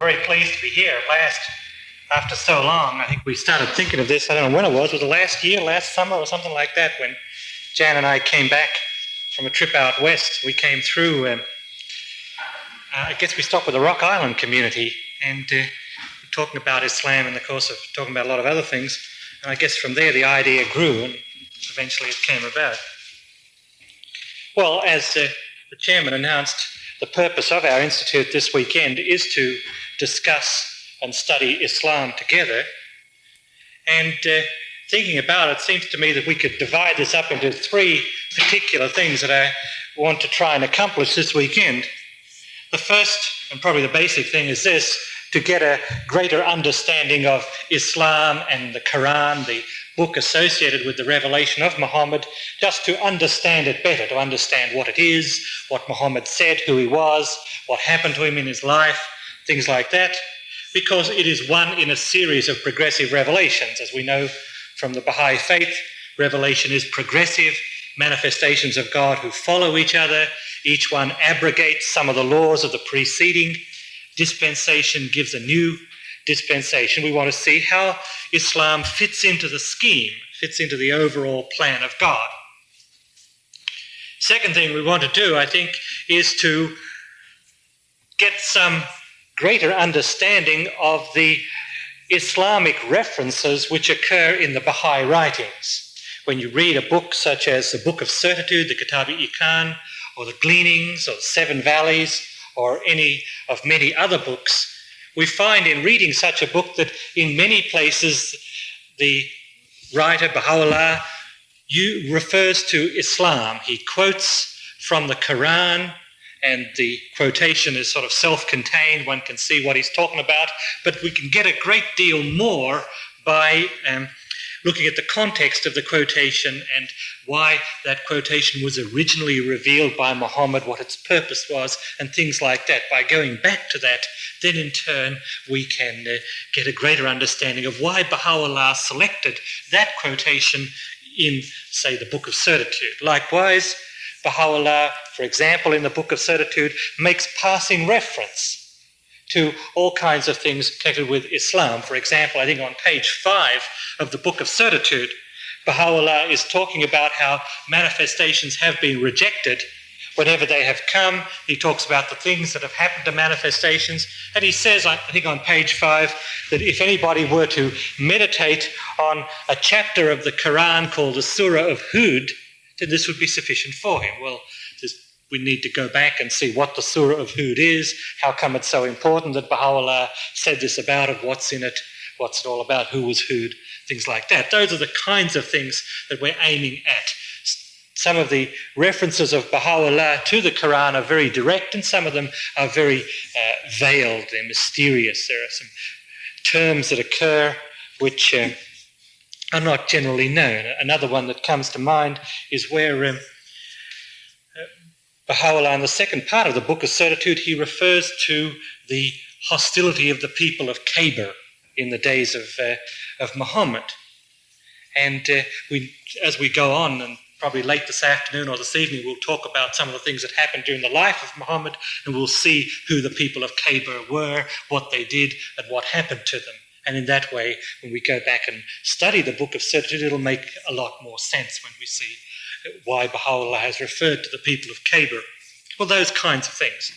Very pleased to be here at last after so long. I think we started thinking of this, I don't know when it was it last year, last summer or something like that, when Jan and I came back from a trip out west. We came through, I guess we stopped with the Rock Island community and talking about Islam in the course of talking about a lot of other things. And I guess from there the idea grew and eventually it came about. Well, as the chairman announced, the purpose of our institute this weekend is to discuss and study Islam together. And thinking about it, seems to me that we could divide this up into three particular things that I want to try and accomplish this weekend. The first, and probably the basic thing, is this: to get a greater understanding of Islam and the Quran, the book associated with the revelation of Muhammad, just to understand it better, to understand what it is, what Muhammad said, who he was, what happened to him in his life, things like that, because it is one in a series of progressive revelations. As we know from the Baha'i faith, revelation is progressive, manifestations of God who follow each other. Each one abrogates some of the laws of the preceding dispensation, gives a new dispensation. We want to see how Islam fits into the scheme, fits into the overall plan of God. Second thing we want to do, I think, is to get some greater understanding of the Islamic references which occur in the Baha'i writings. When you read a book such as the Book of Certitude, the Kitab-i-Iqan, or the Gleanings, or the Seven Valleys, or any of many other books, we find in reading such a book that in many places the writer, Baha'u'llah, refers to Islam. He quotes from the Quran, and the quotation is sort of self-contained. One can see what he's talking about, but we can get a great deal more by looking at the context of the quotation and why that quotation was originally revealed by Muhammad, what its purpose was, and things like that. By going back to that, then in turn we can get a greater understanding of why Baha'u'llah selected that quotation in, say, the Book of Certitude. Likewise, Baha'u'llah, for example, in the Book of Certitude, makes passing reference to all kinds of things connected with Islam. For example, I think on page 5 of the Book of Certitude, Baha'u'llah is talking about how manifestations have been rejected whenever they have come. He talks about the things that have happened to manifestations, and he says, I think on page 5, that if anybody were to meditate on a chapter of the Quran called the Surah of Hud, then this would be sufficient for him. Well, we need to go back and see what the Surah of Hud is, how come it's so important that Baha'u'llah said this about it, what's in it, what's it all about, who was Hud, things like that. Those are the kinds of things that we're aiming at. Some of the references of Baha'u'llah to the Quran are very direct, and some of them are very veiled, they're mysterious. There are some terms that occur which are not generally known. Another one that comes to mind is where Baha'u'llah, in the second part of the Book of Certitude, he refers to the hostility of the people of Khaybar in the days of Muhammad. And as we go on, and probably late this afternoon or this evening, we'll talk about some of the things that happened during the life of Muhammad, and we'll see who the people of Khaybar were, what they did, and what happened to them. And in that way, when we go back and study the Book of Certitude, it'll make a lot more sense when we see why Baha'u'llah has referred to the people of Khaybar. Well, those kinds of things.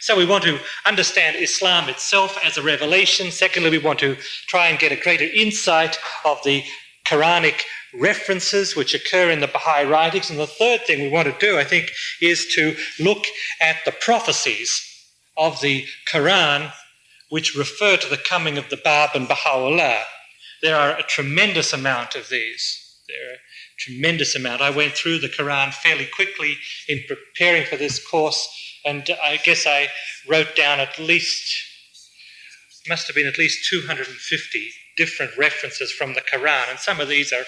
So we want to understand Islam itself as a revelation. Secondly, we want to try and get a greater insight of the Quranic references which occur in the Baha'i writings. And the third thing we want to do, I think, is to look at the prophecies of the Quran which refer to the coming of the Bab and Baha'u'llah. There are a tremendous amount of these. Tremendous amount. I went through the Quran fairly quickly in preparing for this course, and I guess I wrote down must have been at least 250 different references from the Quran, and some of these are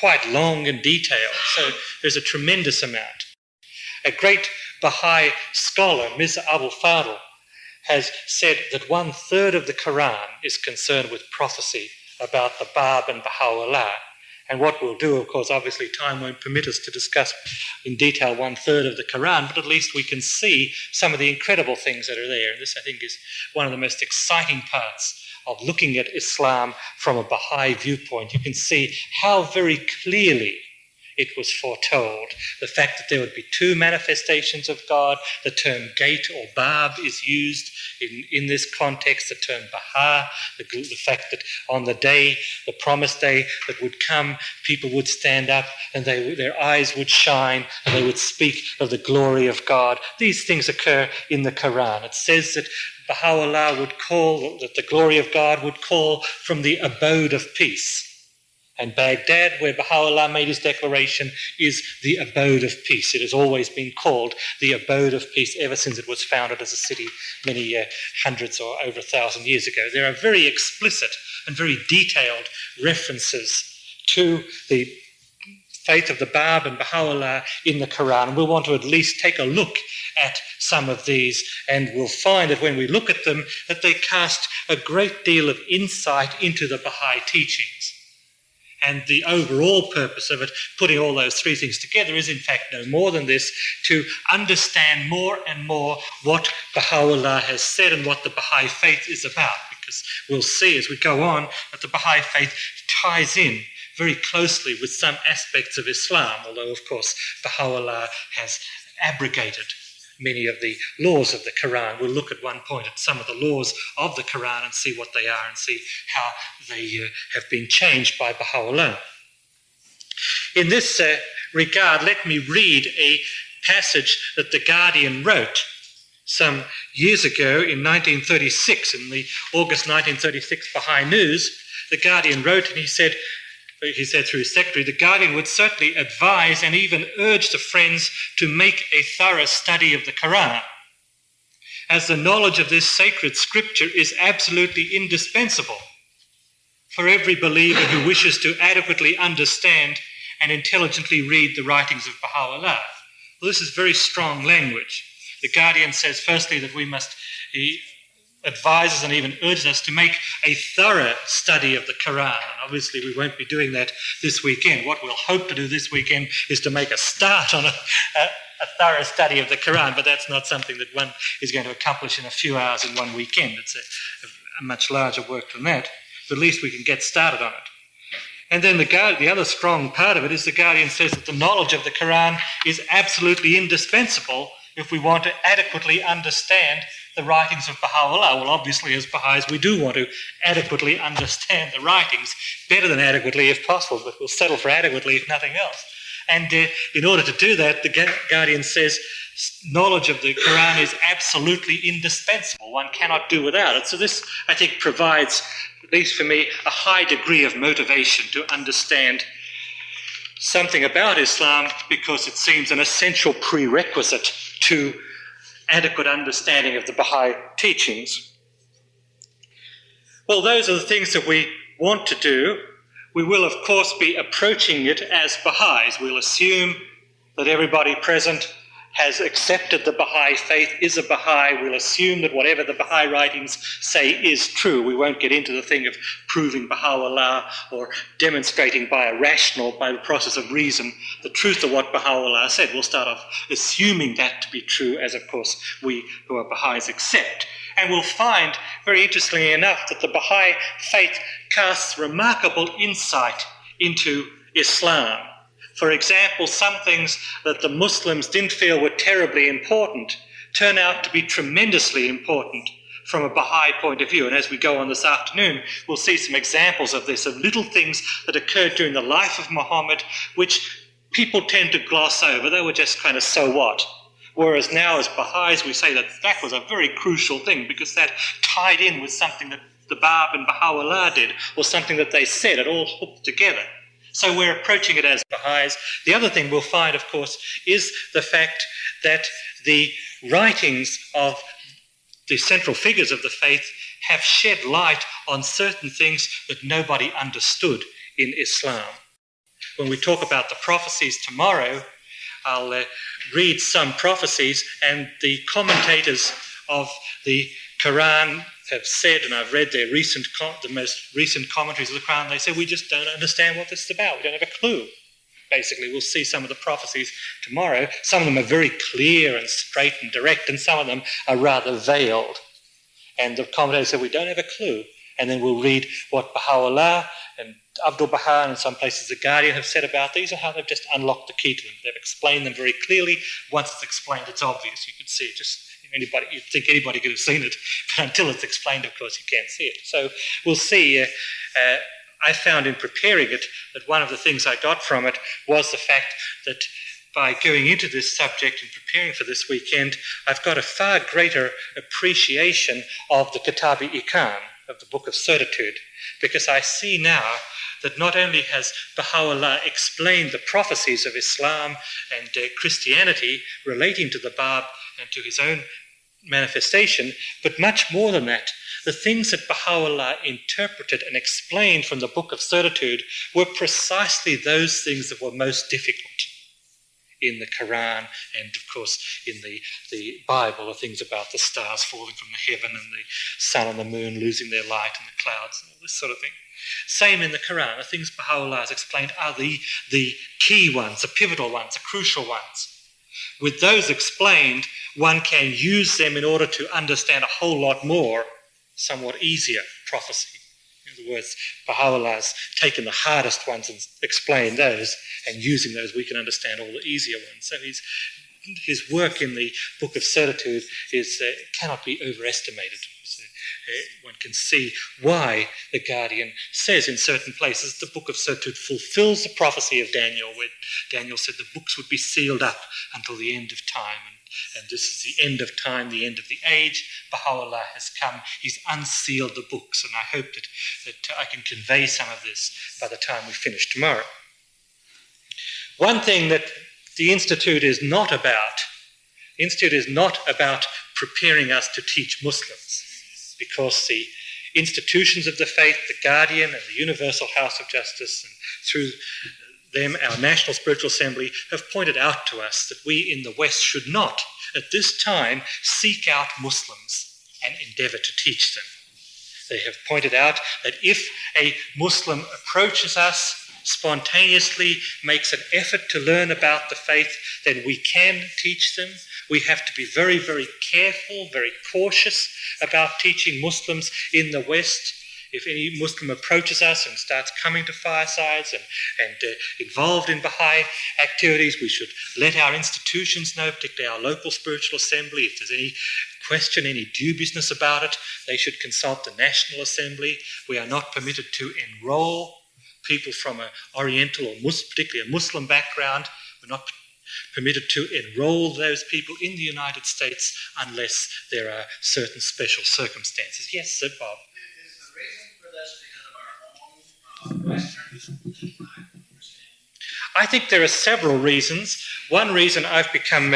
quite long and detailed, so there's a tremendous amount. A great Baha'i scholar, Mirza Abul Fadl, has said that 1/3 of the Quran is concerned with prophecy about the Bab and Baha'u'llah. And what we'll do, of course, obviously time won't permit us to discuss in detail 1/3 of the Quran, but at least we can see some of the incredible things that are there. And this, I think, is one of the most exciting parts of looking at Islam from a Baha'i viewpoint. You can see how very clearly it was foretold. The fact that there would be two manifestations of God, the term gate or Bab is used in this context, the term Baha, the fact that on the day, the promised day that would come, people would stand up and their eyes would shine and they would speak of the glory of God. These things occur in the Quran. It says that Baha'u'llah would call, that the glory of God would call from the abode of peace. And Baghdad, where Baha'u'llah made his declaration, is the abode of peace. It has always been called the abode of peace ever since it was founded as a city many hundreds or over 1,000 years ago. There are very explicit and very detailed references to the faith of the Bab and Baha'u'llah in the Quran. And we'll want to at least take a look at some of these, and we'll find that when we look at them, that they cast a great deal of insight into the Baha'i teachings. And the overall purpose of it, putting all those three things together, is in fact no more than this: to understand more and more what Baha'u'llah has said and what the Baha'i faith is about. Because we'll see as we go on that the Baha'i faith ties in very closely with some aspects of Islam, although of course Baha'u'llah has abrogated many of the laws of the Quran. We'll look at one point at some of the laws of the Quran and see what they are and see how they have been changed by Baha'u'llah. In this regard, let me read a passage that The Guardian wrote some years ago in 1936, in the August 1936 Baha'i News. The Guardian wrote, and he said through his secretary, the Guardian would certainly advise and even urge the Friends to make a thorough study of the Quran, as the knowledge of this sacred scripture is absolutely indispensable for every believer who wishes to adequately understand and intelligently read the writings of Baha'u'llah. Well, this is very strong language. The Guardian says, firstly, that he advises and even urges us to make a thorough study of the Quran. And obviously we won't be doing that this weekend. What we'll hope to do this weekend is to make a start on a thorough study of the Quran, but that's not something that one is going to accomplish in a few hours in one weekend. It's a much larger work than that, but at least we can get started on it. And then the other strong part of it is the Guardian says that the knowledge of the Quran is absolutely indispensable if we want to adequately understand the writings of Baha'u'llah. Well, obviously, as Baha'is, we do want to adequately understand the writings, better than adequately if possible, but we'll settle for adequately if nothing else. And in order to do that, the Guardian says knowledge of the Quran is absolutely indispensable. One cannot do without it. So this, I think, provides, at least for me, a high degree of motivation to understand something about Islam, because it seems an essential prerequisite to adequate understanding of the Baha'i teachings. Well, those are the things that we want to do. We will, of course, be approaching it as Baha'is. We'll assume that everybody present has accepted the Baha'i faith, is a Baha'i. We'll assume that whatever the Baha'i writings say is true. We won't get into the thing of proving Baha'u'llah or demonstrating by the process of reason, the truth of what Baha'u'llah said. We'll start off assuming that to be true, as of course we who are Baha'is accept. And we'll find, very interestingly enough, that the Baha'i faith casts remarkable insight into Islam. For example, some things that the Muslims didn't feel were terribly important turn out to be tremendously important from a Baha'i point of view. And as we go on this afternoon, we'll see some examples of this, of little things that occurred during the life of Muhammad, which people tend to gloss over. They were just kind of so what. Whereas now as Baha'is, we say that that was a very crucial thing because that tied in with something that the Bab and Baha'u'llah did, or something that they said. It all hooked together. So we're approaching it as Baha'is. The other thing we'll find, of course, is the fact that the writings of the central figures of the faith have shed light on certain things that nobody understood in Islam. When we talk about the prophecies tomorrow, I'll read some prophecies, and the commentators of the Quran have said, and I've read their the most recent commentaries of the Quran, they say we just don't understand what this is about. We don't have a clue. Basically, we'll see some of the prophecies tomorrow. Some of them are very clear and straight and direct, and some of them are rather veiled. And the commentators said we don't have a clue. And then we'll read what Baha'u'llah and Abdu'l-Baha and in some places the Guardian have said about these, and how they've just unlocked the key to them. They've explained them very clearly. Once it's explained, it's obvious. You can see it. You'd think anybody could have seen it, but until it's explained, of course, you can't see it. So we'll see. I found in preparing it that one of the things I got from it was the fact that by going into this subject and preparing for this weekend, I've got a far greater appreciation of the Kitab-i-Iqan, of the Book of Certitude, because I see now that not only has Baha'u'llah explained the prophecies of Islam and Christianity relating to the Bab and to his own manifestation, but much more than that, the things that Baha'u'llah interpreted and explained from the Book of Certitude were precisely those things that were most difficult in the Quran and, of course, in the Bible, the things about the stars falling from the heaven and the sun and the moon losing their light and the clouds and all this sort of thing. Same in the Quran. The things Baha'u'llah has explained are the key ones, the pivotal ones, the crucial ones. With those explained, one can use them in order to understand a whole lot more, somewhat easier prophecy. In other words, Baha'u'llah has taken the hardest ones and explained those, and using those we can understand all the easier ones. So his work in the Book of Certitude cannot be overestimated. One can see why the Guardian says in certain places the Book of Certitude fulfills the prophecy of Daniel, where Daniel said the books would be sealed up until the end of time. And this is the end of time, the end of the age. Baha'u'llah has come. He's unsealed the books, and I hope that I can convey some of this by the time we finish tomorrow. One thing that the Institute is not about preparing us to teach Muslims, because the institutions of the faith, the Guardian and the Universal House of Justice, and through them, our National Spiritual Assembly, have pointed out to us that we in the West should not, at this time, seek out Muslims and endeavour to teach them. They have pointed out that if a Muslim approaches us spontaneously, makes an effort to learn about the faith, then we can teach them. We have to be very, very careful, very cautious about teaching Muslims in the West. If any Muslim approaches us and starts coming to firesides and involved in Baha'i activities, we should let our institutions know, particularly our local spiritual assembly. If there's any question, any dubiousness about it, they should consult the National Assembly. We are not permitted to enroll people from an Oriental or particularly a Muslim background. We're not permitted to enroll those people in the United States unless there are certain special circumstances. Yes, Sir Bob. I think there are several reasons. One reason I've become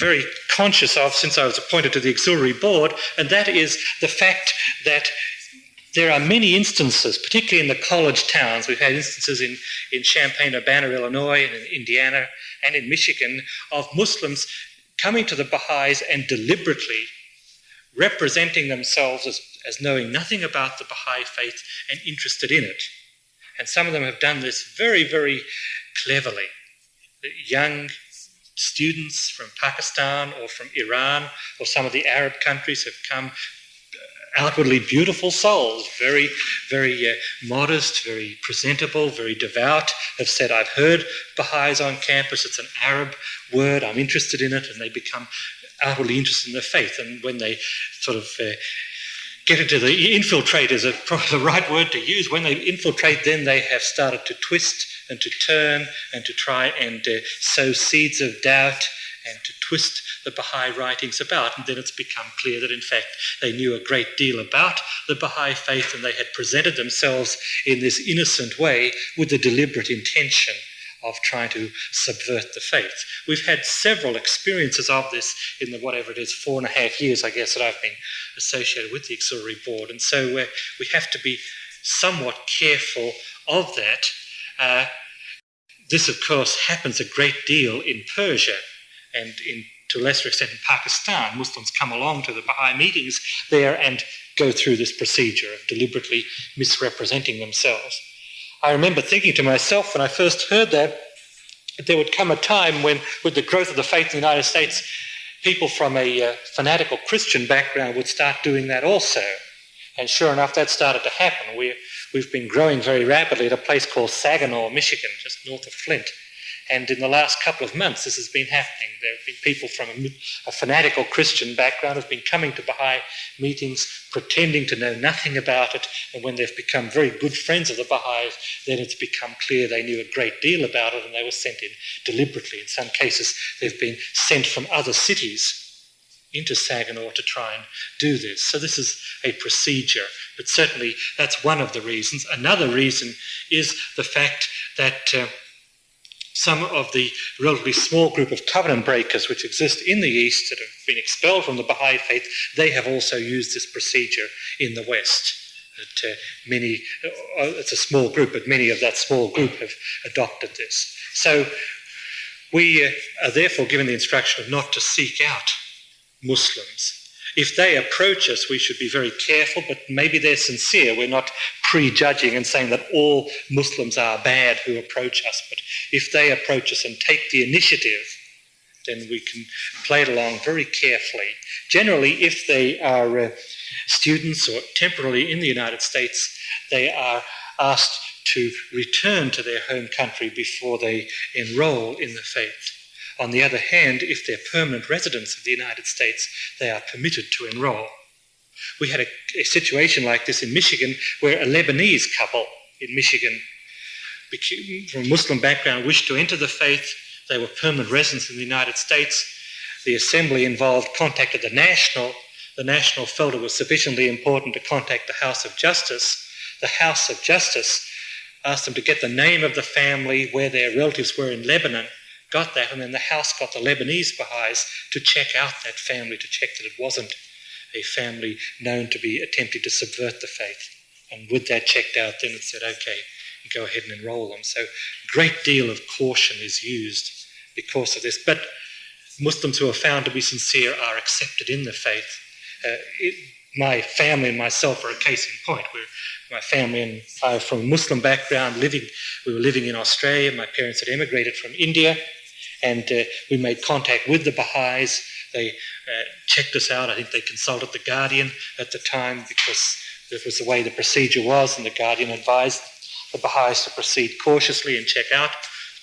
very conscious of since I was appointed to the Auxiliary Board, and that is the fact that there are many instances, particularly in the college towns. We've had instances in Champaign-Urbana, Illinois, and in Indiana, and in Michigan, of Muslims coming to the Baha'is and deliberately representing themselves as knowing nothing about the Baha'i faith and interested in it. And some of them have done this very, very cleverly. Young students from Pakistan or from Iran or some of the Arab countries have come, outwardly beautiful souls, very, very modest, very presentable, very devout, have said, I've heard Baha'is on campus, it's an Arab word, I'm interested in it, and they become outwardly interested in their faith. And when they sort of get into the infiltrate is probably the right word to use. When they infiltrate, then they have started to twist and to turn and to try and sow seeds of doubt and to twist the Baha'i writings about. And then it's become clear that, in fact, they knew a great deal about the Baha'i faith, and they had presented themselves in this innocent way with the deliberate intention of trying to subvert the faith. We've had several experiences of this in the, 4.5 years, I guess, that I've been associated with the Auxiliary Board. And so we have to be somewhat careful of that. This, of course, happens a great deal in Persia and in to a lesser extent in Pakistan, Muslims come along to the Baha'i meetings there and go through this procedure of deliberately misrepresenting themselves. I remember thinking to myself when I first heard that there would come a time when, with the growth of the faith in the United States, people from a fanatical Christian background would start doing that also. And sure enough, that started to happen. We've been growing very rapidly at a place called Saginaw, Michigan, just north of Flint. And in the last couple of months, this has been happening. There have been people from a fanatical Christian background who've been coming to Baha'i meetings, pretending to know nothing about it. And when they've become very good friends of the Baha'is, then it's become clear they knew a great deal about it, and they were sent in deliberately. In some cases, they've been sent from other cities into Saginaw to try and do this. So this is a procedure, but certainly that's one of the reasons. Another reason is the fact that some of the relatively small group of covenant breakers which exist in the East that have been expelled from the Baha'i faith, they have also used this procedure in the West. That it's a small group, but many of that small group have adopted this. So we are therefore given the instruction of not to seek out Muslims. If they approach us, we should be very careful, but maybe they're sincere. We're not prejudging and saying that all Muslims are bad who approach us. But if they approach us and take the initiative, then we can play it along very carefully. Generally, if they are students or temporarily in the United States, they are asked to return to their home country before they enroll in the faith. On the other hand, if they're permanent residents of the United States, they are permitted to enroll. We had a situation like this in Michigan where a Lebanese couple in Michigan from a Muslim background wished to enter the faith. They were permanent residents in the United States. The assembly involved contacted the National. The National felt it was sufficiently important to contact the House of Justice. The House of Justice asked them to get the name of the family, where their relatives were in Lebanon, got that, and then the House got the Lebanese Baha'is to check out that family, to check that it wasn't a family known to be attempting to subvert the faith. And with that checked out, then it said, okay, go ahead and enroll them. So a great deal of caution is used because of this. But Muslims who are found to be sincere are accepted in the faith. My family and myself are a case in point. My family and I are from a Muslim background. We were living in Australia. My parents had emigrated from India, and we made contact with the Baha'is. They checked us out. I think they consulted the Guardian at the time because that was the way the procedure was, and the Guardian advised the Baha'is to proceed cautiously and check out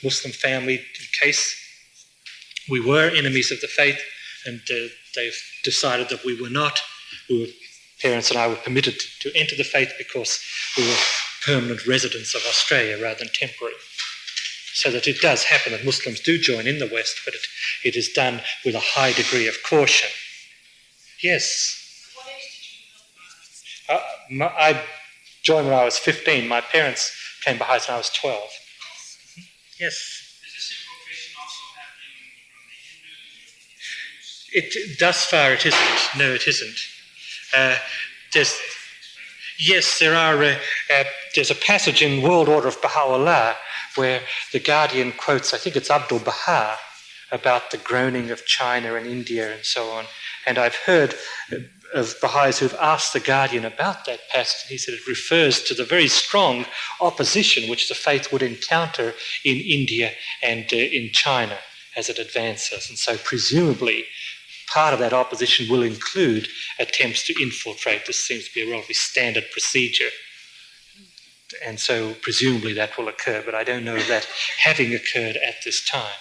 Muslim family in case we were enemies of the faith, and they've decided that we were not. Parents and I were permitted to enter the faith because we were permanent residents of Australia rather than temporary. So that it does happen that Muslims do join in the West, but it is done with a high degree of caution. Yes? What age did you become? I joined when I was 15. My parents came Baha'is when I was 12. Yes? Is this implication also happening from the Hindus? Thus far it isn't. No, it isn't. There's a passage in World Order of Baha'u'llah where the Guardian quotes, I think it's Abdul Baha, about the groaning of China and India and so on. And I've heard of Baha'is who've asked the Guardian about that passage. He said it refers to the very strong opposition which the faith would encounter in India and in China as it advances. And so presumably part of that opposition will include attempts to infiltrate. This seems to be a relatively standard procedure. And so presumably that will occur, but I don't know of that having occurred at this time.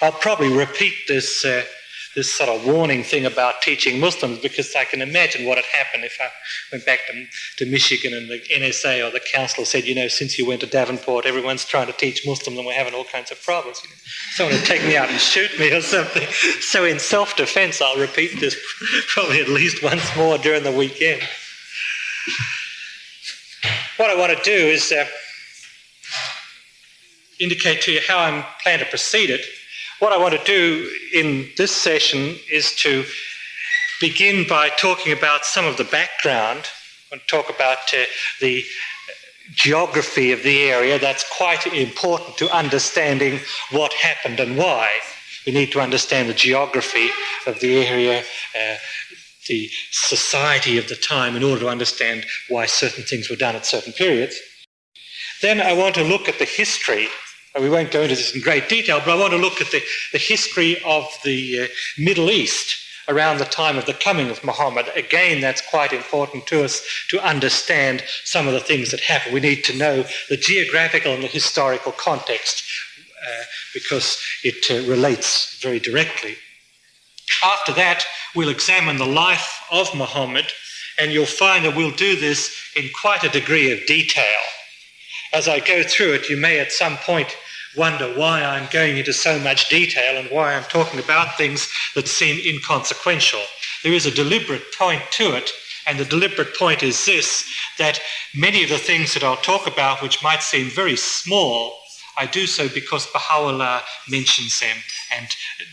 I'll probably repeat this sort of warning thing about teaching Muslims, because I can imagine what had happened if I went back to Michigan and the NSA or the council said, since you went to Davenport, everyone's trying to teach Muslims and we're having all kinds of problems. Someone would take me out and shoot me or something. So in self-defense, I'll repeat this probably at least once more during the weekend. What I want to do is indicate to you how I plan to proceed it. What I want to do in this session is to begin by talking about some of the background. I want to talk about the geography of the area that's quite important to understanding what happened and why. We need to understand the geography of the area, the society of the time, in order to understand why certain things were done at certain periods. Then I want to look at the history. We won't go into this in great detail, but I want to look at the history of the Middle East around the time of the coming of Muhammad. Again, that's quite important to us to understand some of the things that happened. We need to know the geographical and the historical context because it relates very directly. After that, we'll examine the life of Muhammad, and you'll find that we'll do this in quite a degree of detail. As I go through it, you may at some point wonder why I'm going into so much detail and why I'm talking about things that seem inconsequential. There is a deliberate point to it, and the deliberate point is this, that many of the things that I'll talk about, which might seem very small, I do so because Baha'u'llah mentions them and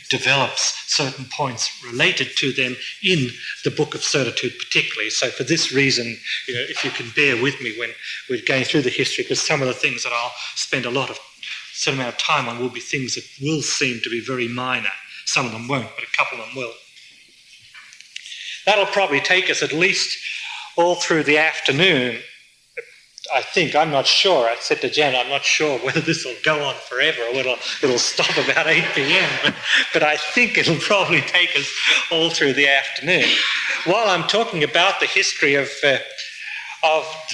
develops certain points related to them in the Book of Certitude particularly. So for this reason, if you can bear with me when we're going through the history, because some of the things that I'll spend a certain amount of time on will be things that will seem to be very minor. Some of them won't, but a couple of them will. That'll probably take us at least all through the afternoon. I think, I'm not sure. I said to Jan, I'm not sure whether this will go on forever or it'll stop about 8 p.m. But I think it'll probably take us all through the afternoon. While I'm talking about the history of the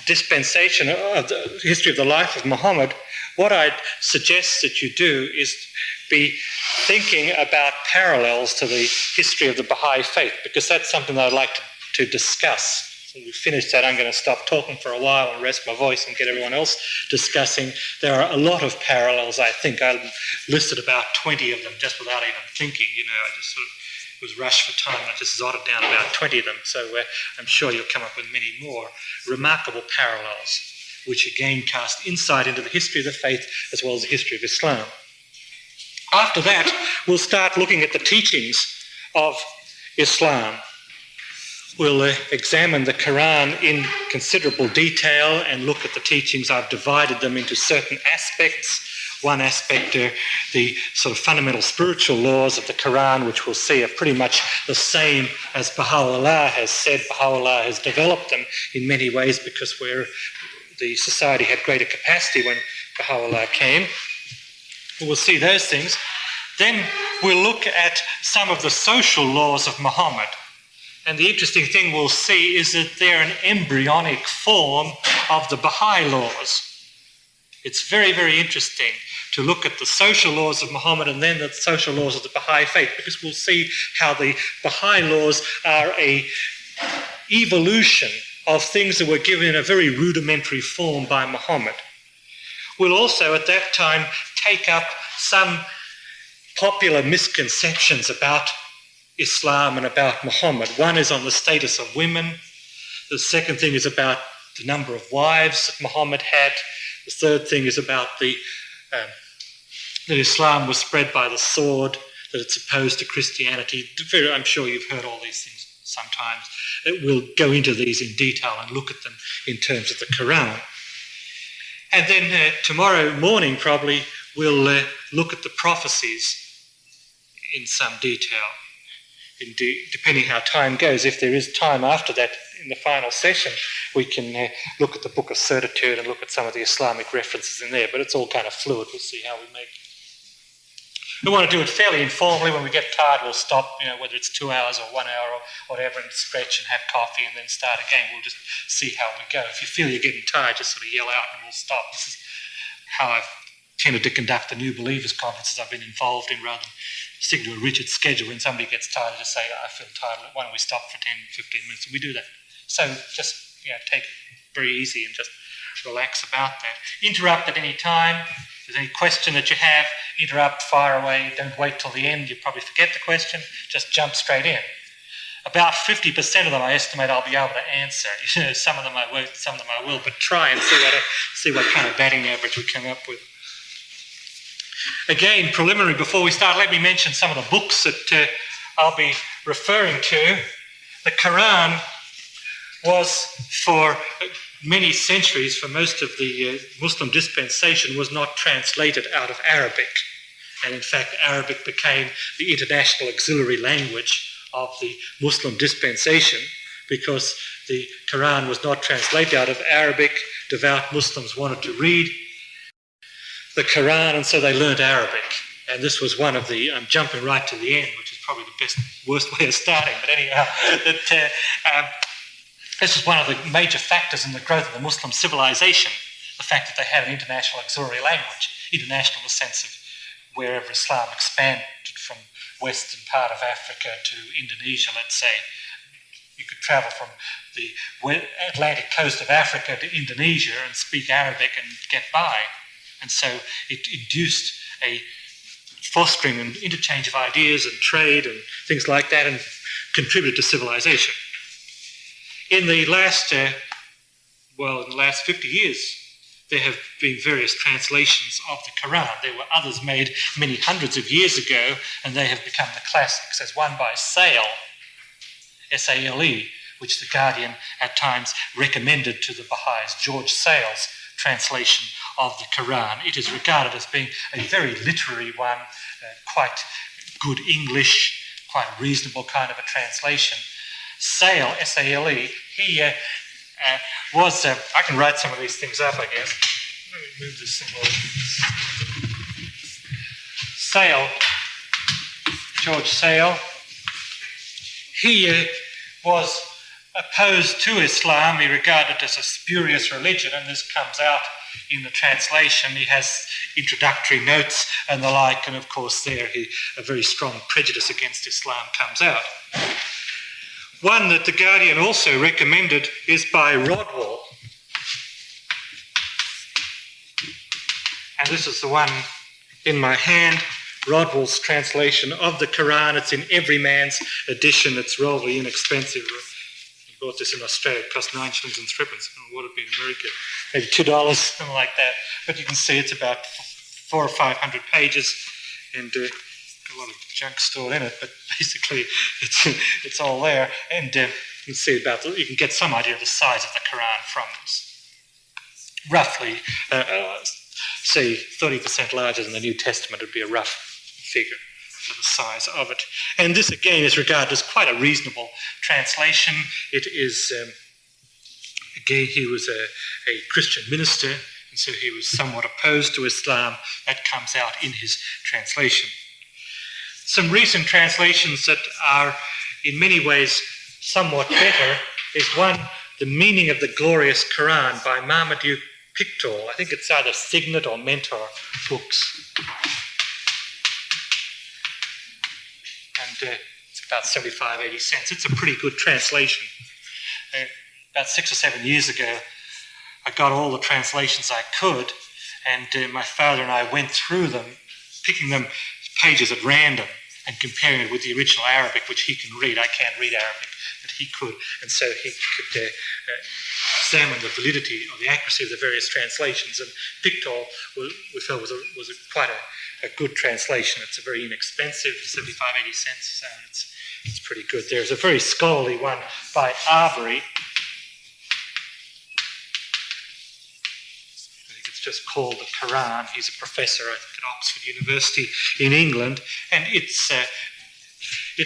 dispensation, of the history of the life of Muhammad, what I'd suggest that you do is be thinking about parallels to the history of the Baha'i faith, because that's something that I'd like to discuss. When we finish that, I'm going to stop talking for a while and rest my voice and get everyone else discussing. There are a lot of parallels, I think. I listed about 20 of them just without even thinking. I just sort of was rushed for time. I just jotted down about 20 of them. So I'm sure you'll come up with many more remarkable parallels, which again cast insight into the history of the faith as well as the history of Islam. After that, we'll start looking at the teachings of Islam. We'll examine the Quran in considerable detail and look at the teachings. I've divided them into certain aspects. One aspect are the sort of fundamental spiritual laws of the Quran, which we'll see are pretty much the same as Baha'u'llah has said. Baha'u'llah has developed them in many ways because the society had greater capacity when Baha'u'llah came. We'll see those things. Then we'll look at some of the social laws of Muhammad. And the interesting thing we'll see is that they're an embryonic form of the Baha'i laws. It's very, very interesting to look at the social laws of Muhammad and then the social laws of the Baha'i faith, because we'll see how the Baha'i laws are an evolution of things that were given in a very rudimentary form by Muhammad. We'll also at that time take up some popular misconceptions about Islam and about Muhammad. One is on the status of women. The second thing is about the number of wives that Muhammad had. The third thing is about that Islam was spread by the sword, that it's opposed to Christianity. I'm sure you've heard all these things sometimes. We'll go into these in detail and look at them in terms of the Quran. And then tomorrow morning probably we'll look at the prophecies in some detail. Depending how time goes, if there is time after that in the final session, we can look at the Book of Certitude and look at some of the Islamic references in there, but it's all kind of fluid. We'll see how we make it. We want to do it fairly informally. When we get tired, we'll stop, whether it's 2 hours or 1 hour or whatever, and stretch and have coffee and then start again. We'll just see how we go. If you feel you're getting tired, just sort of yell out and we'll stop. This is how I've tended to conduct the New Believers conferences I've been involved in, rather than stick to a rigid schedule. When somebody gets tired, I just say, I feel tired, why don't we stop for 10, 15 minutes? And we do that. So just take it very easy and just relax about that. Interrupt at any time. If there's any question that you have, interrupt, fire away. Don't wait till the end. You probably forget the question. Just jump straight in. About 50% of them, I estimate, I'll be able to answer. Some of them I won't, some of them I will, but try and see what kind of batting average we come up with. Again, preliminary, before we start, let me mention some of the books that I'll be referring to. The Quran was for many centuries, for most of the Muslim dispensation, was not translated out of Arabic. And in fact, Arabic became the international auxiliary language of the Muslim dispensation because the Quran was not translated out of Arabic. Devout Muslims wanted to read the Quran, and so they learnt Arabic. And this was one of the, I'm jumping right to the end, which is probably the worst way of starting, but anyhow, this is one of the major factors in the growth of the Muslim civilization, the fact that they had an international auxiliary language, international in the sense of wherever Islam expanded from western part of Africa to Indonesia, let's say. You could travel from the Atlantic coast of Africa to Indonesia and speak Arabic and get by. And so it induced a fostering and interchange of ideas and trade and things like that, and contributed to civilization. In the last 50 years, there have been various translations of the Quran. There were others made many hundreds of years ago, and they have become the classics. There's one by Sale, S-A-L-E, which the Guardian at times recommended to the Baha'is, George Sale's translation of the Quran. It is regarded as being a very literary one, quite good English, quite reasonable kind of a translation. Sale, S-A-L-E, he was, I can write some of these things up, I guess. Let me move this thing over. Sale, George Sale, he was opposed to Islam. He regarded it as a spurious religion, and this comes out in the translation. He has introductory notes and the like, and of course there a very strong prejudice against Islam comes out. One that the Guardian also recommended is by Rodwell. And this is the one in my hand, Rodwell's translation of the Quran. It's in Everyman's edition. It's relatively inexpensive. I bought this in Australia. It cost 9 shillings and threepence. I don't know what it would be in America. Maybe $2, something like that. But you can see it's about 400 or 500 pages, and a lot of junk stored in it, but basically it's all there, and you can see you can get some idea of the size of the Quran from this. Roughly, say 30% larger than the New Testament would be a rough figure for the size of it. And this again is regarded as quite a reasonable translation. It is, again, he was a Christian minister, and so he was somewhat opposed to Islam. That comes out in his translation. Some recent translations that are in many ways somewhat better is one, The Meaning of the Glorious Quran by Marmaduke Pickthall. I think it's either Signet or Mentor Books. And it's about 75, 80 cents. It's a pretty good translation. About 6 or 7 years ago, I got all the translations I could, and my father and I went through them, picking them pages at random and comparing it with the original Arabic, which he can read. I can't read Arabic, but he could. And so he could examine the validity or the accuracy of the various translations. And Pickthall, we felt, was quite a good translation. It's a very inexpensive, 75, 80 cents, so it's pretty good. There's a very scholarly one by Arbery. Just called the Quran. He's a professor, I think, at Oxford University in England, and it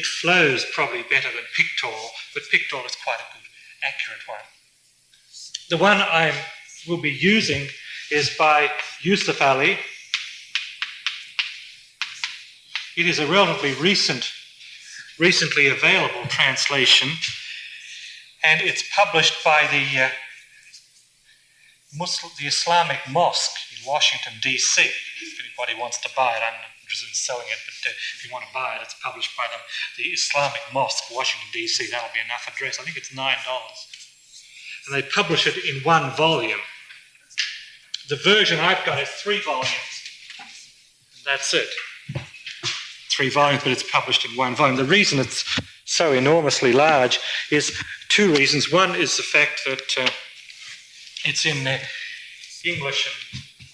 flows probably better than Pickthall, but Pickthall is quite a good, accurate one. The one I will be using is by Yusuf Ali. It is a relatively recently available translation, and it's published by the Islamic Mosque in Washington, D.C. If anybody wants to buy it, I'm not interested in selling it, but if you want to buy it, it's published by the Islamic Mosque, Washington, D.C. That'll be enough address. I think it's $9. And they publish it in one volume. The version I've got is 3 volumes. And that's it. 3 volumes, but it's published in one volume. The reason it's so enormously large is 2 reasons. One is the fact that it's in English and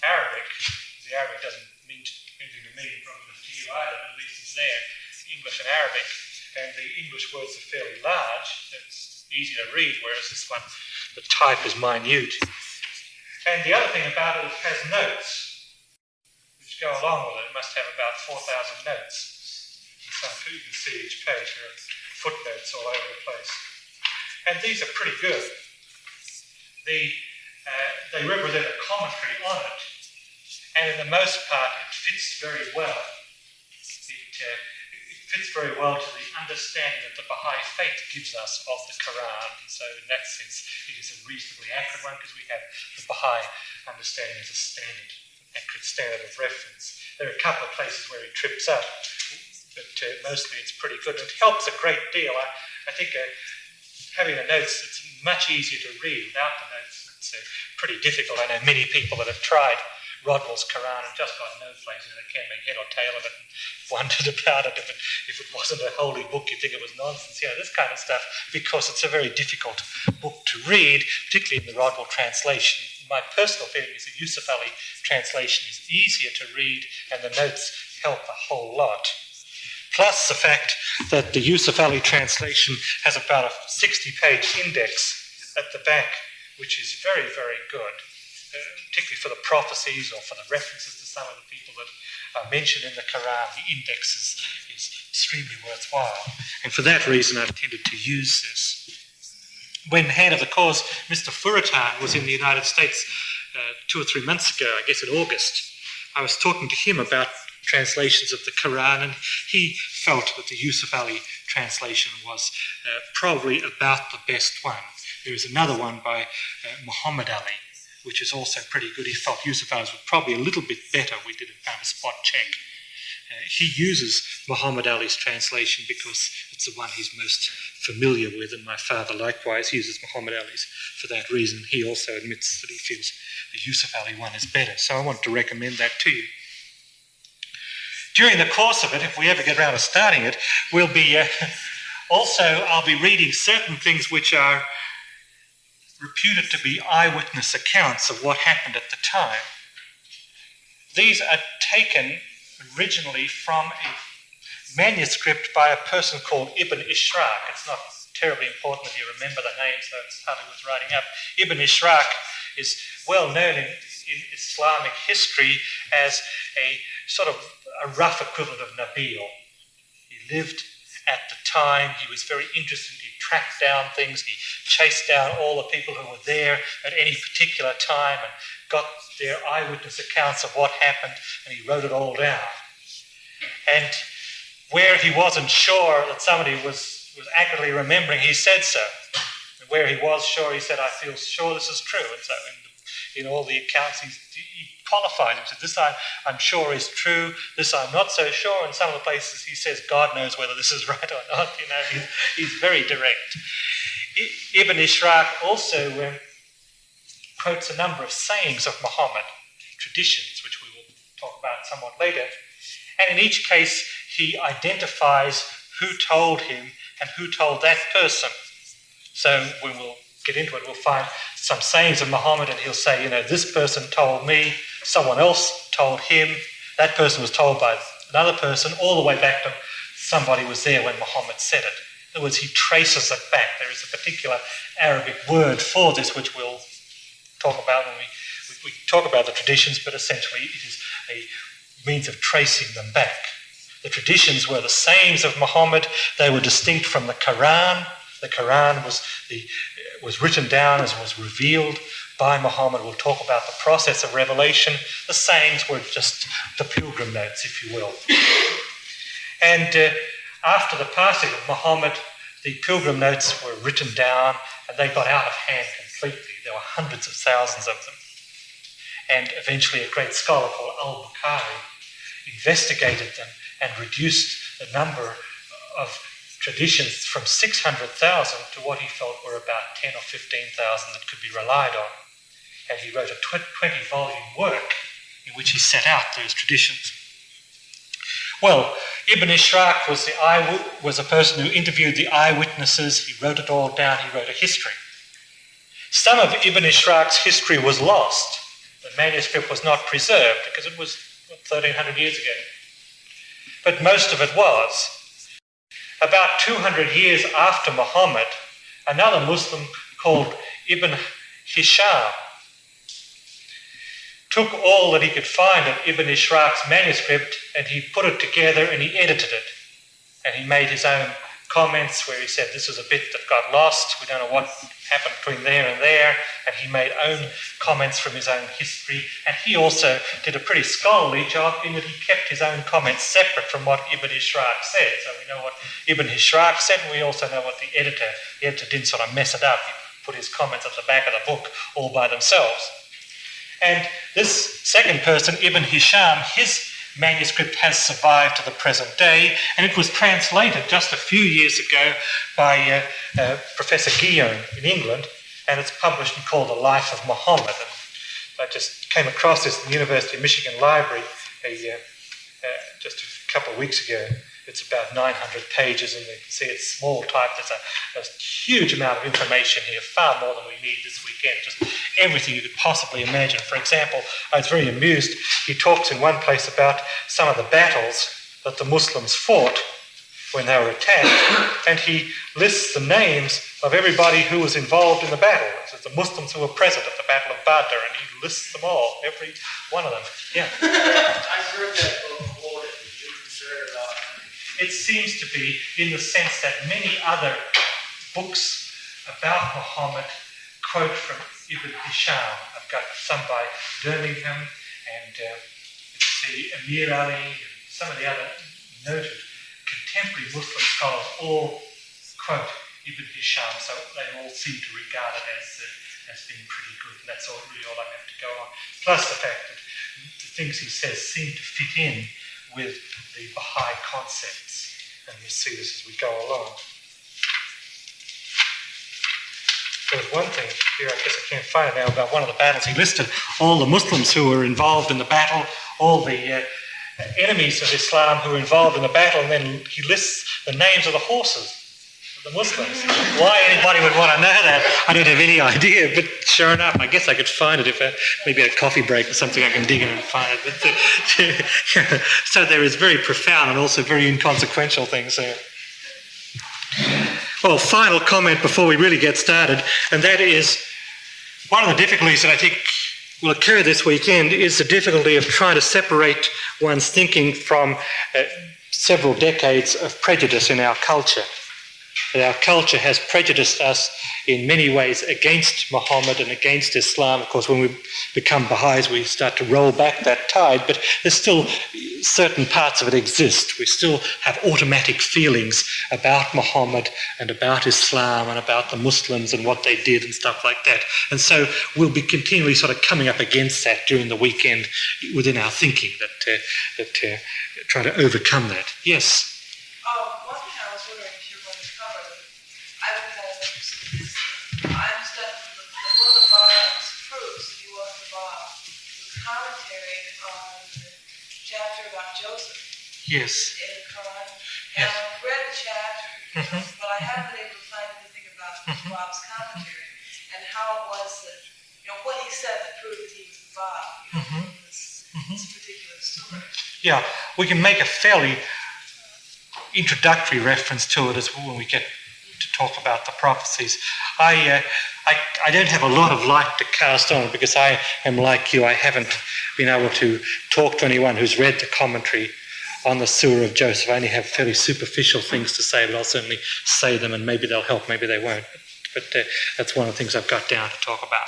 Arabic. The Arabic doesn't mean anything to me, probably to you either, but at least it's there. It's English and Arabic, and the English words are fairly large. It's easy to read, whereas this one, the type is minute. And the other thing about it, it has notes which go along with it. It must have about 4,000 notes. You can see each page, there are footnotes all over the place. And these are pretty good. They represent a commentary on it, and in the most part it fits very well. It fits very well to the understanding that the Baha'i faith gives us of the Quran. And so in that sense it is a reasonably accurate one, because we have the Baha'i understanding as a standard, accurate standard of reference. There are a couple of places where it trips up, but mostly it's pretty good. It helps a great deal. I think having the notes, it's much easier to read. Without the notes, it's pretty difficult. I know many people that have tried Rodwell's Quran and just got no place in it. They can't make head or tail of it, and wondered about it. If it wasn't a holy book, you'd think it was nonsense. This kind of stuff, because it's a very difficult book to read, particularly in the Rodwell translation. My personal feeling is the Yusuf Ali translation is easier to read, and the notes help a whole lot. Plus the fact that the Yusuf Ali translation has about a 60-page index at the back, which is very, very good, particularly for the prophecies or for the references to some of the people that are mentioned in the Quran. The index is extremely worthwhile. And for that reason, I've tended to use this. When Hand of the Cause, Mr. Furatan was in the United States 2 or 3 months ago, I guess in August, I was talking to him about translations of the Quran, and he felt that the Yusuf Ali translation was probably about the best one. There is another one by Muhammad Ali, which is also pretty good. He felt Yusuf Ali's was probably a little bit better. We did a kind of spot check. He uses Muhammad Ali's translation because it's the one he's most familiar with, and my father likewise uses Muhammad Ali's for that reason. He also admits that he feels the Yusuf Ali one is better. So I want to recommend that to you. During the course of it, if we ever get around to starting it, we'll be I'll be reading certain things which are reputed to be eyewitness accounts of what happened at the time. These are taken originally from a manuscript by a person called Ibn Ishraq. It's not terribly important if you remember the names, though it's hardly worth writing up. Ibn Ishraq is well known in Islamic history as a sort of a rough equivalent of Nabil. He lived at the time. He was very interested. He tracked down things. He chased down all the people who were there at any particular time and got their eyewitness accounts of what happened, and he wrote it all down. And where he wasn't sure that somebody was accurately remembering, he said so. And where he was sure, he said, I feel sure this is true. And so in all the accounts, he qualified him. He said, this I'm sure is true, this I'm not so sure. In some of the places he says, God knows whether this is right or not. He's very direct. Ibn Ishraq also quotes a number of sayings of Muhammad, traditions, which we will talk about somewhat later. And in each case, he identifies who told him and who told that person. So when we'll get into it, we'll find some sayings of Muhammad, and he'll say, this person told me, someone else told him, that person was told by another person, all the way back to somebody was there when Muhammad said it. In other words, he traces it back. There is a particular Arabic word for this, which we'll talk about when we talk about the traditions, but essentially it is a means of tracing them back. The traditions were the sayings of Muhammad. They were distinct from the Quran. The Quran was written down as was revealed by Muhammad. We'll talk about the process of revelation. The sayings were just the pilgrim notes, if you will. And after the passing of Muhammad, the pilgrim notes were written down, and they got out of hand completely. There were hundreds of thousands of them. And eventually a great scholar called Al-Bukhari investigated them and reduced the number of traditions from 600,000 to what he felt were about 10 or 15,000 that could be relied on. And he wrote a 20-volume work in which he set out those traditions. Well, Ibn Ishraq was a person who interviewed the eyewitnesses. He wrote it all down. He wrote a history. Some of Ibn Ishraq's history was lost. The manuscript was not preserved because it was 1,300 years ago. But most of it was. About 200 years after Muhammad, another Muslim called Ibn Hisham took all that he could find of Ibn Ishraq's manuscript and he put it together and he edited it. And he made his own comments where he said this was a bit that got lost, we don't know what happened between there and there, and he made own comments from his own history. And he also did a pretty scholarly job in that he kept his own comments separate from what Ibn Ishraq said. So we know what Ibn Ishraq said, and we also know what the editor didn't sort of mess it up. He put his comments at the back of the book all by themselves. And this second person, Ibn Hisham, his manuscript has survived to the present day, and it was translated just a few years ago by Professor Guillaume in England, and it's published and called The Life of Muhammad. And I just came across this in the University of Michigan Library just a couple of weeks ago. It's about 900 pages, and you can see it's small type. There's a huge amount of information here, far more than we need this weekend, just everything you could possibly imagine. For example, I was very amused. He talks in one place about some of the battles that the Muslims fought when they were attacked, and he lists the names of everybody who was involved in the battle. So the Muslims who were present at the Battle of Badr, and he lists them all, every one of them. Yeah. I've heard that book quoted. Did you consider it It seems to be in the sense that many other books about Muhammad quote from Ibn Hisham. I've got some by Birmingham and Amir Ali and some of the other noted contemporary Muslim scholars all quote Ibn Hisham, so they all seem to regard it as being pretty good, and that's really all I have to go on. Plus the fact that the things he says seem to fit in with the Baha'i concepts, and we'll see this as we go along. There was one thing here, I guess I can't find it now, about one of the battles. He listed all the Muslims who were involved in the battle, all the enemies of Islam who were involved in the battle, and then he lists the names of the horses of the Muslims. Why anybody would want to know that, I don't have any idea, but sure enough, I guess I could find it if maybe at a coffee break or something I can dig in and find it. But, so there is very profound and also very inconsequential things there. Well, final comment before we really get started, and that is one of the difficulties that I think will occur this weekend is the difficulty of trying to separate one's thinking from several decades of prejudice in our culture. Our culture has prejudiced us in many ways against Muhammad and against Islam. Of course, when we become Baha'is, we start to roll back that tide, but there's still certain parts of it exist. We still have automatic feelings about Muhammad and about Islam and about the Muslims and what they did and stuff like that. And so we'll be continually sort of coming up against that during the weekend within our thinking, that trying to overcome that. Yes? One thing I was wondering if you were going to cover, I would kind of interested in this. I understand that one of the Ba''s proofs that he was the Ba was commentary on the chapter about Joseph. Yes. In the Quran. Yes. And I've read the chapter, but I haven't been able to find anything about Bob's commentary and how it was that, what he said that proved that he was the Ba in this particular story. Yeah, we can make a fairly introductory reference to it as well when we get to talk about the prophecies. I don't have a lot of light to cast on it because I am like you. I haven't been able to talk to anyone who's read the commentary on the Surah of Joseph. I only have fairly superficial things to say, but I'll certainly say them and maybe they'll help, maybe they won't. But that's one of the things I've got down to talk about.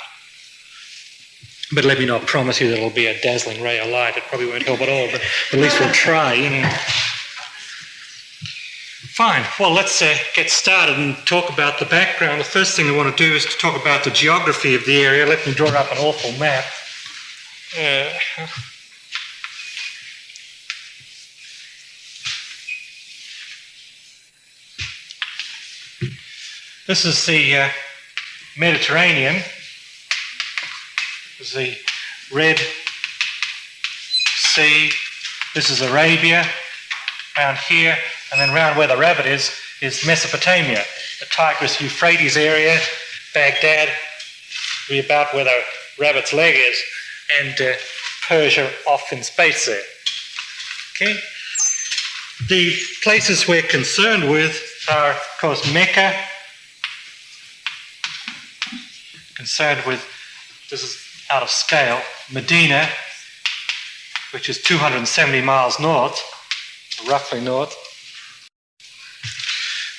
But let me not promise you that it'll be a dazzling ray of light. It probably won't help at all, but at least we'll try. Fine. Well, let's get started and talk about the background. The first thing I want to do is to talk about the geography of the area. Let me draw up an awful map. This is the Mediterranean. This is the Red Sea. This is Arabia, around here, and then round where the rabbit is Mesopotamia, the Tigris-Euphrates area, Baghdad, be about where the rabbit's leg is, and Persia off in space there. Okay? The places we're concerned with are, of course, Mecca, concerned with, this is out of scale, Medina, which is 270 miles north, roughly north.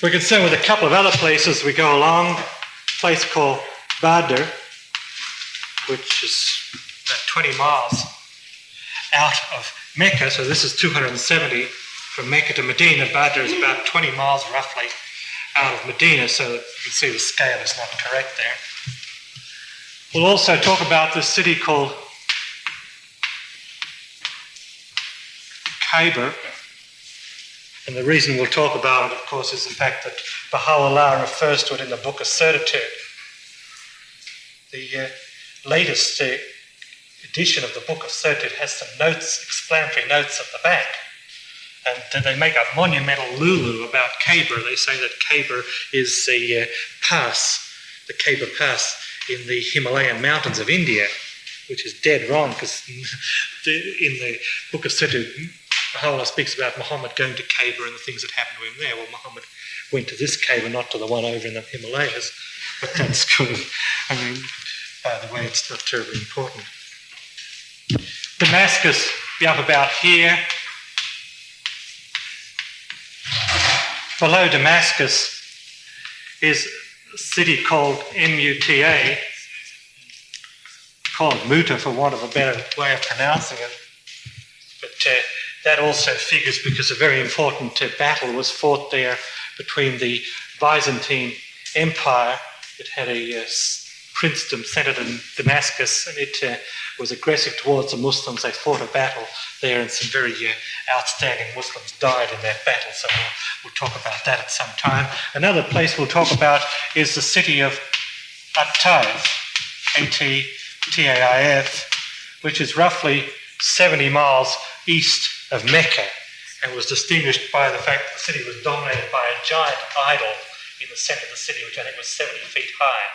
We're concerned with a couple of other places we go along, a place called Badr, which is about 20 miles out of Mecca, so this is 270 from Mecca to Medina. Badr is about 20 miles roughly out of Medina, so you can see the scale is not correct there. We'll also talk about this city called Khyber, and the reason we'll talk about it, of course, is the fact that Baha'u'llah refers to it in the Book of Certitude. The latest edition of the Book of Certitude has some notes, explanatory notes at the back, and they make a monumental lulu about Khyber. They say that Khyber is the pass, the Khyber Pass in the Himalayan mountains of India, which is dead wrong, because in the Book of Certitude, Baha'u'llah speaks about Muhammad going to Khyber and the things that happened to him there. Well, Muhammad went to this Khyber, not to the one over in the Himalayas, but that's good. I mean, by the way, it's not terribly important. Damascus, be up about here. Below Damascus is a city called Muta, called Muta for want of a better way of pronouncing it. But that also figures because a very important battle was fought there between the Byzantine Empire. It had a princedom centered in Damascus, and it was aggressive towards the Muslims. They fought a battle there, and some very outstanding Muslims died in that battle, so we'll talk about that at some time. Another place we'll talk about is the city of At-Taif, A-T-T-A-I-F, which is roughly 70 miles east of Mecca, and was distinguished by the fact that the city was dominated by a giant idol in the centre of the city, which I think was 70 feet high.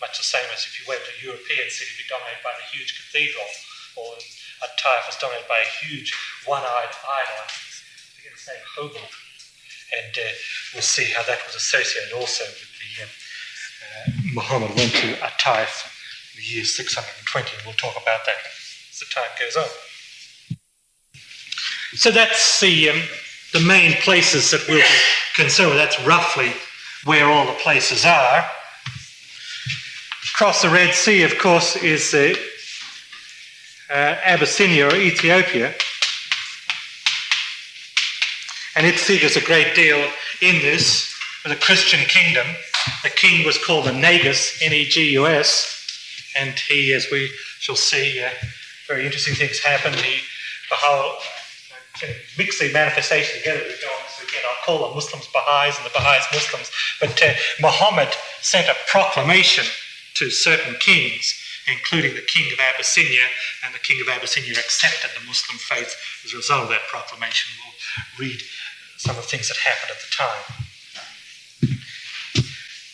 Much the same as if you went to a European city, it'd be dominated by the huge cathedral, or At-Taif was dominated by a huge one-eyed idol. I think it's named Hobel. And we'll see how that was associated also with the Muhammad went to At-Taif in the year 620, and we'll talk about that as the time goes on. So that's the main places that we'll be concerned with. That's roughly where all the places are. Across the Red Sea, of course, is Abyssinia or Ethiopia. And it figures a great deal in this. For the Christian kingdom, the king was called the Negus, N-E-G-U-S, and he, as we shall see, very interesting things happened. Baha'u'llah mix the manifestation together. We go on this weekend. I'll call the Muslims Baha'is and the Baha'is Muslims. But Muhammad sent a proclamation to certain kings, including the king of Abyssinia, and the king of Abyssinia accepted the Muslim faith as a result of that proclamation. We'll read some of the things that happened at the time.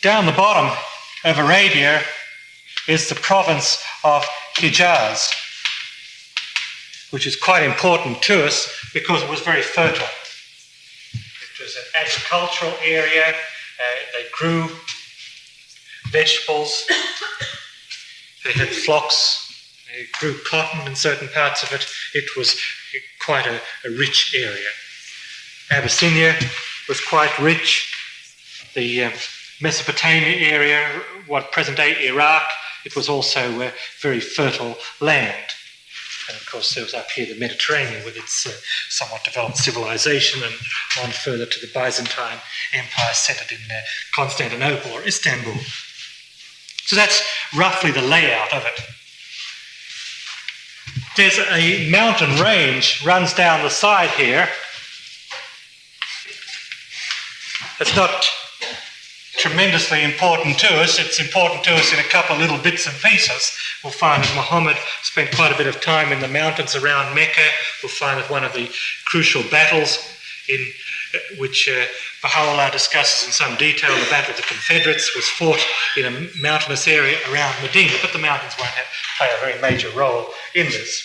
Down the bottom of Arabia is the province of Hijaz, which is quite important to us because it was very fertile. It was an agricultural area. They grew vegetables. They had flocks. They grew cotton in certain parts of it. It was quite a rich area. Abyssinia was quite rich. The Mesopotamia area, what present-day Iraq, it was also a very fertile land. And of course, there was up here the Mediterranean with its somewhat developed civilization, and on further to the Byzantine Empire centered in Constantinople or Istanbul. So that's roughly the layout of it. There's a mountain range runs down the side here. It's not tremendously important to us. It's important to us in a couple of little bits and pieces. We'll find that Muhammad spent quite a bit of time in the mountains around Mecca. We'll find that one of the crucial battles in which Baha'u'llah discusses in some detail, the Battle of the Confederates, was fought in a mountainous area around Medina, but the mountains won't play a very major role in this.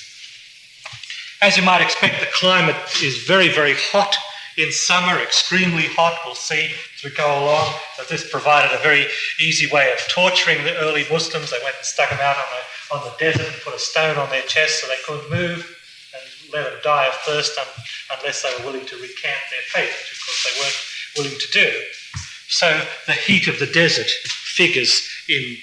As you might expect, the climate is very, very hot in summer, extremely hot. We'll see as we go along that this provided a very easy way of torturing the early Muslims. They went and stuck them out on the desert and put a stone on their chest so they couldn't move and let them die of thirst unless they were willing to recant their faith, which of course they weren't willing to do. So the heat of the desert figures in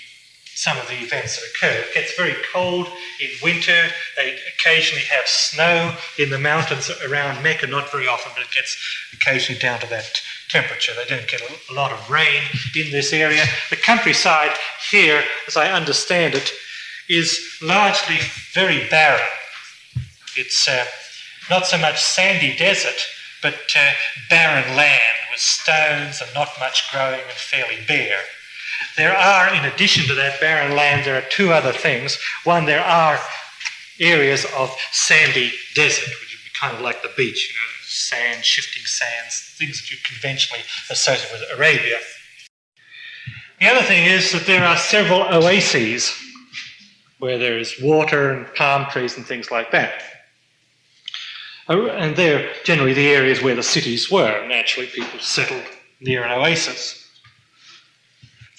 some of the events that occur. It gets very cold in winter. They occasionally have snow in the mountains around Mecca, not very often, but it gets occasionally down to that temperature. They don't get a lot of rain in this area. The countryside here, as I understand it, is largely very barren. It's not so much sandy desert, but barren land with stones and not much growing and fairly bare. There are, in addition to that barren land, there are two other things. One, there are areas of sandy desert, which would be kind of like the beach, sand, shifting sands, things that you conventionally associate with Arabia. The other thing is that there are several oases where there is water and palm trees and things like that. And they're generally the areas where the cities were. Naturally, people settled near an oasis.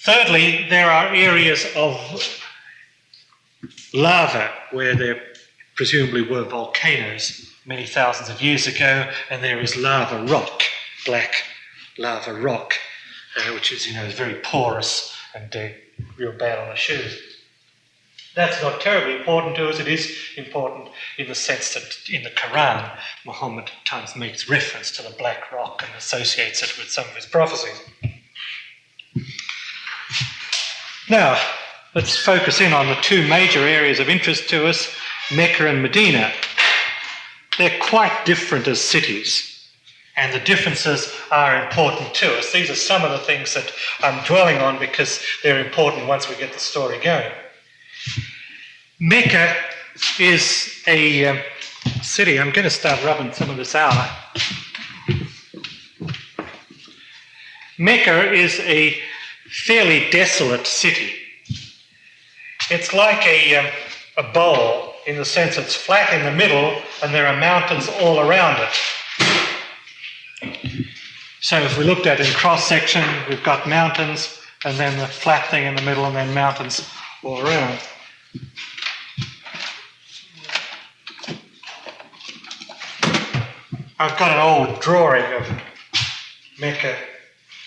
Thirdly, there are areas of lava where there presumably were volcanoes many thousands of years ago, and there is lava rock, black lava rock, which is, very porous and real bad on the shoes. That's not terribly important to us. It is important in the sense that in the Quran, Muhammad at times makes reference to the black rock and associates it with some of his prophecies. Now, let's focus in on the two major areas of interest to us, Mecca and Medina. They're quite different as cities, and the differences are important to us. These are some of the things that I'm dwelling on because they're important once we get the story going. Mecca is a city. I'm going to start rubbing some of this out. Mecca is a fairly desolate city. It's like a bowl in the sense it's flat in the middle and there are mountains all around it. So if we looked at it in cross-section, we've got mountains and then the flat thing in the middle and then mountains all around. I've got an old drawing of Mecca,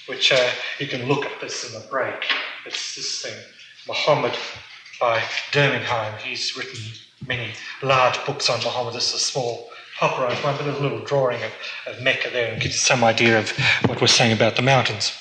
which you can look at this in the break. It's this thing, Muhammad by Dermingham. He's written many large books on Muhammad. This is a small popularized one, but there's a little drawing of Mecca there and gives you some idea of what we're saying about the mountains.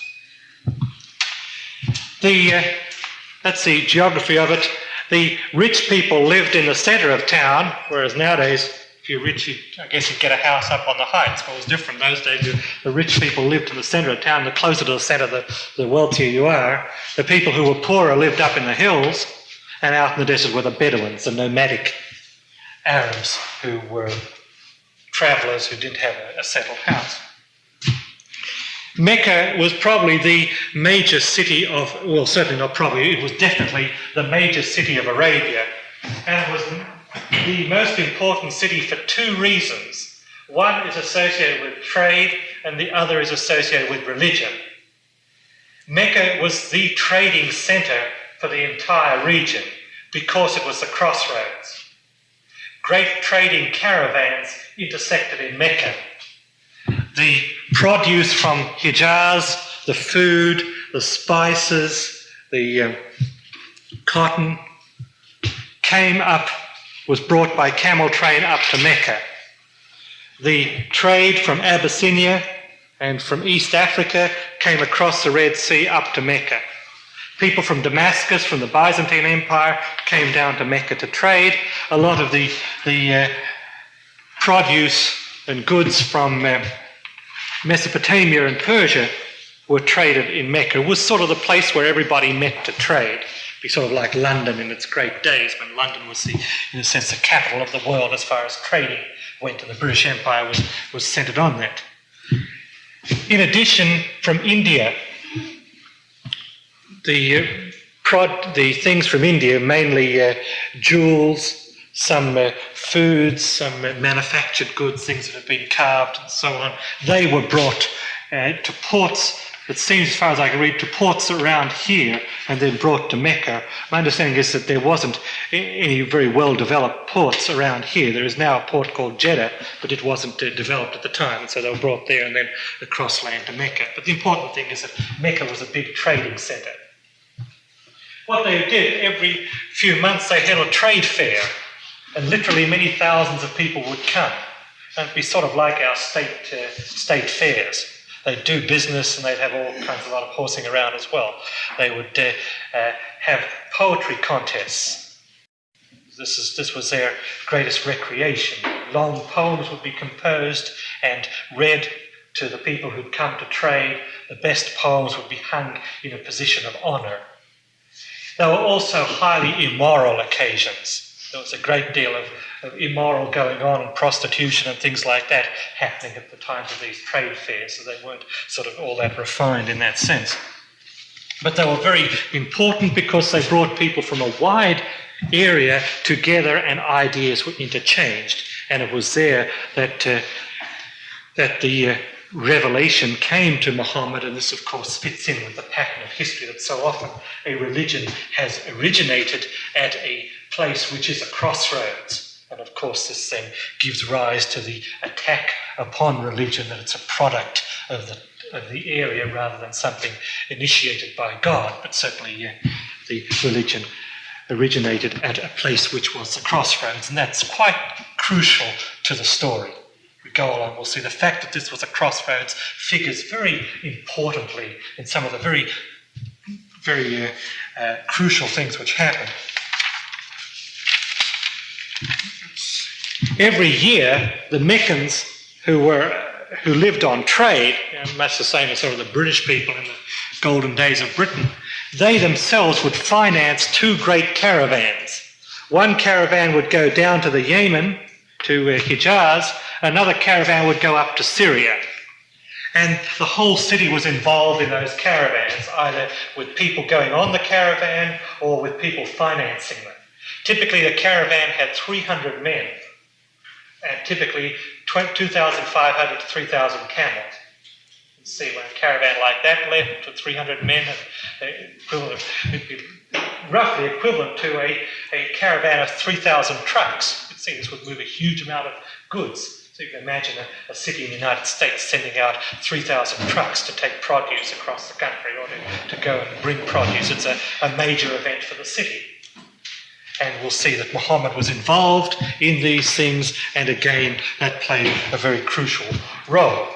That's the geography of it. The rich people lived in the centre of town, whereas nowadays, if you're rich, I guess you'd get a house up on the heights. But it was different. In those days, the rich people lived in the centre of town. The closer to the centre, the wealthier you are. The people who were poorer lived up in the hills, and out in the desert were the Bedouins, the nomadic Arabs who were travellers who didn't have a settled house. Mecca was probably the major city of, well, certainly not probably, it was definitely the major city of Arabia. And it was the most important city for two reasons. One is associated with trade and the other is associated with religion. Mecca was the trading centre for the entire region because it was the crossroads. Great trading caravans intersected in Mecca. The produce from Hijaz, the food, the spices, the cotton was brought by camel train up to Mecca. The trade from Abyssinia and from East Africa came across the Red Sea up to Mecca. People from Damascus, from the Byzantine Empire, came down to Mecca to trade. A lot of the produce and goods from Mesopotamia and Persia were traded in Mecca. It was sort of the place where everybody met to trade. It'd be sort of like London in its great days, when London was, in a sense, the capital of the world as far as trading went, and the British Empire was centred on that. In addition, from India, the things from India, mainly jewels, some foods, some manufactured goods, things that have been carved and so on. They were brought to ports, it seems as far as I can read, to ports around here and then brought to Mecca. My understanding is that there wasn't any very well-developed ports around here. There is now a port called Jeddah, but it wasn't developed at the time, and so they were brought there and then across land to Mecca. But the important thing is that Mecca was a big trading centre. What they did, every few months they held a trade fair, and literally many thousands of people would come. And it'd be sort of like our state fairs. They'd do business and they'd have all kinds of a lot of horsing around as well. They would have poetry contests. This was their greatest recreation. Long poems would be composed and read to the people who'd come to trade. The best poems would be hung in a position of honour. There were also highly immoral occasions. There was a great deal of immoral going on, and prostitution and things like that happening at the times of these trade fairs, so they weren't sort of all that refined in that sense. But they were very important because they brought people from a wide area together and ideas were interchanged. And it was there that the revelation came to Muhammad, and this of course fits in with the pattern of history that so often a religion has originated at a place which is a crossroads. And of course this then gives rise to the attack upon religion, that it's a product of the area rather than something initiated by God. But certainly the religion originated at a place which was the crossroads, and that's quite crucial to the story. We go along, we'll see the fact that this was a crossroads figures very importantly in some of the very crucial things which happened. Every year, the Meccans who lived on trade, much the same as sort of the British people in the golden days of Britain, they themselves would finance two great caravans. One caravan would go down to the Yemen, to Hijaz. Another caravan would go up to Syria. And the whole city was involved in those caravans, either with people going on the caravan or with people financing them. Typically, the caravan had 300 men, and typically 2,500 to 3,000 camels. You see, when a caravan like that left with 300 men, it'd be roughly equivalent to a caravan of 3,000 trucks. You can see this would move a huge amount of goods. So you can imagine a city in the United States sending out 3,000 trucks to take produce across the country or to go and bring produce. It's a major event for the city. And we'll see that Muhammad was involved in these things, and again, that played a very crucial role.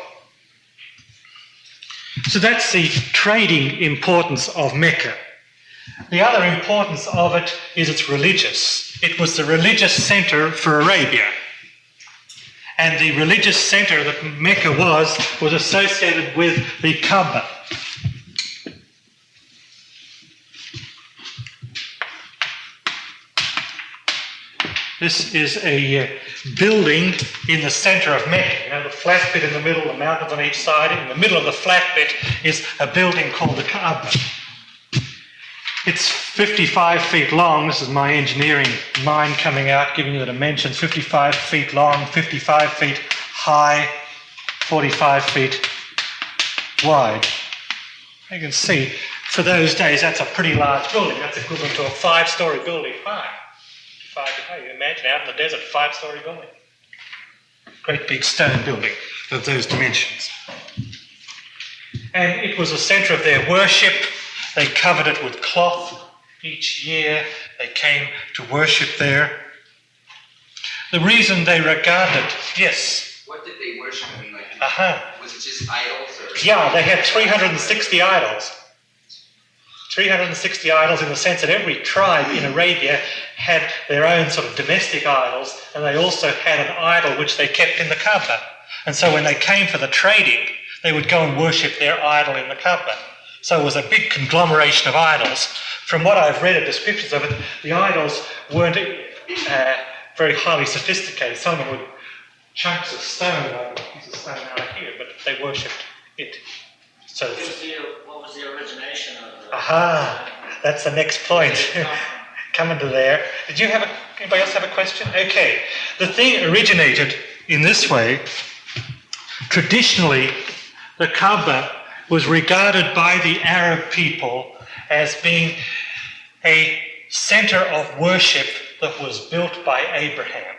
So that's the trading importance of Mecca. The other importance of it is it's religious. It was the religious centre for Arabia. And the religious centre that Mecca was associated with the Kaaba. This is a building in the centre of Mecca. You know, the flat bit in the middle, the mountains on each side. In the middle of the flat bit is a building called the Kaaba. It's 55 feet long. This is my engineering mind coming out, giving you the dimensions. 55 feet long, 55 feet high, 45 feet wide. You can see, for those days, that's a pretty large building. That's equivalent to a 5-story building high. You imagine out in the desert, 5-story building. Great big stone building of those dimensions. And it was a centre of their worship. They covered it with cloth. Each year they came to worship there. The reason they regarded, yes? What did they worship? I mean, like, was it just idols? Or yeah, they had 360 idols. 360 idols in the sense that every tribe in Arabia had their own sort of domestic idols, and they also had an idol which they kept in the Kaaba. And so when they came for the trading, they would go and worship their idol in the Kaaba. So it was a big conglomeration of idols. From what I've read of descriptions of it, the idols weren't very highly sophisticated. Some of them were chunks of stone, like a piece of stone out here, but they worshipped it. So What was the origination of the... that's the next point. coming to there. Did you have anybody else have a question? Okay. The thing originated in this way. Traditionally, the Kaaba was regarded by the Arab people as being a center of worship that was built by Abraham.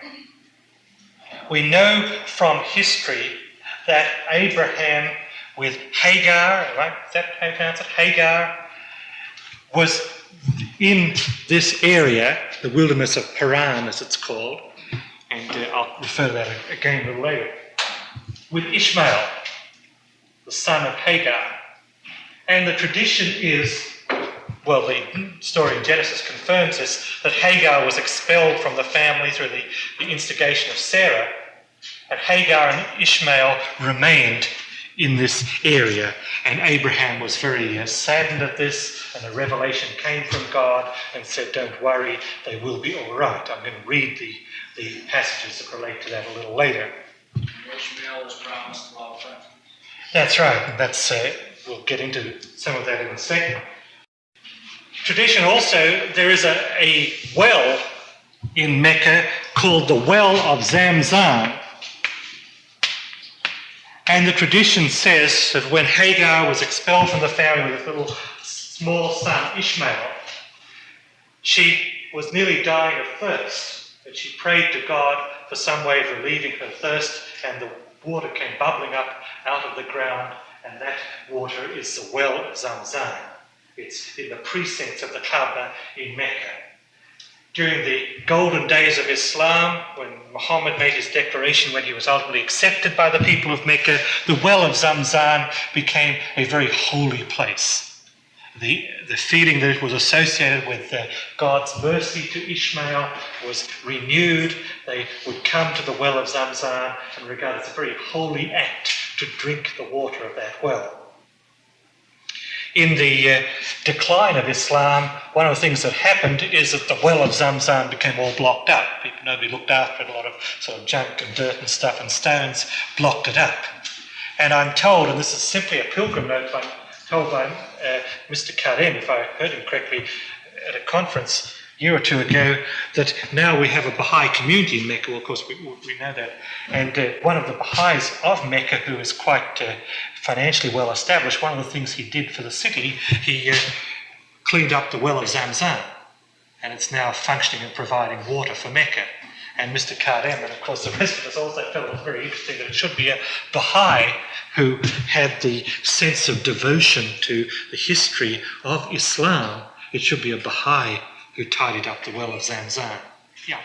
We know from history that Abraham with Hagar, right? Is that how you pronounce it? Hagar, was in this area, the wilderness of Paran as it's called, and I'll refer to that again a little later, with Ishmael, the son of Hagar. And the tradition is, well, the story in Genesis confirms this, that Hagar was expelled from the family through the instigation of Sarah, and Hagar and Ishmael remained in this area. And Abraham was very saddened at this, and a revelation came from God and said, don't worry, they will be all right. I'm going to read the passages that relate to that a little later. Ishmael was promised a lot of times. That's right, and that's we'll get into some of that in a second. Tradition also, there is a well in Mecca called the Well of Zamzam. And the tradition says that when Hagar was expelled from the family with a little small son, Ishmael, she was nearly dying of thirst. But she prayed to God for some way of relieving her thirst, and the water came bubbling up out of the ground, and that water is the Well of Zamzam. It's in the precincts of the Kaaba in Mecca. During the golden days of Islam, when Muhammad made his declaration, when he was ultimately accepted by the people of Mecca, the Well of Zamzam became a very holy place. The feeling that it was associated with God's mercy to Ishmael was renewed. They would come to the Well of Zamzam and regard it as a very holy act to drink the water of that well. In the decline of Islam, one of the things that happened is that the Well of Zamzam became all blocked up. Nobody looked after it. A lot of sort of junk and dirt and stuff and stones blocked it up. And I'm told, and this is simply a pilgrim note, I'm told by Mr. Karim, if I heard him correctly, at a conference a year or two ago, that now we have a Baha'i community in Mecca. Well, of course, we know that. And one of the Baha'is of Mecca, who is quite financially well established, one of the things he did for the city, he cleaned up the Well of Zamzam, and it's now functioning and providing water for Mecca. And Mr. Karim, and of course the rest of us also felt it was very interesting that it should be a Baha'i who had the sense of devotion to the history of Islam. It should be a Baha'i who tidied up the Well of Zamzam. Yeah.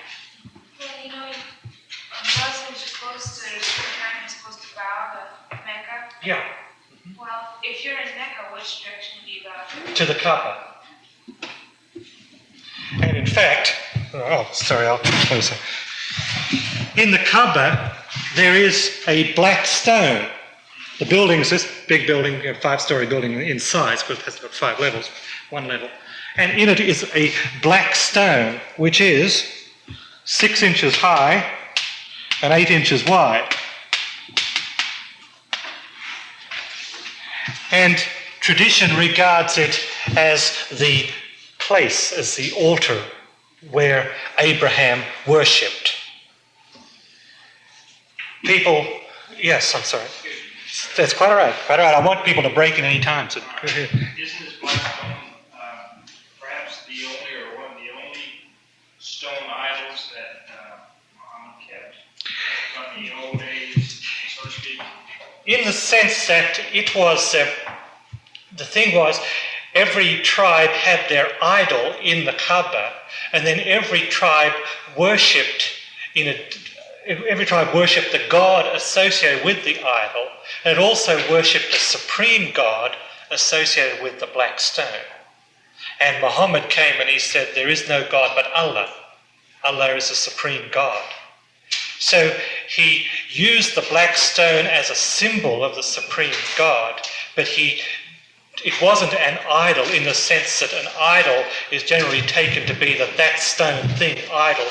Well, you know, Muslims are supposed to, you're supposed to bow to Mecca. Yeah. Well, if you're in Mecca, which direction do you go? To the Kaaba. And in fact, I'll close it. In the Kaaba, there is a black stone. The building's this big building, a 5-story building in size, because it has got 5 levels, 1 level. And in it is a black stone, which is 6 inches high and 8 inches wide. And tradition regards it as the place, as the altar where Abraham worshipped. People, yes, I'm sorry. That's quite all right. Quite all right. I want people to break in any time. So go ahead. Isn't this black stone perhaps the only or one of the only stone idols that Muhammad kept from the old days, so to speak? In the sense that it was, the thing was, every tribe had their idol in the Kaaba, and then every tribe worshipped the god associated with the idol, and it also worshipped the supreme god associated with the black stone. And Muhammad came and he said, there is no god but Allah. Allah is the supreme God. So he used the black stone as a symbol of the supreme God, but it wasn't an idol in the sense that an idol is generally taken to be that stone thing, idol,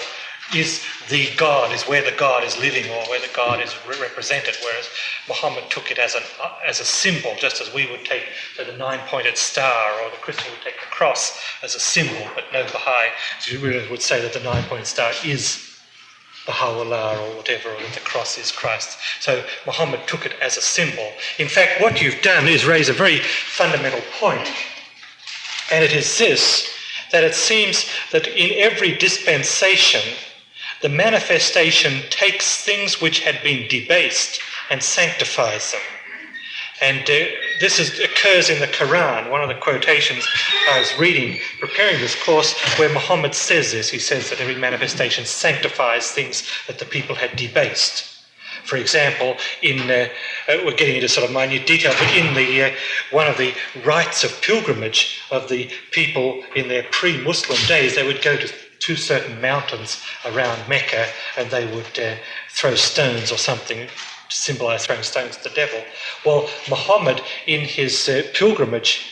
is the God, is where the God is living or where the God is represented, whereas Muhammad took it as a symbol, just as we would take the 9-pointed star, or the Christian would take the cross as a symbol, but no Baha'i would say that the 9-pointed star is Baha'u'llah or whatever, or that the cross is Christ. So Muhammad took it as a symbol. In fact, what you've done is raise a very fundamental point, and it is this, that it seems that in every dispensation, the manifestation takes things which had been debased and sanctifies them. And this occurs in the Quran. One of the quotations I was reading, preparing this course, where Muhammad says this. He says that every manifestation sanctifies things that the people had debased. For example, we're getting into sort of minute detail, but in one of the rites of pilgrimage of the people in their pre-Muslim days, they would go to 2 certain mountains around Mecca, and they would throw stones or something to symbolise throwing stones at the devil. Well, Muhammad, in his pilgrimage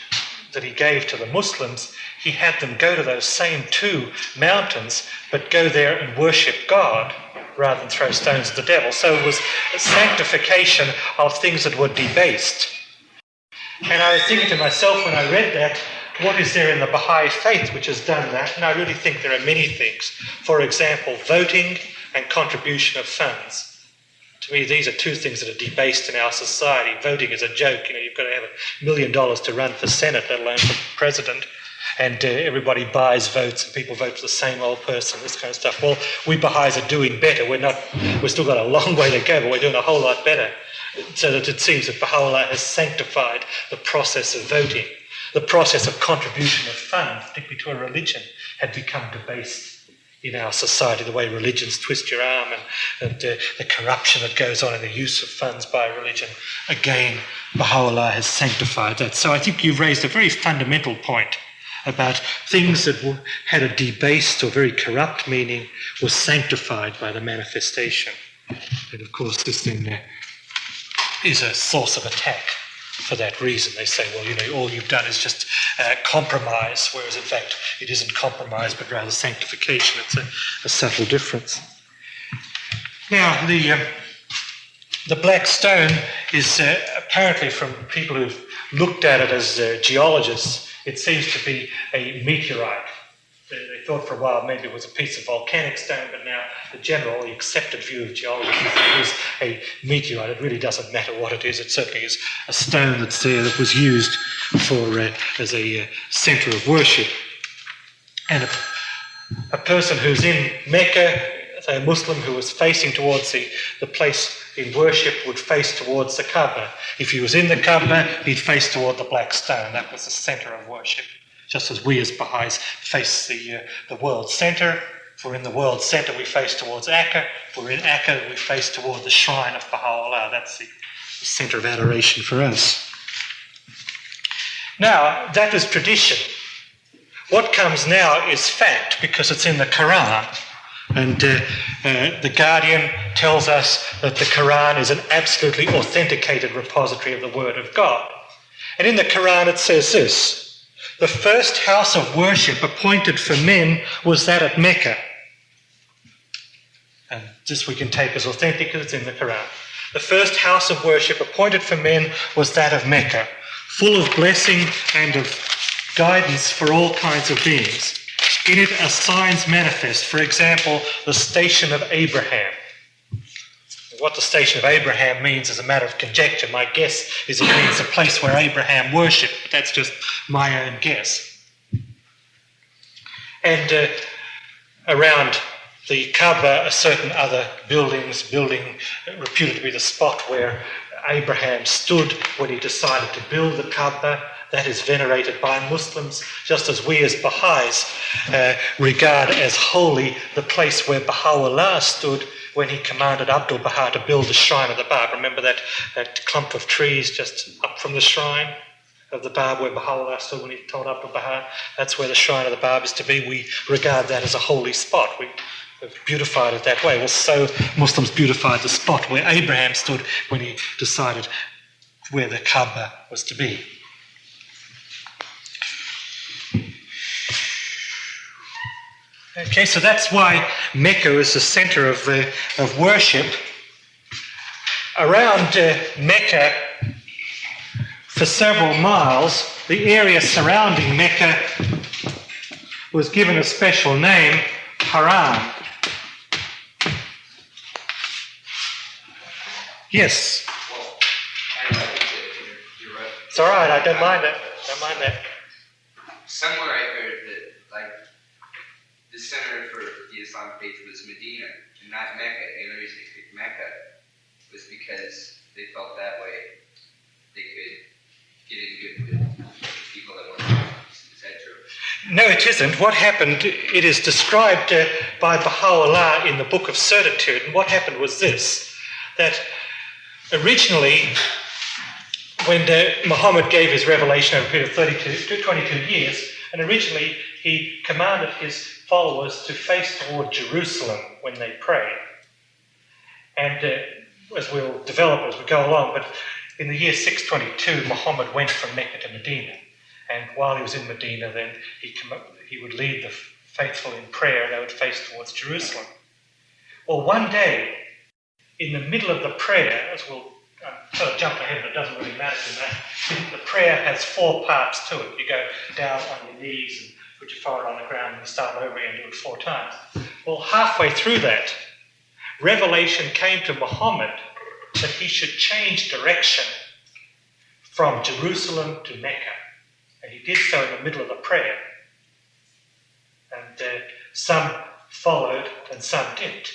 that he gave to the Muslims, he had them go to those same 2 mountains, but go there and worship God rather than throw stones at the devil. So it was a sanctification of things that were debased. And I was thinking to myself when I read that, what is there in the Baha'i faith which has done that? And I really think there are many things. For example, voting and contribution of funds. To me, these are 2 things that are debased in our society. Voting is a joke. You've got to have $1 million to run for Senate, let alone for president. And everybody buys votes and people vote for the same old person, this kind of stuff. Well, we Baha'is are doing better. We've still got a long way to go, but we're doing a whole lot better. So that it seems that Baha'u'llah has sanctified the process of voting. The process of contribution of funds, particularly to a religion, had become debased in our society, the way religions twist your arm and the corruption that goes on in the use of funds by religion. Again, Baha'u'llah has sanctified that. So I think you've raised a very fundamental point about things that had a debased or very corrupt meaning were sanctified by the manifestation. And of course, this then is a source of attack for that reason. They say, well, all you've done is just compromise, whereas in fact it isn't compromise but rather sanctification. It's a subtle difference. Now, the black stone is apparently, from people who've looked at it as geologists, it seems to be a meteorite. They thought for a while maybe it was a piece of volcanic stone, but now the generally accepted view of geology is that it is a meteorite. It really doesn't matter what it is. It certainly is a stone that's there that was used as a centre of worship. And a person who's in Mecca, say a Muslim who was facing towards the place in worship, would face towards the Kaaba. If he was in the Kaaba, he'd face toward the black stone. That was the centre of worship. Just as we as Baha'is face the world centre. If we're in the world centre, we face towards Akka. If we're in Akka, we face toward the shrine of Baha'u'llah. That's the centre of adoration for us. Now, that was tradition. What comes now is fact, because it's in the Quran. And the Guardian tells us that the Quran is an absolutely authenticated repository of the Word of God. And in the Quran it says this: the first house of worship appointed for men was that at Mecca. And this we can take as authentic because it's in the Quran. The first house of worship appointed for men was that of Mecca, full of blessing and of guidance for all kinds of beings. In it are signs manifest, for example, the station of Abraham. What the station of Abraham means is a matter of conjecture. My guess is it means the place where Abraham worshipped, but that's just my own guess. And around the Kaaba are certain other buildings, reputed to be the spot where Abraham stood when he decided to build the Kaaba. That is venerated by Muslims, just as we as Baha'is regard as holy the place where Baha'u'llah stood when he commanded Abdul Baha to build the shrine of the Bab. Remember that clump of trees just up from the shrine of the Bab where Baha'u'llah stood when he told Abdul Baha? That's where the shrine of the Bab is to be. We regard that as a holy spot. We have beautified it that way. Well, so Muslims beautified the spot where Abraham stood when he decided where the Kaaba was to be. Okay, so that's why Mecca is the center of worship. Around Mecca, for several miles, the area surrounding Mecca was given a special name, Haran. Yes. Well, I think that you're right. It's all right. I don't mind that. Don't mind that. Somewhere I heard that, like, the center for the Islamic faith was Medina and not Mecca. And the reason they picked Mecca was because they felt that way they could get in good with people that were Muslims. Is that true? No, it isn't. What happened, it is described by Baha'u'llah in the Book of Certitude. And what happened was this, that originally, when Muhammad gave his revelation over a period of 22 years, and originally he commanded his followers to face toward Jerusalem when they prayed. And as we'll develop as we go along, but in the year 622, Muhammad went from Mecca to Medina. And while he was in Medina, then he would lead the faithful in prayer, and they would face towards Jerusalem. Well, one day, in the middle of the prayer, as we'll sort of jump ahead, but it doesn't really matter to that, the prayer has 4 parts to it. You go down on your knees and put your forehead on the ground and start over again and do it 4 times. Well, halfway through that, revelation came to Muhammad that he should change direction from Jerusalem to Mecca. And he did so in the middle of the prayer. And some followed and some didn't.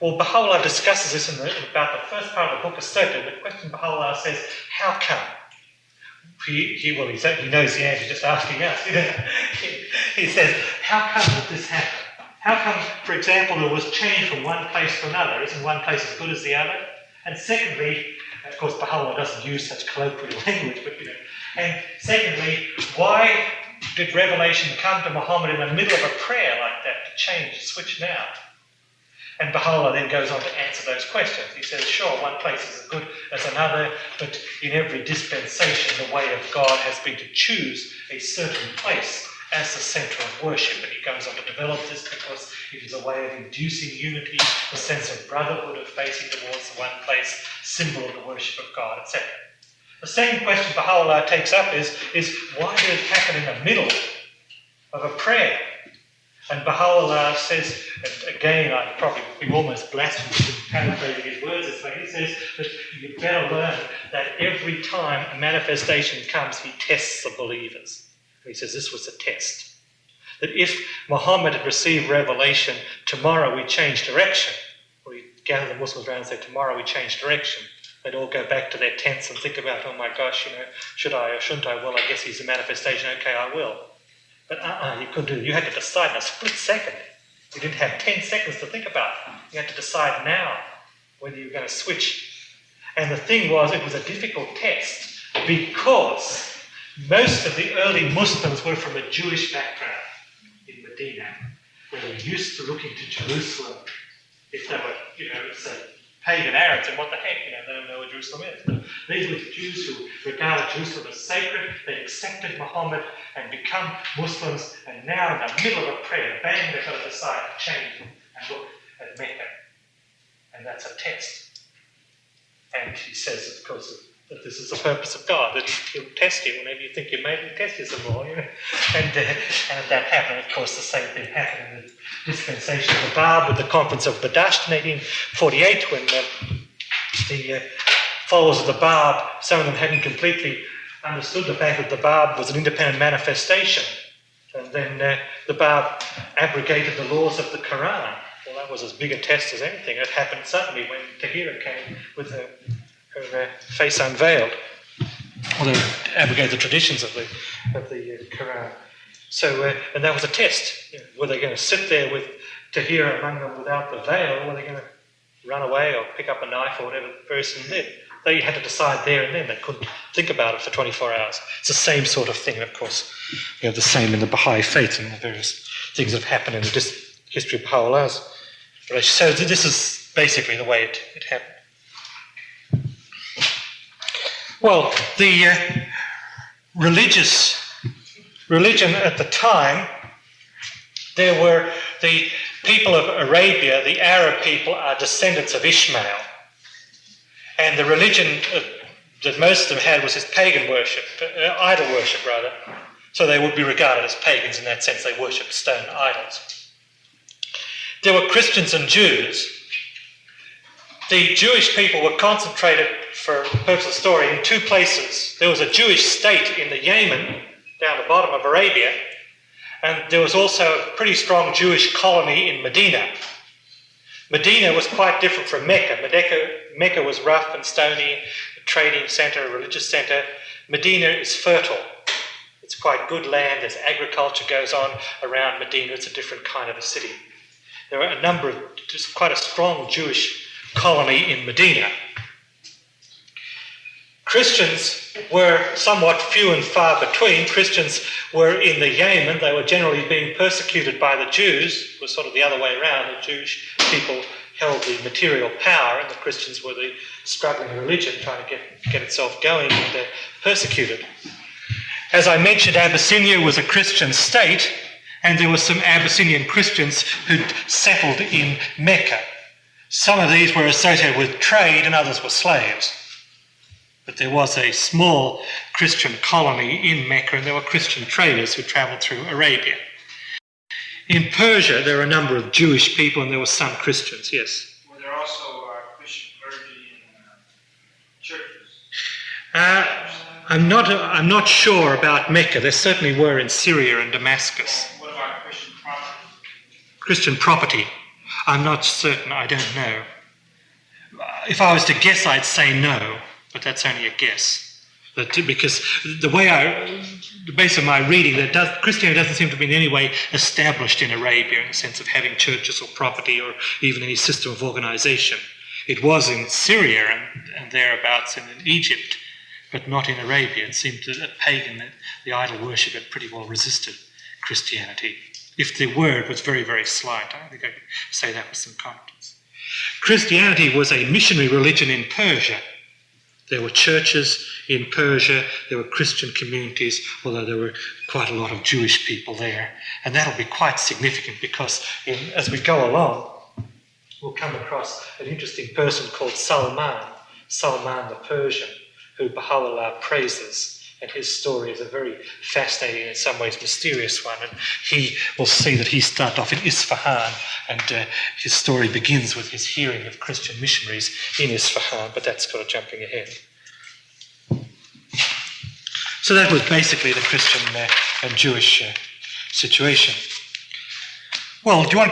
Well, Baha'u'llah discusses this in about the first part of the Book of Certitude. The question Baha'u'llah says, how come? He knows the answer, just asking us. He says, how come did this happen? How come, for example, there was change from one place to another? Isn't one place as good as the other? And secondly, of course, Baha'u'llah doesn't use such colloquial language, but and secondly, why did revelation come to Muhammad in the middle of a prayer like that to change, switch now? And Baha'u'llah then goes on to answer those questions. He says, sure, one place is as good as another, but in every dispensation, the way of God has been to choose a certain place as the centre of worship. And he goes on to develop this because it is a way of inducing unity, the sense of brotherhood of facing towards the one place, symbol of the worship of God, etc. The second question Baha'u'llah takes up is why did it happen in the middle of a prayer? And Baha'u'llah says, and again, I'd probably be almost blasphemous in paraphrasing his words this way, he says that you better learn that every time a manifestation comes, he tests the believers. And he says this was a test. That if Muhammad had received revelation, tomorrow we change direction, or he gathered the Muslims around and said, tomorrow we change direction, they'd all go back to their tents and think about, oh my gosh, should I or shouldn't I? Well, I guess he's a manifestation, okay, I will. But you couldn't do it. You had to decide in a split second. You didn't have 10 seconds to think about it. You had to decide now whether you were going to switch. And the thing was, it was a difficult test because most of the early Muslims were from a Jewish background in Medina, where they used to looking to Jerusalem if they were, say, pagan Arabs, and what the heck, they don't know where Jerusalem is. But these were the Jews who regarded Jerusalem as sacred. They accepted Muhammad and become Muslims, and now in the middle of a prayer, bang, they've got to decide to change and look at Mecca. And that's a test. And he says, of course, that this is the purpose of God, that he'll test you whenever you think you made him test you some more. And that happened. Of course, the same thing happened in the dispensation of the Bab with the Conference of Badasht in 1848, when the followers of the Bab, some of them hadn't completely understood the fact that the Bab was an independent manifestation. And then the Bab abrogated the laws of the Quran. Well, that was as big a test as anything. It happened suddenly when Tahira came with her face unveiled, or they abrogated the traditions of the Quran. So, and that was a test. Were they going to sit there with Tahira among them without the veil, or were they going to run away or pick up a knife or whatever the person did? They had to decide there and then. They couldn't think about it for 24 hours. It's the same sort of thing. And of course, we have the same in the Baha'i faith and the various things that have happened in the history of Baha'u'llah's. So this is basically the way it happened. Well, the religion at the time There were the people of Arabia, the Arab people, are descendants of Ishmael. And the religion that most of them had was this pagan worship, idol worship rather. So they would be regarded as pagans in that sense. They worshipped stone idols. There were Christians and Jews. The Jewish people were concentrated, for the purpose of the story, in two places. There was a Jewish state in the Yemen, down the bottom of Arabia, and there was also a pretty strong Jewish colony in Medina. Medina was quite different from Mecca. Mecca was rough and stony, a trading centre, a religious centre. Medina is fertile. It's quite good land. There's agriculture goes on around Medina. It's a different kind of a city. There are a number of, just quite a strong Jewish colony in Medina. Christians were somewhat few and far between. Christians were in the Yemen. They were generally being persecuted by the Jews. It was sort of the other way around. The Jewish people held the material power and the Christians were the struggling religion trying to get itself going and persecuted. As I mentioned, Abyssinia was a Christian state, and there were some Abyssinian Christians who'd settled in Mecca. Some of these were associated with trade and others were slaves. But there was a small Christian colony in Mecca, and there were Christian traders who travelled through Arabia. In Persia, there were a number of Jewish people, and there were some Christians, yes. Were there also Christian clergy in churches? I'm not sure about Mecca. There certainly were in Syria and Damascus. What about Christian property? Christian property? I'm not certain. I don't know. If I was to guess, I'd say no. But that's only a guess. Because the base of my reading, Christianity doesn't seem to be in any way established in Arabia in the sense of having churches or property or even any system of organisation. It was in Syria and thereabouts and in Egypt, but not in Arabia. It seemed that pagan, the idol worship had pretty well resisted Christianity. If there were, it was very, very slight. I think I could say that with some confidence. Christianity was a missionary religion in Persia. There were churches in Persia, there were Christian communities, although there were quite a lot of Jewish people there. And that'll be quite significant because as we go along, we'll come across an interesting person called Salman the Persian, who Baha'u'llah praises. And his story is a very fascinating, in some ways mysterious one. And he will see that he started off in Isfahan, and his story begins with his hearing of Christian missionaries in Isfahan, but that's sort of jumping ahead. So that was basically the Christian and Jewish situation. Well, we'll go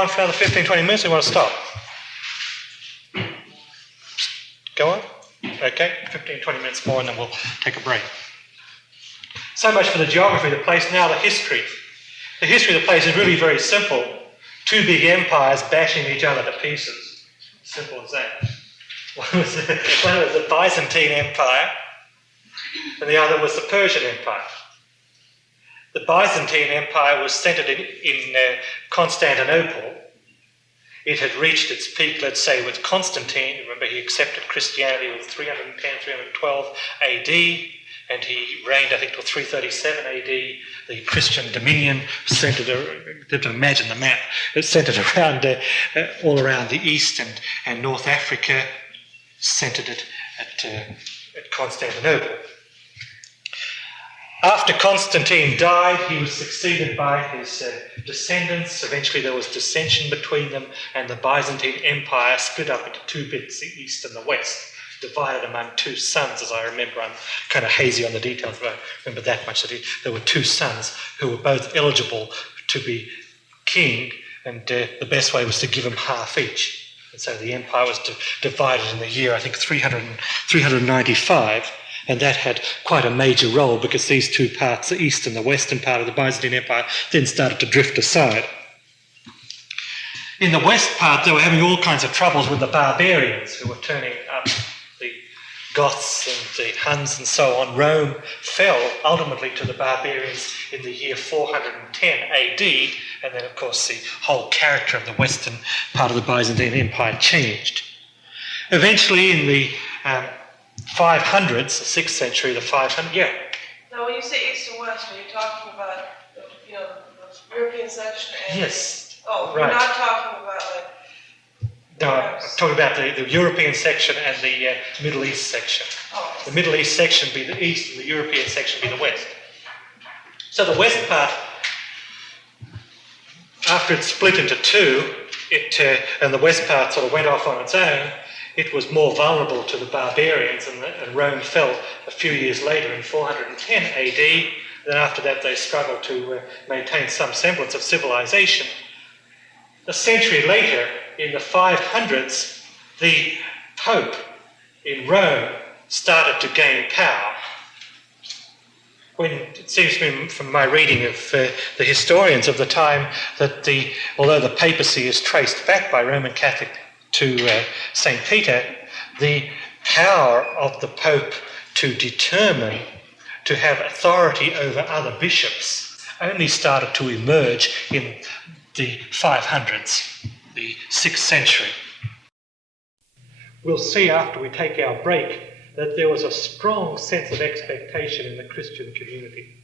on for another 15, 20 minutes, or do you want to stop? Go on? Okay, 15, 20 minutes more and then we'll take a break. So much for the geography of the place. Now the history. The history of the place is really very simple. Two big empires bashing each other to pieces. Simple as that. One was the Byzantine Empire and the other was the Persian Empire. The Byzantine Empire was centred in Constantinople. It had reached its peak, let's say, with Constantine. Remember, he accepted Christianity with 310, 312 AD, and he reigned, I think, till 337 AD. The Christian dominion centred, you have to imagine the map, it centred around, all around the East and North Africa, centred it at Constantinople. After Constantine died, he was succeeded by his descendants. Eventually there was dissension between them, and the Byzantine Empire split up into two bits, the East and the West, divided among two sons, as I remember. I'm kind of hazy on the details, but I remember that much. That there were two sons who were both eligible to be king, and the best way was to give them half each. And so the empire was divided in the year, I think, 395. And that had quite a major role because these two parts, the east and the western part of the Byzantine Empire, then started to drift aside. In the west part, they were having all kinds of troubles with the barbarians who were turning up, the Goths and the Huns and so on. Rome fell ultimately to the barbarians in the year 410 AD, and then, of course, the whole character of the western part of the Byzantine Empire changed. Eventually, in the 500s, the 6th century, the 500s, yeah. Now, when you say east and west, are you talking about, the European section and... Yes. Oh, Right. you're not talking about like... No, I'm talking about the European section and the Middle East section. Oh, The Middle East section be the east and the European section be the west. So the west part, after it split into two, and the west part sort of went off on its own, it was more vulnerable to the barbarians, and Rome fell a few years later in 410 AD. Then after that they struggled to maintain some semblance of civilization. A century later, in the 500s, the Pope in Rome started to gain power. When it seems to me from my reading of the historians of the time that although the papacy is traced back by Roman Catholic to St. Peter, the power of the Pope to determine to have authority over other bishops only started to emerge in the 500s, the 6th century. We'll see after we take our break that there was a strong sense of expectation in the Christian community.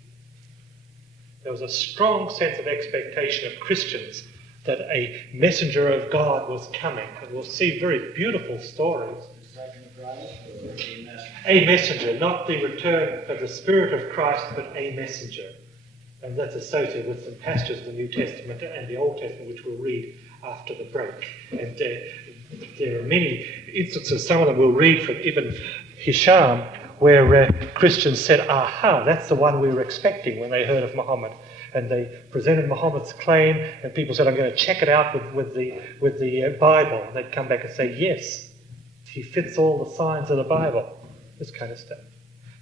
There was a strong sense of expectation of Christians that a messenger of God was coming. And we'll see very beautiful stories. A messenger, not the return of the Spirit of Christ, but a messenger. And that's associated with some passages of the New Testament and the Old Testament, which we'll read after the break. And there are many instances, some of them we'll read from Ibn Hisham, where Christians said, aha, that's the one we were expecting when they heard of Muhammad. And they presented Muhammad's claim, and people said, I'm going to check it out with the Bible. And they'd come back and say, yes, he fits all the signs of the Bible. This kind of stuff.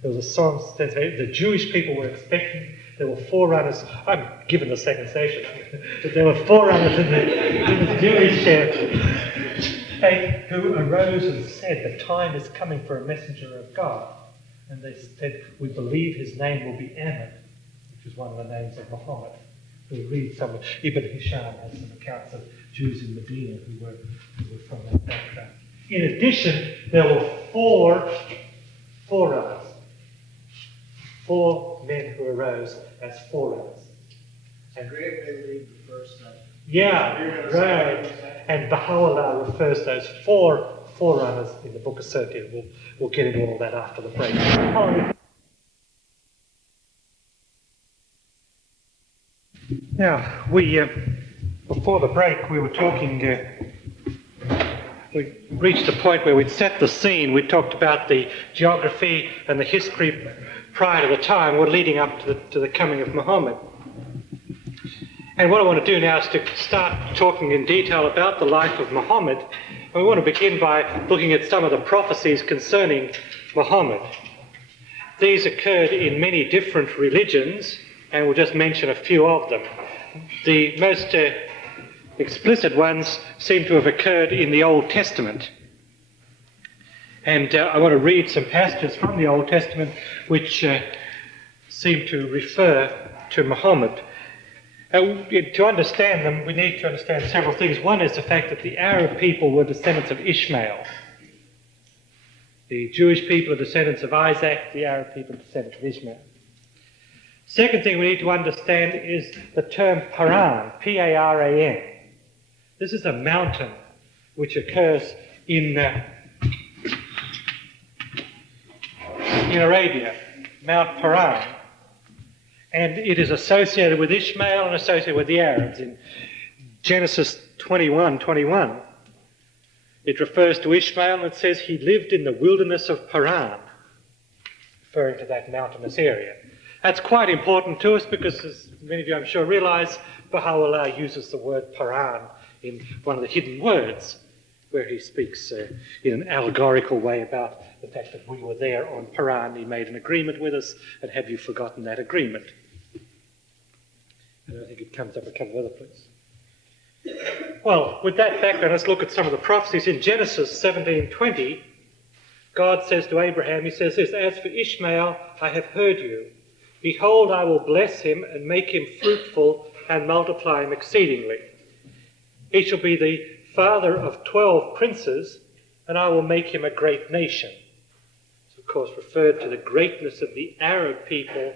There was a strong sense of the Jewish people were expecting. There were forerunners. I'm given the second station, but there were forerunners in the Jewish faith who arose and said, the time is coming for a messenger of God. And they said, we believe his name will be Ahmed, which is one of the names of Muhammad. We'll read some of Ibn Hisham has some accounts of Jews in Medina who were from that background. In addition, there were four forerunners. 4 men who arose as forerunners. And read the first time. yeah, right. And Baha'u'llah refers to those 4 forerunners in the Book of Sirkir. We'll get into all that after the break. Now, before the break, we were talking, we reached a point where we'd set the scene. We talked about the geography and the history prior to the time, we're leading up to the coming of Muhammad. And what I want to do now is to start talking in detail about the life of Muhammad. And we want to begin by looking at some of the prophecies concerning Muhammad. These occurred in many different religions, and we'll just mention a few of them. The most explicit ones seem to have occurred in the Old Testament. And I want to read some passages from the Old Testament which seem to refer to Muhammad. To understand them, we need to understand several things. One is the fact that the Arab people were descendants of Ishmael. The Jewish people are descendants of Isaac, the Arab people are descendants of Ishmael. Second thing we need to understand is the term Paran, P-A-R-A-N. This is a mountain which occurs in Arabia, Mount Paran. And it is associated with Ishmael and associated with the Arabs. In Genesis 21:21, it refers to Ishmael and it says he lived in the wilderness of Paran, referring to that mountainous area. That's quite important to us because, as many of you I'm sure realize, Baha'u'llah uses the word Paran in one of the hidden words, where he speaks in an allegorical way about the fact that we were there on Paran. He made an agreement with us, and have you forgotten that agreement? And I think it comes up a couple of other places. Well, with that background, let's look at some of the prophecies. In Genesis 17:20, God says to Abraham, he says this, as for Ishmael, I have heard you. Behold, I will bless him and make him fruitful and multiply him exceedingly. He shall be the father of 12 princes, and I will make him a great nation. It's of course referred to the greatness of the Arab people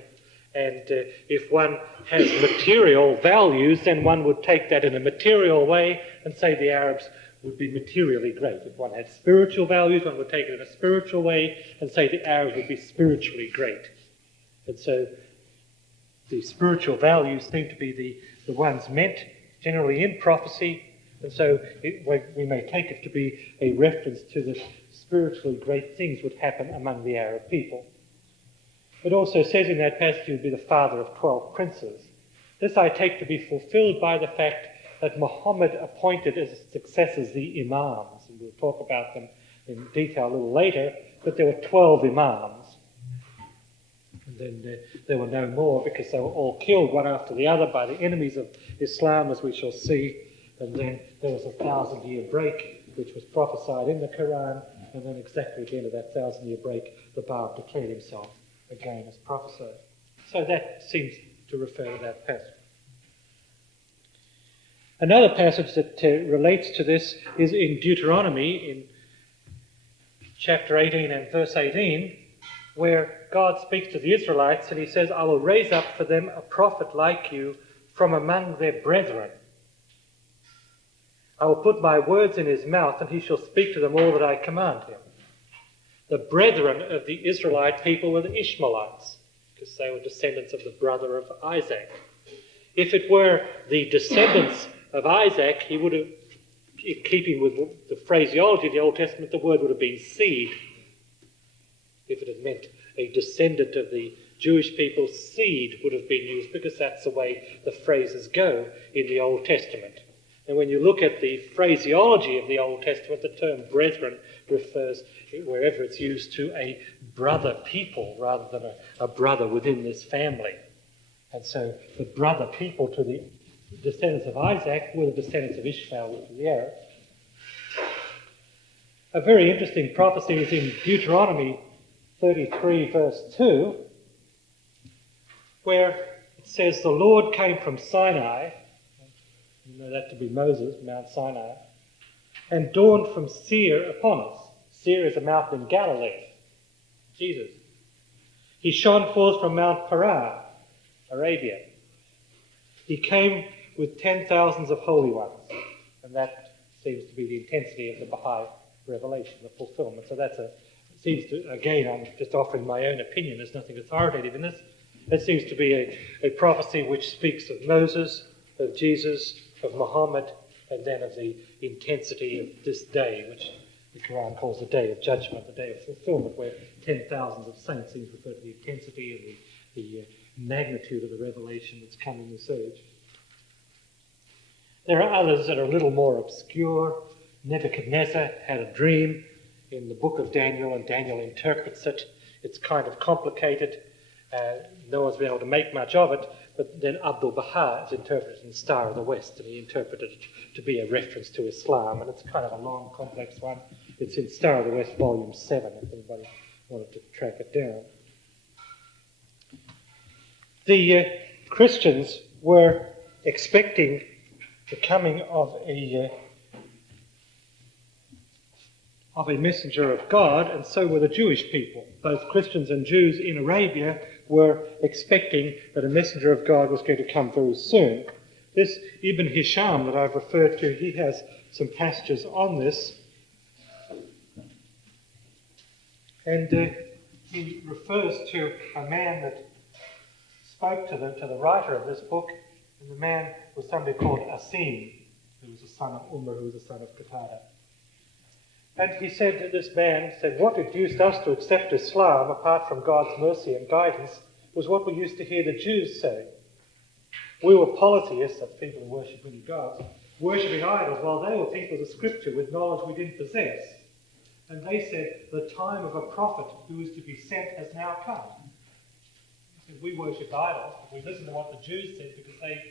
And if one has material values, then one would take that in a material way and say the Arabs would be materially great. If one had spiritual values, one would take it in a spiritual way and say the Arabs would be spiritually great. And so the spiritual values seem to be the ones meant generally in prophecy, and so we may take it to be a reference to the spiritually great things would happen among the Arab people. It also says in that passage he would be the father of 12 princes. This I take to be fulfilled by the fact that Muhammad appointed as successors the Imams, and we'll talk about them in detail a little later, but there were 12 Imams. And then there were no more because they were all killed one after the other by the enemies of Islam, as we shall see. And then there was a 1,000-year break, which was prophesied in the Quran, and then exactly at the end of that 1,000-year break, the Bab declared himself again as prophesied. So that seems to refer to that passage. Another passage that relates to this is in Deuteronomy, in chapter 18 and verse 18, where God speaks to the Israelites and he says, I will raise up for them a prophet like you from among their brethren. I will put my words in his mouth and he shall speak to them all that I command him. The brethren of the Israelite people were the Ishmaelites, because they were descendants of the brother of Isaac. If it were the descendants of Isaac, he would have, in keeping with the phraseology of the Old Testament, the word would have been seed. If it had meant a descendant of the Jewish people, seed would have been used, because that's the way the phrases go in the Old Testament. And when you look at the phraseology of the Old Testament, the term brethren refers, wherever it's used, to a brother people rather than a brother within this family. And so the brother people to the descendants of Isaac were the descendants of Ishmael, which was the Arabs. A very interesting prophecy is in Deuteronomy 33 verse 2, where it says, the Lord came from Sinai, you know that to be Moses, Mount Sinai, and dawned from Seir upon us. Seir is a mountain in Galilee, Jesus. He shone forth from Mount Paran, Arabia. He came with 10,000s of holy ones, and that seems to be the intensity of the Baha'i revelation, the fulfillment. So seems to, again, I'm just offering my own opinion, there's nothing authoritative in this. It seems to be a prophecy which speaks of Moses, of Jesus, of Muhammad, and then of the intensity of this day, which the Quran calls the day of judgment, the day of fulfillment, where 10,000s of saints seems to refer to the intensity and the magnitude of the revelation that's come in this age. There are others that are a little more obscure. Nebuchadnezzar had a dream in the book of Daniel, and Daniel interprets it. It's kind of complicated. No one's been able to make much of it, but then Abdu'l-Baha has interpreted it in the Star of the West, and he interpreted it to be a reference to Islam, and it's kind of a long, complex one. It's in Star of the West, Volume 7, if anybody wanted to track it down. The Christians were expecting the coming of a messenger of God, and so were the Jewish people. Both Christians and Jews in Arabia were expecting that a messenger of God was going to come very soon. This Ibn Hisham that I've referred to, he has some passages on this. And he refers to a man that spoke to the writer of this book, and the man was somebody called Asim, who was the son of Umar, who was the son of Qatada. And he said to this man, what induced us to accept Islam, apart from God's mercy and guidance, was what we used to hear the Jews say. We were polytheists, that's people who worship many gods, worshipping idols, while they were people of the scripture with knowledge we didn't possess. And they said, the time of a prophet who is to be sent has now come. He said, we worship idols, but we listened to what the Jews said because they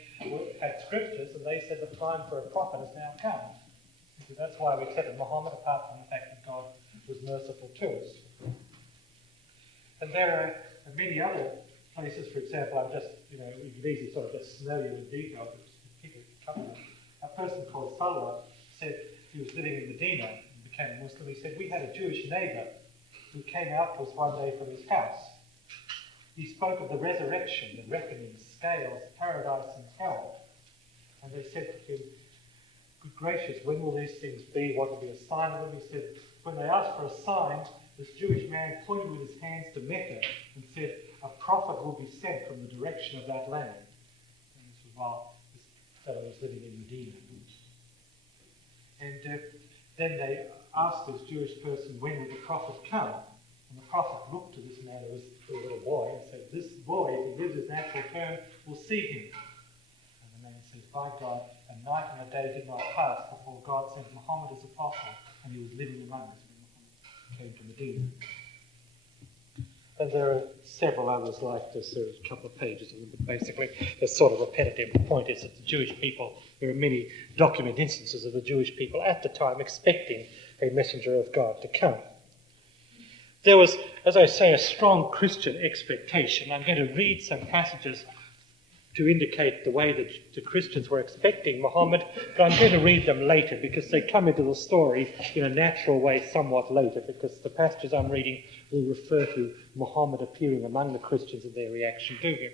had scriptures, and they said the time for a prophet has now come. Because that's why we accepted Muhammad, apart from the fact that God was merciful to us. And there are many other places, for example, I'm just, you could easily sort of just smell you in detail, but keep it coming. A person called Salwa said he was living in Medina and became a Muslim. He said, we had a Jewish neighbour who came out to us one day from his house. he spoke of the resurrection, the reckoning, scales, paradise and hell. And they said to him, "Good gracious, when will these things be? What will be a sign of them?" He said, when they asked for a sign, this Jewish man pointed with his hands to Mecca and said, "A prophet will be sent from the direction of that land." And this was while this fellow was living in Medina. And then they asked this Jewish person, when would the prophet come? And the prophet looked to this man who was a little boy and said, "This boy, if he lives his natural term, will see him." And the man says, "By God, a night and a day did not pass before God sent Muhammad as apostle, and he was living among us when Muhammad came to Medina." And there are several others like this. There are a couple of pages of them, but basically they're sort of repetitive. The point is that the Jewish people, there are many documented instances of the Jewish people at the time expecting a messenger of God to come. There was, as I say, a strong Christian expectation. I'm going to read some passages to indicate the way that the Christians were expecting Muhammad, but I'm going to read them later because they come into the story in a natural way somewhat later, because the passages I'm reading will refer to Muhammad appearing among the Christians and their reaction to him.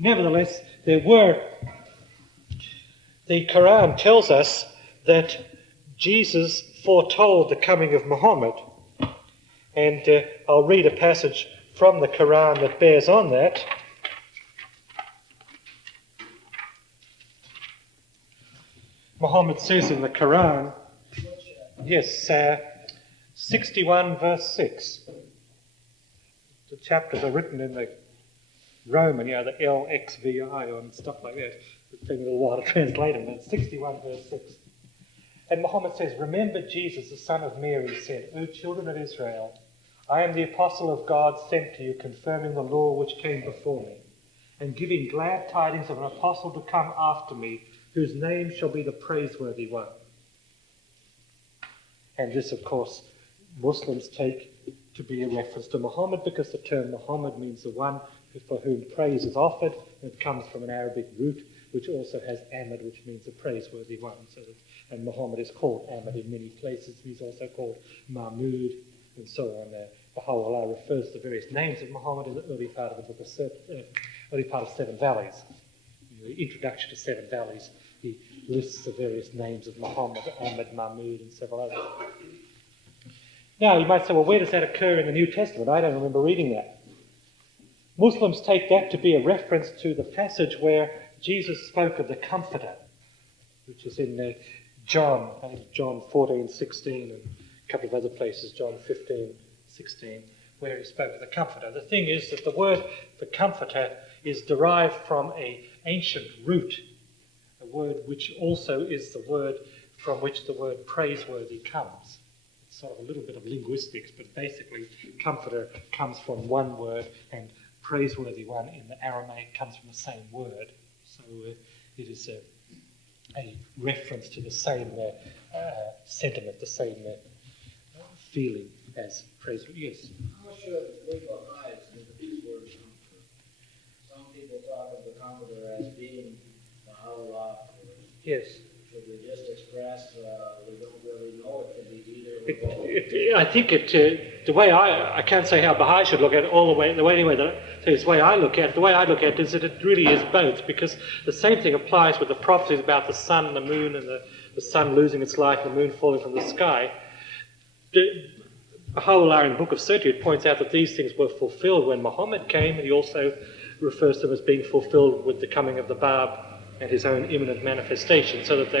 Nevertheless, the Quran tells us that Jesus foretold the coming of Muhammad. And I'll read a passage from the Quran that bears on that. Muhammad says in the Quran, yes, 61 verse 6. The chapters are written in the Roman, the LXVI and stuff like that. It's taken a little while to translate them, but it's 61 verse 6. And Muhammad says, "Remember Jesus, the son of Mary, said, 'O children of Israel, I am the apostle of God sent to you, confirming the law which came before me, and giving glad tidings of an apostle to come after me, whose name shall be the praiseworthy one.'" And this, of course, Muslims take to be a reference to Muhammad, because the term Muhammad means the one for whom praise is offered. It comes from an Arabic root, which also has Ahmad, which means the praiseworthy one. And Muhammad is called Ahmad in many places. He's also called Mahmud, and so on. Baha'u'llah refers to the various names of Muhammad in the early part of the book of Seven Valleys. In the introduction to Seven Valleys, he lists the various names of Muhammad, Ahmad, Mahmud, and several others. Now, you might say, well, where does that occur in the New Testament? I don't remember reading that. Muslims take that to be a reference to the passage where Jesus spoke of the Comforter, which is in John 14:16, and a couple of other places, John 15:16, where he spoke of the Comforter. The thing is that the word the Comforter is derived from an ancient root, a word which also is the word from which the word praiseworthy comes. It's sort of a little bit of linguistics, but basically Comforter comes from one word, and praiseworthy one in the Aramaic comes from the same word. So it is a reference to the same sentiment, the same feeling as praiseworthy. Yes? How should we Baha'is look at this word comfort? Some people talk of the comforter as being Baha'u'llah. Yes. Should we just express we don't really know it to be either? I think the way I can't say how Baha'i should look at it all the way anyway that the way I look at it, the way I look at it is that it really is both, because the same thing applies with the prophecies about the sun and the moon, and the sun losing its light and the moon falling from the sky. Baha'u'llah in the Book of Certitude points out that these things were fulfilled when Muhammad came, and he also refers to them as being fulfilled with the coming of the Bab and his own imminent manifestation, so that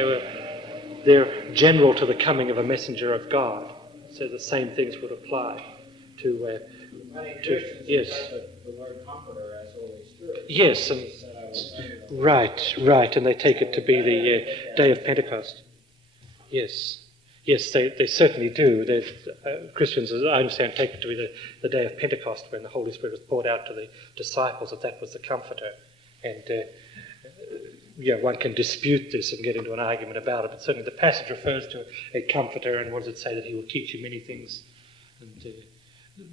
they're general to the coming of a messenger of God. So the same things would apply to yes. The word comforter as Holy Spirit. Yes, and right, and they take it to be the day of Pentecost. Yes, they certainly do. Christians, as I understand, take it to be the day of Pentecost, when the Holy Spirit was poured out to the disciples, that was the Comforter. And one can dispute this and get into an argument about it, but certainly the passage refers to a Comforter, and what does it say? That he will teach you many things, and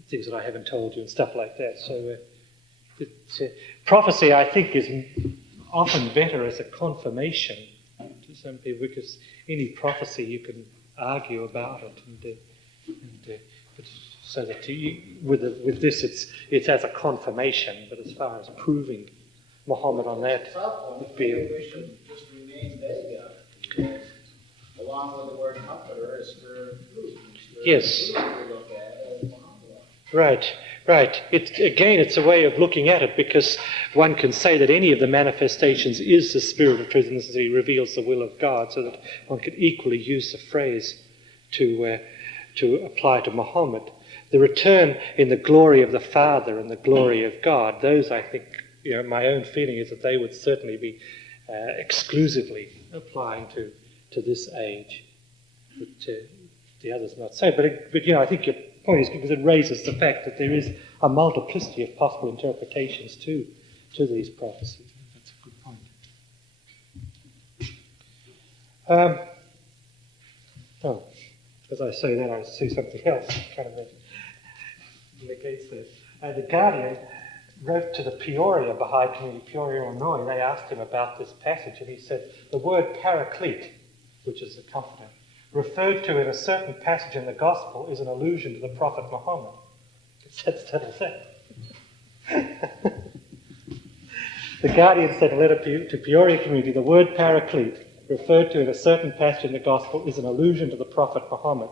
things that I haven't told you, and stuff like that. So prophecy, I think, is often better as a confirmation to some people, because any prophecy you can argue about it, but So that with this, it's as a confirmation, but as far as proving Muhammad on that, would be we should just remain vague on it, because along with the word comforter is spirit of truth. Yes. We look at as Muhammad. Right. It's a way of looking at it, because one can say that any of the manifestations is the spirit of truth, and this is he reveals the will of God, so that one could equally use the phrase to apply to Muhammad. The return in the glory of the Father and the glory of God, those I think, my own feeling is that they would certainly be exclusively applying to this age. But the others not so. But I think your point is because it raises the fact that there is a multiplicity of possible interpretations to these prophecies. That's a good point. As I say that, I see something else kind of negates this. The Guardian wrote to the Peoria Baha'i community, Peoria, Illinois. They asked him about this passage, and he said, the word paraclete, which is the comforter, referred to in a certain passage in the Gospel is an allusion to the Prophet Muhammad. It settles that. The Guardian said in a letter to Peoria community, the word paraclete, referred to in a certain passage in the Gospel, is an allusion to the Prophet Muhammad.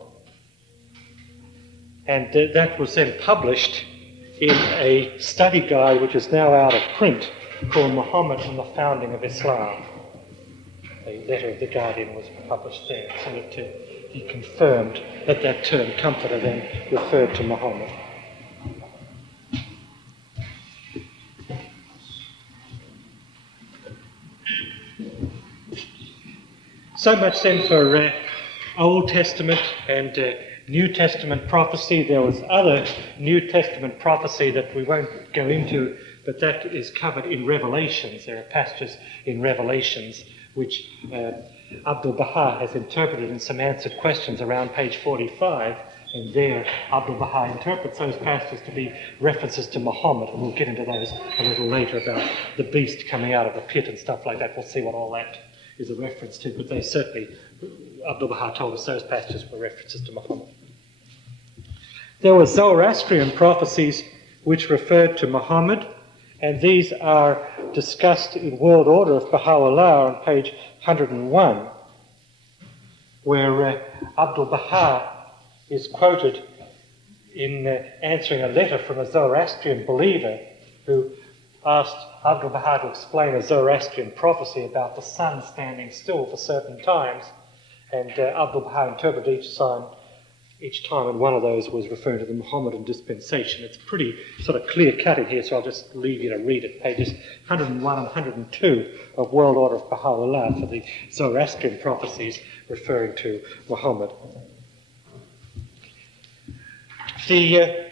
And that was then published in a study guide which is now out of print called Muhammad and the Founding of Islam. A letter of the Guardian was published there, so that he confirmed that that term comforter then referred to Muhammad. So much then for Old Testament and New Testament prophecy. There was other New Testament prophecy that we won't go into, but that is covered in Revelations. There are passages in Revelations which Abdu'l-Baha has interpreted in some answered questions around page 45, and there Abdu'l-Baha interprets those passages to be references to Muhammad, and we'll get into those a little later about the beast coming out of the pit and stuff like that. We'll see what all that is a reference to, but they certainly, Abdu'l-Baha told us those passages were references to Muhammad. There were Zoroastrian prophecies which referred to Muhammad, and these are discussed in World Order of Baha'u'llah on page 101, where Abdu'l-Baha is quoted in answering a letter from a Zoroastrian believer who asked Abdu'l-Baha to explain a Zoroastrian prophecy about the sun standing still for certain times, and Abdu'l-Baha interpreted each time, and one of those was referring to the Mohammedan dispensation. It's pretty sort of clear-cut here, so I'll just leave you to read it. Pages 101 and 102 of World Order of Baha'u'llah for the Zoroastrian prophecies referring to Muhammad. The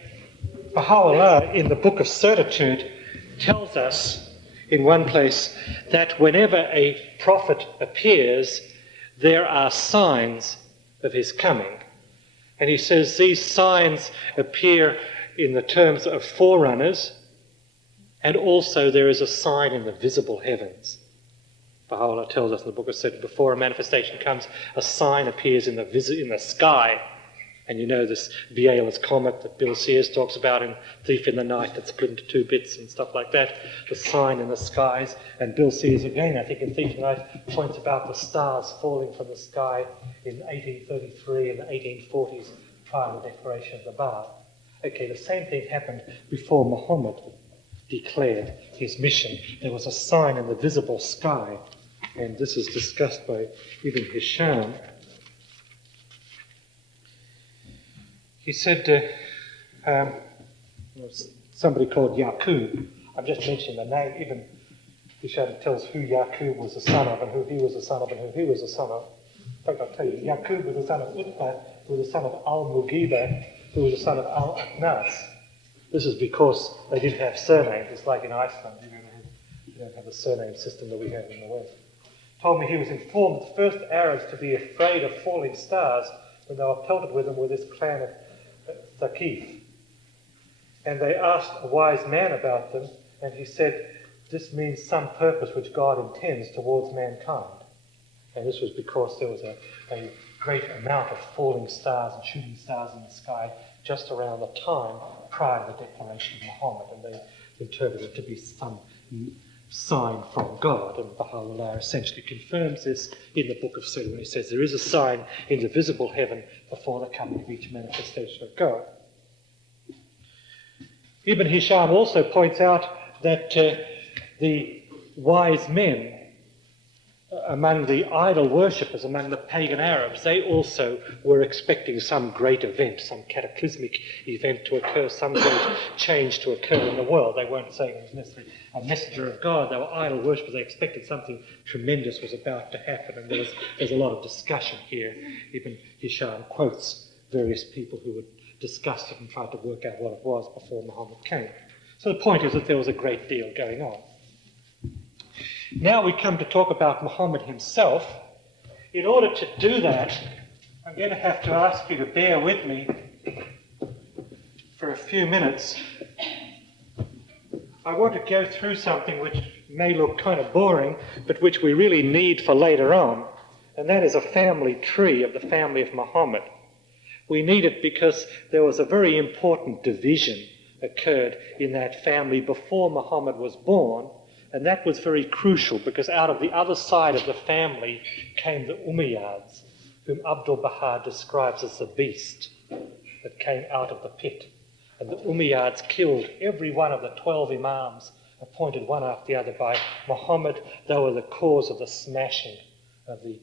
Baha'u'llah in the Book of Certitude tells us in one place that whenever a prophet appears, there are signs of his coming. And he says these signs appear in the terms of forerunners, and also there is a sign in the visible heavens. Baha'u'llah tells us in the Book of Certitude, before a manifestation comes, a sign appears in the sky. And you know this Biela's comet that Bill Sears talks about in Thief in the Night that split into two bits and stuff like that, the sign in the skies. And Bill Sears again, I think in Thief in the Night, points about the stars falling from the sky in 1833 and the 1840s prior to the declaration of the Ba'ath. Okay, the same thing happened before Muhammad declared his mission. There was a sign in the visible sky, and this is discussed by Ibn Hisham. He said, somebody called Yaqub, I'm just mentioning the name, Ibn Hisham tells who Yaqub was the son of and who he was the son of and who he was the son of. In fact, I'll tell you, Yaqub was the son of Utbah, who was the son of Al-Mughira, who was the son of Al-Aqnas. This is because they didn't have surnames. It's like in Iceland, you don't have the surname system that we have in the West. Told me he was informed that the first Arabs to be afraid of falling stars when they were pelted with them were this clan of Thaqif. And they asked a wise man about them, and he said, this means some purpose which God intends towards mankind. And this was because there was a great amount of falling stars and shooting stars in the sky just around the time prior to the declaration of Muhammad, and they interpret it to be some sign from God, and Baha'u'llah essentially confirms this in the Book of Surah when he says there is a sign in the visible heaven before the coming of each manifestation of God. Ibn Hisham also points out that the wise men among the idol worshippers, among the pagan Arabs, they also were expecting some great event, some cataclysmic event to occur, some great change to occur in the world. They weren't saying it was necessarily a messenger of God. They were idol worshippers. They expected something tremendous was about to happen, and there's a lot of discussion here. Ibn Hisham quotes various people who had discussed it and tried to work out what it was before Muhammad came. So the point is that there was a great deal going on. Now we come to talk about Muhammad himself. In order to do that, I'm going to have to ask you to bear with me for a few minutes. I want to go through something which may look kind of boring, but which we really need for later on, and that is a family tree of the family of Muhammad. We need it because there was a very important division occurred in that family before Muhammad was born, and that was very crucial because out of the other side of the family came the Umayyads, whom Abdul-Baha describes as the beast that came out of the pit. And the Umayyads killed every one of the 12 Imams, appointed one after the other by Muhammad. They were the cause of the smashing of the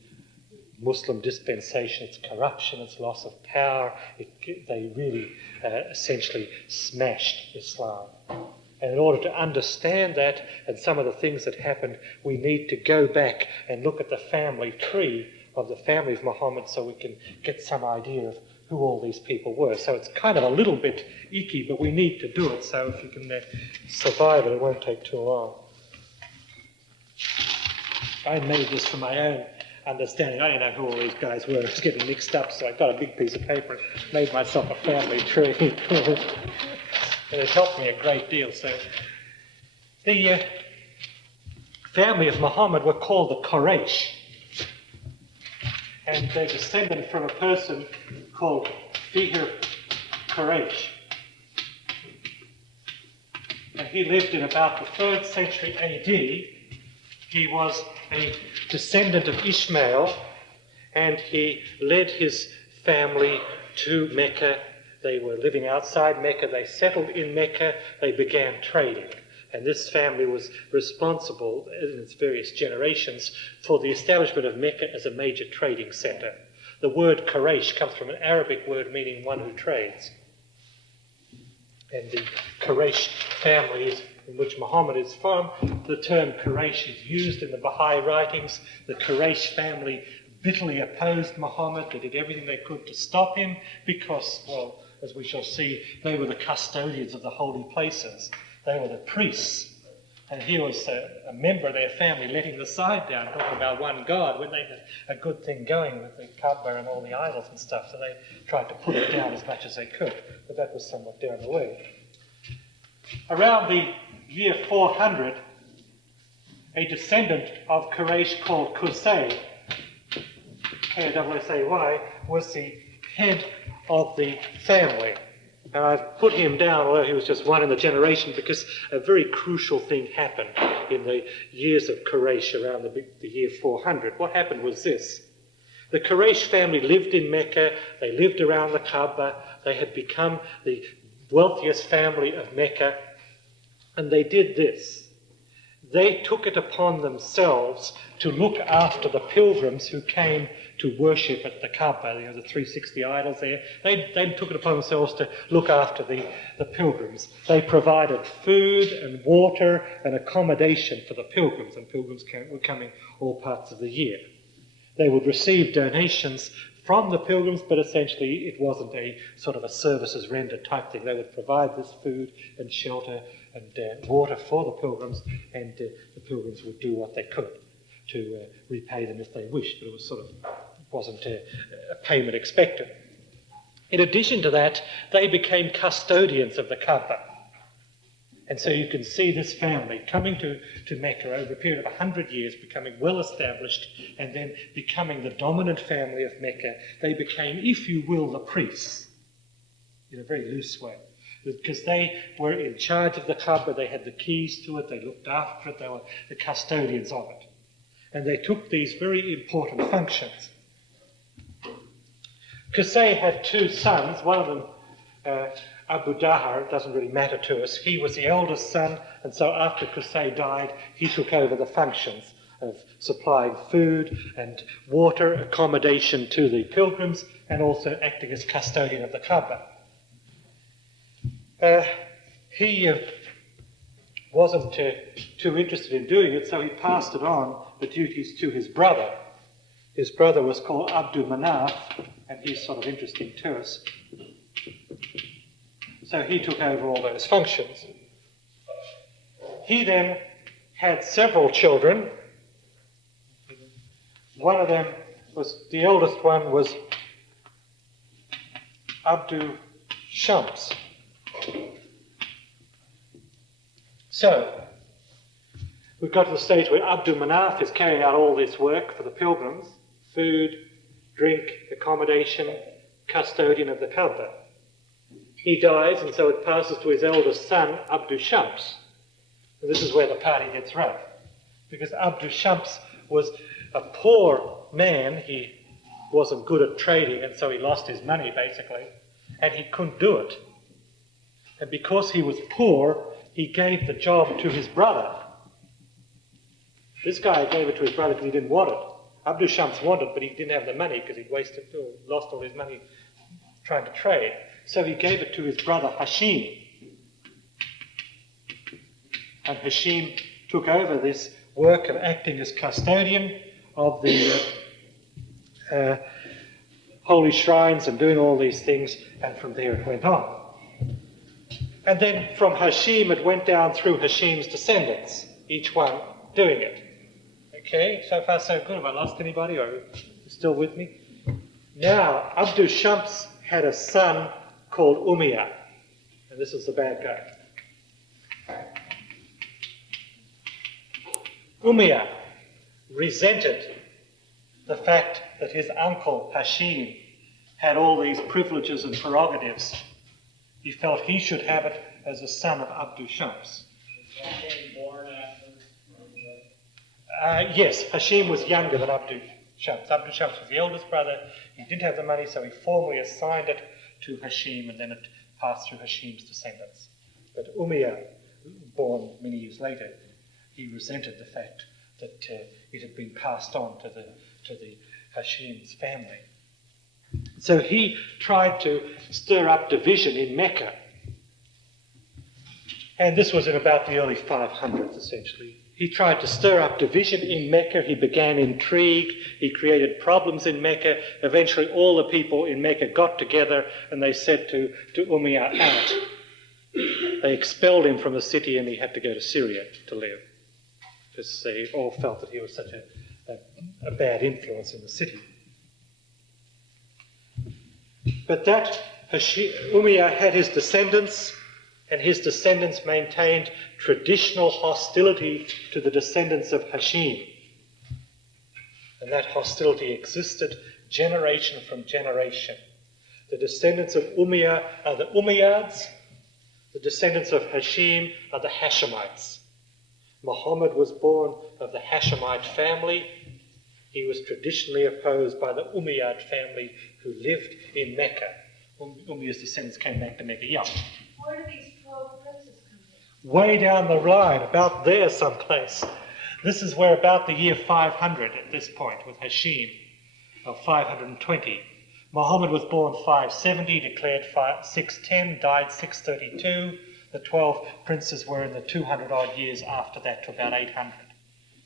Muslim dispensation, its corruption, its loss of power. They really essentially smashed Islam. And in order to understand that and some of the things that happened, we need to go back and look at the family tree of the family of Muhammad so we can get some idea of who all these people were. So it's kind of a little bit icky, but we need to do it. So if you can survive it, it won't take too long. I made this for my own understanding. I didn't know who all these guys were. I was getting mixed up, so I got a big piece of paper and made myself a family tree. And it helped me a great deal. So the family of Muhammad were called the Quraysh. And they're descended from a person called Fihr Quraysh. And he lived in about the 3rd century AD. He was a descendant of Ishmael, and he led his family to Mecca. They were living outside Mecca. They settled in Mecca. They began trading. And this family was responsible in its various generations for the establishment of Mecca as a major trading centre. The word Quraysh comes from an Arabic word meaning one who trades. And the Quraysh family in which Muhammad is from, the term Quraysh is used in the Baha'i writings. The Quraysh family bitterly opposed Muhammad. They did everything they could to stop him because, well, as we shall see, they were the custodians of the holy places. They were the priests. And here was a member of their family letting the side down, talking about one God, when they had a good thing going with the Kaaba and all the idols and stuff. So they tried to put it down as much as they could. But that was somewhat down the way. Around the year 400, a descendant of Quraysh called Qusay, K-O-S-A-Y, was the head of the family. And I've put him down, although he was just one in the generation, because a very crucial thing happened in the years of Quraysh around the year 400. What happened was this. The Quraysh family lived in Mecca. They lived around the Kaaba. They had become the wealthiest family of Mecca. And they did this. They took it upon themselves to look after the pilgrims who came to worship at the Kaaba, the 360 idols there. They took it upon themselves to look after the pilgrims. They provided food and water and accommodation for the pilgrims, and pilgrims were coming all parts of the year. They would receive donations from the pilgrims, but essentially it wasn't a sort of a services rendered type thing. They would provide this food and shelter and water for the pilgrims, and the pilgrims would do what they could to repay them if they wished, but it was wasn't a payment expected. In addition to that, they became custodians of the Kaaba. And so you can see this family coming to Mecca over a period of 100 years, becoming well established, and then becoming the dominant family of Mecca. They became, if you will, the priests. in a very loose way. Because they were in charge of the Kaaba, they had the keys to it, they looked after it, they were the custodians of it. And they took these very important functions. Qusay had two sons, one of them, Abu Dahar, doesn't really matter to us. He was the eldest son, and so after Qusay died, he took over the functions of supplying food and water, accommodation to the pilgrims, and also acting as custodian of the Kaaba. He wasn't too interested in doing it, so he passed it on, the duties, to his brother. His brother was called Abdul Manaf, and he's sort of interesting to us. So he took over all those functions. He then had several children. One of them was, the eldest one was Abdu Shams. So, we've got to the stage where Abdul Manaf is carrying out all this work for the pilgrims: food, drink, accommodation, custodian of the Kaaba. He dies, and so it passes to his eldest son, Abdu Shams. And this is where the party gets rough, because Abdu Shams was a poor man. He wasn't good at trading, and so he lost his money, basically, and he couldn't do it. And because he was poor, he gave the job to his brother. This guy gave it to his brother because he didn't want it. Abdu Shams wanted it, but he didn't have the money because he'd lost all his money trying to trade. So he gave it to his brother Hashim. And Hashim took over this work of acting as custodian of the holy shrines and doing all these things, and from there it went on. And then from Hashim it went down through Hashim's descendants, each one doing it. Okay, so far so good. Have I lost anybody, or are you still with me? Now, Abdu Shams had a son called Umayyah, and this is the bad guy. Umayyah resented the fact that his uncle Hashim had all these privileges and prerogatives. He felt he should have it as a son of Abdu Shams. Was Hashim born after? Yes, Hashim was younger than Abdu Shams. Abdu Shams was the eldest brother. He didn't have the money, so he formally assigned it to Hashim, and then it passed through Hashim's descendants. But Umayyah, born many years later, he resented the fact that it had been passed on to the Hashim's family. So he tried to stir up division in Mecca. And this was in about the early 500s, essentially. He tried to stir up division in Mecca. He began intrigue. He created problems in Mecca. Eventually, all the people in Mecca got together and they said to Umayyah out. They expelled him from the city and he had to go to Syria to live, because they all felt that he was such a bad influence in the city. But that Umayyah had his descendants, and his descendants maintained traditional hostility to the descendants of Hashim. And that hostility existed generation from generation. The descendants of Umayyah are the Umayyads. The descendants of Hashim are the Hashemites. Muhammad was born of the Hashemite family. He was traditionally opposed by the Umayyad family who lived in Mecca. Umayyad's descendants came back to Mecca. Yeah. Where do these 12 princes come from? Way down the line, about there someplace. This is where about the year 500 at this point with Hashim, of 520. Muhammad was born 570, declared 610, died 632. The 12 princes were in the 200-odd years after that to about 800.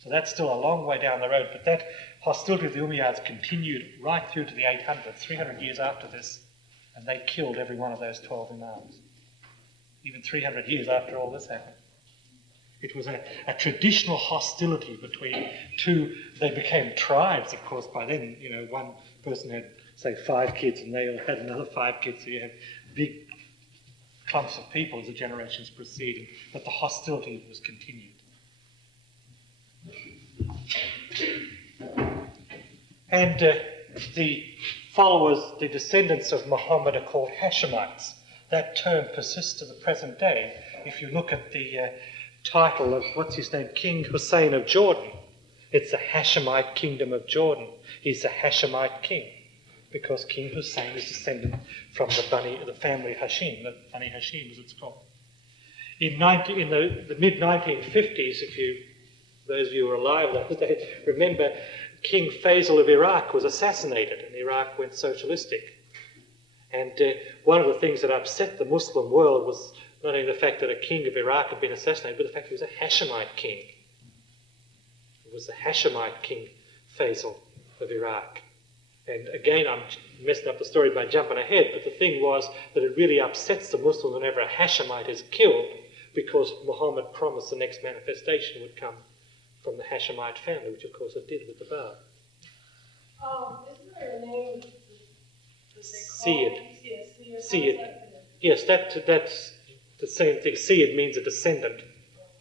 So that's still a long way down the road, but that hostility of the Umayyads continued right through to the 800s, 300 years after this, and they killed every one of those 12 imams, even 300 years after all this happened. It was a traditional hostility between two. They became tribes, of course, by then. You know, one person had, say, 5 kids, and they all had another 5 kids, so you have big clumps of people as the generations proceeded, but the hostility was continued. And the followers, the descendants of Muhammad, are called Hashemites. that term persists to the present day. If you look at the title of, what's his name, King Hussein of Jordan, it's the Hashemite Kingdom of Jordan. He's the Hashemite king, because King Hussein is descended from the family Hashim, the Bani Hashim as it's called. In the mid-1950s, those of you who were alive that day, remember King Faisal of Iraq was assassinated and Iraq went socialistic. And one of the things that upset the Muslim world was not only the fact that a king of Iraq had been assassinated, but the fact he was a Hashemite king. It was the Hashemite king, Faisal of Iraq. And again, I'm messing up the story by jumping ahead, but the thing was that it really upsets the Muslims whenever a Hashemite is killed, because Muhammad promised the next manifestation would come from the Hashemite family, which of course it did with the Bab. Isn't there a name that they Seyyid. Yes, Seyyid. Yes, that's the same thing. Seyyid means a descendant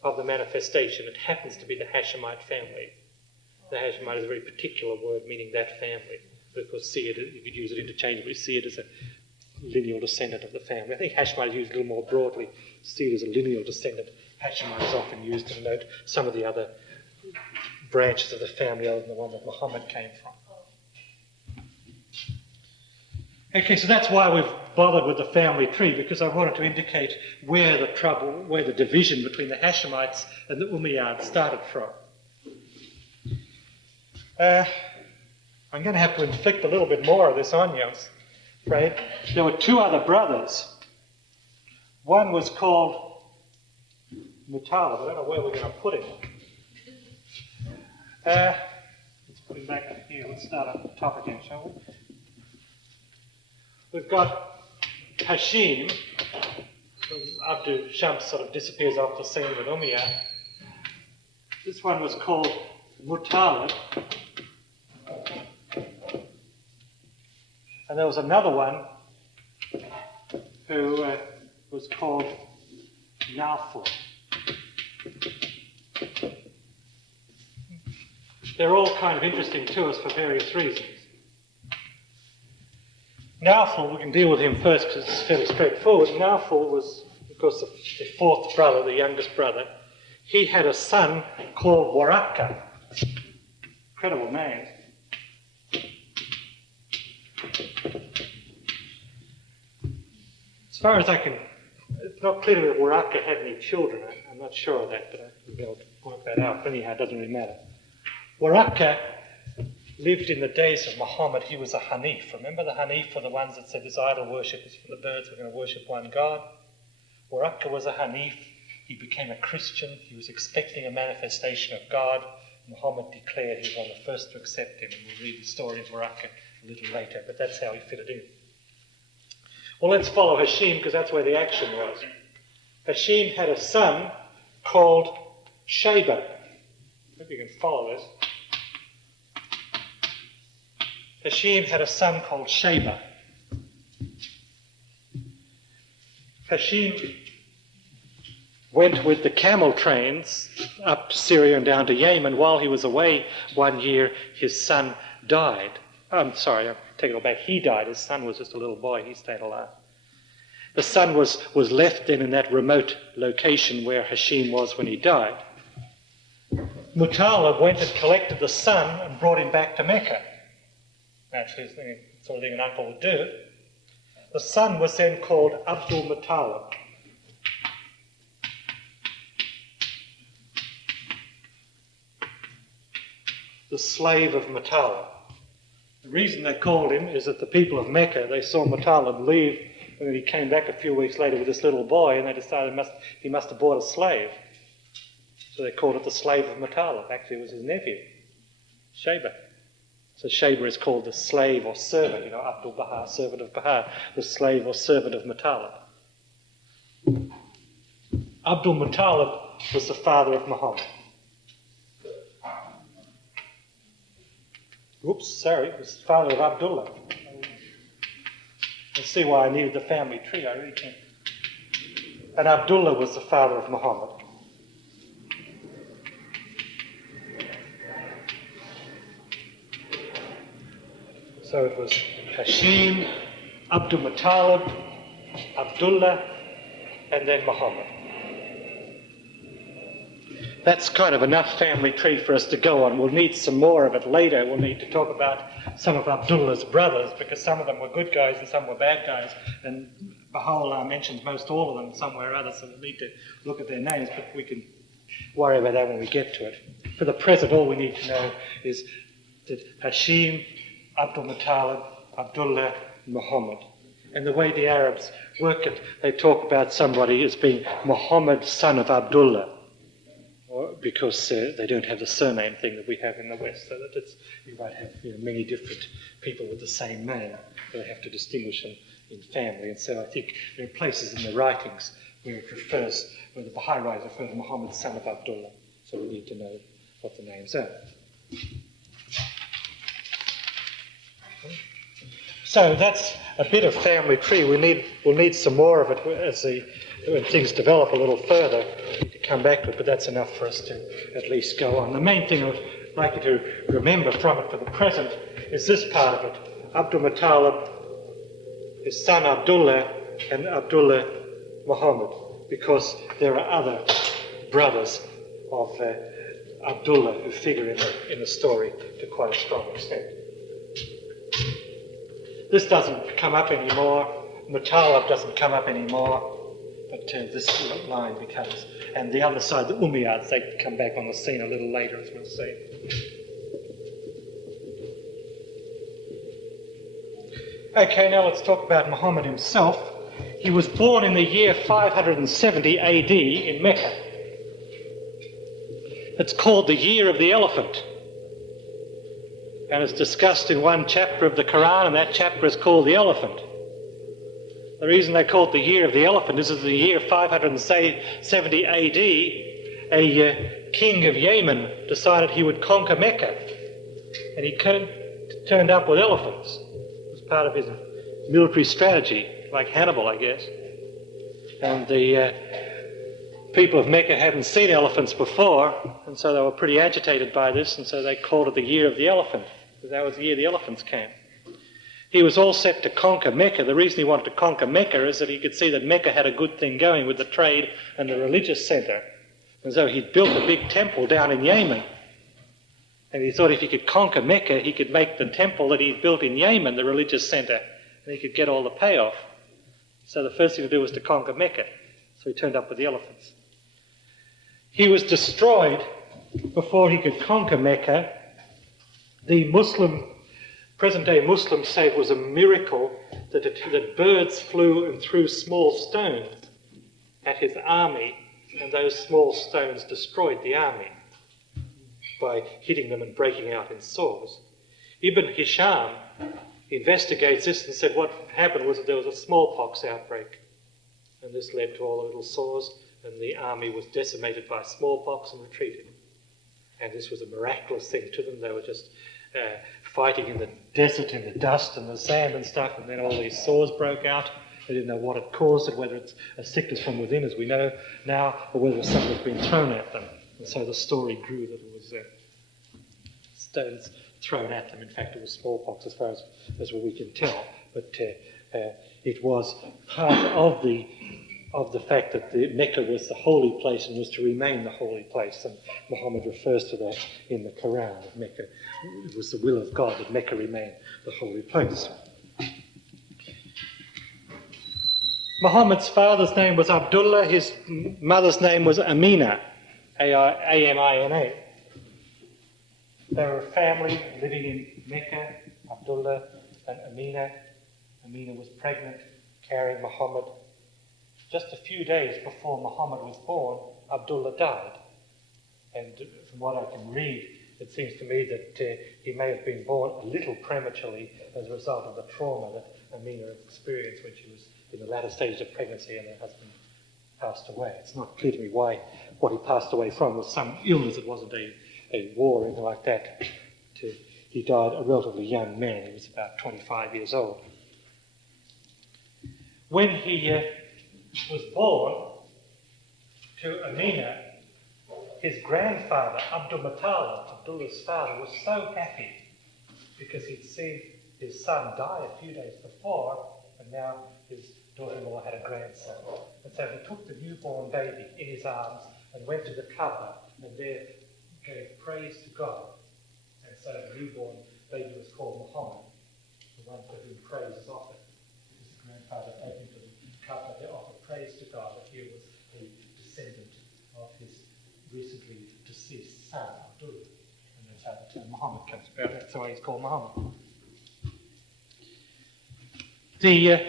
of the manifestation. It happens to be the Hashemite family. The Hashemite is a very particular word meaning that family, because Seyyid, you could use it interchangeably. Seyyid is a lineal descendant of the family. I think Hashemite is used a little more broadly. Seyyid is a lineal descendant. Hashemite is often used to denote some of the other branches of the family other than the one that Muhammad came from. Okay, so that's why we've bothered with the family tree, because I wanted to indicate where the division between the Hashemites and the Umayyads started from. I'm going to have to inflict a little bit more of this on you, I'm afraid. There were two other brothers. One was called Muttalib. I don't know where we're going to put him. Let's put him back here. Let's start at the top again, shall we? We've got Hashim. Abdu Shams sort of disappears off the scene with Umayyad. This one was called Muttalib. And there was another one who was called Nawfal. They're all kind of interesting to us for various reasons. Nawfal, we can deal with him first because it's fairly straightforward. Nawfal was, of course, the fourth brother, the youngest brother. He had a son called Waraka. Incredible man. As far as I can, it's not clear to me that Waraka had any children. I'm not sure of that, but I can be able to work that out. But anyhow, it doesn't really matter. Waraka lived in the days of Muhammad. He was a Hanif. Remember the Hanif were the ones that said this idol worship is for the birds, we're going to worship one God? Waraka was a Hanif. He became a Christian. He was expecting a manifestation of God. Muhammad declared he was one of the first to accept him. And we'll read the story of Waraka a little later, but that's how he fitted in. Well, let's follow Hashim, because that's where the action was. Hashim had a son called Shayba. Hope you can follow this. Hashim had a son called Shayba. Hashim went with the camel trains up Syria and down to Yemen. While he was away one year, his son died. I'm sorry, I'm taking it back. He died. His son was just a little boy. He stayed alive. The son was left then in that remote location where Hashim was when he died. Muttalib went and collected the son and brought him back to Mecca. Naturally, the sort of thing an uncle would do. The son was then called Abdul Muttalib. The slave of Muttalib. The reason they called him is that the people of Mecca, they saw Muttalib leave, and he came back a few weeks later with this little boy, and they decided he must have bought a slave. So they called it the slave of Muttalib. Actually, it was his nephew, Shayba. So Shayba is called the slave or servant, Abdul Baha, servant of Baha, the slave or servant of Muttalib. Abdul Muttalib was the father of Muhammad. Oops, sorry, it was the father of Abdullah. You'll see why I needed the family tree, I really can't. And Abdullah was the father of Muhammad. So it was Hashim, Abdul Muttalib, Abdullah, and then Muhammad. That's kind of enough family tree for us to go on. We'll need some more of it later. We'll need to talk about some of Abdullah's brothers, because some of them were good guys and some were bad guys, and Baha'u'llah mentions most all of them somewhere or other, so we'll need to look at their names, but we can worry about that when we get to it. For the present, all we need to know is that Hashim, Abdul Muttalib, Abdullah, and Muhammad. And the way the Arabs work it, they talk about somebody as being Muhammad, son of Abdullah, because they don't have the surname thing that we have in the West, so that you might have many different people with the same name. They have to distinguish them in family, and so I think there are places in the writings where the Baha'i writers refer to Muhammad, son of Abdullah, so we need to know what the names are. So that's a bit of family tree. We'll need some more of it when things develop a little further. We need to come back to it, but that's enough for us to at least go on. The main thing I would like you to remember from it for the present is this part of it. Abdul Muttalib, his son Abdullah, and Abdullah Muhammad, because there are other brothers of Abdullah who figure in the story to quite a strong extent. This doesn't come up anymore. Muttalib doesn't come up anymore. But this line becomes, and the other side, the Umayyads, they come back on the scene a little later, as we'll see. Okay, now let's talk about Muhammad himself. He was born in the year 570 AD in Mecca. It's called the Year of the Elephant, and it's discussed in one chapter of the Quran, and that chapter is called the Elephant. The reason they call it the Year of the Elephant is that in the year 570 AD, a king of Yemen decided he would conquer Mecca, and he turned up with elephants. It was part of his military strategy, like Hannibal, I guess. And the people of Mecca hadn't seen elephants before, and so they were pretty agitated by this, and so they called it the Year of the Elephant, because that was the year the elephants came. He was all set to conquer Mecca. The reason he wanted to conquer Mecca is that he could see that Mecca had a good thing going with the trade and the religious centre. And so he'd built a big temple down in Yemen. And he thought if he could conquer Mecca, he could make the temple that he'd built in Yemen the religious centre, and he could get all the payoff. So the first thing to do was to conquer Mecca. So he turned up with the elephants. He was destroyed before he could conquer Mecca. The present-day Muslims say it was a miracle that birds flew and threw small stones at his army, and those small stones destroyed the army by hitting them and breaking out in sores. Ibn Hisham investigates this and said what happened was that there was a smallpox outbreak, and this led to all the little sores, and the army was decimated by smallpox and retreated. And this was a miraculous thing to them. They were just fighting in the desert, in the dust and the sand and stuff, and then all these sores broke out. They didn't know what had caused it, whether it's a sickness from within, as we know now, or whether something had been thrown at them. And so the story grew that it was stones thrown at them. In fact, it was smallpox as far as we can tell. But it was part of the fact that Mecca was the holy place and was to remain the holy place. And Muhammad refers to that in the Quran. That Mecca, it was the will of God that Mecca remain the holy place. Muhammad's father's name was Abdullah. His mother's name was Amina, A-M-I-N-A. They were a family living in Mecca, Abdullah and Amina. Amina was pregnant, carrying Muhammad. Just a few days before Muhammad was born, Abdullah died. And from what I can read, it seems to me that he may have been born a little prematurely as a result of the trauma that Amina experienced when she was in the latter stages of pregnancy and her husband passed away. It's not clear to me what he passed away from was some illness. It wasn't a war or anything like that. He died a relatively young man. He was about 25 years old. When he was born to Amina, his grandfather, Abdul Muttalib, Abdullah's father, was so happy because he'd seen his son die a few days before, and now his daughter-in-law had a grandson. And so he took the newborn baby in his arms and went to the Kaaba and there gave praise to God. And so the newborn baby was called Muhammad, the one for whom praise is offered. Because the grandfather taken to the Kaaba to offer praise to God that he was a descendant of his recently deceased son, Abdullah. And that's how the term Muhammad comes about. That's why he's called Muhammad. The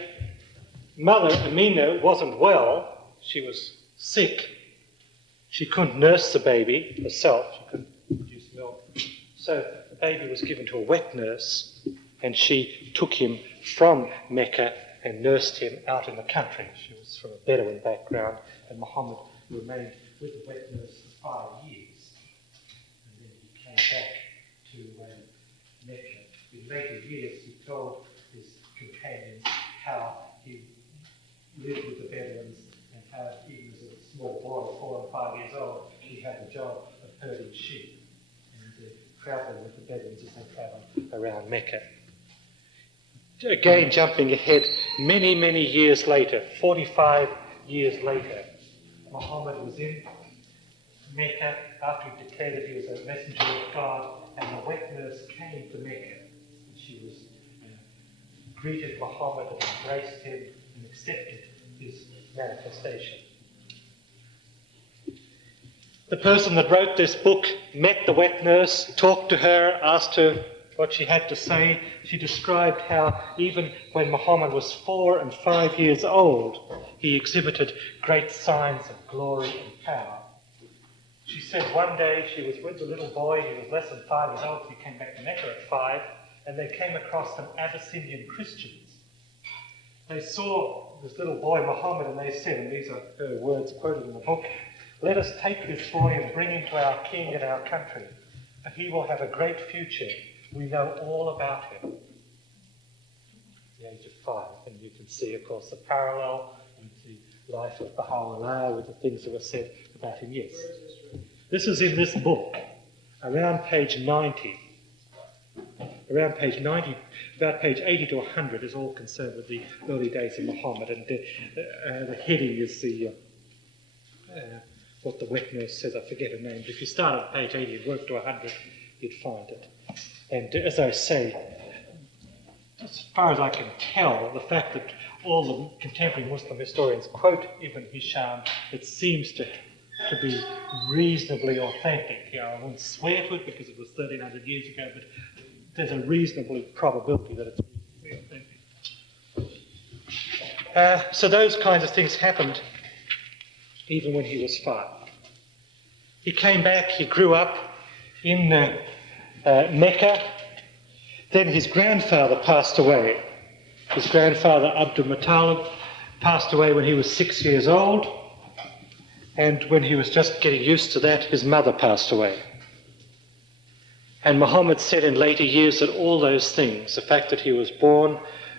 mother, Amina, wasn't well. She was sick. She couldn't nurse the baby herself. She couldn't produce milk. So the baby was given to a wet nurse, and she took him from Mecca and nursed him out in the country. She was from a Bedouin background, and Muhammad remained with the wet nurse for 5 years. And then he came back to Mecca. In later years, he told his companions how he lived with the Bedouins and how he was a small boy, 4 and 5 years old, he had the job of herding sheep and travelling with the Bedouins as they travelled around Mecca. Again, jumping ahead, many, many years later, 45 years later, Muhammad was in Mecca after he declared that he was a messenger of God, and the wet nurse came to Mecca. And she was greeted Muhammad and embraced him and accepted his manifestation. The person that wrote this book met the wet nurse, talked to her, asked her what she had to say. She described how even when Muhammad was 4 and 5 years old, he exhibited great signs of glory and power. She said one day she was with the little boy, he was less than 5 years old, he came back to Mecca at 5, and they came across some Abyssinian Christians. They saw this little boy Muhammad and they said, and these are her words quoted in the book, "Let us take this boy and bring him to our king and our country, for he will have a great future. We know all about him." At the age of 5, and you can see, of course, the parallel with the life of Baha'u'llah, with the things that were said about him. Yes. This is in this book, around page 90. Around page 90, about page 80 to 100 is all concerned with the early days of Muhammad, and the heading is the what the wet nurse says, I forget her name, but if you start at page 80 and work to 100, you'd find it. And as I say, as far as I can tell, the fact that all the contemporary Muslim historians quote Ibn Hisham, it seems to be reasonably authentic. You know, I won't swear to it because it was 1,300 years ago, but there's a reasonable probability that it's reasonably authentic. So those kinds of things happened even when he was 5. He came back, he grew up in Mecca. Then his grandfather passed away. His grandfather, Abdul Muttalib, passed away when he was 6 years old. And when he was just getting used to that, his mother passed away. And Muhammad said in later years that all those things, the fact that he was born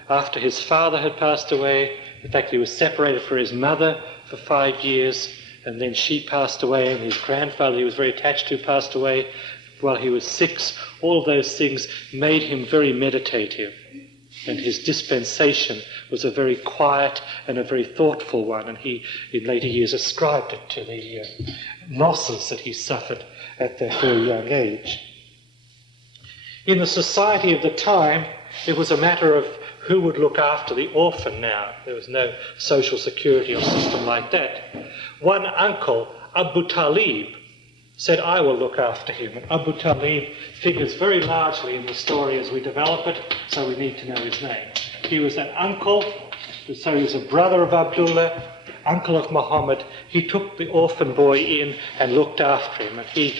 after his father had passed away, the fact that he was separated from his mother for 5 years, and then she passed away, and his grandfather he was very attached to passed away while he was 6, all of those things made him very meditative. And his dispensation was a very quiet and a very thoughtful one, and he, in later years, ascribed it to the losses that he suffered at that very young age. In the society of the time, it was a matter of who would look after the orphan now. There was no social security or system like that. One uncle, Abu Talib, said, "I will look after him." And Abu Talib figures very largely in the story as we develop it, so we need to know his name. He was an uncle, so he was a brother of Abdullah, uncle of Muhammad. He took the orphan boy in and looked after him, and he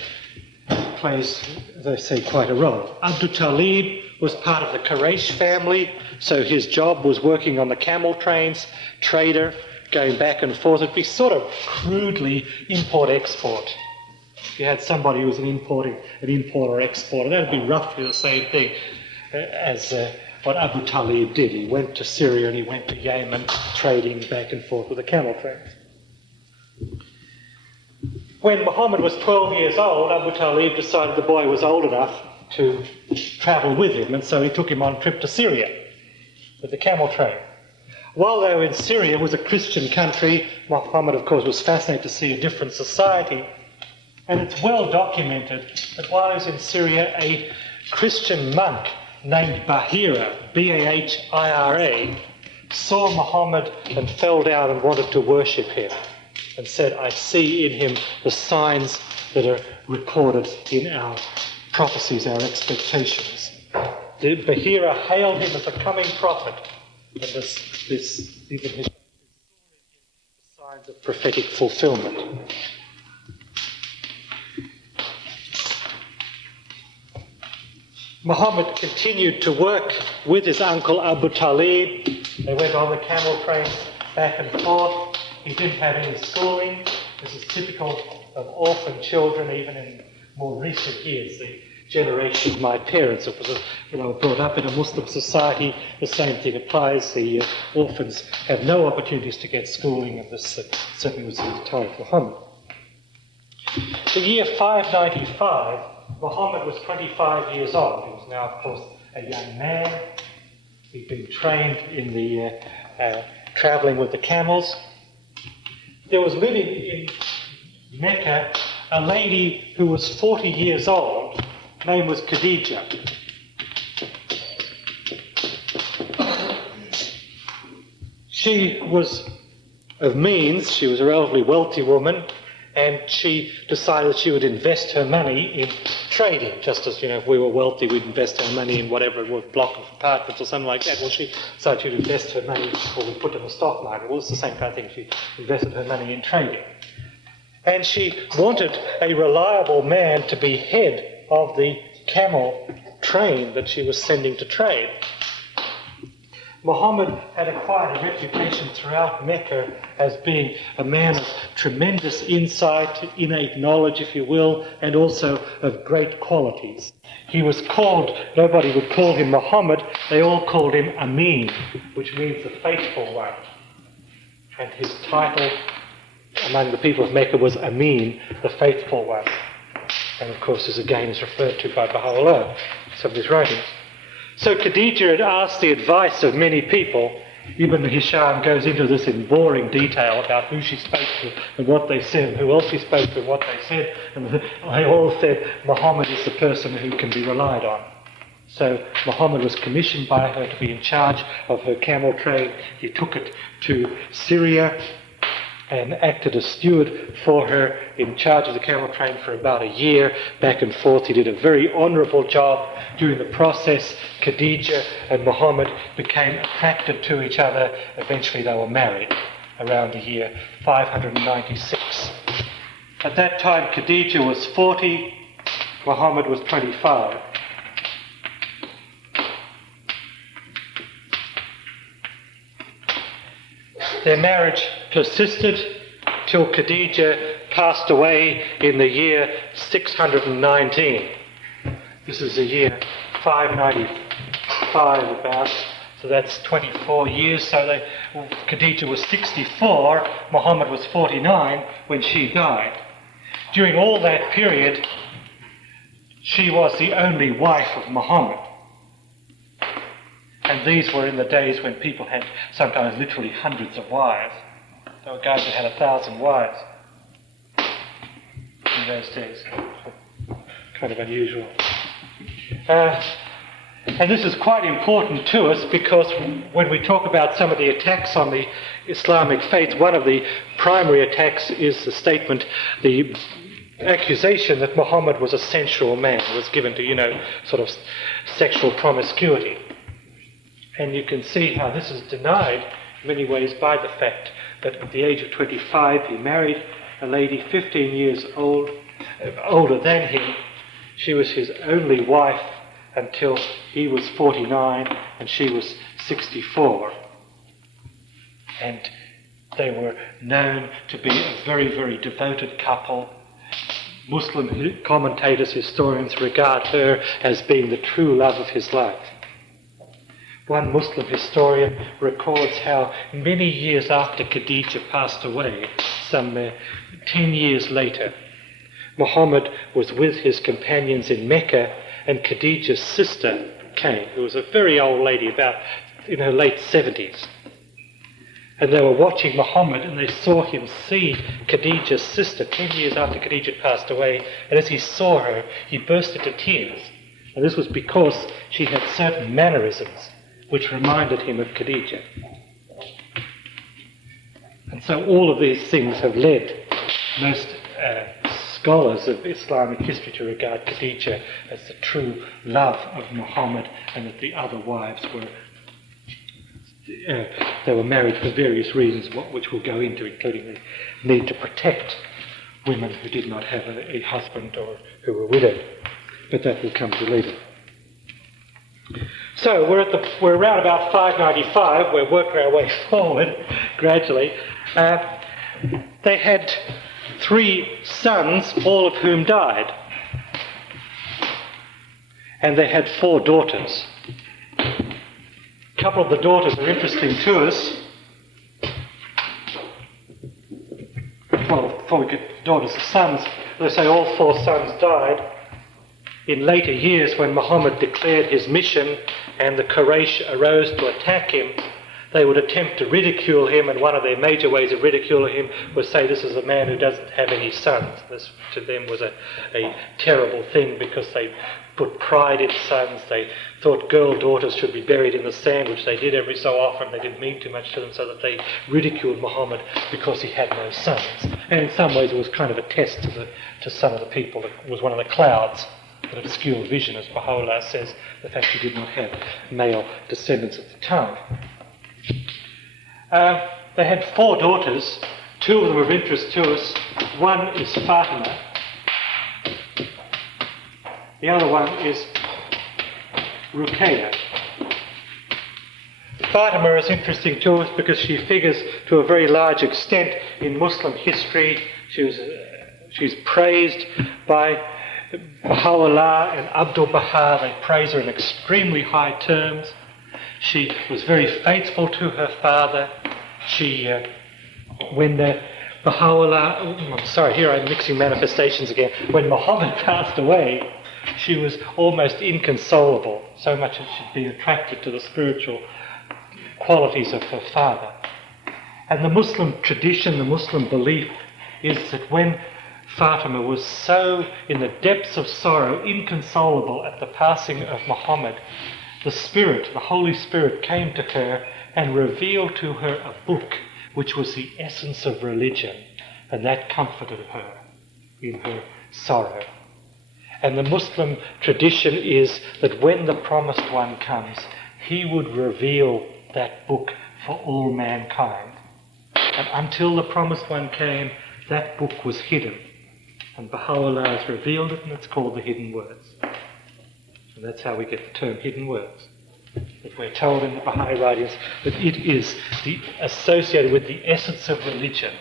plays, as I say, quite a role. Abu Talib was part of the Quraysh family, so his job was working on the camel trains, trader, going back and forth. It'd be sort of crudely import-export. If you had somebody who was an importer-exporter, that would be roughly the same thing as what Abu Talib did. He went to Syria and he went to Yemen, trading back and forth with the camel trains. When Muhammad was 12 years old, Abu Talib decided the boy was old enough to travel with him, and so he took him on a trip to Syria with the camel train. While they were in Syria, it was a Christian country. Muhammad, of course, was fascinated to see a different society. And it's well documented that while he was in Syria, a Christian monk named Bahira, Bahira, saw Muhammad and fell down and wanted to worship him and said, I see in him the signs that are recorded in our prophecies, our expectations. The Bahira hailed him as a coming prophet, and this even his signs of prophetic fulfillment. Muhammad continued to work with his uncle Abu Talib. They went on the camel trains back and forth. He didn't have any schooling. This is typical of orphan children, even in more recent years. The generation of my parents were brought up in a Muslim society. The same thing applies. The orphans have no opportunities to get schooling, and this certainly was the time of Muhammad. The year 595, Muhammad was 25 years old. He was now, of course, a young man. He'd been trained in the travelling with the camels. There was living in Mecca a lady who was 40 years old. Her name was Khadija. She was of means. She was a relatively wealthy woman. And she decided she would invest her money in trading, just as, if we were wealthy, we'd invest our money in whatever it was, block of apartments or something like that. Well, she decided she'd invest her money, or we put it in the stock market. Well, it's the same kind of thing. She invested her money in trading. And she wanted a reliable man to be head of the camel train that she was sending to trade. Muhammad had acquired a reputation throughout Mecca as being a man of tremendous insight, innate knowledge, if you will, and also of great qualities. He was called, nobody would call him Muhammad, they all called him Amin, which means the faithful one. And his title among the people of Mecca was Amin, the faithful one. And of course, this again is referred to by Baha'u'llah in some of his writings. So Khadija had asked the advice of many people. Ibn Hisham goes into this in boring detail about who she spoke to and what they said, and who else she spoke to and what they said, and they all said Muhammad is the person who can be relied on. So Muhammad was commissioned by her to be in charge of her camel train. He took it to Syria and acted as steward for her, in charge of the camel train for about a year, back and forth. He did a very honourable job. During the process, Khadija and Muhammad became attracted to each other. Eventually they were married around the year 596. At that time, Khadija was 40, Muhammad was 25. Their marriage persisted till Khadija passed away in the year 619. This is the year 595 about, so that's 24 years. So Khadija was 64, Muhammad was 49 when she died. During all that period, she was the only wife of Muhammad. And these were in the days when people had sometimes literally hundreds of wives. There were guys that had 1,000 wives in those days. Kind of unusual. And this is quite important to us because when we talk about some of the attacks on the Islamic faith, one of the primary attacks is the statement, the accusation that Muhammad was a sensual man, was given to, sort of sexual promiscuity. And you can see how this is denied in many ways by the fact that at the age of 25 he married a lady 15 years older than him. She was his only wife until he was 49 and she was 64. And they were known to be a very, very devoted couple. Muslim commentators, historians regard her as being the true love of his life. One Muslim historian records how many years after Khadija passed away, some 10 years later, Muhammad was with his companions in Mecca, and Khadija's sister came, who was a very old lady, about in her late 70s. And they were watching Muhammad, and they saw him see Khadija's sister 10 years after Khadija had passed away. And as he saw her, he burst into tears. And this was because she had certain mannerisms which reminded him of Khadija. And so all of these things have led most scholars of Islamic history to regard Khadija as the true love of Muhammad, and that the other wives were they were married for various reasons, which we'll go into, including the need to protect women who did not have a husband or who were widowed. But that will come to later. So we're around about 595. We're working our way forward gradually. They had 3 sons, all of whom died, and they had 4 daughters. A couple of the daughters are interesting to us. Well, before we get to daughters, the sons, let's say all 4 sons died. In later years, when Muhammad declared his mission and the Quraysh arose to attack him, they would attempt to ridicule him, and one of their major ways of ridiculing him was say this is a man who doesn't have any sons. This to them was a terrible thing, because they put pride in sons. They thought girl daughters should be buried in the sand, which they did every so often. They didn't mean too much to them, so that they ridiculed Muhammad because he had no sons. And in some ways it was kind of a test to some of the people. It was one of the clouds that obscured vision, as Baha'u'llah says, the fact he did not have male descendants at the time. They had 4 daughters. 2 of them are of interest to us. One is Fatima. The other one is Ruqayya. Fatima is interesting to us because she figures to a very large extent in Muslim history. She's praised by Baha'u'llah and Abdul Baha. They praise her in extremely high terms. She was very faithful to her father. When Baha'u'llah, I'm sorry, here I'm mixing manifestations again. When Muhammad passed away, she was almost inconsolable, so much as she'd been attracted to the spiritual qualities of her father. And the Muslim tradition, the Muslim belief, is that when Fatima was so in the depths of sorrow, inconsolable at the passing of Muhammad, the Spirit, the Holy Spirit, came to her and revealed to her a book which was the essence of religion, and that comforted her in her sorrow. And the Muslim tradition is that when the Promised One comes, he would reveal that book for all mankind. And until the Promised One came, that book was hidden. And Baha'u'llah has revealed it, and it's called the Hidden Words. And that's how we get the term Hidden Words. That we're told in the Baha'i writings that it is associated with the essence of religion,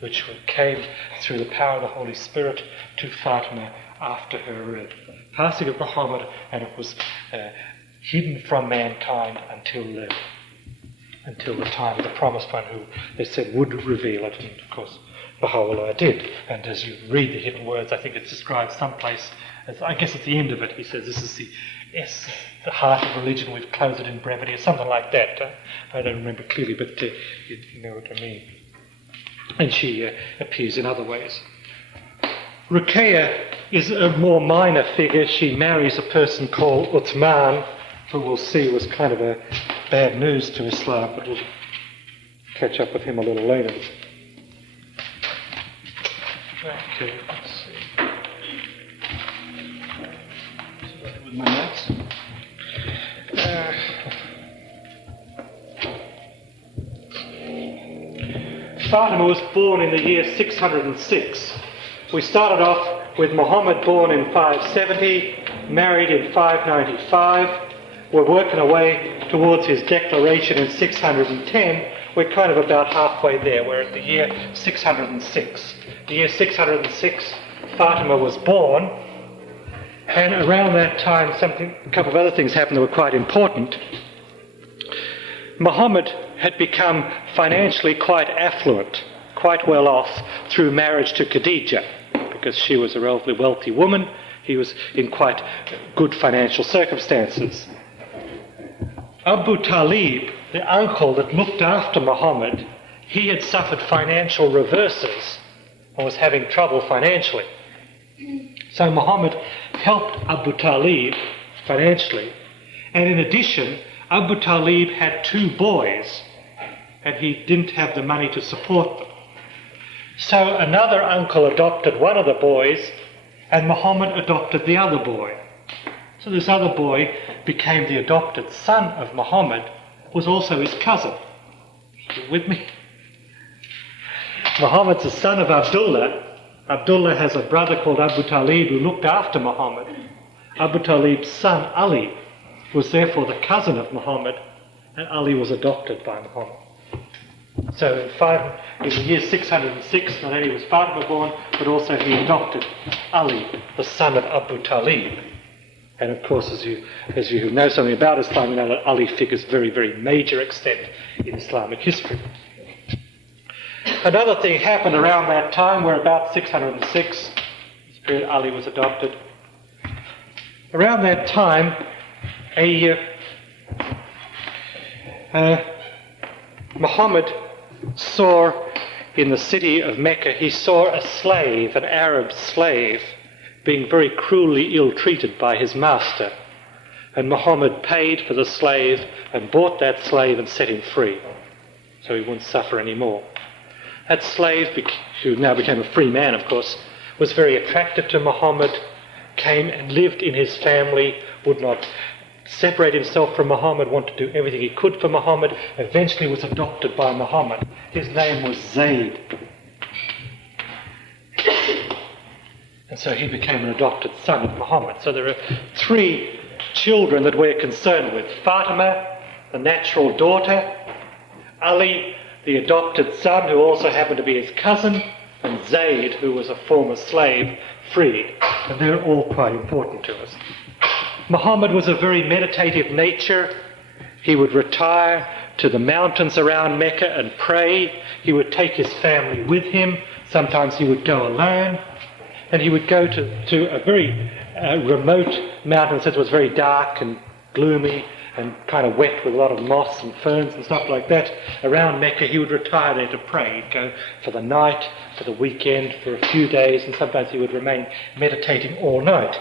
which came through the power of the Holy Spirit to Fatima after her passing of Muhammad, and it was hidden from mankind until the time of the Promised One, who they said would reveal it, and of course Baha'u'llah did. And as you read the Hidden Words, I think it's described someplace, as I guess at the end of it, he says this is the heart of religion, we've clothed it in brevity, or something like that. I don't remember clearly, but you know what I mean. And she appears in other ways. Ruqayya is a more minor figure. She marries a person called Uthman, who we'll see was kind of a bad news to Islam, but we'll catch up with him a little later. Okay, let's see. With my notes. Fatima was born in the year 606. We started off with Muhammad born in 570, married in 595. We're working our way towards his declaration in 610. We're kind of about halfway there. We're at the year 606. The year 606, Fatima was born. And around that time, a couple of other things happened that were quite important. Muhammad had become financially quite affluent, quite well off through marriage to Khadija, because she was a relatively wealthy woman. He was in quite good financial circumstances. Abu Talib, the uncle that looked after Muhammad, he had suffered financial reverses and was having trouble financially. So Muhammad helped Abu Talib financially, and in addition, Abu Talib had 2 boys, and he didn't have the money to support them. So another uncle adopted one of the boys, and Muhammad adopted the other boy. So this other boy became the adopted son of Muhammad, was also his cousin. You with me? Muhammad's the son of Abdullah. Abdullah has a brother called Abu Talib who looked after Muhammad. Abu Talib's son Ali was therefore the cousin of Muhammad, and Ali was adopted by Muhammad. So in the year 606, not only was Fatima born, but also he adopted Ali, the son of Abu Talib. And of course, as you know something about Islam, you know that Ali figures very, very major extent in Islamic history. Another thing happened around that time, where about 606, this period Ali was adopted. Around that time, Muhammad saw in the city of Mecca, he saw a slave, an Arab slave, being very cruelly ill-treated by his master. And Muhammad paid for the slave and bought that slave and set him free, so he wouldn't suffer anymore. That slave, who now became a free man, of course, was very attractive to Muhammad, came and lived in his family, would not separate himself from Muhammad, wanted to do everything he could for Muhammad, eventually was adopted by Muhammad. His name was Zayd. And so he became an adopted son of Muhammad. So there are 3 children that we're concerned with. Fatima, the natural daughter, Ali, the adopted son, who also happened to be his cousin, and Zayd, who was a former slave, freed. And they're all quite important to us. Muhammad was a very meditative nature. He would retire to the mountains around Mecca and pray. He would take his family with him. Sometimes he would go alone. And he would go to a very remote mountain, since it was very dark and gloomy and kind of wet with a lot of moss and ferns and stuff like that. Around Mecca, he would retire there to pray. He'd go for the night, for the weekend, for a few days, and sometimes he would remain meditating all night.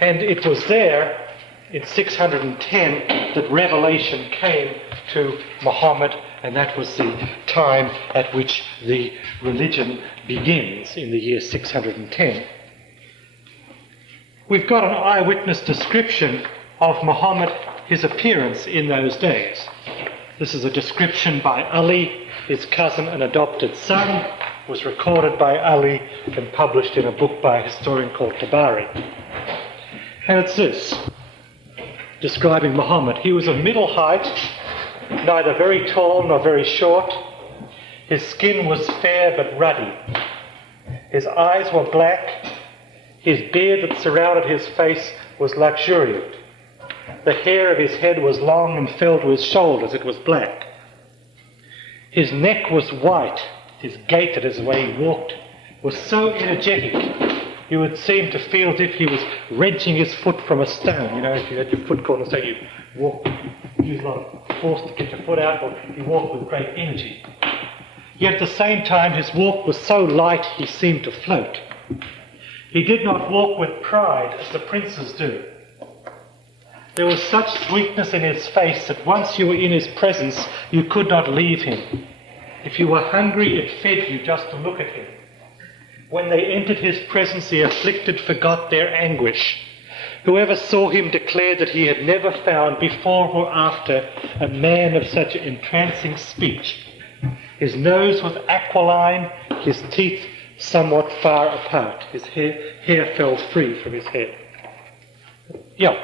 And it was there, in 610, that revelation came to Muhammad, and that was the time at which the religion begins, in the year 610. We've got an eyewitness description of Muhammad, his appearance in those days. This is a description by Ali, his cousin and adopted son, was recorded by Ali and published in a book by a historian called Tabari. And it's this, describing Muhammad. He was of middle height, neither very tall nor very short. His skin was fair but ruddy. His eyes were black. His beard that surrounded his face was luxuriant. The hair of his head was long and fell to his shoulders. It was black. His neck was white. His gait, that is the way he walked, was so energetic. You would seem to feel as if he was wrenching his foot from a stone. You know, if you had your foot caught in a stone, you walk, use a lot of force to get your foot out, or you walk with great energy. Yet at the same time, his walk was so light, he seemed to float. He did not walk with pride as the princes do. There was such sweetness in his face that once you were in his presence, you could not leave him. If you were hungry, it fed you just to look at him. When they entered his presence, the afflicted forgot their anguish. Whoever saw him declared that he had never found before or after a man of such entrancing speech. His nose was aquiline, his teeth somewhat far apart. His hair fell free from his head. Yeah.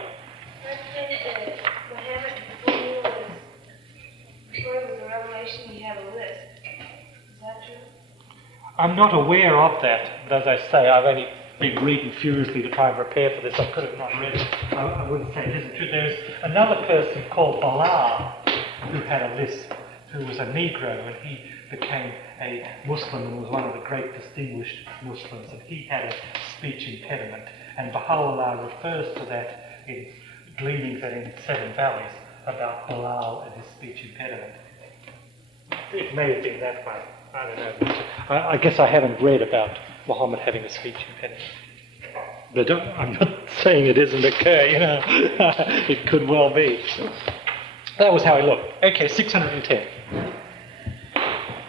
I'm not aware of that, but as I say, I've only been reading furiously to try and prepare for this. I could have not read it. I wouldn't say it isn't true. There's another person called Bilal who had a lisp, who was a Negro, and he became a Muslim and was one of the great distinguished Muslims, and he had a speech impediment, and Baha'u'llah refers to that in Gleanings and in Seven Valleys about Bilal and his speech impediment. It may have been that way. I don't know. I guess I haven't read about Muhammad having a speech impediment. But I'm not saying it doesn't occur, it could well be. That was how he looked. Okay, 610.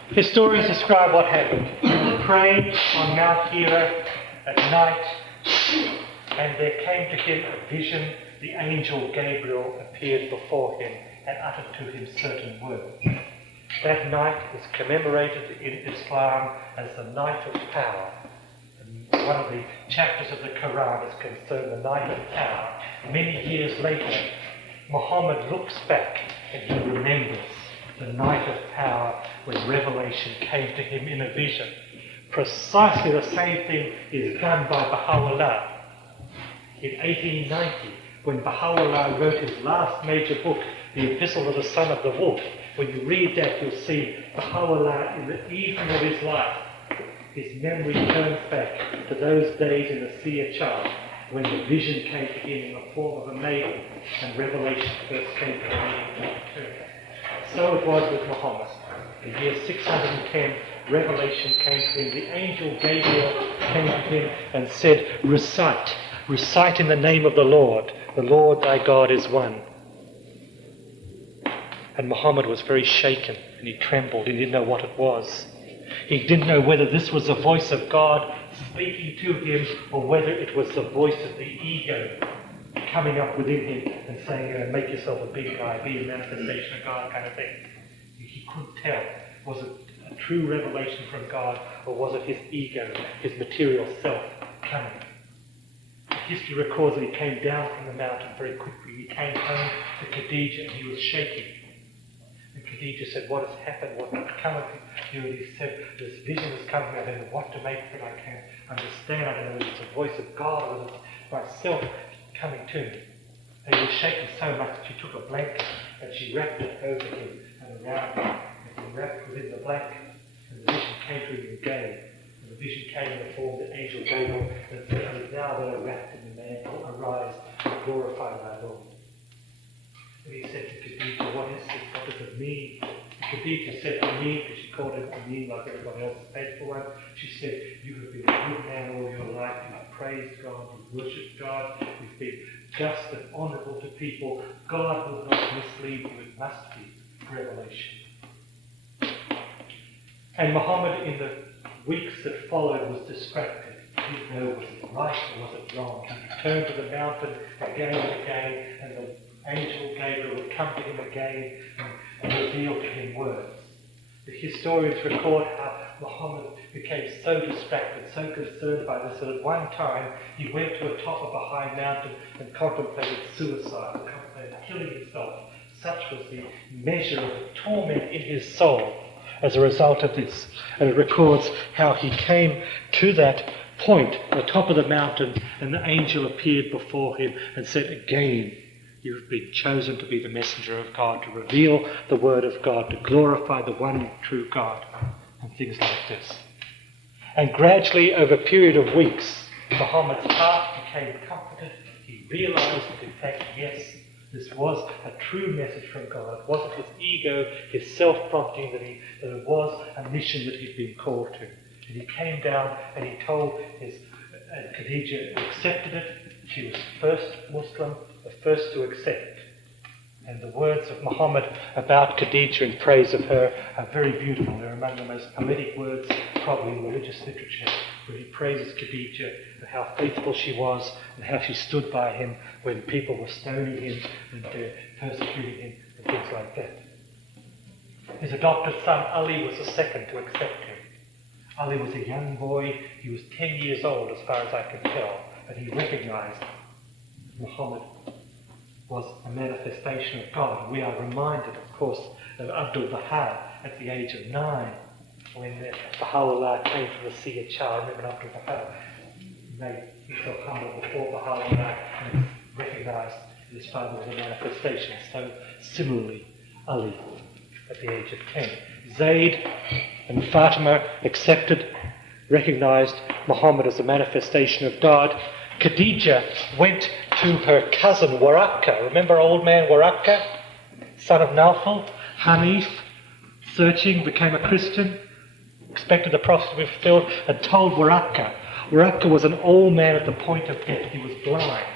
Historians describe what happened. He was praying on Mount Hira at night, and there came to him a vision. The angel Gabriel appeared before him and uttered to him certain words. That night is commemorated in Islam as the night of power. And one of the chapters of the Quran is concerned the night of power. Many years later, Muhammad looks back and he remembers the night of power when revelation came to him in a vision. Precisely the same thing is done by Baha'u'llah. In 1890, when Baha'u'llah wrote his last major book, The Epistle of the Son of the Wolf, when you read that, you'll see Baha'u'llah in the evening of his life. His memory turns back to those days in the Seer child, when the vision came to him in the form of a maiden, and revelation first came to him. So it was with Muhammad. In year 610, revelation came to him. The angel Gabriel came to him and said, recite in the name of the Lord thy God is one. And Muhammad was very shaken, and he trembled. He didn't know what it was. He didn't know whether this was the voice of God speaking to him, or whether it was the voice of the ego coming up within him and saying, make yourself a big guy, be a manifestation of God kind of thing. He couldn't tell. Was it a true revelation from God, or was it his ego, his material self coming? History records that he came down from the mountain very quickly. He came home to Khadijah and he was shaking. And Khadijah said, what has happened? What has come of you? And he said, this vision has come to me. I don't know what to make of it. I can't understand. I don't know if it's the voice of God or if it's myself coming to me. And he was shaking so much that she took a blanket and she wrapped it over him and around him. And he wrapped within the blanket. And the vision came to him again. And the vision came in the form of the angel Gabriel and said, now that are wrapped in the mantle, arise and glorify thy Lord. And he said to Khadijah, what is this? What does it mean? And Khadijah said to me, because she called him Amin like everybody else, the faithful one, she said, you have been a good man all your life. You've praised God, you've worshipped God, you've been just and honourable to people. God will not mislead you. It must be revelation. And Muhammad, in the weeks that followed, was distracted. He didn't know, was it right or was it wrong? He returned to the mountain again and again, and the angel Gabriel would come to him again and reveal to him words. The historians record how Muhammad became so distracted, so concerned by this, that at one time he went to the top of a high mountain and contemplated suicide, contemplated killing himself. Such was the measure of the torment in his soul as a result of this. And it records how he came to that point, at the top of the mountain, and the angel appeared before him and said, again, you have been chosen to be the messenger of God, to reveal the word of God, to glorify the one true God, and things like this. And gradually, over a period of weeks, Muhammad's heart became comforted. He realized that, in fact, yes, this was a true message from God. It wasn't his ego, his self-prompting, that it was a mission that he'd been called to. And he came down and he told and Khadijah accepted it. She was the first Muslim, the first to accept. And the words of Muhammad about Khadijah in praise of her are very beautiful. They're among the most poetic words probably in religious literature, where he praises Khadijah and how faithful she was and how she stood by him when people were stoning him and persecuting him and things like that. His adopted son Ali was the second to accept him. Ali was a young boy. He was 10 years old as far as I can tell, but he recognized Muhammad was a manifestation of God. We are reminded, of course, of Abdul Baha at the age of 9, when Baha'u'llah came from the Seer child. Remember, Abdul Baha made himself humble before Baha'u'llah and recognized his father was a manifestation. So similarly, Ali at the age of 10. Zayd and Fatima accepted, recognized Muhammad as a manifestation of God. Khadijah went to her cousin Waraqqa. Remember old man Waraqqa, son of Nawfal? Hanif, searching, became a Christian, expected the prophecy to be fulfilled, and told Waraka. Waraka was an old man at the point of death. He was blind.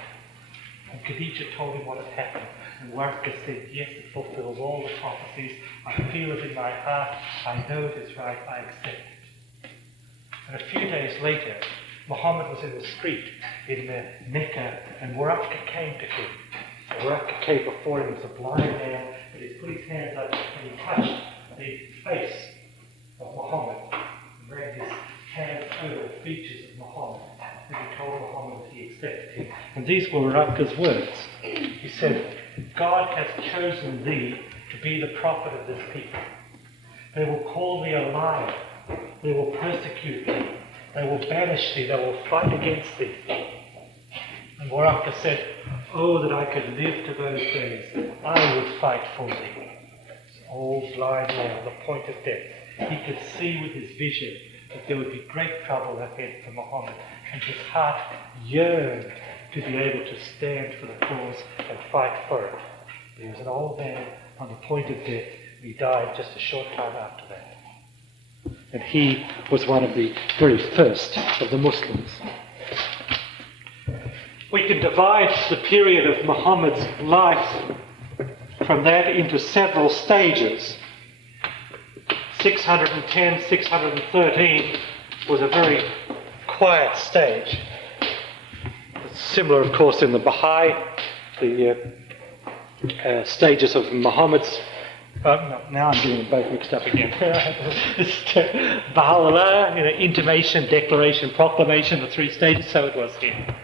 And Khadijah told him what had happened. And Waraka said, yes, it fulfills all the prophecies. I feel it in my heart. I know it is right. I accept it. And a few days later, Muhammad was in the street in Mecca, and Waraka came to him. And Waraka came before him as a blind man, and he put his hands up and he touched the face of Muhammad and ran his hands over the features of Muhammad. And he told Muhammad that he accepted him. And these were Waraka's words. He said, God has chosen thee to be the prophet of this people. They will call thee a liar. They will persecute thee. They will banish thee. They will fight against thee. And Waraka said, oh, that I could live to those days. I would fight for thee. This old blind man on the point of death. He could see with his vision that there would be great trouble ahead for Muhammad. And his heart yearned to be able to stand for the cause and fight for it. He was an old man on the point of death. He died just a short time after that. And he was one of the very first of the Muslims. We can divide the period of Muhammad's life from that into several stages. 610, 613 was a very quiet stage. It's similar, of course, in the Baha'i, the stages of Muhammad's. No, now I'm getting them both mixed up again. Baha'u'llah, intimation, declaration, proclamation, the three stages, so it was here.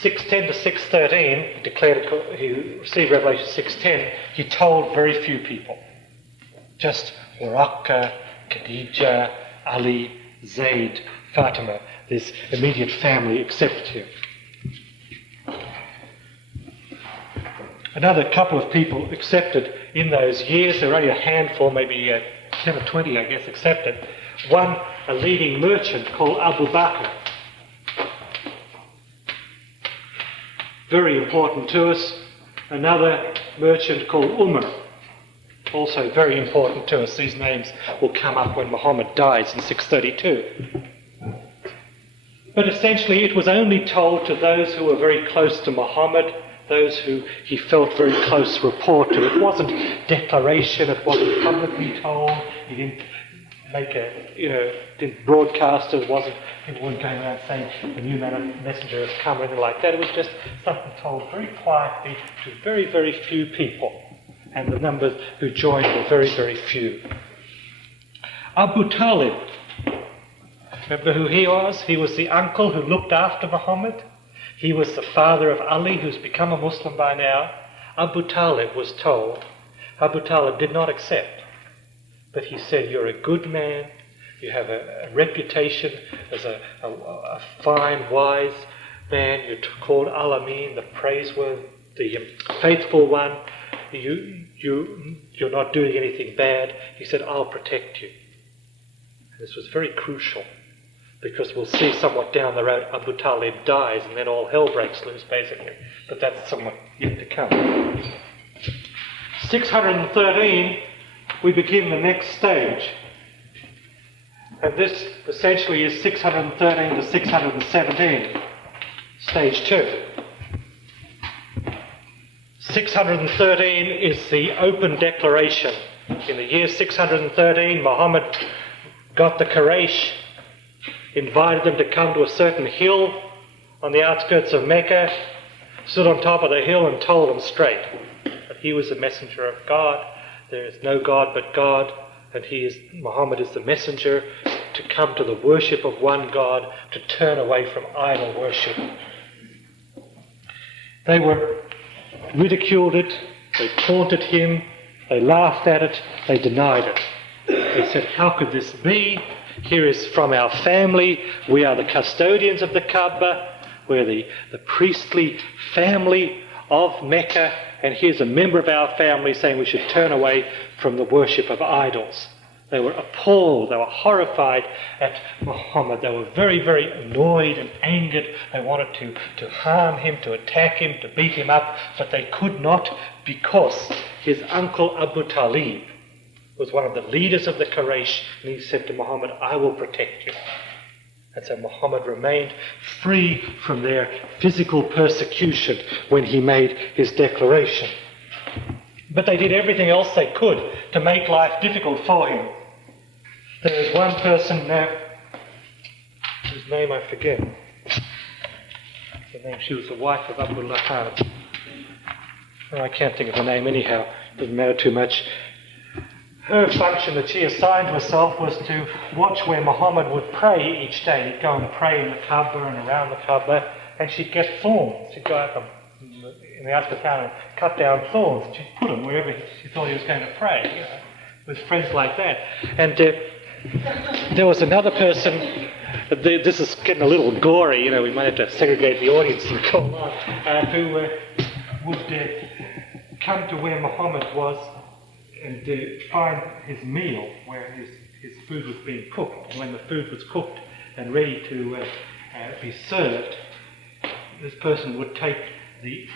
610 to 613, he received Revelation 6:10, he told very few people. Just Waraka, Khadijah, Ali, Zayd, Fatima, his immediate family accepted him. Another couple of people accepted in those years. There were only a handful, maybe 10 or 20, I guess, accepted. One, a leading merchant called Abu Bakr. Very important to us. Another merchant called Umar. Also very important to us. These names will come up when Muhammad dies in 632. But essentially it was only told to those who were very close to Muhammad, those who he felt very close rapport to. It wasn't declaration, it wasn't publicly told, he didn't make didn't broadcast it, people weren't going around saying the new messenger has come or anything like that. It was just something told very quietly to very, very few people. And the numbers who joined were very, very few. Abu Talib, remember who he was? He was the uncle who looked after Muhammad. He was the father of Ali, who's become a Muslim by now. Abu Talib was told. Abu Talib did not accept. But he said, you're a good man. You have a reputation as a fine, wise man. You're called Al-Amin, the praiseworthy, the faithful one. You're not doing anything bad. He said, I'll protect you. And this was very crucial, because we'll see somewhat down the road Abu Talib dies and then all hell breaks loose, basically. But that's somewhat yet to come. 613, we begin the next stage. And this essentially is 613 to 617, stage 2. 613 is the open declaration. In the year 613, Muhammad got the Quraysh, invited them to come to a certain hill on the outskirts of Mecca, stood on top of the hill and told them straight that he was the messenger of God. There is no God but God, and Muhammad is the messenger to come to the worship of one God, to turn away from idol worship. They were ridiculed it, they taunted him, they laughed at it, they denied it. They said, how could this be? Here is from our family, we are the custodians of the Kaaba, we're the priestly family of Mecca, and here's a member of our family saying we should turn away from the worship of idols. They were appalled, they were horrified at Muhammad. They were very, very annoyed and angered. They wanted to harm him, to attack him, to beat him up, but they could not, because his uncle Abu Talib was one of the leaders of the Quraysh, and he said to Muhammad, I will protect you. And so Muhammad remained free from their physical persecution when he made his declaration. But they did everything else they could to make life difficult for him. There is one person now, whose name I forget. She was the wife of Abu Lahab. Oh, I can't think of her name anyhow. Doesn't matter too much. Her function that she assigned herself was to watch where Muhammad would pray each day. He'd go and pray in the Kaaba and around the Kaaba, and she'd get thorns. She'd go out in the outskirts of town and cut down thorns, and she'd put them wherever she thought he was going to pray, with friends like that. And there was another person, this is getting a little gory, we might have to segregate the audience and go on, who would come to where Muhammad was and find his meal where his food was being cooked. And when the food was cooked and ready to be served, this person would take the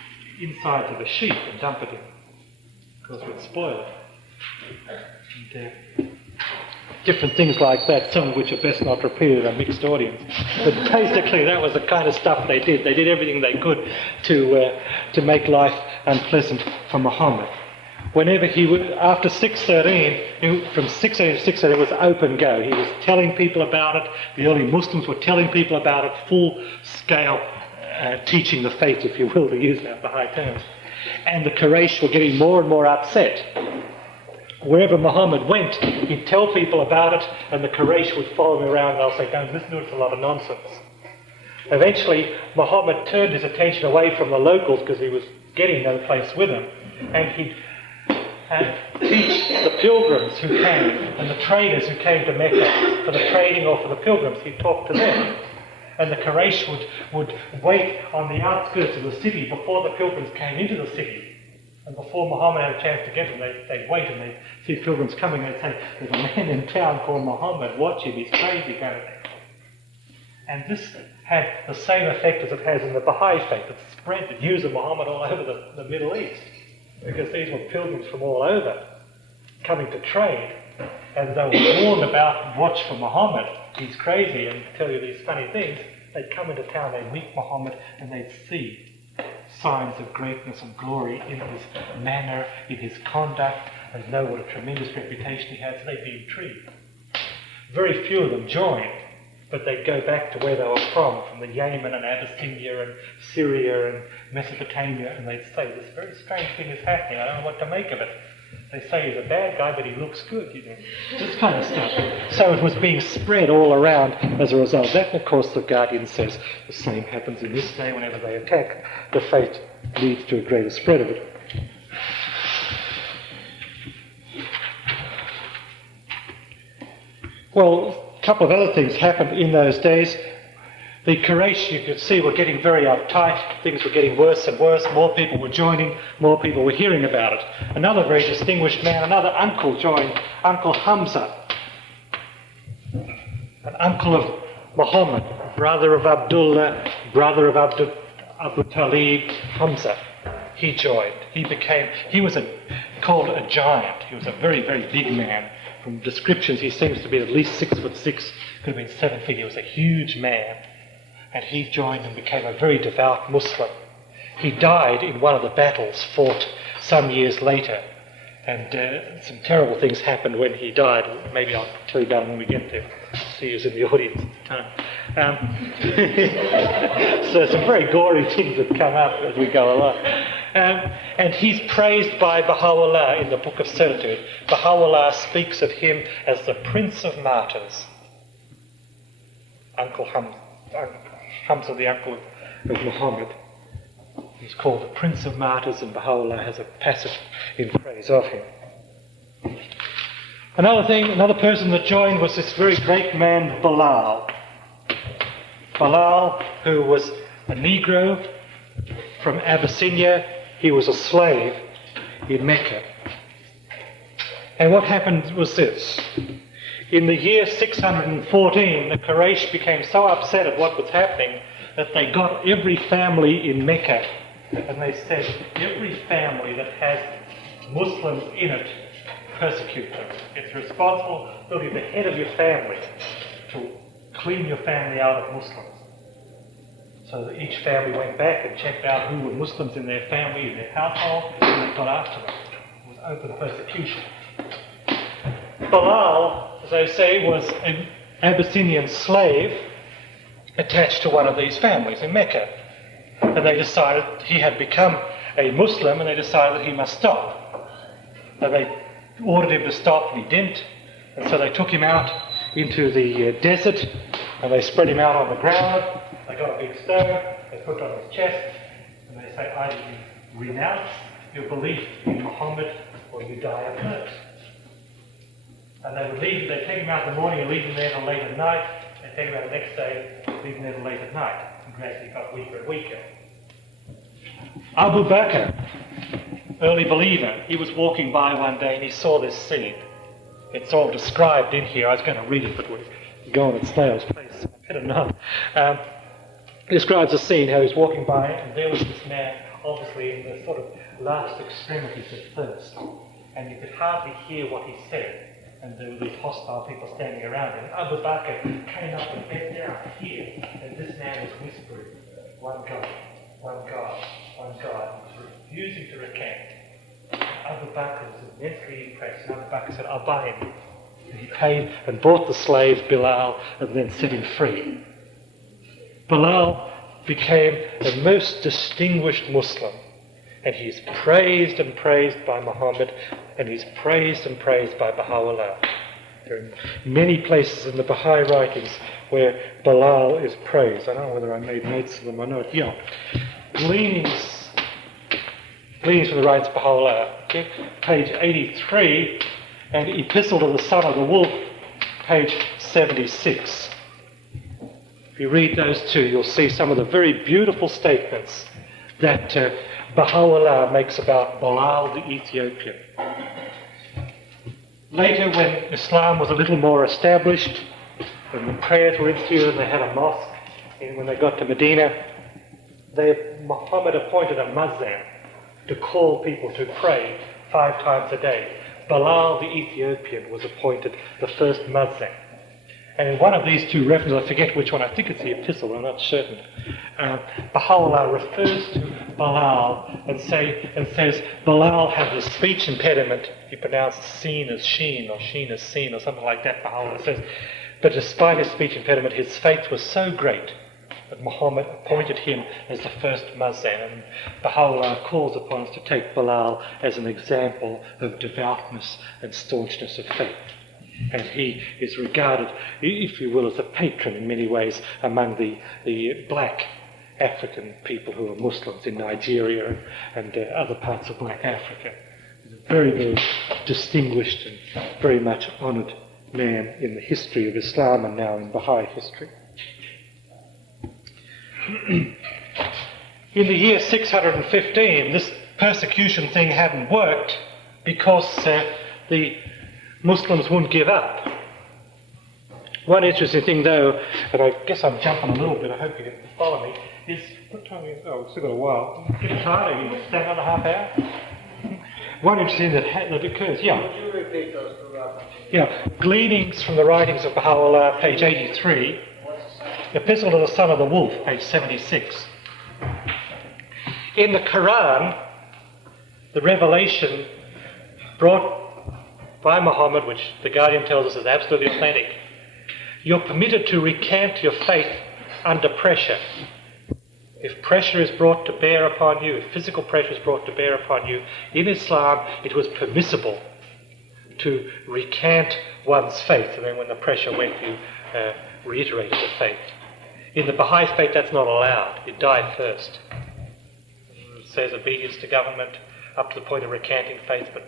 insides of a sheep and dump it in, because it would spoil it. And, different things like that, some of which are best not repeated in a mixed audience. But basically that was the kind of stuff they did. They did everything they could to make life unpleasant for Muhammad. Whenever he would, after 613, from 613 to 613 it was open go. He was telling people about it. The early Muslims were telling people about it, full scale teaching the faith, if you will, to use that for high terms. And the Quraysh were getting more and more upset. Wherever Muhammad went, he'd tell people about it, and the Quraysh would follow him around, and they'll say, don't listen to it, it's a lot of nonsense. Eventually, Muhammad turned his attention away from the locals because he was getting no place with them, and he'd teach the pilgrims who came and the traders who came to Mecca for the trading or for the pilgrims. He'd talk to them. And the Quraysh would wait on the outskirts of the city before the pilgrims came into the city. And before Muhammad had a chance to get them, they'd wait and they'd see pilgrims coming and they'd say, there's a man in town called Muhammad, watch him, he's crazy, kind of thing. And this had the same effect as it has in the Baha'i faith. It spread the news of Muhammad all over the Middle East, because these were pilgrims from all over coming to trade, and they were warned about, watch for Muhammad, he's crazy, and tell you these funny things. They'd come into town, they'd meet Muhammad, and they'd see signs of greatness and glory in his manner, in his conduct, and know what a tremendous reputation he had, so they'd be intrigued. Very few of them joined, but they'd go back to where they were from the Yemen and Abyssinia and Syria and Mesopotamia, and they'd say, this very strange thing is happening, I don't know what to make of it. They say he's a bad guy, but he looks good, this kind of stuff. So it was being spread all around as a result. That, of course, the Guardian says the same happens in this day. Whenever they attack, the faith leads to a greater spread of it. Well, a couple of other things happened in those days. The Quraysh, you could see, were getting very uptight. Things were getting worse and worse. More people were joining. More people were hearing about it. Another very distinguished man, another uncle joined, Uncle Hamza, an uncle of Muhammad, brother of Abdullah, brother of Abu Talib, Hamza. He joined. He was called a giant. He was a very, very big man. From descriptions, he seems to be at least 6'6", could have been 7 feet. He was a huge man. And he joined and became a very devout Muslim. He died in one of the battles fought some years later. And some terrible things happened when he died. Maybe I'll tell you about it when we get there. See who's in the audience at the time. So some very gory things that come up as we go along. And he's praised by Baha'u'llah in the Book of Certitude. Baha'u'llah speaks of him as the Prince of Martyrs. Uncle Hamza, the uncle of Muhammad. He's called the Prince of Martyrs, and Baha'u'llah has a passage in praise of him. Another person that joined was this very great man, Bilal. Bilal, who was a Negro from Abyssinia. He was a slave in Mecca. And what happened was this. In the year 614, the Quraysh became so upset at what was happening that they got every family in Mecca, and they said, every family that has Muslims in it persecute them. It's responsible, he'll be the head of your family, to clean your family out of Muslims. So that each family went back and checked out who were Muslims in their family, in their household, and they got after them. It was open persecution. Bilal, as I say, was an Abyssinian slave attached to one of these families in Mecca. And they decided he had become a Muslim, and they decided that he must stop. And they ordered him to stop, and he didn't. And so they took him out into the desert, and they spread him out on the ground. They got a big stone, they put it on his chest, and they say, either you renounce your belief in Muhammad, or you die of thirst. And they would leave, they'd take him out in the morning and leave him there till late at night. They'd take him out the next day, leave him there till late at night. And gradually got weaker and weaker. Abu Bakr, early believer, he was walking by one day and he saw this scene. It's all described in here. I was going to read it, but we're going at snail's pace. I better not. It describes a scene, how he's walking by, and there was this man, obviously in the sort of last extremities of thirst. And you could hardly hear what he said. And there were these hostile people standing around him. Abu Bakr came up and bent down here, and this man was whispering, one God, one God, one God. He was refusing to recant. Abu Bakr was immensely impressed. And Abu Bakr said, I'll buy him. And he paid and bought the slave Bilal and then set him free. Bilal became a most distinguished Muslim, and he's praised and praised by Muhammad, and he's praised and praised by Baha'u'llah. There are many places in the Baha'i writings where Bilal is praised. I don't know whether I made notes of them or not. Yeah. Gleanings from the writings of Baha'u'llah. Okay. Page 83, and Epistle to the Son of the Wolf, page 76. If you read those two, you'll see some of the very beautiful statements that Baha'u'llah makes about Bilal the Ethiopian. Later, when Islam was a little more established, when the prayers were instituted and they had a mosque, and when they got to Medina, Muhammad appointed a muezzin to call people to pray 5 times a day. Bilal the Ethiopian was appointed the first muezzin. And in one of these two references, I forget which one, I think it's the epistle, I'm not certain, Baha'u'llah refers to Bilal and says Bilal has a speech impediment. He pronounced seen as sheen, or sheen as seen, or something like that, Baha'u'llah says. But despite his speech impediment, his faith was so great that Muhammad appointed him as the first muezzin. And Baha'u'llah calls upon us to take Bilal as an example of devoutness and staunchness of faith. And he is regarded, if you will, as a patron in many ways among the black African people who are Muslims in Nigeria and other parts of black Africa. He's a very, very distinguished and very much honoured man in the history of Islam and now in Baha'i history. In the year 615, this persecution thing hadn't worked because the Muslims wouldn't give up. One interesting thing, though, and I guess I'm jumping a little bit, I hope you can follow me, is, what time is it? Oh, we've still got a while. Getting tired, you stand another half hour? One interesting thing that occurs, yeah. Would you repeat those two references? Yeah, Gleanings from the Writings of Baha'u'llah, page 83. Epistle to the Son of the Wolf, page 76. In the Quran, the revelation brought by Muhammad, which the Guardian tells us is absolutely authentic, you're permitted to recant your faith under pressure. If pressure is brought to bear upon you, if physical pressure is brought to bear upon you, in Islam it was permissible to recant one's faith, and then when the pressure went, you reiterated the faith. In the Baha'i faith, that's not allowed. You die first. It says obedience to government up to the point of recanting faith, but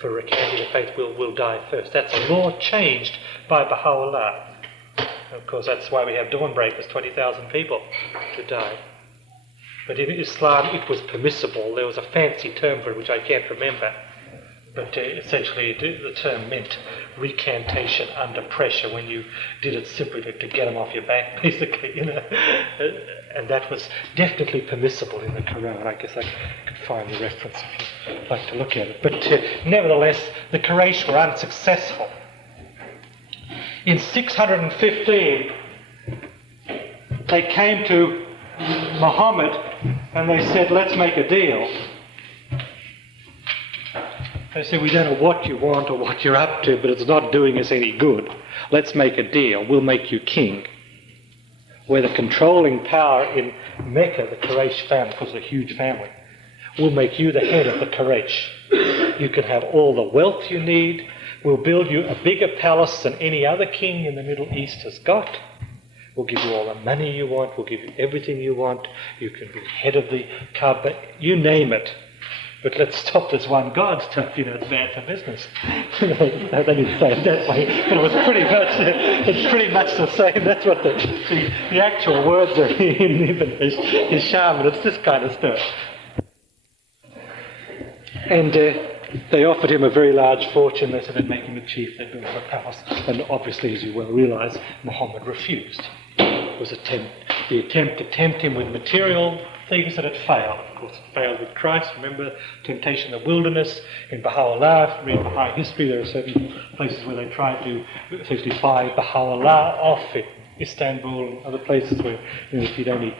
for recanting the faith will die first. That's a law changed by Baha'u'llah. Of course, that's why we have dawnbreakers, 20,000 people to die. But in Islam, it was permissible. There was a fancy term for it, which I can't remember. But essentially the term meant recantation under pressure, when you did it simply to get them off your back, basically, and that was definitely permissible in the Quran. I guess I could find the reference if you'd like to look at it. But nevertheless, the Quraysh were unsuccessful. In 615, they came to Muhammad and they said, let's make a deal. They said, we don't know what you want or what you're up to, but it's not doing us any good. Let's make a deal. We'll make you king. We're the controlling power in Mecca, the Quraysh family, because it's a huge family. We'll make you the head of the Quraysh. You can have all the wealth you need. We'll build you a bigger palace than any other king in the Middle East has got. We'll give you all the money you want. We'll give you everything you want. You can be head of the Kaaba. You name it. But let's stop this one God stuff, it's bad for business. They didn't say it that way, but it was it's pretty much the same. That's what the actual words are in Ibn Hisham, and it's this kind of stuff. And they offered him a very large fortune. They said they'd make him a chief, they'd build him a palace. And obviously, as you well realise, Muhammad refused. It was the attempt to tempt him with material things that had failed. Of course, it failed with Christ. Remember, temptation in the wilderness. In Baha'u'llah, read Baha'i history, there are certain places where they tried to essentially buy Baha'u'llah off in Istanbul and other places where, if you'd only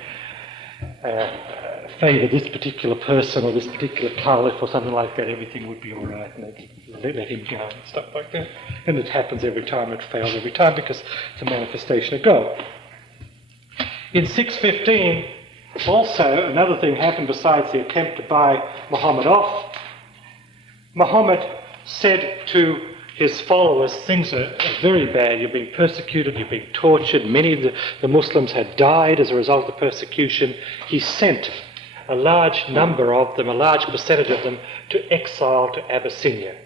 favour this particular person or this particular caliph or something like that, everything would be all right, and they'd let him go and stuff like that. And it happens every time, it fails every time, because it's a manifestation of God. In 615, also, another thing happened besides the attempt to buy Muhammad off. Muhammad said to his followers, things are very bad, you're being persecuted, you're being tortured, many of the Muslims had died as a result of persecution. He sent a large number of them, a large percentage of them, to exile to Abyssinia.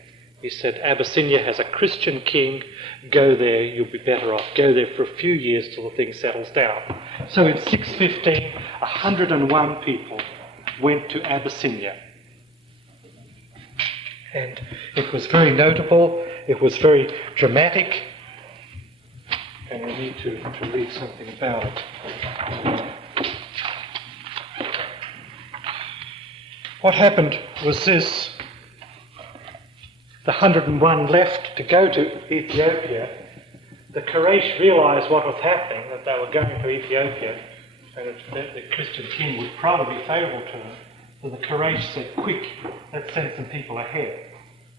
He said, Abyssinia has a Christian king, go there, you'll be better off. Go there for a few years till the thing settles down. So in 615, 101 people went to Abyssinia. And it was very notable, it was very dramatic, and we need to read something about it. What happened was this. The 101 left to go to Ethiopia. The Quraysh realised what was happening, that they were going to Ethiopia, and that the Christian king would probably be favourable to them. So the Quraysh said, quick, let's send some people ahead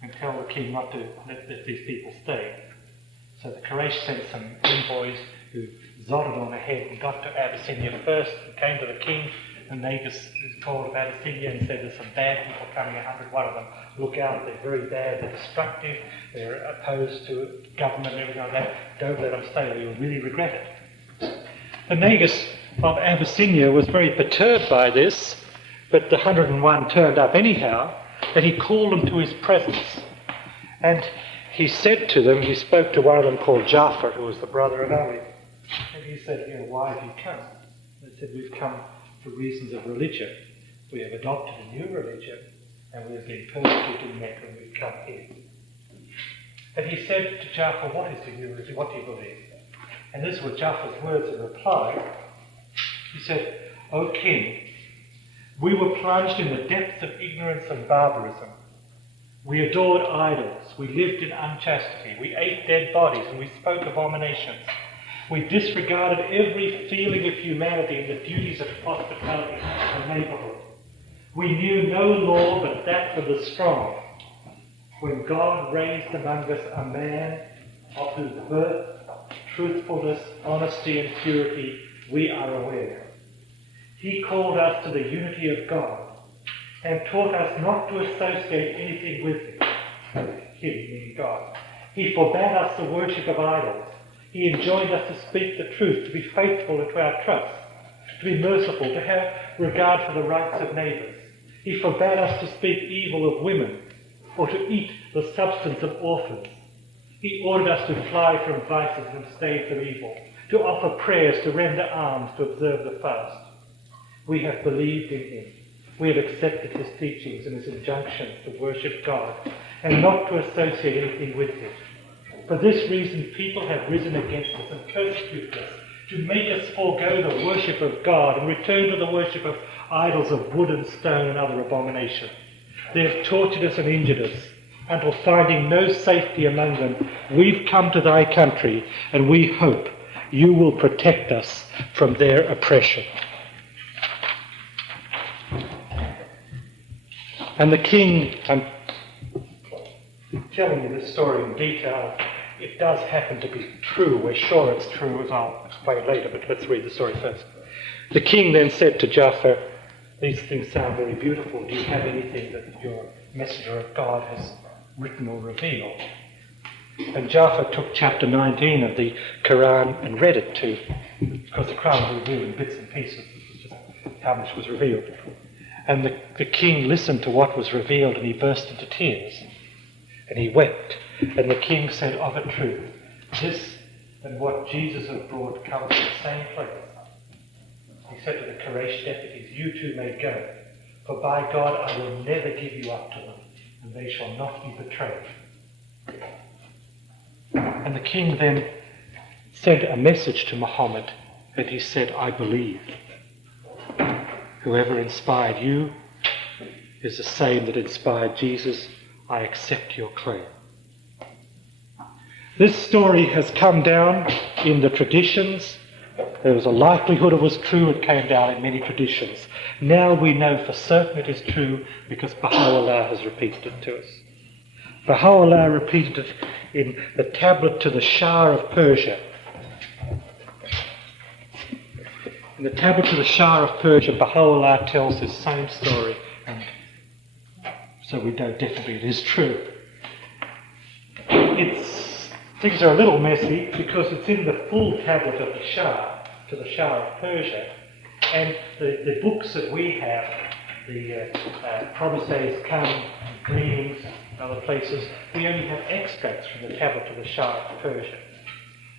and tell the king not to let these people stay. So the Quraysh sent some envoys who zotted on ahead and got to Abyssinia first and came to the king. And Negus called of Abyssinia and said, there's some bad people coming, 101 of them. Look out, they're very bad, they're destructive, they're opposed to government and everything like that. Don't let them stay, or you'll really regret it. The Negus of Abyssinia was very perturbed by this, but the 101 turned up anyhow, and he called them to his presence. And he said to them, he spoke to one of them called Ja'far, who was the brother of Ali. And he said, why have you come? They said, we've come for reasons of religion. We have adopted a new religion, and we have been persecuted in Mecca, and we've come here. And he said to Ja'far, what is the new religion? What do you believe? And these were Ja'far's words in reply. He said, O king, we were plunged in the depths of ignorance and barbarism. We adored idols. We lived in unchastity. We ate dead bodies, and we spoke abominations. We disregarded every feeling of humanity and the duties of hospitality and neighbourhood. We knew no law but that of the strong. When God raised among us a man of whose birth, truthfulness, honesty and purity we are aware. He called us to the unity of God and taught us not to associate anything with him, meaning God. He forbade us the worship of idols. He enjoined us to speak the truth, to be faithful to our trust, to be merciful, to have regard for the rights of neighbours. He forbade us to speak evil of women or to eat the substance of orphans. He ordered us to fly from vices and abstain from evil, to offer prayers, to render alms, to observe the fast. We have believed in him. We have accepted his teachings and his injunctions to worship God and not to associate anything with him. For this reason people have risen against us and persecuted us, to make us forego the worship of God and return to the worship of idols of wood and stone and other abomination. They have tortured us and injured us, until finding no safety among them, we've come to thy country, and we hope you will protect us from their oppression. And the king, I'm telling you this story in detail, it does happen to be true. We're sure it's true, as I'll explain later, but let's read the story first. The king then said to Ja'far, these things sound very beautiful. Do you have anything that your messenger of God has written or revealed? And Ja'far took chapter 19 of the Quran and read it to, because the Quran was revealed in bits and pieces, just how much was revealed. And the king listened to what was revealed, and he burst into tears, and he wept. And the king said, of a truth, this and what Jesus has brought come from the same place. He said to the Quraysh deputies, you too may go, for by God I will never give you up to them, and they shall not be betrayed. And the king then sent a message to Muhammad, and he said, I believe. Whoever inspired you is the same that inspired Jesus. I accept your claim. This story has come down in the traditions. There was a likelihood it was true. It came down in many traditions. Now we know for certain it is true because Baha'u'llah has repeated it to us. Baha'u'llah repeated it in the tablet to the Shah of Persia. In the tablet to the Shah of Persia, Baha'u'llah tells this same story, and so we know definitely it is true. Things are a little messy because it's in the full tablet of the Shah, to the Shah of Persia, and the books that we have, the Promises Come, Gleanings, and other places, we only have extracts from the tablet to the Shah of Persia.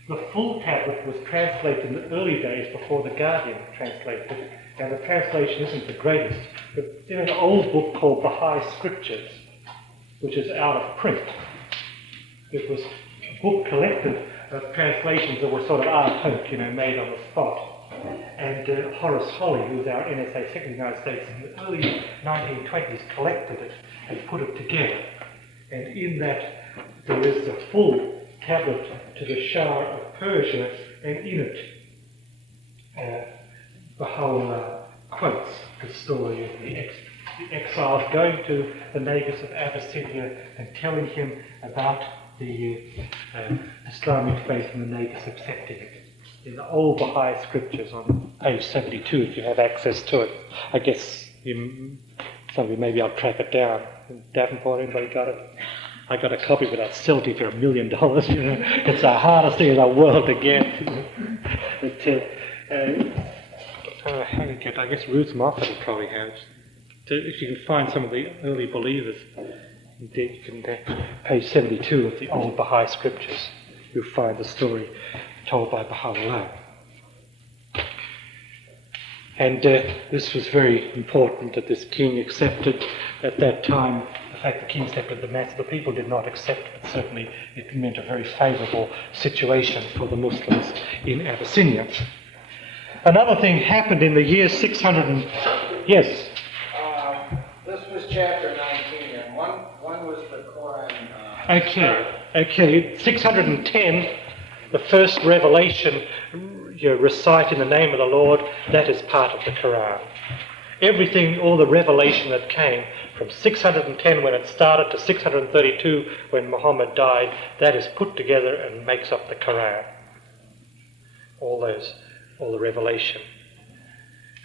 The full tablet was translated in the early days before the Guardian translated it, and the translation isn't the greatest. But in an old book called Baha'i Scriptures, which is out of print, it was a book collected of translations that were sort of ad hoc, made on the spot. And Horace Holly, who was our NSA Secretary of the United States in the early 1920s, collected it and put it together. And in that there is the full tablet to the Shah of Persia, and in it Baha'u'llah quotes the story of the exiles going to the Negus of Abyssinia and telling him about the Islamic faith and the Negus accepting it. In the old Baha'i Scriptures on page 72, if you have access to it. I guess somebody, maybe I'll track it down. Davenport, anybody got it? I got a copy, but I'd sell it to you for $1 million. It's the hardest thing in the world to get. How do you get? I guess Ruth Moffat will probably have. If you can find some of the early believers, indeed, you can page 72 of the old Baha'i Scriptures. You'll find the story told by Baha'u'llah. And this was very important that this king accepted at that time. The fact the king accepted the matter, the people did not accept it, but certainly it meant a very favourable situation for the Muslims in Abyssinia. Another thing happened in the year 600 yes? This was chapter 19, and one was the Quran. Okay. 610, the first revelation, you recite in the name of the Lord, that is part of the Quran. Everything, all the revelation that came from 610 when it started to 632 when Muhammad died, that is put together and makes up the Quran. All the revelation.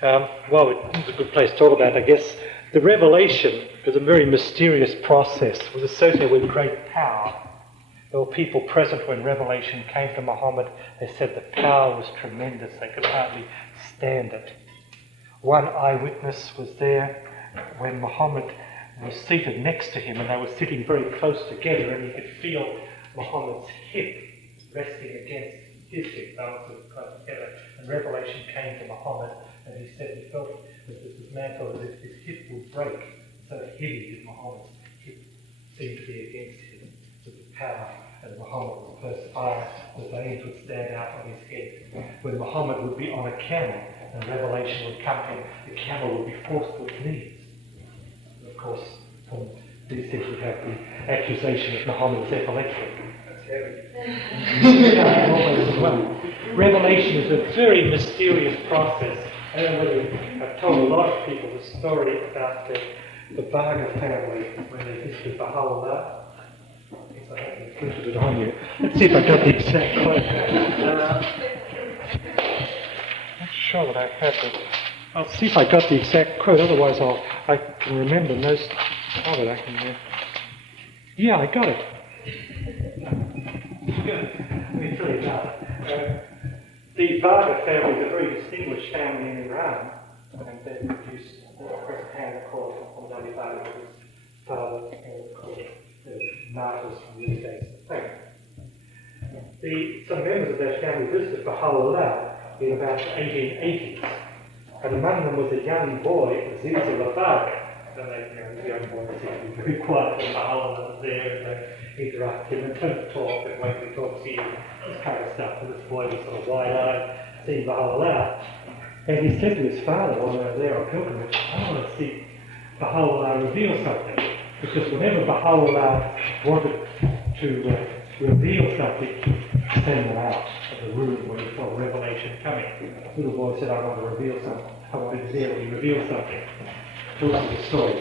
Well, it's a good place to talk about it, I guess. The revelation was a very mysterious process. It was associated with great power. There were people present when revelation came to Muhammad. They said the power was tremendous. They could hardly stand it. One eyewitness was there when Muhammad was seated next to him, and they were sitting very close together, and he could feel Muhammad's hip resting against his hip. They were sort of close together. And revelation came to Muhammad, and he said he felt that this man felt as if his hip would break. So heavy did Muhammad's hip seemed to be against him, to the power, and Muhammad was perspiring, the veins would stand out on his head. When Muhammad would be on a camel, and revelation would come to him, the camel would be forced to its knees. And of course, from these things we have the accusation that Muhammad was epileptic. That's heavy. Revelation is a very mysterious process. I don't know whether I've told a lot of people the story about the Baga family when they visited Baha'u'llah. I guess I haven't printed it on you. Let's see if I got the exact quote. Not sure that I have it. I'll see if I got the exact quote, otherwise I can remember most of it. Yeah, I got it. It's really bad. The Baga family is a very distinguished family in Iran, and they produced first-hand record from Ali Baga, his father, and of course the martyrs from these days of faith. Some members of that family visited Baha'u'llah in about the 1880s, and among them was a young boy, Aziz al-Baga. And the young boy seemed to be very quiet when Baha'u'llah was there, and they interrupt him and don't talk, and wait till he talks to you, this kind of stuff. And this boy was sort of wide-eyed, seeing Baha'u'llah. And he said to his father while they were there on pilgrimage, I want to see Baha'u'llah reveal something. Because whenever Baha'u'llah wanted to reveal something, he'd send them out of the room where he saw revelation coming. The little boy said, I want to reveal something. I want to hear he reveal something. Tells us the story.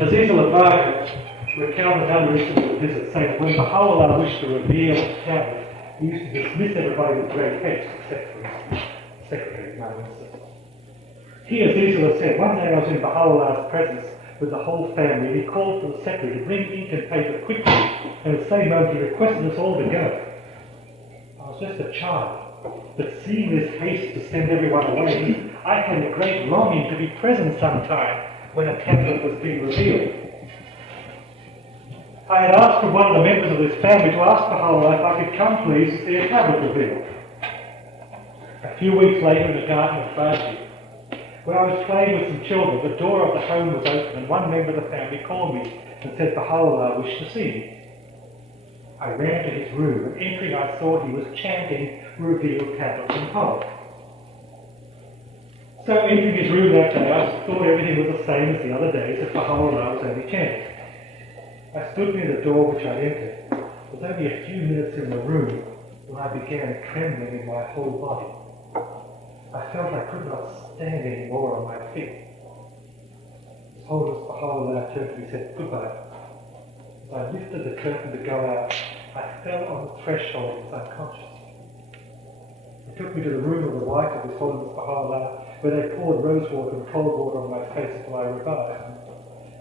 Aziz al-Baga recounted another instance of visit, saying that when Baha'u'llah wished to reveal a tablet, he used to dismiss everybody with great haste, except for his secretary, Imam Musa. He, Aziz al said, one day I was in Baha'u'llah's presence with the whole family, and he called for the secretary to bring ink and paper quickly, and at the same moment he requested us all to go. I was just a child, but seeing this haste to send everyone away, I had a great longing to be present sometime when a tablet was being revealed. I had asked for one of the members of this family to ask Baha'u'llah if I could come please to see a tablet revealed. A few weeks later in the garden of Fajr, when I was playing with some children, the door of the home was open and one member of the family called me and said Baha'u'llah wished to see me. I ran to his room, and entering I saw he was chanting revealed tablets in poem. So entering his room that day, I thought everything was the same as the other days, if Baha'u'llah was only chanting. I stood near the door which I entered. It was only a few minutes in the room when I began trembling in my whole body. I felt I could not stand any more on my feet. His Holiness Baha'u'llah turned to me and said, goodbye. As I lifted the curtain to go out, I fell on the threshold and was unconscious. He took me to the room of the wife of His Holiness Baha'u'llah, where they poured rose water and cold water on my face until I revived.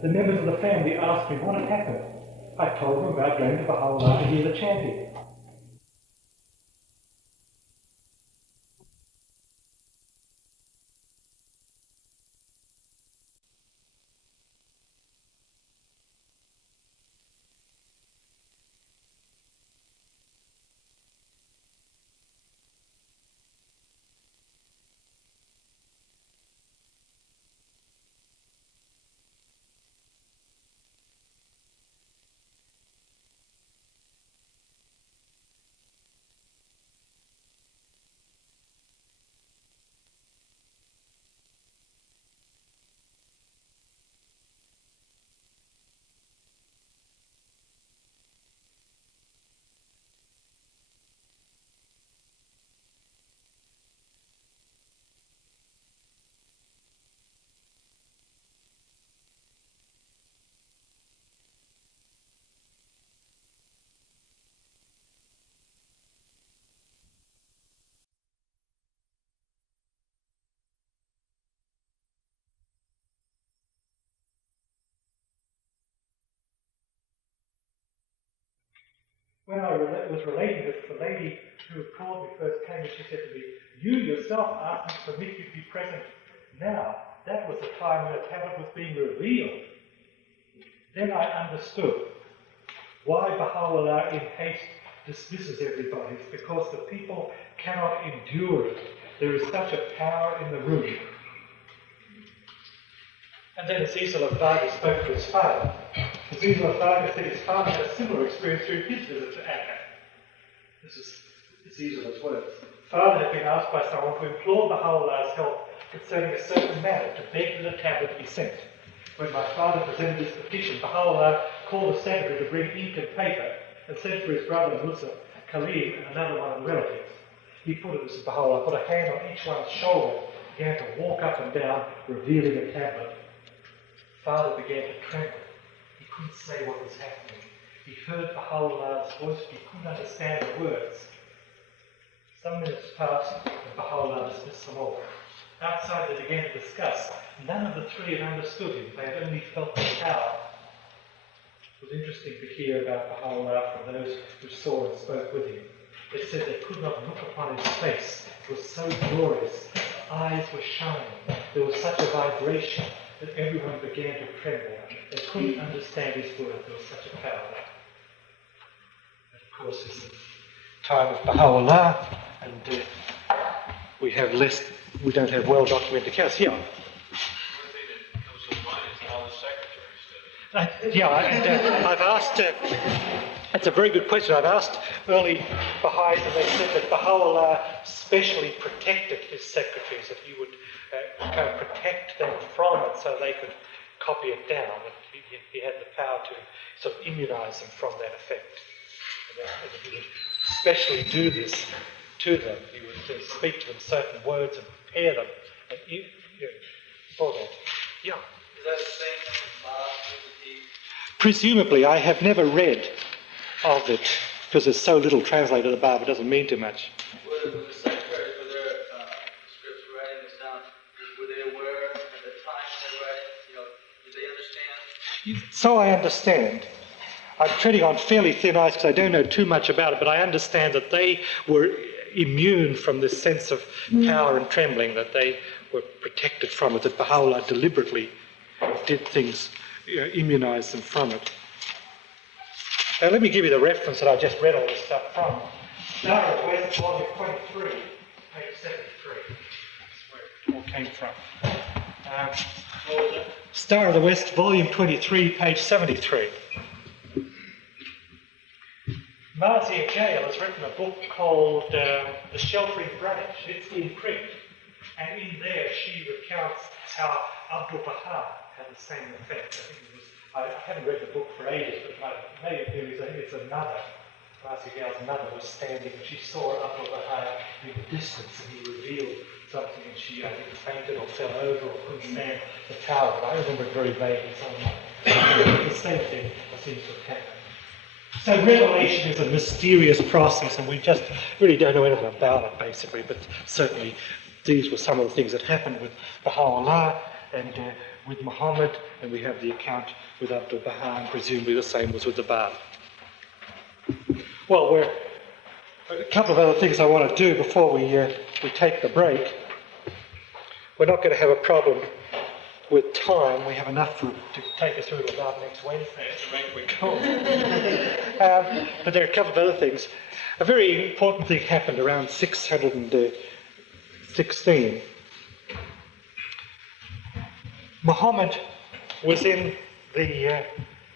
The members of the family asked me what had happened. I told them about going to Baha'u'llah to hear the chanting. When I was relating this, the lady who had called me first came and she said to me, you yourself asked me to permit you to be present. Now, that was the time when a tablet was being revealed. Then I understood why Baha'u'llah in haste dismisses everybody. It's because the people cannot endure it. There is such a power in the room. And then Aziz al-Baga spoke to his father. His Aziz al-Thaqa said his father had a similar experience during his visit to Akka. This is Azizulah's words. Father had been asked by someone to implore Baha'u'llah's help concerning a certain matter, to beg that a tablet be sent. When my father presented this petition, Baha'u'llah called the secretary to bring ink and paper and sent for his brother Musa, Khalid, and another one of the relatives. He put it, this is Baha'u'llah, put a hand on each one's shoulder, began to walk up and down, revealing a tablet. Father began to tremble. He couldn't say what was happening. He heard Baha'u'llah's voice, but he couldn't understand the words. Some minutes passed, and Baha'u'llah dismissed them all. Outside they began to discuss. None of the three had understood him. They had only felt the power. It was interesting to hear about Baha'u'llah from those who saw and spoke with him. They said they could not look upon his face. It was so glorious. The eyes were shining. There was such a vibration that everyone began to tremble. They couldn't understand his words. There was such a power there. And of course, it's the time of Baha'u'llah, and we don't have well-documented accounts. Yeah. I've asked, that's a very good question. I've asked early Baha'is, and they said that Baha'u'llah specially protected his secretaries, that he would kind of protect them from it so they could copy it down. And he had the power to sort of immunize them from that effect. And he would specially do this to them. He would speak to them certain words and prepare them for that. Yeah. Is that the same thing as Bob with the teeth? Presumably, I have never read of it because there's so little translated to the Bible, it doesn't mean too much. Were the secretaries, were their scripts writing this down, were they aware at the time they were writing, did they understand? So I understand. I'm treading on fairly thin ice because I don't know too much about it, but I understand that they were immune from this sense of power and trembling, that they were protected from it, that Baha'u'llah deliberately did things, immunize them from it. Now let me give you the reference that I just read all this stuff from. Star of the West, volume 23, page 73. That's where it all came from. Star of the West, volume 23, page 73. Marcia Gale has written a book called The Sheltering Branch. It's in print. And in there she recounts how Abdul Baha had the same effect. I haven't read the book for ages, but maybe I think it's another. Marcia Gale's mother was standing and she saw Abdul Baha in the distance and he revealed something and she either fainted or fell over or couldn't stand the power. But I remember it very vaguely. The same thing seems to have happened. So revelation is a mysterious process and we just really don't know anything about it basically, but certainly these were some of the things that happened with Baha'u'llah and with Muhammad, and we have the account with Abdul Baha, and presumably the same was with the Bab. Well, a couple of other things I want to do before we take the break. We're not going to have a problem with time. We have enough to take us through to about next Wednesday at the rate we're going. But there are a couple of other things. A very important thing happened around 616. Muhammad was in the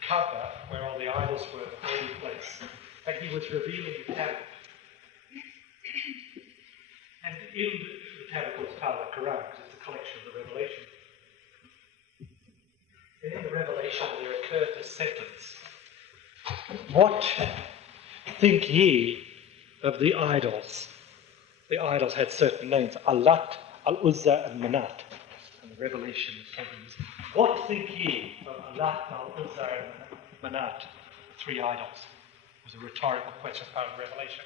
Kaaba, where all the idols were already placed, and he was revealing the tablet. And in the tablet was part of the Quran, because it's a collection of the Revelation. And in the Revelation there occurred this sentence: "What think ye of the idols?" The idols had certain names: Allat, Al-Uzza, and Manat. And the Revelation is talking this. What think ye of Allat, Al-Uzza, and Manat, the three idols? It was a rhetorical question, part of the Revelation.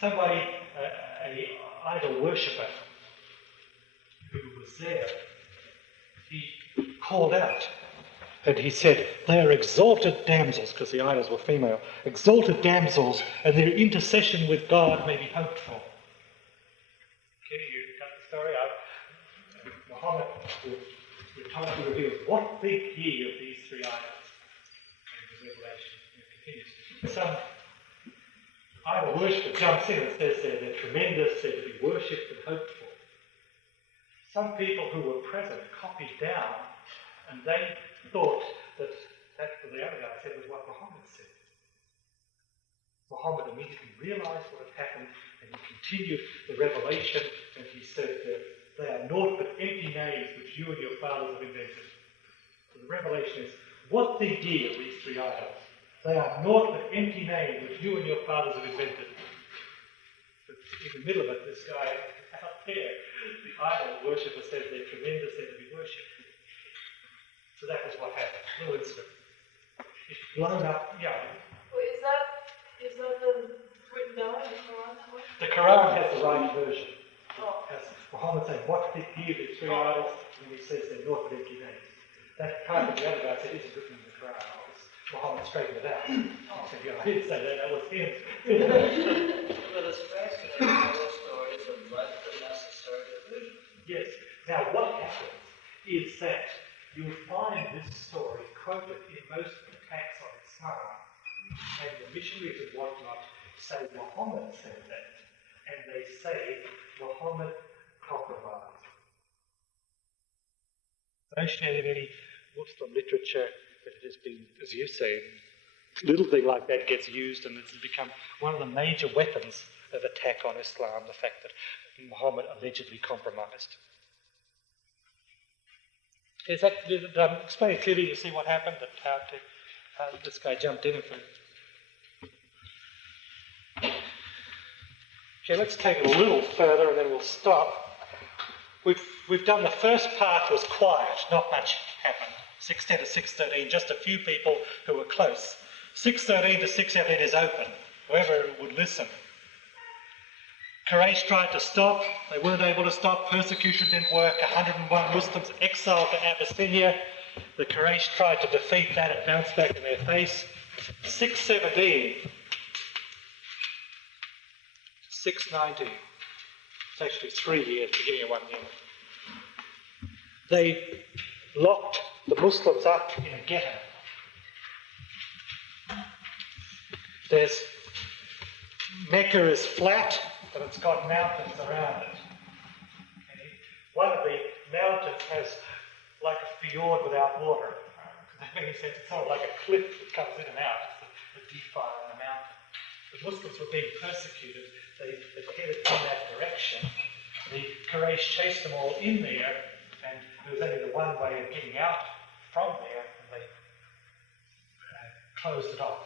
Somebody, an idol worshipper who was there, he called out and he said, "They are exalted damsels," because the idols were female, "exalted damsels, and their intercession with God may be hoped for." Okay, you got the story? Muhammad rhetorically reveals, "What think ye of these three idols?" And the Revelation continues. Some idol worshipper jumps in and says they're tremendous, they're to be worshipped and hoped for. Some people who were present copied down, and they thought that That's what the other guy said was what Muhammad said. Muhammad immediately realized what had happened, and he continued the revelation, and he said, they are naught but empty names which you and your fathers have invented. So the revelation is, what think ye of these three idols? They are naught but empty names which you and your fathers have invented. But in the middle of it, this guy out there, the idol worshipper says they're tremendous, they're to be worshipped. So that was what happened. Little incident. It's blown up, yeah. Wait, is that the written down in the Quran? The Quran has the right version. Oh. Has Muhammad saying, what think ye of these three idols? And he says they're naught but empty names. That part of the other guy said isn't written in the Quran. Muhammad straightened it out. He said, yeah, I didn't say that was him. But it's fascinating how those stories have led to necessary division. Yes. Now what happens is that you'll find this story quoted in most attacks on Islam, and the missionaries and whatnot say Muhammad said that, and they say Muhammad compromised. I don't know in any Muslim literature that it has been, as you say, little thing like that gets used, and it's become one of the major weapons of attack on Islam, the fact that Muhammad allegedly compromised. Is that, did I explain it clearly? You see what happened? That how this guy jumped in and okay, let's take it a little further and then we'll stop. We've done the first part was quiet, not much happened. 6:10 to 6:13, just a few people who were close. 6:13 to 6:17 is open, whoever would listen. Quraysh tried to stop, they weren't able to stop, persecution didn't work, 101 Muslims exiled to Abyssinia. The Quraysh tried to defeat that, it bounced back in their face. 6:17, 6:19, it's actually 3 years, beginning of 1 year. They locked the Muslims up in a ghetto. Mecca is flat, but it's got mountains around it. Okay. One of the mountains has like a fjord without water. Does that make any sense? It's sort of like a cliff that comes in and out. It's the defile in the mountain. The Muslims were being persecuted. They headed in that direction. The Quraysh chased them all in there, and there was only the one way of getting out from there, and they closed it off.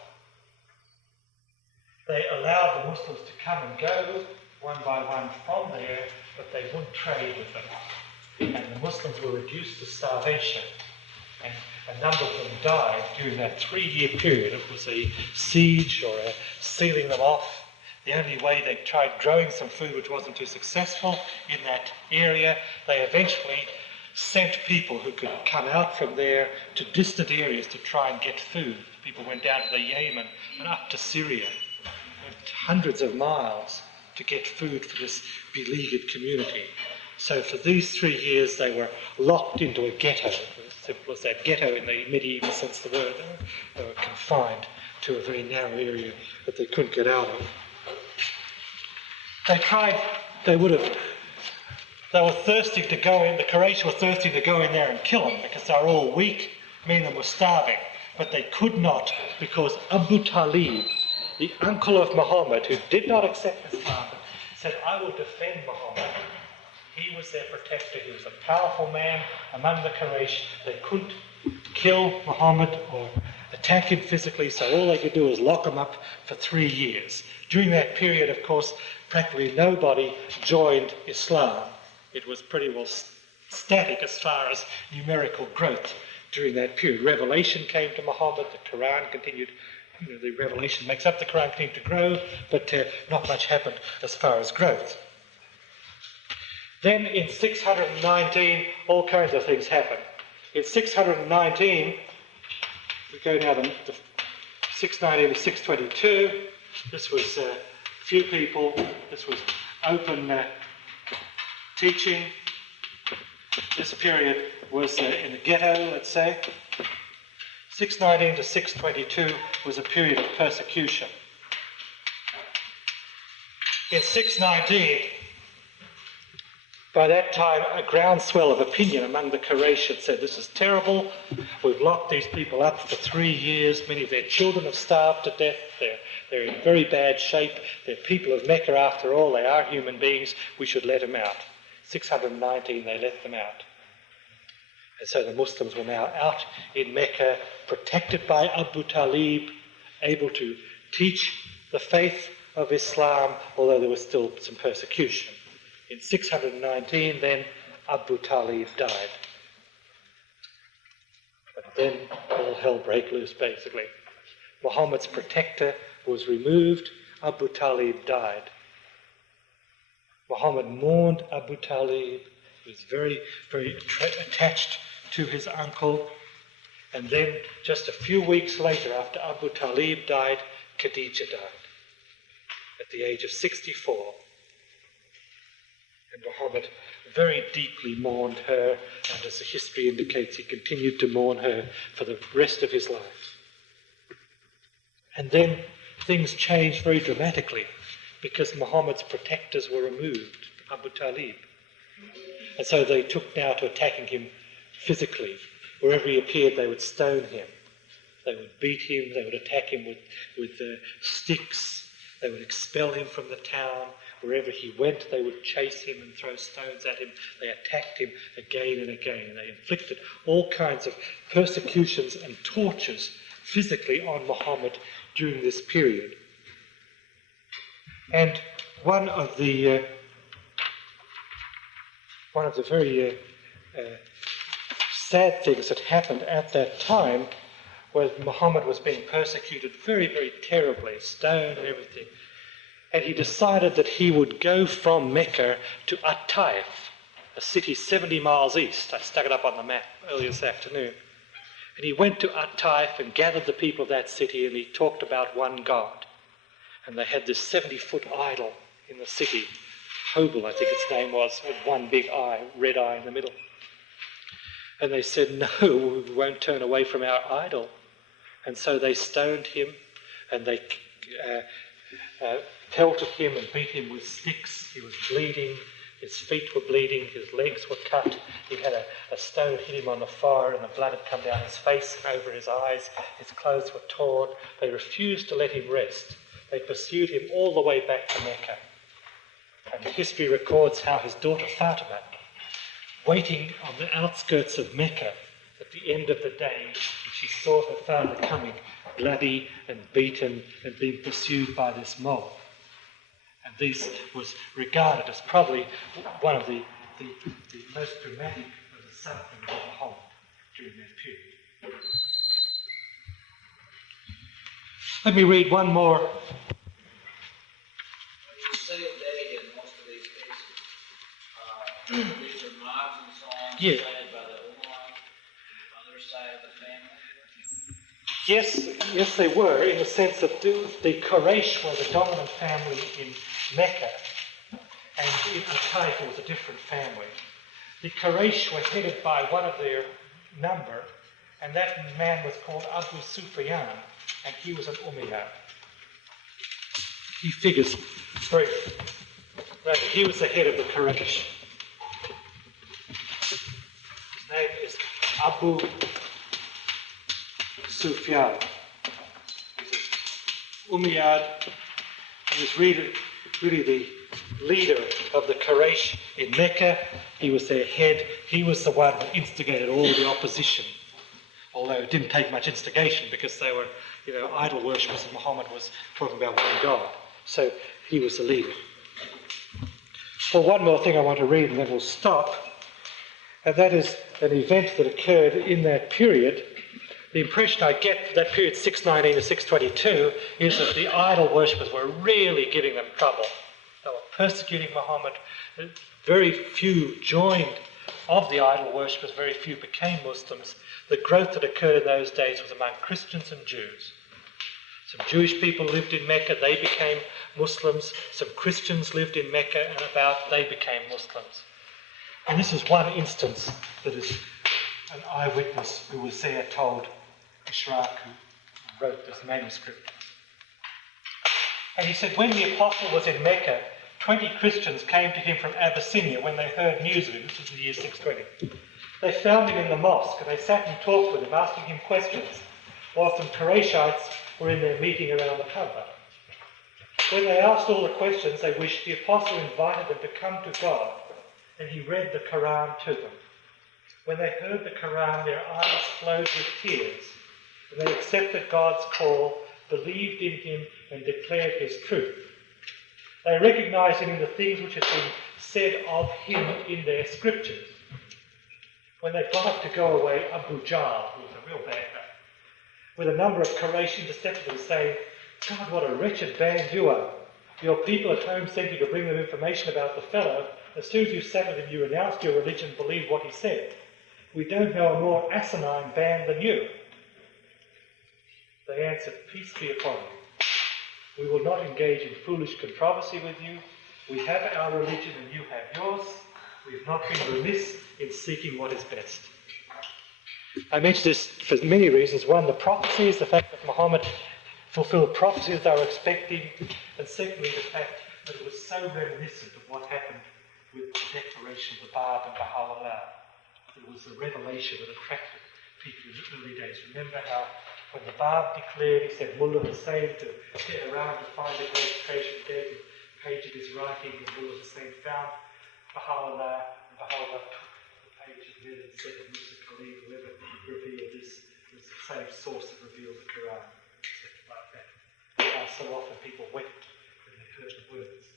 They allowed the Muslims to come and go one by one from there, but they wouldn't trade with them. And the Muslims were reduced to starvation, and a number of them died during that 3-year period. It was a siege or a sealing them off. The only way they tried growing some food, which wasn't too successful in that area, they eventually sent people who could come out from there to distant areas to try and get food. People went down to the Yemen and up to Syria, went hundreds of miles to get food for this beleaguered community. So for these 3 years they were locked into a ghetto, as simple as that, ghetto in the medieval sense of the word. They were confined to a very narrow area that they couldn't get out of. They were thirsting to go in, the Quraysh were thirsting to go in there and kill them because they were all weak, many of them were starving. But they could not because Abu Talib, the uncle of Muhammad, who did not accept Islam, said, I will defend Muhammad. He was their protector. He was a powerful man among the Quraysh. They couldn't kill Muhammad or attack him physically, so all they could do was lock him up for 3 years. During that period, of course, practically nobody joined Islam. It was pretty well static as far as numerical growth during that period. Revelation came to Muhammad, the Quran continued, the revelation makes up the Quran, continued to grow, but not much happened as far as growth. Then in 619, all kinds of things happened. In 619, we go now to 619 to 622. This was a few people. This was open teaching. This period was in the ghetto, let's say. 619 to 622 was a period of persecution. In 619, By that time, a groundswell of opinion among the Quraysh had said, this is terrible, we've locked these people up for 3 years, many of their children have starved to death, they're in very bad shape, they're people of Mecca after all, they are human beings, we should let them out. 619 they let them out. And so the Muslims were now out in Mecca, protected by Abu Talib, able to teach the faith of Islam, although there was still some persecution. In 619, then, Abu Talib died. But then all hell broke loose, basically. Muhammad's protector was removed, Abu Talib died. Muhammad mourned Abu Talib, he was very, very attached to his uncle. And then, just a few weeks later, after Abu Talib died, Khadija died at the age of 64. And Muhammad very deeply mourned her, and as the history indicates, he continued to mourn her for the rest of his life. And then things changed very dramatically because Muhammad's protectors were removed, Abu Talib. And so they took now to attacking him physically. Wherever he appeared, they would stone him. They would beat him, they would attack him with sticks, they would expel him from the town. Wherever he went, they would chase him and throw stones at him. They attacked him again and again. They inflicted all kinds of persecutions and tortures physically on Muhammad during this period. And one of the very sad things that happened at that time was Muhammad was being persecuted very, very terribly, stoned and everything. And he decided that he would go from Mecca to At-Taif, a city 70 miles east. I stuck it up on the map earlier this afternoon. And he went to At-Taif and gathered the people of that city, and he talked about one God. And they had this 70-foot idol in the city, Hobel, I think its name was, with one big eye, red eye in the middle. And they said, no, we won't turn away from our idol. And so they stoned him, and they pelted him and beat him with sticks. He was bleeding, his feet were bleeding, his legs were cut. He had a stone hit him on the forehead and the blood had come down his face and over his eyes. His clothes were torn. They refused to let him rest. They pursued him all the way back to Mecca. And history records how his daughter Fatima, waiting on the outskirts of Mecca at the end of the day, she saw her father coming, bloody and beaten and being pursued by this mob. And this was regarded as probably one of the most dramatic of the suffering of Muhammad during that period. Let me read one more. The same day in most of these cases, these are mobs and so on, Yeah. decided by the Umayyad, the other side of the family. Yes, they were, in the sense that the Quraysh were the dominant family in Mecca, and in At-Taif it was a different family. The Quraysh were headed by one of their number, and that man was called Abu Sufyan, and he was an Umayyad. He figures very, he was the head of the Quraysh. His name is Abu Sufyan. He's an Umayyad. He was really the leader of the Quraysh in Mecca. He was their head. He was the one that instigated all the opposition. Although it didn't take much instigation because they were, idol worshippers, and Muhammad was talking about one God. So he was the leader. Well, one more thing I want to read and then we'll stop. And that is an event that occurred in that period. The impression I get for that period, 619 to 622, is that the idol worshippers were really giving them trouble. They were persecuting Muhammad. Very few joined of the idol worshippers, very few became Muslims. The growth that occurred in those days was among Christians and Jews. Some Jewish people lived in Mecca, they became Muslims. Some Christians lived in Mecca and about, they became Muslims. And this is one instance that is an eyewitness who was there told Ishraq, who wrote this manuscript. And he said when the apostle was in Mecca, 20 Christians came to him from Abyssinia when they heard news of him. This was in the year 620. They found him in the mosque and they sat and talked with him, asking him questions, while some Qurayshites were in their meeting around the Kaaba. When they asked all the questions they wished, the apostle invited them to come to God, and he read the Quran to them. When they heard the Quran, their eyes flowed with tears, and they accepted God's call, believed in him, and declared his truth. They recognized him in the things which had been said of him in their scriptures. When they got up to go away, Abu Jahl, who was a real bad guy, with a number of Quraysh intercepted them, saying, God, what a wretched band you are. Your people at home sent you to bring them information about the fellow. As soon as you sat with him, you renounced your religion and believed what he said. We don't know a more asinine band than you. They answered, peace be upon you. We will not engage in foolish controversy with you. We have our religion and you have yours. We have not been remiss in seeking what is best. I mention this for many reasons. One, the prophecies, the fact that Muhammad fulfilled prophecies they were expecting, and secondly, the fact that it was so reminiscent of what happened with the declaration of the Bab and Baha'u'llah. It was the revelation that attracted people in the early days. Remember how when the Bab declared, he said, Mullah Hussain to get around to find the great treasure, gave him a page of his writing, and Mullah Hussain found Baha'u'llah, and Baha'u'llah took the page of it and said to Musa Khalid, whoever revealed this was the same source that revealed the Quran, etc. like that. So often people wept when they heard the words.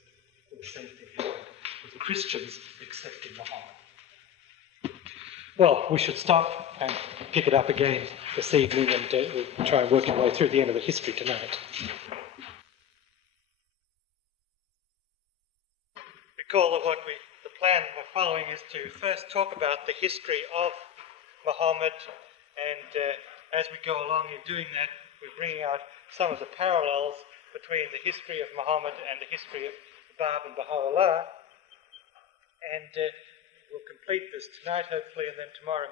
Or the same thing happened with Christians accepting Muhammad. Well, we should stop and pick it up again this evening, and we'll try and work our way through the end of the history tonight. Recall that the plan we're following is to first talk about the history of Muhammad, and as we go along in doing that, we're bringing out some of the parallels between the history of Muhammad and the history of Bab and Baha'u'llah, and we'll complete this tonight, hopefully, and then tomorrow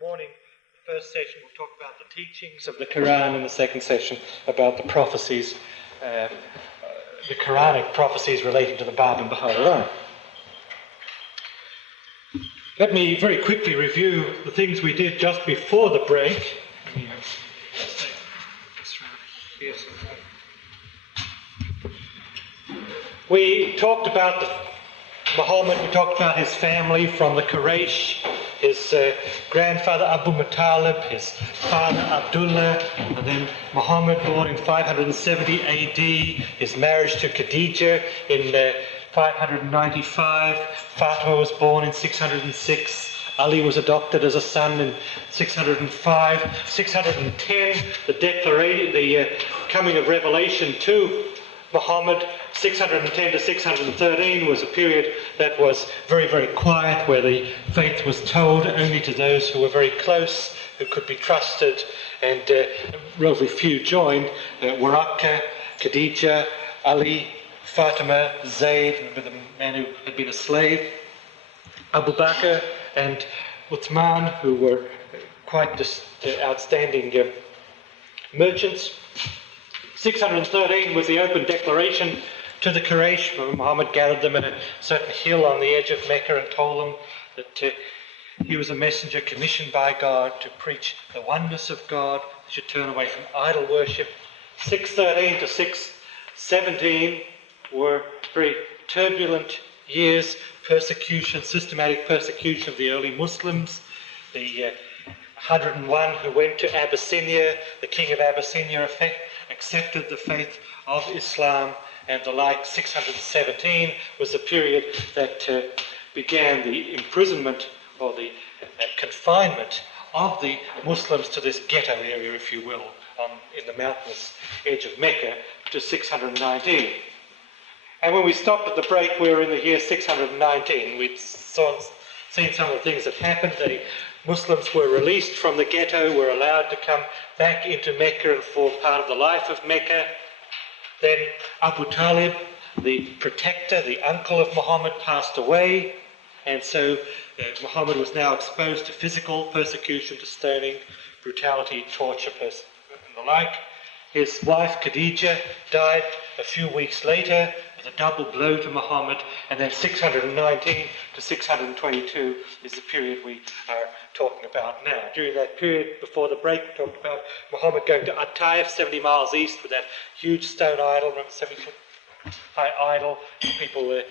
morning, the first session, we'll talk about the teachings of the Quran, and the second session about the prophecies, the Quranic prophecies relating to the Bab and Baha'u'llah. Let me very quickly review the things we did just before the break. We talked about Muhammad, we talked about his family from the Quraysh, his grandfather Abu Muttalib, his father Abdullah, and then Muhammad born in 570 AD, his marriage to Khadija in 595, Fatima was born in 606, Ali was adopted as a son in 605, 610, the coming of revelation to Muhammad. 610 to 613 was a period that was very, very quiet, where the faith was told only to those who were very close, who could be trusted, and relatively few joined. Waraqah, Khadija, Ali, Fatima, Zayd, remember the man who had been a slave, Abu Bakr, and Uthman, who were quite outstanding merchants. 613 was the open declaration to the Quraysh, where Muhammad gathered them at a certain hill on the edge of Mecca and told them that he was a messenger commissioned by God to preach the oneness of God. They should turn away from idol worship. 613 to 617 were very turbulent years, persecution, systematic persecution of the early Muslims. The 101 who went to Abyssinia, the king of Abyssinia accepted the faith of Islam, and the like. 617 was the period that began the imprisonment or the confinement of the Muslims to this ghetto area, if you will, in the mountainous edge of Mecca, to 619. And when we stopped at the break, we were in the year 619. We'd seen some of the things that happened. The Muslims were released from the ghetto, were allowed to come back into Mecca and form part of the life of Mecca. Then Abu Talib, the protector, the uncle of Muhammad, passed away, and so Muhammad was now exposed to physical persecution, to stoning, brutality, torture, and the like. His wife Khadija died a few weeks later, as a double blow to Muhammad, and then 619 to 622 is the period we are talking about now. During that period, before the break, we talked about Muhammad going to At-Taif, 70 miles east, with that huge stone idol, remember, 70-foot high idol. People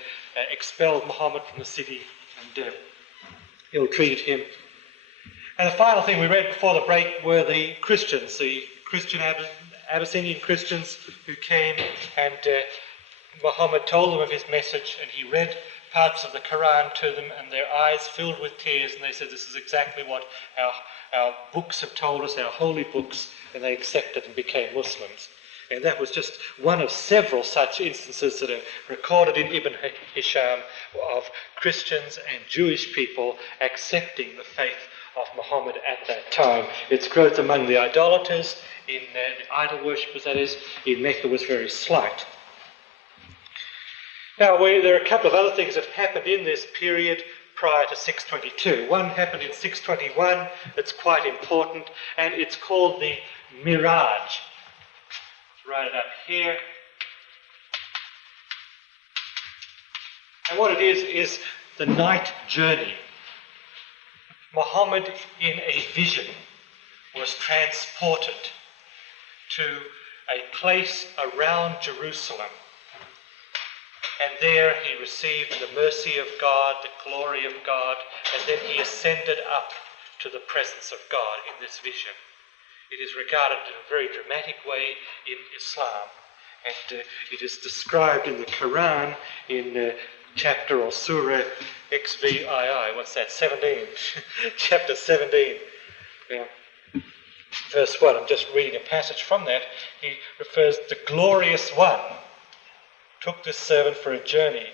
expelled Muhammad from the city and ill-treated him. And the final thing we read before the break were the Christians, the Christian Abyssinian Christians who came, and Muhammad told them of his message, and he read parts of the Quran to them, and their eyes filled with tears, and they said, this is exactly what our books have told us, our holy books, and they accepted and became Muslims. And that was just one of several such instances that are recorded in Ibn Hisham of Christians and Jewish people accepting the faith of Muhammad at that time. Its growth among the idolaters, in the idol worshippers, that is, in Mecca was very slight. Now, there are a couple of other things that happened in this period prior to 622. One happened in 621 that's quite important, and it's called the Miraj. Write it up here. And what it is the night journey. Muhammad, in a vision, was transported to a place around Jerusalem. And there he received the mercy of God, the glory of God, and then he ascended up to the presence of God in this vision. It is regarded in a very dramatic way in Islam, and it is described in the Quran in chapter or surah XVII, what's that, 17, chapter 17, verse 1. I'm just reading a passage from that. He refers, the glorious one took this servant for a journey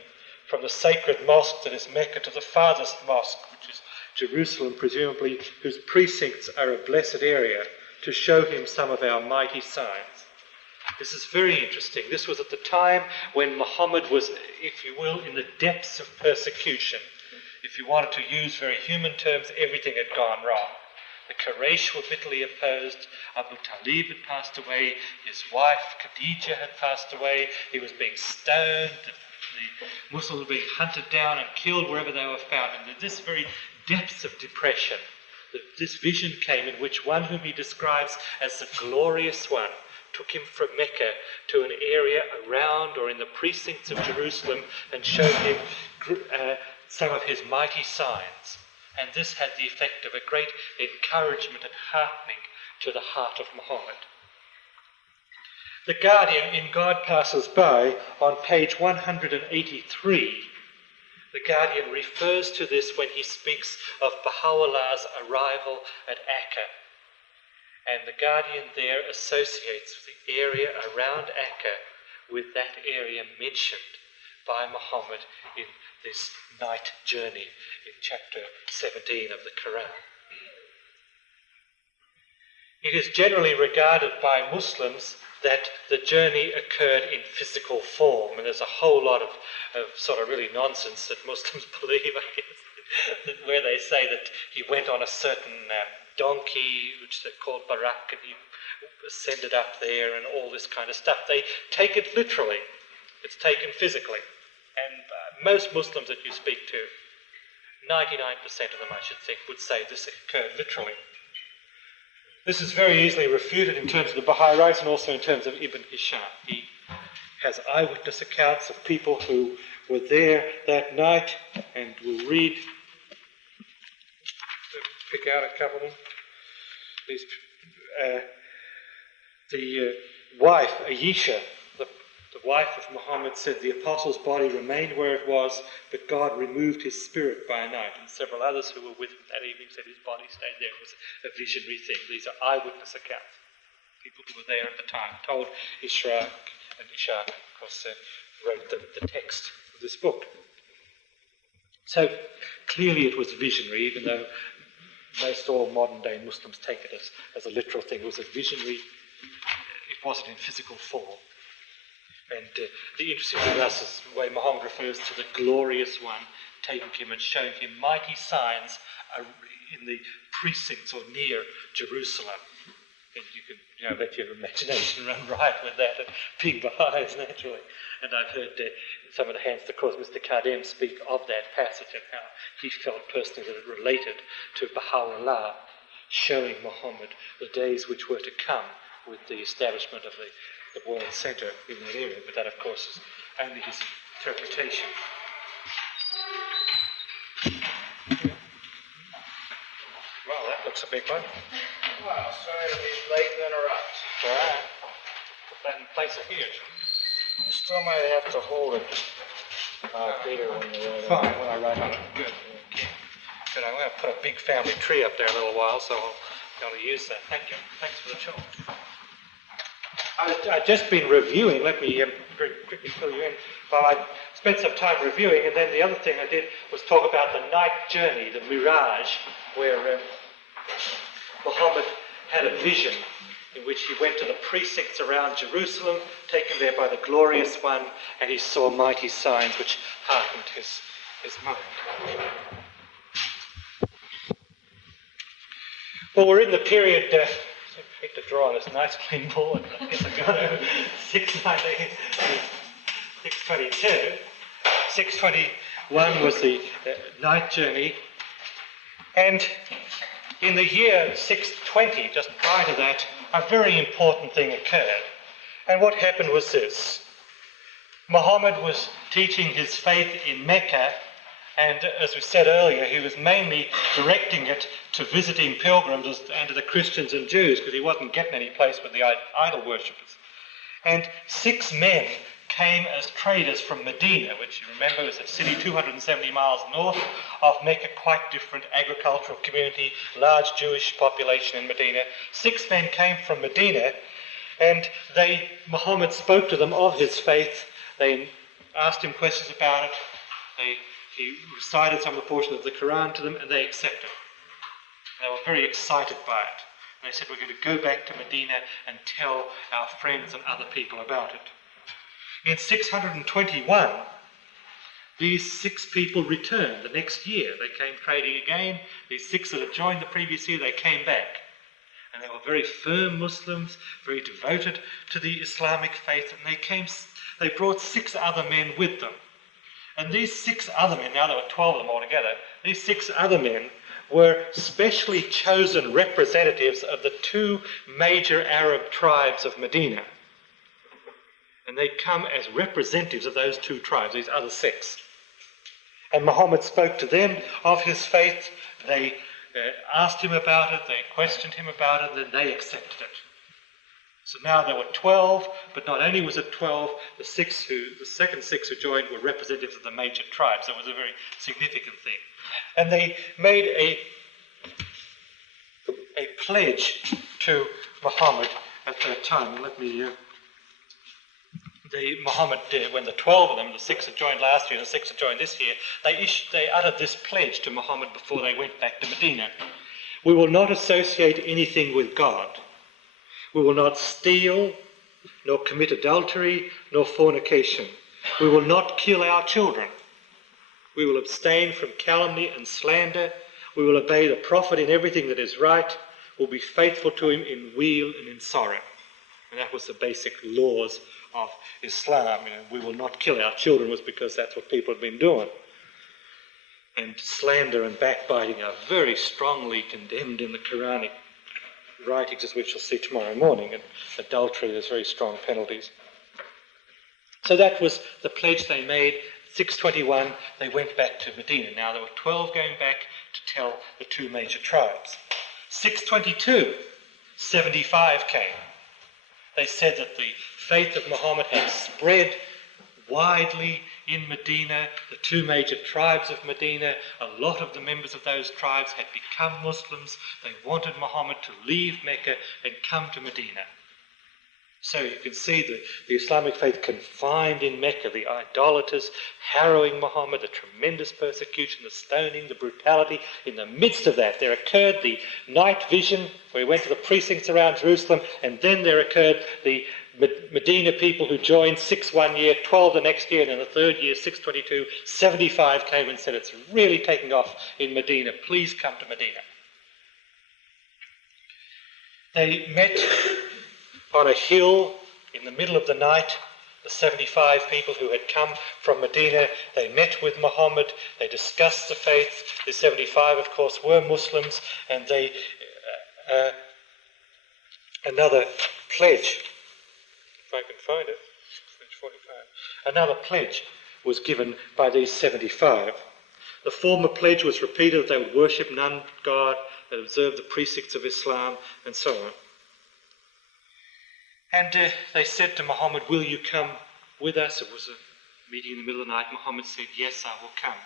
from the sacred mosque that is Mecca to the farthest mosque, which is Jerusalem, presumably, whose precincts are a blessed area, to show him some of our mighty signs. This is very interesting. This was at the time when Muhammad was, if you will, in the depths of persecution. If you wanted to use very human terms, everything had gone wrong. The Quraysh were bitterly opposed. Abu Talib had passed away. His wife Khadija had passed away. He was being stoned. The Muslims were being hunted down and killed wherever they were found. And in this very depths of depression, this vision came in which one whom he describes as the glorious one took him from Mecca to an area around or in the precincts of Jerusalem and showed him some of his mighty signs. And this had the effect of a great encouragement and heartening to the heart of Muhammad. The Guardian in God Passes By, on page 183, the Guardian refers to this when he speaks of Baha'u'llah's arrival at Akka. And the Guardian there associates the area around Akka with that area mentioned by Muhammad in this night journey in chapter 17 of the Quran. It is generally regarded by Muslims that the journey occurred in physical form, and there's a whole lot of sort of really nonsense that Muslims believe, I guess, where they say that he went on a certain donkey, which they called Barak, and he ascended up there and all this kind of stuff. They take it literally. It's taken physically. And most Muslims that you speak to, 99% of them, I should think, would say this occurred literally. This is very easily refuted in terms of the Baha'i writers and also in terms of Ibn Hisham. He has eyewitness accounts of people who were there that night, and we'll read, pick out a couple of them. The wife, Ayesha, the wife of Muhammad, said the apostle's body remained where it was, but God removed his spirit by night. And several others who were with him that evening said his body stayed there. It was a visionary thing. These are eyewitness accounts. People who were there at the time told Ishaq, and Ishaq, of course, wrote the text of this book. So clearly it was visionary, even though most all modern-day Muslims take it as a literal thing. It was a visionary. It wasn't in physical form. And the interesting thing to us is the way Muhammad refers to the glorious one, taking him and showing him mighty signs in the precincts or near Jerusalem. And you can let your imagination run riot with that, and big Baha'is naturally. And I've heard some of the hands, of course, Mr. Kardem speak of that passage and how he felt personally that it related to Baha'u'llah showing Muhammad the days which were to come with the establishment of the World Centre in that area. But that, of course, is only his interpretation. Well, that looks a big one. Well, sorry to be late and interrupt. All right. Put that in place of here. You still might have to hold it, Peter, when you write on it. Fine, when I write on it. Good. Okay. Good. I'm going to put a big family tree up there a little while, so I'll be able to use that. Thank you. Thanks for the charge. I've just been reviewing. Let me very quickly fill you in. Well, I spent some time reviewing, and then the other thing I did was talk about the night journey, the Miraj, where Muhammad had a vision in which he went to the precincts around Jerusalem, taken there by the Glorious One, and he saw mighty signs which heartened his mind. Well, we're in the period, I hate to draw on this nice clean board, I guess I got it, 622. 621 was the night journey, and in the year 620, just prior to that, a very important thing occurred. And what happened was this. Muhammad was teaching his faith in Mecca, and as we said earlier, he was mainly directing it to visiting pilgrims and to the Christians and Jews, because he wasn't getting any place with the idol worshippers. And 6 men came as traders from Medina, which you remember is a city 270 miles north of Mecca, quite different agricultural community, large Jewish population in Medina. 6 men came from Medina, and Muhammad spoke to them of his faith. They asked him questions about it. He recited some of the portions of the Quran to them, and they accepted. They were very excited by it. And they said, we're going to go back to Medina and tell our friends and other people about it. In 621, these 6 people returned the next year. They came trading again. These 6 that had joined the previous year, they came back. And they were very firm Muslims, very devoted to the Islamic faith, and they brought 6 other men with them. And these 6 other men, now there were 12 of them altogether, these 6 other men were specially chosen representatives of the 2 major Arab tribes of Medina. And they come as representatives of those 2 tribes, these other 6. And Muhammad spoke to them of his faith. They asked him about it, they questioned him about it, and then they accepted it. So now there were 12, but not only was it 12, the second 6 who joined were representatives of the major tribes. So it was a very significant thing. And they made a pledge to Muhammad at that time. And let me... Muhammad, when the 12 of them, the 6 that joined last year, the 6 that joined this year, they uttered this pledge to Muhammad before they went back to Medina. We will not associate anything with God. We will not steal, nor commit adultery, nor fornication. We will not kill our children. We will abstain from calumny and slander. We will obey the Prophet in everything that is right. We'll be faithful to him in weal and in sorrow. And that was the basic laws of Islam. We will not kill our children was because that's what people have been doing. And slander and backbiting are very strongly condemned in the Quranic writings, as we shall see tomorrow morning. And adultery, there's very strong penalties. So that was the pledge they made. 621, they went back to Medina. Now there were 12 going back to tell the 2 major tribes. 622, 75 came. They said that the faith of Muhammad had spread widely in Medina, the 2 major tribes of Medina. A lot of the members of those tribes had become Muslims. They wanted Muhammad to leave Mecca and come to Medina. So you can see the Islamic faith confined in Mecca, the idolaters harrowing Muhammad, the tremendous persecution, the stoning, the brutality. In the midst of that, there occurred the night vision where he went to the precincts around Jerusalem, and then there occurred the Medina people who joined 6 one year, 12 the next year, and in the 3rd year, 622, 75 came and said, it's really taking off in Medina. Please come to Medina. They met on a hill in the middle of the night. The 75 people who had come from Medina, they met with Muhammad, they discussed the faith. The 75, of course, were Muslims, and they another pledge, if I can find it, page 45, another pledge was given by these 75. The former pledge was repeated that they would worship none but God, they would observe the precepts of Islam, and so on. And they said to Muhammad, will you come with us? It was a meeting in the middle of the night. Muhammad said, yes, I will come.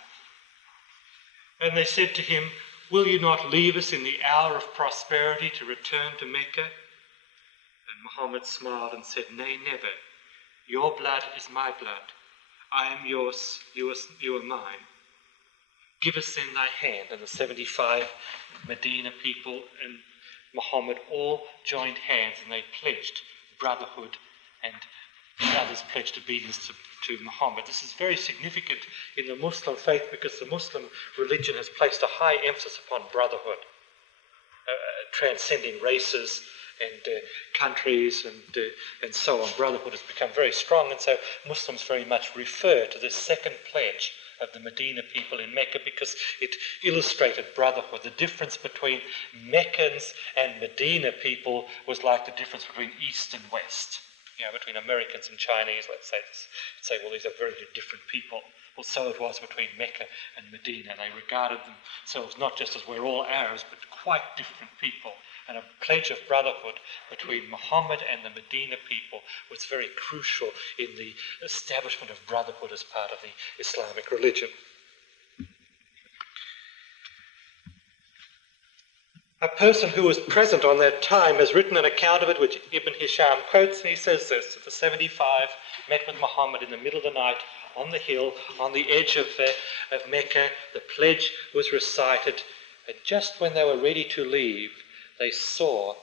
And they said to him, will you not leave us in the hour of prosperity to return to Mecca? And Muhammad smiled and said, nay, never. Your blood is my blood. I am yours, you are mine. Give us then thy hand. And the 75 Medina people and Muhammad all joined hands, and they pledged brotherhood, and the others pledged obedience to Muhammad. This is very significant in the Muslim faith because the Muslim religion has placed a high emphasis upon brotherhood, transcending races and countries and so on. Brotherhood has become very strong, and so Muslims very much refer to this second pledge of the Medina people in Mecca because it illustrated brotherhood. The difference between Meccans and Medina people was like the difference between East and West. You know, between Americans and Chinese, let's say, well, these are very different people. Well, so it was between Mecca and Medina. They regarded themselves not just as we're all Arabs, but quite different people. And a pledge of brotherhood between Muhammad and the Medina people was very crucial in the establishment of brotherhood as part of the Islamic religion. A person who was present on that time has written an account of it which Ibn Hisham quotes, and he says this, that the 75 met with Muhammad in the middle of the night on the hill, on the edge of Mecca. The pledge was recited, and just when they were ready to leave, they saw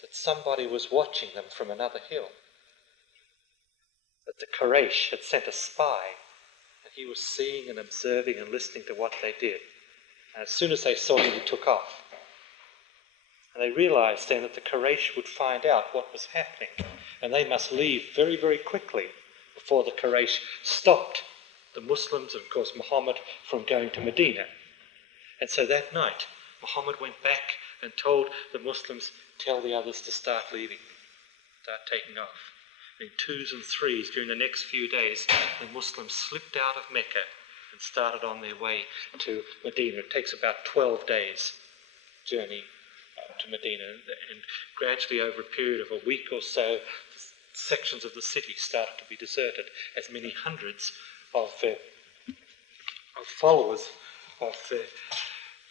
that somebody was watching them from another hill. That the Quraysh had sent a spy, and he was seeing and observing and listening to what they did. And as soon as they saw him, he took off. And they realized then that the Quraysh would find out what was happening, and they must leave very, very quickly before the Quraysh stopped the Muslims, and of course Muhammad, from going to Medina. And so that night, Muhammad went back and told the Muslims, tell the others to start leaving, start taking off. In twos and threes, during the next few days, the Muslims slipped out of Mecca and started on their way to Medina. It takes about 12 days journey to Medina, and gradually over a period of a week or so, sections of the city started to be deserted as many hundreds of followers of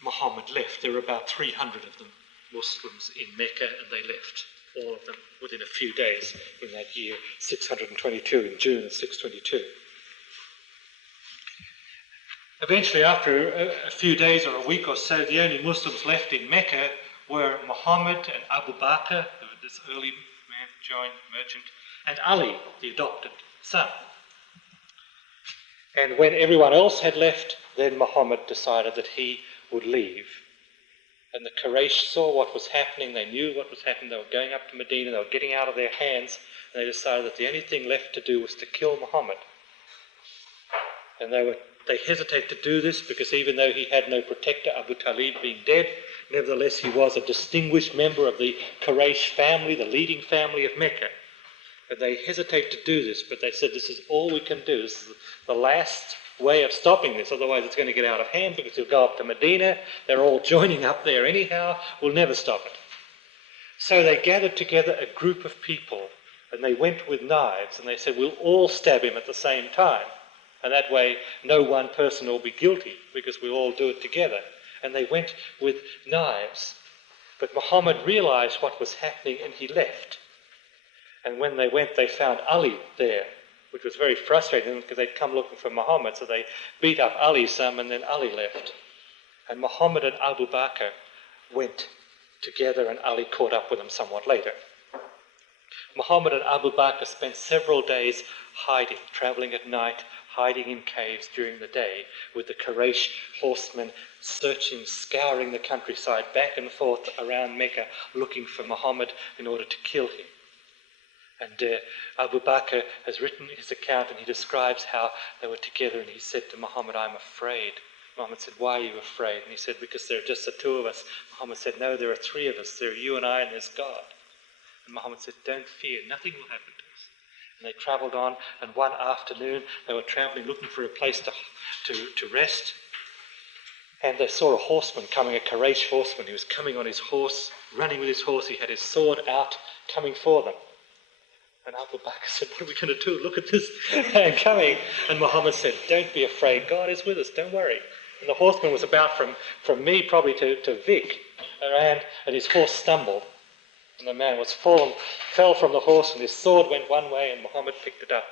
Muhammad left. There were about 300 of them, Muslims in Mecca, and they left, all of them, within a few days in that year, 622, in June of 622. Eventually, after a few days or a week or so, the only Muslims left in Mecca were Muhammad and Abu Bakr, this early man, joined merchant, and Ali, the adopted son. And when everyone else had left, then Muhammad decided that he would leave. And the Quraysh saw what was happening, they knew what was happening, they were going up to Medina, they were getting out of their hands, and they decided that the only thing left to do was to kill Muhammad. And they hesitated to do this because even though he had no protector, Abu Talib being dead, nevertheless he was a distinguished member of the Quraysh family, the leading family of Mecca. And they hesitated to do this, but they said, this is all we can do. This is the last way of stopping this, otherwise it's going to get out of hand because he'll go up to Medina. They're all joining up there anyhow. We'll never stop it. So they gathered together a group of people, and they went with knives, and they said, we'll all stab him at the same time. And that way, no one person will be guilty because we all do it together. And they went with knives. But Muhammad realized what was happening and he left. And when they went, they found Ali there, which was very frustrating because they'd come looking for Muhammad. So they beat up Ali some, and then Ali left. And Muhammad and Abu Bakr went together, and Ali caught up with them somewhat later. Muhammad and Abu Bakr spent several days hiding, traveling at night, hiding in caves during the day, with the Quraysh horsemen searching, scouring the countryside back and forth around Mecca, looking for Muhammad in order to kill him. And Abu Bakr has written his account, and he describes how they were together, and he said to Muhammad, "I'm afraid." Muhammad said, "Why are you afraid?" And he said, "Because there are just the two of us." Muhammad said, "No, there are three of us. There are you and I, and there's God." And Muhammad said, "Don't fear, nothing will happen to us." And they travelled on, and one afternoon they were travelling, looking for a place to rest. And they saw a horseman coming, a Quraysh horseman. He was coming on his horse, running with his horse. He had his sword out, coming for them. And Abu Bakr said, "What are we going to do? Look at this man coming." And Muhammad said, "Don't be afraid. God is with us. Don't worry." And the horseman was about from me probably to Vic, and his horse stumbled. And the man fell from the horse, and his sword went one way, and Muhammad picked it up.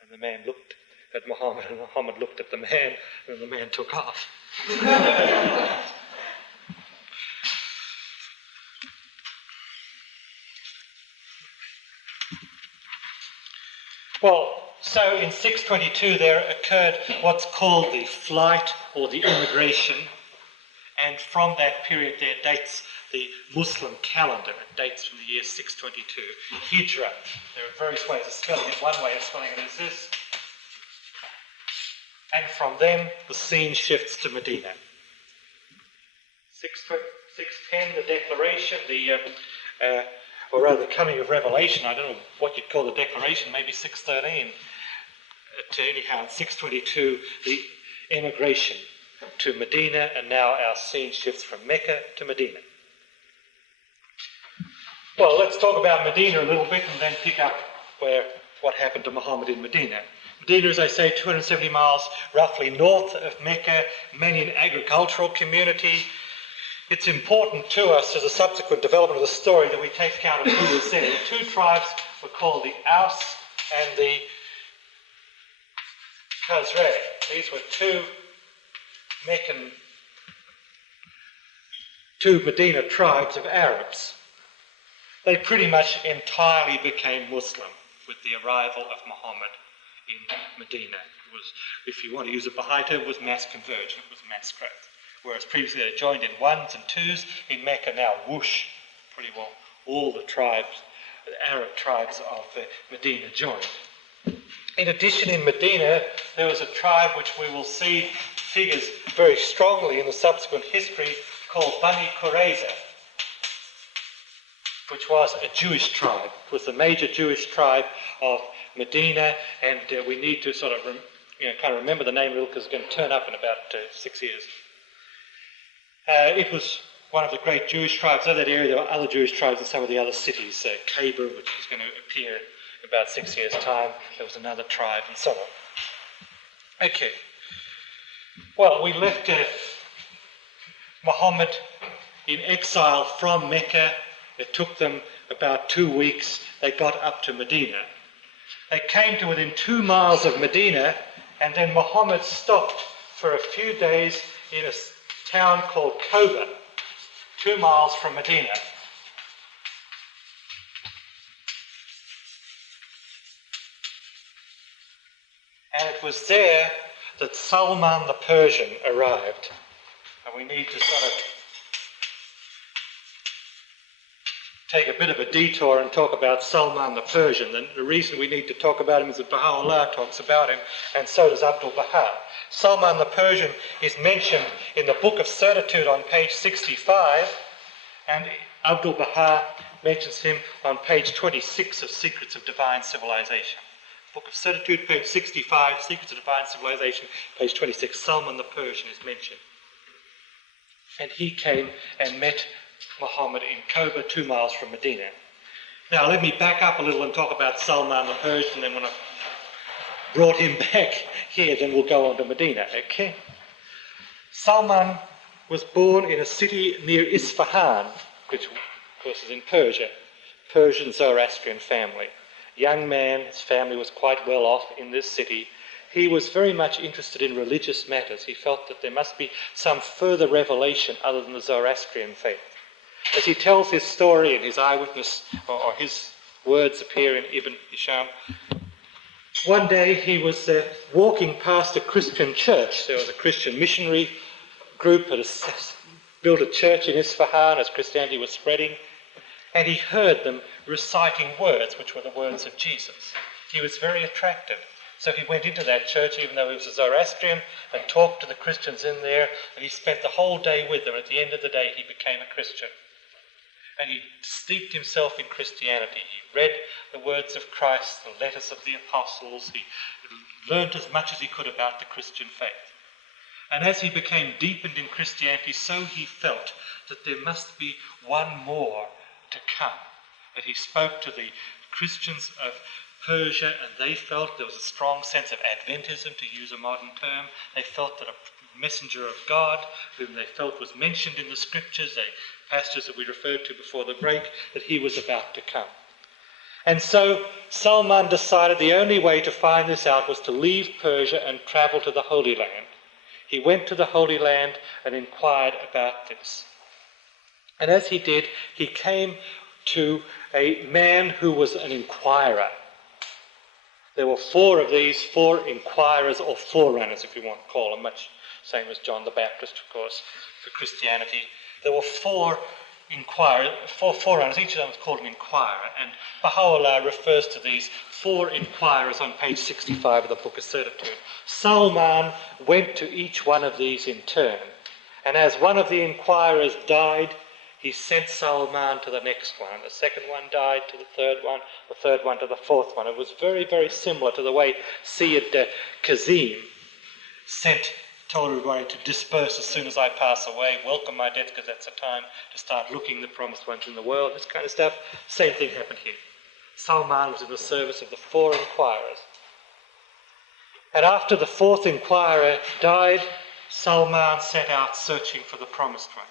And the man looked at Muhammad, and Muhammad looked at the man, and the man took off. Well, so in 622 there occurred what's called the flight or the immigration, and from that period there dates the Muslim calendar. It dates from the year 622. Hijrah. There are various ways of spelling it. One way of spelling it is this. And from them, the scene shifts to Medina. 610, the declaration, or rather the coming of revelation. I don't know what you'd call the declaration, maybe 613. Anyhow, in 622, the emigration to Medina, and now our scene shifts from Mecca to Medina. Well, let's talk about Medina a little bit and then pick up what happened to Muhammad in Medina. Medina, as I say, 270 miles roughly north of Mecca, mainly an agricultural community. It's important to us as a subsequent development of the story that we take account of who was there. The two tribes were called the Aus and the Khazraj. These were two Medina tribes of Arabs. They pretty much entirely became Muslim with the arrival of Muhammad in Medina. It was, if you want to use a Baha'i term, it was mass conversion, it was mass growth. Whereas previously they joined in ones and twos, in Mecca now whoosh, pretty well all the tribes, the Arab tribes of Medina joined. In addition, in Medina, there was a tribe which we will see figures very strongly in the subsequent history called Bani Qurayza, which was a Jewish tribe. It was the major Jewish tribe of Medina, and we need to sort of kind of remember the name a little because it's going to turn up in about 6 years. It was one of the great Jewish tribes of that area. There were other Jewish tribes in some of the other cities. Khabur, which is going to appear in about 6 years' time. There was another tribe and so on. Okay. Well, we left Muhammad in exile from Mecca. It took them about 2 weeks. They got up to Medina. They came to within 2 miles of Medina, and then Muhammad stopped for a few days in a town called Koba, 2 miles from Medina. And it was there that Salman the Persian arrived. And we need to sort of take a bit of a detour and talk about Salman the Persian. And the reason we need to talk about him is that Baha'u'llah talks about him, and so does Abdul Baha. Salman the Persian is mentioned in the Book of Certitude on page 65, and Abdul Baha mentions him on page 26 of Secrets of Divine Civilization. Book of Certitude, page 65, Secrets of Divine Civilization, page 26, Salman the Persian is mentioned. And he came and met Muhammad in Koba, 2 miles from Medina. Now let me back up a little and talk about Salman the Persian, and when I've brought him back here, then we'll go on to Medina, okay? Salman was born in a city near Isfahan, which of course is in Persia, Persian Zoroastrian family. Young man, his family was quite well off in this city. He was very much interested in religious matters. He felt that there must be some further revelation other than the Zoroastrian faith. As he tells his story in his eyewitness, or his words appear in Ibn Hisham, One day he was walking past a Christian church. There was a Christian missionary group that had built a church in Isfahan as Christianity was spreading, and he heard them reciting words which were the words of Jesus. He was very attracted. So he went into that church, even though he was a Zoroastrian, and talked to the Christians in there, and he spent the whole day with them. At the end of the day, he became a Christian. And he steeped himself in Christianity. He read the words of Christ, the letters of the apostles. He learnt as much as he could about the Christian faith. And as he became deepened in Christianity, so he felt that there must be one more to come. That he spoke to the Christians of Persia, and they felt there was a strong sense of Adventism, to use a modern term. They felt that a messenger of God, whom they felt was mentioned in the scriptures, the passages that we referred to before the break, that he was about to come. And so Salman decided the only way to find this out was to leave Persia and travel to the Holy Land. He went to the Holy Land and inquired about this. And as he did, he came to a man who was an inquirer. There were four of these, four inquirers or forerunners, if you want to call them, much same as John the Baptist, of course, for Christianity. There were four forerunners, each of them was called an inquirer, and Baha'u'llah refers to these four inquirers on page 65 of the Book of Certitude. Salman went to each one of these in turn, and as one of the inquirers died, he sent Salman to the next one. The second one died to the third one to the fourth one. It was very, very similar to the way Sayyid Kazim told everybody to disperse as soon as I pass away, welcome my death, because that's the time to start looking the promised ones in the world, this kind of stuff. Same thing happened here. Salman was in the service of the four inquirers. And after the fourth inquirer died, Salman set out searching for the promised one.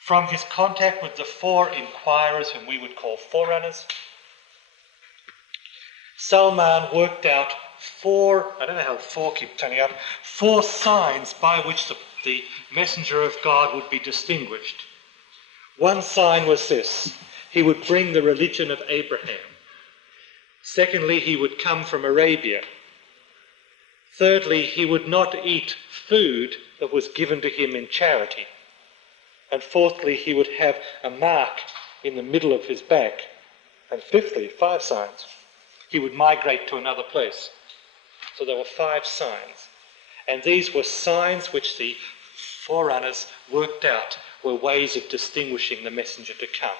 From his contact with the four inquirers, whom we would call forerunners, Salman worked out four signs by which the messenger of God would be distinguished. One sign was this: he would bring the religion of Abraham. Secondly, he would come from Arabia. Thirdly, he would not eat food that was given to him in charity. And fourthly, he would have a mark in the middle of his back. And fifthly, 5 signs, he would migrate to another place. So there were 5 signs. And these were signs which the forerunners worked out were ways of distinguishing the messenger to come.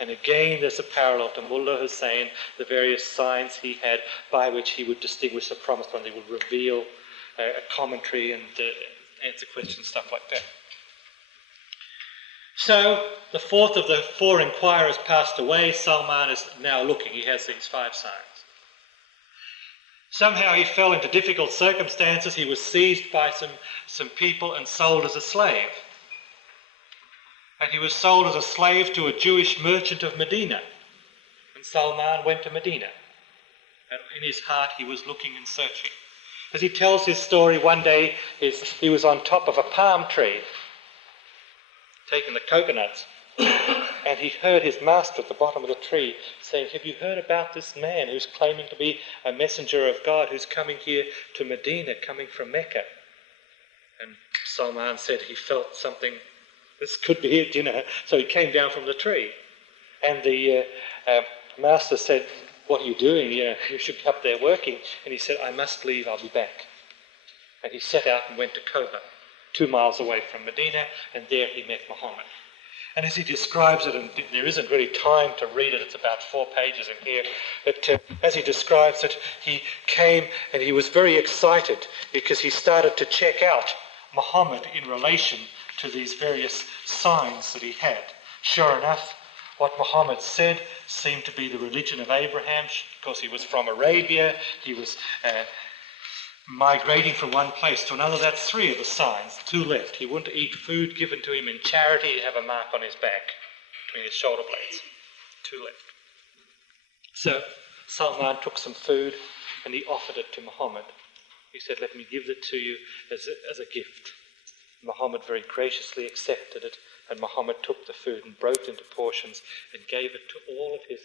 And again, there's a parallel to Mullah Hussein, the various signs he had by which he would distinguish the promised one. He would reveal a commentary and answer questions, stuff like that. So the fourth of the 4 inquirers passed away. Salman is now looking. He has these 5 signs. Somehow he fell into difficult circumstances. He was seized by some people and sold as a slave. And he was sold as a slave to a Jewish merchant of Medina. And Salman went to Medina. And in his heart he was looking and searching. As he tells his story, one day he was on top of a palm tree, taking the coconuts, and he heard his master at the bottom of the tree saying, "Have you heard about this man who's claiming to be a messenger of God, who's coming here to Medina, coming from Mecca?" And Salman said he felt something, this could be it, So he came down from the tree. And the master said, "What are you doing? You should be up there working." And he said, "I must leave, I'll be back." And he set out and went to Koba, 2 miles away from Medina, and there he met Muhammad. And as he describes it, and there isn't really time to read it, it's about 4 pages in here, but as he describes it, he came and he was very excited because he started to check out Muhammad in relation to these various signs that he had. Sure enough, what Muhammad said seemed to be the religion of Abraham, because he was from Arabia. He was migrating from one place to another. That's 3 of the signs. 2 left. He wouldn't eat food given to him in charity. He'd have a mark on his back between his shoulder blades. 2 left. So Salman took some food and he offered it to Muhammad. He said, "Let me give it to you as a gift." Muhammad very graciously accepted it, and Muhammad took the food and broke it into portions and gave it to all of the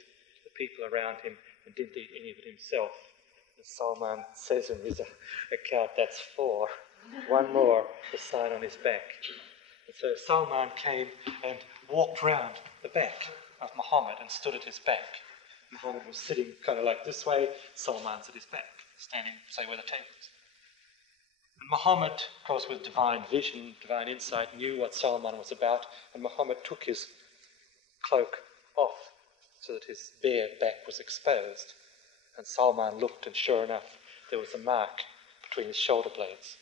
people around him, and didn't eat any of it himself. Salman says in his account, that's 4. One more, the sign on his back. And so Salman came and walked round the back of Muhammad and stood at his back. Muhammad was sitting kind of like this way, Salman's at his back, standing, say, where the table is. And Muhammad, of course, with divine vision, divine insight, knew what Salman was about, and Muhammad took his cloak off so that his bare back was exposed. And Salman looked, and sure enough, there was a mark between his shoulder blades.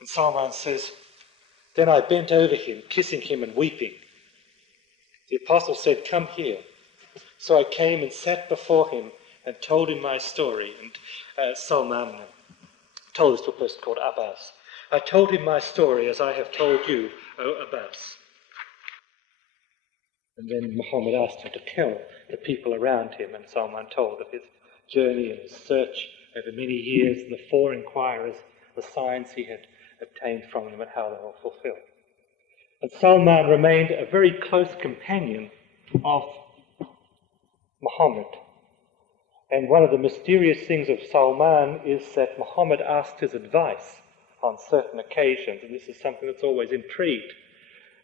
And Salman says, then I bent over him, kissing him and weeping. The apostle said, come here. So I came and sat before him and told him my story. And Salman told this to a person called Abbas. I told him my story as I have told you, O Abbas. And then Muhammad asked him to tell the people around him, and Salman told of his journey and his search over many years, and the 4 inquirers, the signs he had obtained from them and how they were fulfilled. And Salman remained a very close companion of Muhammad. And one of the mysterious things of Salman is that Muhammad asked his advice on certain occasions, and this is something that's always intrigued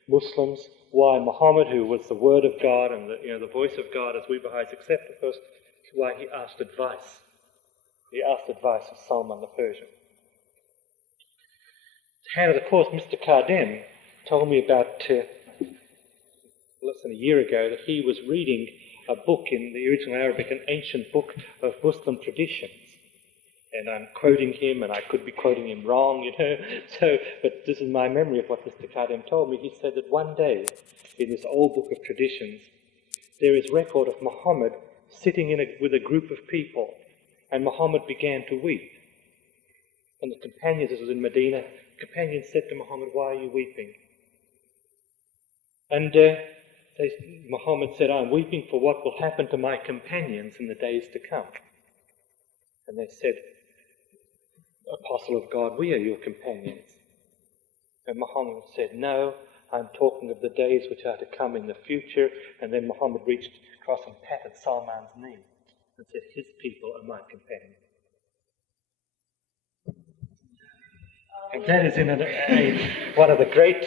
Muslims, why Muhammad, who was the word of God and the voice of God as we Baha'is accept, of course, why he asked advice. He asked advice of Salman the Persian. And of course, Mr. Kardem told me about less than a year ago that he was reading a book in the original Arabic, an ancient book of Muslim traditions. And I'm quoting him, and I could be quoting him wrong, but this is my memory of what Mr. Kardem told me. He said that one day, in this old book of traditions, there is record of Muhammad sitting with a group of people, and Muhammad began to weep. And the companions, this was in Medina, companions said to Muhammad, why are you weeping? And Muhammad said, I'm weeping for what will happen to my companions in the days to come. And they said, Apostle of God, we are your companions. And Muhammad said, no, I'm talking of the days which are to come in the future. And then Muhammad reached across and patted Salman's knee and said, his people are my companions. And that is in one of the great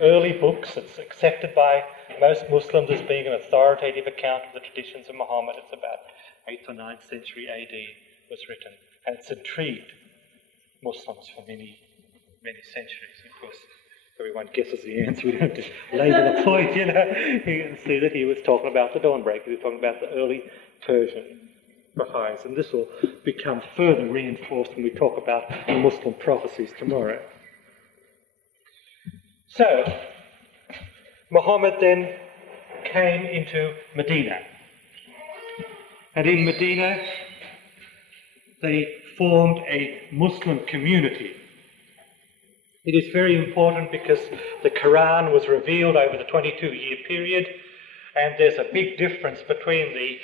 early books. It's accepted by most Muslims as being an authoritative account of the traditions of Muhammad. It's about 8th or 9th century AD was written. And it's intrigued Muslims for many, many centuries. Of course, everyone guesses the answer. We don't have to labour the point, You can see that he was talking about the dawnbreak. He was talking about the early Persian Baha'is. And this will become further reinforced when we talk about the Muslim prophecies tomorrow. So, Muhammad then came into Medina. And in Medina, they formed a Muslim community. It is very important because the Quran was revealed over the 22-year period, and there's a big difference between the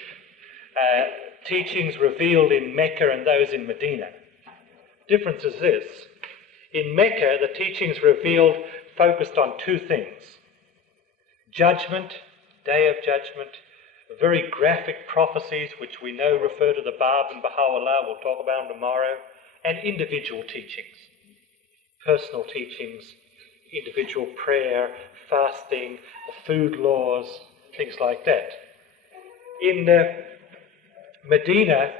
teachings revealed in Mecca and those in Medina. The difference is this. In Mecca, the teachings revealed focused on 2 things. Judgment, Day of Judgment, very graphic prophecies which we know refer to the Bab and Baha'u'llah, we'll talk about them tomorrow, and individual teachings, personal teachings, individual prayer, fasting, food laws, things like that. In Medina,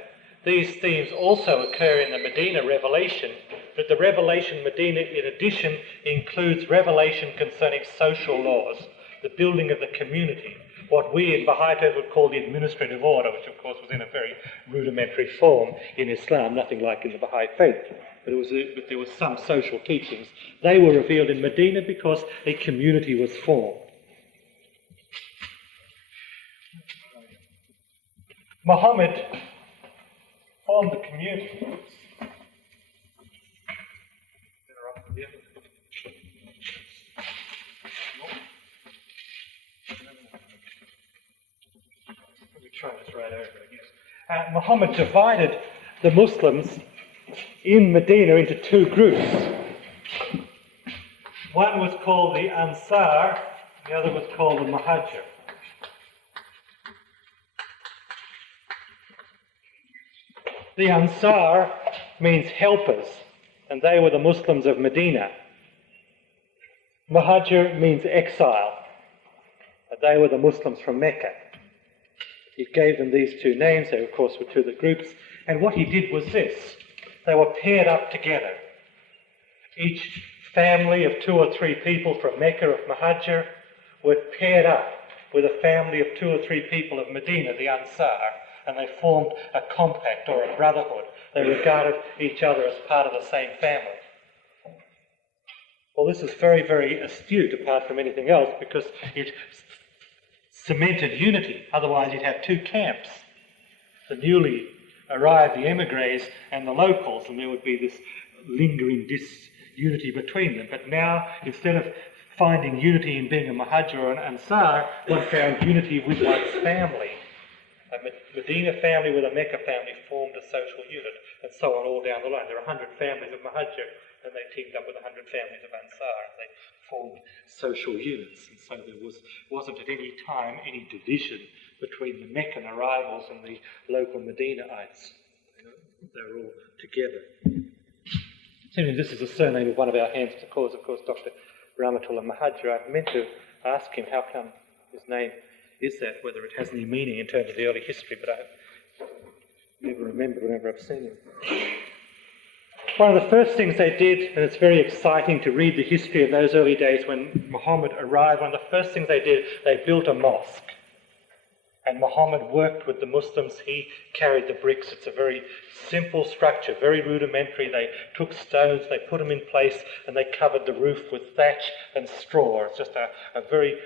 these themes also occur in the Medina revelation, but the revelation Medina in addition includes revelation concerning social laws, the building of the community, what we in Baha'i terms would call the administrative order, which of course was in a very rudimentary form in Islam, nothing like in the Baha'i faith. But there was some social teachings. They were revealed in Medina because a community was formed. Muhammad formed the community. Let me try this right over, I guess. Muhammad divided the Muslims in Medina into 2 groups. One was called the Ansar, the other was called the Muhajir. The Ansar means helpers, and they were the Muslims of Medina. Muhajir means exile, and they were the Muslims from Mecca. He gave them these two names. They, of course, were two of the groups. And what he did was this. They were paired up together. Each family of 2 or 3 people from Mecca of Muhajir were paired up with a family of 2 or 3 people of Medina, the Ansar, and they formed a compact or a brotherhood. They regarded each other as part of the same family. Well, this is very, very astute, apart from anything else, because it cemented unity. Otherwise, you'd have 2 camps. The newly arrived, the emigres, and the locals, and there would be this lingering disunity between them. But now, instead of finding unity in being a Muhajir or an Ansar, one found unity with one's family. A Medina family with a Mecca family formed a social unit, and so on all down the line. There are 100 families of Muhajir, and they teamed up with 100 families of Ansar, and they formed social units. And so there wasn't at any time any division between the Meccan arrivals and the local Medinaites. They were all together. This is a surname of one of our hands, of course, Dr. Rahmatullah Muhajir. I've meant to ask him how come his name is that, whether it has any meaning in terms of the early history, but I never remember whenever I've seen him. One of the first things they did, and it's very exciting to read the history of those early days when Muhammad arrived, one of the first things they did, they built a mosque. And Muhammad worked with the Muslims. He carried the bricks. It's a very simple structure, very rudimentary. They took stones, they put them in place, and they covered the roof with thatch and straw. It's just a very,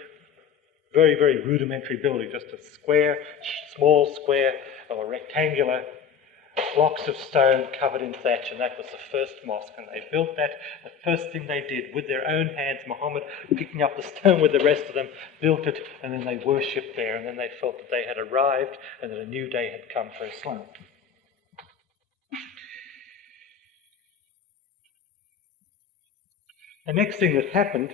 very, very rudimentary building, just a small square or rectangular blocks of stone covered in thatch, and that was the first mosque. And they built that. The first thing they did with their own hands, Muhammad picking up the stone with the rest of them, built it, and then they worshipped there, and then they felt that they had arrived and that a new day had come for Islam. The next thing that happened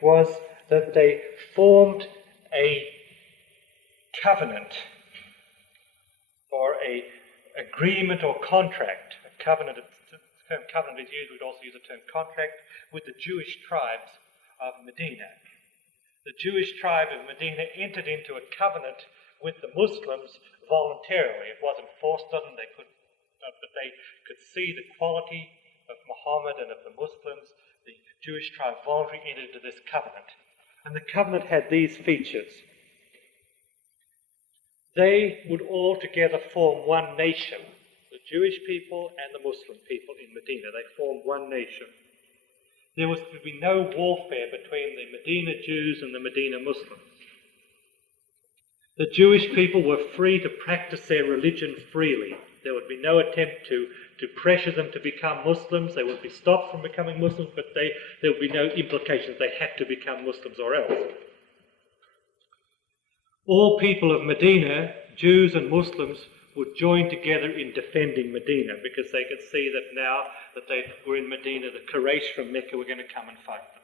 was that they formed a covenant, or a agreement or contract. A covenant, the term covenant is used, we'd also use the term contract, with the Jewish tribes of Medina. The Jewish tribe of Medina entered into a covenant with the Muslims voluntarily. It wasn't forced on them, but they could see the quality of Muhammad and of the Muslims. The Jewish tribe voluntarily entered into this covenant. And the covenant had these features. They would all together form one nation. The Jewish people and the Muslim people in Medina, they formed one nation. There was to be no warfare between the Medina Jews and the Medina Muslims. The Jewish people were free to practice their religion freely. There would be no attempt to pressure them to become Muslims. They would be stopped from becoming Muslims, but there would be no implications they had to become Muslims or else. All people of Medina, Jews and Muslims, would join together in defending Medina, because they could see that now that they were in Medina, the Quraysh from Mecca were going to come and fight them.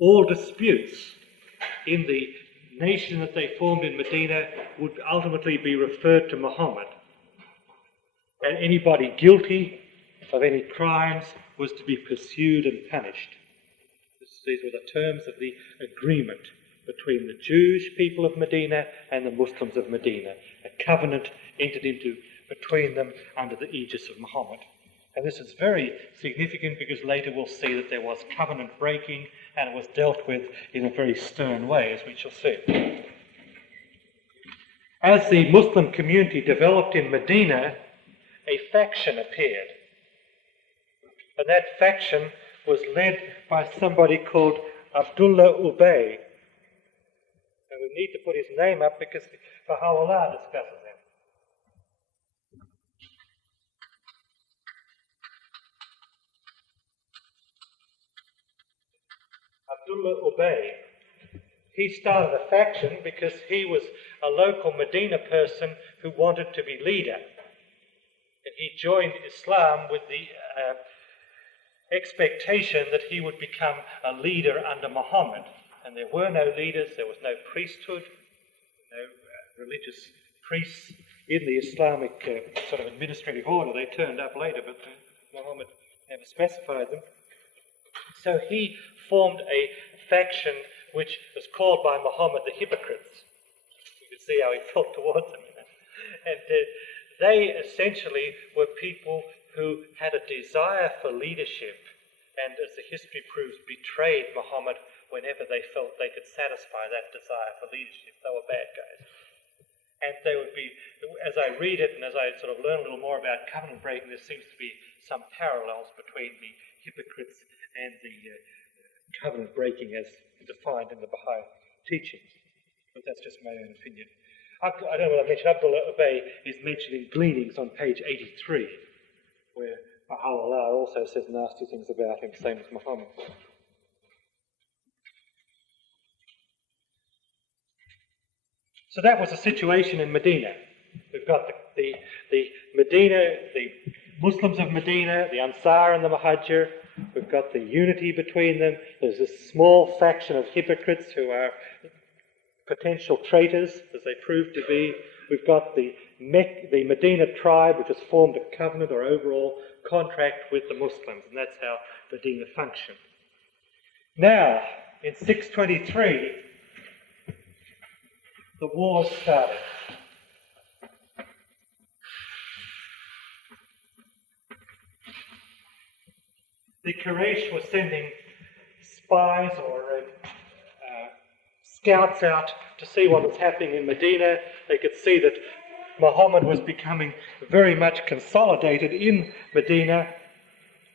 All disputes in the nation that they formed in Medina would ultimately be referred to Muhammad. And anybody guilty of any crimes was to be pursued and punished. These were the terms of the agreement between the Jewish people of Medina and the Muslims of Medina. A covenant entered into between them under the aegis of Muhammad. And this is very significant because later we'll see that there was covenant breaking and it was dealt with in a very stern way, as we shall see. As the Muslim community developed in Medina, a faction appeared. And that faction was led by somebody called Abdullah Ubay. And we need to put his name up because Baha'u'llah discusses him. Abdullah Ubay, he started a faction because he was a local Medina person who wanted to be leader. And he joined Islam with the expectation that he would become a leader under Muhammad. And there were no leaders, there was no priesthood, no religious priests in the Islamic sort of administrative order. They turned up later, but Muhammad never specified them. So he formed a faction which was called by Muhammad the hypocrites. You can see how he felt towards them. And they essentially were people who had a desire for leadership and, as the history proves, betrayed Muhammad whenever they felt they could satisfy that desire for leadership. They were bad guys. And they would be, as I read it and as I sort of learn a little more about covenant breaking, there seems to be some parallels between the hypocrites and the covenant breaking as defined in the Baha'i teachings. But that's just my own opinion. I don't know what I mentioned. Abdullah Ubay is mentioned in Gleanings on page 83, where Baha'u'llah also says nasty things about him, same as Muhammad. So that was the situation in Medina. We've got the Medina, the Muslims of Medina, the Ansar and the Muhajir. We've got the unity between them. There's this small faction of hypocrites who are potential traitors, as they proved to be. We've got the Medina tribe, which has formed a covenant or overall contract with the Muslims, and that's how Medina functioned. Now, in 623, the war started. The Quraysh were sending spies or scouts out to see what was happening in Medina. They could see that Muhammad was becoming very much consolidated in Medina,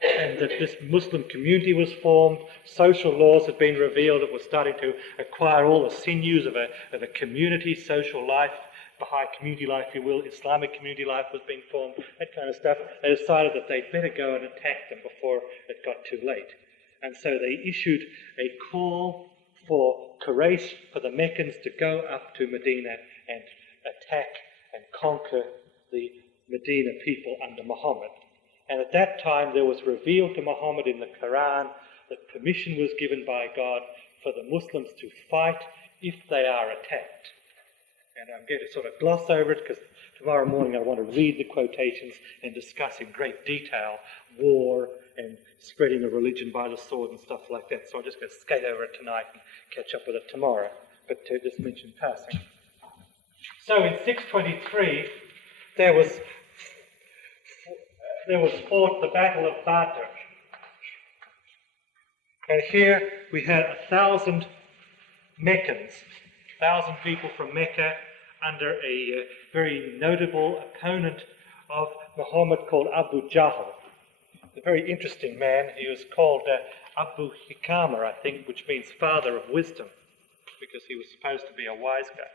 and that this Muslim community was formed. Social laws had been revealed. It was starting to acquire all the sinews of a community, social life, Baha'i community life, if you will, Islamic community life was being formed, that kind of stuff. They decided that they'd better go and attack them before it got too late. And so they issued a call for Quraysh, for the Meccans to go up to Medina and attack and conquer the Medina people under Muhammad. And at that time there was revealed to Muhammad in the Quran that permission was given by God for the Muslims to fight if they are attacked. And I'm going to sort of gloss over it because tomorrow morning I want to read the quotations and discuss in great detail war and spreading a religion by the sword and stuff like that. So I'm just going to skate over it tonight and catch up with it tomorrow, but to just mention passing. So in 623, there was fought the Battle of Badr. And here we had 1,000 Meccans, 1,000 people from Mecca under a very notable opponent of Muhammad called Abu Jahl. A very interesting man. He was called Abu Hikama, I think, which means father of wisdom, because he was supposed to be a wise guy.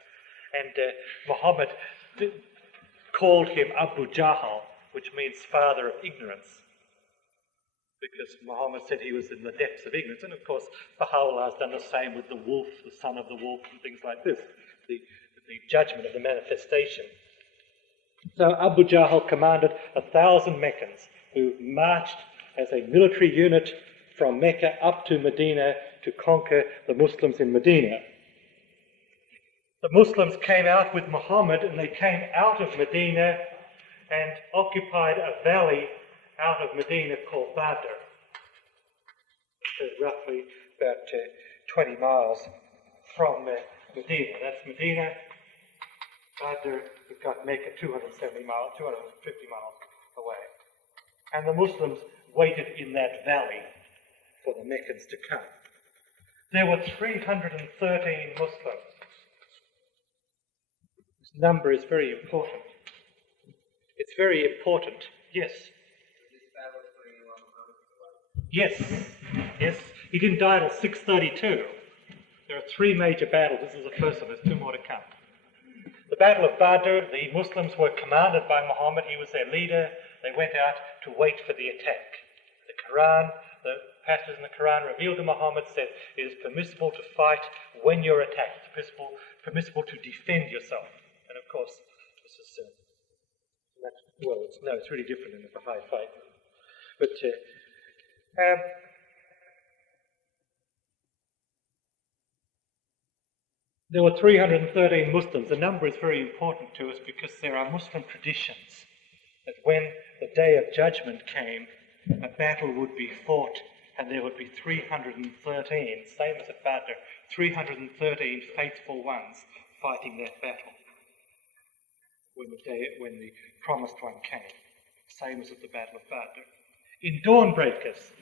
And Muhammad called him Abu Jahl, which means father of ignorance, because Muhammad said he was in the depths of ignorance. And of course, Baha'u'llah has done the same with the wolf, the son of the wolf, and things like this, the judgment of the manifestation. So Abu Jahl commanded 1,000 Meccans who marched as a military unit from Mecca up to Medina to conquer the Muslims in Medina. The Muslims came out with Muhammad, and they came out of Medina and occupied a valley out of Medina called Badr. It's roughly about 20 miles from Medina. That's Medina. Badr, we've got Mecca 250 miles away. And the Muslims waited in that valley for the Meccans to come. There were 313 Muslims. This number is very important. It's very important. Yes. Yes. Yes. He didn't die until 632. There are 3 major battles. This is the first one. There's 2 more to come. The Battle of Badr, the Muslims were commanded by Muhammad. He was their leader. They went out to wait for the attack. The Quran, the passages in the Quran revealed to Muhammad said it is permissible to fight when you're attacked. It's permissible to defend yourself. And of course, this is it's really different in the Baha'i faith. But There were 313 Muslims. The number is very important to us because there are Muslim traditions that when the Day of Judgment came, a battle would be fought and there would be 313, same as at Badr, 313 faithful ones fighting that battle when the promised one came, same as at the Battle of Badr. In Dawnbreakers,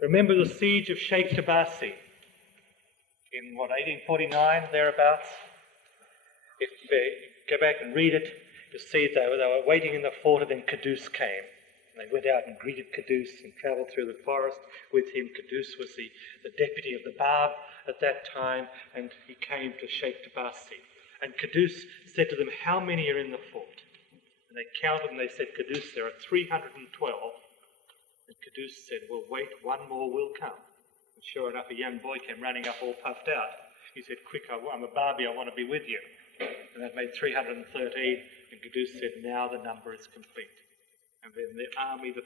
remember the siege of Sheikh Tabasi in 1849, thereabouts? If you go back and read it, you'll see they were waiting in the fort, and then Qudus came. And they went out and greeted Qudus and travelled through the forest with him. Qudus was the deputy of the Bab at that time, and he came to Sheikh Tabasi. And Qudus said to them, "How many are in the fort?" And they counted and they said, "Qudus, there are 312. And Qudus said, "Well, wait, one more will come." And sure enough, a young boy came running up all puffed out. He said, "Quick, I'm a Babi, I want to be with you." And that made 313, and Qudus said, "Now the number is complete." And then the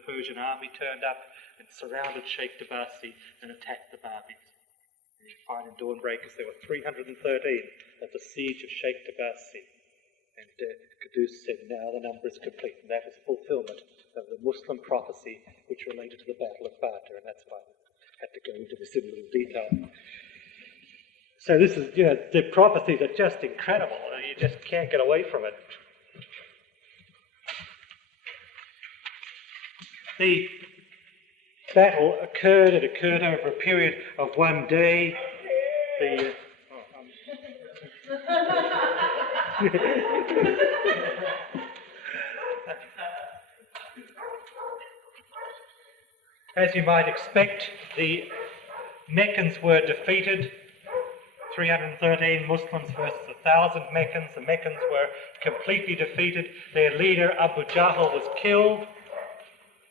Persian army turned up and surrounded Sheikh Tabasi and attacked the Babis. And you find in Dawnbreakers there were 313 at the siege of Sheikh Tabasi. And Qudus said, "Now the number is complete." And that is a fulfillment of the Muslim prophecy which related to the Battle of Badr, and that's why I had to go into this in a little detail. So this is, the prophecies are just incredible. You just can't get away from it. The battle occurred over a period of one day. As you might expect, the Meccans were defeated. 313 Muslims versus 1,000 Meccans. The Meccans were completely defeated. Their leader, Abu Jahl, was killed,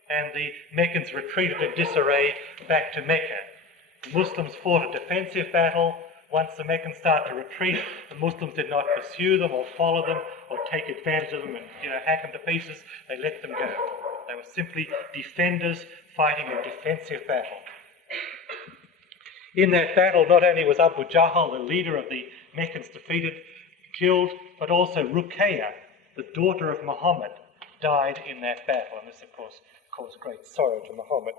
and the Meccans retreated in disarray back to Mecca. The Muslims fought a defensive battle. Once the Meccans started to retreat, the Muslims did not pursue them or follow them or take advantage of them and hack them to pieces. They let them go. They were simply defenders fighting a defensive battle. In that battle, not only was Abu Jahl, the leader of the Meccans, defeated, killed, but also Ruqayya, the daughter of Muhammad, died in that battle. And this, of course, caused great sorrow to Muhammad.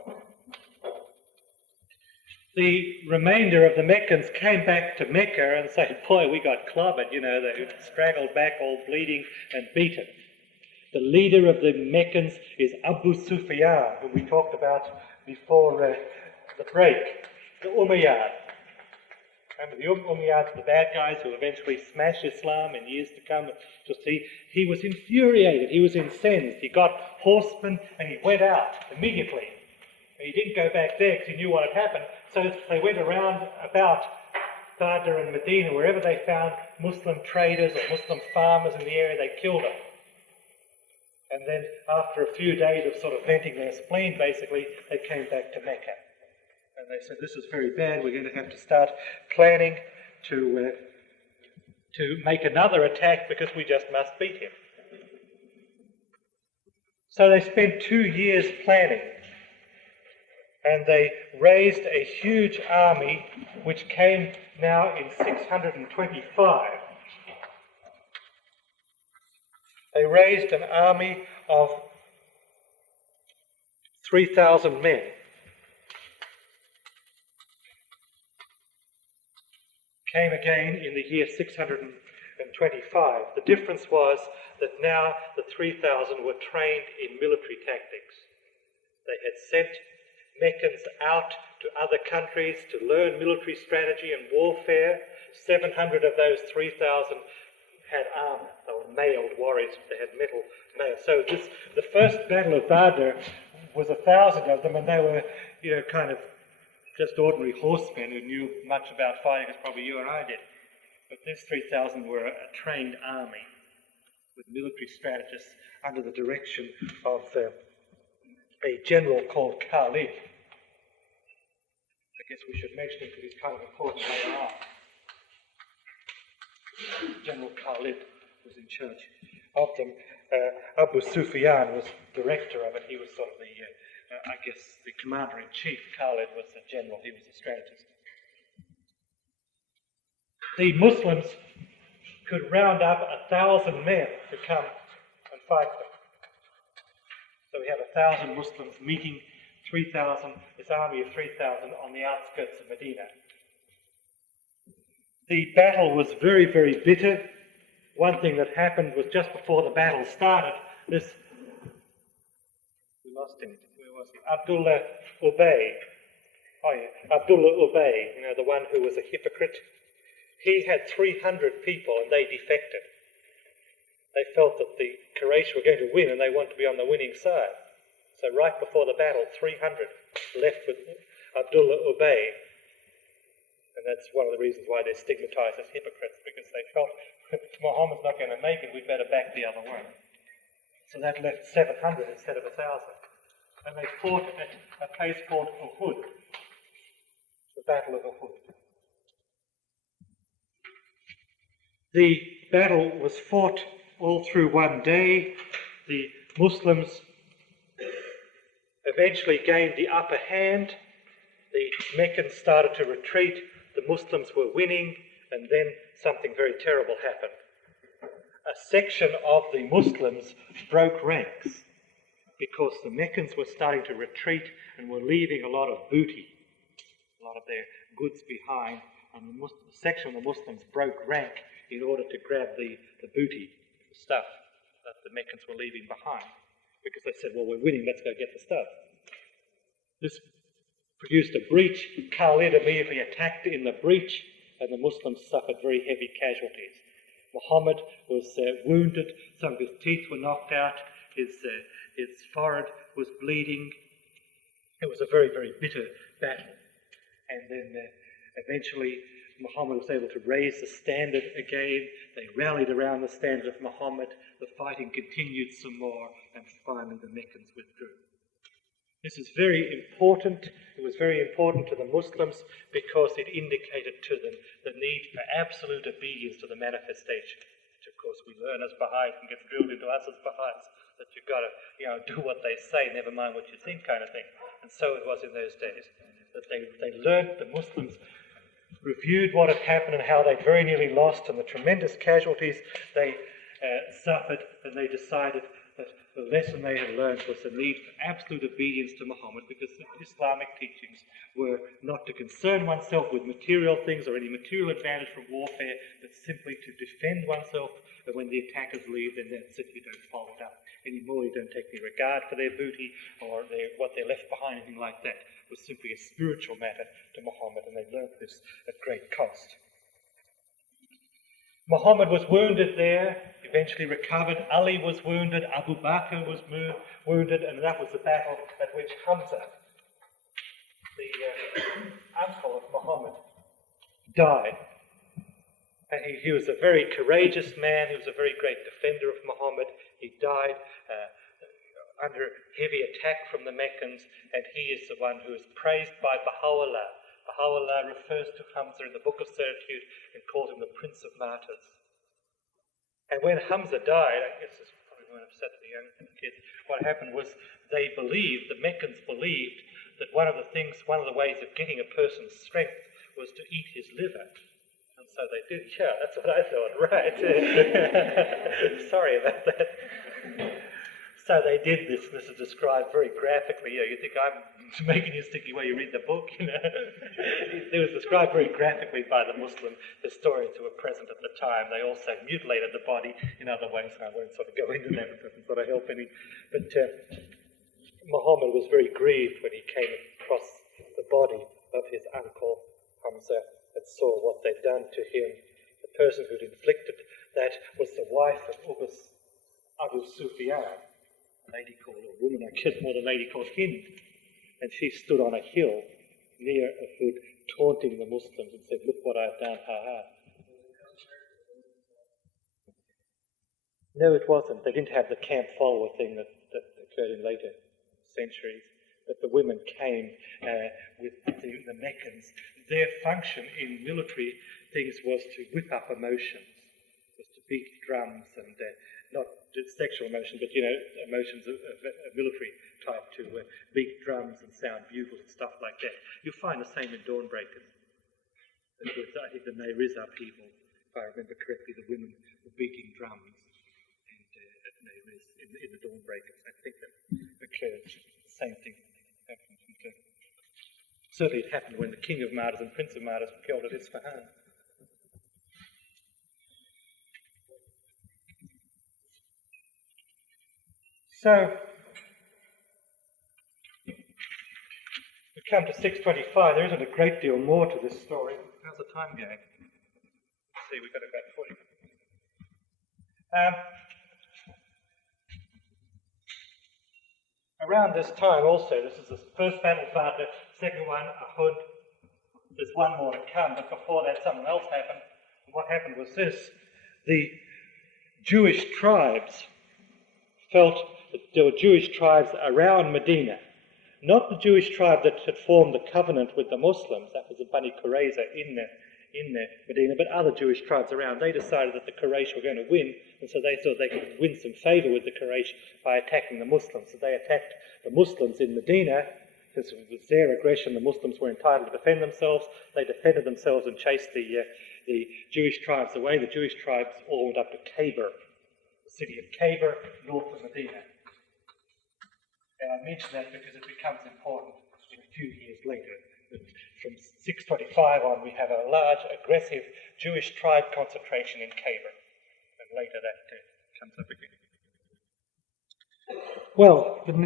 The remainder of the Meccans came back to Mecca and said, "Boy, we got clobbered." They straggled back all bleeding and beaten. The leader of the Meccans is Abu Sufyan, whom we talked about before the break. The Umayyads. Remember, the Umayyads, the bad guys who eventually smash Islam in years to come. You'll see, he was infuriated, he was incensed. He got horsemen and he went out immediately. And he didn't go back there because he knew what had happened. So they went around about Badr and Medina, wherever they found Muslim traders or Muslim farmers in the area, they killed them. And then after a few days of sort of venting their spleen, basically, they came back to Mecca. And they said, "This is very bad. We're going to have to start planning to make another attack because we just must beat him." So they spent 2 years planning, and they raised a huge army which came now in 625. They raised an army of 3,000 men. Came again in the year 625. The difference was that now the 3,000 were trained in military tactics. They had sent Meccans out to other countries to learn military strategy and warfare. 700 of those 3,000 had armour. They were mailed warriors. They had metal mail. So the first Battle of Badr was 1,000 of them, and they were, kind of just ordinary horsemen who knew much about fighting, as probably you and I did. But these 3,000 were a trained army with military strategists under the direction of a general called Khalid. I guess we should mention him because he's kind of important later on. General Khalid was in charge of them. Abu Sufyan was director of it. He was sort of the commander-in-chief. Khalid was the general. He was the strategist. the Muslims could round up 1,000 men to come and fight them. So we have 1,000 Muslims meeting 3,000, this army of 3,000 on the outskirts of Medina. The battle was very, very bitter. One thing that happened was just before the battle started, we lost him. Where was he? Abdullah Ubay. Oh yeah, Abdullah Ubay, the one who was a hypocrite. He had 300 people and they defected. They felt that the Quraysh were going to win and they wanted to be on the winning side. So right before the battle, 300 left with Abdullah Ubay. And that's one of the reasons why they're stigmatized as hypocrites, because they felt if Muhammad's not going to make it, we'd better back the other way. So that left 700 instead of 1,000. And they fought at a place called Uhud, the Battle of Uhud. The battle was fought all through one day. The Muslims eventually gained the upper hand. The Meccans started to retreat. The Muslims were winning, and then something very terrible happened. A section of the Muslims broke ranks because the Meccans were starting to retreat and were leaving a lot of booty, a lot of their goods behind, and the section of the Muslims broke rank in order to grab the booty, the stuff that the Meccans were leaving behind, because they said, well, we're winning, let's go get the stuff. This produced a breach. Khalid immediately attacked in the breach, and the Muslims suffered very heavy casualties. Muhammad was wounded, some of his teeth were knocked out, his forehead was bleeding. It was a very, very bitter battle. And then eventually Muhammad was able to raise the standard again. They rallied around the standard of Muhammad. The fighting continued some more, and finally the Meccans withdrew. This is very important. It was very important to the Muslims because it indicated to them the need for absolute obedience to the manifestation, which of course we learn as Baha'is and gets drilled into us as Baha'is, that you've got to do what they say, never mind what you think kind of thing. And so it was in those days, that they learned, the Muslims reviewed what had happened and how they very nearly lost and the tremendous casualties they suffered, and they decided that the lesson they had learned was the need for absolute obedience to Muhammad, because the Islamic teachings were not to concern oneself with material things or any material advantage from warfare, but simply to defend oneself, and when the attackers leave, then that's it, you don't follow it up anymore, you don't take any regard for their booty or what they left behind, anything like that. It was simply a spiritual matter to Muhammad, and they learnt this at great cost. Muhammad was wounded there, eventually recovered. Ali was wounded, Abu Bakr was wounded, and that was the battle at which Hamza, the uncle of Muhammad, died. And he was a very courageous man, he was a very great defender of Muhammad. He died under heavy attack from the Meccans, and he is the one who is praised by Baha'u'llah. Baha'u'llah refers to Hamza in the Book of Certitude and calls him the Prince of Martyrs. And when Hamza died, I guess this probably won't upset the young kids, what happened was the Meccans believed that one of the ways of getting a person's strength was to eat his liver. And so they did. Yeah, that's what I thought, right. Sorry about that. So they did this. This is described very graphically. You think I'm making you sticky while you read the book? It was described very graphically by the Muslim historians who were present at the time. They also mutilated the body in other ways, and I won't sort of go into that. It doesn't sort of help any. But Muhammad was very grieved when he came across the body of his uncle Hamza and saw what they'd done to him. The person who'd inflicted that was the wife of Abu Sufyan. A woman, I guess, more than a lady called Hind. And she stood on a hill near Uhud, taunting the Muslims and said, look what I've done, ha ha. No, it wasn't. They didn't have the camp follower thing that occurred in later centuries. But the women came with the Meccans. Their function in military things was to whip up emotions, was to beat drums and not just sexual emotion, but, emotions of military type, to beat drums and sound bugles and stuff like that. You'll find the same in Dawnbreakers. It was, I think, the Nayriz upheaval, if I remember correctly, the women were beating drums and at Nayriz in the dawn breakers. I think that occurred. The same thing happened. Certainly it happened when the king of martyrs and prince of martyrs were killed at Isfahan. So, we come to 625. There isn't a great deal more to this story. How's the time going? Let's see, we've got about 40. Around this time also, this is the first battle Badr, second one, Uhud. There's one more to come, but before that something else happened. And what happened was this. The Jewish tribes felt that there were Jewish tribes around Medina. Not the Jewish tribe that had formed the covenant with the Muslims, that was the Bani Qurayza in Medina, but other Jewish tribes around. They decided that the Quraysh were going to win, and so they thought they could win some favour with the Quraysh by attacking the Muslims. So they attacked the Muslims in Medina, because it was their aggression. The Muslims were entitled to defend themselves. They defended themselves and chased the Jewish tribes away. The Jewish tribes all went up to Khabar, the city of Khabar, north of Medina. And I mention that because it becomes important in a few years later. From 625 on, we have a large, aggressive Jewish tribe concentration in Khabar. And later that comes up again. Well, let's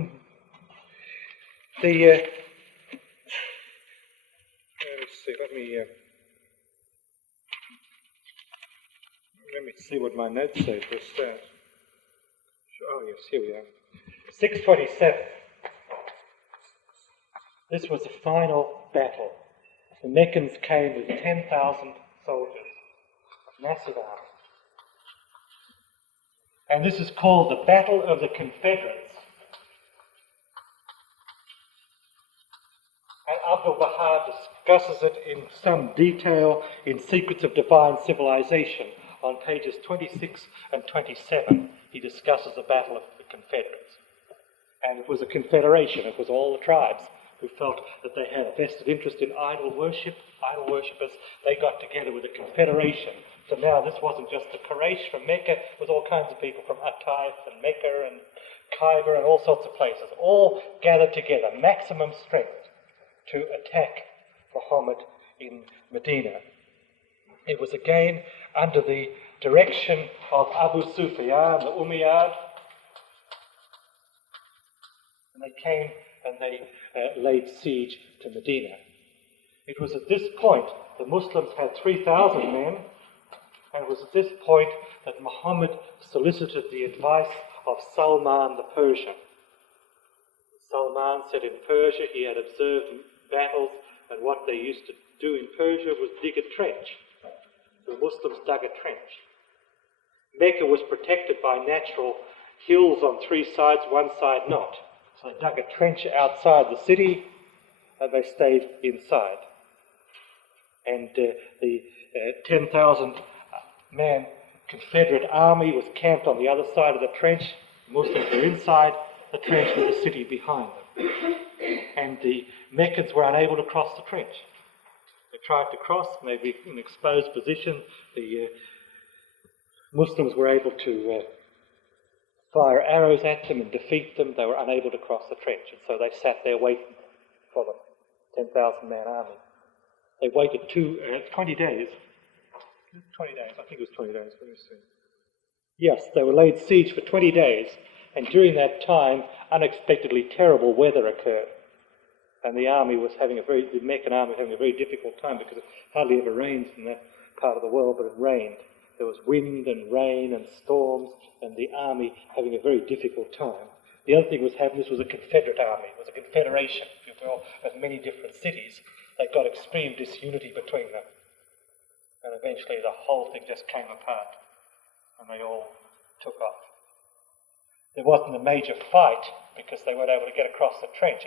see, let me see what my notes say for a start. Oh yes, here we are. 627. This was the final battle. The Meccans came with 10,000 soldiers, a massive army. And this is called the Battle of the Confederates. And Abdu'l-Baha discusses it in some detail in Secrets of Divine Civilization. On pages 26 and 27, he discusses the Battle of the Confederates. And it was a confederation. It was all the tribes who felt that they had a vested interest in idol worship, idol worshippers. They got together with a confederation. So now this wasn't just the Quraysh from Mecca, it was all kinds of people from At-Taif and Mecca and Khyber and all sorts of places, all gathered together, maximum strength, to attack Muhammad in Medina. It was again under the direction of Abu Sufyan, the Umayyad, and they came and they laid siege to Medina. It was at this point the Muslims had 3,000 men, and it was at this point that Muhammad solicited the advice of Salman the Persian. Salman said in Persia he had observed battles, and what they used to do in Persia was dig a trench. The Muslims dug a trench. Mecca was protected by natural hills on three sides, one side not. So they dug a trench outside the city and they stayed inside. And the 10,000 man Confederate army was camped on the other side of the trench. The Muslims were inside the trench with the city behind them. And the Meccans were unable to cross the trench. They tried to cross, and they'd be in an exposed position. The Muslims were able to fire arrows at them and defeat them. They were unable to cross the trench, and so they sat there waiting for the 10,000-man army. They waited 20 days. 20 days, I think it was 20 days. Let me see. Yes, they were laid siege for 20 days, and during that time, unexpectedly terrible weather occurred. And the Meccan army was having a very difficult time because it hardly ever rains in that part of the world, but it rained. There was wind and rain and storms, and the army having a very difficult time. The other thing was happening, this was a Confederate army. It was a confederation, if you will, of many different cities. They got extreme disunity between them. And eventually the whole thing just came apart, and they all took off. There wasn't a major fight because they weren't able to get across the trench.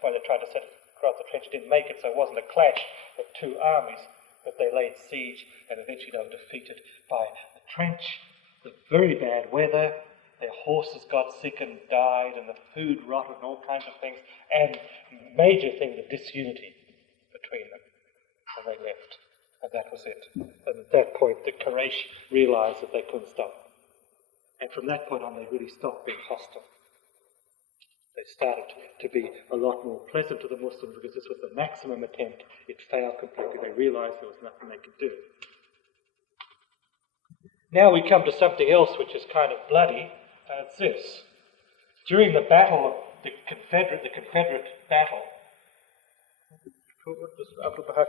When they tried to set across the trench, didn't make it, so it wasn't a clash of two armies, but they laid siege, and eventually they were defeated by the trench, the very bad weather, their horses got sick and died, and the food rotted and all kinds of things, and major thing, the disunity between them, and they left. And that was it. And at that point, the Quraysh realized that they couldn't stop. And from that point on, they really stopped being hostile. They started to be a lot more pleasant to the Muslims because this was the maximum attempt. It failed completely. They realized there was nothing they could do. Now we come to something else which is kind of bloody, and it's this. During the battle of the Confederate battle,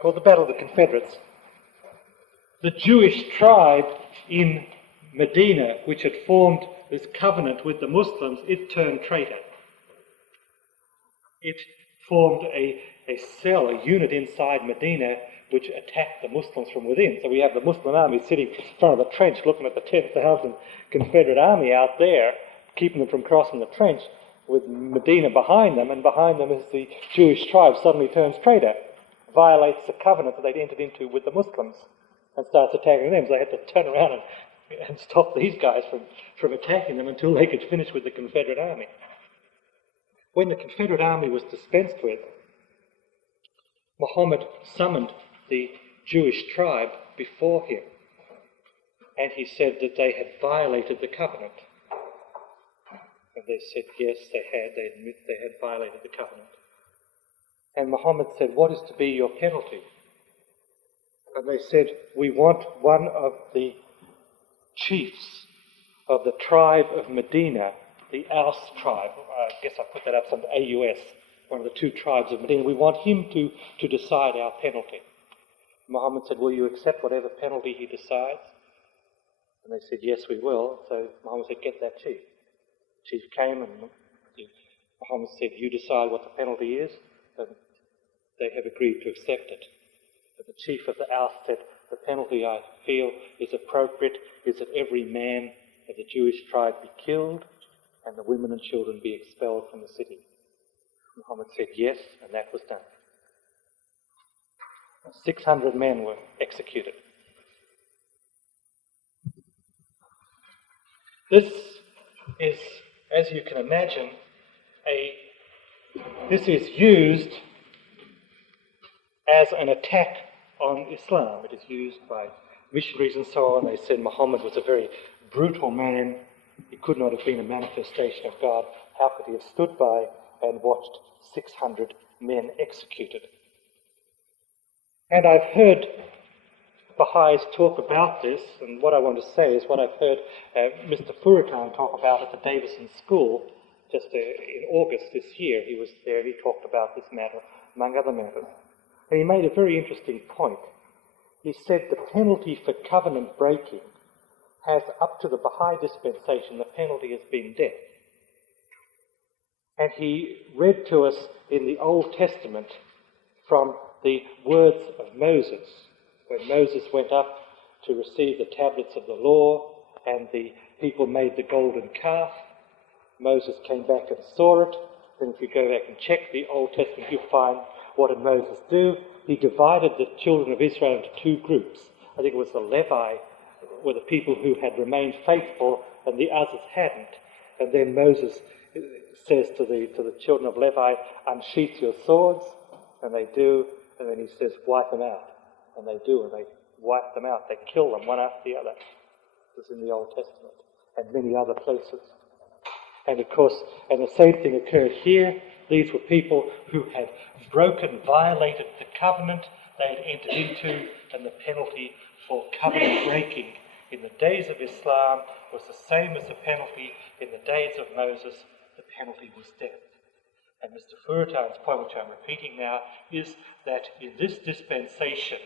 called the Battle of the Confederates, the Jewish tribe in Medina, which had formed this covenant with the Muslims, it turned traitor. It formed a cell, a unit inside Medina, which attacked the Muslims from within. So we have the Muslim army sitting in front of the trench looking at the 10,000 Confederate army out there, keeping them from crossing the trench, with Medina behind them, and behind them is the Jewish tribe suddenly turns traitor, violates the covenant that they'd entered into with the Muslims, and starts attacking them. So they had to turn around and stop these guys from attacking them until they could finish with the Confederate army. When the Confederate army was dispensed with, Muhammad summoned the Jewish tribe before him, and he said that they had violated the covenant. And they said, yes, they had. They admit they had violated the covenant. And Muhammad said, what is to be your penalty? And they said, we want one of the chiefs of the tribe of Medina, the Aus tribe. I guess I put that up under AUS, one of the two tribes of Medina. We want him to decide our penalty. Muhammad said, will you accept whatever penalty he decides? And they said, yes, we will. So Muhammad said, get that chief. The chief came and Muhammad said, you decide what the penalty is. And they have agreed to accept it. And the chief of the Aus said, the penalty I feel is appropriate is that every man of the Jewish tribe be killed and the women and children be expelled from the city. Muhammad said yes, and that was done. 600 men were executed. This is, as you can imagine, this is used as an attack on Islam. It is used by missionaries and so on. They said Muhammad was a very brutal man. He could not have been a manifestation of God. How could he have stood by and watched 600 men executed? And I've heard Baha'is talk about this, and what I want to say is what I've heard Mr. Furitan talk about at the Davison School just in August this year. He was there, he talked about this matter, among other matters. And he made a very interesting point. He said the penalty for covenant breaking has, up to the Baha'i dispensation, the penalty has been death. And he read to us in the Old Testament from the words of Moses, when Moses went up to receive the tablets of the law and the people made the golden calf. Moses came back and saw it. Then if you go back and check the Old Testament, you'll find what did Moses do? He divided the children of Israel into two groups. I think it was the Levi were the people who had remained faithful and the others hadn't. And then Moses says to the children of Levi, unsheath your swords, and they do. And then he says, wipe them out. And they do, and they wipe them out. They kill them one after the other. This is in the Old Testament and many other places. And of course, and the same thing occurred here. These were people who had violated the covenant they had entered into, and the penalty for covenant breaking in the days of Islam was the same as the penalty in the days of Moses. The penalty was death. And Mr. Furitan's point, which I'm repeating now, is that in this dispensation,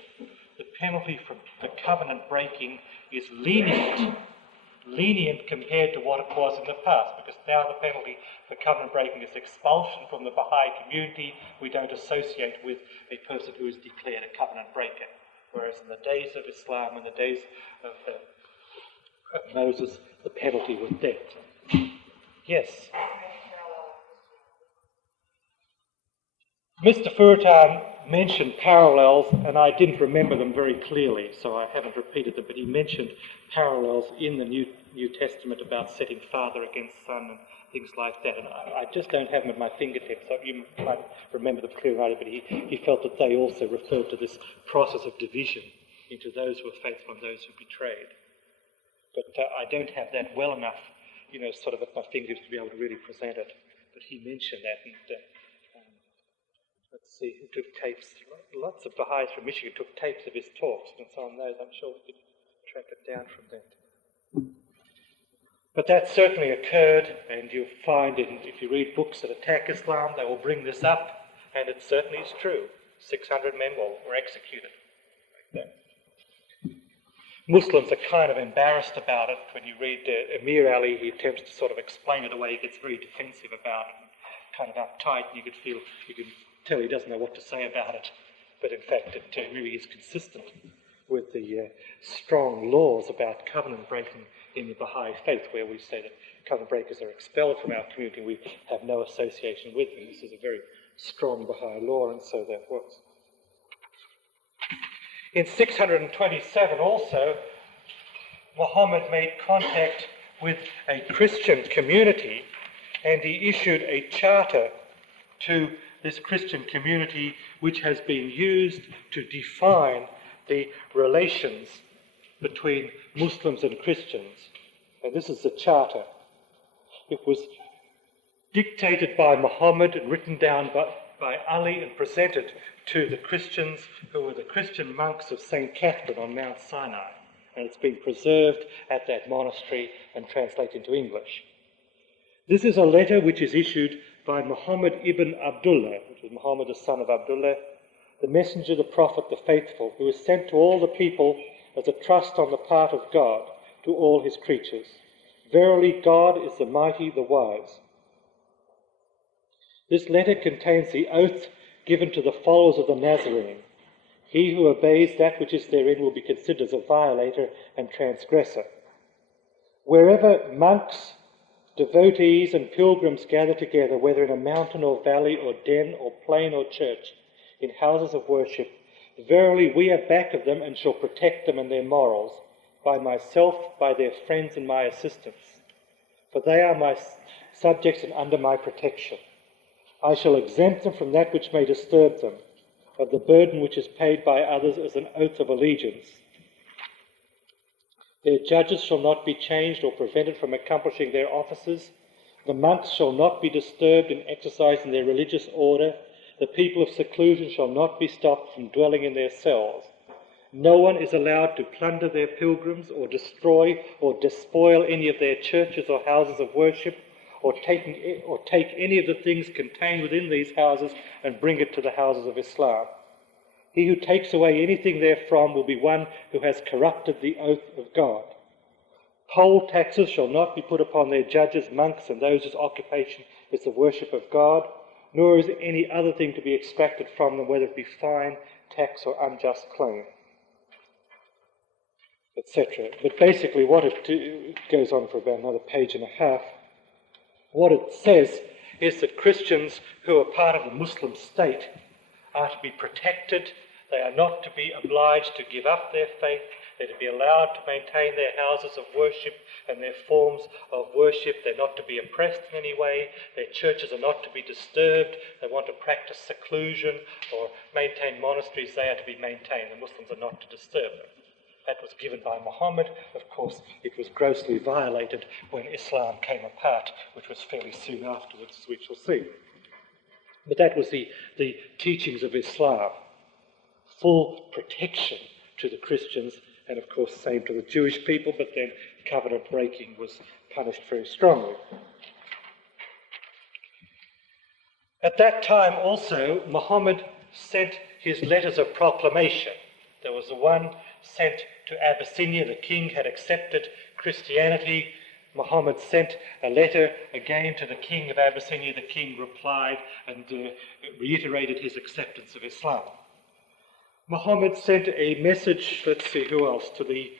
the penalty for the covenant breaking is lenient compared to what it was in the past, because now the penalty for covenant breaking is expulsion from the Baha'i community. We don't associate with a person who is declared a covenant breaker, whereas in the days of Islam, in the days of Moses, the penalty was death. Yes. Mr. Furitan mentioned parallels, and I didn't remember them very clearly, so I haven't repeated them, but he mentioned parallels in the New Testament about setting father against son and things like that, and I just don't have them at my fingertips, so you might remember them clearly, but he felt that they also referred to this process of division into those who were faithful and those who betrayed. But I don't have that well enough, sort of at my fingers to be able to really present it. But he mentioned that, and let's see, who took tapes? Lots of Baha'is from Michigan took tapes of his talks, and so on those. I'm sure we could track it down from that. But that certainly occurred, and you'll find if you read books that attack Islam, they will bring this up, and it certainly is true. 600 men were executed like that. Muslims are kind of embarrassed about it. When you read Emir Ali, he attempts to sort of explain it away. He gets very defensive about it, and kind of uptight, and you can tell he doesn't know what to say about it. But in fact, it really is consistent with the strong laws about covenant breaking in the Baha'i faith, where we say that covenant breakers are expelled from our community. We have no association with them. This is a very strong Baha'i law, and so that was. In 627 also, Muhammad made contact with a Christian community, and he issued a charter to this Christian community which has been used to define the relations between Muslims and Christians. And this is the charter. It was dictated by Muhammad and written down by Ali and presented to the Christians who were the Christian monks of St. Catherine on Mount Sinai. And it's been preserved at that monastery and translated into English. This is a letter which is issued by Muhammad ibn Abdullah, which is Muhammad the son of Abdullah, the messenger, the prophet, the faithful, who is sent to all the people as a trust on the part of God to all his creatures. Verily, God is the mighty, the wise. This letter contains the oath given to the followers of the Nazarene. He who obeys that which is therein will be considered as a violator and transgressor. Wherever monks, devotees and pilgrims gather together, whether in a mountain or valley or den or plain or church, in houses of worship, verily we are back of them and shall protect them and their morals, by myself, by their friends and my assistants. For they are my subjects and under my protection. I shall exempt them from that which may disturb them, of the burden which is paid by others as an oath of allegiance. Their judges shall not be changed or prevented from accomplishing their offices. The monks shall not be disturbed in exercising their religious order. The people of seclusion shall not be stopped from dwelling in their cells. No one is allowed to plunder their pilgrims or destroy or despoil any of their churches or houses of worship, or take any of the things contained within these houses and bring it to the houses of Islam. He who takes away anything therefrom will be one who has corrupted the oath of God. Poll taxes shall not be put upon their judges, monks, and those whose occupation is the worship of God, nor is any other thing to be extracted from them, whether it be fine, tax, or unjust claim, etc. But basically what it goes on for about another page and a half. What it says is that Christians who are part of the Muslim state are to be protected. They are not to be obliged to give up their faith. They're to be allowed to maintain their houses of worship and their forms of worship. They're not to be oppressed in any way. Their churches are not to be disturbed. They want to practice seclusion or maintain monasteries. They are to be maintained. The Muslims are not to disturb them. That was given by Muhammad. Of course, it was grossly violated when Islam came apart, which was fairly soon afterwards, as we shall see. But that was the teachings of Islam. Full protection to the Christians, and of course same to the Jewish people, but then covenant breaking was punished very strongly. At that time also, Muhammad sent his letters of proclamation. There was the one sent to Abyssinia. The king had accepted Christianity. Muhammad sent a letter again to the king of Abyssinia. The king replied and reiterated his acceptance of Islam. Muhammad sent a message, let's see who else, to the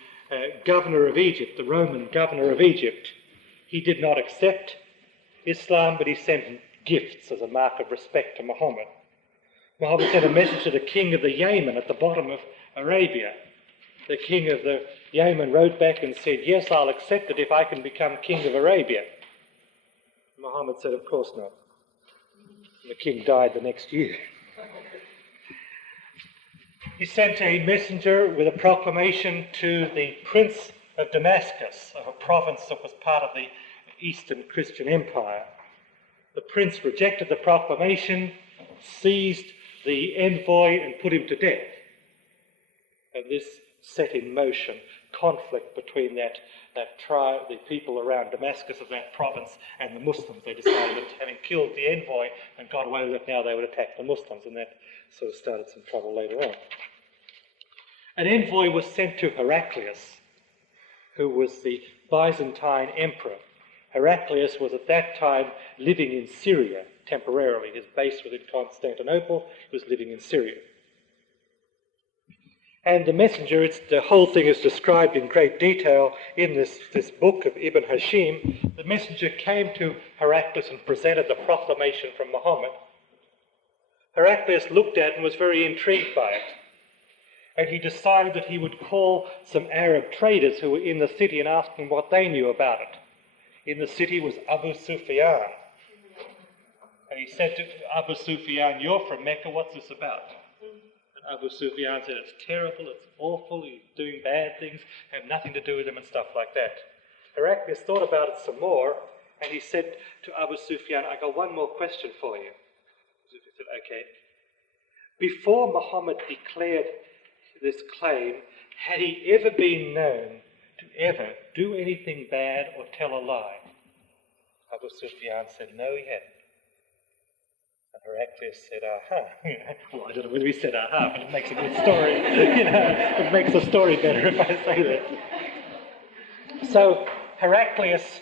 governor of Egypt, the Roman governor of Egypt. He did not accept Islam, but he sent gifts as a mark of respect to Muhammad. Muhammad sent a message to the king of the Yemen at the bottom of Arabia. The king of the Yemen wrote back and said, yes, I'll accept it if I can become king of Arabia. Muhammad said, of course not. And the king died the next year. he sent a messenger with a proclamation to the Prince of Damascus, of a province that was part of the Eastern Christian Empire. The prince rejected the proclamation, seized the envoy and put him to death. And this set in motion conflict between that tribe, the people around Damascus of that province, and the Muslims. They decided that having killed the envoy and got away with it, now they would attack the Muslims, and that sort of started some trouble later on. An envoy was sent to Heraclius, who was the Byzantine emperor. Heraclius was at that time living in Syria temporarily. His base was in Constantinople. He was living in Syria. And the messenger, the whole thing is described in great detail in this book of Ibn Hashim. The messenger came to Heraclius and presented the proclamation from Muhammad. Heraclius looked at it and was very intrigued by it. And he decided that he would call some Arab traders who were in the city and ask them what they knew about it. In the city was Abu Sufyan. And he said to Abu Sufyan, "You're from Mecca, what's this about?" And Abu Sufyan said, "It's terrible, it's awful, he's doing bad things, have nothing to do with them," and stuff like that. Heraclius thought about it some more, and he said to Abu Sufyan, "I got one more question for you." He said, "Okay. Before Muhammad declared this claim, had he ever been known to ever do anything bad or tell a lie?" Abu Sufyan said, "No, he hadn't." And Heraclius said, "Aha." Well, I don't know whether he said aha, but it makes a good story. It makes the story better if I say that. So Heraclius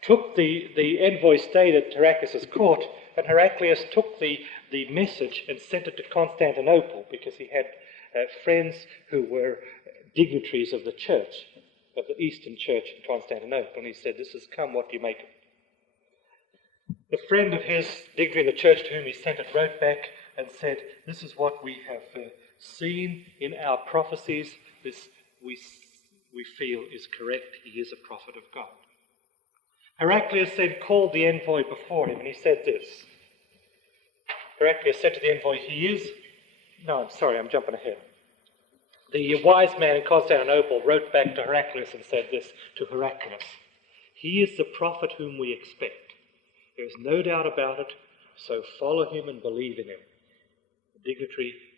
took the envoy stayed at Heraclius' court, and Heraclius took the message and sent it to Constantinople because he had friends who were dignitaries of the church, of the Eastern Church in Constantinople, and he said, "This has come, what do you make of it?" The friend of his, dignitary in the church to whom he sent it, wrote back and said, "This is what we have seen in our prophecies. This we feel is correct. He is a prophet of God." Heraclius then called the envoy before him, and he said this. Heraclius said to the envoy, I'm jumping ahead. The wise man in Constantinople wrote back to Heraclius and said this to Heraclius: "He is the prophet whom we expect. There is no doubt about it, so follow him and believe in him." The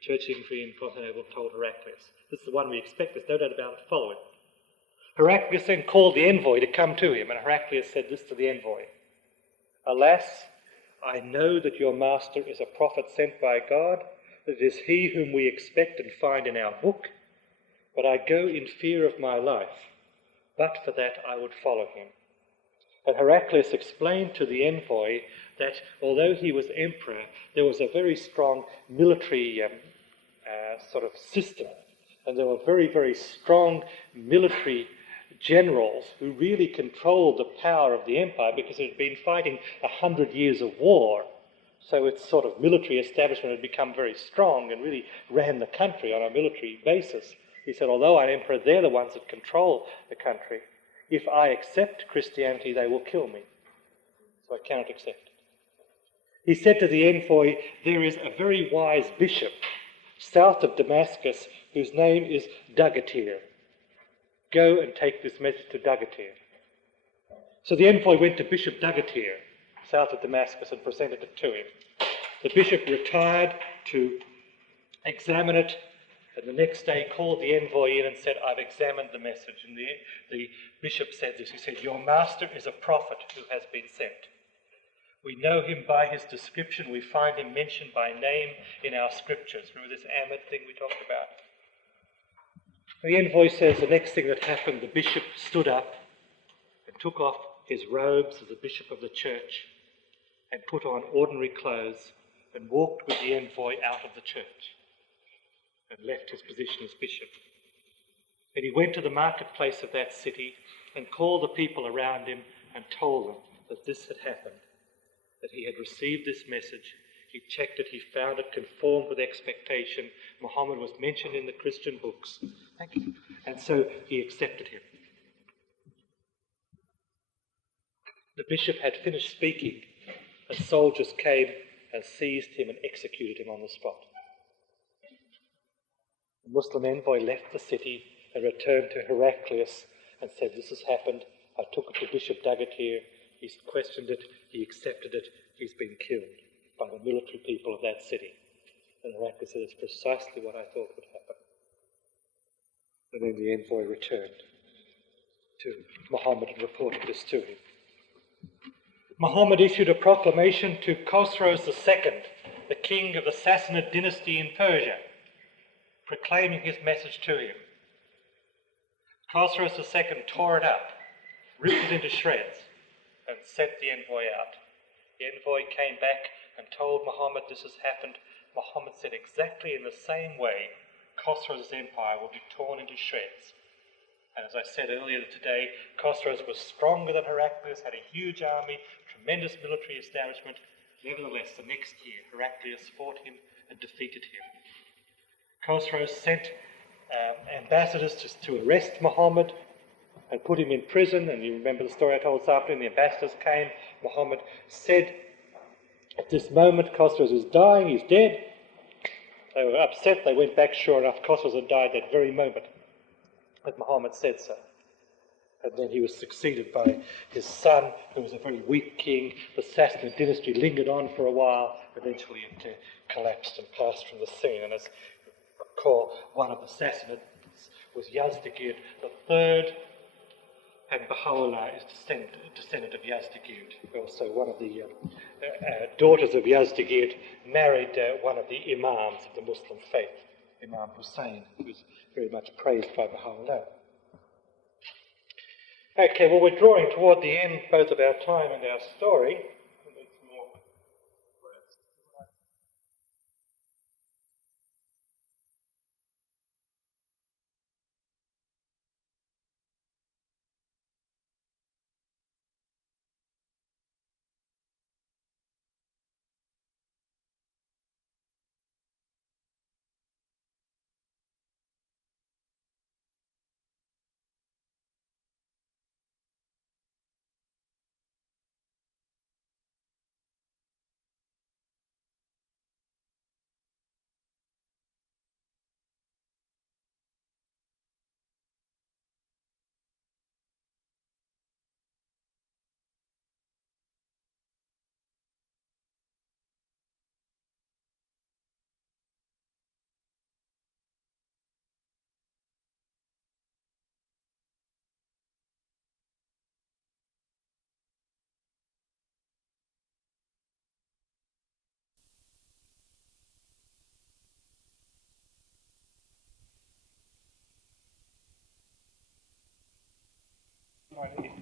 church dignitary in Constantinople told Heraclius, "This is the one we expect, there's no doubt about it, follow him." Heraclius then called the envoy to come to him, and Heraclius said this to the envoy: "Alas, I know that your master is a prophet sent by God, that it is he whom we expect and find in our book, but I go in fear of my life. But for that I would follow him." And Heraclius explained to the envoy that although he was emperor, there was a very strong military sort of system, and there were very, very strong military generals who really controlled the power of the empire because it had been fighting 100 years of war. So its sort of military establishment had become very strong and really ran the country on a military basis. He said, although I'm emperor, they're the ones that control the country. If I accept Christianity, they will kill me. So I cannot accept it. He said to the envoy, "There is a very wise bishop south of Damascus whose name is Dagatir. Go and take this message to Dagatir." So the envoy went to Bishop Dagatir, south of Damascus, and presented it to him. The bishop retired to examine it, and the next day called the envoy in and said, "I've examined the message." And the bishop said this. He said, "Your master is a prophet who has been sent. We know him by his description. We find him mentioned by name in our scriptures." Remember this Ahmed thing we talked about? The envoy says the next thing that happened, the bishop stood up and took off his robes as a bishop of the church and put on ordinary clothes and walked with the envoy out of the church and left his position as bishop. And he went to the marketplace of that city and called the people around him and told them that this had happened, that he had received this message. He checked it, he found it conformed with expectation. Muhammad was mentioned in the Christian books. Thank you. And so he accepted him. The bishop had finished speaking, and soldiers came and seized him and executed him on the spot. The Muslim envoy left the city and returned to Heraclius and said, "This has happened. I took it to Bishop Dagotyr. He's questioned it. He accepted it. He's been killed by the military people of that city." And Heraclius said, "It's precisely what I thought would happen." And then the envoy returned to Muhammad and reported this to him. Muhammad issued a proclamation to Khosroes II, the king of the Sassanid dynasty in Persia, proclaiming his message to him. Khosroes II tore it up, ripped it into shreds, and sent the envoy out. The envoy came back and told Muhammad this has happened. Muhammad said, exactly in the same way, Khosroes' empire will be torn into shreds. And as I said earlier today, Khosroes was stronger than Heraclius, had a huge army, tremendous military establishment. Nevertheless, the next year, Heraclius fought him and defeated him. Khosroes sent ambassadors to arrest Muhammad and put him in prison. And you remember the story I told this afternoon. The ambassadors came. Muhammad said, at this moment, Khosroes is dying, he's dead. They were upset. They went back. Sure enough, Khosroes had died that very moment that Muhammad said so. And then he was succeeded by his son, who was a very weak king. The Sassanid dynasty lingered on for a while. Eventually it collapsed and passed from the scene. And as you recall, one of the Sassanids was Yazdegerd III, and Baha'u'llah is descendant of Yazdegerd. Also, one of the daughters of Yazdegerd married one of the imams of the Muslim faith, Imam Hussein, who was very much praised by Baha'u'llah. Okay, well, we're drawing toward the end both of our time and our story.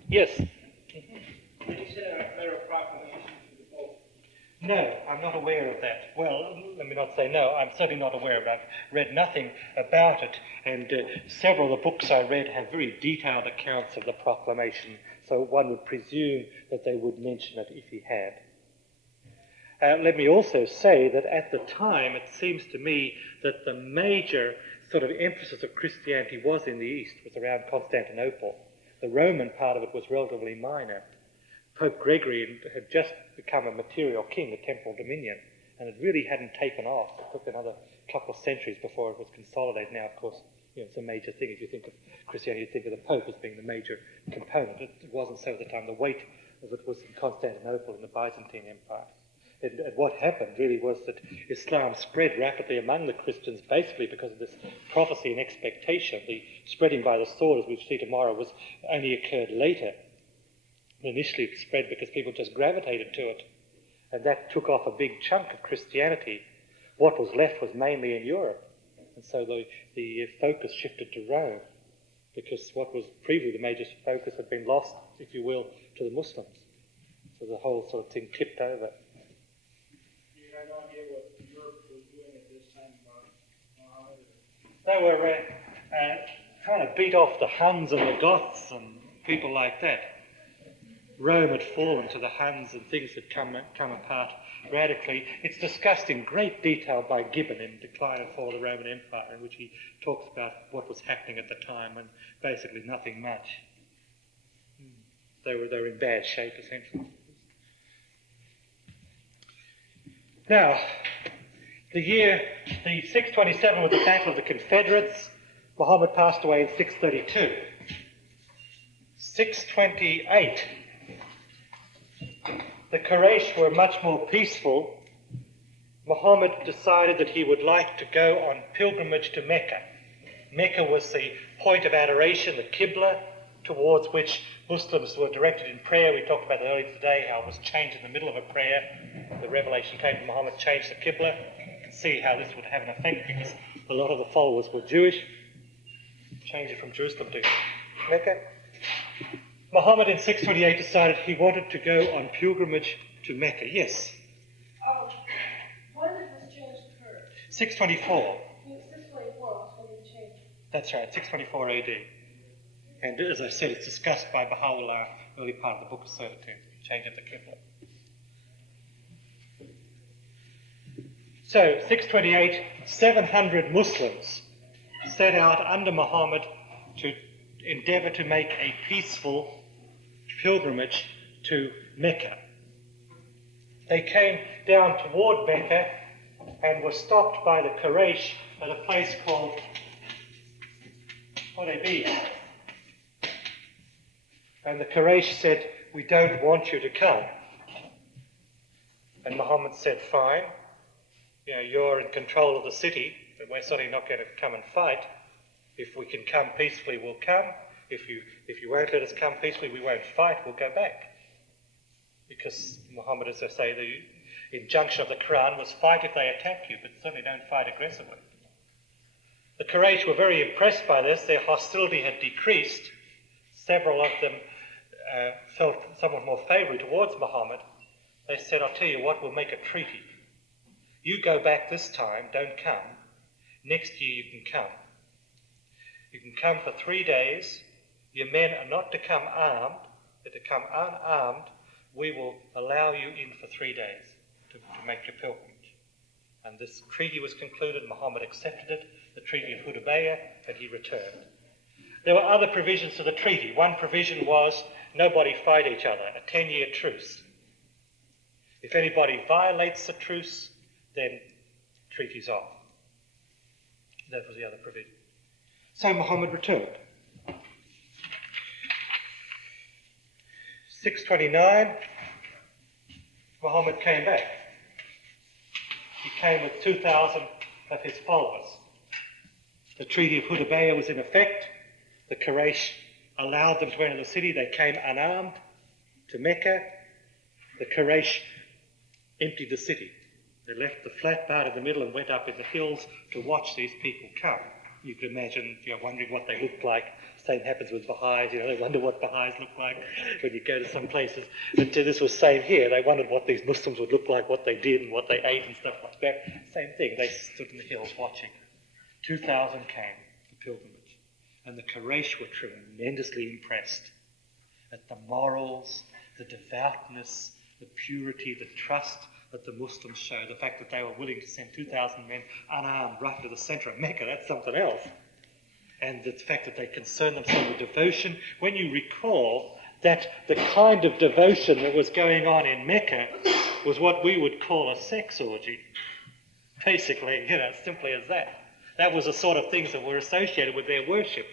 Yes? Did you say a better proclamation for the Pope? No, I'm not aware of that. Well, let me not say no. I'm certainly not aware of it. I've read nothing about it, and several of the books I read have very detailed accounts of the proclamation, so one would presume that they would mention it if he had. Let me also say that at the time, it seems to me that the major sort of emphasis of Christianity was in the East, was around Constantinople. The Roman part of it was relatively minor. Pope Gregory had just become a material king, a temporal dominion, and it really hadn't taken off. It took another couple of centuries before it was consolidated. Now, of course, it's a major thing. If you think of Christianity, you think of the Pope as being the major component. It wasn't so at the time. The weight of it was in Constantinople in the Byzantine Empire. And what happened really was that Islam spread rapidly among the Christians, basically because of this prophecy and expectation. The spreading by the sword, as we'll see tomorrow, was only occurred later. Initially it spread because people just gravitated to it, and that took off a big chunk of Christianity. What was left was mainly in Europe, and so the focus shifted to Rome, because what was previously the major focus had been lost, if you will, to the Muslims. So the whole sort of thing tipped over. You had no idea what Europe was doing at this time, Muhammad? They were trying to beat off the Huns and the Goths and people like that. Rome had fallen to the Huns and things had come apart radically. It's discussed in great detail by Gibbon in Decline and Fall of the Roman Empire, in which he talks about what was happening at the time, and basically nothing much. They were in bad shape, essentially. Now, the 627 was the Battle of the Confederates. Muhammad passed away in 632. 628, the Quraysh were much more peaceful. Muhammad decided that he would like to go on pilgrimage to Mecca. Mecca was the point of adoration, the Qibla, towards which Muslims were directed in prayer. We talked about that earlier today, how it was changed in the middle of a prayer. The revelation came from Muhammad, changed the Qibla. You can see how this would have an effect because a lot of the followers were Jewish. Changed it from Jerusalem to Mecca. Muhammad in 628 decided he wanted to go on pilgrimage to Mecca. Yes? When did this change occur? 624. 624 was when it changed. That's right, 624 AD. And as I said, it's discussed by Baha'u'llah, early part of the Book of Certitude, change of the Qibla. So, 628, 700 Muslims set out under Muhammad to endeavour to make a peaceful pilgrimage to Mecca. They came down toward Mecca and were stopped by the Quraysh at a place called Hudaybiyah. And the Quraysh said, "We don't want you to come." And Muhammad said, "Fine, you're in control of the city, but we're certainly not going to come and fight. If we can come peacefully, we'll come. If you won't let us come peacefully, we won't fight, we'll go back." Because Muhammad, as I say, the injunction of the Quran was fight if they attack you, but certainly don't fight aggressively. The Quraysh were very impressed by this. Their hostility had decreased. Several of them felt somewhat more favourably towards Muhammad. They said, "I'll tell you what, we'll make a treaty. You go back this time, don't come. Next year you can come. You can come for 3 days. Your men are not to come armed, they're to come unarmed. We will allow you in for 3 days to make your pilgrimage." And this treaty was concluded. Muhammad accepted it, the Treaty of Hudaybiyah, and he returned. There were other provisions to the treaty. One provision was nobody fight each other, a 10-year truce. If anybody violates the truce, then treaty's off. That was the other provision. So Muhammad returned. 629, Muhammad came back. He came with 2,000 of his followers. The Treaty of Hudaybiyah was in effect. The Quraysh allowed them to enter the city. They came unarmed to Mecca. The Quraysh emptied the city. They left the flat part in the middle and went up in the hills to watch these people come. You can imagine, wondering what they looked like. Same happens with Baha'is. They wonder what Baha'is look like when you go to some places. But this was same here. They wondered what these Muslims would look like, what they did and what they ate and stuff like that. Same thing. They stood in the hills watching. 2,000 came to pilgrimage. And the Quraysh were tremendously impressed at the morals, the devoutness, the purity, the trust that the Muslims showed. The fact that they were willing to send 2,000 men unarmed right into the centre of Mecca, that's something else. And the fact that they concerned themselves with devotion. When you recall that the kind of devotion that was going on in Mecca was what we would call a sex orgy. Basically, simply as that. That was the sort of things that were associated with their worship.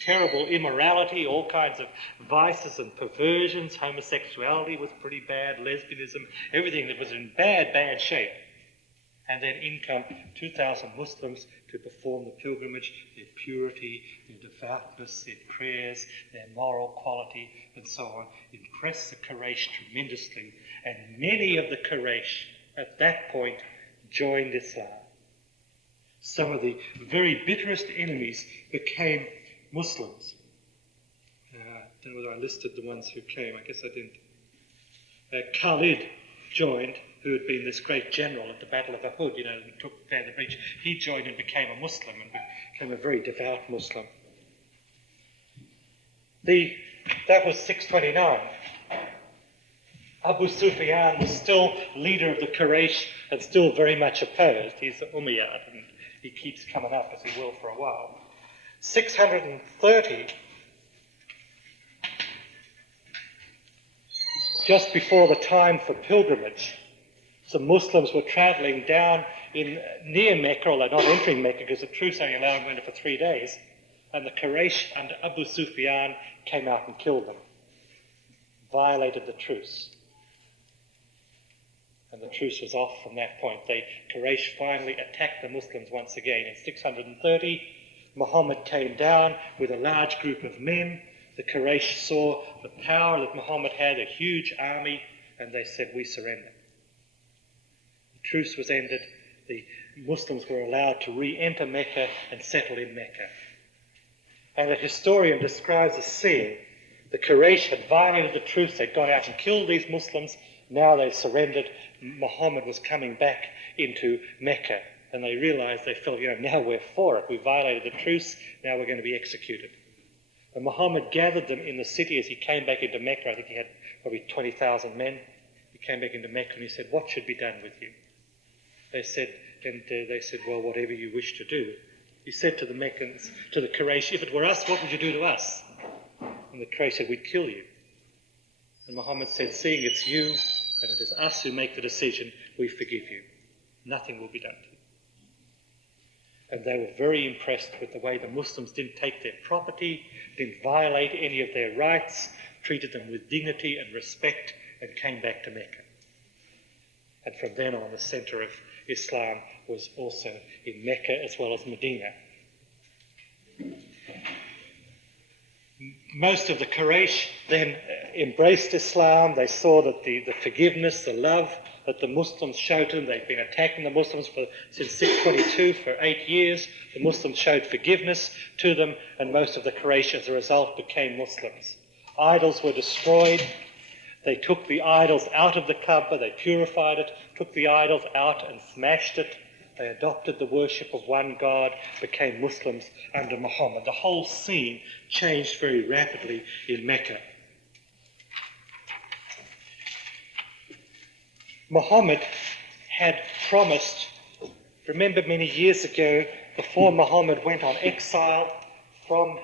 Terrible immorality, all kinds of vices and perversions. Homosexuality was pretty bad, lesbianism, everything that was in bad shape. And then in come 2,000 Muslims to perform the pilgrimage, their purity, their devoutness, their prayers, their moral quality, and so on, impressed the Quraysh tremendously. And many of the Quraysh at that point joined Islam. Some of the very bitterest enemies became Muslims. I don't know whether I listed the ones who came. I guess I didn't. Khalid joined, who had been this great general at the Battle of Uhud, and took down the breach. He joined and became a Muslim and became a very devout Muslim. That was 629. Abu Sufyan was still leader of the Quraysh and still very much opposed. He's an Umayyad, and he keeps coming up as he will for a while. 630, just before the time for pilgrimage, some Muslims were travelling down near Mecca, although not entering Mecca because the truce only allowed them to enter for 3 days, and the Quraysh under Abu Sufyan came out and killed them, violated the truce. And the truce was off from that point. The Quraysh finally attacked the Muslims once again. In 630, Muhammad came down with a large group of men. The Quraysh saw the power that Muhammad had, a huge army, and they said, "We surrender." The truce was ended. The Muslims were allowed to re-enter Mecca and settle in Mecca. And a historian describes a scene. The Quraysh had violated the truce. They'd gone out and killed these Muslims. Now they'd surrendered. Muhammad was coming back into Mecca. And they realized, they felt, now we're for it. We violated the truce. Now we're going to be executed. And Muhammad gathered them in the city as he came back into Mecca. I think he had probably 20,000 men. He came back into Mecca and he said, "What should be done with you?" They said, "Well, whatever you wish to do." He said to the Meccans, to the Quraysh, "If it were us, what would you do to us?" And the Quraysh said, "We'd kill you." And Muhammad said, "Seeing it's you and it is us who make the decision, we forgive you. Nothing will be done to you." And they were very impressed with the way the Muslims didn't take their property, didn't violate any of their rights, treated them with dignity and respect, and came back to Mecca. And from then on, the centre of Islam was also in Mecca as well as Medina. Most of the Quraysh then embraced Islam. They saw that the forgiveness, the love that the Muslims showed to them, they'd been attacking the Muslims since 622 for 8 years. The Muslims showed forgiveness to them, and most of the Quraysh as a result became Muslims. Idols were destroyed. They took the idols out of the Kaaba, they purified it, took the idols out and smashed it. They adopted the worship of one God, became Muslims under Muhammad. The whole scene changed very rapidly in Mecca. Muhammad had promised, remember many years ago, before Muhammad went on exile from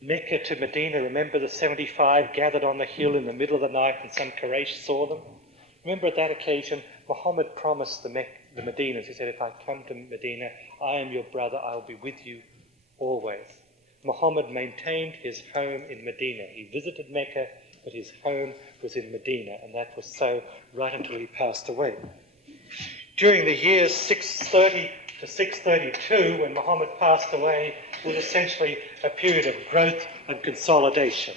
Mecca to Medina, remember the 75 gathered on the hill in the middle of the night and some Quraysh saw them? Remember at that occasion, Muhammad promised the Medinas, he said, "If I come to Medina, I am your brother, I will be with you always." Muhammad maintained his home in Medina. He visited Mecca, but his home was in Medina, and that was so right until he passed away. During the years 630 to 632, when Muhammad passed away, was essentially a period of growth and consolidation.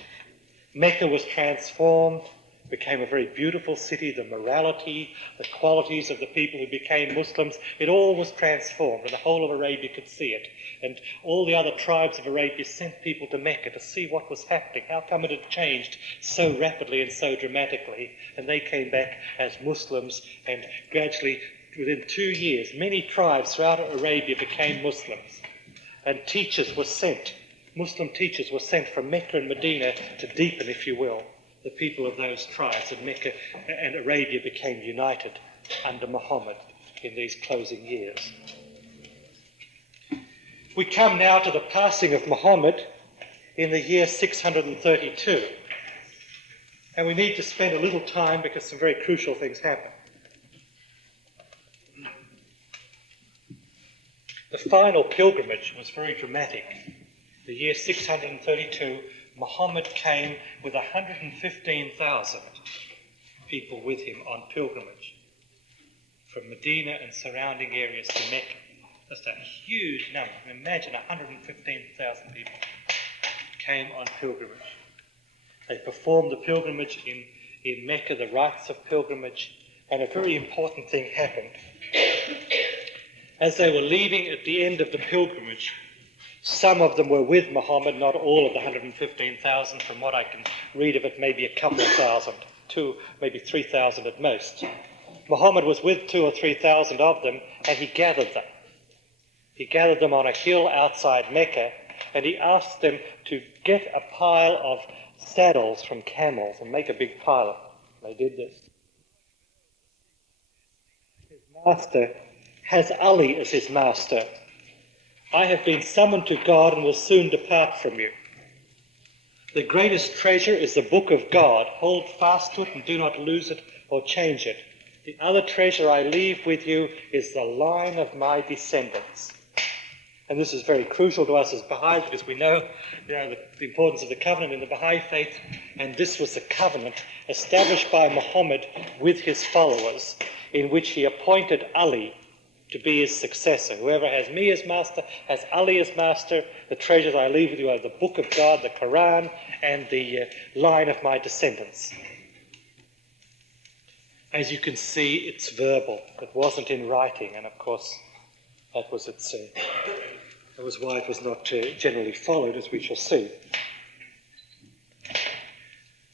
Mecca was transformed, became a very beautiful city. The morality, the qualities of the people who became Muslims, it all was transformed, and the whole of Arabia could see it. And all the other tribes of Arabia sent people to Mecca to see what was happening. How come it had changed so rapidly and so dramatically? And they came back as Muslims, and gradually, within 2 years, many tribes throughout Arabia became Muslims. And teachers were sent, Muslim teachers were sent from Mecca and Medina to deepen, if you will, the people of those tribes. And Mecca and Arabia became united under Muhammad in these closing years. We come now to the passing of Muhammad in the year 632. And we need to spend a little time because some very crucial things happen. The final pilgrimage was very dramatic. The year 632, Muhammad came with 115,000 people with him on pilgrimage from Medina and surrounding areas to Mecca. Just a huge number. Imagine 115,000 people came on pilgrimage. They performed the pilgrimage in Mecca, the rites of pilgrimage, and a very important thing happened. As they were leaving at the end of the pilgrimage, some of them were with Muhammad, not all of the 115,000. From what I can read of it, maybe a couple of thousand, 2, maybe 3,000 at most. Muhammad was with 2,000 or 3,000 of them, and he gathered them. He gathered them on a hill outside Mecca, and he asked them to get a pile of saddles from camels and make a big pile of them. They did this. His master has Ali as his master. "I have been summoned to God and will soon depart from you. The greatest treasure is the book of God. Hold fast to it and do not lose it or change it. The other treasure I leave with you is the line of my descendants. And this is very crucial to us as Baha'is because we know, the importance of the covenant in the Baha'i faith. And this was the covenant established by Muhammad with his followers, in which he appointed Ali to be his successor. Whoever has me as master has Ali as master. The treasures I leave with you are the Book of God, the Quran, and the line of my descendants. As you can see, it's verbal. It wasn't in writing, and of course, that was why it was not generally followed, as we shall see.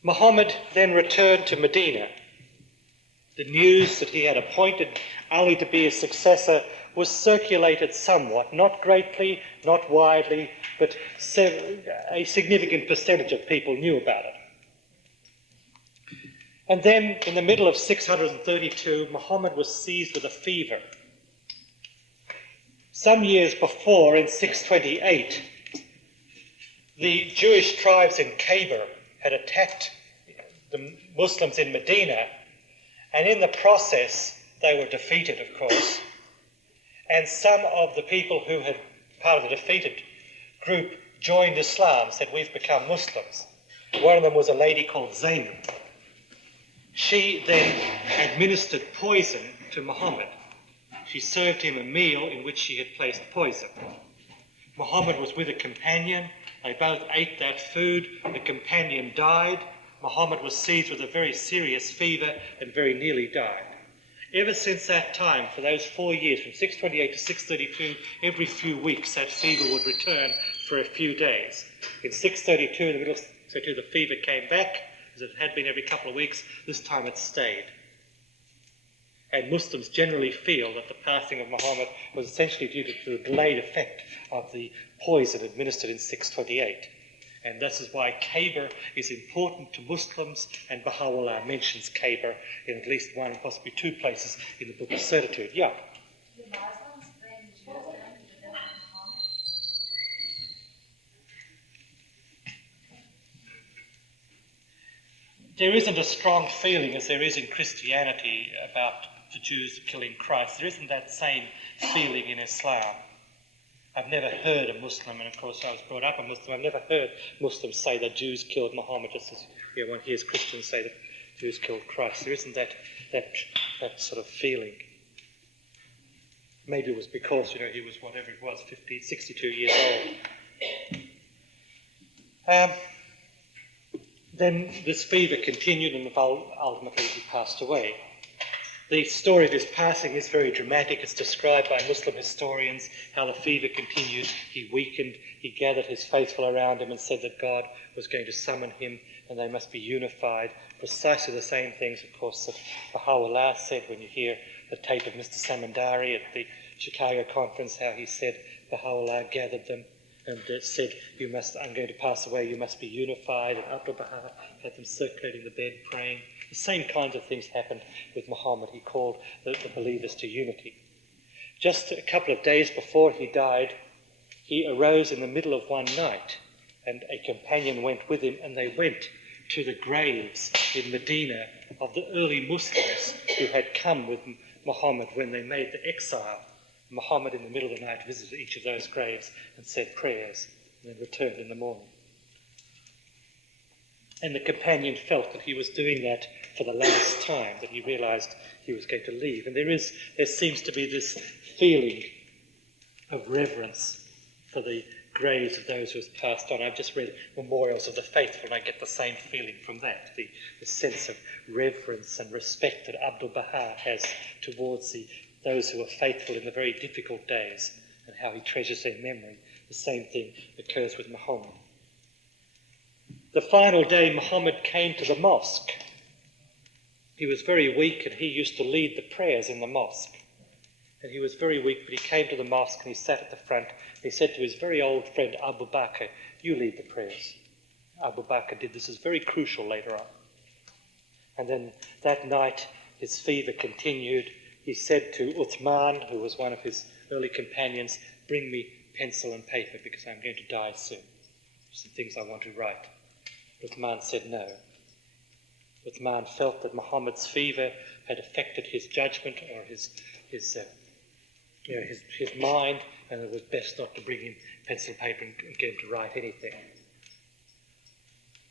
Muhammad then returned to Medina. The news that he had appointed Ali to be his successor was circulated somewhat, not greatly, not widely, but a significant percentage of people knew about it. And then, in the middle of 632, Muhammad was seized with a fever. Some years before, in 628, the Jewish tribes in Khyber had attacked the Muslims in Medina, and in the process, they were defeated, of course. And some of the people who had part of the defeated group joined Islam, said, "We've become Muslims." One of them was a lady called Zainab. She then administered poison to Muhammad. She served him a meal in which she had placed poison. Muhammad was with a companion. They both ate that food. The companion died. Muhammad was seized with a very serious fever and very nearly died. Ever since that time, for those 4 years, from 628 to 632, every few weeks that fever would return for a few days. In 632, in the middle of 632, the fever came back, as it had been every couple of weeks. This time it stayed. And Muslims generally feel that the passing of Muhammad was essentially due to the delayed effect of the poison administered in 628. And this is why Khyber is important to Muslims, and Baha'u'llah mentions Khyber in at least one, possibly two places in the Book of Certitude. Yeah. The Muslims blame Jews then for the death of Muhammad. There isn't a strong feeling as there is in Christianity about the Jews killing Christ. There isn't that same feeling in Islam. I've never heard a Muslim, and of course I was brought up a Muslim, I've never heard Muslims say that Jews killed Muhammad, just as one hears Christians say that Jews killed Christ. There isn't that sort of feeling. Maybe it was because, he was whatever it was, 50, 62 years old. Then this fever continued, and ultimately he passed away. The story of his passing is very dramatic. It's described by Muslim historians how the fever continued. He weakened. He gathered his faithful around him and said that God was going to summon him and they must be unified. Precisely the same things, of course, that Baha'u'llah said when you hear the tape of Mr. Samandari at the Chicago conference, how he said Baha'u'llah gathered them and said, I'm going to pass away, you must be unified. And Abdu'l-Baha had them circulating the bed praying. The same kinds of things happened with Muhammad. He called the believers to unity. Just a couple of days before he died, he arose in the middle of one night, and a companion went with him, and they went to the graves in Medina of the early Muslims who had come with Muhammad when they made the exile. Muhammad, in the middle of the night, visited each of those graves and said prayers, and then returned in the morning. And the companion felt that he was doing that for the last time, that he realized he was going to leave. And there seems to be this feeling of reverence for the graves of those who have passed on. I've just read Memorials of the Faithful, and I get the same feeling from that, the sense of reverence and respect that Abdu'l-Baha has towards those who are faithful in the very difficult days, and how he treasures their memory. The same thing occurs with Muhammad. The final day Muhammad came to the mosque. He was very weak, and he used to lead the prayers in the mosque. And he was very weak, but he came to the mosque and he sat at the front. He said to his very old friend Abu Bakr, "You lead the prayers." Abu Bakr did. This is very crucial later on. And then that night his fever continued. He said to Uthman, who was one of his early companions, "Bring me pencil and paper because I'm going to die soon. Some things I want to write." Uthman said no. Uthman felt that Muhammad's fever had affected his judgment or his mind, and it was best not to bring him pencil and paper and get him to write anything.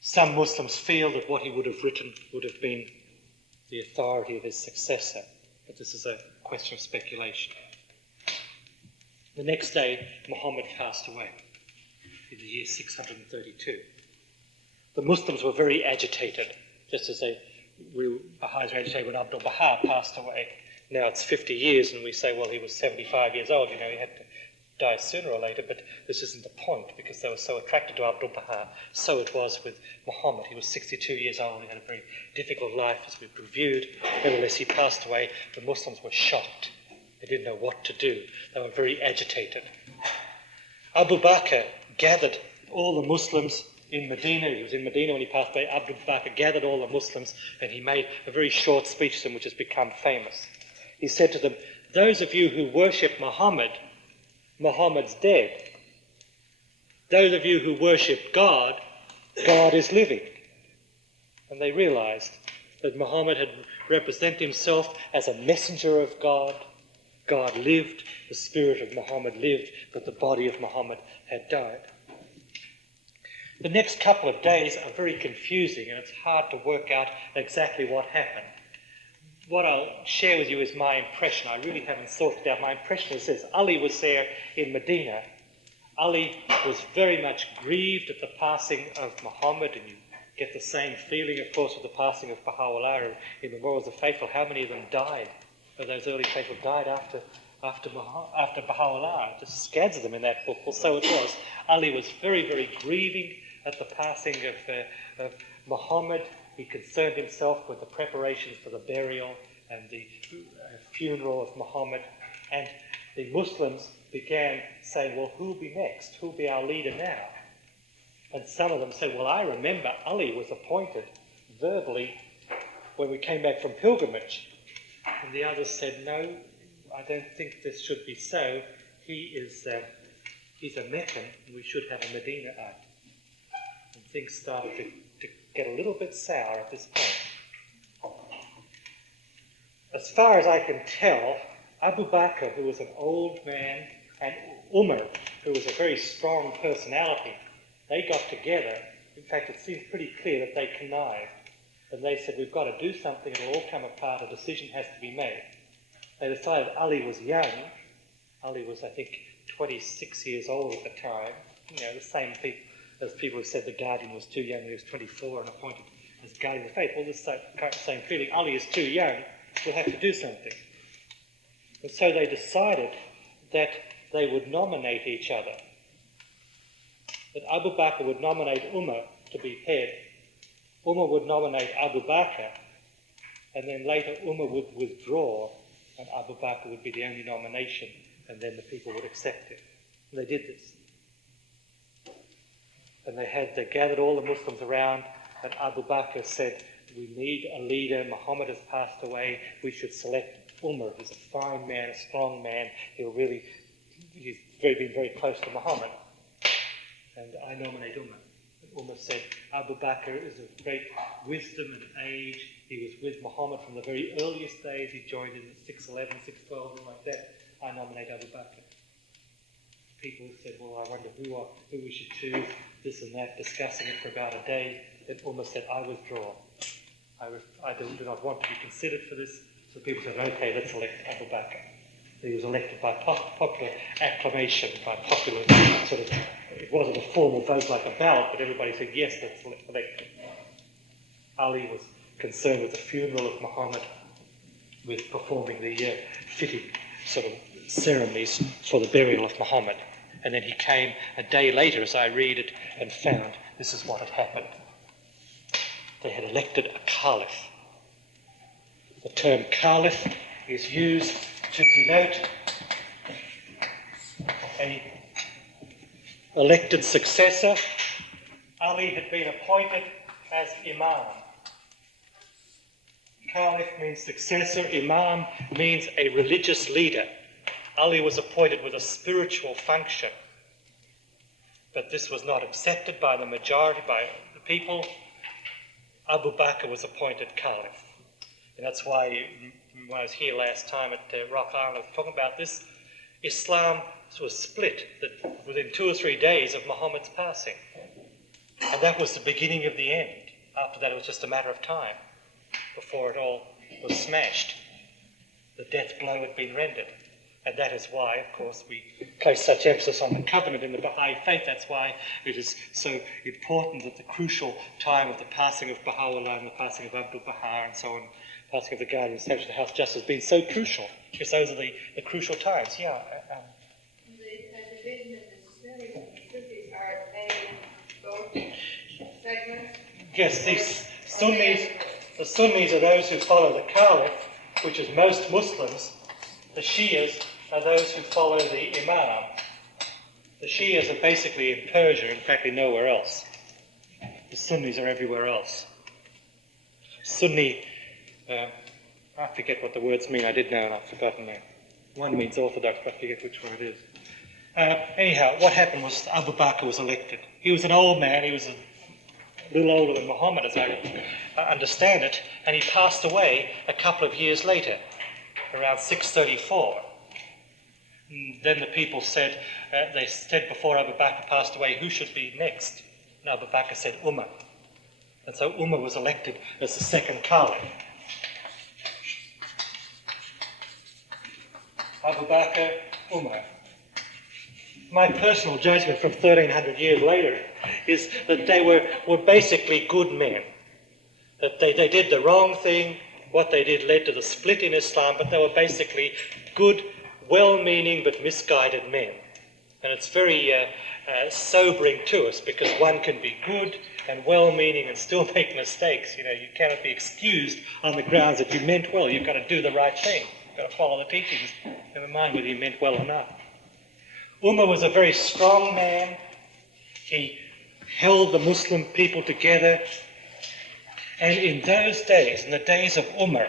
Some Muslims feel that what he would have written would have been the authority of his successor, but this is a question of speculation. The next day, Muhammad passed away in the year 632. The Muslims were very agitated, just as Baha'is were agitated when Abdul Baha passed away. Now it's 50 years, and we say, well, he was 75 years old, he had to die sooner or later, but this isn't the point, because they were so attracted to Abdul Baha. So it was with Muhammad. He was 62 years old, he had a very difficult life, as we've reviewed. Nevertheless, he passed away. The Muslims were shocked. They didn't know what to do. They were very agitated. Abu Bakr gathered all the Muslims in Medina. He was in Medina when he passed away. Abu Bakr gathered all the Muslims, and he made a very short speech to them, which has become famous. He said to them, "Those of you who worship Muhammad, Muhammad's dead. Those of you who worship God, God is living." And they realized that Muhammad had represented himself as a messenger of God. God lived, the spirit of Muhammad lived, but the body of Muhammad had died. The next couple of days are very confusing, and it's hard to work out exactly what happened. What I'll share with you is my impression. I really haven't sorted it out. My impression is this. Ali was there in Medina. Ali was very much grieved at the passing of Muhammad, and you get the same feeling, of course, with the passing of Baha'u'llah in the Memorials of the Faithful. How many of them died? Those early faithful died after Baha'u'llah. Just scads of them in that book. Well, so it was. Ali was very, very grieving at the passing of Muhammad. He concerned himself with the preparations for the burial and the funeral of Muhammad. And the Muslims began saying, well, who'll be next? Who'll be our leader now? And some of them said, well, I remember Ali was appointed verbally when we came back from pilgrimage. And the others said, no, I don't think this should be so. He's a Meccan, and we should have a Medinaite. And things started to get a little bit sour at this point. As far as I can tell, Abu Bakr, who was an old man, and Umar, who was a very strong personality, they got together. In fact, it seems pretty clear that they connived. And they said, we've got to do something, it'll all come apart, a decision has to be made. They decided Ali was young. Ali was, I think, 26 years old at the time. The same people as people who said the Guardian was too young, he was 24 and appointed as Guardian of the Faith. Well, this same feeling, Ali is too young, we'll have to do something. And so they decided that they would nominate each other. That Abu Bakr would nominate Umar to be head. Umar would nominate Abu Bakr, and then later Umar would withdraw, and Abu Bakr would be the only nomination, and then the people would accept it. And they did this. And they gathered all the Muslims around, and Abu Bakr said, we need a leader, Muhammad has passed away, we should select Umar. He's a fine man, a strong man, he's been very close to Muhammad. And I nominate Umar. And Umar said, Abu Bakr is of great wisdom and age, he was with Muhammad from the very earliest days, he joined in 611, 612, something like that. I nominate Abu Bakr. People said, well, I wonder who we should choose, this and that, discussing it for about a day. Then Umar said, I withdraw. I do not want to be considered for this. So people said, okay, let's elect Abu Bakr. He was elected by popular acclamation, by popular sort of, it wasn't a formal vote like a ballot, but everybody said, yes, let's elect him. Ali was concerned with the funeral of Muhammad, with performing the fitting sort of ceremonies for the burial of Muhammad. And then he came a day later, as I read it, and found this is what had happened. They had elected a caliph. The term caliph is used to denote an elected successor. Ali had been appointed as imam. Caliph means successor, imam means a religious leader. Ali was appointed with a spiritual function, but this was not accepted by the majority, by the people. Abu Bakr was appointed caliph. And that's why when I was here last time at Rock Island, I was talking about this. Islam was split within 2 or 3 days of Muhammad's passing. And that was the beginning of the end. After that, it was just a matter of time before it all was smashed. The death blow had been rendered. And that is why, of course, we place such emphasis on the covenant in the Baha'i faith. That's why it is so important that the crucial time of the passing of Baha'u'llah and the passing of Abdul Baha and so on, passing of the Guardian Sanctuary of the House Justice has been so crucial, because those are the crucial times. Yeah. The division of the Sunnis and the Sufis, are they both segments? Yes, the Sunnis are those who follow the Caliph, which is most Muslims. The Shias are those who follow the Imam. The Shias are basically in Persia and practically nowhere else. The Sunnis are everywhere else. Sunni, I forget what the words mean. I did know and I've forgotten now. One means orthodox, but I forget which one it is. Anyhow, what happened was Abu Bakr was elected. He was an old man. He was a little older than Muhammad, as I understand it, and he passed away a couple of years later, around 634. And then the people said, they said before Abu Bakr passed away, who should be next? And Abu Bakr said, Umar. And so Umar was elected as the second Caliph. Abu Bakr, Umar. My personal judgment from 1300 years later is that they were basically good men. That they did the wrong thing. What they did led to the split in Islam, but they were basically good, well-meaning but misguided men. And it's very sobering to us, because one can be good and well-meaning and still make mistakes. You know, you cannot be excused on the grounds that you meant well. You've got to do the right thing. You've got to follow the teachings. Never mind whether you meant well or not. Umar was a very strong man. He held the Muslim people together. And in those days, in the days of Umar,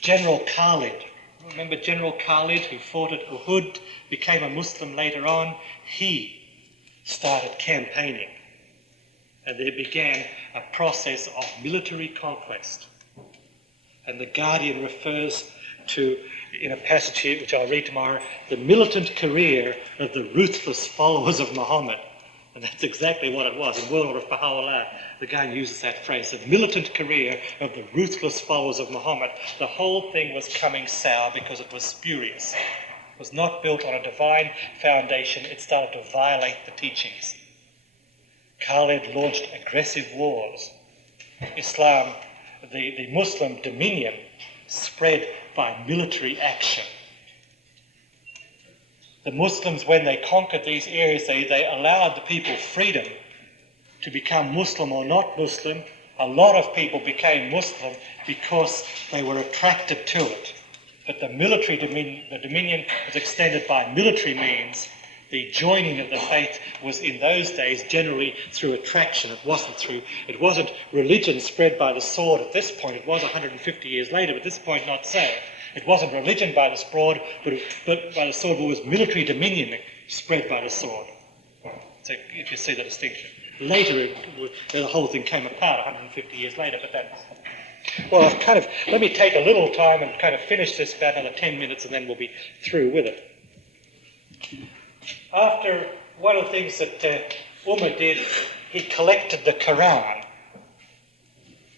General Khalid, remember General Khalid who fought at Uhud, became a Muslim later on, he started campaigning. And there began a process of military conquest. And the Guardian refers to, in a passage here, which I'll read tomorrow, the militant career of the ruthless followers of Muhammad. And that's exactly what it was. In World of Baha'u'llah, the guy uses that phrase, the militant career of the ruthless followers of Muhammad. The whole thing was coming sour because it was spurious. It was not built on a divine foundation. It started to violate the teachings. Khalid launched aggressive wars. Islam, the Muslim dominion, spread by military action. The Muslims, when they conquered these areas, they allowed the people freedom to become Muslim or not Muslim. A lot of people became Muslim because they were attracted to it. But the military dominion was extended by military means. The joining of the faith was in those days generally through attraction. It wasn't religion spread by the sword at this point. It was 150 years later, but at this point not so. It wasn't religion by the sword, but by the sword, but it was military dominion spread by the sword. So if you see the distinction. Later, the whole thing came apart 150 years later, but that's... Well, let me take a little time and kind of finish this about another 10 minutes, and then we'll be through with it. After one of the things that Umar did, he collected the Quran.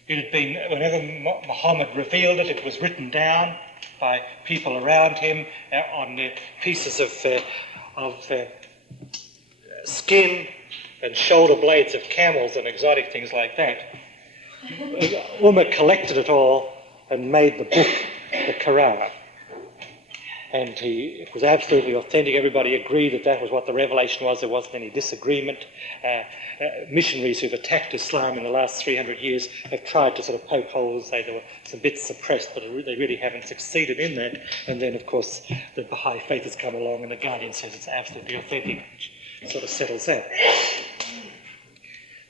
It had been, whenever Muhammad revealed it, it was written down by people around him on pieces of skin and shoulder blades of camels and exotic things like that. Umar collected it all and made the book, the Quran. And it was absolutely authentic. Everybody agreed that was what the revelation was. There wasn't any disagreement. Missionaries who've attacked Islam in the last 300 years have tried to sort of poke holes and say there were some bits suppressed, but they really haven't succeeded in that. And then, of course, the Baha'i faith has come along and the Guardian says it's absolutely authentic, which sort of settles that.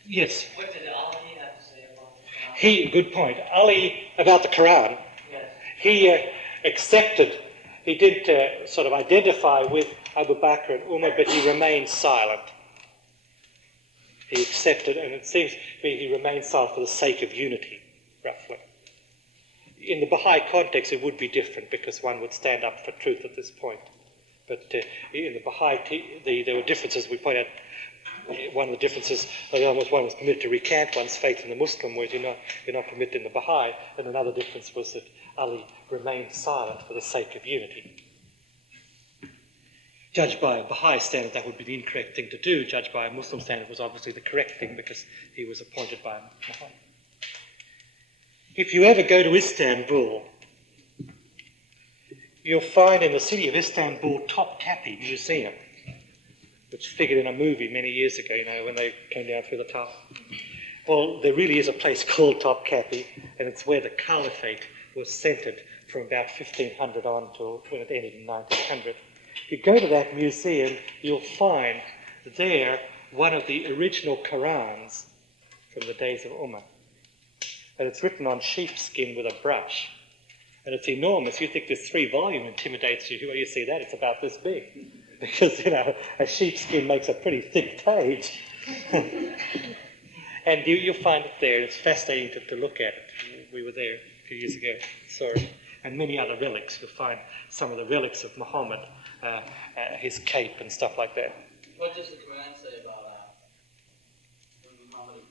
Yes? What did Ali have to say about the Quran? Good point. Ali, about the Quran, Yes. he accepted. He did sort of identify with Abu Bakr and Umar, but he remained silent. He accepted, and it seems to me he remained silent for the sake of unity, roughly. in the Baha'i context, it would be different because one would stand up for truth at this point. But in the Baha'i, there were differences. We point out one of the differences, one was permitted to recant one's faith in the Muslim, whereas you're not permitted in the Baha'i. And another difference was that Ali remained silent for the sake of unity. Judged by a Baha'i standard, that would be the incorrect thing to do. Judged by a Muslim standard was obviously the correct thing because he was appointed by Muhammad. If you ever go to Istanbul, you'll find in the city of Istanbul Topkapi Museum, which figured in a movie many years ago, when they came down through the top. Well, there really is a place called Topkapi, and it's where the caliphate was centred from about 1500 on to when it ended in 1900. If you go to that museum, you'll find there one of the original Qurans from the days of Umar. And it's written on sheepskin with a brush. And it's enormous. You think this 3-volume intimidates you. Well, you see that, it's about this big. Because, a sheepskin makes a pretty thick page. And you'll find it there. It's fascinating to look at it. We were there a few years ago, saw it. And many other relics. You'll find some of the relics of Muhammad, his cape and stuff like that. What does the Quran say about when Muhammad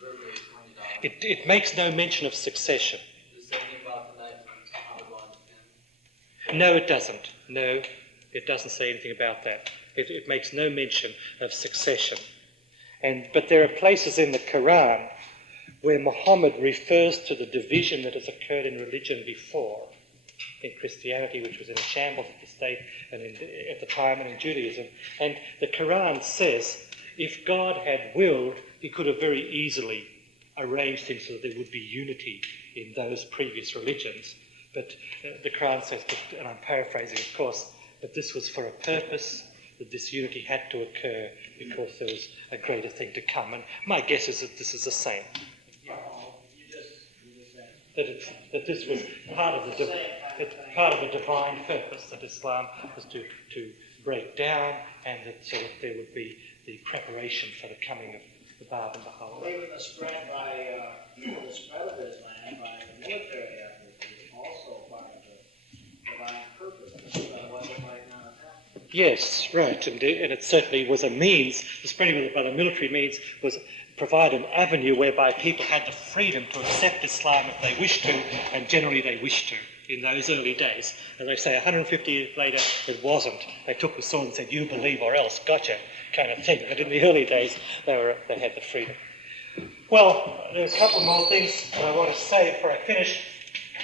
verbally is when he died? It makes no mention of succession. Does it say anything about the night when Muhammad was in? No, it doesn't. No, it doesn't say anything about that. It makes no mention of succession. But there are places in the Quran where Muhammad refers to the division that has occurred in religion before, in Christianity, which was in a shambles at the state and at the time, and in Judaism. And the Quran says, if God had willed, he could have very easily arranged things so that there would be unity in those previous religions. But the Quran says, and I'm paraphrasing, of course, but this was for a purpose, that this unity had to occur because there was a greater thing to come. And my guess is that this is the same. That this was part of the divine purpose, that Islam was to break down, and so that there would be the preparation for the coming of the Bab and Baha'u'llah. Even the spread the spread of Islam by the military effort is also part of the divine purpose. Otherwise it might not have happened. Yes, right, and it certainly was a means. The spreading by the military means was provide an avenue whereby people had the freedom to accept Islam if they wished to, and generally they wished to in those early days. As I say, 150 years later, it wasn't. They took the sword and said, you believe or else, gotcha, kind of thing. But in the early days, they had the freedom. Well, there are a couple more things that I want to say before I finish.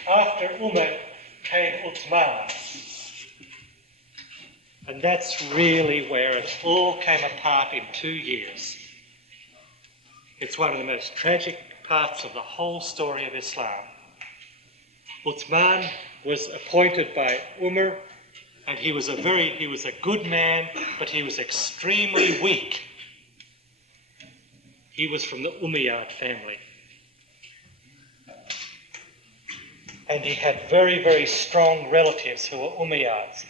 After Umar came Uthman. And that's really where it all came apart in 2 years. It's one of the most tragic parts of the whole story of Islam. Uthman was appointed by Umar, and he was a good man, but he was extremely weak. He was from the Umayyad family. And he had very, very strong relatives who were Umayyads.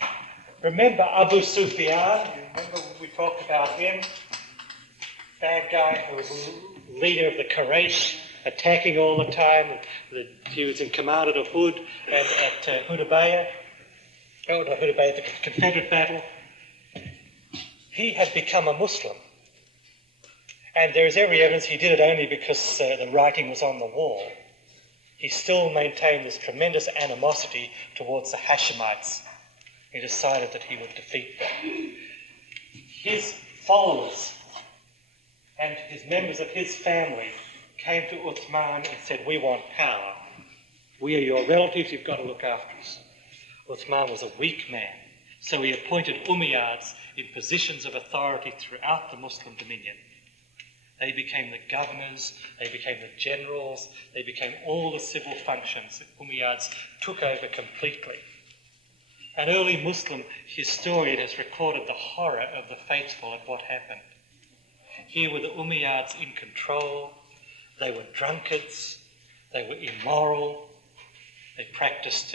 Remember Abu Sufyan? Remember we talked about him? Bad guy who was leader of the Quraysh, attacking all the time. He was in command at Uhud and at Hudaybiyah. Oh, not Hudaybiyah, the Confederate battle. He had become a Muslim. And there is every evidence he did it only because the writing was on the wall. He still maintained this tremendous animosity towards the Hashemites. He decided that he would defeat them. His followers and his members of his family came to Uthman and said, we want power. We are your relatives, you've got to look after us. Uthman was a weak man, so he appointed Umayyads in positions of authority throughout the Muslim dominion. They became the governors, they became the generals, they became all the civil functions. The Umayyads took over completely. An early Muslim historian has recorded the horror of the faithful at what happened. Here were the Umayyads in control. They were drunkards. They were immoral. They practiced,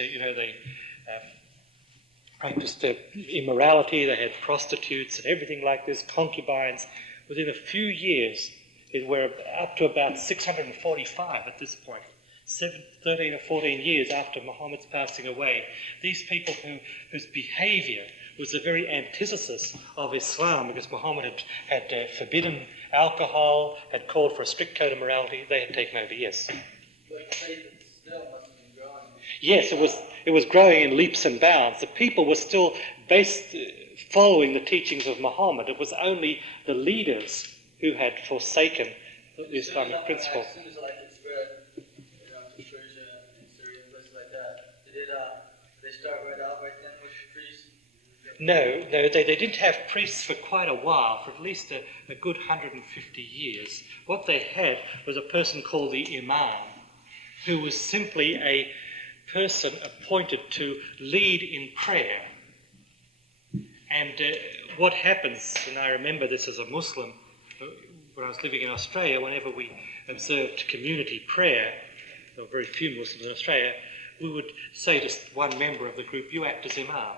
practiced immorality. They had prostitutes and everything like this, concubines. Within a few years, there were up to about 645 at this point. 13 or 14 years after Muhammad's passing away, these people whose behaviour was the very antithesis of Islam, because Muhammad had forbidden alcohol, had called for a strict code of morality, they had taken over, yes. But faith still must have been growing. Yes, it was growing in leaps and bounds. The people were still following the teachings of Muhammad. It was only the leaders who had forsaken the Islamic principle. As soon as it spread, to Persia and Syria and places like that, did they start right out right then with priests? No, they didn't have priests for quite a while, for at least a good 150 years. What they had was a person called the Imam, who was simply a person appointed to lead in prayer. And what happens, and I remember this as a Muslim, when I was living in Australia, whenever we observed community prayer, there were very few Muslims in Australia, we would say to one member of the group, "You act as Imam."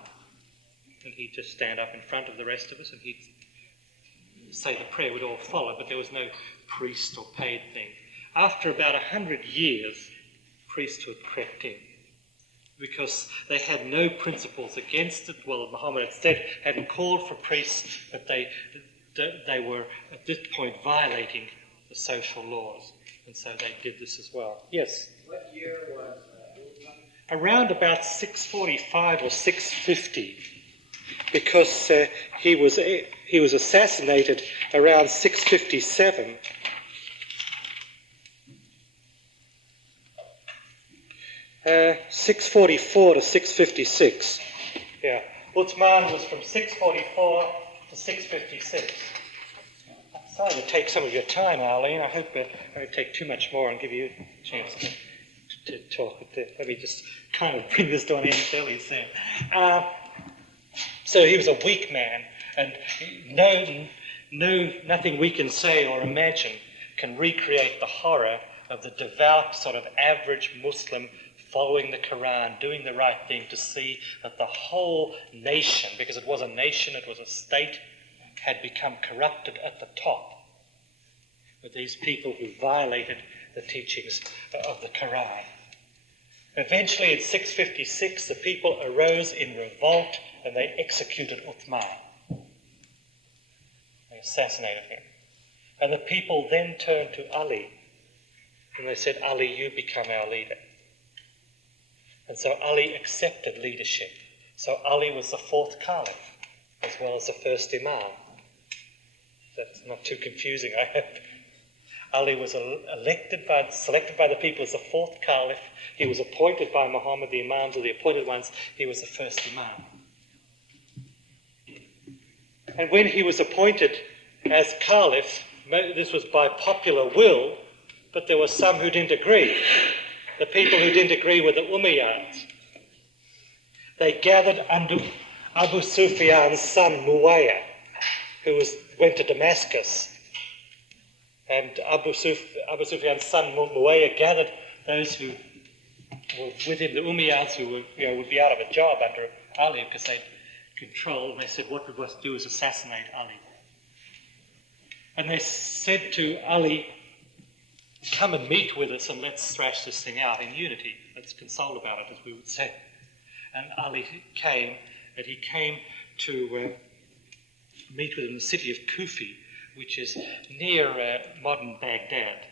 And he'd just stand up in front of the rest of us and he'd say the prayer would all follow, but there was no priest or paid thing. After about 100 years, priesthood crept in, because they had no principles against it. Well, Muhammad instead hadn't called for priests, but they were at this point violating the social laws, and so they did this as well. Yes? What year was Around about 645 or 650, because he was assassinated around 657. 644 to 656. Yeah. Uthman was from 644 to 656. I'm sorry to take some of your time, Arlene. I hope I don't take too much more and give you a chance to talk. Let me just kind of bring this to an end fairly soon. So he was a weak man, and nothing we can say or imagine can recreate the horror of the devout, sort of average Muslim following the Quran, doing the right thing, to see that the whole nation, because it was a nation, it was a state, had become corrupted at the top with these people who violated the teachings of the Quran. Eventually, in 656, the people arose in revolt and they executed Uthman. They assassinated him. And the people then turned to Ali and they said, "Ali, you become our leader." And so Ali accepted leadership. So Ali was the fourth caliph, as well as the first imam. That's not too confusing, I hope. Ali was selected by the people as the fourth caliph. He was appointed by Muhammad, the imams are the appointed ones. He was the first imam. And when he was appointed as caliph, this was by popular will, but there were some who didn't agree. The people who didn't agree were the Umayyads. They gathered under Abu Sufyan's son Muawiyah, who went to Damascus. And Abu Sufyan's son Muawiyah gathered those who were with him, the Umayyads, who would be out of a job under Ali because they'd control. And they said, "What we must do is assassinate Ali." And they said to Ali, "Come and meet with us and let's thrash this thing out in unity. Let's console about it," as we would say. And Ali came, and he came to meet with him in the city of Kufi, which is near modern Baghdad.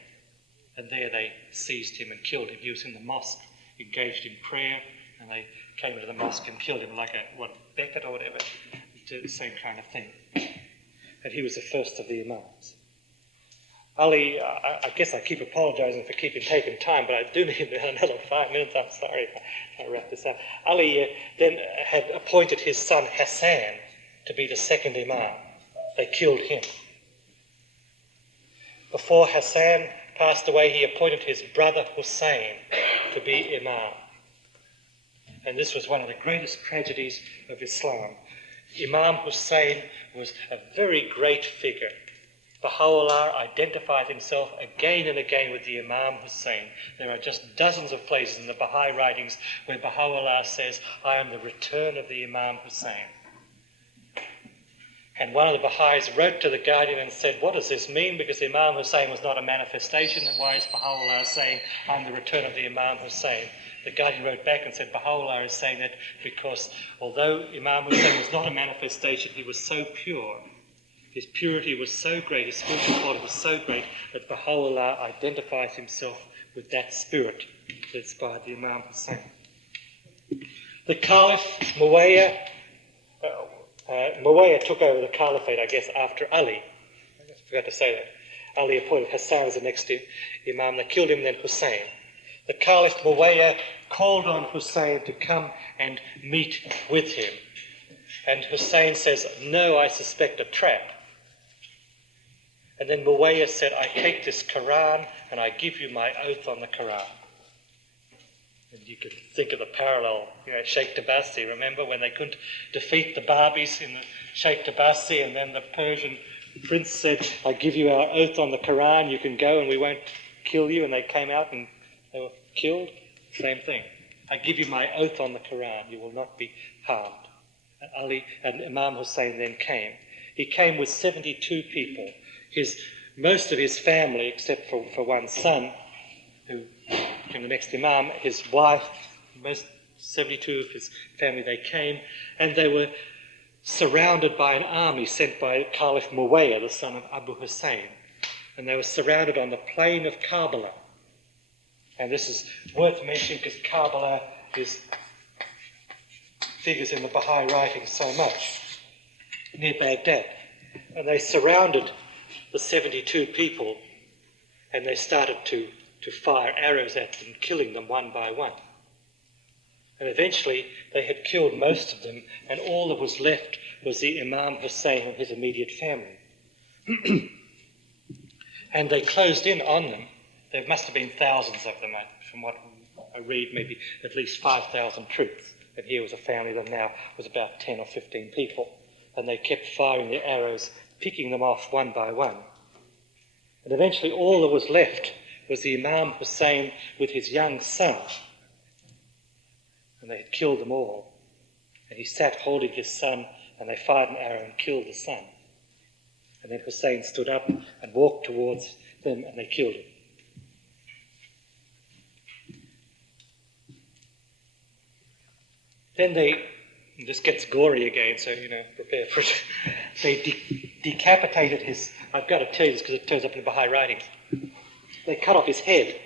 And there they seized him and killed him. He was in the mosque, engaged in prayer, and they came into the mosque and killed him like a Beckett or whatever, the same kind of thing. And he was the first of the imams. Ali, I guess I keep apologising for taking time, but I do need another 5 minutes. I'm sorry if I wrap this up. Ali then had appointed his son Hassan to be the second imam. They killed him. Before Hassan passed away, he appointed his brother Hussein to be imam. And this was one of the greatest tragedies of Islam. Imam Hussein was a very great figure. Baha'u'llah identified himself again and again with the Imam Hussein. There are just dozens of places in the Baha'i writings where Baha'u'llah says, "I am the return of the Imam Hussein." And one of the Baha'is wrote to the Guardian and said, what does this mean? Because Imam Hussein was not a manifestation. And why is Baha'u'llah saying, I'm the return of the Imam Hussein? The Guardian wrote back and said, Baha'u'llah is saying that because although Imam Hussein was not a manifestation, he was so pure. His purity was so great, his spiritual quality was so great, that Baha'u'llah identifies himself with that spirit that inspired the Imam Hussein. The Caliph, Muawiyah took over the caliphate, I guess, after Ali. I forgot to say that. Ali appointed Hassan as the next Imam. They killed him, then Hussein. The Caliph Muawiyah called on Hussein to come and meet with him. And Hussein says, no, I suspect a trap. And then Muawiyah said, I take this Quran and I give you my oath on the Quran. And you can think of the parallel, Sheikh Tabasi, remember when they couldn't defeat the Babis in the Sheikh Tabasi, and then the Persian prince said, I give you our oath on the Quran, you can go and we won't kill you, and they came out and they were killed? Same thing. I give you my oath on the Quran, you will not be harmed. And Ali and Imam Hussein then came. He came with 72 people. Most of his family, except for one son, who became the next Imam, his wife, most 72 of his family, they came, and they were surrounded by an army sent by Caliph Muawiyah, the son of Abu Hussein. And they were surrounded on the plain of Karbala. And this is worth mentioning because Karbala figures in the Baha'i writing so much, near Baghdad. And they surrounded the 72 people, and they started to fire arrows at them, killing them one by one. And eventually they had killed most of them, and all that was left was the Imam Hussein and his immediate family. And they closed in on them. There must have been thousands of them, from what I read, maybe at least 5,000 troops. And here was a family that now was about 10 or 15 people. And they kept firing their arrows, picking them off one by one. And eventually all that was left was the Imam Hussein with his young son. And they had killed them all. And he sat holding his son, and they fired an arrow and killed the son. And then Hussein stood up and walked towards them, and they killed him. Then this gets gory again, so, prepare for it. They decapitated his, I've got to tell you this because it turns up in the Baha'i writings. They cut off his head.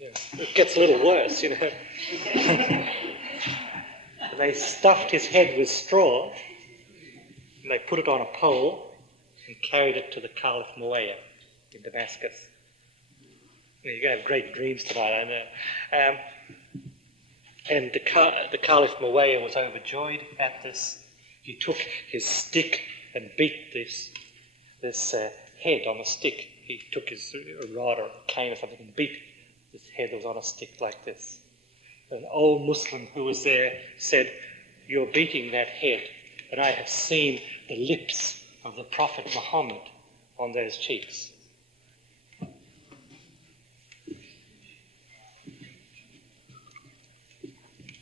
It gets a little worse, They stuffed his head with straw, and they put it on a pole and carried it to the Caliph Muawiyah in Damascus. You're going to have great dreams tonight, I know. And the Caliph Muawiyah was overjoyed at this. He took his stick and beat this head on a stick. He took his rod or cane or something and beat this head that was on a stick like this. An old Muslim who was there said, you're beating that head, and I have seen the lips of the Prophet Muhammad on those cheeks.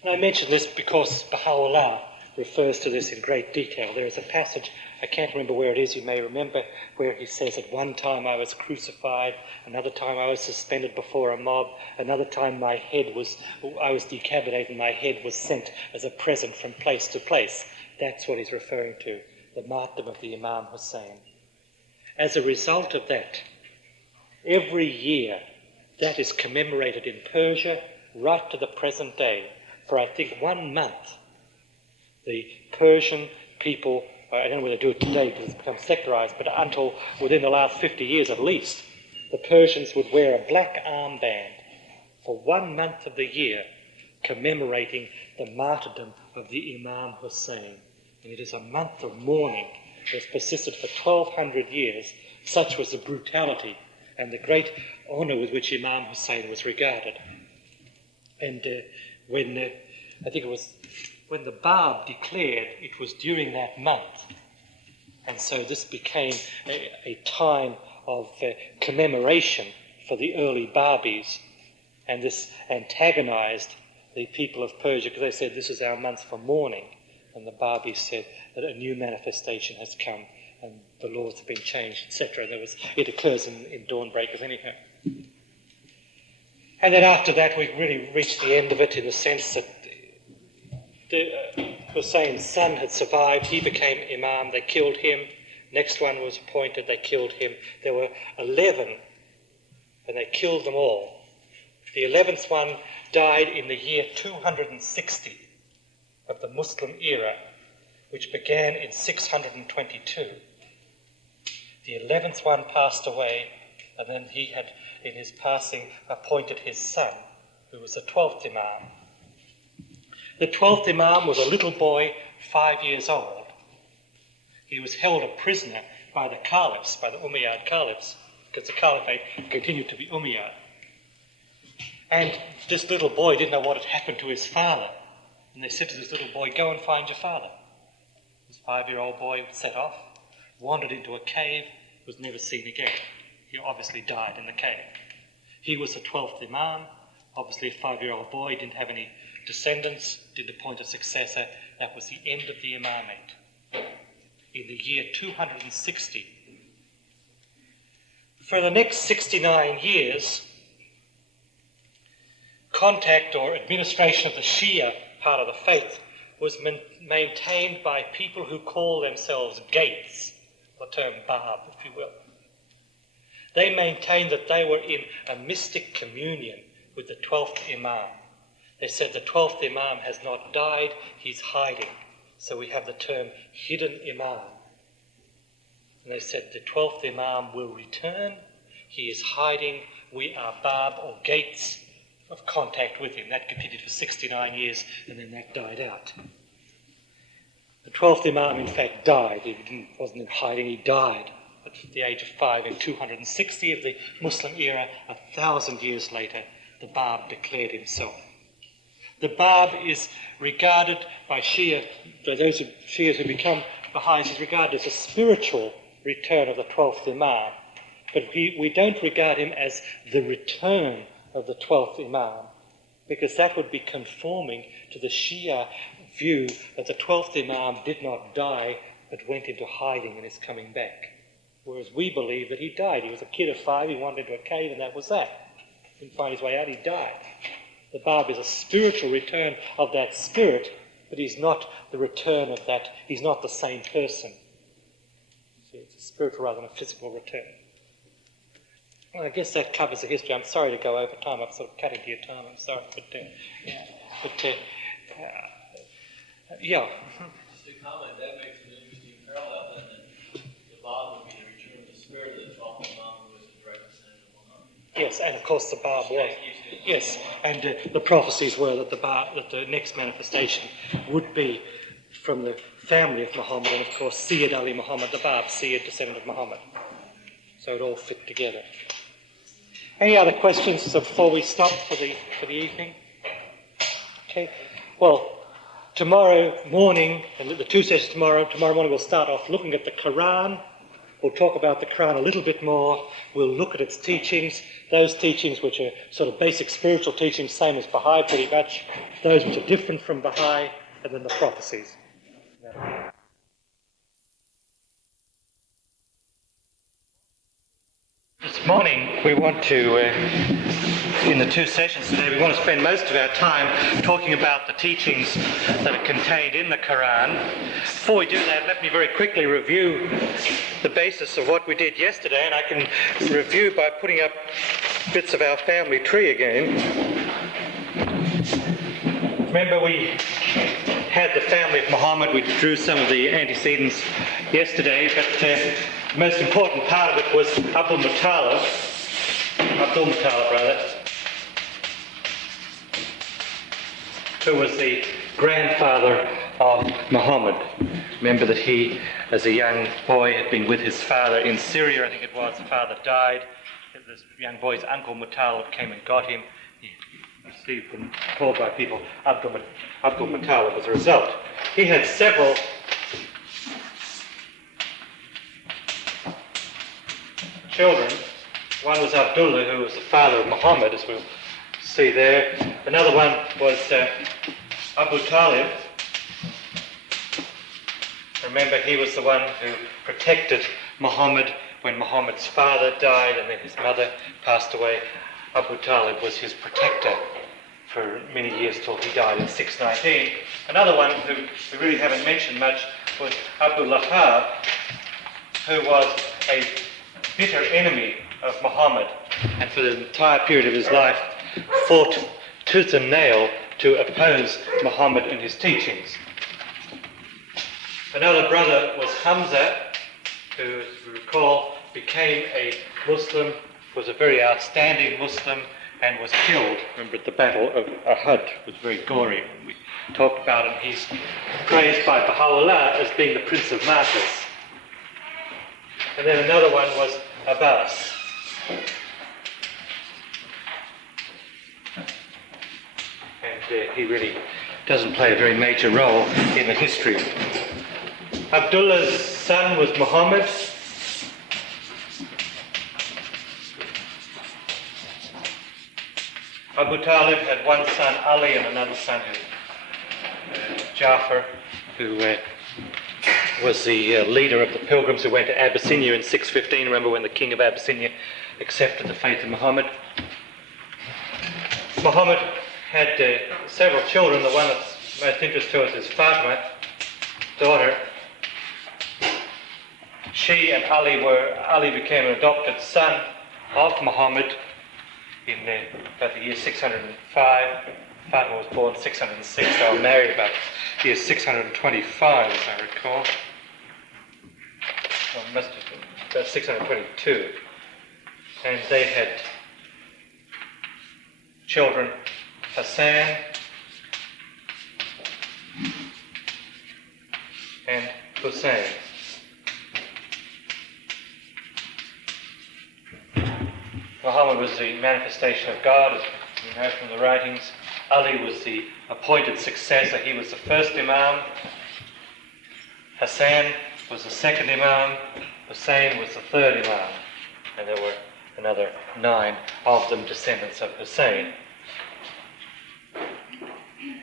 And I mention this because Baha'u'llah refers to this in great detail. There is a passage, I can't remember where it is, you may remember, where he says, at one time I was crucified, another time I was suspended before a mob, another time I was decapitated and my head was sent as a present from place to place. That's what he's referring to, the martyrdom of the Imam Hussein. As a result of that, every year that is commemorated in Persia right to the present day. For I think 1 month, the Persian people, I don't know whether they do it today because it's become secularized, but until within the last 50 years at least, the Persians would wear a black armband for 1 month of the year commemorating the martyrdom of the Imam Hussein. And it is a month of mourning that has persisted for 1,200 years. Such was the brutality and the great honor with which Imam Hussein was regarded. And when the Bab declared, it was during that month. And so this became a time of commemoration for the early Babis. And this antagonized the people of Persia because they said, this is our month for mourning. And the Babis said that a new manifestation has come and the laws have been changed, etc. It occurs in Dawnbreakers anyhow. And then after that, we really reached the end of it in the sense that Hussein's son had survived. He became Imam. They killed him. Next one was appointed. They killed him. There were 11, and they killed them all. The 11th one died in the year 260 of the Muslim era, which began in 622. The 11th one passed away, and then he had, in his passing, appointed his son, who was the 12th Imam. The 12th Imam was a little boy, 5 years old. He was held a prisoner by the caliphs, by the Umayyad caliphs, because the caliphate continued to be Umayyad. And this little boy didn't know what had happened to his father. And they said to this little boy, "Go and find your father." This 5-year-old boy set off, wandered into a cave, was never seen again. He obviously died in the cave. He was the 12th Imam, obviously a 5-year-old boy, didn't have any descendants, didn't appoint a successor. That was the end of the imamate in the year 260. For the next 69 years, contact or administration of the Shia part of the faith was maintained by people who call themselves Gates, the term Bab, if you will. They maintained that they were in a mystic communion with the 12th Imam. They said the 12th Imam has not died, he's hiding. So we have the term hidden Imam. And they said the 12th Imam will return, he is hiding, we are Bab or Gates of contact with him. That continued for 69 years and then that died out. The 12th Imam in fact died. He wasn't in hiding, he died at the age of 5 in 260 of the Muslim era. 1,000 years later, the Bab declared himself. The Bab is regarded by Shia, by those Shias who become Baha'is, is regarded as a spiritual return of the 12th Imam. But we don't regard him as the return of the 12th Imam, because that would be conforming to the Shia view that the 12th Imam did not die but went into hiding and is coming back. Whereas we believe that he died. He was a kid of 5, he wandered into a cave and that was that. Didn't find his way out, he died. The Bab is a spiritual return of that spirit, but he's not the return of that, he's not the same person. See, it's a spiritual rather than a physical return. Well, I guess that covers the history. I'm sorry to go over time. I've sort of cut into your time. I'm sorry. Yeah. Just a comment, that makes an interesting parallel, then, that the Bab would be the return of the spirit of the 12th Imam, who was a direct descendant of Muhammad. Yes, and of course the Bab was. Yes, and the prophecies were that the next manifestation would be from the family of Muhammad, and of course Sayyid Ali Muhammad, the Bab, Sayyid, descendant of Muhammad. So it all fit together. Any other questions before we stop for the evening? Okay. Well, tomorrow morning, and the 2 sessions tomorrow morning we'll start off looking at the Quran. We'll talk about the Quran a little bit more. We'll look at its teachings, those teachings which are sort of basic spiritual teachings, same as Baha'i pretty much, those which are different from Baha'i, and then the prophecies. This morning we want to, in the 2 sessions today, we want to spend most of our time talking about the teachings that are contained in the Quran. Before we do that, let me very quickly review the basis of what we did yesterday, and I can review by putting up bits of our family tree again. Remember we had the family of Muhammad, we drew some of the antecedents yesterday, but the most important part of it was Abdul Muttalib, who was the grandfather of Muhammad. Remember that he, as a young boy, had been with his father in Syria, I think it was. The father died. This young boy's uncle Muttalib came and got him. He received been called by people Abdul Muttalib as a result. He had several children. One was Abdullah, who was the father of Muhammad, as we'll see there. Another one was Abu Talib, Remember, he was the one who protected Muhammad when Muhammad's father died and then his mother passed away. Abu Talib was his protector for many years till he died in 619. Another one who we really haven't mentioned much was Abu Lahab, who was a bitter enemy of Muhammad and for the entire period of his life fought tooth and nail to oppose Muhammad and his teachings. Another brother was Hamza, who, as we recall, became a Muslim, was a very outstanding Muslim, and was killed. Remember, at the Battle of Uhud, it was very gory when we talked about him. He's praised by Baha'u'llah as being the Prince of Martyrs. And then another one was Abbas. And he really doesn't play a very major role in the history. Abdullah's son was Muhammad. Abu Talib had one son, Ali, and another son, Ja'far, who was the leader of the pilgrims who went to Abyssinia in 615. Remember when the king of Abyssinia accepted the faith of Muhammad? Muhammad had several children. The one that's most interest to us is Fatima, daughter. She and Ali became an adopted son of Muhammad in about the year 605. Fatima was born 606. They were married about the year 625, as I recall. Well, it must have been about 622. And they had children, Hassan and Hussein. Muhammad was the manifestation of God, as we know from the writings. Ali was the appointed successor. He was the first Imam. Hassan was the second Imam. Hussein was the third Imam. And there were another 9 of them descendants of Hussein.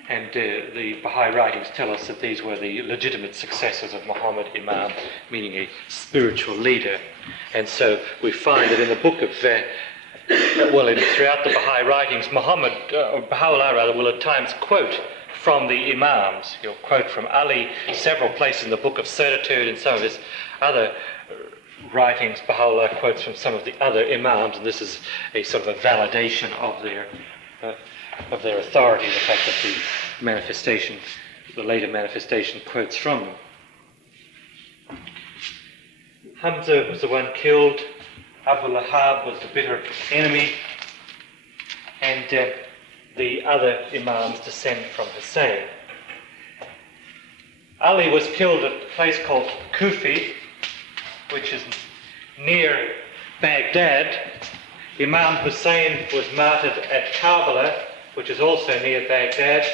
And the Baha'i writings tell us that these were the legitimate successors of Muhammad, Imam, meaning a spiritual leader. And so we find that in the book of, throughout the Baha'i writings, Muhammad, or Baha'u'llah rather, will at times quote from the Imams. He'll quote from Ali several places in the Book of Certitude and some of his other writings. Baha'u'llah quotes from some of the other Imams, and this is a sort of a validation of their authority, the fact that the later manifestation quotes from them. Hamza was the one killed. Abu Lahab was the bitter enemy. And the other Imams descend from Hussein. Ali was killed at a place called Kufi, which is near Baghdad. Imam Hussein was martyred at Karbala, which is also near Baghdad.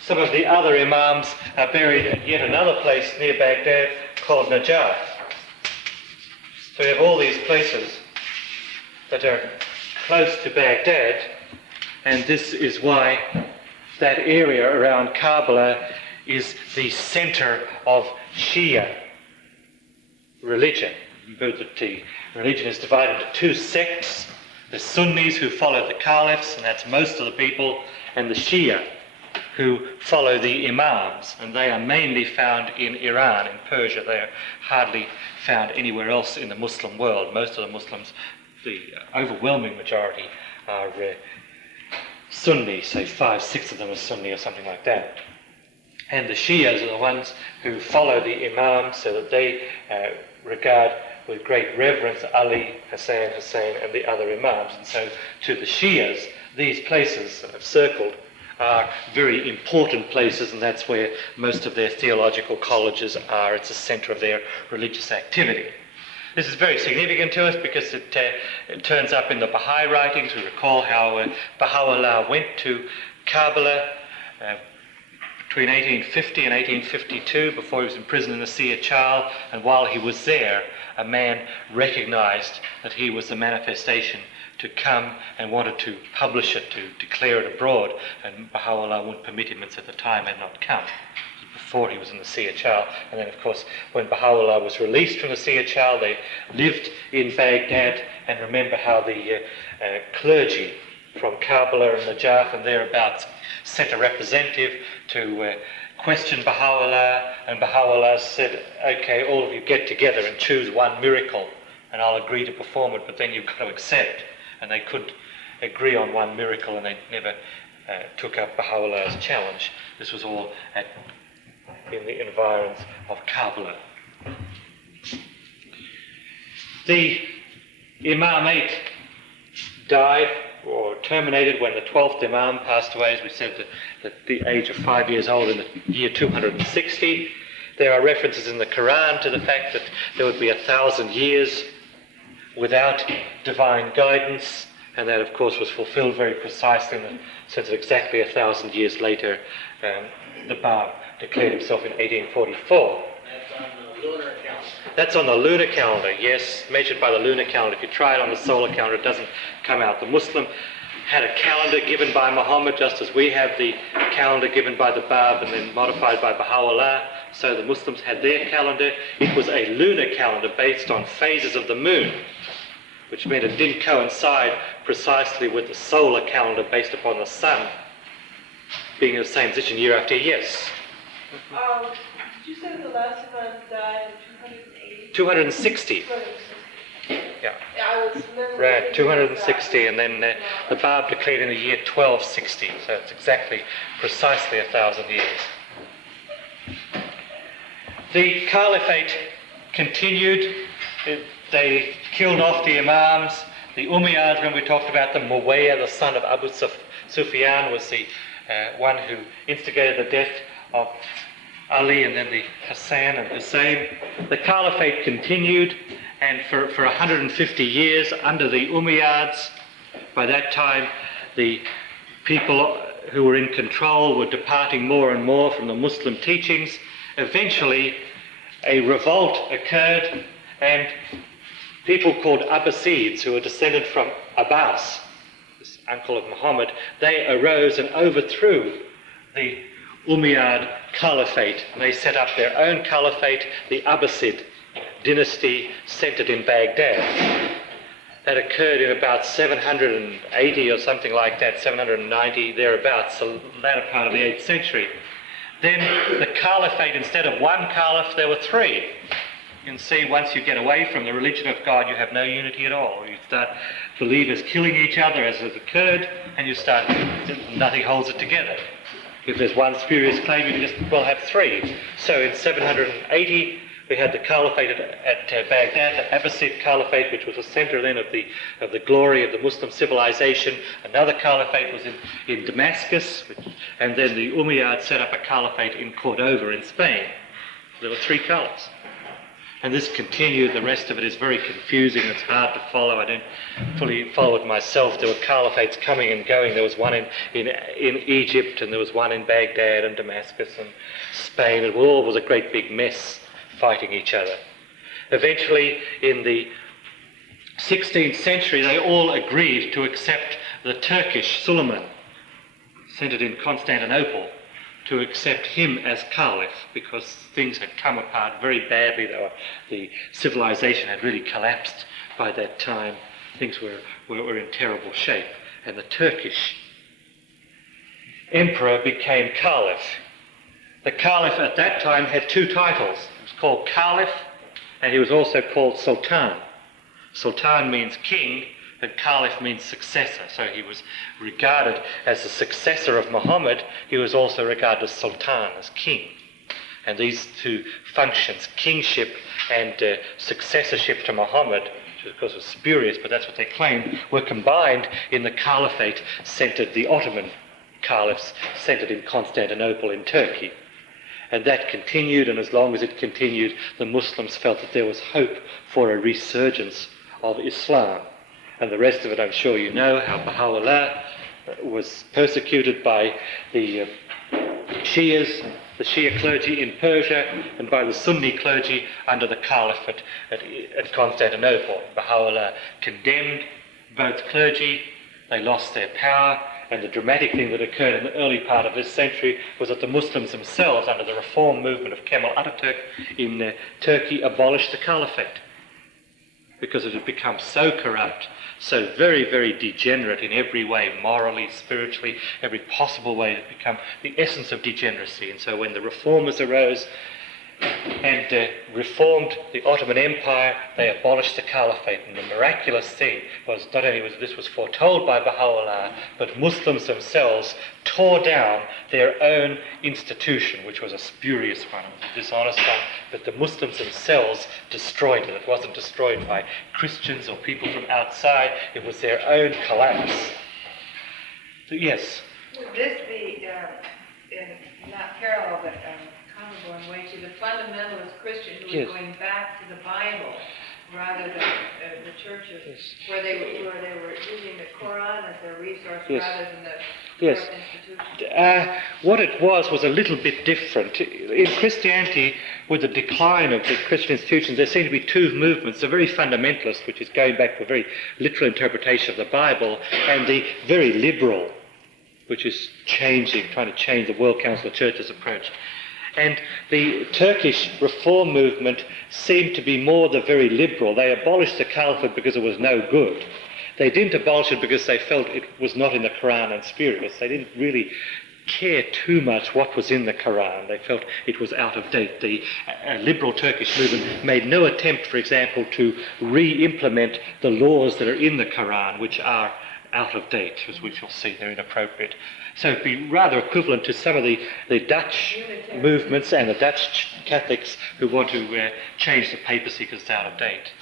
Some of the other Imams are buried at yet another place near Baghdad called Najaf. So we have all these places that are close to Baghdad, and this is why that area around Karbala is the center of Shia religion. The religion is divided into 2 sects. The Sunnis, who follow the caliphs, and that's most of the people, and the Shia, who follow the Imams, and they are mainly found in Iran, in Persia. They are hardly found anywhere else in the Muslim world. Most of the Muslims, the overwhelming majority, are Sunni, say 5-6 of them are Sunni or something like that. And the Shias are the ones who follow the Imams, so that they regard with great reverence Ali, Hussein, and the other Imams. And so to the Shias, these places that I've circled are very important places, and that's where most of their theological colleges are. It's the center of their religious activity. This is very significant to us because it turns up in the Baha'i writings. We recall how Baha'u'llah went to Karbala between 1850 and 1852, before he was imprisoned in the Sea of Chal, and while he was there, a man recognized that he was the manifestation to come and wanted to publish it, to declare it abroad, and Baha'u'llah wouldn't permit him, and so the time had not come. before he was in the Siyar, and then of course when Baha'u'llah was released from the Siyar, they lived in Baghdad, and remember how the clergy from Karbala and Najaf and thereabouts sent a representative to question Baha'u'llah, and Baha'u'llah said, okay, all of you get together and choose one miracle and I'll agree to perform it, but then you've got to accept. And they could agree on one miracle, and they never took up Baha'u'llah's challenge. This was all in the environs of Karbala. The Imamate died or terminated when the 12th Imam passed away, as we said, at the age of 5 years old in the year 260. There are references in the Quran to the fact that there would be 1,000 years without divine guidance, and that of course was fulfilled very precisely in the sense that exactly 1,000 years later the Bab declared himself in 1844. That's on the lunar calendar, yes, measured by the lunar calendar. If you try it on the solar calendar, it doesn't come out. The Muslim had a calendar given by Muhammad, just as we have the calendar given by the Bab and then modified by Baha'u'llah. So the Muslims had their calendar. It was a lunar calendar based on phases of the moon, which meant it didn't coincide precisely with the solar calendar based upon the sun being in the same position year after year. Yes? Did you say the last Imam died in 280? 260. 260. Yeah. I was Right, 260, and then the Bab declared in the year 1260, so it's exactly, precisely 1,000 years. The Caliphate continued. They killed off the Imams. The Umayyads, when we talked about them, Muawiyah, the son of Abu Sufyan, was the one who instigated the death of Ali, and then the Hassan and Hussein. The Caliphate continued, and for 150 years under the Umayyads. By that time, the people who were in control were departing more and more from the Muslim teachings. Eventually, a revolt occurred, and people called Abbasids, who were descended from Abbas, this uncle of Muhammad, they arose and overthrew the Umayyad Caliphate. And they set up their own caliphate, the Abbasid dynasty, centered in Baghdad. That occurred in about 780 or something like that, 790, thereabouts, the latter part of the 8th century. Then the caliphate, instead of one caliph, there were three. You can see once you get away from the religion of God, you have no unity at all. You start believers killing each other, as has occurred, and you start, nothing holds it together. If there's one spurious claim, you can just, well, have three. So in 780, we had the caliphate at Baghdad, the Abbasid Caliphate, which was the center then of the glory of the Muslim civilization. Another caliphate was in Damascus, and then the Umayyads set up a caliphate in Cordova in Spain. There were three caliphs. And this continued. The rest of it is very confusing. It's hard to follow. I don't fully follow it myself. There were caliphates coming and going. There was one in Egypt, and there was one in Baghdad and Damascus and Spain. It all was a great big mess, fighting each other. Eventually, in the 16th century, they all agreed to accept the Turkish Suleiman, centered in Constantinople, to accept him as caliph, because things had come apart very badly. The civilization had really collapsed by that time. Things were in terrible shape. And the Turkish emperor became caliph. The caliph at that time had two titles. He was called caliph, and he was also called sultan. Sultan means king, and caliph means successor. So he was regarded as the successor of Muhammad. He was also regarded as sultan, as king. And these two functions, kingship and successorship to Muhammad, which of course was spurious, but that's what they claimed, were combined in the caliphate centered, the Ottoman caliphs centered in Constantinople in Turkey. And that continued, and as long as it continued, the Muslims felt that there was hope for a resurgence of Islam. And the rest of it, I'm sure you know, how Baha'u'llah was persecuted by the Shias, the Shia clergy in Persia, and by the Sunni clergy under the Caliphate at Constantinople. Baha'u'llah condemned both clergy. They lost their power, And the dramatic thing that occurred in the early part of this century was that the Muslims themselves, under the reform movement of Kemal Ataturk in Turkey, abolished the caliphate because it had become so corrupt, so very, very degenerate in every way, morally, spiritually, every possible way. It had become the essence of degeneracy. And so when the reformers arose and reformed the Ottoman Empire, they abolished the caliphate. And the miraculous thing was not only was this was foretold by Baha'u'llah, but Muslims themselves tore down their own institution, which was a spurious one, a dishonest one, but the Muslims themselves destroyed it. It wasn't destroyed by Christians or people from outside, it was their own collapse. So, yes? Would this be, not parallel, but comparable in way to the fundamentalist Christian who was going back to the Bible rather than the churches, where they were using the Quran as their resource rather than the institution? What it was a little bit different. In Christianity, with the decline of the Christian institutions, there seem to be two movements: the very fundamentalist, which is going back to a very literal interpretation of the Bible, and the very liberal, which is trying to change the World Council of Churches approach. And the Turkish reform movement seemed to be more the very liberal. They abolished the caliphate because it was no good. They didn't abolish it because they felt it was not in the Quran and spurious. They didn't really care too much what was in the Quran. They felt it was out of date. The liberal Turkish movement made no attempt, for example, to re-implement the laws that are in the Quran, which are out of date, as we shall see. They're inappropriate. So it'd be rather equivalent to some of the Dutch movements and the Dutch Catholics who want to change the papacy because it's out of date.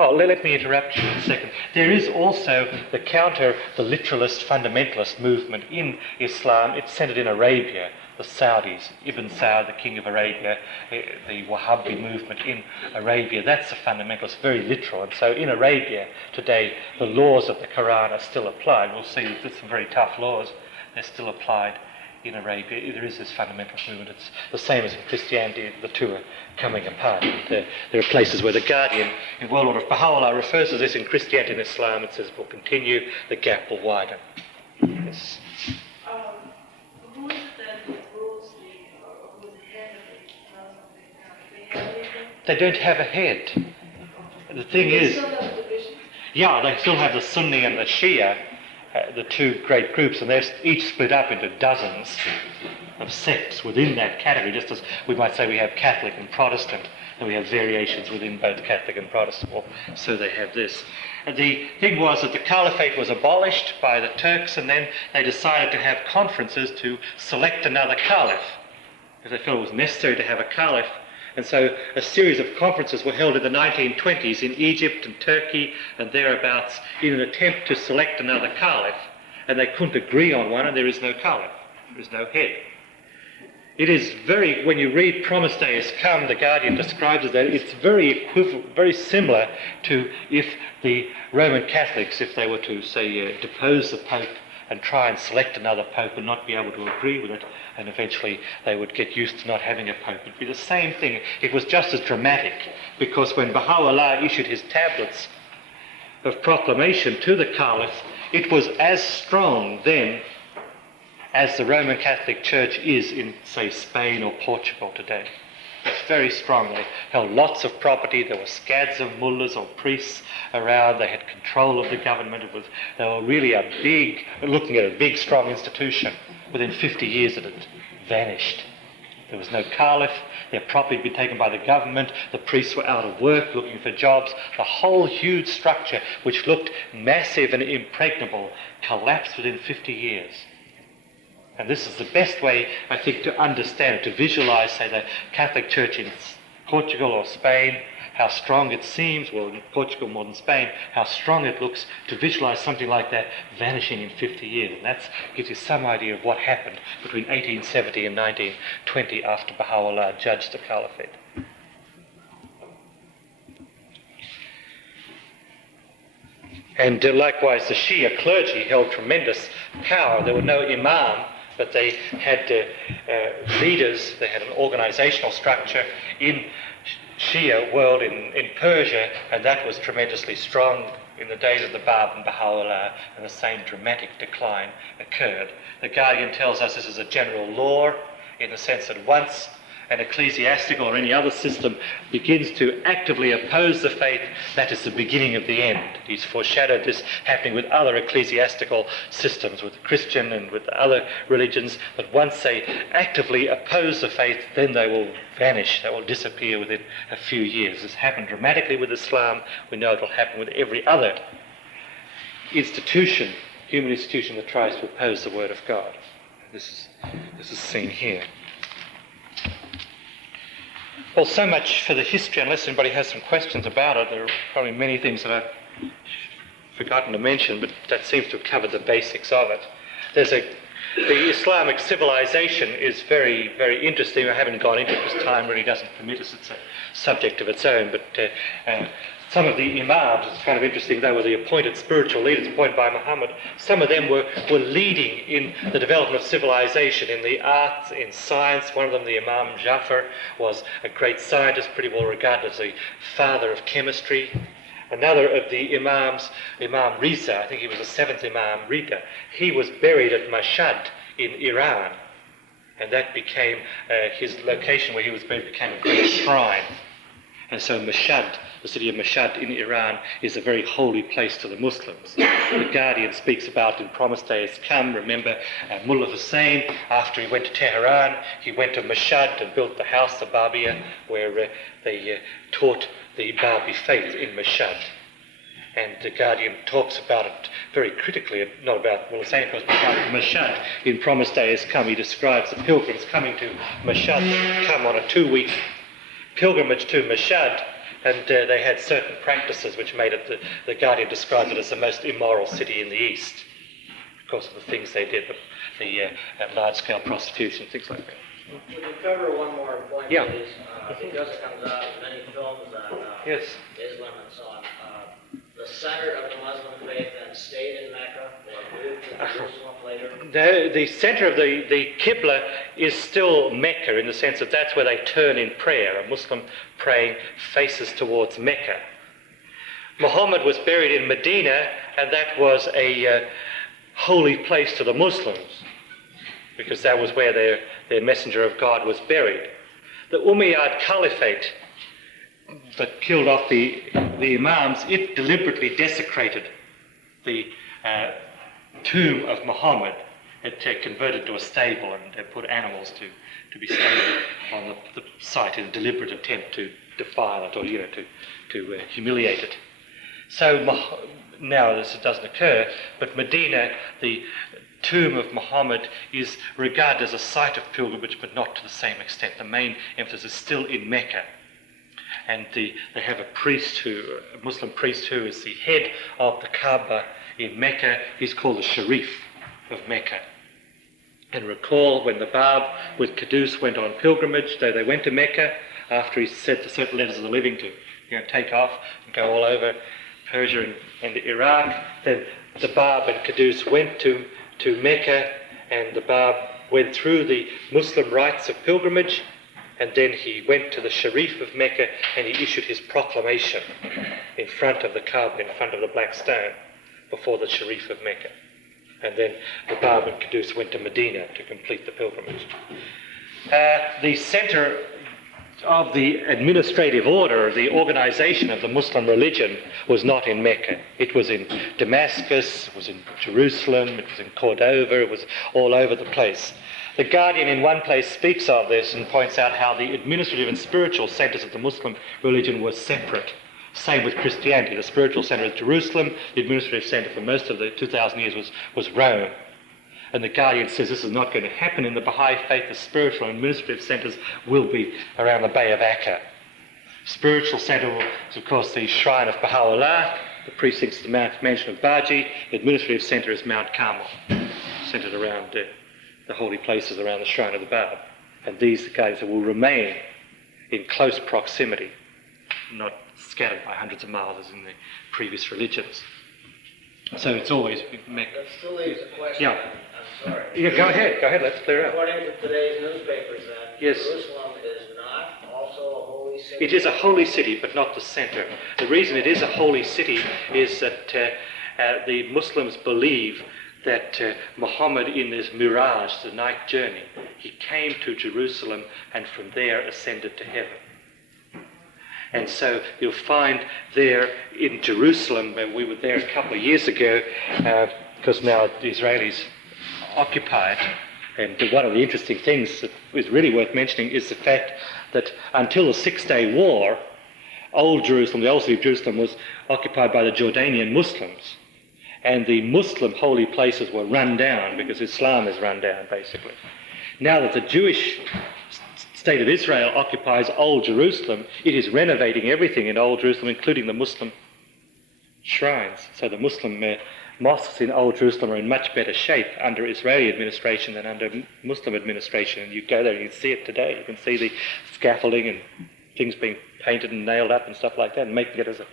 Let me interrupt you a second. There is also the literalist fundamentalist movement in Islam. It's centered in Arabia. The Saudis, Ibn Saud, the king of Arabia, the Wahhabi movement in Arabia, that's a fundamentalist, very literal. And so in Arabia today, the laws of the Quran are still applied. We'll see there's some very tough laws. They're still applied in Arabia. There is this fundamentalist movement. It's the same as in Christianity. The two are coming apart. There are places where the Guardian in World Order of Baha'u'llah refers to this in Christianity and Islam. It says it will continue, the gap will widen. Yes. Who is it that rules who is the head of the Muslim? They don't have a head. The thing is, they still have the Sunni and the Shia, the two great groups, and they're each split up into dozens of sects within that category, just as we might say we have Catholic and Protestant, and we have variations within both Catholic and Protestant. Well, so they have this. And the thing was that the caliphate was abolished by the Turks, and then they decided to have conferences to select another caliph, because they felt it was necessary to have a caliph. And so a series of conferences were held in the 1920s in Egypt and Turkey and thereabouts in an attempt to select another caliph. And they couldn't agree on one, and there is no caliph. There is no head. It is when you read Promised Day Has Come, the Guardian describes it that it's very similar to if the Roman Catholics, if they were to, say, depose the Pope and try and select another Pope and not be able to agree with it, and eventually they would get used to not having a Pope. It would be the same thing. It was just as dramatic, because when Baha'u'llah issued his tablets of proclamation to the Caliph, it was as strong then as the Roman Catholic Church is in, say, Spain or Portugal today. It's very strong. They held lots of property. There were scads of mullahs or priests around. They had control of the government. They were really looking at a big, strong institution. Within 50 years it had vanished. There was no caliph. Their property had been taken by the government. The priests were out of work, looking for jobs. The whole huge structure, which looked massive and impregnable, collapsed within 50 years. And this is the best way, I think, to understand it, to visualize, say, the Catholic Church in Portugal or Spain, how strong it seems, well, in Portugal more than Spain, how strong it looks, to visualize something like that vanishing in 50 years. And that gives you some idea of what happened between 1870 and 1920 after Baha'u'llah judged the Caliphate. And likewise, the Shia clergy held tremendous power. There were no imam, but they had leaders. They had an organizational structure in Shia world in Persia, and that was tremendously strong. in the days of the Bab and Baha'u'llah, and the same dramatic decline occurred. The Guardian tells us this is a general law in the sense that once an ecclesiastical or any other system begins to actively oppose the faith, that is the beginning of the end. He's foreshadowed this happening with other ecclesiastical systems, with Christian and with other religions, that once they actively oppose the faith, then they will vanish, they will disappear within a few years. This happened dramatically with Islam. We know it will happen with every other institution, human institution that tries to oppose the word of God. This is seen here. Well, so much for the history. Unless anybody has some questions about it, there are probably many things that I've forgotten to mention, but that seems to have covered the basics of it. The Islamic civilization is very, very interesting. I haven't gone into it because time really doesn't permit us. It's a subject of its own. But some of the imams, it's kind of interesting, they were the appointed spiritual leaders appointed by Muhammad. Some of them were leading in the development of civilization, in the arts, in science. One of them, the Imam Jafar, was a great scientist, pretty well regarded as the father of chemistry. Another of the imams, Imam Riza, I think he was the seventh Imam, Riza, he was buried at Mashhad in Iran. And that became his location where he was buried, became a great shrine. And so Mashhad, the city of Mashhad in Iran, is a very holy place to the Muslims. The Guardian speaks about in Promised Day Has Come. Remember, Mullah Hussein, after he went to Tehran, he went to Mashhad and built the house, the Babia, where they taught the Babi faith in Mashhad. And the Guardian talks about it very critically, not about Mullah Hussein, but about Mashhad. In Promised Day Has Come, he describes the pilgrims coming to Mashhad. They come on a 2-week pilgrimage to Mashhad, and they had certain practices which made it, the Guardian describes it as the most immoral city in the East, because of the things they did, the large-scale prostitution, things like that. Would you cover one more point, Yeah. please? Because it comes out in many films on Yes. Islam and so on. The center of the Muslim faith then stayed in Mecca or moved to Jerusalem later? The centre of the Qibla is still Mecca, in the sense that that's where they turn in prayer. A Muslim praying faces towards Mecca. Muhammad was buried in Medina, and that was a holy place to the Muslims, because that was where their messenger of God was buried. The Umayyad Caliphate that killed off the Imams, it deliberately desecrated the tomb of Muhammad. It converted to a stable, and they put animals to be stable on the site in a deliberate attempt to defile it, or to humiliate it. So now this doesn't occur, but Medina, the tomb of Muhammad, is regarded as a site of pilgrimage, but not to the same extent. The main emphasis is still in Mecca. And they have a Muslim priest who is the head of the Kaaba in Mecca. He's called the Sharif of Mecca. And recall when the Bab with Qudus went on pilgrimage, though they went to Mecca after he said to certain letters of the living to take off and go all over Persia and Iraq, then the Bab and Qudus went to Mecca, and the Bab went through the Muslim rites of pilgrimage, and then he went to the Sharif of Mecca and he issued his proclamation in front of the Kaaba, in front of the black stone, before the Sharif of Mecca. And then the Bab and Qudus went to Medina to complete the pilgrimage. The centre of the administrative order, the organisation of the Muslim religion, was not in Mecca. It was in Damascus, it was in Jerusalem, it was in Cordova, it was all over the place. The Guardian in one place speaks of this and points out how the administrative and spiritual centres of the Muslim religion were separate. Same with Christianity. The spiritual centre is Jerusalem, the administrative centre for most of the 2,000 years was Rome. And the Guardian says this is not going to happen in the Baha'i faith. The spiritual and administrative centres will be around the Bay of Akka. Spiritual centre is, of course, the shrine of Baha'u'llah, the precincts of the mansion of Baji. The administrative centre is Mount Carmel, centred around the holy places around the shrine of the Bab. And these, the Guardian said, will remain in close proximity, not scattered by hundreds of miles as in the previous religions. So it's always Mecca. That still leaves a question. Yeah. I'm sorry. Yeah, go ahead, let's clear it up. According to today's newspapers, Yes. Jerusalem is not also a holy city? It is a holy city, but not the center. The reason it is a holy city is that the Muslims believe that Muhammad, in this mirage, the night journey, he came to Jerusalem and from there ascended to heaven. And so you'll find there in Jerusalem, when we were there a couple of years ago, because now the Israelis occupy it, and one of the interesting things that is really worth mentioning is the fact that until the Six-Day War, Old Jerusalem, the old city of Jerusalem, was occupied by the Jordanian Muslims. And the Muslim holy places were run down because Islam is run down, basically. Now that the Jewish state of Israel occupies Old Jerusalem, it is renovating everything in Old Jerusalem, including the Muslim shrines. So the Muslim mosques in Old Jerusalem are in much better shape under Israeli administration than under Muslim administration. And you go there and you can see it today. You can see the scaffolding and things being painted and nailed up and stuff like that and making it as a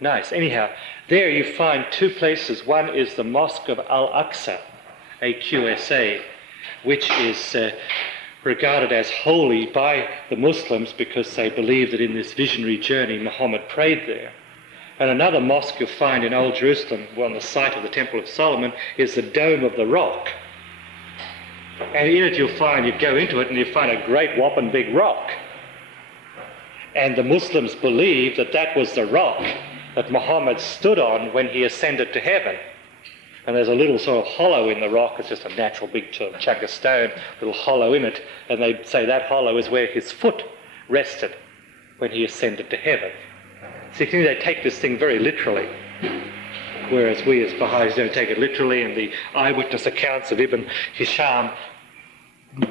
nice. Anyhow, there you find two places. One is the Mosque of Al-Aqsa, AQSA, which is regarded as holy by the Muslims because they believe that in this visionary journey Muhammad prayed there. And another mosque you'll find in Old Jerusalem, on the site of the Temple of Solomon, is the Dome of the Rock. And in it you go into it and you find a great whopping big rock. And the Muslims believe that that was the rock that Muhammad stood on when he ascended to heaven. And there's a little sort of hollow in the rock. It's just a natural big sort of chunk of stone, little hollow in it. And they say that hollow is where his foot rested when he ascended to heaven. So you think they take this thing very literally, whereas we as Baha'is don't take it literally. And the eyewitness accounts of Ibn Hisham,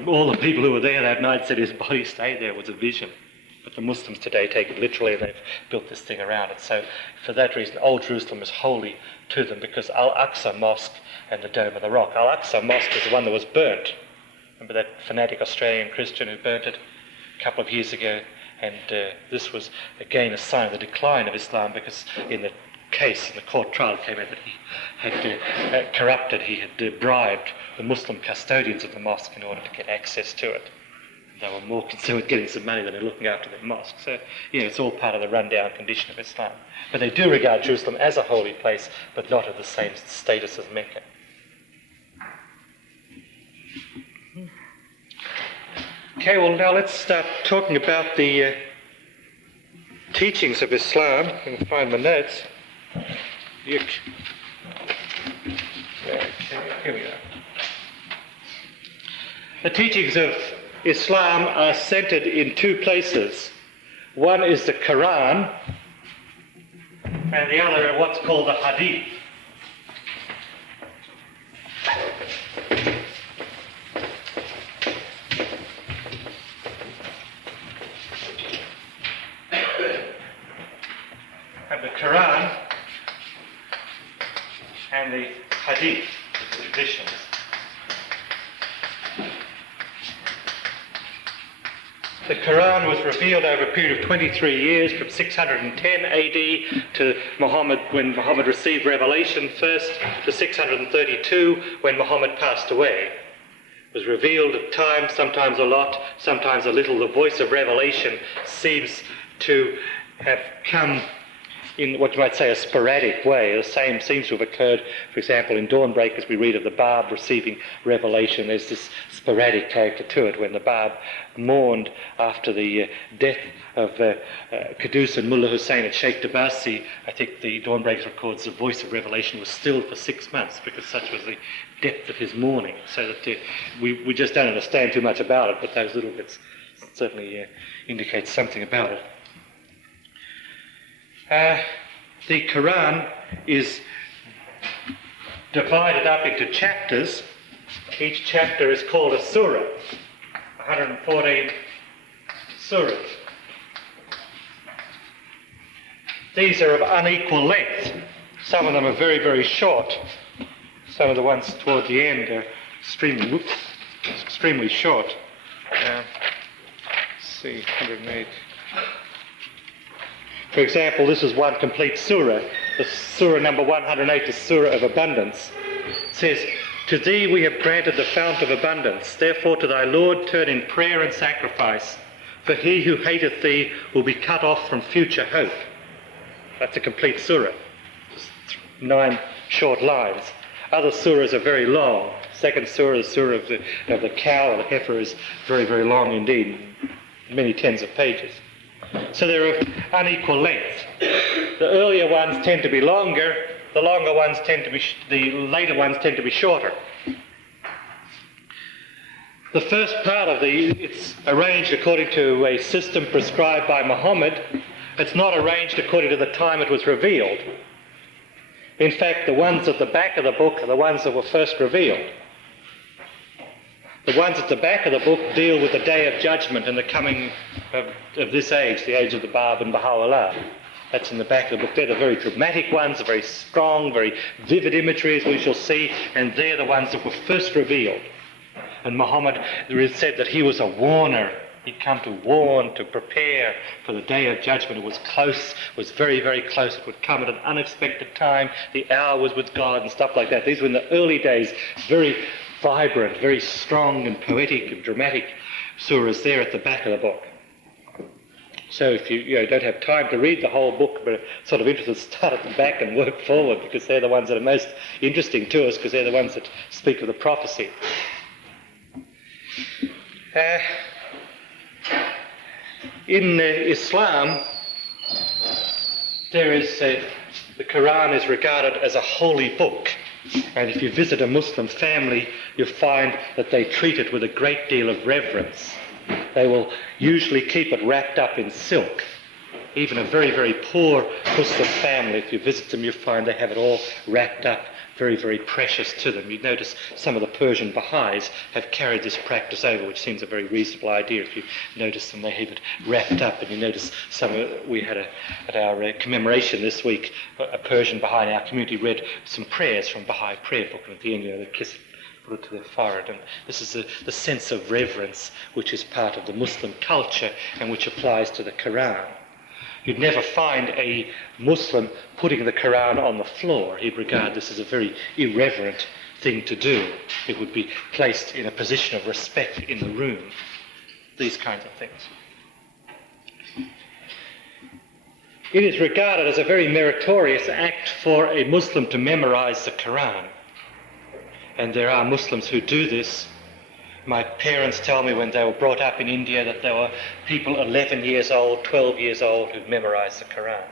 all the people who were there that night said his body stayed there. It was a vision. But the Muslims today take it literally, and they've built this thing around it. So for that reason, Old Jerusalem is holy to them, because Al-Aqsa Mosque and the Dome of the Rock. Al-Aqsa Mosque is the one that was burnt. Remember that fanatic Australian Christian who burnt it a couple of years ago? And this was, again, a sign of the decline of Islam, because in the case, in the court trial, it came out that he had corrupted, he had bribed the Muslim custodians of the mosque in order to get access to it. They were more concerned with getting some money than looking after their mosque. So, it's all part of the rundown condition of Islam. But they do regard Jerusalem as a holy place, but not of the same status as Mecca. Okay, well, now let's start talking about the teachings of Islam. I can find my notes. Okay, here we go. The teachings of Islam are centered in two places. One is the Quran, and the other what's called the Hadith. And the Quran and the Hadith, the traditions. The Quran was revealed over a period of 23 years, from 610 AD to Muhammad, when Muhammad received revelation first, to 632, when Muhammad passed away. It was revealed at times, sometimes a lot, sometimes a little. The voice of revelation seems to have come in what you might say a sporadic way. The same seems to have occurred, for example, in Dawnbreak, as we read of the Bab receiving revelation. There's this sporadic character to it. When the Bab mourned after the death of Qudus and Mullah Hussein and Sheikh Tabasi, I think the Dawnbreak records the voice of revelation was still for 6 months, because such was the depth of his mourning. So that we just don't understand too much about it, but those little bits certainly indicate something about it. The Quran is divided up into chapters. Each chapter is called a surah. 114 surahs. These are of unequal length. Some of them are very, very short. Some of the ones toward the end are extremely short. Let's see, 108. For example, this is one complete surah. The surah number 108 is Surah of Abundance. It says, "To thee we have granted the fount of abundance. Therefore to thy Lord turn in prayer and sacrifice. For he who hateth thee will be cut off from future hope. That's a complete surah. Just 9 short lines. Other surahs are very long. Second surah, the surah of the cow or the heifer, is very, very long indeed, many tens of pages. So they're of unequal length. The earlier ones tend to be longer. The later ones tend to be shorter. The first part of it's arranged according to a system prescribed by Muhammad. It's not arranged according to the time it was revealed. In fact, the ones at the back of the book are the ones that were first revealed. The ones at the back of the book deal with the Day of Judgment and the coming of this age, the age of the Bab and Baha'u'llah. That's in the back of the book. They're the very dramatic ones, the very strong, very vivid imagery, as we shall see, and they're the ones that were first revealed. And Muhammad said that he was a warner. He'd come to warn, to prepare for the Day of Judgment. It was close, was very, very close. It would come at an unexpected time. The hour was with God and stuff like that. These were in the early days, very vibrant, very strong and poetic and dramatic surahs there at the back of the book. So if you don't have time to read the whole book, but are sort of interested, start at the back and work forward, because they're the ones that are most interesting to us, because they're the ones that speak of the prophecy. In Islam, the Quran is regarded as a holy book. And if you visit a Muslim family, you find that they treat it with a great deal of reverence. They will usually keep it wrapped up in silk. Even a very, very poor Muslim family, if you visit them, you find they have it all wrapped up, very, very precious to them. You notice some of the Persian Baha'is have carried this practice over, which seems a very reasonable idea. If you notice them, they have it wrapped up. And you notice we had at our commemoration this week, a Persian Baha'i in our community read some prayers from Baha'i prayer book, and at the end, they kiss it, put it to their forehead. And this is the sense of reverence which is part of the Muslim culture and which applies to the Quran. You'd never find a Muslim putting the Quran on the floor. He'd regard this as a very irreverent thing to do. It would be placed in a position of respect in the room. These kinds of things. It is regarded as a very meritorious act for a Muslim to memorize the Quran. And there are Muslims who do this. My parents tell me when they were brought up in India that there were people 11 years old, 12 years old who'd memorized the Quran.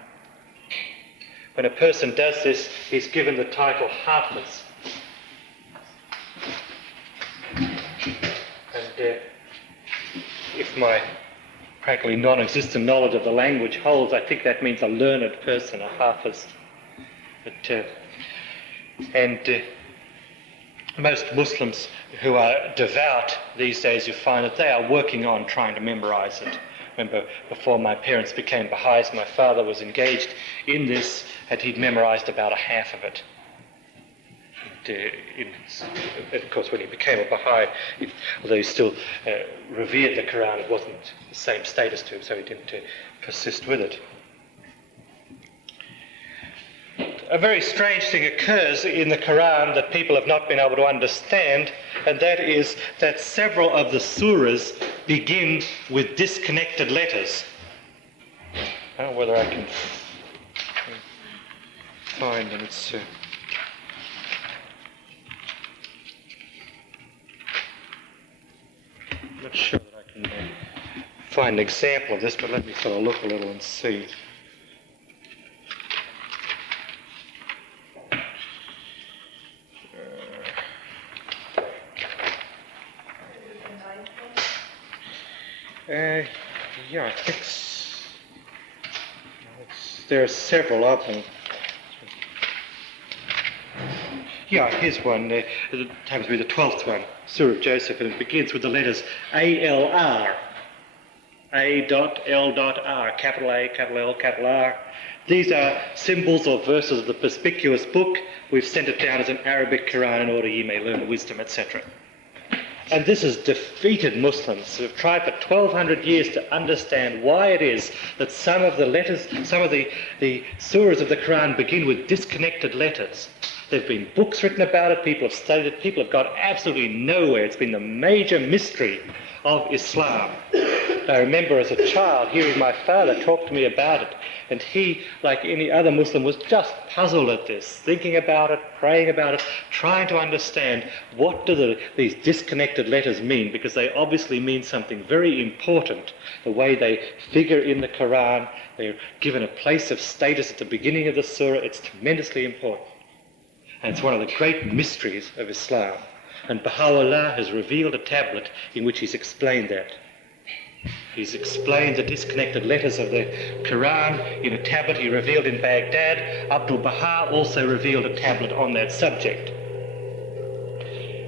When a person does this, he's given the title Hafiz. And if my practically non-existent knowledge of the language holds, I think that means a learned person, a Hafiz. Most Muslims who are devout these days, you find that they are working on trying to memorize it. Remember, before my parents became Baha'is, my father was engaged in this, and he'd memorized about a half of it. And of course, when he became a Baha'i, although he still revered the Quran, it wasn't the same status to him, so he didn't persist with it. A very strange thing occurs in the Quran that people have not been able to understand, and that is that several of the surahs begin with disconnected letters. I don't know whether I can find them. It's I'm not sure that I can find an example of this, but let me sort of look a little and see. Yeah, I think there are several of them. Yeah, here's one. It happens to be the 12th one, Surah of Joseph, and it begins with the letters A-L-R. A.L.R, capital A, capital L, capital R. These are symbols or verses of the perspicuous book. We've sent it down as an Arabic Quran in order ye may learn wisdom, etc. And this has defeated Muslims who have tried for 1,200 years to understand why it is that some of the letters, some of the surahs of the Quran begin with disconnected letters. There have been books written about it, people have studied it, people have got absolutely nowhere. It's been the major mystery of Islam. I remember as a child hearing my father talk to me about it, and he, like any other Muslim, was just puzzled at this, thinking about it, praying about it, trying to understand what do these disconnected letters mean, because they obviously mean something very important. The way they figure in the Quran, they're given a place of status at the beginning of the surah. It's tremendously important. And it's one of the great mysteries of Islam. And Baha'u'llah has revealed a tablet in which he's explained that. He's explained the disconnected letters of the Quran in a tablet he revealed in Baghdad. Abdul Baha also revealed a tablet on that subject.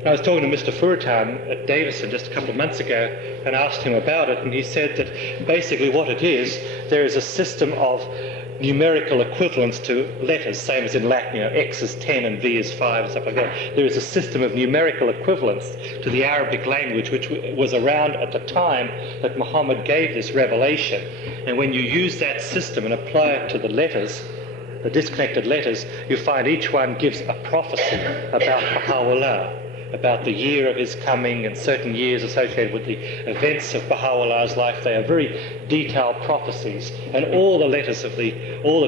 I was talking to Mr. Furtan at Davison just a couple of months ago and asked him about it, and he said that basically what it is, there is a system of numerical equivalents to letters, same as in Latin, X is 10 and V is 5 and stuff like that. There is a system of numerical equivalents to the Arabic language which was around at the time that Muhammad gave this revelation. And when you use that system and apply it to the letters, the disconnected letters, you find each one gives a prophecy about Baha'u'llah, about the year of his coming and certain years associated with the events of Baha'u'llah's life. They are very detailed prophecies, and all the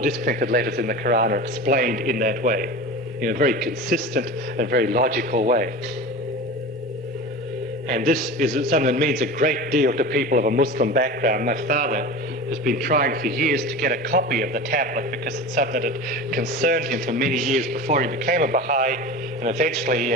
disconnected letters in the Quran are explained in that way, in a very consistent and very logical way. And this is something that means a great deal to people of a Muslim background. My father has been trying for years to get a copy of the tablet because it's something that had concerned him for many years before he became a Baha'i, and eventually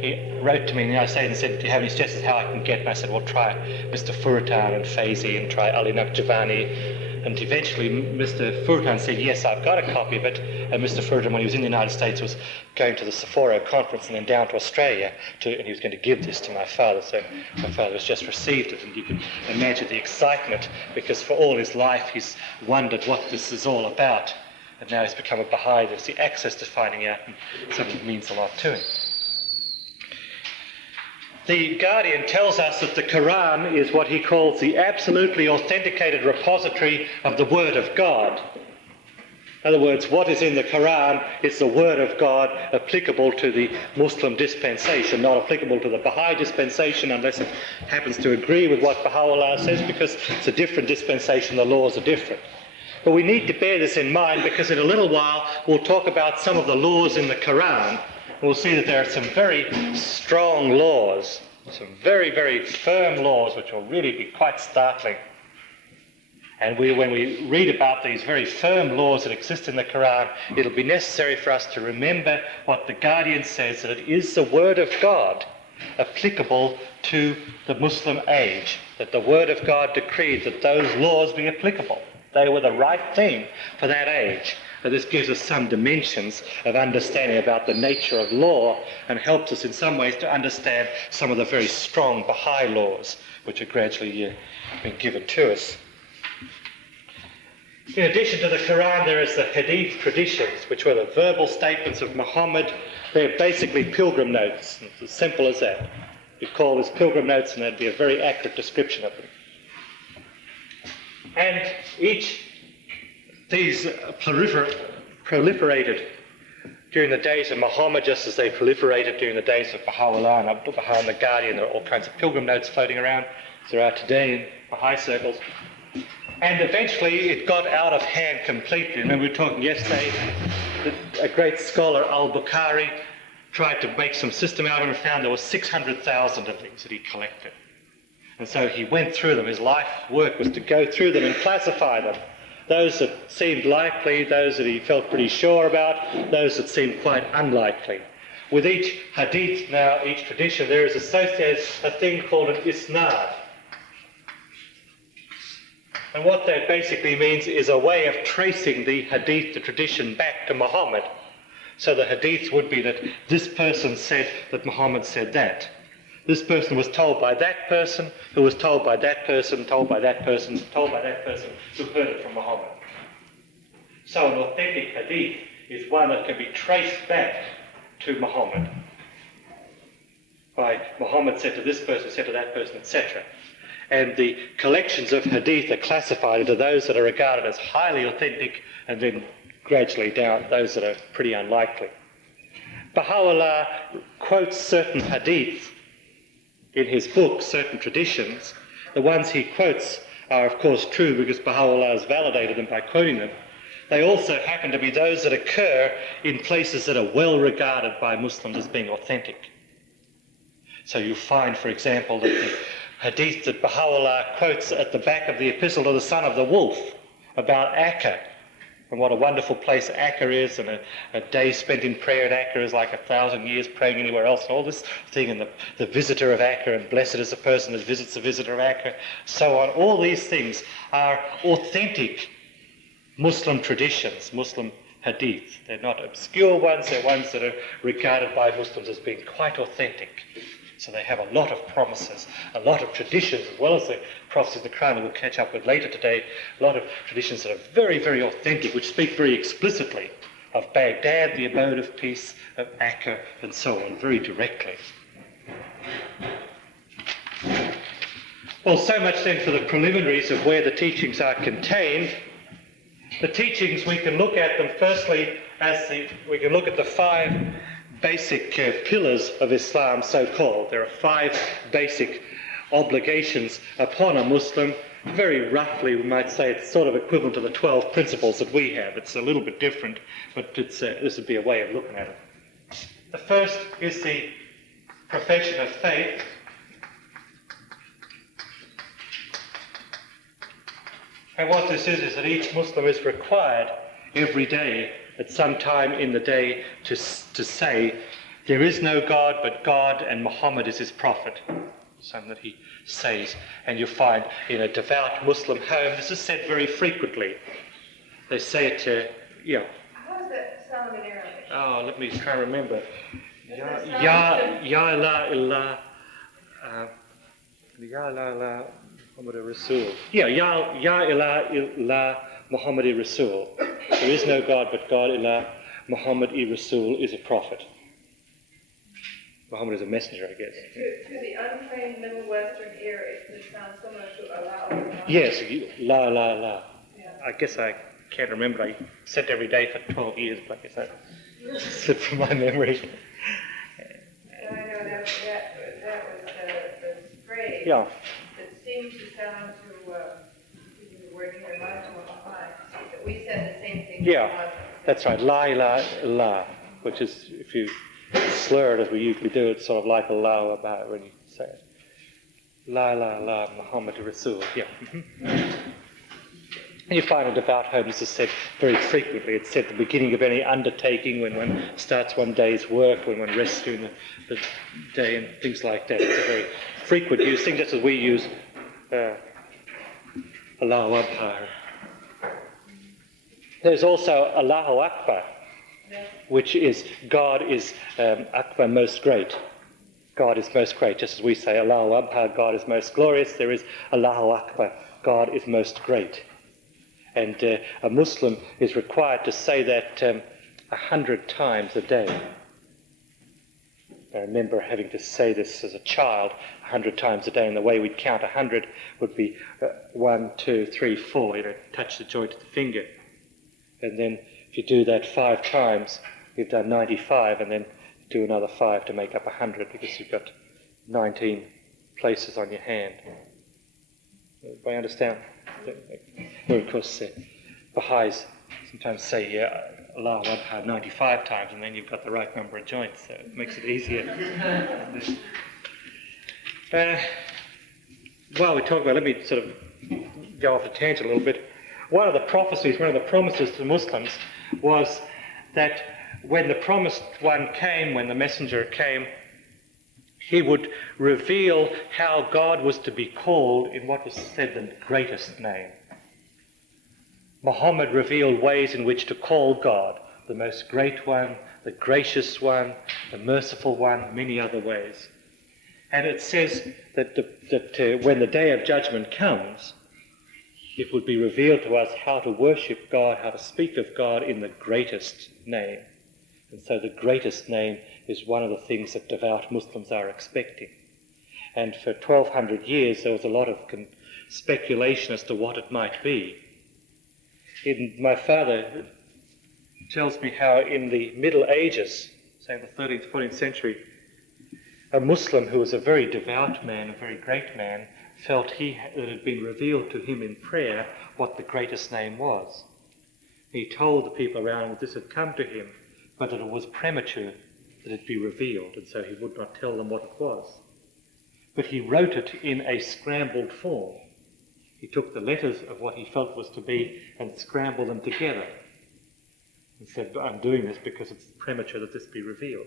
he wrote to me in the United States and said, do you have any suggestions how I can get it? And I said, well, try Mr. Furtan and Faizi and try Ali Naqjavani. And eventually Mr. Furtan said, yes, I've got a copy of it. And Mr. Furtan, when he was in the United States, was going to the Sephora conference and then down to Australia, and he was going to give this to my father. So my father has just received it, and you can imagine the excitement, because for all his life he's wondered what this is all about. And now he's become a Baha'i. There's the access to finding out, and something that means a lot to him. The Guardian tells us that the Quran is what he calls the absolutely authenticated repository of the Word of God. In other words, what is in the Quran is the Word of God applicable to the Muslim dispensation, not applicable to the Baha'i dispensation unless it happens to agree with what Baha'u'llah says, because it's a different dispensation, the laws are different. But we need to bear this in mind, because in a little while we'll talk about some of the laws in the Quran. We'll see that there are some very strong laws, some very, very firm laws, which will really be quite startling. And when we read about these very firm laws that exist in the Quran, it'll be necessary for us to remember what the Guardian says, that it is the Word of God applicable to the Muslim age, that the Word of God decreed that those laws be applicable. They were the right thing for that age. So this gives us some dimensions of understanding about the nature of law, and helps us in some ways to understand some of the very strong Baha'i laws which are gradually being given to us. In addition to the Quran, there is the Hadith traditions, which were the verbal statements of Muhammad. They're basically pilgrim notes. It's as simple as that. You'd call this pilgrim notes, and that'd be a very accurate description of them. And these proliferated during the days of Muhammad, just as they proliferated during the days of Baha'u'llah and Abdul Baha and the Guardian. There are all kinds of pilgrim notes floating around, as there are today in Baha'i circles. And eventually it got out of hand completely. Remember, we were talking yesterday that a great scholar, Al-Bukhari, tried to make some system out of it and found there were 600,000 of these that he collected. And so he went through them. His life work was to go through them and classify them. Those that seemed likely, those that he felt pretty sure about, those that seemed quite unlikely. With each hadith now, each tradition, there is associated a thing called an isnad. And what that basically means is a way of tracing the hadith, the tradition, back to Muhammad. So the hadiths would be that this person said that Muhammad said that. This person was told by that person, who was told by that person, told by that person, told by that person, who heard it from Muhammad. So an authentic hadith is one that can be traced back to Muhammad. By Muhammad said to this person, said to that person, etc. And the collections of hadith are classified into those that are regarded as highly authentic, and then gradually down those that are pretty unlikely. Baha'u'llah quotes certain hadith in his book, certain traditions. The ones he quotes are of course true because Baha'u'llah has validated them by quoting them. They also happen to be those that occur in places that are well regarded by Muslims as being authentic. So you find, for example, that the hadith that Baha'u'llah quotes at the back of the Epistle to the Son of the Wolf about Akka, and what a wonderful place Akka is, and a day spent in prayer at Akka is like 1,000 years praying anywhere else, and all this thing, and the visitor of Akka, and blessed is the person that visits the visitor of Akka, so on. All these things are authentic Muslim traditions, Muslim hadith. They're not obscure ones, they're ones that are regarded by Muslims as being quite authentic. So they have a lot of promises, a lot of traditions, as well as the prophecies of the Quran that we'll catch up with later today, a lot of traditions that are very, very authentic, which speak very explicitly of Baghdad, the abode of peace, of Akka, and so on, very directly. Well, so much then for the preliminaries of where the teachings are contained. The teachings, we can look at them firstly we can look at the 5 basic pillars of Islam, so-called. There are 5 basic obligations upon a Muslim. Very roughly, we might say it's sort of equivalent to the 12 principles that we have. It's a little bit different, but this would be a way of looking at it. The first is the profession of faith. And what this is that each Muslim is required every day, at some time in the day, to say, there is no God but God, and Muhammad is his prophet. Something that he says. And you find in a devout Muslim home, this is said very frequently. They say it to, How does that sound in Arabic? Oh, let me try and remember. Ya la illah, Ya la illah Muhammad Rasul. Ya ilah Muhammad Rasul. There is no God but God, ilah Muhammad Rasul is a prophet. Muhammad is a messenger, I guess. To the untrained Middle Western ear, it sounds similar to Allah. Yes, la. Yeah. I guess I can't remember. I said it every day for 12 years, but I guess that slipped from my memory. I know that was the phrase Yeah. that seems to sound to using the word here, that we said the same thing. Yeah, that's right. La ilaha illallah, which is, if you slur it as we usually do, it's sort of like Allah about when you say it. La ilaha illallah Muhammad Rasul. Yeah. And you find a devout home, this is said very frequently. It's said at the beginning of any undertaking, when one starts one day's work, when one rests during the day, and things like that. It's a very frequent use thing, just as we use Allahu Akbar. There's also Allahu Akbar, which is God is Akbar, most great. God is most great. Just as we say Allahu Akbar, God is most glorious, there is Allahu Akbar, God is most great. And a Muslim is required to say that 100 times a day. I remember having to say this as a child 100 times a day, and the way we'd count 100 would be 1, 2, 3, 4, touch the joint of the finger. And then if you do that 5 times, you've done 95, and then do another 5 to make up 100, because you've got 19 places on your hand. Do I understand? Well, of course, Baha'is sometimes say Allahu Akbar 95 times, and then you've got the right number of joints, so it makes it easier. While we talk about, let me sort of go off a tangent a little bit. One of the prophecies, one of the promises to the Muslims was that when the promised one came, when the messenger came, he would reveal how God was to be called in what was said the greatest name. Muhammad revealed ways in which to call God, the most great one, the gracious one, the merciful one, many other ways. And it says that when the day of judgment comes, it would be revealed to us how to worship God, how to speak of God in the greatest name. And so the greatest name is one of the things that devout Muslims are expecting. And for 1,200 years there was a lot of speculation as to what it might be. My father tells me how in the Middle Ages, say in the 13th, 14th century, a Muslim who was a very devout man, a very great man, felt that it had been revealed to him in prayer what the greatest name was. He told the people around him that this had come to him, but that it was premature that it be revealed, and so he would not tell them what it was. But he wrote it in a scrambled form. He took the letters of what he felt was to be and scrambled them together and said, I'm doing this because it's premature that this be revealed.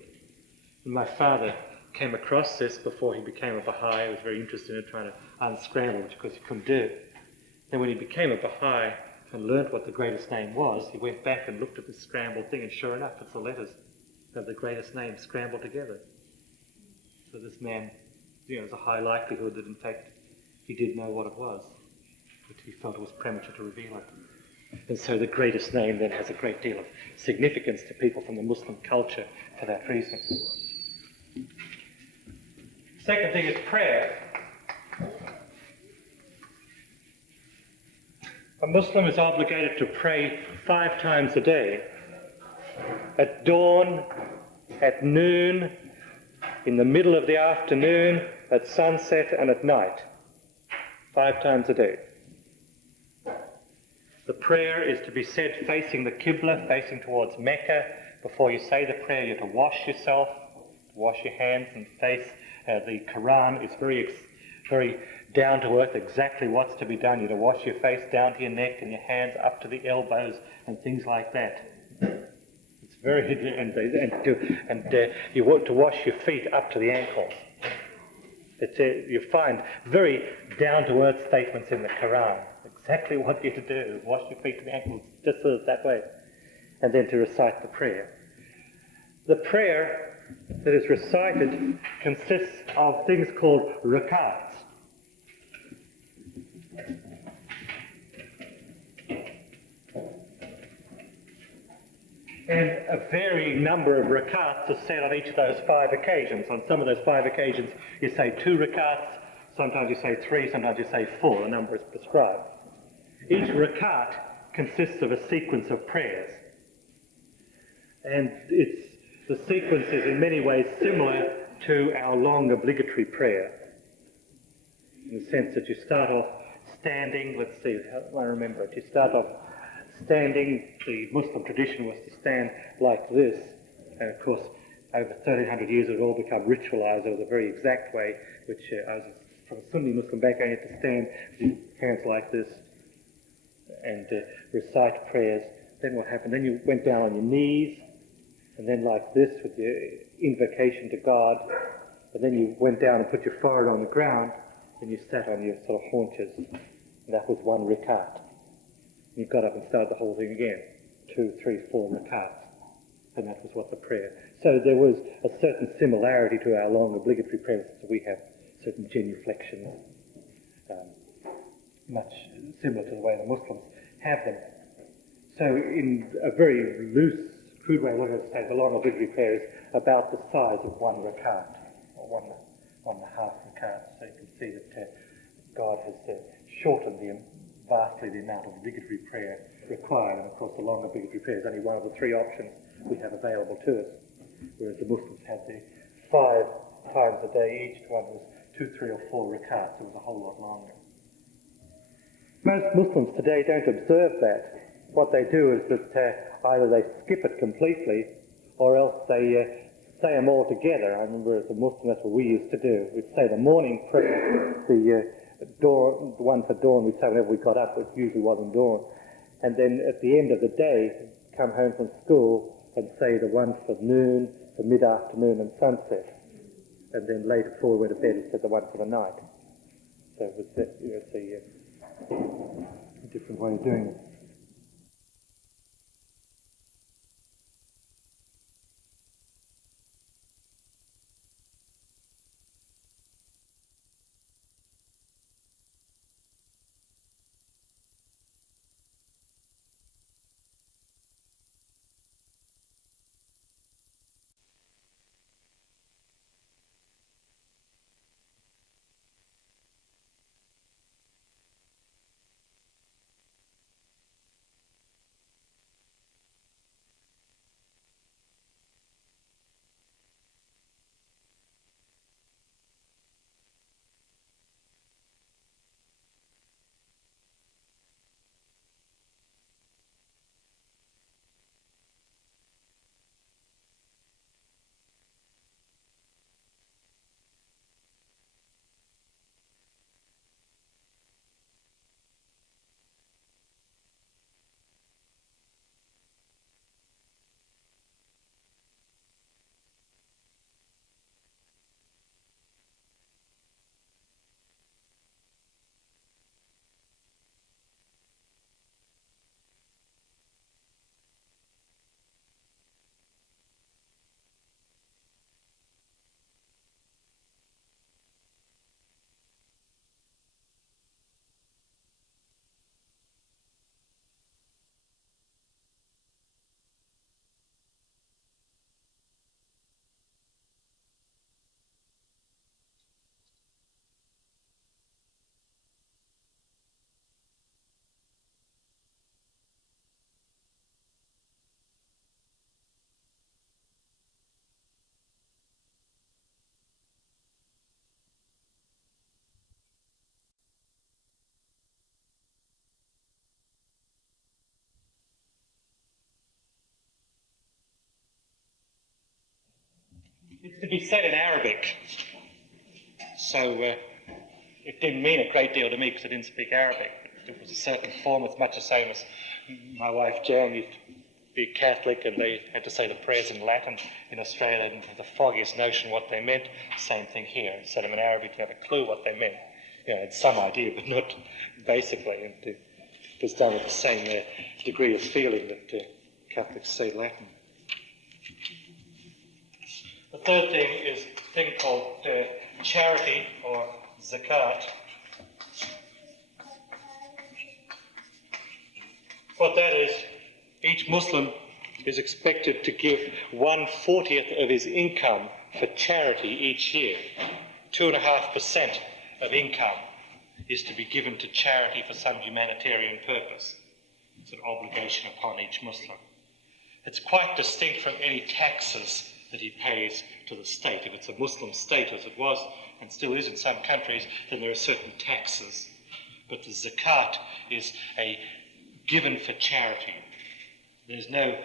And my father came across this before he became a Baha'i. He was very interested in trying to unscramble it because he couldn't do it. Then when he became a Baha'i and learnt what the greatest name was, he went back and looked at this scrambled thing, and sure enough, it's the letters of the greatest name scrambled together. So this man, there's a high likelihood that in fact he did know what it was, but he felt it was premature to reveal it. And so the greatest name then has a great deal of significance to people from the Muslim culture for that reason. Second thing is prayer. A Muslim is obligated to pray 5 times a day. At dawn, at noon, in the middle of the afternoon, at sunset and at night. 5 times a day. The prayer is to be said facing the Qibla, facing towards Mecca. Before you say the prayer, you have to wash yourself, wash your hands and face. The Quran is very down to earth, exactly what's to be done. You have to wash your face down to your neck and your hands up to the elbows and things like that. It's very, and you want to wash your feet up to the ankles. You find very down to earth statements in the Quran. Exactly what you're to do. Wash your feet to the ankles, just so that way. And then to recite the prayer. The prayer that is recited consists of things called rakats. And a varying number of rakats are said on each of those 5 occasions. On some of those 5 occasions you say 2 rakats, sometimes you say 3, sometimes you say 4, the number is prescribed. Each rakat consists of a sequence of prayers. And the sequence is in many ways similar to our long obligatory prayer. In the sense that you start off standing, let's see, how do I remember it? You start off standing, the Muslim tradition was to stand like this, and of course over 1300 years it had all become ritualized. There was a very exact way, which I was from a Sunni Muslim background. You had to stand with your hands like this and recite prayers. Then what happened? Then you went down on your knees, and then like this with your invocation to God, and then you went down and put your forehead on the ground, and you sat on your sort of haunches, and that was 1 rakat. You got up and started the whole thing again. 2, 3, 4 rakats. And that was what the prayer. So there was a certain similarity to our long obligatory prayers. So we have certain genuflections, much similar to the way the Muslims have them. So in a very loose, crude way of looking at it, say the long obligatory prayer is about the size of 1 rakat, or 1.5 rakat. So you can see that God has shortened vastly the amount of obligatory prayer required, and of course the long obligatory prayer is only one of the 3 options we have available to us, whereas the Muslims had the 5 times a day each. One was 2, 3 or 4 rakats. It was a whole lot longer. Most Muslims today don't observe that. What they do is that either they skip it completely, or else they say them all together. I remember as a Muslim that's what we used to do. We'd say the morning prayer, the one for dawn we'd say whenever we got up, it usually wasn't dawn. And then at the end of the day, come home from school and say the one for noon, for mid-afternoon and sunset. And then later before we went to bed, he said the one for the night. So it was a different way of doing it. to be said in Arabic. So it didn't mean a great deal to me because I didn't speak Arabic. It was a certain form. It's much the same as my wife Jan used to be Catholic, and they had to say the prayers in Latin in Australia. They didn't have the foggiest notion what they meant. Same thing here. I said them in Arabic, you have a clue what they meant. You know, had some idea, but not basically. And it was done with the same degree of feeling that Catholics say Latin. The third thing is a thing called charity or zakat. What that is, each Muslim is expected to give 1/40th of his income for charity each year. 2.5% of income is to be given to charity for some humanitarian purpose. It's an obligation upon each Muslim. It's quite distinct from any taxes that he pays to the state. If it's a Muslim state, as it was and still is in some countries, then there are certain taxes. But the zakat is a given for charity. There's no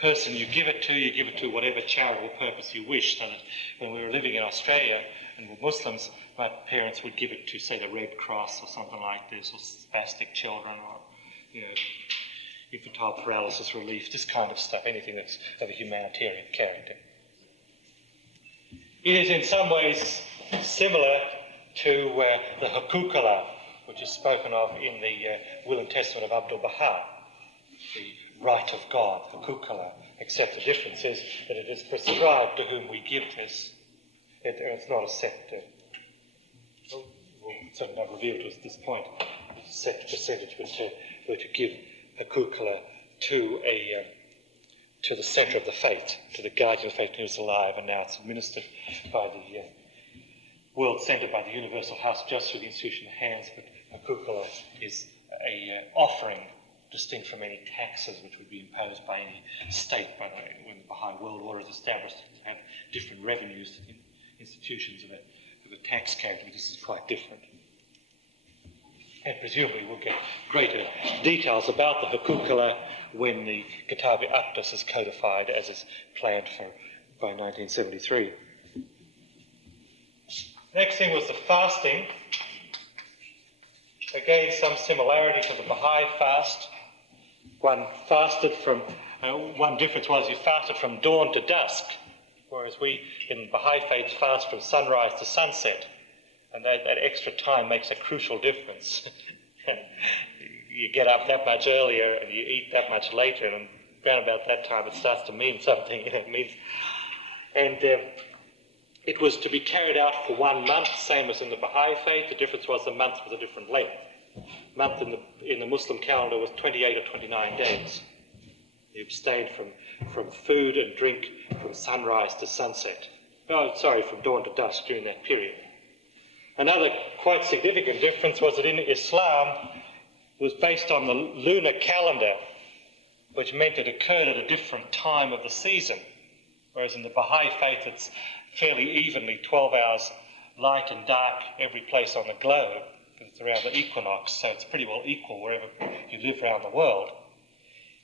person you give it to whatever charitable purpose you wish. So that when we were living in Australia and were Muslims, my parents would give it to, say, the Red Cross or something like this, or spastic children, or, you know, infantile paralysis relief, this kind of stuff, anything that's of a humanitarian character. It is in some ways similar to the Hukukullah, which is spoken of in the Will and Testament of Abdul Baha, the right of God, Hukukullah, except the difference is that it is prescribed to whom we give this. It's not a set, certainly not revealed to us at this point, it's a set percentage, but we're to give Hukukullah to the centre of the faith, to the guardian of faith who's alive, and now it's administered by the World Centre, by the Universal House, just through the institution of hands, but Hukukullah is a offering distinct from any taxes which would be imposed by any state when the Baha'i world order is established to have different revenues to institutions of a tax character, but this is quite different. And presumably we'll get greater details about the Hukukullah when the Kitab-i-Aqdas is codified, as is planned by 1973. Next thing was the fasting. Again, some similarity to the Baha'i fast. One difference was you fasted from dawn to dusk, whereas we in Baha'i faith fast from sunrise to sunset. And that extra time makes a crucial difference. You get up that much earlier and you eat that much later, and around about that time it starts to mean something. It means, and it was to be carried out for 1 month, same as in the Baha'i faith. The difference was the month was a different length. Month in the Muslim calendar was 28 or 29 days. You abstained from food and drink from sunrise to sunset. From dawn to dusk during that period. Another quite significant difference was that in Islam it was based on the lunar calendar, which meant it occurred at a different time of the season, whereas in the Baha'i faith it's fairly evenly 12 hours light and dark every place on the globe, because it's around the equinox, so it's pretty well equal wherever you live around the world.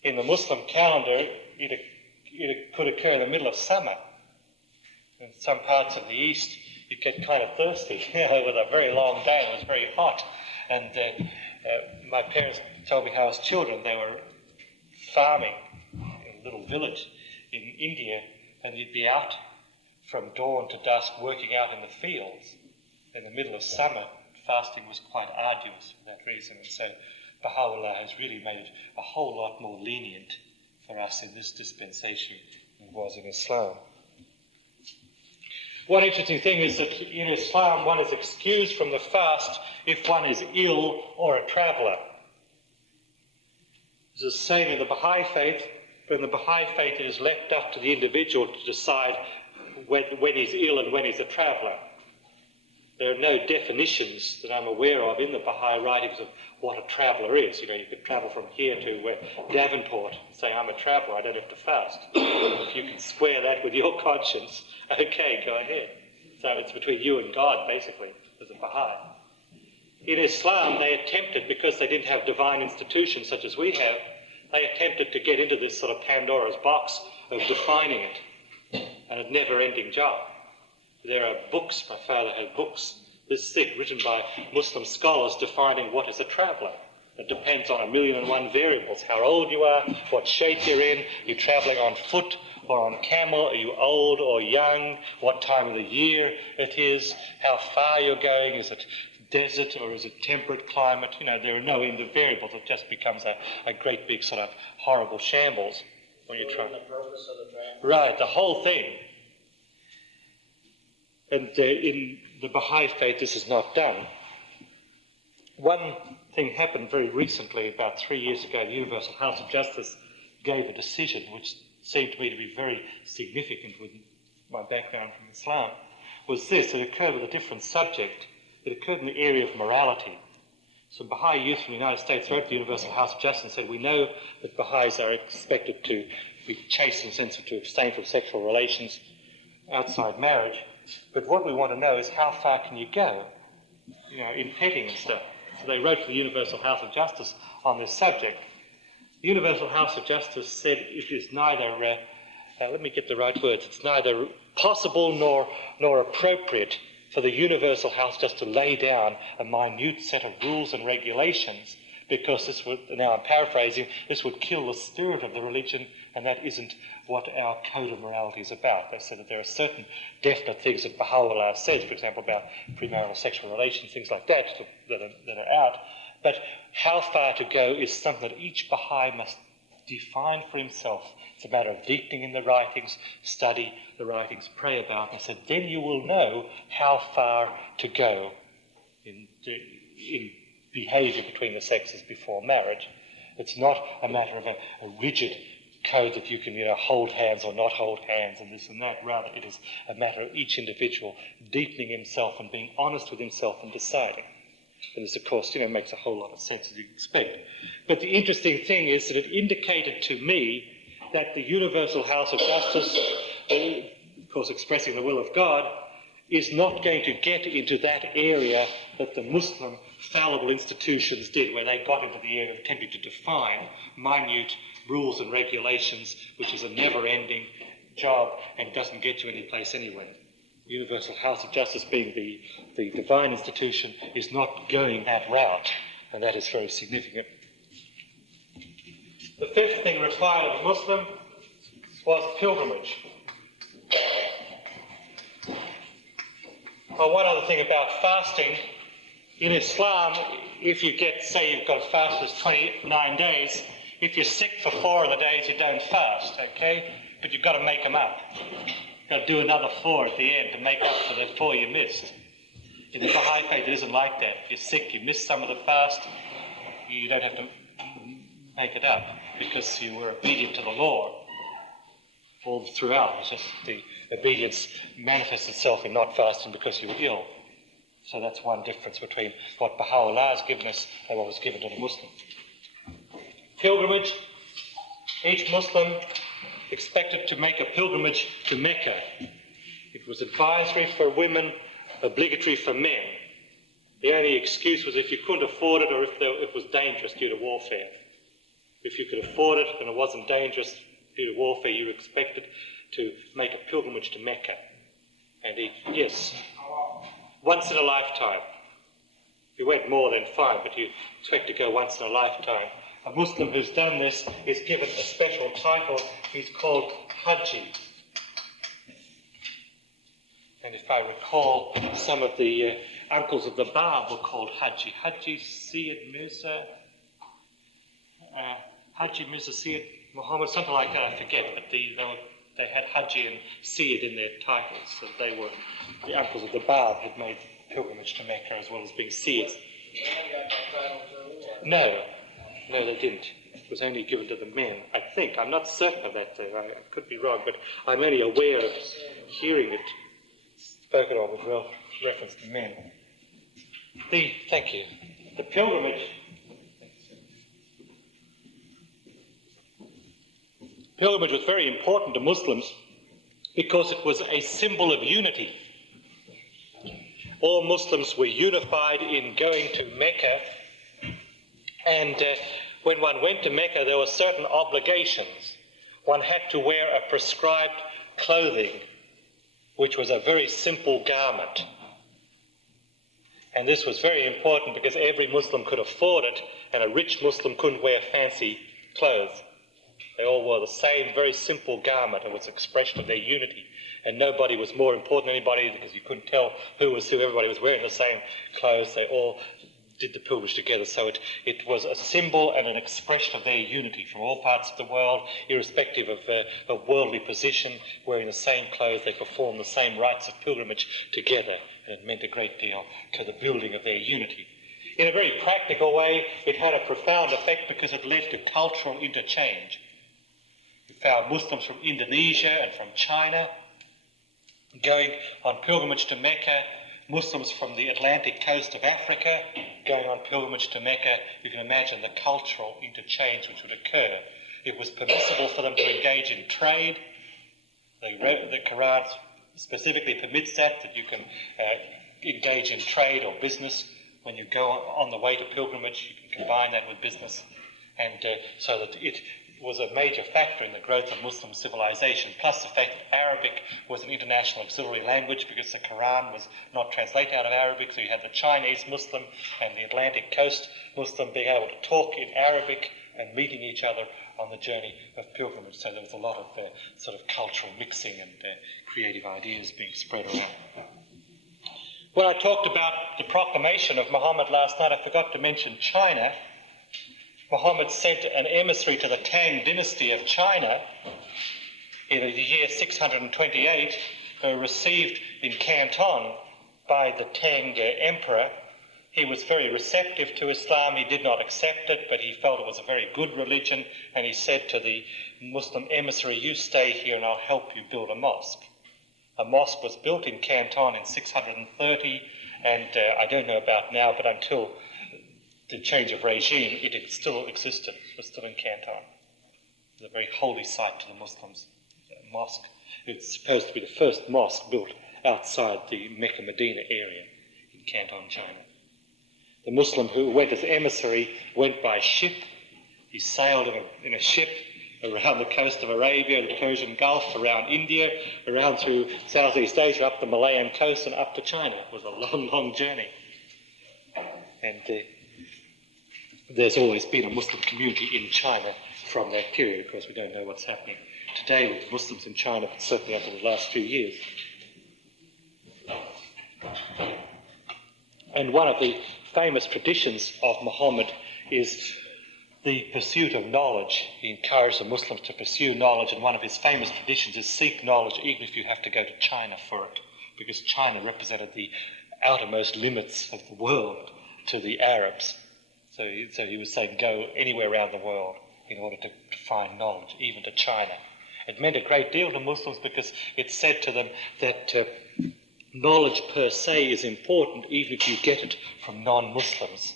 In the Muslim calendar, it could occur in the middle of summer. In some parts of the East, you'd get kind of thirsty, with a very long day, and it was very hot. And my parents told me how as children they were farming in a little village in India, and you'd be out from dawn to dusk working out in the fields. In the middle of summer, fasting was quite arduous for that reason, and so Baha'u'llah has really made it a whole lot more lenient for us in this dispensation than it was in Islam. One interesting thing is that in Islam one is excused from the fast if one is ill or a traveller. It's the same in the Baha'i faith, but in the Baha'i faith it is left up to the individual to decide when he's ill and when he's a traveller. There are no definitions that I'm aware of in the Baha'i writings of what a traveller is. You know, you could travel from here to Davenport and say, I'm a traveller, I don't have to fast. If you can square that with your conscience, okay, go ahead. So it's between you and God, basically, as a Baha'i. In Islam, they attempted, because they didn't have divine institutions such as we have, they attempted to get into this sort of Pandora's box of defining it, and a never-ending job. There are books, my father had books this thick, written by Muslim scholars defining what is a traveller. It depends on 1,000,001 variables. How old you are, what shape you're in, you're travelling on foot or on camel, are you old or young, what time of the year it is, how far you're going, is it desert or is it temperate climate? You know, there are no end of variables. It just becomes a great big sort of horrible shambles when you try. The purpose of the travel. Right, the whole thing. And in the Baha'i faith, this is not done. One thing happened very recently, about 3 years ago. The Universal House of Justice gave a decision which seemed to me to be very significant with my background from Islam, was this. It occurred with a different subject. It occurred in the area of morality. So Baha'i youth from the United States wrote to the Universal House of Justice and said, we know that Baha'is are expected to be chaste and sensitive, to abstain from sexual relations outside marriage, but what we want to know is how far can you go, you know, in petting and stuff. So they wrote to the Universal House of Justice on this subject. The Universal House of Justice said it is neither, let me get the right words, it's neither possible nor appropriate for the Universal House just to lay down a minute set of rules and regulations, because this would, now I'm paraphrasing, this would kill the spirit of the religion, and that isn't what our code of morality is about. They said that there are certain definite things that Baha'u'llah says, for example, about premarital sexual relations, things like that, that are out. But how far to go is something that each Baha'i must define for himself. It's a matter of deepening in the writings, study the writings, pray about it. I said, then you will know how far to go in behaviour between the sexes before marriage. It's not a matter of a rigid code that you can, you know, hold hands or not hold hands and this and that. Rather, it is a matter of each individual deepening himself and being honest with himself and deciding. And this, of course, you know, makes a whole lot of sense, as you expect. But the interesting thing is that it indicated to me that the Universal House of Justice, of course expressing the will of God, is not going to get into that area that the Muslim fallible institutions did, where they got into the area of attempting to define minute rules and regulations, which is a never-ending job and doesn't get you any place anyway. The Universal House of Justice, being the divine institution, is not going that route, and that is very significant. The fifth thing required of a Muslim was pilgrimage. Well, one other thing about fasting. In Islam, if you get, say you've got fast as 29 days, if you're sick for 4 of the days, you don't fast, okay? But you've got to make them up. You've got to do another 4 at the end to make up for the 4 you missed. In the Baha'i faith, it isn't like that. If you're sick, you miss some of the fast, you don't have to make it up because you were obedient to the law all throughout. It's just the obedience manifests itself in not fasting because you were ill. So that's one difference between what Baha'u'llah has given us and what was given to the Muslim. Pilgrimage. Each Muslim expected to make a pilgrimage to Mecca. It was advisory for women, obligatory for men. The only excuse was if you couldn't afford it or if it was dangerous due to warfare. If you could afford it and it wasn't dangerous due to warfare, you were expected to make a pilgrimage to Mecca. And yes, once in a lifetime. If you went more, then fine, but you expect to go once in a lifetime. A Muslim who's done this is given a special title. He's called Haji. And if I recall, some of the uncles of the Bab were called Haji. Haji Syed Mirza, Haji Mirza Syed Muhammad, something like that, I forget, but they had Haji and Syed in their titles, so they were, the uncles of the Bab had made pilgrimage to Mecca as well as being Syeds. No, they didn't. It was only given to the men, I think. I'm not certain of that, though. I could be wrong, but I'm only aware of hearing it spoken of with reference to men. Thank you. The pilgrimage. Pilgrimage was very important to Muslims because it was a symbol of unity. All Muslims were unified in going to Mecca, and when one went to Mecca, there were certain obligations. One had to wear a prescribed clothing. which was a very simple garment. And this was very important because every Muslim could afford it, and a rich Muslim couldn't wear fancy clothes. They all wore the same very simple garment. It was an expression of their unity. And nobody was more important than anybody because you couldn't tell who was who. Everybody was wearing the same clothes. They all did the pilgrimage together. So it was a symbol and an expression of their unity from all parts of the world, irrespective of worldly position, wearing the same clothes. They performed the same rites of pilgrimage together. And it meant a great deal to the building of their unity. In a very practical way, it had a profound effect because it led to cultural interchange. We found Muslims from Indonesia and from China going on pilgrimage to Mecca, Muslims from the Atlantic coast of Africa going on pilgrimage to Mecca. You can imagine the cultural interchange which would occur. It was permissible for them to engage in trade. The Quran specifically permits that you can engage in trade or business. When you go on the way to pilgrimage, you can combine that with business. And so that it was a major factor in the growth of Muslim civilization, plus the fact that Arabic was an international auxiliary language because the Quran was not translated out of Arabic, so you had the Chinese Muslim and the Atlantic coast Muslim being able to talk in Arabic and meeting each other on the journey of pilgrimage. So there was a lot of sort of cultural mixing and creative ideas being spread around. When I talked about the proclamation of Muhammad last night, I forgot to mention China. Muhammad sent an emissary to the Tang dynasty of China in the year 628, received in Canton by the Tang emperor. He was very receptive to Islam. He did not accept it, but he felt it was a very good religion, and he said to the Muslim emissary, "You stay here and I'll help you build a mosque." A mosque was built in Canton in 630, and I don't know about now, but until the change of regime, it still existed. It was still in Canton. It was a very holy site to the Muslims. A mosque. It's supposed to be the first mosque built outside the Mecca-Medina area in Canton, China. The Muslim who went as emissary went by ship. He sailed in a ship around the coast of Arabia, the Persian Gulf, around India, around through Southeast Asia, up the Malayan coast and up to China. It was a long, long journey. And there's always been a Muslim community in China from that period. Of course, we don't know what's happening today with the Muslims in China, but certainly over the last few years. And one of the famous traditions of Muhammad is the pursuit of knowledge. He encouraged the Muslims to pursue knowledge, and one of his famous traditions is seek knowledge even if you have to go to China for it, because China represented the outermost limits of the world to the Arabs. So he was saying go anywhere around the world in order to find knowledge, even to China. It meant a great deal to Muslims because it said to them that knowledge per se is important even if you get it from non-Muslims,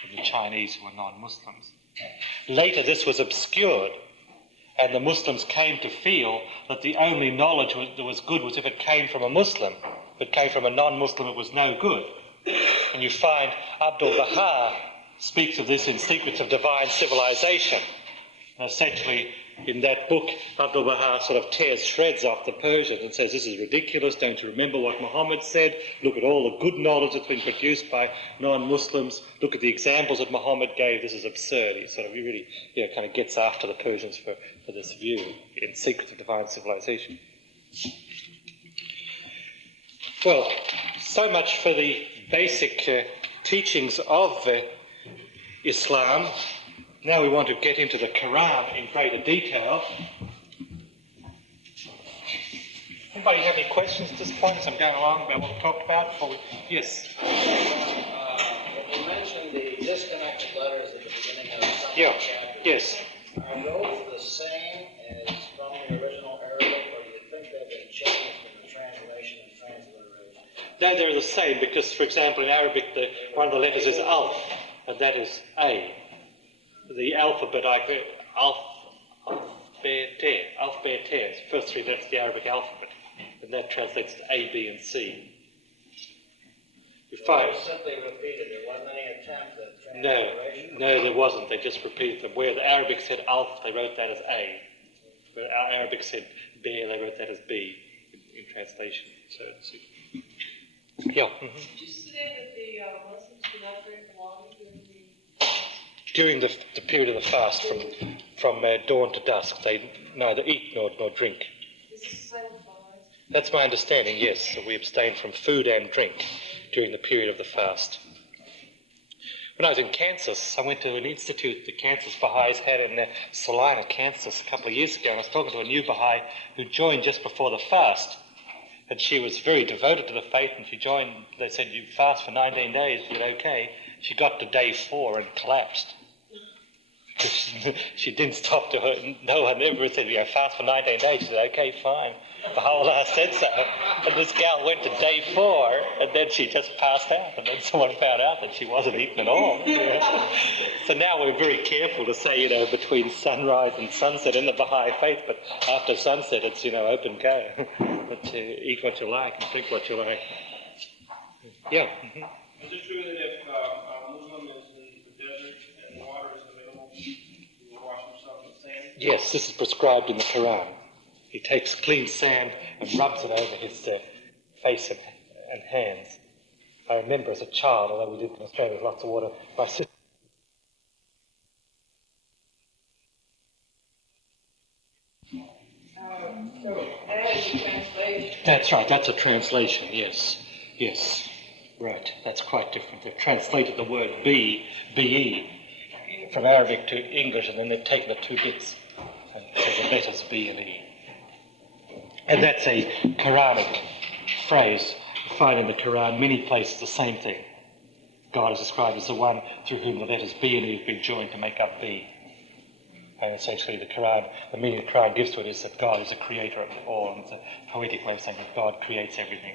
from the Chinese who were non-Muslims. Later this was obscured, and the Muslims came to feel that the only knowledge that was good was if it came from a Muslim. If it came from a non-Muslim, it was no good. And you find Abdu'l-Baha speaks of this in Secrets of Divine Civilization. And essentially, in that book, Abdu'l-Baha sort of tears shreds off the Persians and says, this is ridiculous, don't you remember what Muhammad said? Look at all the good knowledge that's been produced by non-Muslims. Look at the examples that Muhammad gave. This is absurd. He sort of really kind of gets after the Persians for this view in Secrets of Divine Civilization. Well, so much for the basic teachings of Islam. Now we want to get into the Quran in greater detail. Anybody have any questions at this point as I'm going along about what we talked about? Yes? When you mentioned the disconnected letters at the beginning of some chapters, yes. are those the same as from the original Arabic, or do you think they've been changed in the translation and transliteration? No, they're the same because, for example, in Arabic, one of the letters is alf, and that is A. The alphabet, alphabet, first three letters of the Arabic alphabet, and that translates to A, B, and C. You find simply repeated. There wasn't any attempt at transliteration. No, there wasn't. They just repeated them. Where the Arabic said alf, they wrote that as A. Where our Arabic said B, they wrote that as B in translation. So it's, yeah. Did you say that the Muslims do not drink water During during the period of the fast, from dawn to dusk, they neither eat nor drink. Is this the same with Baha'is? That's my understanding, yes. So we abstain from food and drink during the period of the fast. When I was in Kansas, I went to an institute the Kansas Baha'is had in Salina, Kansas, a couple of years ago, and I was talking to a new Baha'i who joined just before the fast. And she was very devoted to the faith, and she joined, they said, you fast for 19 days, is it okay? She got to day 4 and collapsed. She didn't stop to her, no one ever said, you fast for 19 days. She said, okay, fine. Baha'u'llah said so. And this gal went to day 4, and then she just passed out, and then someone found out that she wasn't eating at all. So now we're very careful to say, between sunrise and sunset in the Baha'i faith, but after sunset it's, open go. But eat what you like and drink what you like. Yeah. Mm-hmm. Is it true that if a Muslim is in the desert and water is available, he will wash himself in sand? Yes, this is prescribed in the Quran. He takes clean sand and rubs it over his face and hands. I remember as a child, although we lived in Australia with lots of water, my sister... So that is a translation. That's right, that's a translation, yes. Yes, right, that's quite different. They've translated the word be, from Arabic to English, and then they've taken the 2 bits, and so the letters B and E. And that's a Quranic phrase. You find in the Quran many places the same thing. God is described as the one through whom the letters B and E have been joined to make up B. And essentially the Quran, the meaning the Quran gives to it is that God is the creator of all, and it's a poetic way of saying that God creates everything.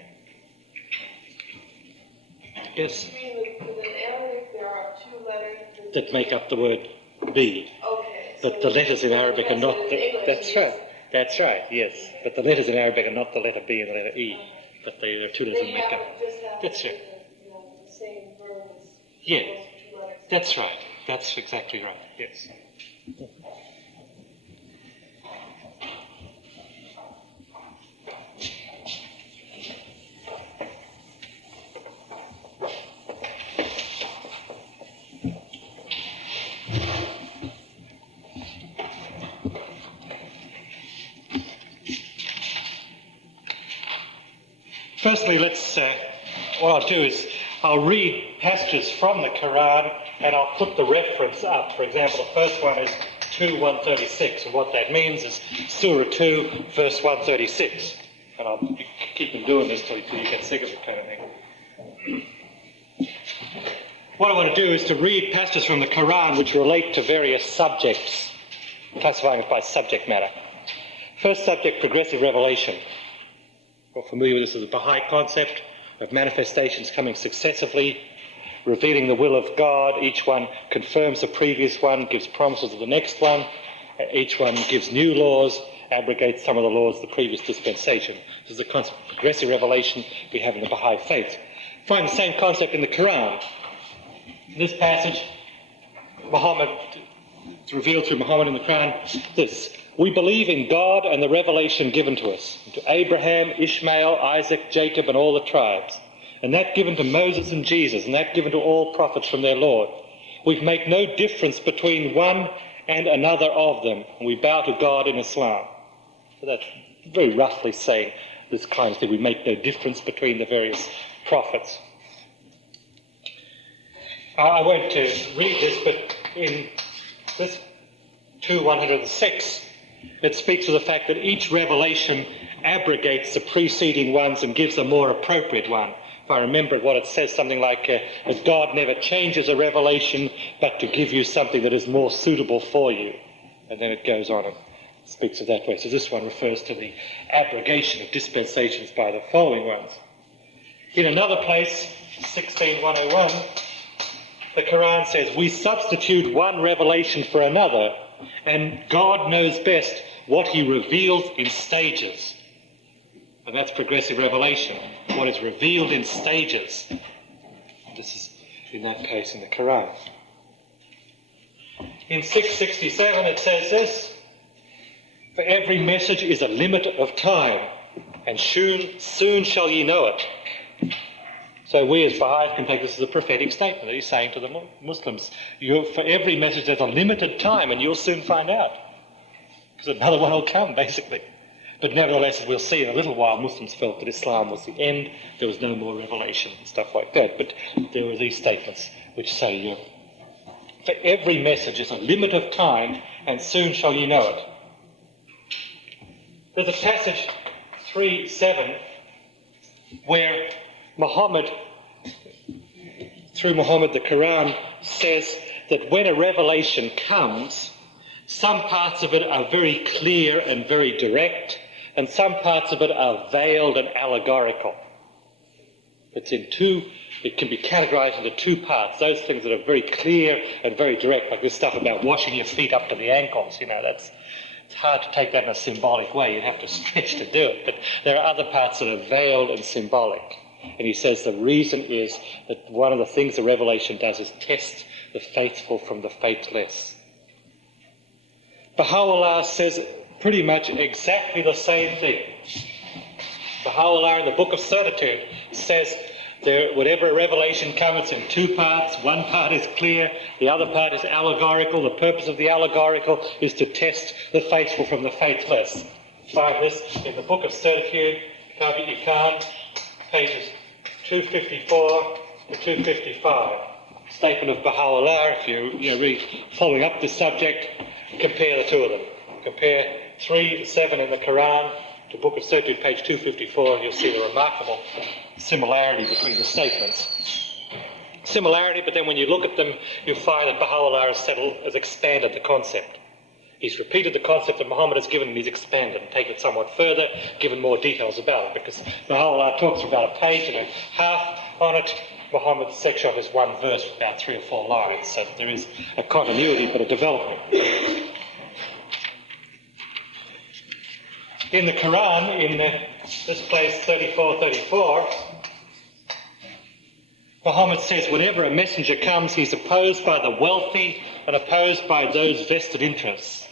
Yes? You mean that in Arabic there are 2 letters That make up the word B. Okay. But the letters in Arabic are not... That's right. That's right, yes. But the letters in Arabic are not the letter B and the letter E. But there are 2 letters that make up. That's right. The same verb as Yeah. those 2 letters. That's right. That's exactly right, yes. Firstly, what I'll do is I'll read passages from the Quran and I'll put the reference up. For example, the first one is 2:136, and what that means is Surah 2, verse 136. And I'll keep on doing this till you get sick of it, kind of thing. What I want to do is to read passages from the Quran which relate to various subjects, classifying it by subject matter. First subject, progressive revelation. You're familiar with this as a Baha'i concept of manifestations coming successively, revealing the will of God. Each one confirms the previous one, gives promises of the next one. Each one gives new laws, abrogates some of the laws of the previous dispensation. This is the concept of progressive revelation we have in the Baha'i faith. Find the same concept in the Quran. In this passage, Muhammad, it's revealed through Muhammad in the Quran, this: we believe in God and the revelation given to us, to Abraham, Ishmael, Isaac, Jacob, and all the tribes, and that given to Moses and Jesus, and that given to all prophets from their Lord. We make no difference between one and another of them, and we bow to God in Islam. So that's very roughly saying this kind of thing. We make no difference between the various prophets. I won't read this, but in this 2:106, it speaks of the fact that each revelation abrogates the preceding ones and gives a more appropriate one. If I remember what it says, something like that God never changes a revelation, but to give you something that is more suitable for you. And then it goes on and speaks of that way. So this one refers to the abrogation of dispensations by the following ones. In another place, 16:101, the Quran says, we substitute one revelation for another, and God knows best what he reveals in stages. And that's progressive revelation, what is revealed in stages. This is, in that case, in the Quran. In 667 it says this: for every message is a limit of time, and soon shall ye know it. So we as Baha'is can take this as a prophetic statement that he's saying to the Muslims, for every message there's a limited time and you'll soon find out. Because another one will come, basically. But nevertheless, as we'll see in a little while, Muslims felt that Islam was the end, there was no more revelation and stuff like that. But there were these statements which say, for every message is a limit of time, and soon shall ye know it. There's a passage 3:7 where Muhammad, through Muhammad, the Quran says that when a revelation comes, some parts of it are very clear and very direct, and some parts of it are veiled and allegorical. It can be categorized into two parts. Those things that are very clear and very direct, like this stuff about washing your feet up to the ankles, it's hard to take that in a symbolic way. You'd have to stretch to do it. But there are other parts that are veiled and symbolic. And he says the reason is that one of the things the revelation does is test the faithful from the faithless. Baha'u'llah says pretty much exactly the same thing. Baha'u'llah in the Book of Certitude says whatever revelation comes, it's in two parts. One part is clear, the other part is allegorical. The purpose of the allegorical is to test the faithful from the faithless. Find this in the Book of Certitude, Kitab Iqan, pages 254 to 255. Statement of Baha'u'llah, if you're really following up this subject, compare the two of them. Compare 3:7 in the Quran to Book of Certitude, page 254, and you'll see the remarkable similarity between the statements. Similarity, but then when you look at them, you'll find that Baha'u'llah has expanded the concept. He's repeated the concept that Muhammad has given, and he's expanded and taken it somewhat further, given more details about it, because Baha'u'llah talks for about a page and a half on it. Muhammad's section of is one verse with about 3 or 4 lines, so there is a continuity but a development. In the Quran, in this place 34:34, Muhammad says whenever a messenger comes, he's opposed by the wealthy and opposed by those vested interests.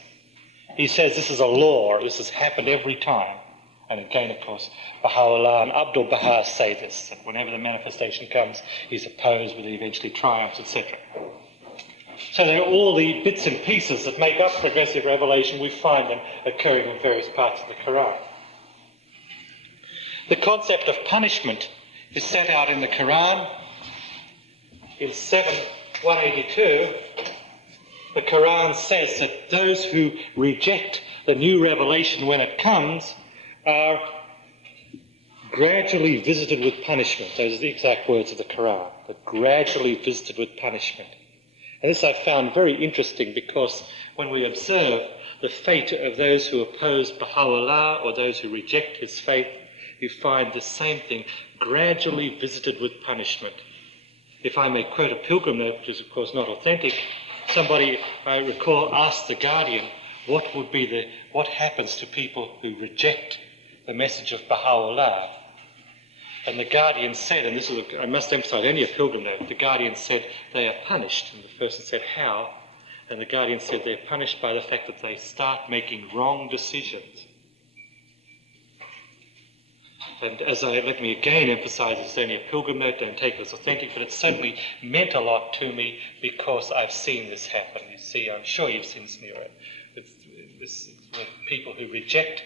He says this is a law, this has happened every time. And again, of course, Baha'u'llah and Abdul Baha say this, that whenever the manifestation comes, he's opposed, but he eventually triumphs, etc. So there are all the bits and pieces that make up progressive revelation. We find them occurring in various parts of the Quran. The concept of punishment is set out in the Quran. In 7:182, the Quran says that those who reject the new revelation when it comes are gradually visited with punishment. Those are the exact words of the Quran, that gradually visited with punishment. And this I found very interesting because when we observe the fate of those who oppose Baha'u'llah or those who reject his faith, you find the same thing, gradually visited with punishment. If I may quote a pilgrim note, which is of course not authentic, somebody, I recall, asked the Guardian what happens to people who reject the message of Baha'u'llah. And the Guardian said, and this is, I must emphasize, only a pilgrim note, the Guardian said they are punished. And the person said, how? And the Guardian said they're punished by the fact that they start making wrong decisions. And let me again emphasize, it's only a pilgrim note, don't take it as authentic, but it certainly meant a lot to me because I've seen this happen. You see, I'm sure you've seen this near it. With people who reject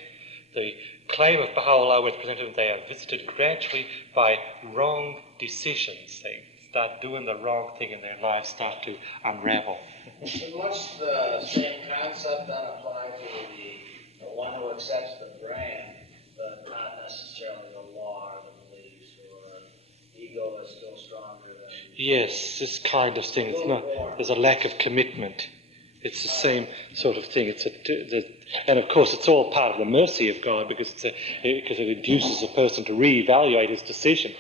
the claim of Baha'u'llah when presented, they are visited gradually by wrong decisions. They start doing the wrong thing and their lives start to unravel. And what's the same concept then apply to the one who accepts the brand, but not necessarily the law or the beliefs, or ego is still stronger than... Yes, this kind of thing. It's not, there's a lack of commitment. It's the same sort of thing. And of course, it's all part of the mercy of God because it induces a person to reevaluate his decision.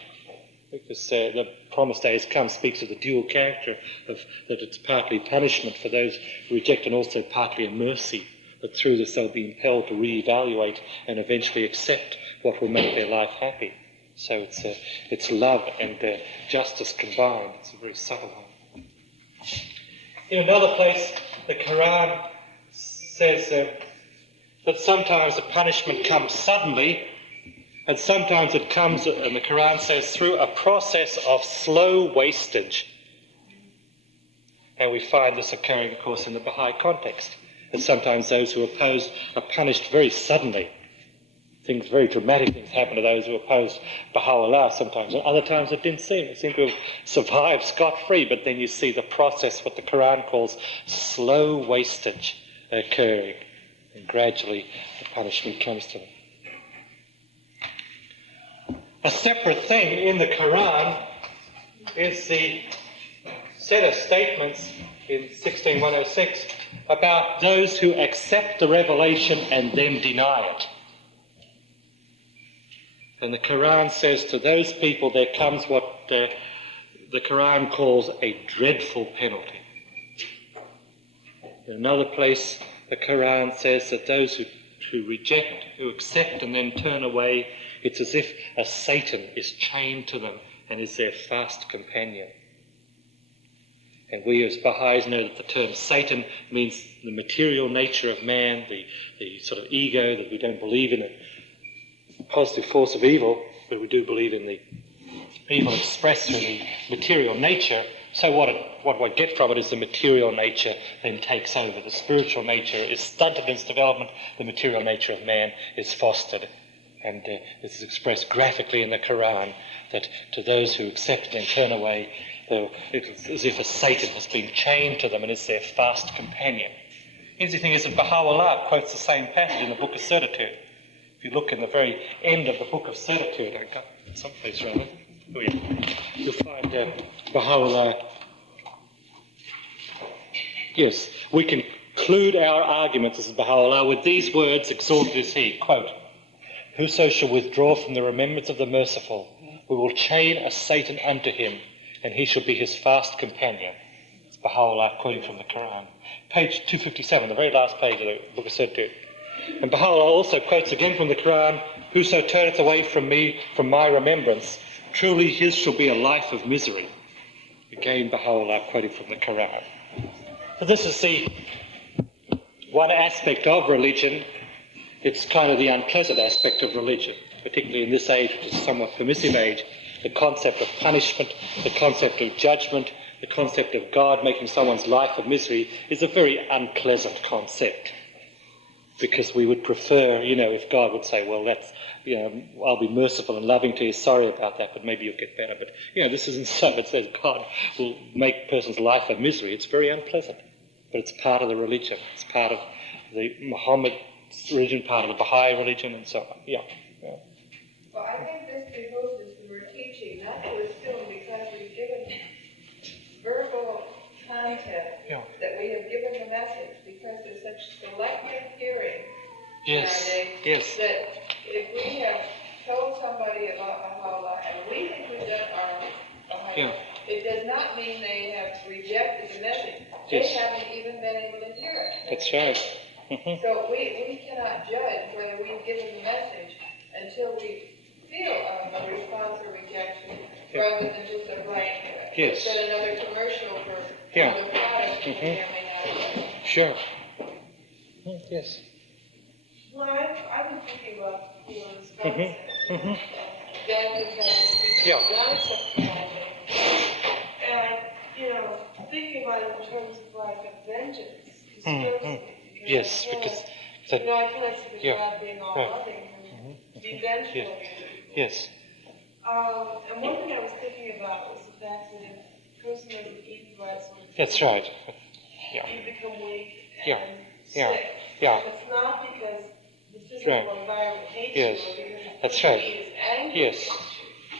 Because the promised days come speaks of the dual character of that it's partly punishment for those who reject and also partly a mercy, that through this they'll be impelled to reevaluate and eventually accept what will make their life happy. So it's love and justice combined. It's a very subtle one. In another place, the Quran says that sometimes the punishment comes suddenly And sometimes it comes, and the Quran says, through a process of slow wastage. And we find this occurring, of course, in the Baha'i context. And sometimes those who oppose are punished very suddenly. Very dramatic things happen to those who oppose Baha'u'llah sometimes. And other times it didn't seem. It seemed to have survived scot-free. But then you see the process, what the Quran calls slow wastage, occurring. And gradually the punishment comes to them. A separate thing in the Quran is the set of statements in 16:106 about those who accept the revelation and then deny it. And the Quran says to those people there comes what the Quran calls a dreadful penalty. In another place, the Quran says that those who reject, who accept and then turn away, it's as if a Satan is chained to them and is their fast companion. And we as Baha'is know that the term Satan means the material nature of man, the sort of ego, that we don't believe in a positive force of evil, but we do believe in the evil expressed through the material nature. So what we get from it is the material nature then takes over. The spiritual nature is stunted in its development. The material nature of man is fostered. And this is expressed graphically in the Quran, that to those who accept and turn away, it's as if a Satan has been chained to them and is their fast companion. The interesting thing is that Baha'u'llah quotes the same passage in the Book of Certitude. If you look in the very end of the Book of Certitude, I got someplace around. Oh yeah, you'll find Baha'u'llah. Yes, we conclude our arguments, as Baha'u'llah, with these words, exalted is he, quote, "Whoso shall withdraw from the remembrance of the merciful, we will chain a Satan unto him, and he shall be his fast companion." It's Baha'u'llah quoting from the Quran. Page 257, the very last page of the Book of Certitude. And Baha'u'llah also quotes again from the Quran, "Whoso turneth away from me, from my remembrance, truly his shall be a life of misery." Again, Baha'u'llah quoting from the Quran. So this is the one aspect of religion. It's kind of the unpleasant aspect of religion, particularly in this age, which is a somewhat permissive age. The concept of punishment, the concept of judgment, the concept of God making someone's life a misery is a very unpleasant concept. Because we would prefer, if God would say, well, that's, I'll be merciful and loving to you, sorry about that, but maybe you'll get better. But, this isn't so. It says God will make a person's life a misery. It's very unpleasant. But it's part of the religion. It's part of the Muhammad religion, part of the Baha'i religion, and so on. Yeah. Well, I think this behooves us when we're teaching not to assume because we've given verbal content that we have given the message, because there's such selective hearing nowadays that if we have told somebody about Baha'u'llah and we think we've done our Baha'u'llah, it does not mean they have rejected the message. They haven't even been able to hear it. That's right. So we cannot judge whether we've given the message until we feel a response or rejection, rather than just a blank. Set another commercial for another product that may or may not have done. Sure. Yes. Well, I've been thinking about this concept. And, thinking about it in terms of like a vengeance. Yes, because... I feel like God being all loving and be vengeful. Yes. And one thing I was thinking about was the fact that if a person doesn't eat the right sort of food, that's right. you become weak and sick. Yeah. And it's not because the physical environment hates you, or because that's the right. body is angry.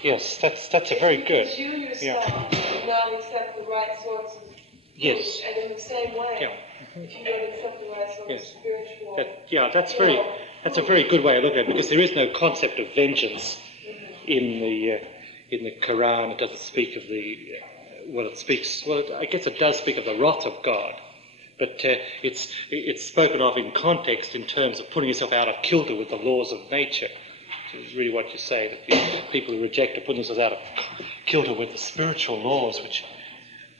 Yes, that's a very good. Because you yourself do not accept the right sorts of food. Yes. And in the same way, if you don't accept the right sort of spiritual... That's a very good way of looking at it, because there is no concept of vengeance in the Quran. It doesn't speak of I guess it does speak of the wrath of God, but it's spoken of in context in terms of putting yourself out of kilter with the laws of nature. Which is really what you say, that the people who reject are putting themselves out of kilter with the spiritual laws which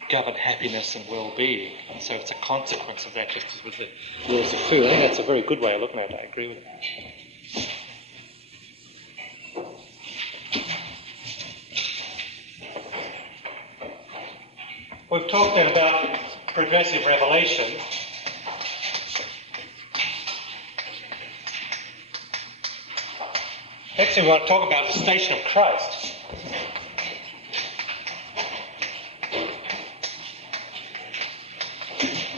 govern happiness and well-being. And so it's a consequence of that, just as with the laws of food. I think that's a very good way of looking at it. I agree with it. We've talked then about progressive revelation. Next thing we want to talk about is the station of Christ.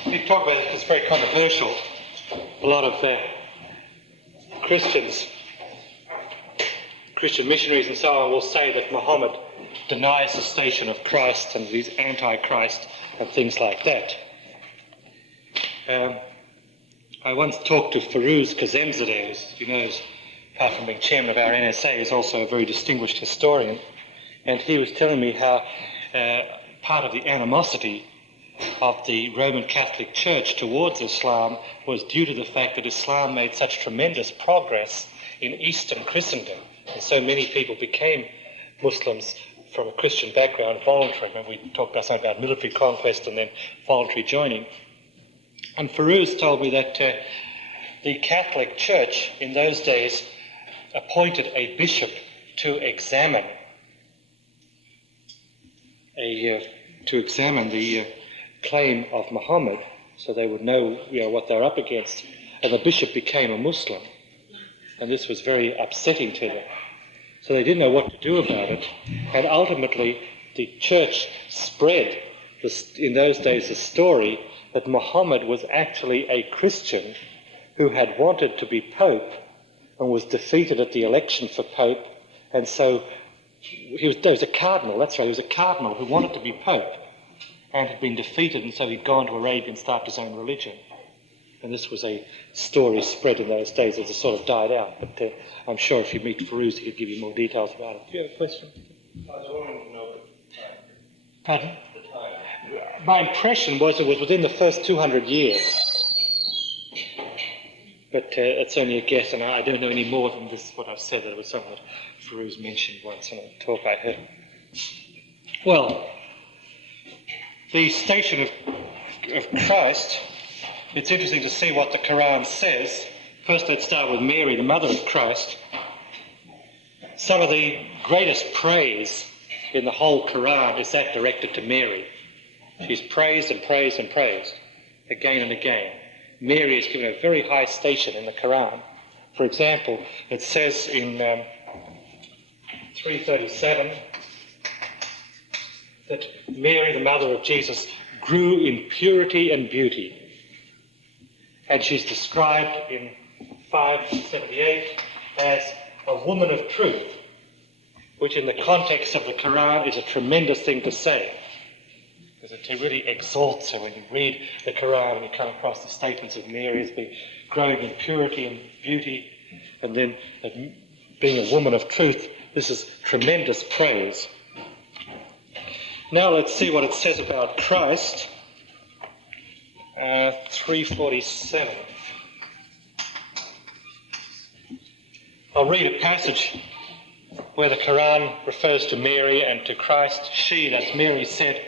We talk about it, it's very controversial. A lot of Christian missionaries and so on will say that Muhammad denies the station of Christ and he's anti-Christ and things like that. I once talked to Firuz Kazemzadeh, who knows, apart from being chairman of our NSA, is also a very distinguished historian, and he was telling me how part of the animosity of the Roman Catholic Church towards Islam was due to the fact that Islam made such tremendous progress in Eastern Christendom, and so many people became Muslims from a Christian background voluntarily. When we talked about something about military conquest and then voluntary joining. And Firuz told me that the Catholic Church in those days appointed a bishop to examine the claim of Muhammad, so they would know, what they're up against. And the bishop became a Muslim, and this was very upsetting to them. So they didn't know what to do about it, and ultimately the church spread, in those days, the story that Muhammad was actually a Christian who had wanted to be Pope and was defeated at the election for Pope, and so he was a cardinal, that's right, he was a cardinal who wanted to be Pope and had been defeated, and so he'd gone to Arabia and started his own religion. And this was a story spread in those days as it sort of died out. But I'm sure if you meet Firuz, he could give you more details about it. Do you have a question? I was wanting to know the time. Pardon? The time. My impression was it was within the first 200 years. But it's only a guess, and I don't know any more than this, what I've said, that it was something that Firuz mentioned once in a talk I heard. Well, the station of Christ, it's interesting to see what the Quran says. First, let's start with Mary, the mother of Christ. Some of the greatest praise in the whole Quran is that directed to Mary. She's praised and praised and praised again and again. Mary is given a very high station in the Quran. For example, it says in 337 that Mary, the mother of Jesus, grew in purity and beauty. And she's described in 578 as a woman of truth, which in the context of the Quran is a tremendous thing to say, because it really exalts her. When you read the Quran and you come across the statements of Mary as being growing in purity and beauty, and then being a woman of truth, this is tremendous praise. Now let's see what it says about Christ. 347. I'll read a passage where the Quran refers to Mary and to Christ. She, that's Mary, said,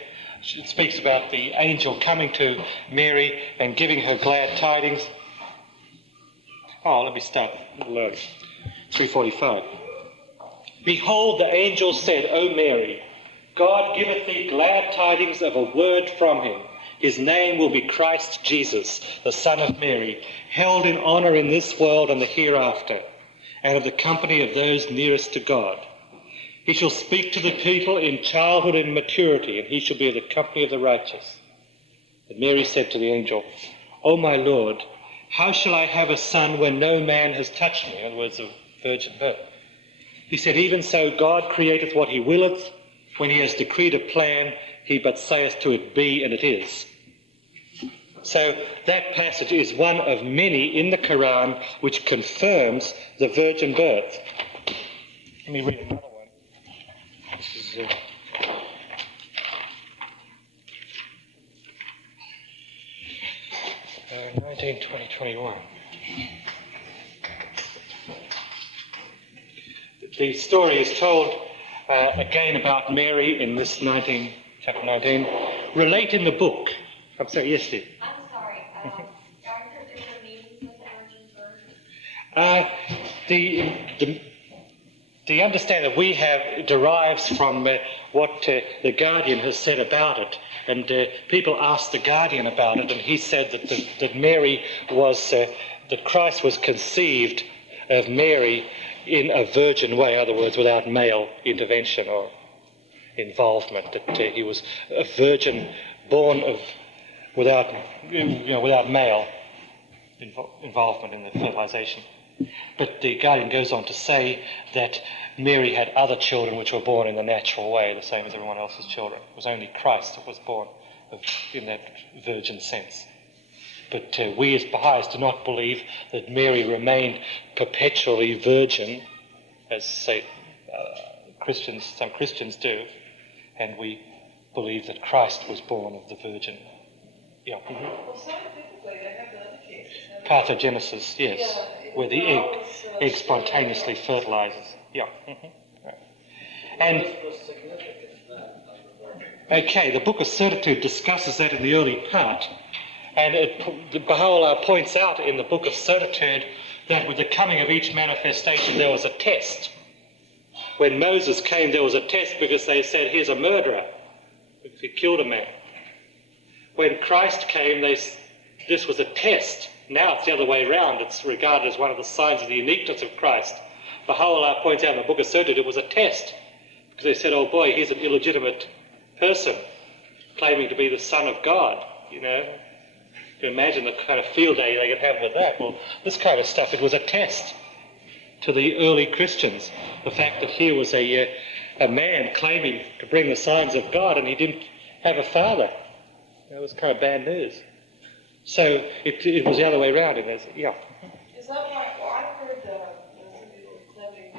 it speaks about the angel coming to Mary and giving her glad tidings. Let me start a little early. 345. Behold, the angel said, O Mary, God giveth thee glad tidings of a word from him. His name will be Christ Jesus, the Son of Mary, held in honour in this world and the hereafter, and of the company of those nearest to God. He shall speak to the people in childhood and maturity, and he shall be of the company of the righteous. And Mary said to the angel, O my Lord, how shall I have a son when no man has touched me? In other words, of virgin birth. He said, even so God createth what he willeth. When he has decreed a plan, he but saith to it, be, and it is. So that passage is one of many in the Quran which confirms the virgin birth. Let me read another one. This is 19, 20, 21. The story is told again about Mary in this chapter 19, relate in the book. I'm sorry, yes, Steve. I'm sorry. Are there different meanings of the virgin birth? The understanding that we have derives from what the Guardian has said about it, And people asked the Guardian about it, and he said that Mary was, that Christ was conceived of Mary in a virgin way, in other words, without male intervention or involvement, that he was a virgin born of without male involvement in the fertilization. But the Guardian goes on to say that Mary had other children which were born in the natural way, the same as everyone else's children. It was only Christ that was born in that virgin sense. But we as Baha'is do not believe that Mary remained perpetually virgin, as say some Christians do, and we believe that Christ was born of the Virgin. Yeah. Mm-hmm. Well, scientifically, they have the other cases. Pathogenesis, yes, Yeah, where the egg spontaneously fertilizes. Yeah. Mm-hmm. Right. And okay, the Book of Certitude discusses that in the early part, and Baha'u'llah points out in the Book of Certitude that with the coming of each manifestation there was a test. When Moses came, there was a test because they said, here's a murderer, because he killed a man. When Christ came, this was a test. Now it's the other way around. It's regarded as one of the signs of the uniqueness of Christ. Baha'u'llah points out in the Book of Certitude it was a test, because they said, oh boy, here's an illegitimate person claiming to be the Son of God, you know. You can imagine the kind of field day they could have with that. Well, this kind of stuff, it was a test to the early Christians. The fact that here was a man claiming to bring the signs of God and he didn't have a father. It was kind of bad news. So it was the other way around. Yeah. Is that why? Well, I've heard some people claiming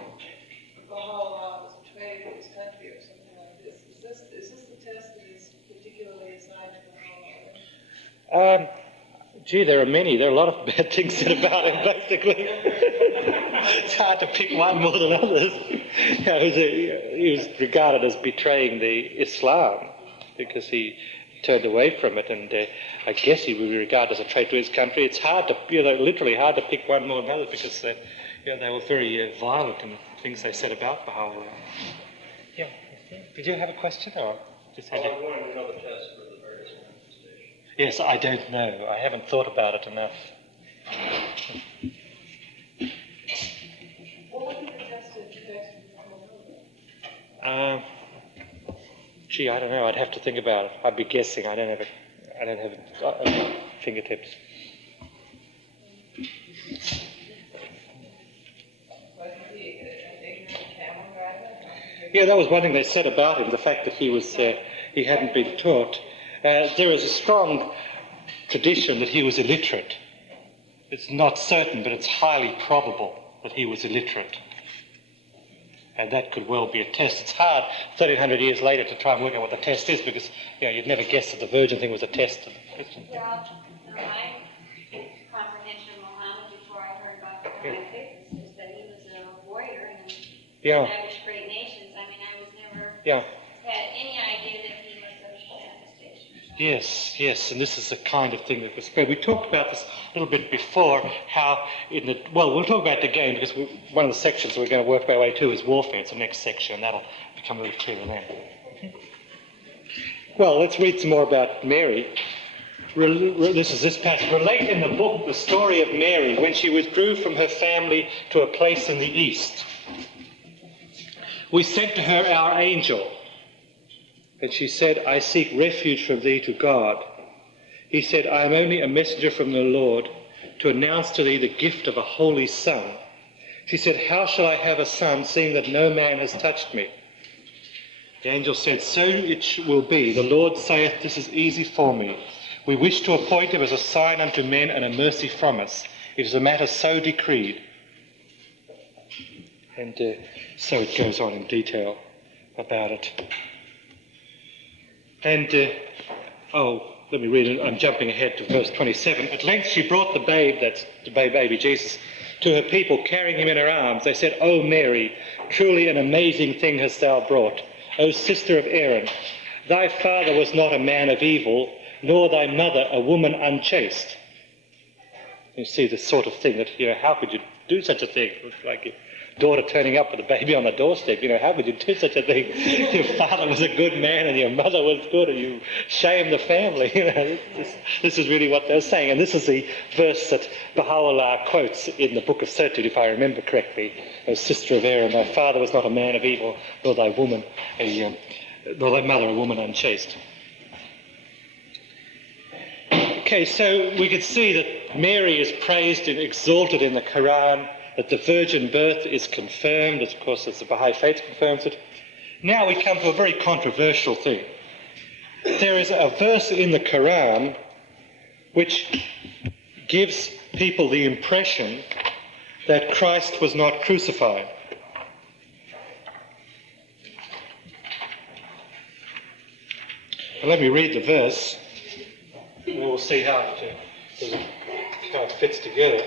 Baha'u'llah was betrayed in his country or something like this. Is this the test that is particularly assigned to Baha'u'llah? Gee, there are many. There are a lot of bad things said about him, basically. It's hard to pick one more than others. You know, he was regarded as betraying the Islam because he turned away from it, and I guess he would be regarded as a traitor to his country. It's hard to, literally hard to pick one more than others because they were very violent in the things they said about Baha'u'llah. Yeah. Did you have a question, or just had? I wanted to know the test for the various manifestations. Yes, I don't know. I haven't thought about it enough. What would be the test to detect Baha'u'llah? Gee, I don't know. I'd have to think about it. I'd be guessing. I don't have it fingertips. Yeah, that was one thing they said about him, the fact that he hadn't been taught. There is a strong tradition that he was illiterate. It's not certain, but it's highly probable that he was illiterate. And that could well be a test. It's hard 1,300 years later to try and work out what the test is because you'd never guess that the virgin thing was a test of the Christian. Well, my comprehension of Muhammad before I heard about the faith is that he was a warrior and established great nations. I mean, I was never had any idea that he was such a manifestation. Yes, and this is the kind of thing that was spread. We talked about this a little bit before, how we'll talk about it again because one of the sections we're going to work our way to is warfare. It's the next section, and that'll become a little clearer then. Well, let's read some more about Mary. This is this passage. Relate in the book the story of Mary when she withdrew from her family to a place in the east. We sent to her our angel, and she said, I seek refuge from thee to God. He said, I am only a messenger from the Lord to announce to thee the gift of a holy son. She said, how shall I have a son, seeing that no man has touched me? The angel said, so it will be. The Lord saith, this is easy for me. We wish to appoint him as a sign unto men and a mercy from us. It is a matter so decreed. And so it goes on in detail about it. And, let me read it. I'm jumping ahead to verse 27. At length she brought the babe, that's the baby Jesus, to her people, carrying him in her arms. They said, O Mary, truly an amazing thing hast thou brought. O sister of Aaron, thy father was not a man of evil, nor thy mother a woman unchaste. You see this sort of thing that, how could you do such a thing? Like daughter turning up with a baby on the doorstep. How would you do such a thing? Your father was a good man and your mother was good, and you shame the family. This is really what they're saying. And this is the verse that Baha'u'llah quotes in the Book of Sirtut, if I remember correctly. O sister of Aaron, thy father was not a man of evil, nor thy mother a woman unchaste. Okay, so we could see that Mary is praised and exalted in the Quran, that the virgin birth is confirmed, of course, as the Baha'i faith confirms it. Now we come to a very controversial thing. There is a verse in the Quran which gives people the impression that Christ was not crucified. Let me read the verse, and we'll see how it fits together.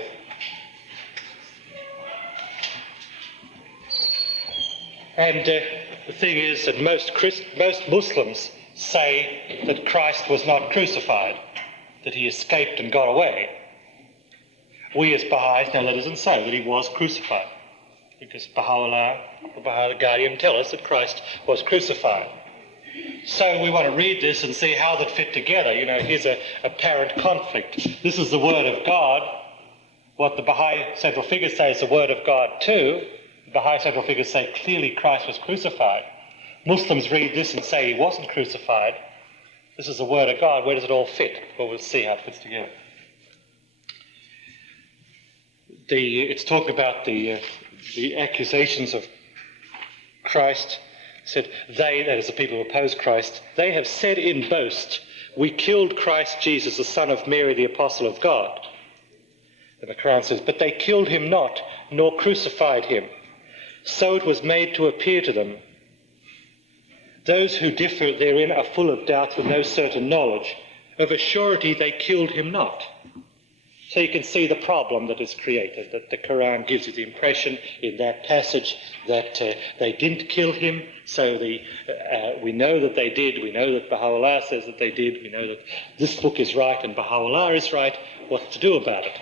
And the thing is that most Muslims say that Christ was not crucified, that he escaped and got away. We as Baha'is know that isn't so, that he was crucified, because Baha'u'llah, the Baha'i Guardian, tell us that Christ was crucified. So we want to read this and see how that fit together. Here's a apparent conflict. This is the Word of God. What the Baha'i central figures say is the Word of God too. The Baha'i central figures say clearly Christ was crucified. Muslims read this and say he wasn't crucified. This is the Word of God. Where does it all fit? Well, we'll see how it fits together. It's talking about the accusations of Christ. Said they, that is the people who oppose Christ, they have said in boast, we killed Christ Jesus, the son of Mary, the apostle of God. And the Quran says, but they killed him not, nor crucified him. So it was made to appear to them. Those who differ therein are full of doubts with no certain knowledge. Of a surety they killed him not. So you can see the problem that is created, that the Quran gives you the impression in that passage that they didn't kill him, so we know that they did, we know that Baha'u'llah says that they did, we know that this book is right and Baha'u'llah is right. What to do about it?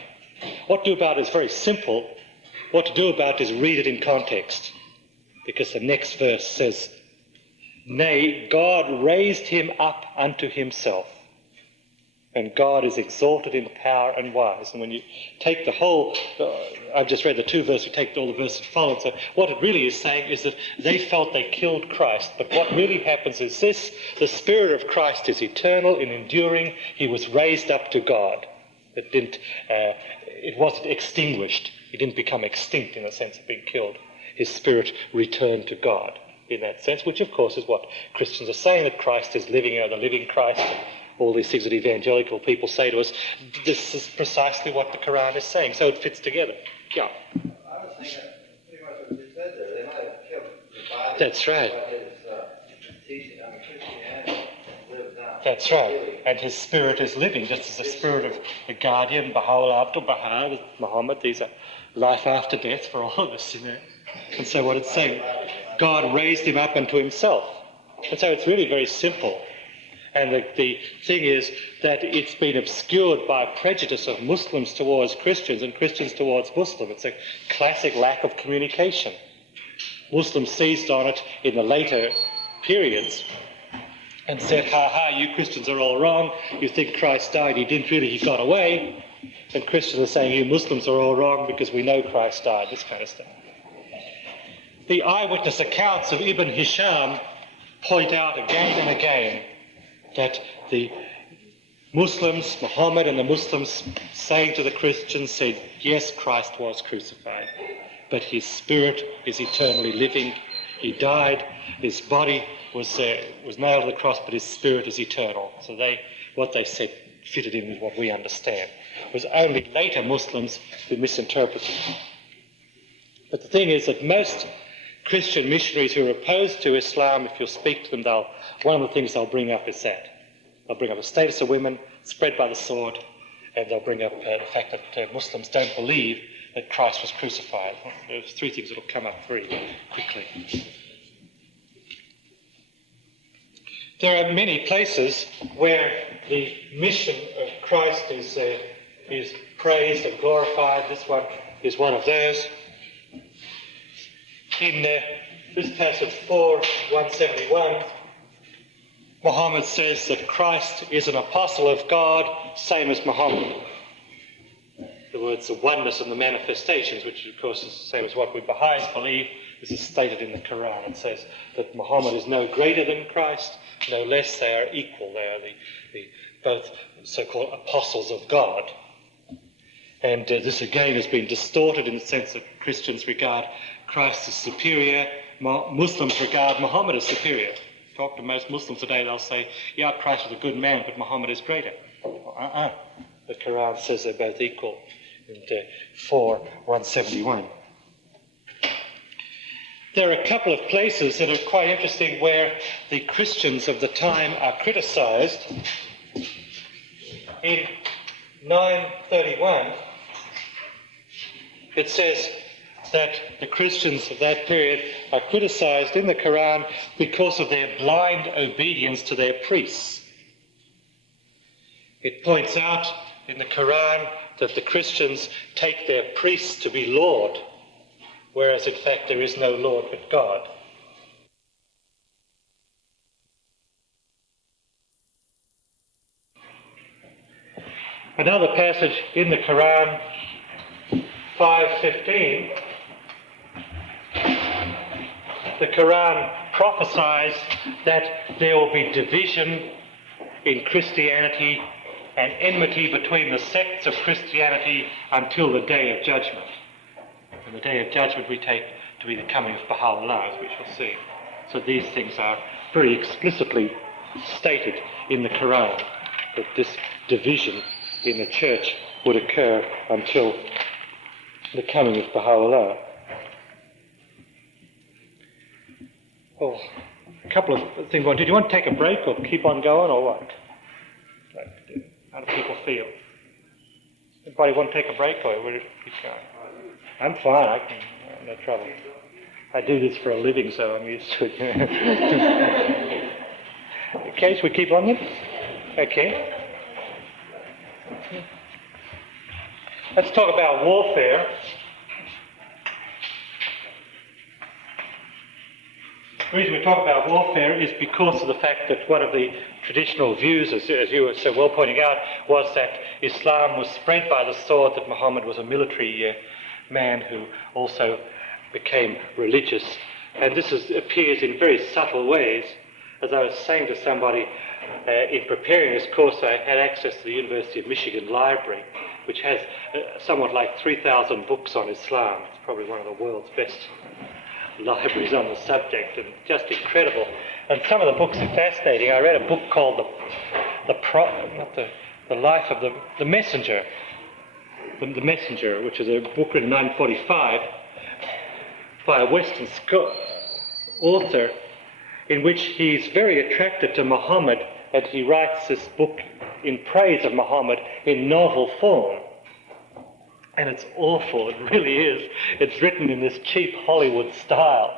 What to do about it is very simple. What to do about it is read it in context, because the next verse says, nay, God raised him up unto himself. And God is exalted in power and wise. And when you take the whole, I've just read the two verses, you take all the verses that follow. So what it really is saying is that they felt they killed Christ. But what really happens is this: the Spirit of Christ is eternal and enduring. He was raised up to God. It wasn't extinguished. He didn't become extinct in the sense of being killed. His Spirit returned to God in that sense, which of course is what Christians are saying, that Christ is living, the living Christ. All these things that evangelical people say to us, this is precisely what the Quran is saying, so it fits together. Yeah. I was thinking pretty much what you said there. They might have killed the body. That's right. Christianity lives on. That's right. And his spirit is living, just as the spirit of the Guardian, Baha'u'llah, Abdul Baha, Muhammad. These are life after death for all of us, And so what it's saying, God raised him up unto himself. And so it's really very simple. And the thing is that it's been obscured by prejudice of Muslims towards Christians and Christians towards Muslims. It's a classic lack of communication. Muslims seized on it in the later periods and said, ha, you Christians are all wrong. You think Christ died. He didn't really, he got away. And Christians are saying, you Muslims are all wrong because we know Christ died, this kind of stuff. The eyewitness accounts of Ibn Hisham point out again and again that the Muslims, Muhammad and the Muslims saying to the Christians, said, yes, Christ was crucified, but his spirit is eternally living. He died, his body was nailed to the cross, but his spirit is eternal. So what they said fitted in with what we understand. It was only later Muslims who misinterpreted. But the thing is that most Christian missionaries who are opposed to Islam, if you'll speak to them, one of the things they'll bring up is that. They'll bring up the status of women, spread by the sword, and they'll bring up the fact that Muslims don't believe that Christ was crucified. There's three things that will come up very quickly. There are many places where the mission of Christ is praised and glorified. This one is one of those. in this passage 4:171, Muhammad says that Christ is an apostle of God, same as Muhammad. The words, the oneness and the manifestations, which of course is the same as what we Baha'is believe. This is stated in the Quran. It says that Muhammad is no greater than Christ, no less. They are equal. They are the both so-called apostles of God. And this again has been distorted in the sense that Christians regard Christ as superior, Muslims regard Muhammad as superior. Talk to most Muslims today, they'll say, yeah, Christ was a good man, but Muhammad is greater. The Quran says they're both equal in 4:171. There are a couple of places that are quite interesting where the Christians of the time are criticised. In 931, it says that the Christians of that period are criticised in the Quran because of their blind obedience to their priests. It points out in the Quran that the Christians take their priests to be Lord, whereas in fact there is no Lord but God. Another passage in the Quran, 5:15, the Quran prophesies that there will be division in Christianity and enmity between the sects of Christianity until the Day of Judgment. And the Day of Judgment we take to be the coming of Baha'u'llah, as we shall see. So these things are very explicitly stated in the Quran, that this division in the church would occur until the coming of Baha'u'llah. Oh, a couple of things. Did you want to take a break or keep on going or what? How do people feel? Anybody want to take a break or will it keep going? I'm fine. No trouble. I do this for a living, so I'm used to it. Okay, so we keep on then? Okay. Let's talk about warfare. The reason we talk about warfare is because of the fact that one of the traditional views, as you were so well pointing out, was that Islam was spread by the sword, that Muhammad was a military man who also became religious. And this appears in very subtle ways. As I was saying to somebody in preparing this course, I had access to the University of Michigan library, which has somewhat like 3,000 books on Islam. It's probably one of the world's best libraries on the subject, and just incredible. And some of the books are fascinating. I read a book called The Life of the Messenger. The Messenger, which is a book written in 1945 by a Western author, in which he's very attracted to Muhammad, and he writes this book in praise of Muhammad in novel form. And it's awful, it really is. It's written in this cheap Hollywood style.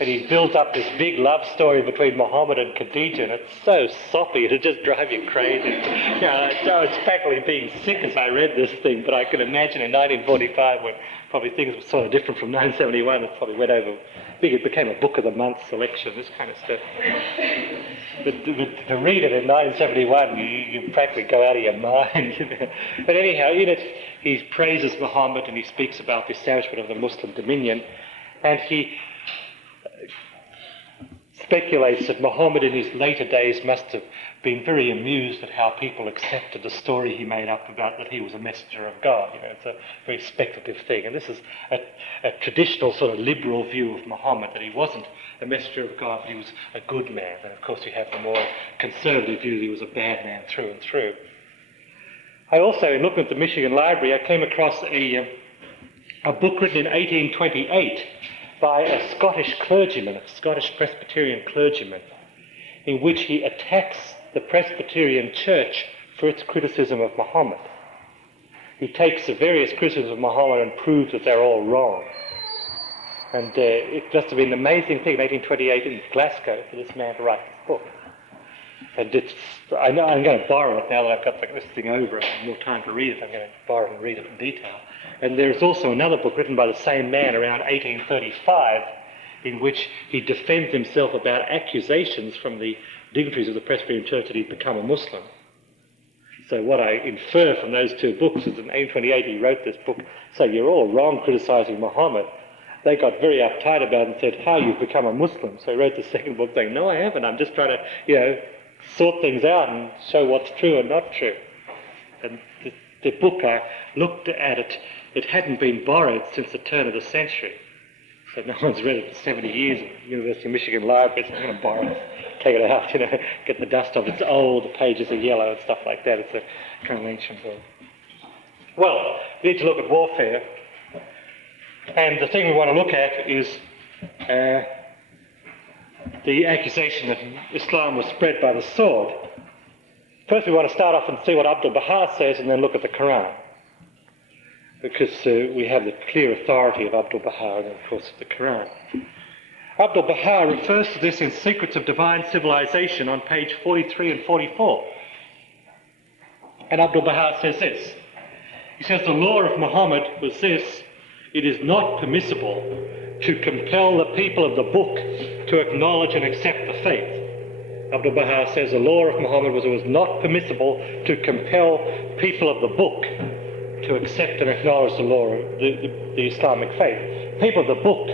And he builds up this big love story between Muhammad and Khadija, and it's so soppy, it'll just drive you crazy. I was practically being sick as I read this thing, but I can imagine in 1945, when probably things were sort of different from 1971, it probably went over big. It became a book of the month selection, this kind of stuff. But to read it in 1971, you practically go out of your mind. But anyhow, in it, he praises Muhammad and he speaks about the establishment of the Muslim dominion, and he speculates that Muhammad in his later days must have been very amused at how people accepted the story he made up about that he was a messenger of God. It's a very speculative thing. And this is a traditional sort of liberal view of Muhammad, that he wasn't a messenger of God, but he was a good man. And of course you have the more conservative view that he was a bad man through and through. I also, in looking at the Michigan Library, I came across a book written in 1828 by a Scottish clergyman, a Scottish Presbyterian clergyman, in which he attacks the Presbyterian Church for its criticism of Muhammad. He takes the various criticisms of Muhammad and proves that they're all wrong. And it must have been an amazing thing in 1828 in Glasgow for this man to write this book. And I'm going to borrow it now that I've got this thing over. I have more time to read it. I'm going to borrow it and read it in detail. And there's also another book written by the same man around 1835 in which he defends himself about accusations from the dignitaries of the Presbyterian Church that he'd become a Muslim. So what I infer from those two books is in 1828 he wrote this book, so you're all wrong criticising Muhammad. They got very uptight about it and said, how you've become a Muslim. So he wrote the second book saying, no, I haven't. I'm just trying to, sort things out and show what's true and not true. And the book, I looked at it, it hadn't been borrowed since the turn of the century. So no one's read it for 70 years at the University of Michigan Library, so I'm going to borrow it, take it out, get the dust off. It's old, the pages are yellow and stuff like that. It's a kind of ancient book. Well, we need to look at warfare. And the thing we want to look at is the accusation that Islam was spread by the sword. First we want to start off and see what Abdu'l-Baha says and then look at the Quran. Because we have the clear authority of Abdu'l-Baha and of course the Quran. Abdu'l-Baha refers to this in Secrets of Divine Civilization on page 43 and 44. And Abdu'l-Baha says this. He says the law of Muhammad was this: it is not permissible to compel the people of the book to acknowledge and accept the faith. Abdu'l-Baha says the law of Muhammad was it was not permissible to compel people of the book to accept and acknowledge the law of the Islamic faith. People of the book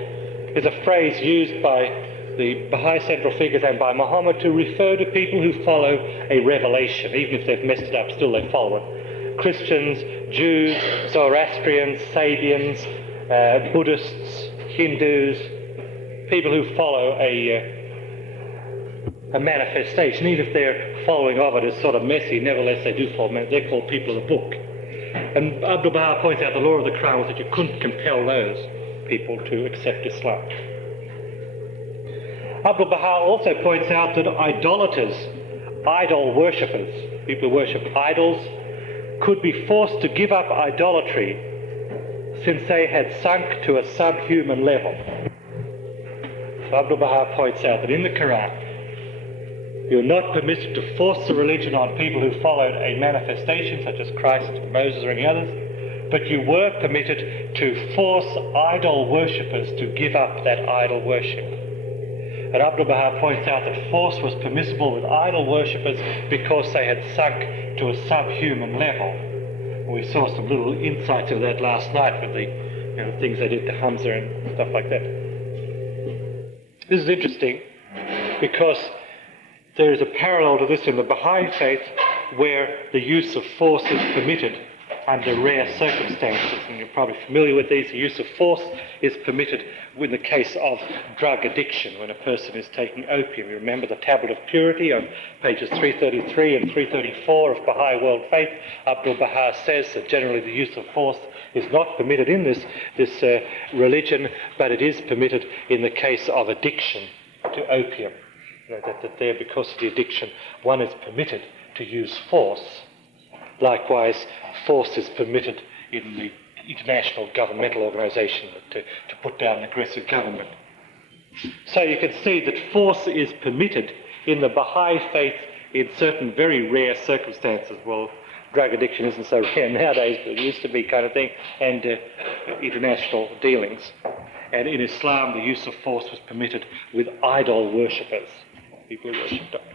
is a phrase used by the Baha'i central figures and by Muhammad to refer to people who follow a revelation. Even if they've messed it up, still they follow it. Christians, Jews, Zoroastrians, Sabians, Buddhists, Hindus, people who follow a manifestation. Even if their following of it is sort of messy, nevertheless they do follow. They're called people of the book. And Abdu'l-Baha points out the law of the Quran was that you couldn't compel those people to accept Islam. Abdu'l-Baha also points out that idolaters, idol worshippers, people who worship idols, could be forced to give up idolatry since they had sunk to a subhuman level. So Abdu'l-Baha points out that in the Quran, you're not permitted to force the religion on people who followed a manifestation such as Christ, Moses or any others, but you were permitted to force idol worshippers to give up that idol worship. And Abdu'l-Baha points out that force was permissible with idol worshippers because they had sunk to a subhuman level. And we saw some little insights of that last night with the things they did to Hamza and stuff like that. This is interesting because there is a parallel to this in the Baha'i faith where the use of force is permitted under rare circumstances. And you're probably familiar with these. The use of force is permitted in the case of drug addiction, when a person is taking opium. You remember the Tablet of Purity on pages 333 and 334 of Baha'i World Faith. Abdu'l-Baha says that generally the use of force is not permitted in this religion, but it is permitted in the case of addiction to opium. That there, because of the addiction, one is permitted to use force. Likewise, force is permitted in the international governmental organisation to put down an aggressive government. So you can see that force is permitted in the Baha'i faith in certain very rare circumstances. Well, drug addiction isn't so rare nowadays, but it used to be kind of thing, and international dealings. And in Islam, the use of force was permitted with idol worshippers. People who worshipped idols.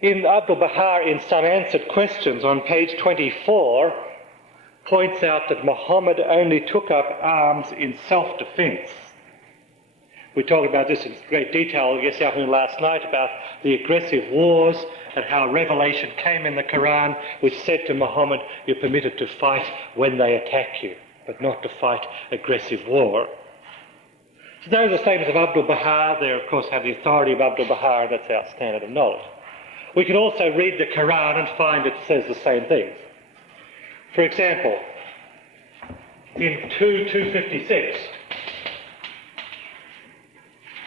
In Abdu'l-Baha, in Some Answered Questions on page 24, points out that Muhammad only took up arms in self-defense. We talked about this in great detail yesterday last night about the aggressive wars and how revelation came in the Quran which said to Muhammad, you're permitted to fight when they attack you, but not to fight aggressive war. So those are the statements of Abdu'l-Baha. They, of course, have the authority of Abdu'l-Baha, and that's our standard of knowledge. We can also read the Quran and find it says the same things. For example, in 2:256,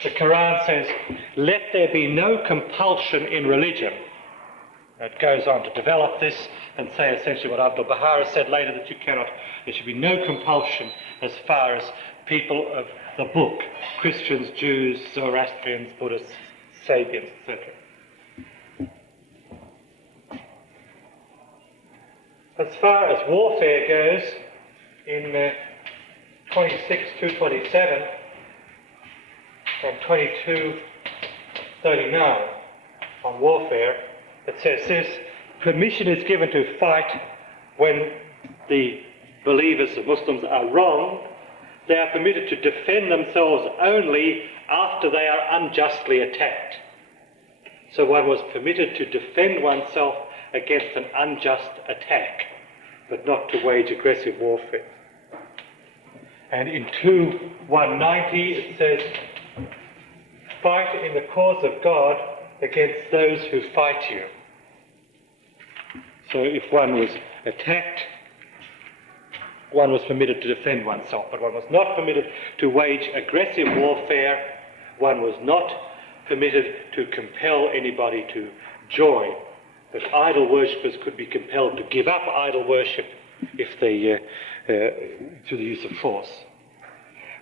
the Quran says, let there be no compulsion in religion. It goes on to develop this and say essentially what Abdu'l-Baha has said later, that there should be no compulsion as far as people of the book, Christians, Jews, Zoroastrians, Buddhists, Sabians, etc. As far as warfare goes, in 26:227 and 22:39 on warfare, it says this: permission is given to fight when the believers, the Muslims, are wrong. They are permitted to defend themselves only after they are unjustly attacked. So one was permitted to defend oneself against an unjust attack, but not to wage aggressive warfare. And in 2:190 it says, fight in the cause of God against those who fight you. So if one was attacked, one was permitted to defend oneself, but one was not permitted to wage aggressive warfare. One was not permitted to compel anybody to join. But idol worshippers could be compelled to give up idol worship if they, through the use of force.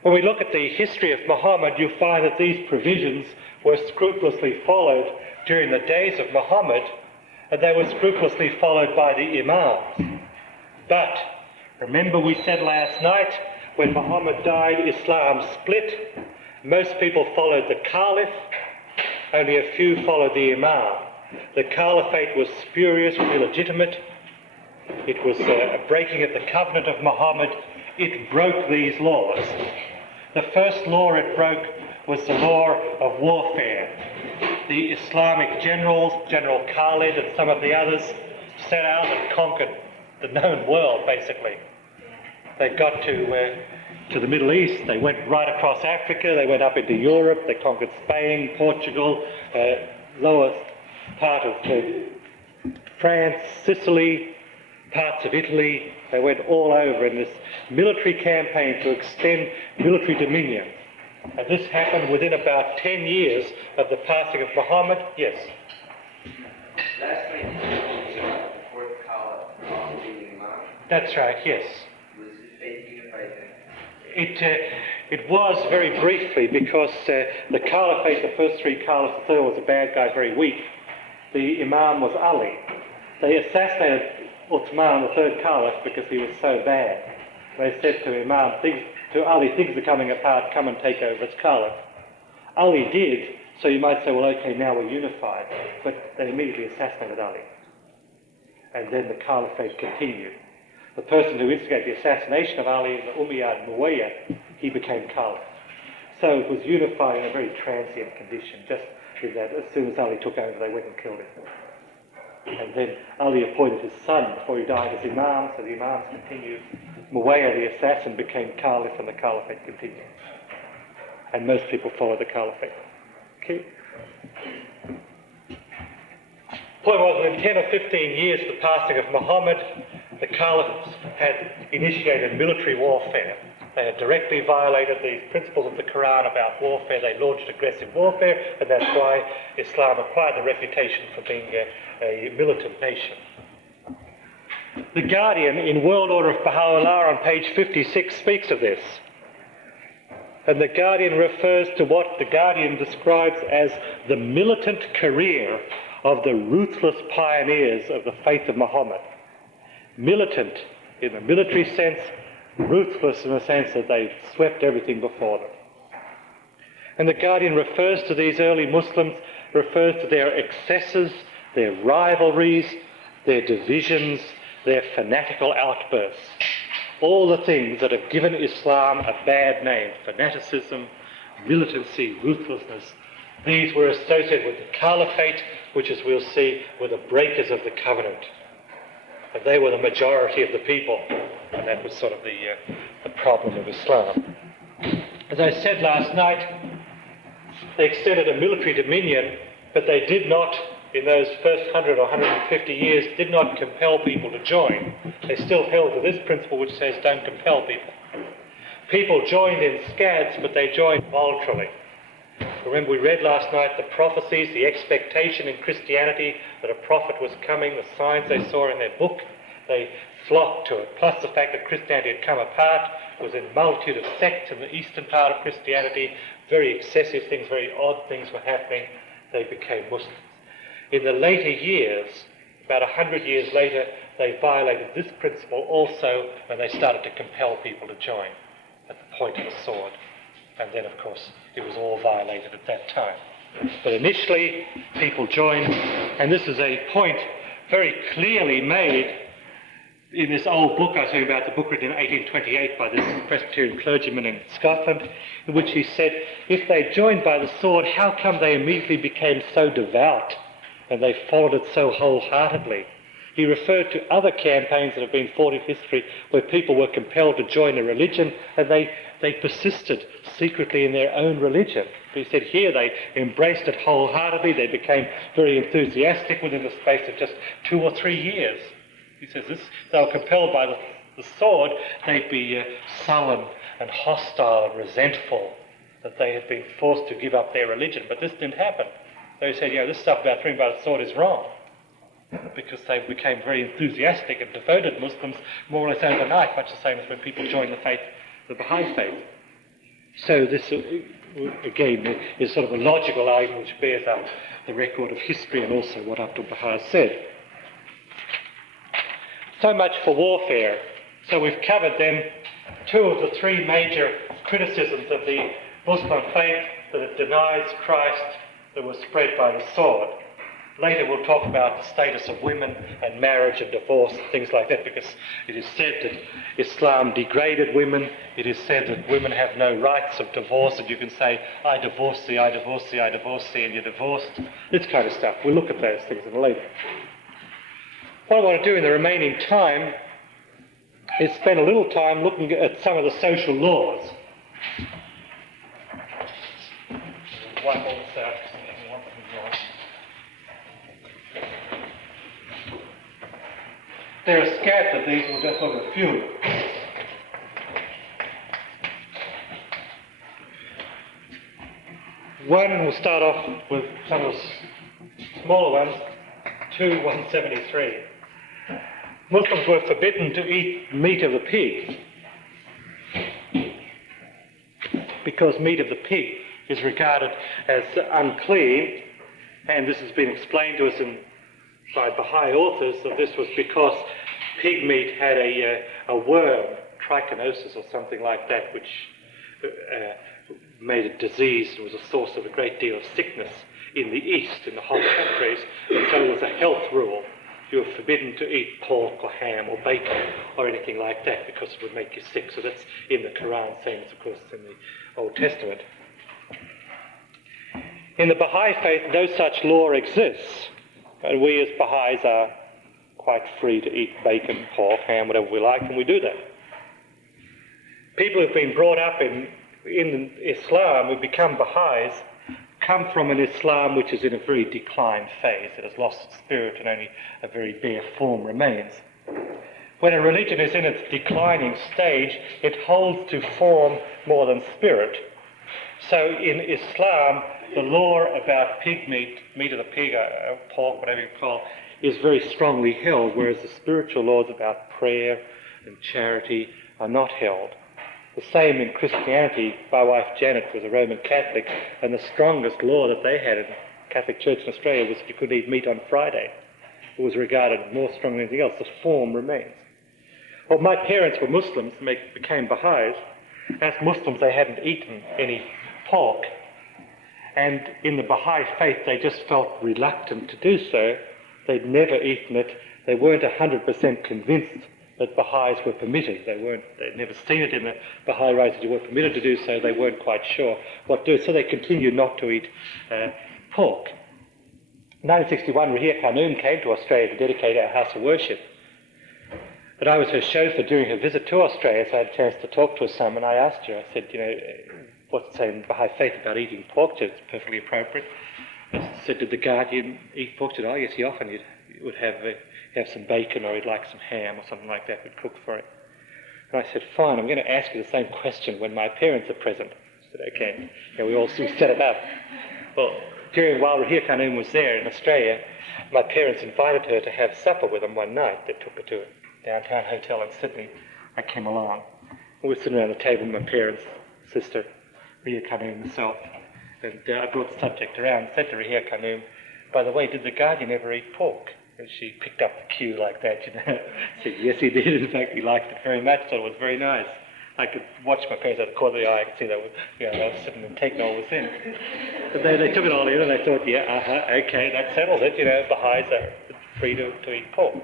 When we look at the history of Muhammad, you find that these provisions were scrupulously followed during the days of Muhammad, and they were scrupulously followed by the Imams. But remember, we said last night, when Muhammad died, Islam split. Most people followed the Caliph, only a few followed the Imam. The Caliphate was spurious and illegitimate. It was a breaking of the covenant of Muhammad. It broke these laws. The first law it broke was the law of warfare. The Islamic generals, General Khalid and some of the others, set out and conquered the known world, basically. They got to the Middle East. They went right across Africa. They went up into Europe. They conquered Spain, Portugal, lower part of France, Sicily, parts of Italy. They went all over in this military campaign to extend military dominion. And this happened within about 10 years of the passing of Muhammad. Yes? Last night, the fourth Caliph, the Imam. That's right, yes. Was his faith unified then? It was very briefly, because the Caliphate, the first three caliphs, the third was a bad guy, very weak. The Imam was Ali. They assassinated Uthman, the third caliph, because he was so bad. They said to Ali, things are coming apart, come and take over as caliph. Ali did, so you might say, well, okay, now we're unified. But they immediately assassinated Ali. And then the caliphate continued. The person who instigated the assassination of Ali, the Umayyad Muawiyah, he became caliph. So it was unified in a very transient condition, just in that as soon as Ali took over, they went and killed him. And then Ali appointed his son before he died as Imam, so the Imams continued. Muawiyah, the assassin, became caliph, and the caliphate continued. And most people followed the caliphate. Okay. Point was, within 10 or 15 years of the passing of Muhammad, the caliphs had initiated military warfare. They had directly violated the principles of the Quran about warfare. They launched aggressive warfare, and that's why Islam acquired the reputation for being a militant nation. The Guardian, in World Order of Baha'u'llah, on page 56, speaks of this. And the Guardian refers to what the Guardian describes as the militant career of the ruthless pioneers of the faith of Muhammad. Militant in the military sense, ruthless in the sense that they swept everything before them. And the Guardian refers to these early Muslims, refers to their excesses, their rivalries, their divisions, their fanatical outbursts. All the things that have given Islam a bad name: fanaticism, militancy, ruthlessness. These were associated with the Caliphate, which, as we'll see, were the breakers of the covenant. And they were the majority of the people. And that was sort of the problem of Islam. As I said last night, they extended a military dominion, but they did not, in those first 100 or 150 years, did not compel people to join. They still held to this principle which says don't compel people. People joined in scads, but they joined voluntarily. Remember, we read last night the prophecies, the expectation in Christianity that a prophet was coming, the signs they saw in their book. They flocked to it, plus the fact that Christianity had come apart. There was a multitude of sects in the eastern part of Christianity. Very excessive things, very odd things were happening. They became Muslims. In the later years, About 100 years later, they violated this principle also, and they started to compel people to join at the point of the sword. And then, of course, it was all violated at that time. But initially, people joined, and this is a point very clearly made in this old book I was talking about, the book written in 1828 by this Presbyterian clergyman in Scotland, in which he said, if they joined by the sword, how come they immediately became so devout and they followed it so wholeheartedly? He referred to other campaigns that have been fought in history where people were compelled to join a religion and they persisted secretly in their own religion. He said here they embraced it wholeheartedly, they became very enthusiastic within the space of just 2 or 3 years. He says this, they were compelled by the sword, they'd be sullen and hostile and resentful that they had been forced to give up their religion. But this didn't happen. They said, this stuff about freedom by the sword is wrong, because they became very enthusiastic and devoted Muslims more or less overnight, much the same as when people join the faith, the Baha'i faith. So this, again, is sort of a logical argument which bears out the record of history and also what Abdul Baha said. So much for warfare. So we've covered then 2 of the 3 major criticisms of the Muslim faith, that it denies Christ, that was spread by the sword. Later we'll talk about the status of women and marriage and divorce and things like that, because it is said that Islam degraded women. It is said that women have no rights of divorce, and you can say, I divorce thee, I divorce thee, I divorce thee, and you're divorced. This kind of stuff. We'll look at those things in later. What I want to do in the remaining time is spend a little time looking at some of the social laws. Wipe all this out. There are scattered of these, we'll just look at a few. One, we'll start off with some of the smaller ones, 2:173. Muslims were forbidden to eat meat of the pig, because meat of the pig is regarded as unclean, and this has been explained to us by Baha'i authors, that this was because pig meat had a worm, trichinosis or something like that, which made it diseased and was a source of a great deal of sickness in the East, in the hot countries, and so it was a health rule. You were forbidden to eat pork or ham or bacon or anything like that because it would make you sick. So that's in the Quran, same as, of course, in the Old Testament. In the Baha'i faith, no such law exists, and we as Baha'is are quite free to eat bacon, pork, ham, whatever we like, and we do that. People who've been brought up in Islam, who become Baha'is, come from an Islam which is in a very declined phase. It has lost its spirit and only a very bare form remains. When a religion is in its declining stage, it holds to form more than spirit. So in Islam, the law about pig meat, meat of the pig, pork, whatever you call it, is very strongly held, whereas the spiritual laws about prayer and charity are not held. The same in Christianity. My wife Janet was a Roman Catholic, and the strongest law that they had in the Catholic Church in Australia was you couldn't eat meat on Friday. It was regarded more strongly than anything else. The form remains. Well, my parents were Muslims, and they became Baha'is. As Muslims, they hadn't eaten any pork, and in the Baha'i faith, they just felt reluctant to do so. They'd never eaten it. They weren't 100% convinced that Baha'is were permitted. They'd never seen it in the Baha'i writings that you were permitted to do so. They weren't quite sure what to do. So they continued not to eat pork. In 1961, Rahia Khanum came to Australia to dedicate our house of worship. But I was her chauffeur during her visit to Australia, so I had a chance to talk to her some, and I asked her, I said, what's it say in the Baha'i faith about eating pork? She said, it's perfectly appropriate. I said, did the Guardian eat pork? She said, oh yes, he often would have some bacon, or he'd like some ham or something like that, we'd cook for him. And I said, fine, I'm going to ask you the same question when my parents are present. I said, okay. And we set it up. Well, while Rahia Khanum was there in Australia, my parents invited her to have supper with them one night. They took her to a downtown hotel in Sydney. I came along. We were sitting around the table with my parents, sister, Rahia Khanum, and myself. And I brought the subject around and said to Rahia Khanum, by the way, did the Guardian ever eat pork? And she picked up the cue like that, said yes he did, in fact he liked it very much, thought it was very nice. I could watch my parents out of the corner of the eye, I could see they were sitting and taking all this in. But they took it all in and they thought, okay, that settles it, Baha'is are free to eat pork.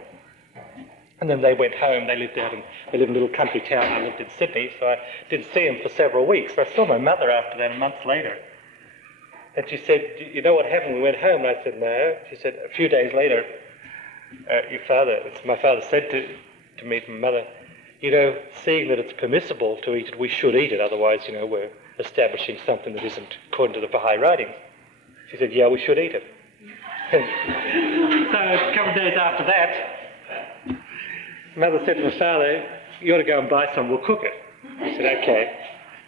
And then they went home, they lived in a little country town, I lived in Sydney, so I didn't see them for several weeks. I saw my mother after that, months later. And she said, you know what happened? We went home. And I said, no. She said, a few days later, my father said to me, to my mother, seeing that it's permissible to eat it, we should eat it, otherwise, we're establishing something that isn't according to the Baha'i writings. She said, yeah, we should eat it. So a couple of days after that, mother said to my father, you ought to go and buy some, we'll cook it. I said, okay.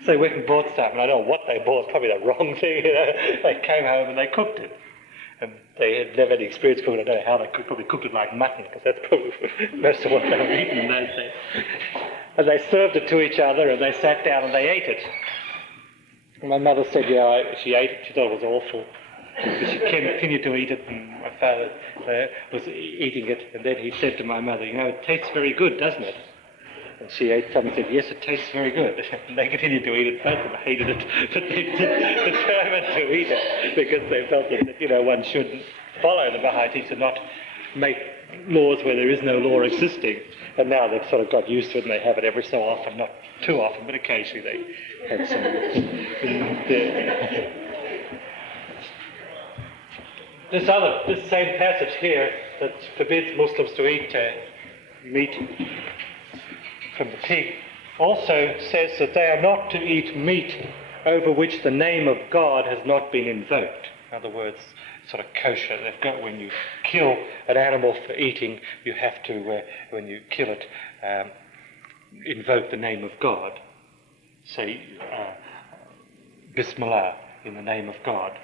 So they went and bought some, and I don't know what they bought, probably the wrong thing, They came home and they cooked it. And they had never had any experience cooking it. I don't know how they cooked, probably cooked it like mutton, because that's probably most of what they were eating in those days. And they served it to each other, and they sat down and they ate it. And my mother said, she ate it, she thought it was awful. She continued to eat it, and my father was eating it, and then he said to my mother, it tastes very good, doesn't it? And she ate some and said, yes, it tastes very good. And they continued to eat it, both of them hated it, but they determined to eat it because they felt that, one should follow the Baha'i teaching, not make laws where there is no law existing. And now they've sort of got used to it and they have it every so often, not too often, but occasionally they have some. This same passage here that forbids Muslims to eat meat from the pig also says that they are not to eat meat over which the name of God has not been invoked. In other words, sort of kosher. They've got, when you kill an animal for eating, you have to, when you kill it, invoke the name of God. Say, Bismillah, in the name of God.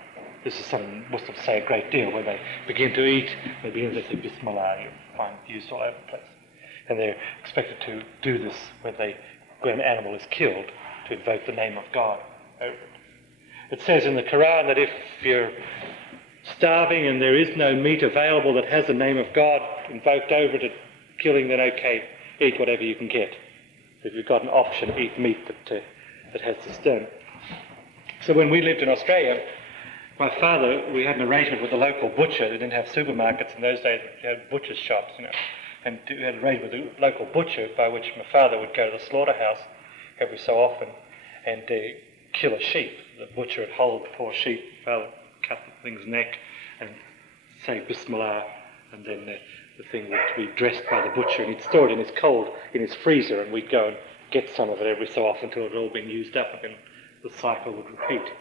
This is something Muslims say a great deal. When they begin to eat, they say Bismillah. You find it used all over the place. And they're expected to do this when an animal is killed, to invoke the name of God over it. It says in the Quran that if you're starving and there is no meat available that has the name of God invoked over it at killing, then okay, eat whatever you can get. If you've got an option, eat meat that has this done. So when we lived in Australia, my father, we had an arrangement with the local butcher. They didn't have supermarkets in those days, they had butcher's shops, and we had an arrangement with the local butcher by which my father would go to the slaughterhouse every so often and kill a sheep. The butcher would hold the poor sheep, father would cut the thing's neck and say Bismillah, and then the thing would be dressed by the butcher, and he'd store it in his freezer, and we'd go and get some of it every so often until it had all been used up, and then the cycle would repeat.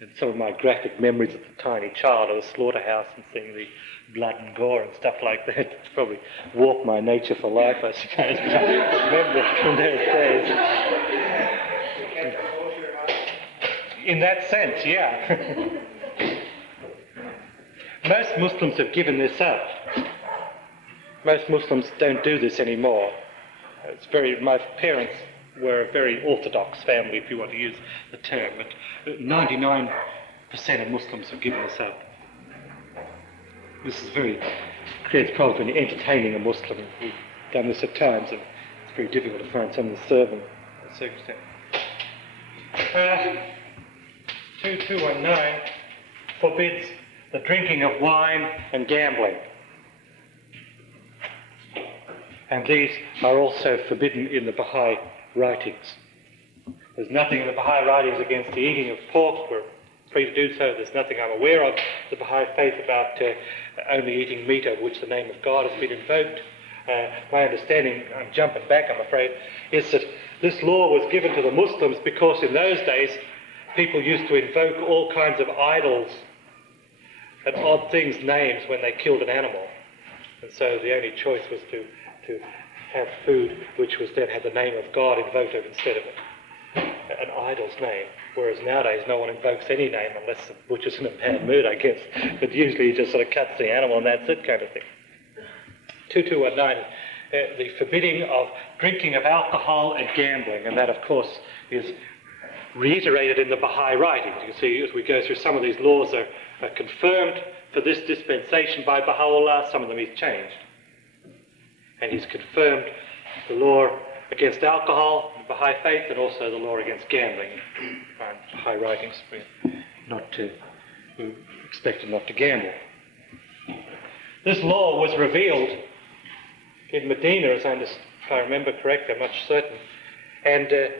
And some of my graphic memories as a tiny child of the slaughterhouse and seeing the blood and gore and stuff like that, it's probably warped my nature for life, I suppose. But I remember it from those days. In that sense, yeah. Most Muslims have given this up. Most Muslims don't do this anymore. My parents were a very orthodox family, if you want to use the term, but 99% of Muslims have given this up. This is creates problems when you're entertaining a Muslim. We've done this at times, and it's very difficult to find someone to serve them in a circumstance. 2219 forbids the drinking of wine and gambling. And these are also forbidden in the Baha'i writings. There's nothing in the Baha'i writings against the eating of pork. We're free to do so. There's nothing I'm aware of the Baha'i faith about only eating meat over which the name of God has been invoked. My understanding, I'm jumping back I'm afraid, is that this law was given to the Muslims because in those days people used to invoke all kinds of idols and odd things, names, when they killed an animal. And so the only choice was to have food which was then had the name of God invoked over instead of an idol's name. Whereas nowadays no one invokes any name unless the butcher's in a bad mood, I guess. But usually he just sort of cuts the animal and that's it, kind of thing. 2219, the forbidding of drinking of alcohol and gambling, and that of course is reiterated in the Baha'i writings. You can see as we go through some of these laws are confirmed for this dispensation by Baha'u'llah, some of them he's changed. And he's confirmed the law against alcohol in the Baha'i faith and also the law against gambling. Baha'i writings, we're expected not to gamble. This law was revealed in Medina, if I remember correctly, I'm not certain. And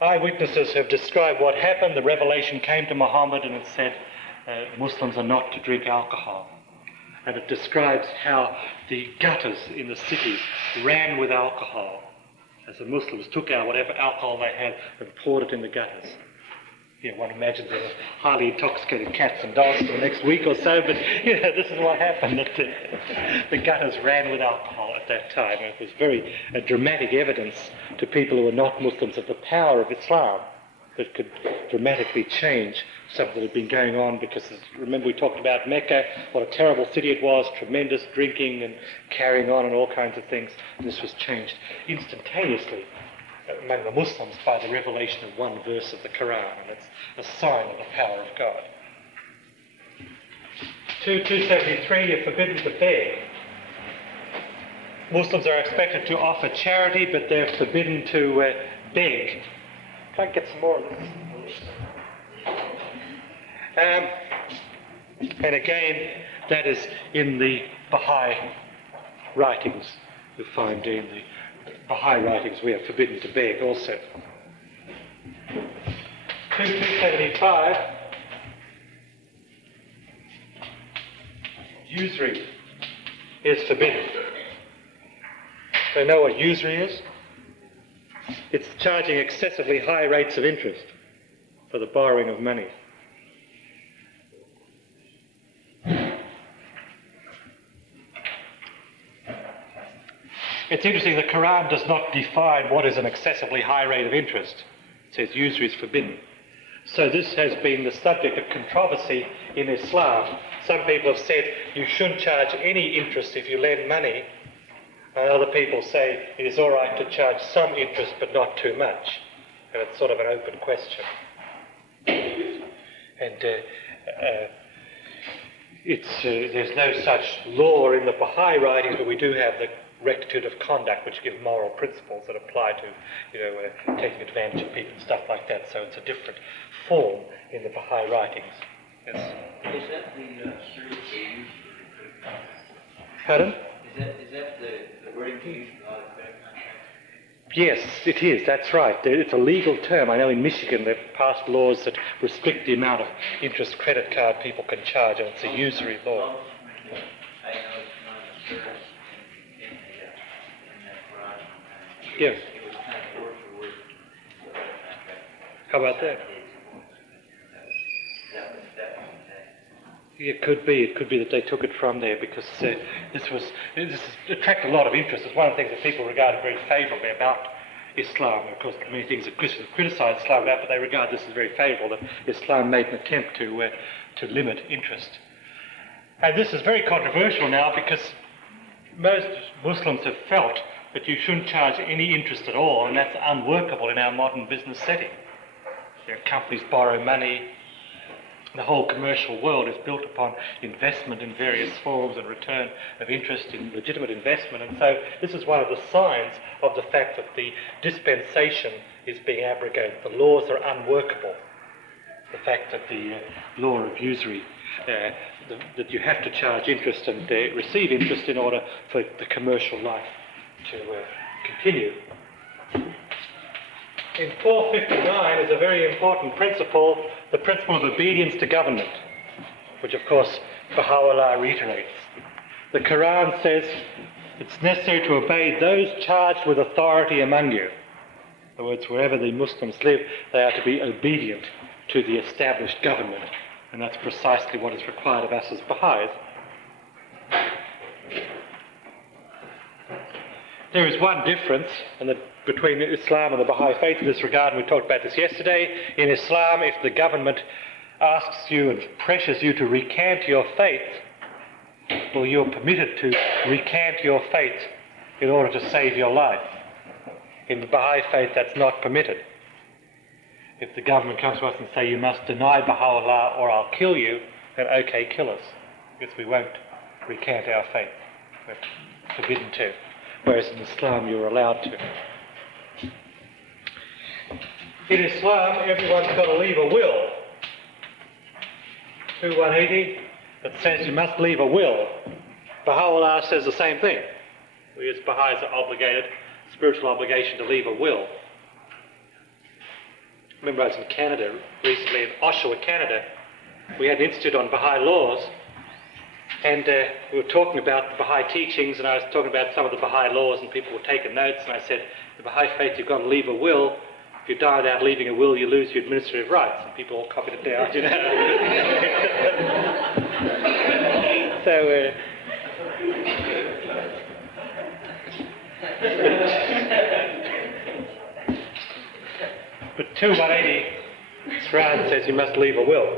eyewitnesses have described what happened. The revelation came to Muhammad and it said Muslims are not to drink alcohol. And it describes how the gutters in the city ran with alcohol as the Muslims took out whatever alcohol they had and poured it in the gutters. One imagines there were highly intoxicated cats and dogs for the next week or so, but this is what happened, that the gutters ran with alcohol at that time. And it was very dramatic evidence to people who were not Muslims of the power of Islam that could dramatically change something that had been going on, because remember we talked about Mecca, what a terrible city it was, tremendous drinking and carrying on and all kinds of things, and this was changed instantaneously among the Muslims by the revelation of one verse of the Quran, and it's a sign of the power of God. 273, you're forbidden to beg. Muslims are expected to offer charity, but they're forbidden to beg. Can I get some more of this? And again, that is in the Baha'i writings. You'll find in the Baha'i writings we are forbidden to beg also. 275, usury is forbidden. So you know what usury is? It's charging excessively high rates of interest for the borrowing of money. It's interesting, the Quran does not define what is an excessively high rate of interest. It says usury is forbidden. So this has been the subject of controversy in Islam. Some people have said you shouldn't charge any interest if you lend money. And other people say it is all right to charge some interest but not too much. And it's sort of an open question. And there's no such law in the Baha'i writings, but we do have the rectitude of conduct, which give moral principles that apply to, taking advantage of people and stuff like that. So it's a different form in the Baha'i writings. Yes. Is that the surrogate used? Pardon? Is that the wording used for the credit contract? Yes, it is. That's right. It's a legal term. I know in Michigan they've passed laws that restrict the amount of interest credit card people can charge, and it's a usury law. I know it's not a service in that Quran. Yes. It was kind of word for word the credit contract. How about that? That was It could be. It could be that they took it from there because this attracted a lot of interest. It's one of the things that people regarded very favourably about Islam. Of course, many things that Christians criticise Islam about, but they regard this as very favourable, that Islam made an attempt to limit interest. And this is very controversial now because most Muslims have felt that you shouldn't charge any interest at all, and that's unworkable in our modern business setting. Companies borrow money. The whole commercial world is built upon investment in various forms and return of interest in legitimate investment. And so this is one of the signs of the fact that the dispensation is being abrogated. The laws are unworkable. The fact that the law of usury, that you have to charge interest and receive interest in order for the commercial life to continue. In 459 is a very important principle, the principle of obedience to government, which of course Baha'u'llah reiterates. The Quran says it's necessary to obey those charged with authority among you. In other words, wherever the Muslims live, they are to be obedient to the established government, and that's precisely what is required of us as Baha'is. There is one difference between Islam and the Baha'i faith in this regard, and we talked about this yesterday. In Islam, if the government asks you and pressures you to recant your faith, well, you're permitted to recant your faith in order to save your life. In the Baha'i faith, that's not permitted. If the government comes to us and say, you must deny Baha'u'llah or I'll kill you, then okay, kill us. because we won't recant our faith. We're forbidden to. Whereas in Islam you're allowed to. In Islam, everyone's got to leave a will. 2180, it says you must leave a will. Baha'u'llah says the same thing. We as Baha'is are obligated, spiritual obligation to leave a will. I remember I was in Canada recently, in Oshawa, Canada. We had an institute on Baha'i laws, and we were talking about the Baha'i teachings, and I was talking about some of the Baha'i laws, and people were taking notes, and I said, the Baha'i faith, you've got to leave a will. If you die without leaving a will, you lose your administrative rights. And people all copied it down, you know. So, but 2180, Quran says you must leave a will.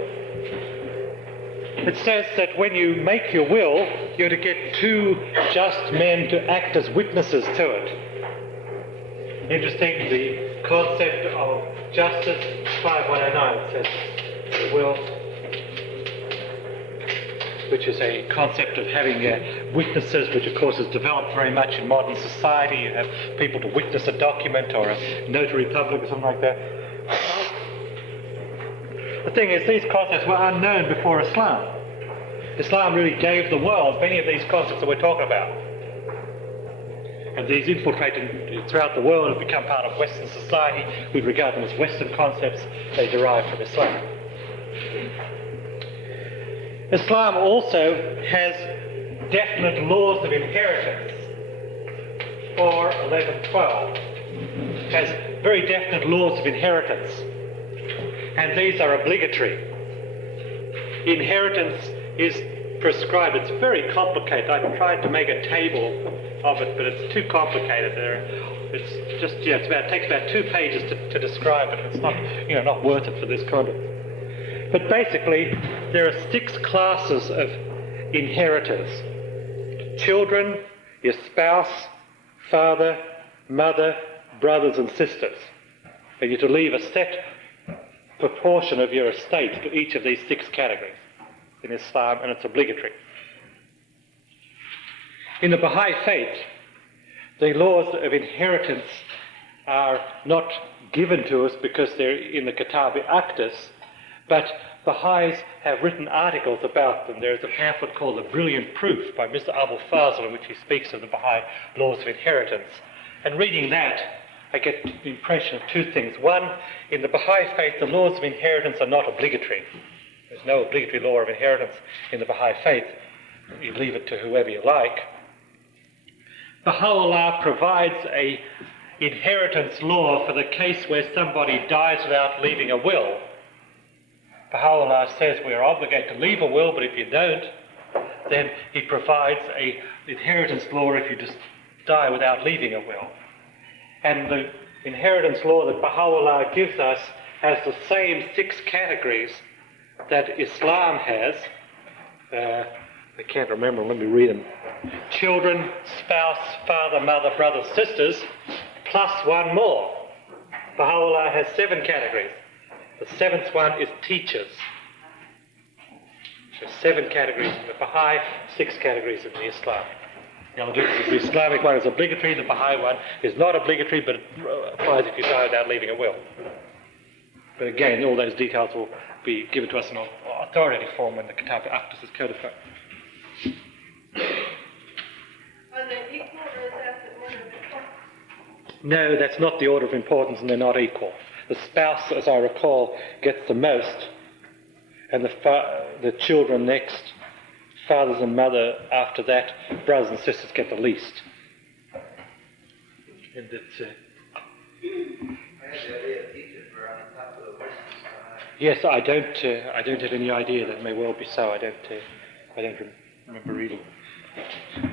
It says that when you make your will, you're to get two just men to act as witnesses to it. Interesting, the concept of justice, 5109 says the will, which is a concept of having witnesses, which of course has developed very much in modern society. You have people to witness a document or a notary public or something like that. The thing is, these concepts were unknown before Islam. Islam really gave the world many of these concepts that we're talking about. And these infiltrated throughout the world have become part of Western society. We regard them as Western concepts. They derive from Islam. Islam also has definite laws of inheritance. 4:11:12 has very definite laws of inheritance. And these are obligatory. Inheritance is prescribed. It's very complicated. I tried to make a table of it, but it's too complicated. It's just, it takes about 2 pages to describe it. It's not, not worth it for this kind of. But basically, there are 6 classes of inheritors. Children, your spouse, father, mother, brothers and sisters. And you're to leave a set proportion of your estate to each of these 6 categories in Islam, and it's obligatory. In the Baha'i faith, the laws of inheritance are not given to us because they're in the Kitab-i-Aqdas, but Baha'is have written articles about them. There's a pamphlet called The Brilliant Proof by Mr. Abul Fazl, in which he speaks of the Baha'i laws of inheritance. And reading that, I get the impression of 2 things. One, in the Baha'i faith, the laws of inheritance are not obligatory. There's no obligatory law of inheritance in the Baha'i faith. You leave it to whoever you like. Baha'u'llah provides a inheritance law for the case where somebody dies without leaving a will. Baha'u'llah says we are obligated to leave a will, but if you don't, then he provides a inheritance law if you just die without leaving a will. And the inheritance law that Baha'u'llah gives us has the same 6 categories that Islam has. I can't remember, let me read them. Children, spouse, father, mother, brothers, sisters, plus 1 more. Baha'u'llah has 7 categories. The 7th one is teachers. There's 7 categories in the Baha'i, 6 categories in the Islam. The Islamic one is obligatory, the Baha'i one is not obligatory, but it applies if you die without leaving a will. But again, all those details will be given to us in authoritative form when the Kitab-i-Aqdas is codified. Are they equal, or is that the order of importance? No, that's not the order of importance, and they're not equal. The spouse, as I recall, gets the most, and the children next, fathers and mother after that, brothers and sisters get the least. And it's... Yes, I don't have any idea. That may well be so. I don't remember reading.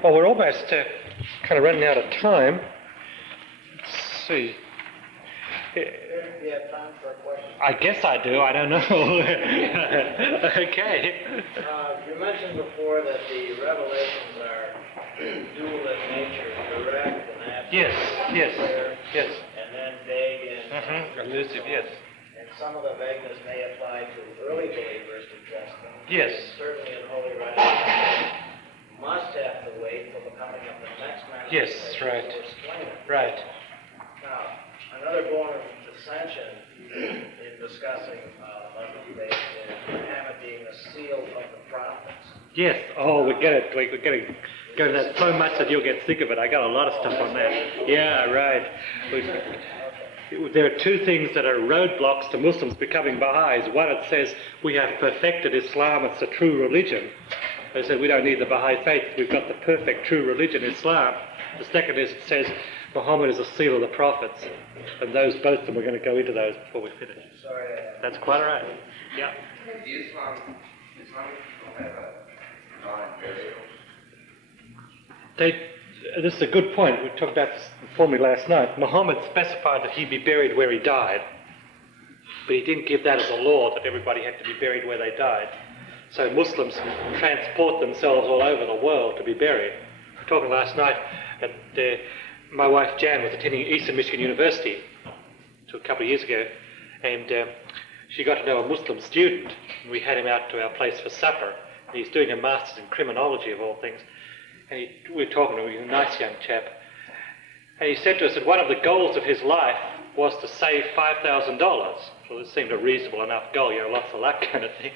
Well, we're almost kind of running out of time. Let's see. Do you have time for a question? I guess I do. I don't know. Okay. You mentioned before that the revelations are dual in nature, direct and abstract. Yes. Clear, Yes. and then vague and Elusive. Yes. And some of the vagueness may apply to early believers to trust them. Yes. Certainly in Holy Writings, must have to wait for the coming of the next Yes, manifestation right. to explain it. Right. Now, another bone of dissension in discussing Muslim faith is Muhammad being the seal of the prophets. Yes. Oh, we're getting go to that so much that you'll get sick of it. I got a lot of stuff on that. Yeah, right. There are two things that are roadblocks to Muslims becoming Baha'is. One, it says we have perfected Islam, it's a true religion. They said we don't need the Baha'i faith, we've got the perfect true religion, Islam. The second is it says Muhammad is a seal of the prophets. And those, both of them, we're going to go into those before we finish. Sorry. That's quite all right. Yeah. The Islamic people have a non-burial. This is a good point. We talked about this before me last night. Muhammad specified that he be buried where he died, but he didn't give that as a law that everybody had to be buried where they died. So Muslims transport themselves all over the world to be buried. We were talking last night that my wife Jan was attending Eastern Michigan University a couple of years ago, and she got to know a Muslim student. We had him out to our place for supper. He's doing a master's in criminology of all things. And we were talking to him, he was a nice young chap. And he said to us that one of the goals of his life was to save $5,000. Well, this seemed a reasonable enough goal, lots of luck kind of thing.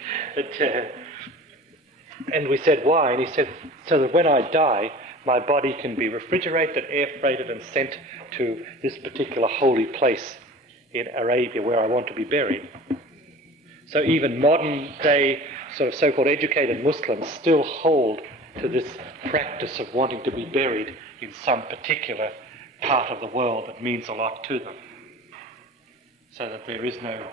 And we said, why? And he said, so that when I die, my body can be refrigerated, air freighted, and sent to this particular holy place in Arabia where I want to be buried. So even modern day sort of so-called educated Muslims still hold to this practice of wanting to be buried in some particular part of the world that means a lot to them. So that there is no,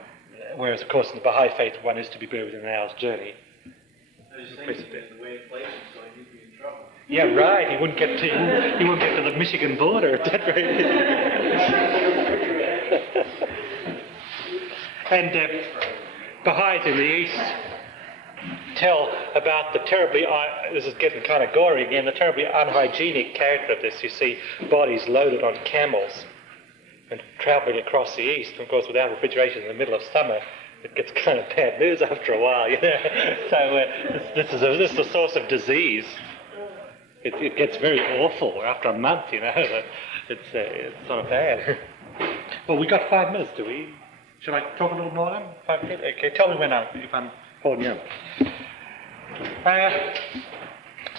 whereas of course in the Baha'i faith one is to be buried within an hour's journey. I was thinking the way it places, so he'd be in trouble. Yeah, right. He wouldn't get to the Michigan border at that rate. And Baha'is in the East tell about the terribly, this is getting kind of gory again, the terribly unhygienic character of this. You see bodies loaded on camels and travelling across the East. And of course, without refrigeration in the middle of summer, it gets kind of bad news after a while, So this is a source of disease. It gets very awful after a month, It's sort of bad. Well, we got 5 minutes, do we? Should I talk a little more then? 5 minutes? Okay, tell me if I'm holding you up.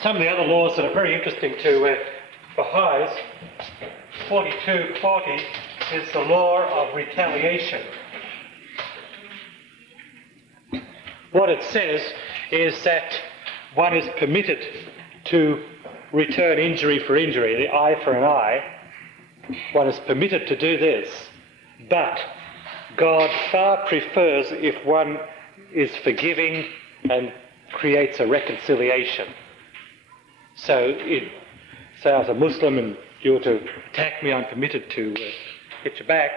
Some of the other laws that are very interesting to Baha'is, 4240 is the law of retaliation. What it says is that one is permitted to return injury for injury, the eye for an eye. One is permitted to do this, but God far prefers if one is forgiving and creates a reconciliation. So as a Muslim and you were to attack me, I'm permitted to hit you back,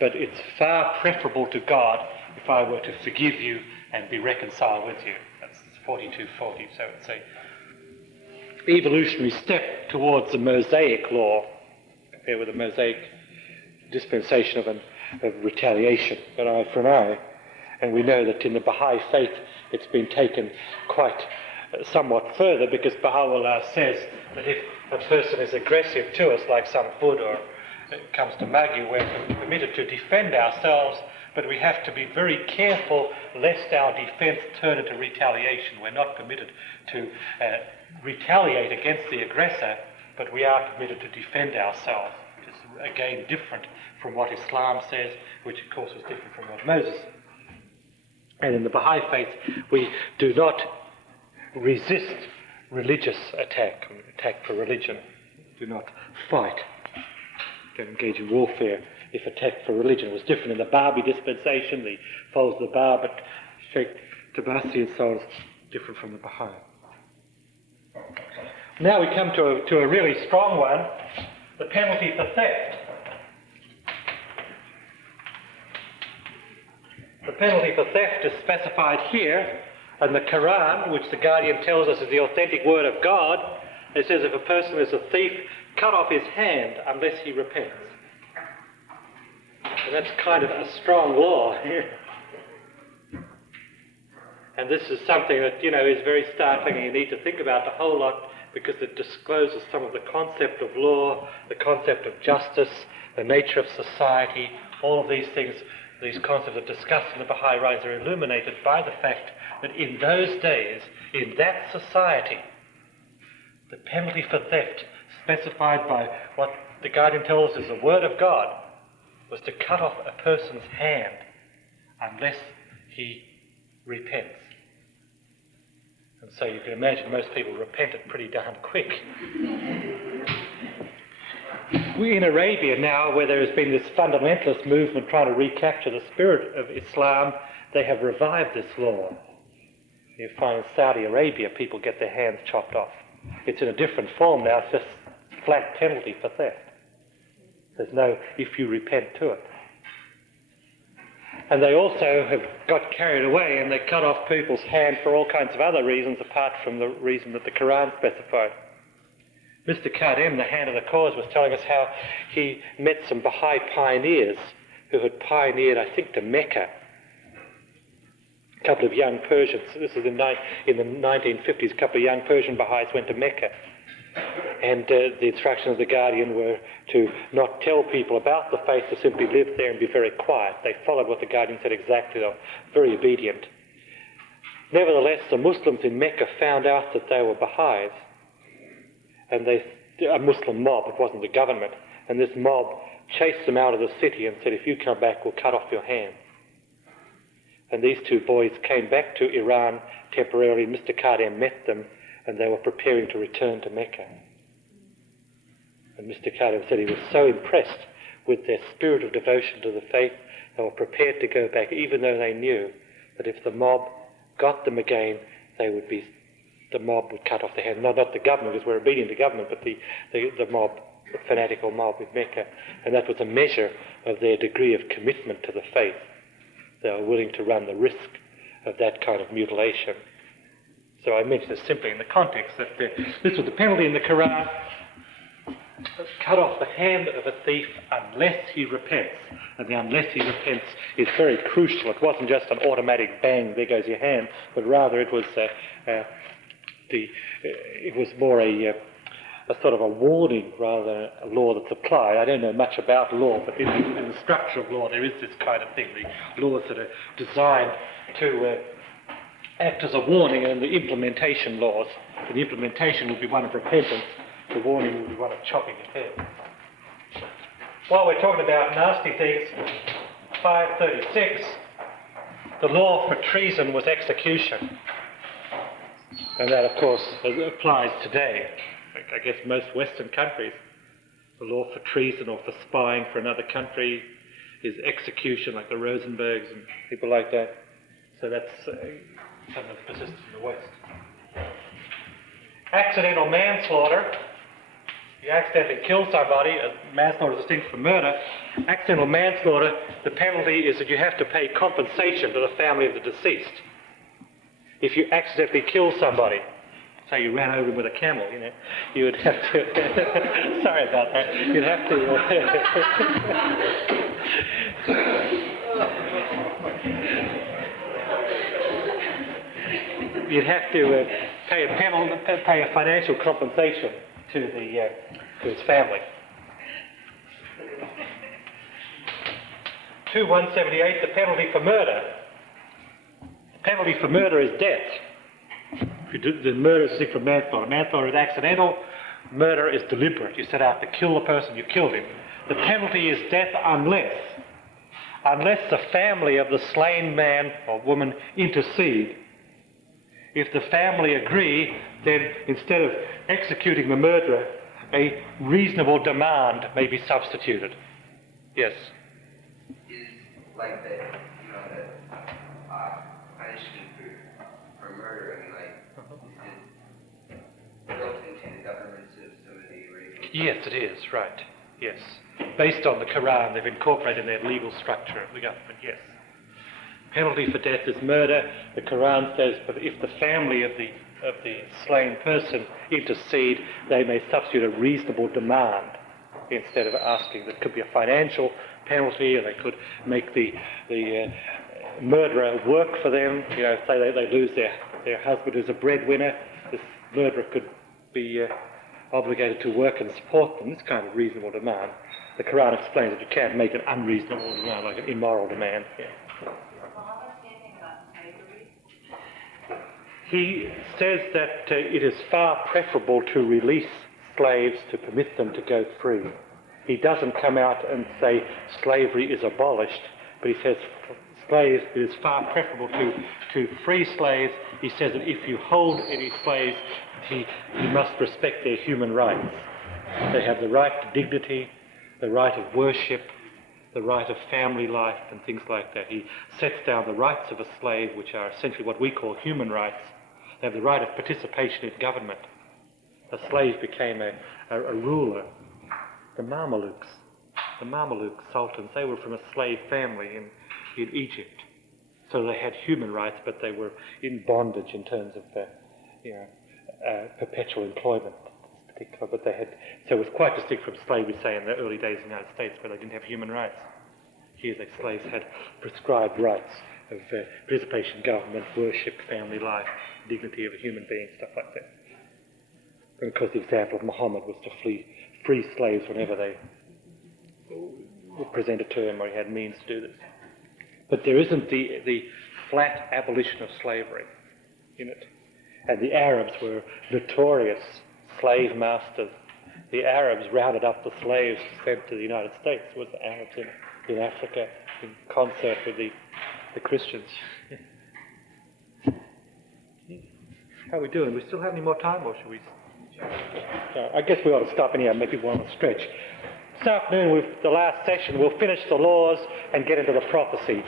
but it's far preferable to God if I were to forgive you and be reconciled with you. That's 4240. So it's a evolutionary step towards the Mosaic law, compared with the Mosaic dispensation of retaliation, an eye for an eye. And we know that in the Baha'i faith it's been taken quite somewhat further, because Baha'u'llah says that if a person is aggressive to us, like some Buddha, or comes to mug you, we're permitted to defend ourselves, but we have to be very careful lest our defense turn into retaliation. We're not permitted to retaliate against the aggressor, but we are permitted to defend ourselves, which is again different from what Islam says, which of course was different from what Moses said. And in the Baha'i faith, we do not resist religious attack for religion. Do not fight, don't engage in warfare if attacked for religion. It was different in the Babi dispensation, the followers of the Bab, Sheikh Tabasi and so on, different from the Baha'i. Now we come to a really strong one, the penalty for theft. The penalty for theft is specified here, and the Quran, which the Guardian tells us is the authentic word of God, it says if a person is a thief, cut off his hand unless he repents. And that's kind of a strong law here. And this is something that, is very startling, and you need to think about a whole lot, because it discloses some of the concept of law, the concept of justice, the nature of society. All of these things, these concepts are discussed in the Baha'i writings, are illuminated by the fact that in those days, in that society, the penalty for theft, specified by what the Guardian tells us is the word of God, was to cut off a person's hand unless he repents. And so you can imagine most people repented pretty darn quick. We're in Arabia now, where there has been this fundamentalist movement trying to recapture the spirit of Islam. They have revived this law. You find in Saudi Arabia people get their hands chopped off. It's in a different form now. It's just flat penalty for theft. There's no if you repent to it. And they also have got carried away, and they cut off people's hand for all kinds of other reasons apart from the reason that the Quran specified. Mr. Kadem, the hand of the cause, was telling us how he met some Baha'i pioneers who had pioneered, I think, to Mecca. A couple of young Persians, this is in the 1950s, a couple of young Persian Baha'is went to Mecca. And the instructions of the Guardian were to not tell people about the faith, to simply live there and be very quiet. They followed what the Guardian said exactly. They were very obedient. Nevertheless, the Muslims in Mecca found out that they were Baha'is, and a Muslim mob, it wasn't the government, and this mob chased them out of the city and said, if you come back, we'll cut off your hands. And these two boys came back to Iran temporarily. Mr. Kadem met them, and they were preparing to return to Mecca. And Mr. Kadem said he was so impressed with their spirit of devotion to the faith, they were prepared to go back, even though they knew that if the mob got them again, the mob would cut off their hand. Not the government, because we're obedient to government, but the mob, the fanatical mob in Mecca. And that was a measure of their degree of commitment to the faith. They were willing to run the risk of that kind of mutilation. So I mention this simply in the context that this was the penalty in the Quran: cut off the hand of a thief unless he repents. And the unless he repents is very crucial. It wasn't just an automatic bang, there goes your hand, but rather it was more a sort of a warning rather than a law that's applied. I don't know much about law, but in the structure of law there is this kind of thing. The laws that are designed to act as a warning, and the implementation laws. The implementation would be one of repentance, the warning would be one of chopping your head. While we're talking about nasty things, 536, the law for treason was execution. And that, of course, applies today. I guess most Western countries, the law for treason or for spying for another country is execution, like the Rosenbergs and people like that. So that's something that persists in the West. Accidental manslaughter. You accidentally kill somebody, manslaughter is distinct from murder. Accidental manslaughter, the penalty is that you have to pay compensation to the family of the deceased. If you accidentally kill somebody, say you ran over him with a camel, you would have to... Sorry about that. You'd have to... you'd have to pay a financial compensation to his family. 2178, the penalty for murder. The penalty for murder is death. If you do, the murder is distinct from manslaughter. Manslaughter is accidental. Murder is deliberate. You set out to kill the person, you killed him. The penalty is death unless the family of the slain man or woman intercede. If the family agree, then instead of executing the murderer, a reasonable demand may be substituted. Yes? Is like the punishment for murder, is built into the governments of some of the Arabian... Yes, it is, right. Yes. Based on the Quran, they've incorporated in their legal structure of the government, yes. Penalty for death is murder. The Quran says, but if the family of the slain person intercede, they may substitute a reasonable demand instead of asking. That could be a financial penalty, or they could make the murderer work for them. You know, say they lose their husband who's a breadwinner, this murderer could be obligated to work and support them. This kind of reasonable demand. The Quran explains that you can't make an unreasonable demand, like an immoral demand. Yeah. He says that it is far preferable to release slaves to permit them to go free. He doesn't come out and say slavery is abolished, but he says slaves, it is far preferable to free slaves. He says that if you hold any slaves, you must respect their human rights. They have the right to dignity, the right of worship, the right of family life, and things like that. He sets down the rights of a slave, which are essentially what we call human rights. They have the right of participation in government. A slave became a ruler. The Mameluke sultans, they were from a slave family in Egypt. So they had human rights, but they were in bondage in terms of perpetual employment. But they had, so it was quite distinct from slavery, say, in the early days in the United States, where they didn't have human rights. Here, the slaves had prescribed rights of participation in government, worship, family life, dignity of a human being, stuff like that. And of course, the example of Muhammad was to free slaves whenever they would present a term or he had means to do this. But there isn't the flat abolition of slavery in it. And the Arabs were notorious slave masters. The Arabs rounded up the slaves sent to the United States. It was the Arabs in Africa in concert with the Christians. How are we doing? Do we still have any more time, or should we? I guess we ought to stop anyhow, maybe one on a stretch. This afternoon, the last session, we'll finish the laws and get into the prophecy.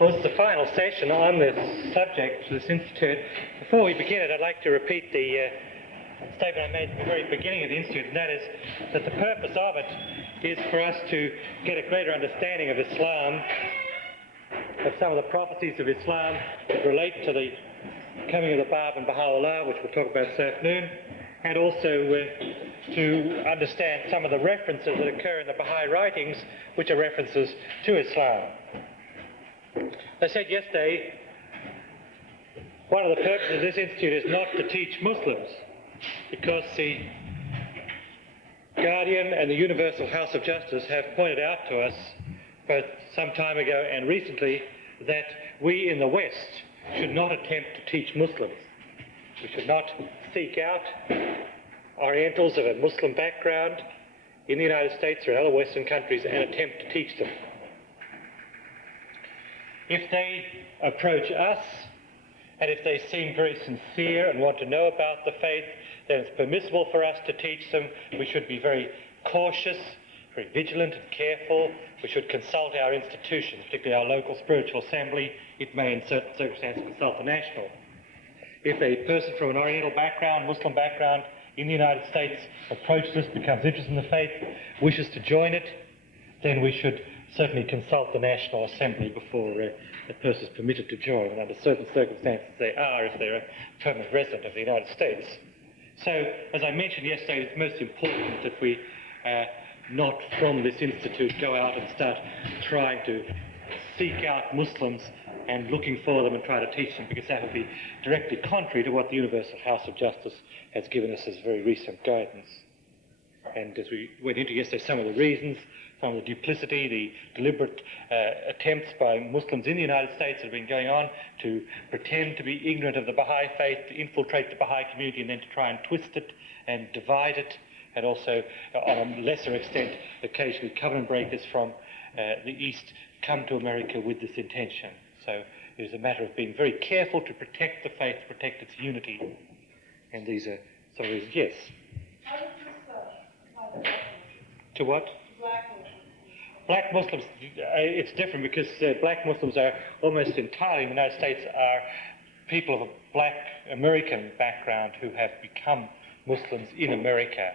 Well, this is the final session on this subject for this institute. Before we begin it, I'd like to repeat the statement I made at the very beginning of the institute, and that is that the purpose of it is for us to get a greater understanding of Islam, of some of the prophecies of Islam that relate to the coming of the Bab and Baha'u'llah, which we'll talk about this afternoon, and also to understand some of the references that occur in the Baha'i writings, which are references to Islam. As I said yesterday, one of the purposes of this institute is not to teach Muslims, because the Guardian and the Universal House of Justice have pointed out to us, both some time ago and recently, that we in the West should not attempt to teach Muslims. We should not seek out Orientals of a Muslim background in the United States or in other Western countries and attempt to teach them. If they approach us, and if they seem very sincere and want to know about the faith, then it's permissible for us to teach them. We should be very cautious, very vigilant and careful. We should consult our institutions, particularly our local spiritual assembly. It may, in certain circumstances, consult the national. If a person from an Oriental background, Muslim background, in the United States approaches us, becomes interested in the faith, wishes to join it, then we should certainly consult the National Assembly before a person is permitted to join, and under certain circumstances they are if they're a permanent resident of the United States. So, as I mentioned yesterday, it's most important that we not from this institute go out and start trying to seek out Muslims and looking for them and try to teach them, because that would be directly contrary to what the Universal House of Justice has given us as very recent guidance. And as we went into yesterday, some of the reasons some of the duplicity, the deliberate attempts by Muslims in the United States that have been going on to pretend to be ignorant of the Baha'i faith, to infiltrate the Baha'i community and then to try and twist it and divide it, and also, on a lesser extent, occasionally covenant breakers from the East come to America with this intention. So it is a matter of being very careful to protect the faith, protect its unity. And these are some reasons. Yes? How does this apply to black Muslims? To what? Black Muslims. Black Muslims, it's different because black Muslims are almost entirely in the United States are people of a black American background who have become Muslims in America.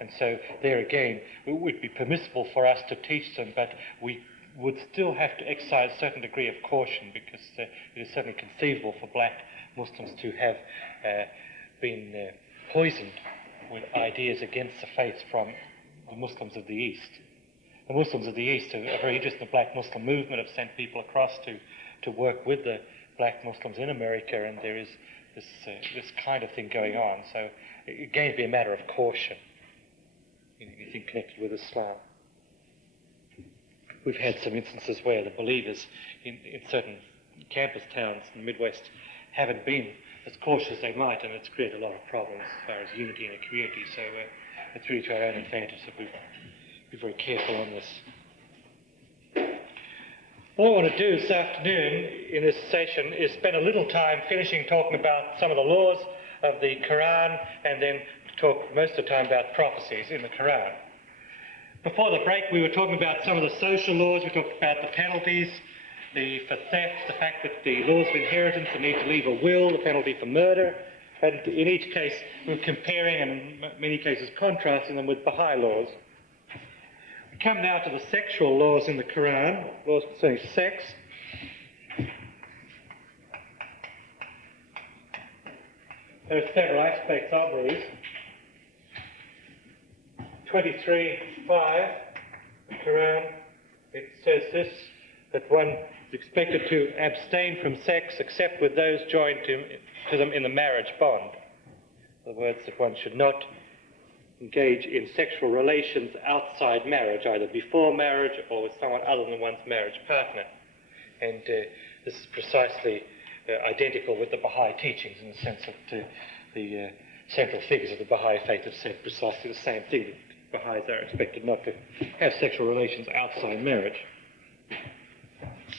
And so there again, it would be permissible for us to teach them, but we would still have to exercise a certain degree of caution because it is certainly conceivable for black Muslims to have been poisoned with ideas against the faith from the Muslims of the East. The Muslims of the East are very interested in the black Muslim movement, have sent people across to work with the black Muslims in America, and there is this kind of thing going on. So again, it'd be a matter of caution. Anything connected with Islam. We've had some instances where the believers in certain campus towns in the Midwest haven't been as cautious as they might, and it's created a lot of problems as far as unity in a community. So it's really to our own advantage that we be very careful on this. All I want to do this afternoon in this session is spend a little time finishing talking about some of the laws of the Quran and then talk most of the time about prophecies in the Quran. Before the break, we were talking about some of the social laws. We talked about the penalties, for theft, the fact that the laws of inheritance, the need to leave a will, the penalty for murder. And in each case, we were comparing and in many cases contrasting them with Baha'i laws. We come now to the sexual laws in the Quran, laws concerning sex. There are several aspects of these. 23:5, the Quran, it says this, that one is expected to abstain from sex except with those joined to them in the marriage bond. In other words, that one should not engage in sexual relations outside marriage, either before marriage or with someone other than one's marriage partner. And this is precisely identical with the Baha'i teachings in the sense that the central figures of the Baha'i faith have said precisely the same thing. Baha'is are expected not to have sexual relations outside marriage.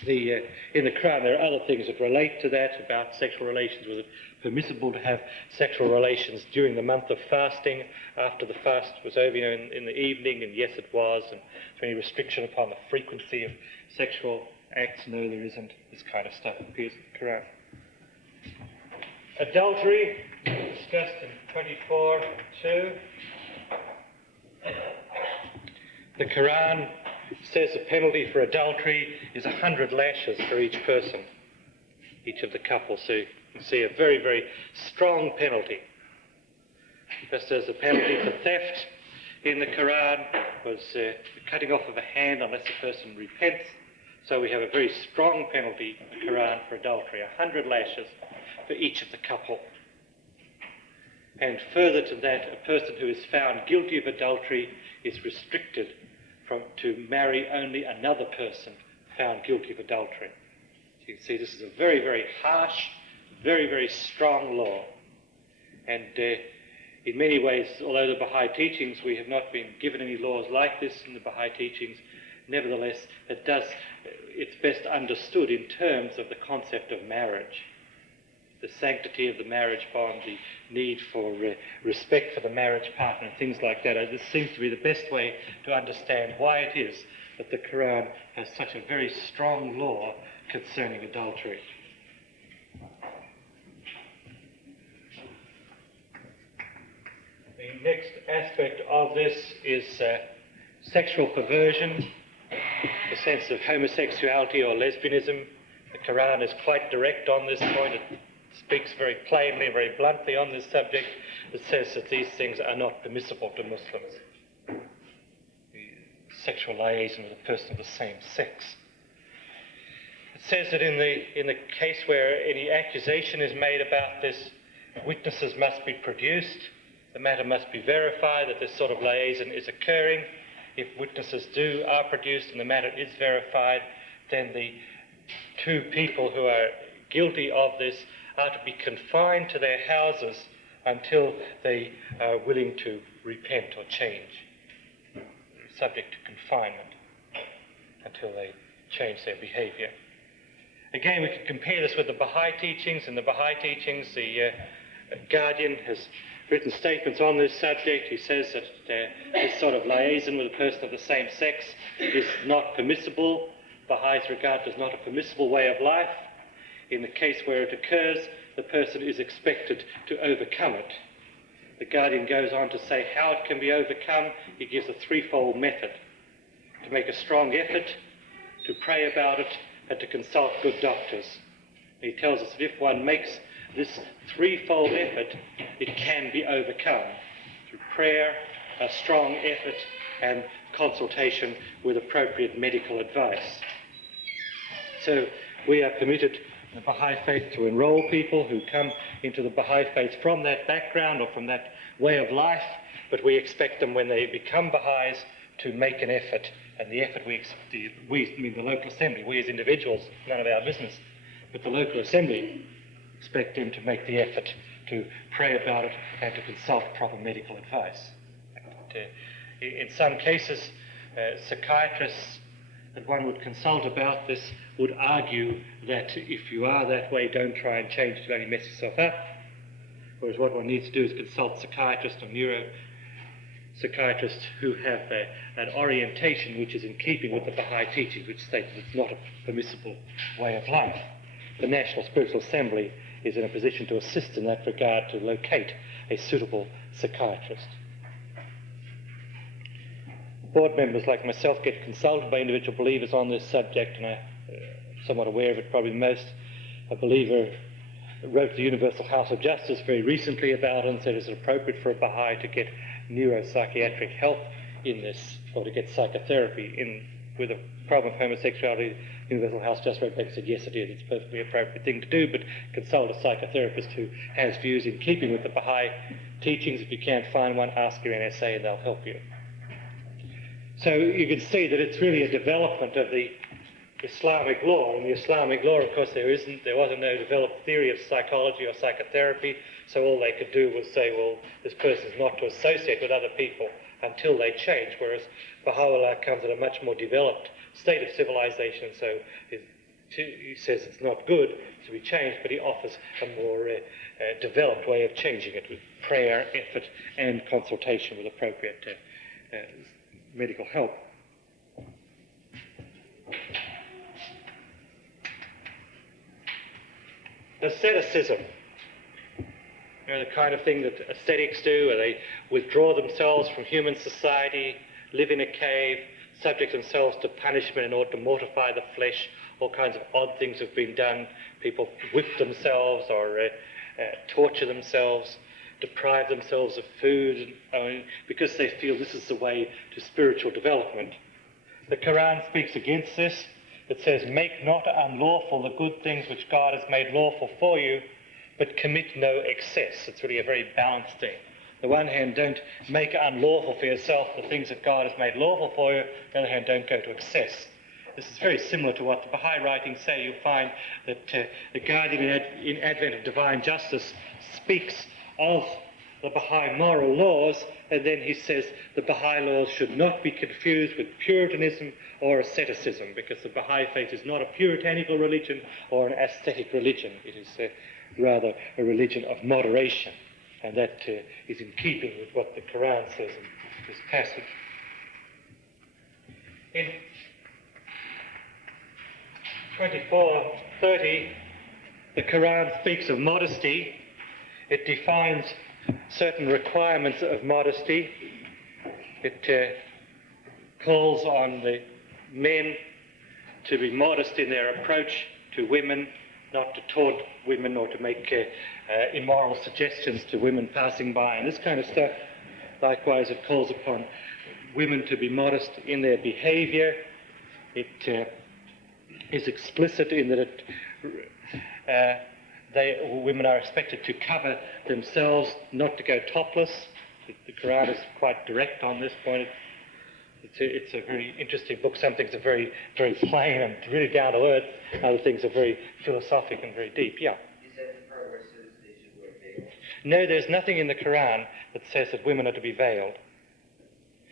In the Quran, there are other things that relate to that about sexual relations. Was it permissible to have sexual relations during the month of fasting after the fast was over, in the evening? And yes, it was. And is there any restriction upon the frequency of sexual acts? No, there isn't. This kind of stuff appears in the Quran. Adultery, discussed in 24:2. The Quran says the penalty for adultery is 100 lashes for each person, each of the couple. So you can see a very, very strong penalty. Just as the penalty for theft in the Quran was the cutting off of a hand unless the person repents. So we have a very strong penalty in the Quran for adultery, 100 lashes for each of the couple. And further to that, a person who is found guilty of adultery is restricted to marry only another person found guilty of adultery. So you can see this is a very, very harsh, very, very strong law. And in many ways, although the Baha'i teachings, we have not been given any laws like this in the Baha'i teachings, nevertheless, it's best understood in terms of the concept of marriage. The sanctity of the marriage bond, the need for respect for the marriage partner, and things like that. This seems to be the best way to understand why it is that the Quran has such a very strong law concerning adultery. The next aspect of this is sexual perversion, the sense of homosexuality or lesbianism. The Quran is quite direct on this point. It speaks very plainly, very bluntly on this subject. It says that these things are not permissible to Muslims. Sexual liaison with a person of the same sex. It says that in the case where any accusation is made about this, witnesses must be produced, the matter must be verified that this sort of liaison is occurring, if witnesses are produced and the matter is verified, then the two people who are guilty of this are to be confined to their houses until they are willing to repent or change, subject to confinement until they change their behavior. Again, we can compare this with the Baha'i teachings. In the Baha'i teachings, the Guardian has written statements on this subject. He says that this sort of liaison with a person of the same sex is not permissible. Baha'is regard it as not a permissible way of life. In the case where it occurs, the person is expected to overcome it. The Guardian goes on to say how it can be overcome. He gives a threefold method: to make a strong effort, to pray about it, and to consult good doctors. He tells us that if one makes this threefold effort, it can be overcome through prayer, a strong effort, and consultation with appropriate medical advice. So we are permitted in the Baha'i faith to enroll people who come into the Baha'i faith from that background or from that way of life, but we expect them, when they become Baha'is, to make an effort. And the effort we mean the local assembly, we as individuals, none of our business, but the local assembly expect them to make the effort to pray about it and to consult proper medical advice. In some cases, psychiatrists that one would consult about this would argue that if you are that way, don't try and change it, you'll only mess yourself up. Whereas what one needs to do is consult psychiatrists or neuropsychiatrists who have an orientation which is in keeping with the Baha'i teachings, which state that it's not a permissible way of life. The National Spiritual Assembly is in a position to assist in that regard, to locate a suitable psychiatrist. Board members like myself get consulted by individual believers on this subject, and I'm somewhat aware of it probably the most. A believer wrote to the Universal House of Justice very recently about it and said it's appropriate for a Baha'i to get neuropsychiatric help in this, or to get psychotherapy with a problem of homosexuality. Universal House just wrote back and said, yes, it is. It's a perfectly appropriate thing to do, but consult a psychotherapist who has views in keeping with the Baha'i teachings. If you can't find one, ask your NSA and they'll help you. So you can see that it's really a development of the Islamic law. In the Islamic law, of course, there wasn't no developed theory of psychology or psychotherapy, so all they could do was say, well, this person is not to associate with other people until they change, whereas Baha'u'llah comes in a much more developed state of civilization, so he says it's not good to be changed, but he offers a more developed way of changing it with prayer, effort, and consultation with appropriate medical help. Asceticism, the kind of thing that ascetics do, where they withdraw themselves from human society, live in a cave, subject themselves to punishment in order to mortify the flesh. All kinds of odd things have been done. People whip themselves or torture themselves, deprive themselves of food, because they feel this is the way to spiritual development. The Quran speaks against this. It says, make not unlawful the good things which God has made lawful for you, but commit no excess. It's really a very balanced thing. On the one hand, don't make unlawful for yourself the things that God has made lawful for you. On the other hand, don't go to excess. This is very similar to what the Baha'i writings say. You'll find that the Guardian in Advent of Divine Justice speaks of the Baha'i moral laws, and then he says the Baha'i laws should not be confused with Puritanism or asceticism, because the Baha'i faith is not a puritanical religion or an ascetic religion. It is rather a religion of moderation, and that is in keeping with what the Quran says in this passage. In 24:30, the Quran speaks of modesty. It defines certain requirements of modesty. It calls on the men to be modest in their approach to women, not to taunt women or to make immoral suggestions to women passing by and this kind of stuff. Likewise, it calls upon women to be modest in their behavior. It is explicit in that women are expected to cover themselves, not to go topless. The Quran is quite direct on this point. It it's a very interesting book. Some things are very, very plain and really down to earth. Other things are very philosophic and very deep. Yeah. Is that the part where it says they should wear veils? No, there's nothing in the Quran that says that women are to be veiled.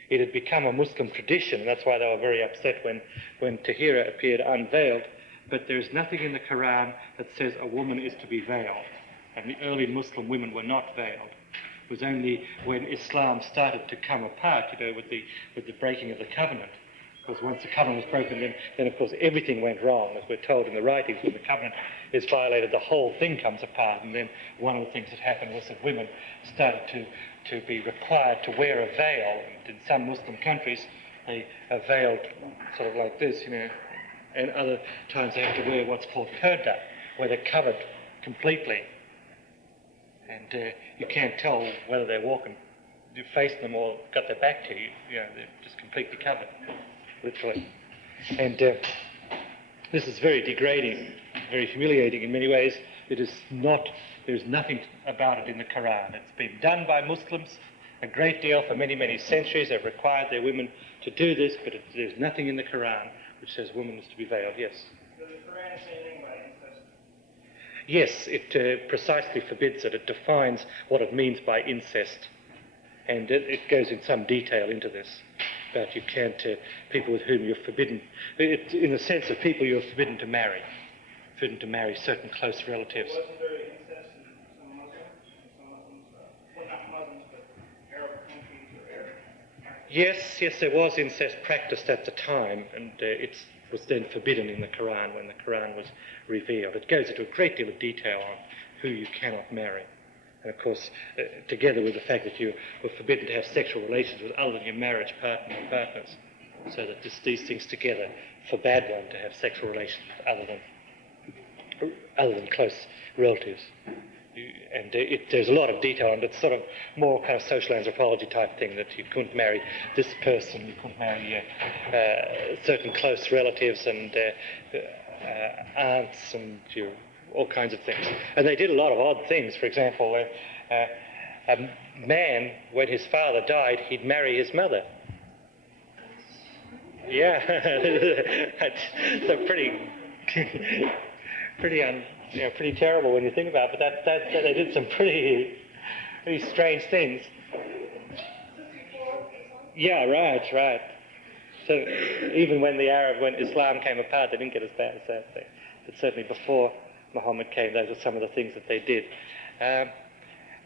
It had become a Muslim tradition, and that's why they were very upset when Tahira appeared unveiled. But there's nothing in the Quran that says a woman is to be veiled. And the early Muslim women were not veiled. It was only when Islam started to come apart, with the breaking of the covenant. Because once the covenant was broken, then of course everything went wrong, as we're told in the writings. When the covenant is violated, the whole thing comes apart. And then one of the things that happened was that women started to be required to wear a veil. And in some Muslim countries, they are veiled sort of like this, and other times they have to wear what's called purdah, where they're covered completely. And you can't tell whether they're walking, you're facing them or got their back to you. They're just completely covered, literally. And this is very degrading, very humiliating in many ways. There's nothing about it in the Quran. It's been done by Muslims a great deal for many, many centuries. They've required their women to do this, but there's nothing in the Quran which says women is to be veiled. Yes? Does the Quran say anything about incest? Yes, it precisely forbids it. It defines what it means by incest. And it goes in some detail into this. But you can't, people with whom you're forbidden, in the sense of people you're forbidden to marry certain close relatives. Wasn't there incest in some Muslims, well, not Muslims, but Arab countries or Arab? Yes, there was incest practiced at the time, and it was then forbidden in the Quran when the Quran was revealed. It goes into a great deal of detail on who you cannot marry. And of course, together with the fact that you were forbidden to have sexual relations with other than your marriage partner or partners, so that these things together forbade one to have sexual relations with other than close relatives. And there's a lot of detail, and it's sort of more kind of social anthropology type thing, that you couldn't marry this person, you couldn't marry certain close relatives and aunts and all kinds of things. And they did a lot of odd things. For example, a man, when his father died, he'd marry his mother. Yeah, it's a pretty terrible when you think about it. But they did some pretty strange things. Yeah, right. So even when Islam came apart, they didn't get as bad as that thing. But certainly before Muhammad came, those are some of the things that they did.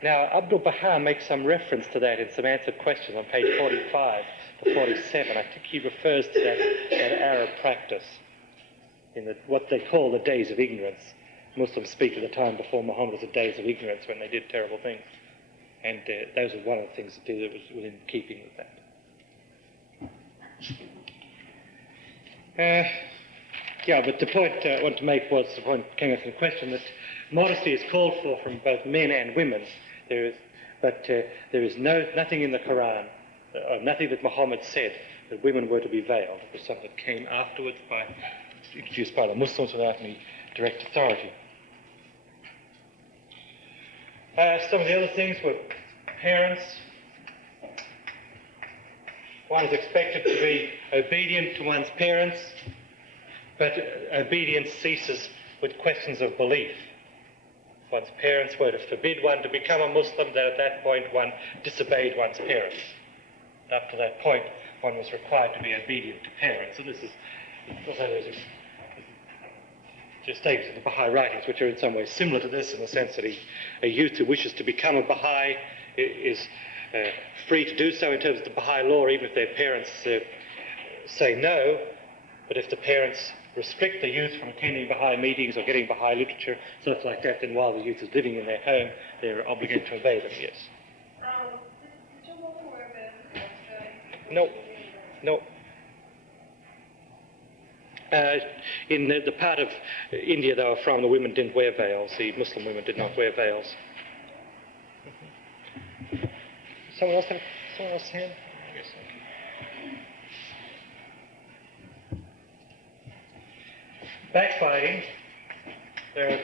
Now, Abdul Baha makes some reference to that in some answered questions on page 45 to 47. I think he refers to that Arab practice in what they call the days of ignorance. Muslims speak of the time before Muhammad as the days of ignorance when they did terrible things. And those were one of the things that was within keeping with that. But the point I want to make was, the point came up in the question, that modesty is called for from both men and women. There is nothing in the Quran, or nothing that Muhammad said that women were to be veiled. It was something that came afterwards, introduced by the Muslims without any direct authority. Some of the other things were parents. One is expected to be obedient to one's parents, but obedience ceases with questions of belief. If one's parents were to forbid one to become a Muslim, then at that point one disobeyed one's parents. Up to that point, one was required to be obedient to parents. And this is, also there's statements in the Baha'i writings which are in some ways similar to this, in the sense that a youth who wishes to become a Baha'i is free to do so in terms of the Baha'i law, even if their parents say no. But if the parents restrict the youth from attending Baha'i meetings or getting Baha'i literature, stuff like that, then while the youth is living in their home, they're obligated to obey them, yes. Did your mother wear veils? No. In the part of India they were from, the women didn't wear veils. The Muslim women did not wear veils. Someone else hand? Yes, okay. Backbiting. There are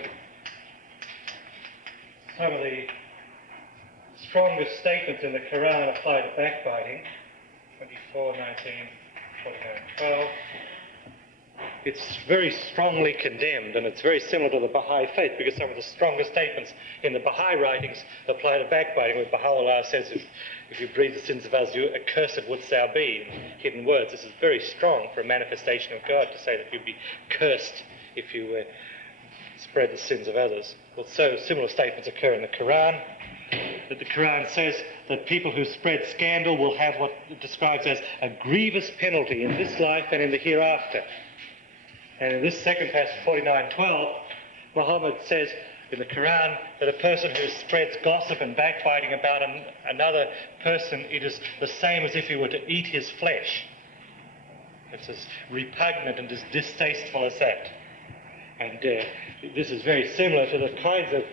some of the strongest statements in the Quran apply to backbiting. 24:19. 49:12. It's very strongly condemned, and it's very similar to the Baha'i faith, because some of the strongest statements in the Baha'i writings apply to backbiting, where Baha'u'llah says, if you breathe the sins of others, accursed wouldst thou be, in hidden words. This is very strong for a manifestation of God, to say that you'd be cursed if you spread the sins of others. Well, so similar statements occur in the Quran, that the Quran says that people who spread scandal will have what it describes as a grievous penalty in this life and in the hereafter. And in this second passage, 49:12, Muhammad says in the Quran that a person who spreads gossip and backbiting about another person, it is the same as if he were to eat his flesh. It's as repugnant and as distasteful as that. And this is very similar to the kinds of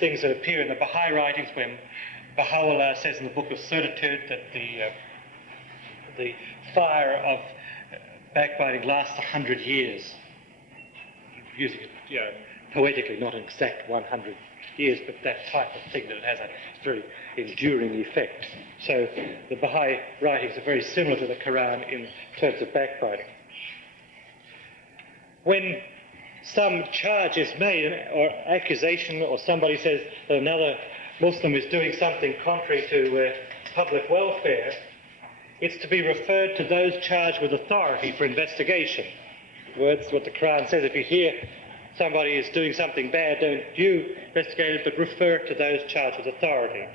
things that appear in the Baha'i writings, when Baha'u'llah says in the Book of Certitude that the fire of backbiting lasts 100 years. Using it poetically, not an exact 100 years, but that type of thing, that it has a very enduring effect. So the Baha'i writings are very similar to the Quran in terms of backbiting. When some charge is made, or accusation, or somebody says that another Muslim is doing something contrary to public welfare, it's to be referred to those charged with authority for investigation. Words, what the Quran says, if you hear somebody is doing something bad, don't you investigate it, but refer to those charged with authority.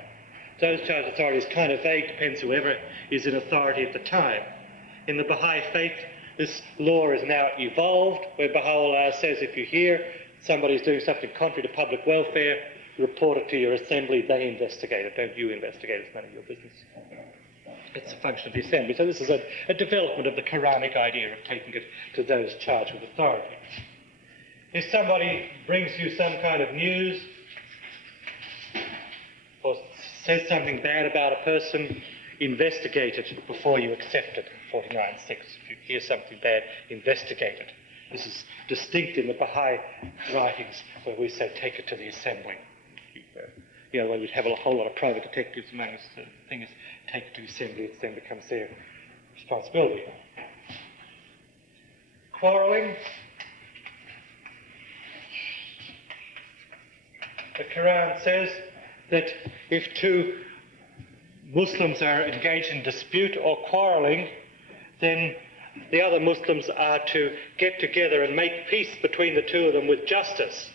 Those charged with authority is kind of vague, depends whoever is in authority at the time. In the Baha'i faith, this law is now evolved, where Baha'u'llah says if you hear somebody is doing something contrary to public welfare, report it to your assembly, they investigate it, don't you investigate it, it's none of your business. It's a function of the assembly. So this is a development of the Quranic idea of taking it to those charged with authority. If somebody brings you some kind of news or says something bad about a person, investigate it before you accept it. 49:6. If you hear something bad, investigate it. This is distinct in the Baha'i writings, where we say take it to the assembly. The way we'd have a whole lot of private detectives among us. The thing is, take it to the assembly, it then becomes their responsibility. Quarrelling. The Quran says that if two Muslims are engaged in dispute or quarrelling, then the other Muslims are to get together and make peace between the two of them with justice.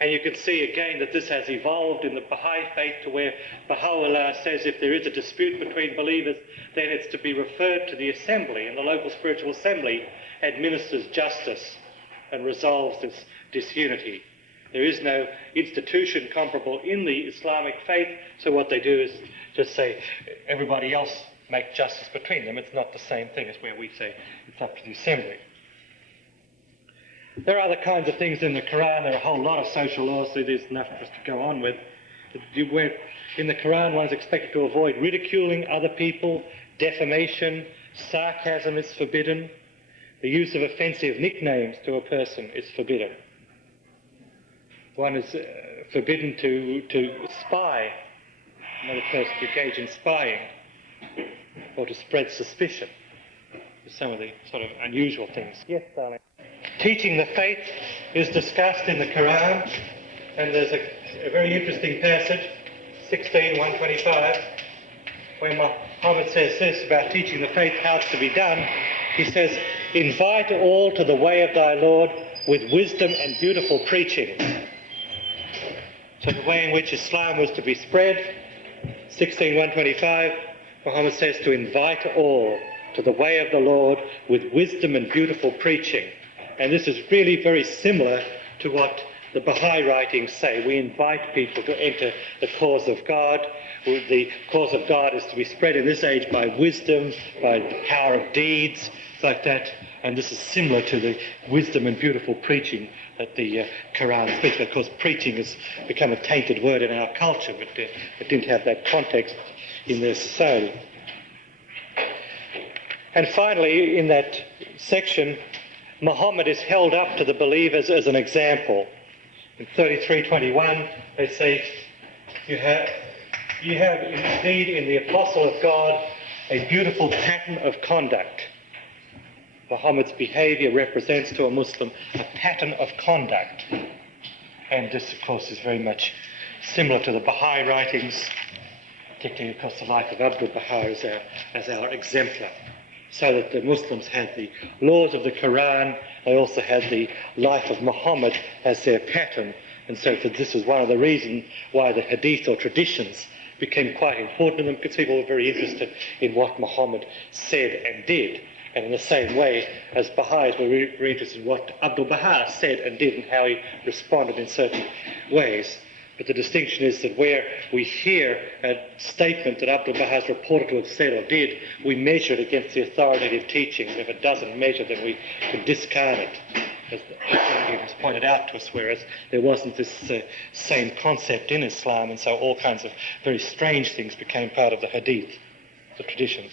And you can see again that this has evolved in the Baha'i faith to where Baha'u'llah says if there is a dispute between believers, then it's to be referred to the assembly, and the local spiritual assembly administers justice and resolves this disunity. There is no institution comparable in the Islamic faith, so what they do is just say everybody else make justice between them. It's not the same thing as where we say it's up to the assembly. There are other kinds of things in the Quran. There are a whole lot of social laws, so there's enough for us to go on with. Where in the Quran one is expected to avoid ridiculing other people, defamation, sarcasm is forbidden. The use of offensive nicknames to a person is forbidden. One is forbidden to spy another person, to engage in spying, or to spread suspicion. Some of the sort of unusual things. Yes, darling. Teaching the faith is discussed in the Quran, and there's a very interesting passage, 16:125, where Muhammad says this about teaching the faith, how it's to be done. He says, invite all to the way of thy Lord with wisdom and beautiful preaching. So the way in which Islam was to be spread, 16:125, Muhammad says to invite all to the way of the Lord with wisdom and beautiful preaching. And this is really very similar to what the Baha'i writings say. We invite people to enter the cause of God. The cause of God is to be spread in this age by wisdom, by the power of deeds, like that. And this is similar to the wisdom and beautiful preaching that the Quran speaks. Of course, preaching has become a tainted word in our culture, but it didn't have that context in their society. And finally, in that section, Muhammad is held up to the believers as an example. In 33:21, they say, you have indeed in the apostle of God a beautiful pattern of conduct. Muhammad's behavior represents to a Muslim a pattern of conduct. And this, of course, is very much similar to the Baha'i writings, particularly, of course, the life of Abdu'l-Baha as our exemplar. So that the Muslims had the laws of the Quran, they also had the life of Muhammad as their pattern. And so this was one of the reasons why the hadith or traditions became quite important to them, because people were very interested in what Muhammad said and did. And in the same way as Baha'is were very interested in what Abdu'l-Baha said and did and how he responded in certain ways. But the distinction is that where we hear a statement that Abdu'l-Baha is reported to have said or did, we measure it against the authoritative teachings. If it doesn't measure, then we can discard it, as has pointed out to us, whereas there wasn't this same concept in Islam, and so all kinds of very strange things became part of the hadith, the traditions.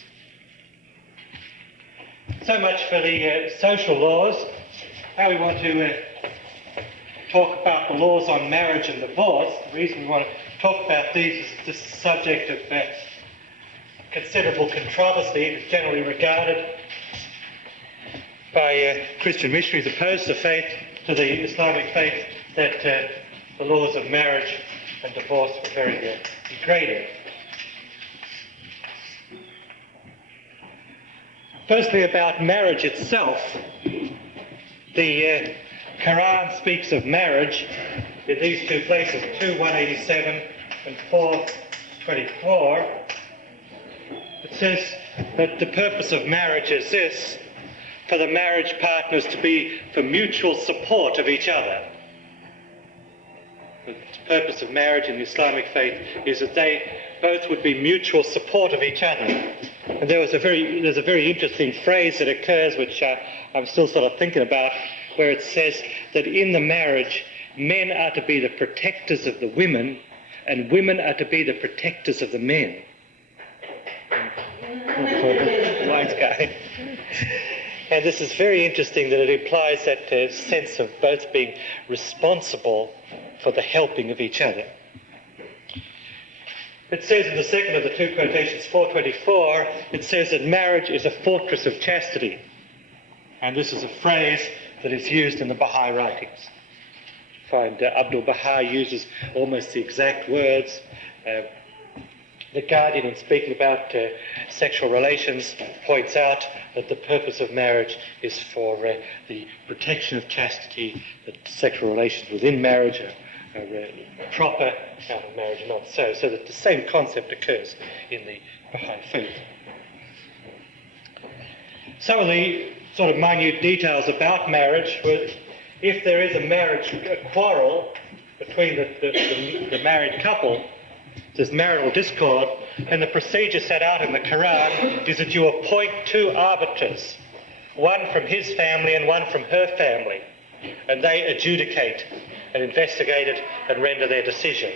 So much for the social laws. Now we want to talk about the laws on marriage and divorce. The reason we want to talk about these is this subject of considerable controversy. It's generally regarded by Christian missionaries opposed to the Islamic faith, that the laws of marriage and divorce were very degrading. Firstly, about marriage itself. The Quran speaks of marriage in these two places, 2:187 and 4:24. It says that the purpose of marriage is this: for the marriage partners to be for mutual support of each other. The purpose of marriage in the Islamic faith is that they both would be mutual support of each other. And there's a very interesting phrase that occurs, which I'm still sort of thinking about, where it says that in the marriage, men are to be the protectors of the women, and women are to be the protectors of the men. Wise guy. And this is very interesting, that it implies that sense of both being responsible for the helping of each other. It says in the second of the two quotations, 4:24, it says that marriage is a fortress of chastity. And this is a phrase that is used in the Baha'i writings. You find Abdu'l-Baha uses almost the exact words. The Guardian, in speaking about sexual relations, points out that the purpose of marriage is for the protection of chastity, that sexual relations within marriage are proper, out of marriage not so. So that the same concept occurs in the Baha'i faith. Some of the sort of minute details about marriage were, if there is a quarrel between the married couple, there's marital discord, and the procedure set out in the Quran is that you appoint two arbiters, one from his family and one from her family, and they adjudicate and investigate it and render their decision.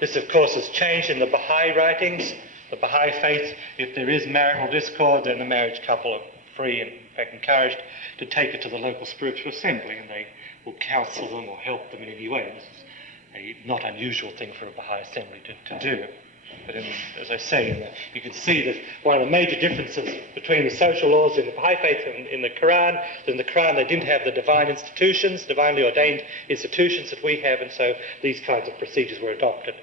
This, of course, has changed in the Baha'i writings. The Baha'i faith, if there is marital discord, then the marriage couple are free and, in fact, encouraged to take it to the local spiritual assembly, and they will counsel them or help them in any way. This is a not unusual thing for a Baha'i assembly to do. But as I say, you can see that one of the major differences between the social laws in the Baha'i faith and in the Quran, in the Quran they didn't have the divine institutions, divinely ordained institutions that we have, and so these kinds of procedures were adopted.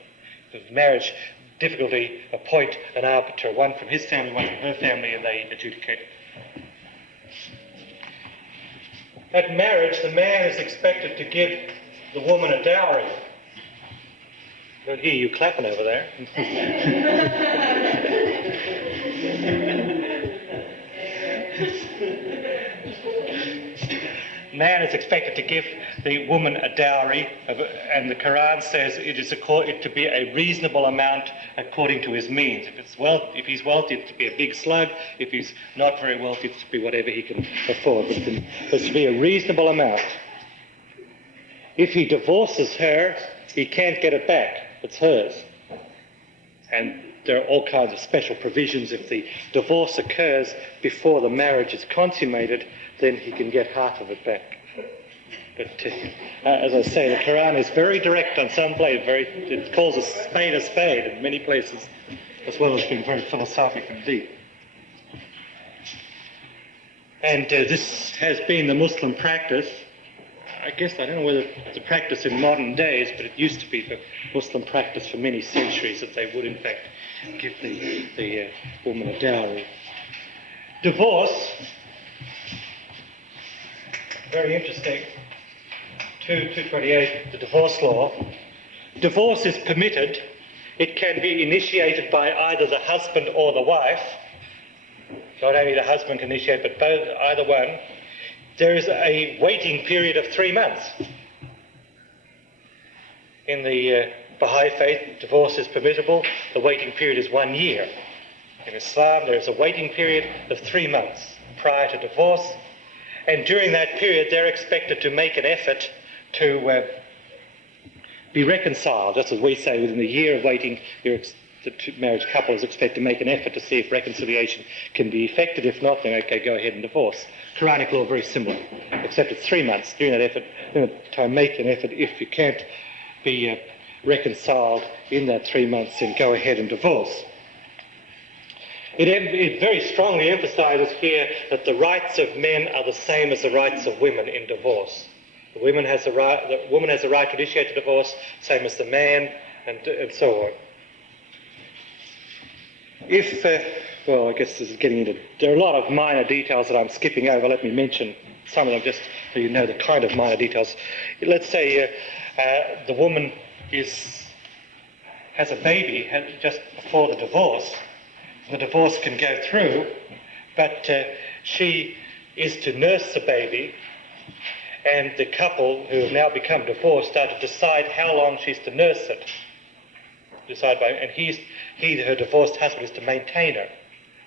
For marriage, difficulty, appoint an arbiter, one from his family, one from her family, and they adjudicate. At marriage, the man is expected to give the woman a dowry. I don't hear you clapping over there. Man is expected to give the woman a dowry, and the Quran says it is to be a reasonable amount according to his means. If he's wealthy, it's to be a big slug. If he's not very wealthy, it's to be whatever he can afford. But it's to be a reasonable amount. If he divorces her, he can't get it back. It's hers. And there are all kinds of special provisions. If the divorce occurs before the marriage is consummated, then he can get half of it back. But as I say, the Quran is very direct on some places. It calls a spade in many places. as well as being very philosophical and deep. And this has been the Muslim practice. I guess I don't know whether it's a practice in modern days, but it used to be the Muslim practice for many centuries that they would in fact give the woman a dowry. Divorce, very interesting. 228, the divorce law. Divorce is permitted. It can be initiated by either the husband or the wife. Not only the husband can initiate, but both, either one. There is a waiting period of 3 months. In the Baha'i faith, divorce is permissible. The waiting period is 1 year. In Islam, there is a waiting period of 3 months prior to divorce. And during that period, they're expected to make an effort to be reconciled. Just as we say, within the year of waiting, the marriage couple is expected to make an effort to see if reconciliation can be effected. If not, then okay, go ahead and divorce. Quranic law very similar, except it's 3 months. During that effort, during that time, make an effort. If you can't be reconciled in that 3 months, then go ahead and divorce. It very strongly emphasises here that the rights of men are the same as the rights of women in divorce. The woman has the right to initiate the divorce, same as the man, and so on. Well, I guess this is getting into... There are a lot of minor details that I'm skipping over. Let me mention some of them just so you know the kind of minor details. Let's say the woman has a baby just before the divorce. The divorce can go through, but she is to nurse the baby, and the couple who have now become divorced are to decide how long she's to nurse it. And her divorced husband, is to maintain her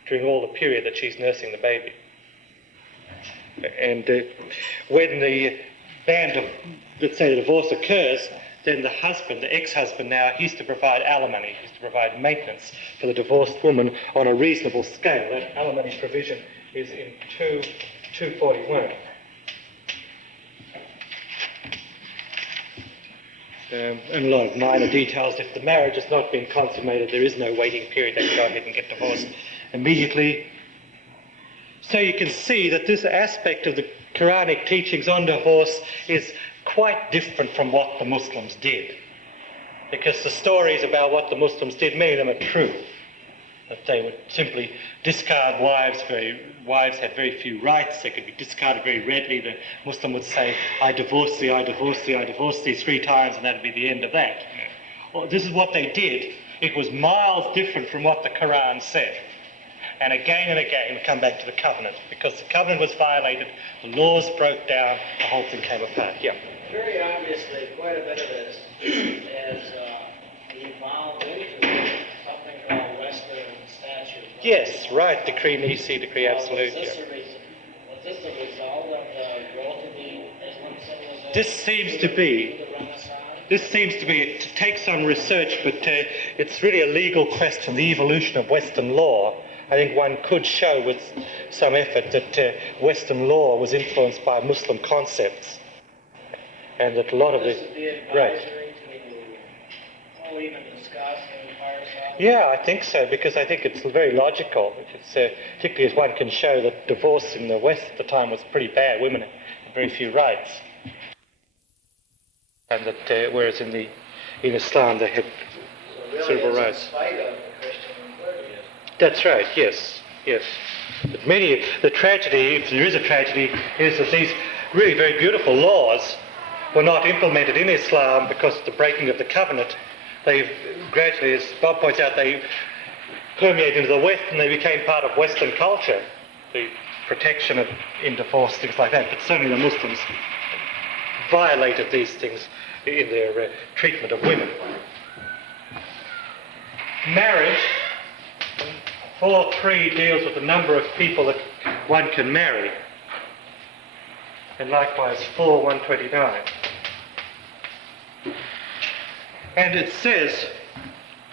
during all the period that she's nursing the baby. And when the let's say the divorce occurs, then the husband, the ex-husband now, he's to provide alimony, he's to provide maintenance for the divorced woman on a reasonable scale. That alimony provision is in 241. And a lot of minor details. If the marriage has not been consummated, there is no waiting period. They can go ahead and get divorced immediately. So you can see that this aspect of the Quranic teachings on divorce is quite different from what the Muslims did. Because the stories about what the Muslims did, many of them are true. That they would simply discard wives. Wives had very few rights. They could be discarded very readily. The Muslim would say, I divorce thee, I divorce thee, I divorce thee 3 times, and that would be the end of that. Well, this is what they did. It was miles different from what the Quran said. And again, we come back to the covenant. Because the covenant was violated, the laws broke down, the whole thing came apart. Yeah. Very obviously, quite a bit of this has evolved into something called Western statute. Yes, right. Decree Nisi, decree absolute. Was this a result of the growth of the Muslim civilization? This seems to be. It takes some research, but it's really a legal question, the evolution of Western law. I think one could show with some effort that Western law was influenced by Muslim concepts. And that a lot of the... Right. Even discuss in fireside? Yeah, I think so, because I think it's very logical. It's, particularly as one can show that divorce in the West at the time was pretty bad. Women had very few rights. And that, whereas in Islam they had civil rights. In spite of the Christian clergy. That's right, yes. But the tragedy, if there is a tragedy, is that these really very beautiful laws were not implemented in Islam because of the breaking of the covenant. They've gradually, as Bob points out, they permeated into the West and they became part of Western culture. The protection in divorce, things like that. But certainly the Muslims violated these things in their treatment of women. Marriage, 4.3 deals with the number of people that one can marry. And likewise 4.129. And it says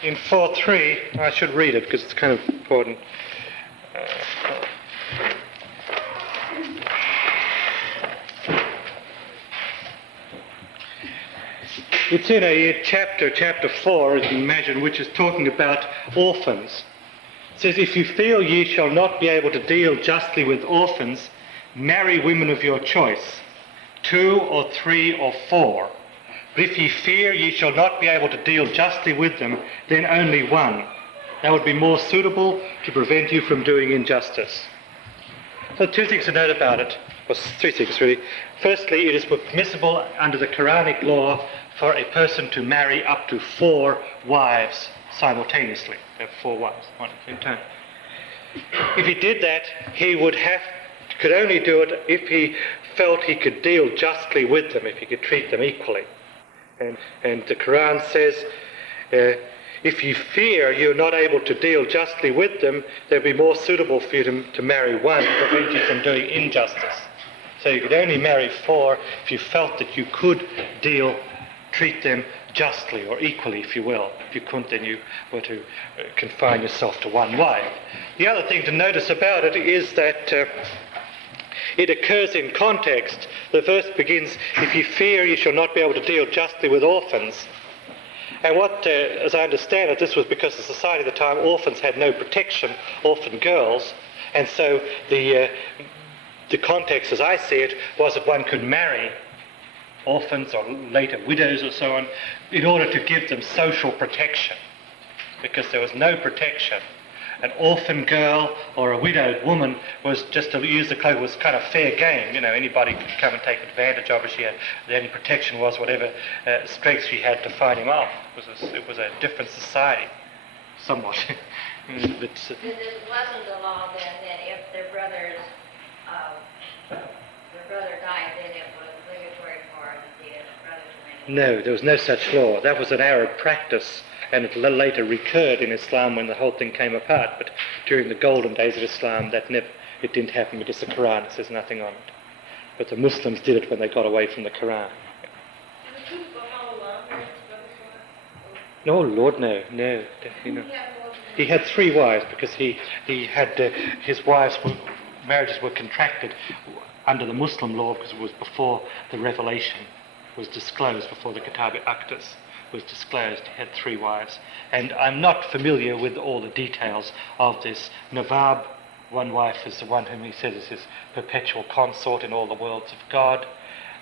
in 4.3, I should read it because it's kind of important. It's in a chapter 4, as you imagine, which is talking about orphans. It says, if you feel ye shall not be able to deal justly with orphans, marry women of your choice, 2 or 3 or 4. But if ye fear ye shall not be able to deal justly with them, then only 1. That would be more suitable to prevent you from doing injustice. So 2 things to note about it, or 3 things really. Firstly, it is permissible under the Quranic law for a person to marry up to 4 wives simultaneously. They have 4 wives, one at the same time. If he did that, he could only do it if he felt he could deal justly with them, if he could treat them equally. And the Quran says, if you fear you're not able to deal justly with them, they'll be more suitable for you to marry 1 to prevent you from doing injustice. So you could only marry 4 if you felt that you could treat them justly or equally, if you will. If you couldn't, then you were to confine yourself to 1 wife. The other thing to notice about it is that it occurs in context. The verse begins, if you fear you shall not be able to deal justly with orphans. And what, as I understand it, this was because the society at the time, orphans had no protection, orphan girls, and so the context, as I see it, was that one could marry orphans or later widows or so on in order to give them social protection, because there was no protection. An orphan girl or a widowed woman was, just to use the code, was kind of fair game. You know, anybody could come and take advantage of her. The only protection was whatever strength she had to fight him off. It was a different society, somewhat. It wasn't the law then that if their brother died, then it was obligatory for the brother to marry. No, there was no such law. That was an Arab practice. And it later recurred in Islam when the whole thing came apart. But during the golden days of Islam, it didn't happen because the Quran says nothing on it. But the Muslims did it when they got away from the Quran. No, Lord, no, definitely not. He had 3 wives because he had his marriages were contracted under the Muslim law because it was before the revelation was disclosed, before the Kitab-i-Aqdas was disclosed. He had 3 wives. And I'm not familiar with all the details of this. Nawab, 1 wife, is the one whom he says is his perpetual consort in all the worlds of God.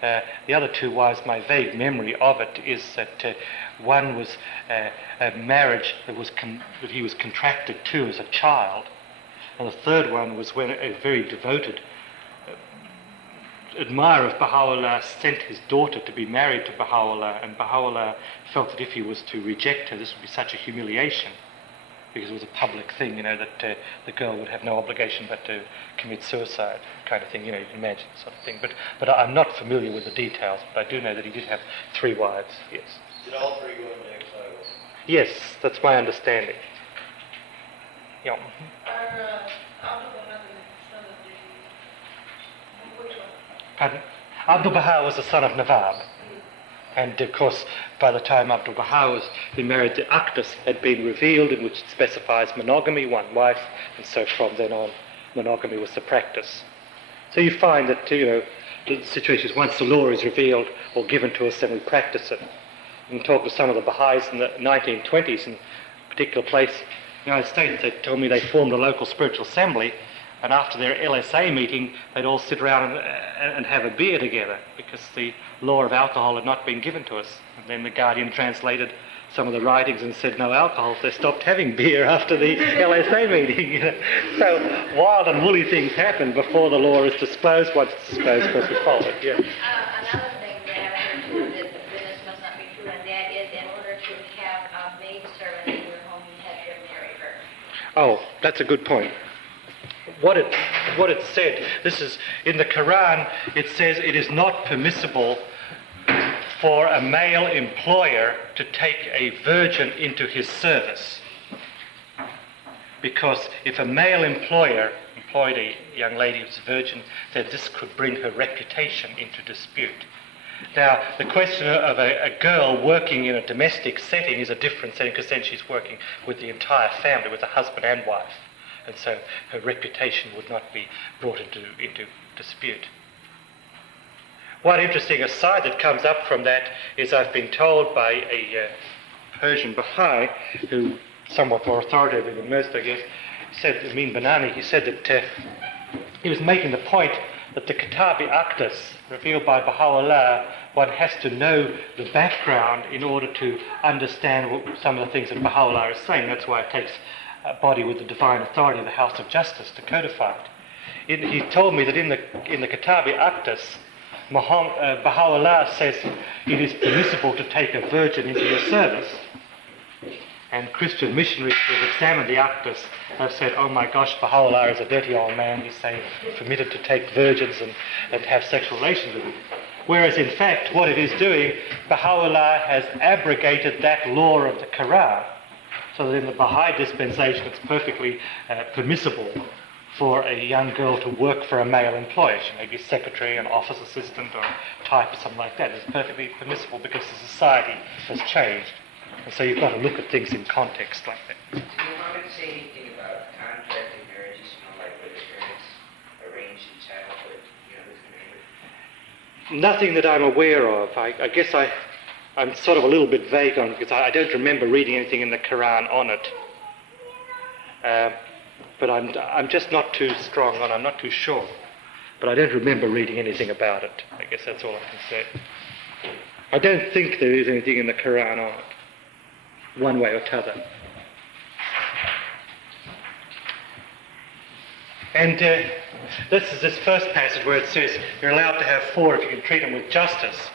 The other 2 wives, my vague memory of it is that one was a marriage that he was contracted to as a child, and the 3rd one was when a very devoted admirer of Baha'u'llah sent his daughter to be married to Baha'u'llah, and Baha'u'llah felt that if he was to reject her, this would be such a humiliation, because it was a public thing, that the girl would have no obligation but to commit suicide, kind of thing, you can imagine sort of thing. But I'm not familiar with the details, but I do know that he did have 3 wives, yes. Did all 3 go into exile? Yes, that's my understanding. Yeah. Pardon? Abdul Baha was the son of Nawab. And of course, by the time Abdul Baha was married, the Aqdas had been revealed, in which it specifies monogamy, 1 wife, and so from then on, monogamy was the practice. So you find that, the situation is once the law is revealed or given to us, then we practice it. You can talk to some of the Baha'is in the 1920s in a particular place in the United States. They told me they formed a local spiritual assembly, and after their LSA meeting, they'd all sit around and have a beer together because the law of alcohol had not been given to us. And then the Guardian translated some of the writings and said no alcohol. They stopped having beer after the LSA meeting. So wild and woolly things happen before the law is disclosed. Once it's disclosed, of course, we follow it. Yeah. Another thing that I heard too, that this must not be true, and that is in order to have a maidservant in your home, you had to marry her. Oh, that's a good point. What it said, this is in the Quran, it says it is not permissible for a male employer to take a virgin into his service. Because if a male employer employed a young lady who's a virgin, then this could bring her reputation into dispute. Now, the question of a girl working in a domestic setting is a different setting, because then she's working with the entire family, with the husband and wife. And so her reputation would not be brought into dispute. One interesting aside that comes up from that is I've been told by a Persian Baha'i, who somewhat more authoritative than most, I guess, said, Amin Banani, he said that he was making the point that the Kitabi Aqdas, revealed by Baha'u'llah, one has to know the background in order to understand some of the things that Baha'u'llah is saying. That's why it takes a body with the divine authority of the House of Justice to codify it. He told me that in the Kitabi Aqdas, Baha'u'llah says it is permissible to take a virgin into your service. And Christian missionaries who have examined the Aqdas have said, oh my gosh, Baha'u'llah is a dirty old man. He's saying permitted to take virgins and have sexual relations with them. Whereas in fact, what it is doing, Baha'u'llah has abrogated that law of the Quran, so that in the Baha'i dispensation it's perfectly permissible for a young girl to work for a male employer. She may be a secretary, an office assistant, or a type, or something like that. It's perfectly permissible because the society has changed. And so you've got to look at things in context like that. Did Muhammad say anything about contracting marriages, like where the parents arranged in childhood, who's going to Nothing that I'm aware of. I guess I'm sort of a little bit vague on it because I don't remember reading anything in the Quran on it. But I'm just not too strong on it. I'm not too sure. But I don't remember reading anything about it. I guess that's all I can say. I don't think there is anything in the Quran on it, one way or t'other. And this is this first passage where it says you're allowed to have 4 if you can treat them with justice.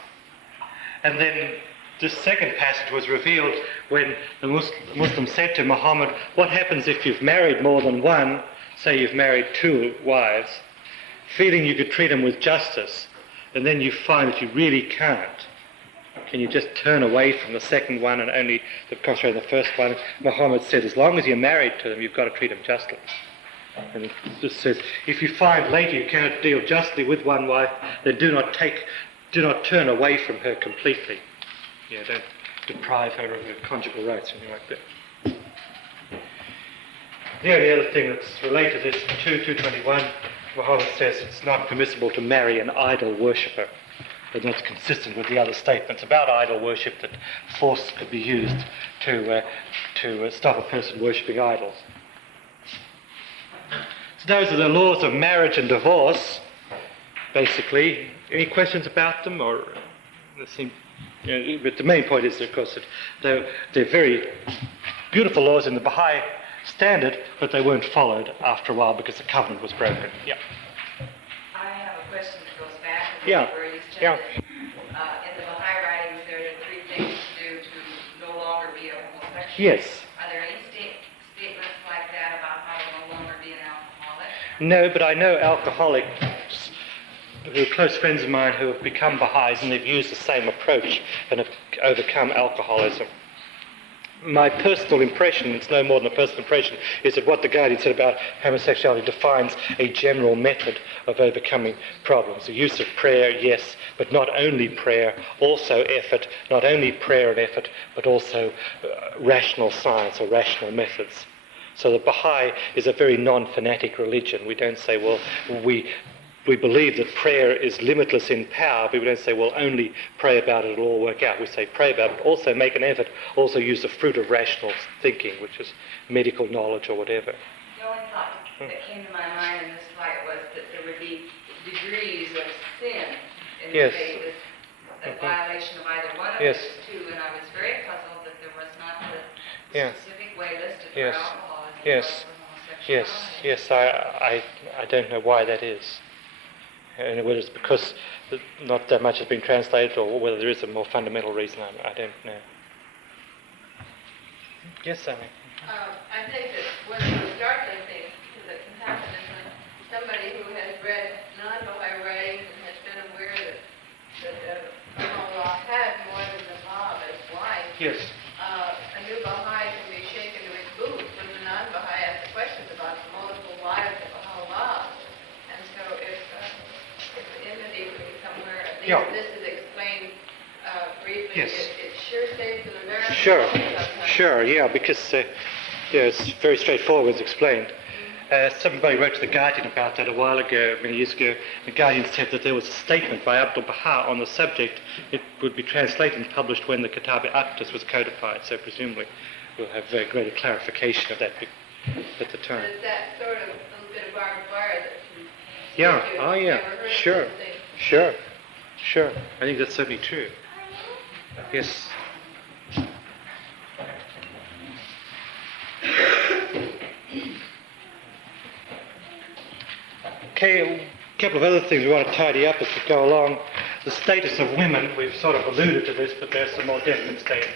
And then this second passage was revealed when the Muslim said to Muhammad, what happens if you've married more than one, say you've married 2 wives, feeling you could treat them with justice, and then you find that you really can't? Can you just turn away from the second one and only concentrate on the first one? Muhammad said, as long as you're married to them, you've got to treat them justly. And it just says, if you find later you cannot deal justly with one wife, then do not turn away from her completely. Don't deprive her of her conjugal rights or anything like that. The only other thing that's related is 2:221. Muhammad says it's not permissible to marry an idol worshipper. And that's consistent with the other statements about idol worship, that force could be used to stop a person worshipping idols. So those are the laws of marriage and divorce, basically. Any questions about them? Or but the main point is, of course, that they're very beautiful laws in the Baha'i standard, but they weren't followed after a while because the covenant was broken. Yeah. I have a question that goes back to Yeah. where you said Yeah. that in the Baha'i writings there are 3 things to do to no longer be a homosexual. Yes. Are there any statements like that about how to no longer be an alcoholic? No, but I know alcoholics who are close friends of mine who have become Baha'is, and they've used the same approach and have overcome alcoholism. My personal impression, it's no more than a personal impression, is that what the Guardian said about homosexuality defines a general method of overcoming problems. The use of prayer, yes, but not only prayer, also effort, not only prayer and effort, but also rational science or rational methods. So the Baha'i is a very non-fanatic religion. We don't say, well, we believe that prayer is limitless in power, but we don't say, well, only pray about it, it'll all work out. We say pray about it, also make an effort, also use the fruit of rational thinking, which is medical knowledge or whatever. The only thought that came to my mind in this light was that there would be degrees of sin in Yes. the faith, a violation of either one of Yes. those 2, and I was very puzzled that there was not the Yeah. specific way listed Yes. for alcoholism Yes. or for homosexuality. Yes, I don't know why that is. And whether it's because not that much has been translated or whether there is a more fundamental reason, I don't know. Yes, Sammy. I think that one of the startling things that can happen is when somebody who has read non-Baha'i writings and has been aware that Baha'u'llah had more than the Bab as wife, Yes. a new Baha'i can be shaken to his boots when the non-Baha'i asks questions about the multiple wives of Baha'u'llah. And so if the enmity would be somewhere, I think Yeah. this is explained briefly. Yes. It sure saves an American Sure, sometimes. sure, yeah, because it's very straightforward, it's explained. Somebody wrote to The Guardian about that a while ago, many years ago. The Guardian said that there was a statement by Abdul Baha on the subject. It would be translated and published when the Kitab al-Aqdas was codified, so presumably we'll have greater clarification of that at the time. But is that sort of a little bit of barbed wire that you Yeah, you've oh yeah, never heard sure, something? sure. I think that's certainly true. Yes. Okay, a couple of other things we want to tidy up as we go along. The status of women, we've sort of alluded to this, but there's some more definite statements.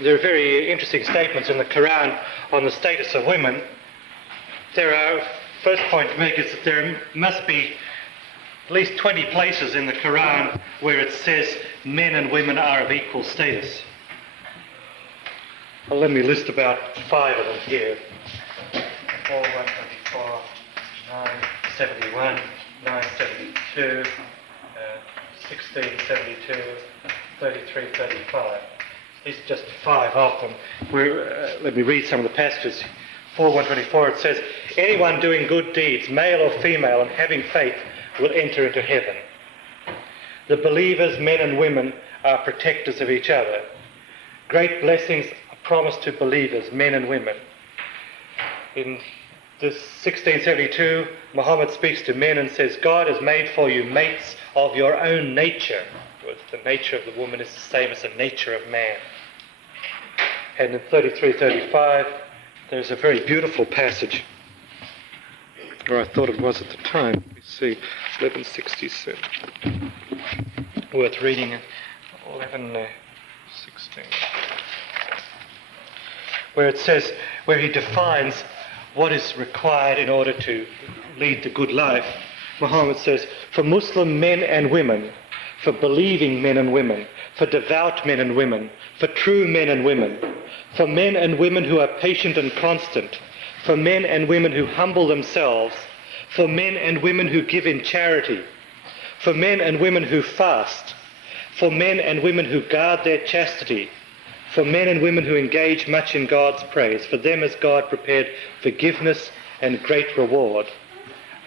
There are very interesting statements in the Quran on the status of women. There are, first point to make is that there must be at least 20 places in the Quran where it says men and women are of equal status. Well, let me list about 5 of them here. 4, 124, 971, 972, 1672, 33, 35. These are just 5 of them. Let me read some of the passages. 4, 124, it says, anyone doing good deeds, male or female, and having faith will enter into heaven. The believers, men and women, are protectors of each other. Great blessings are promised to believers, men and women. In this 1672, Muhammad speaks to men and says, God has made for you mates of your own nature. The nature of the woman is the same as the nature of man. And in 33-35, there's a very beautiful passage, or I thought it was at the time. Let me see, 1167. Worth reading it. 1116. Where it says, where he defines what is required in order to lead the good life. Muhammad says, for Muslim men and women, for believing men and women, for devout men and women, for true men and women, for men and women who are patient and constant, for men and women who humble themselves, for men and women who give in charity, for men and women who fast, for men and women who guard their chastity, for men and women who engage much in God's praise. For them has God prepared forgiveness and great reward.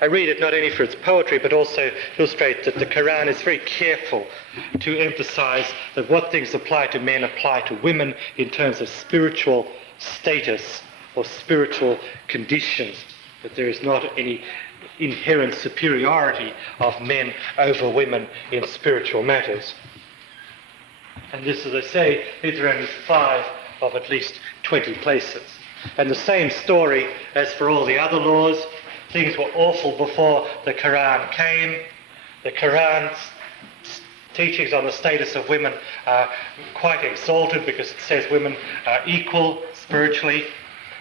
I read it not only for its poetry, but also illustrates that the Quran is very careful to emphasize that what things apply to men apply to women in terms of spiritual status or spiritual conditions, that there is not any inherent superiority of men over women in spiritual matters. And this, as I say, these are only 5 of at least 20 places. And the same story as for all the other laws. Things were awful before the Quran came. The Quran's teachings on the status of women are quite exalted because it says women are equal spiritually.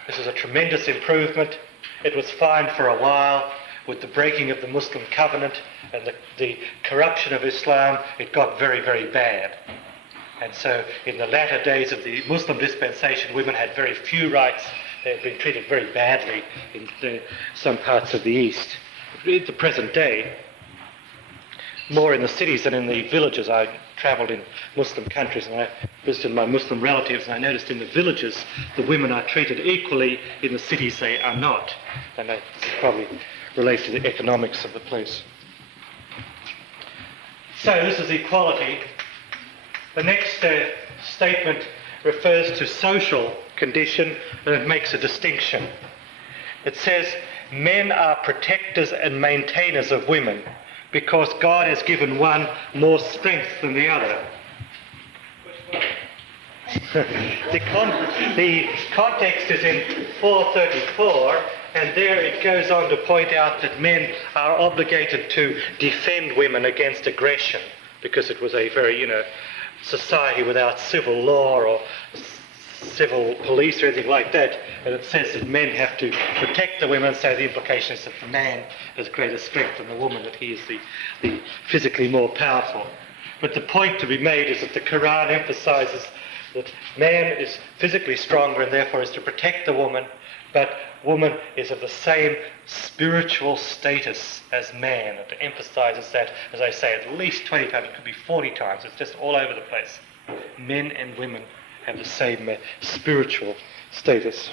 This is a tremendous improvement. It was fine for a while. With the breaking of the Muslim covenant and the corruption of Islam, it got very, very bad. And so in the latter days of the Muslim dispensation, women had very few rights. They had been treated very badly in some parts of the East. At the present day, more in the cities than in the villages. I travelled in Muslim countries and I visited my Muslim relatives, and I noticed in the villages the women are treated equally, in the cities they are not. And that probably relates to the economics of the place. So this is equality. The next statement refers to social condition, and it makes a distinction. It says, men are protectors and maintainers of women because God has given one more strength than the other. The context is in 434, and there it goes on to point out that men are obligated to defend women against aggression, because it was a very, society without civil law or civil police or anything like that, and it says that men have to protect the women, so the implication is that the man has greater strength than the woman, that he is the physically more powerful. But the point to be made is that the Quran emphasizes that man is physically stronger and therefore is to protect the woman. but woman is of the same spiritual status as man. It emphasizes that, as I say, at least 20 times. It could be 40 times. It's just all over the place. Men and women have the same spiritual status.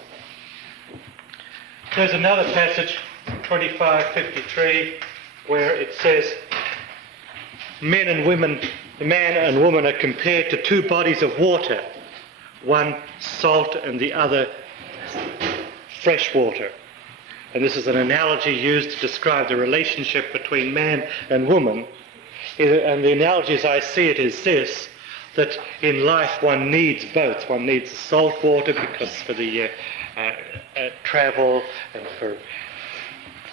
There's another passage, 25:53, where it says, man and woman are compared to two bodies of water, one salt and the other fresh water. And this is an analogy used to describe the relationship between man and woman. And the analogy as I see it is this, that in life one needs both. One needs the salt water because for the travel and for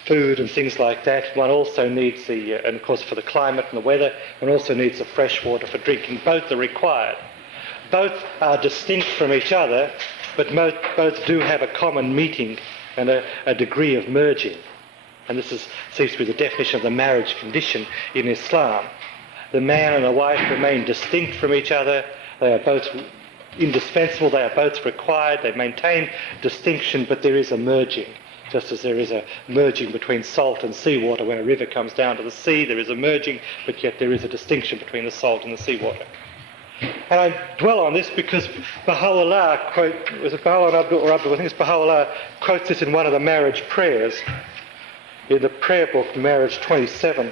food and things like that. One also needs and of course for the climate and the weather, one also needs the fresh water for drinking. Both are required. Both are distinct from each other, but both do have a common meeting and a degree of merging. And this seems to be the definition of the marriage condition in Islam. The man and the wife remain distinct from each other. They are both indispensable. They are both required. They maintain distinction, but there is a merging. Just as there is a merging between salt and seawater when a river comes down to the sea, there is a merging, but yet there is a distinction between the salt and the seawater. And I dwell on this because Baha'u'llah quotes this in one of the marriage prayers, in the prayer book, Marriage 27,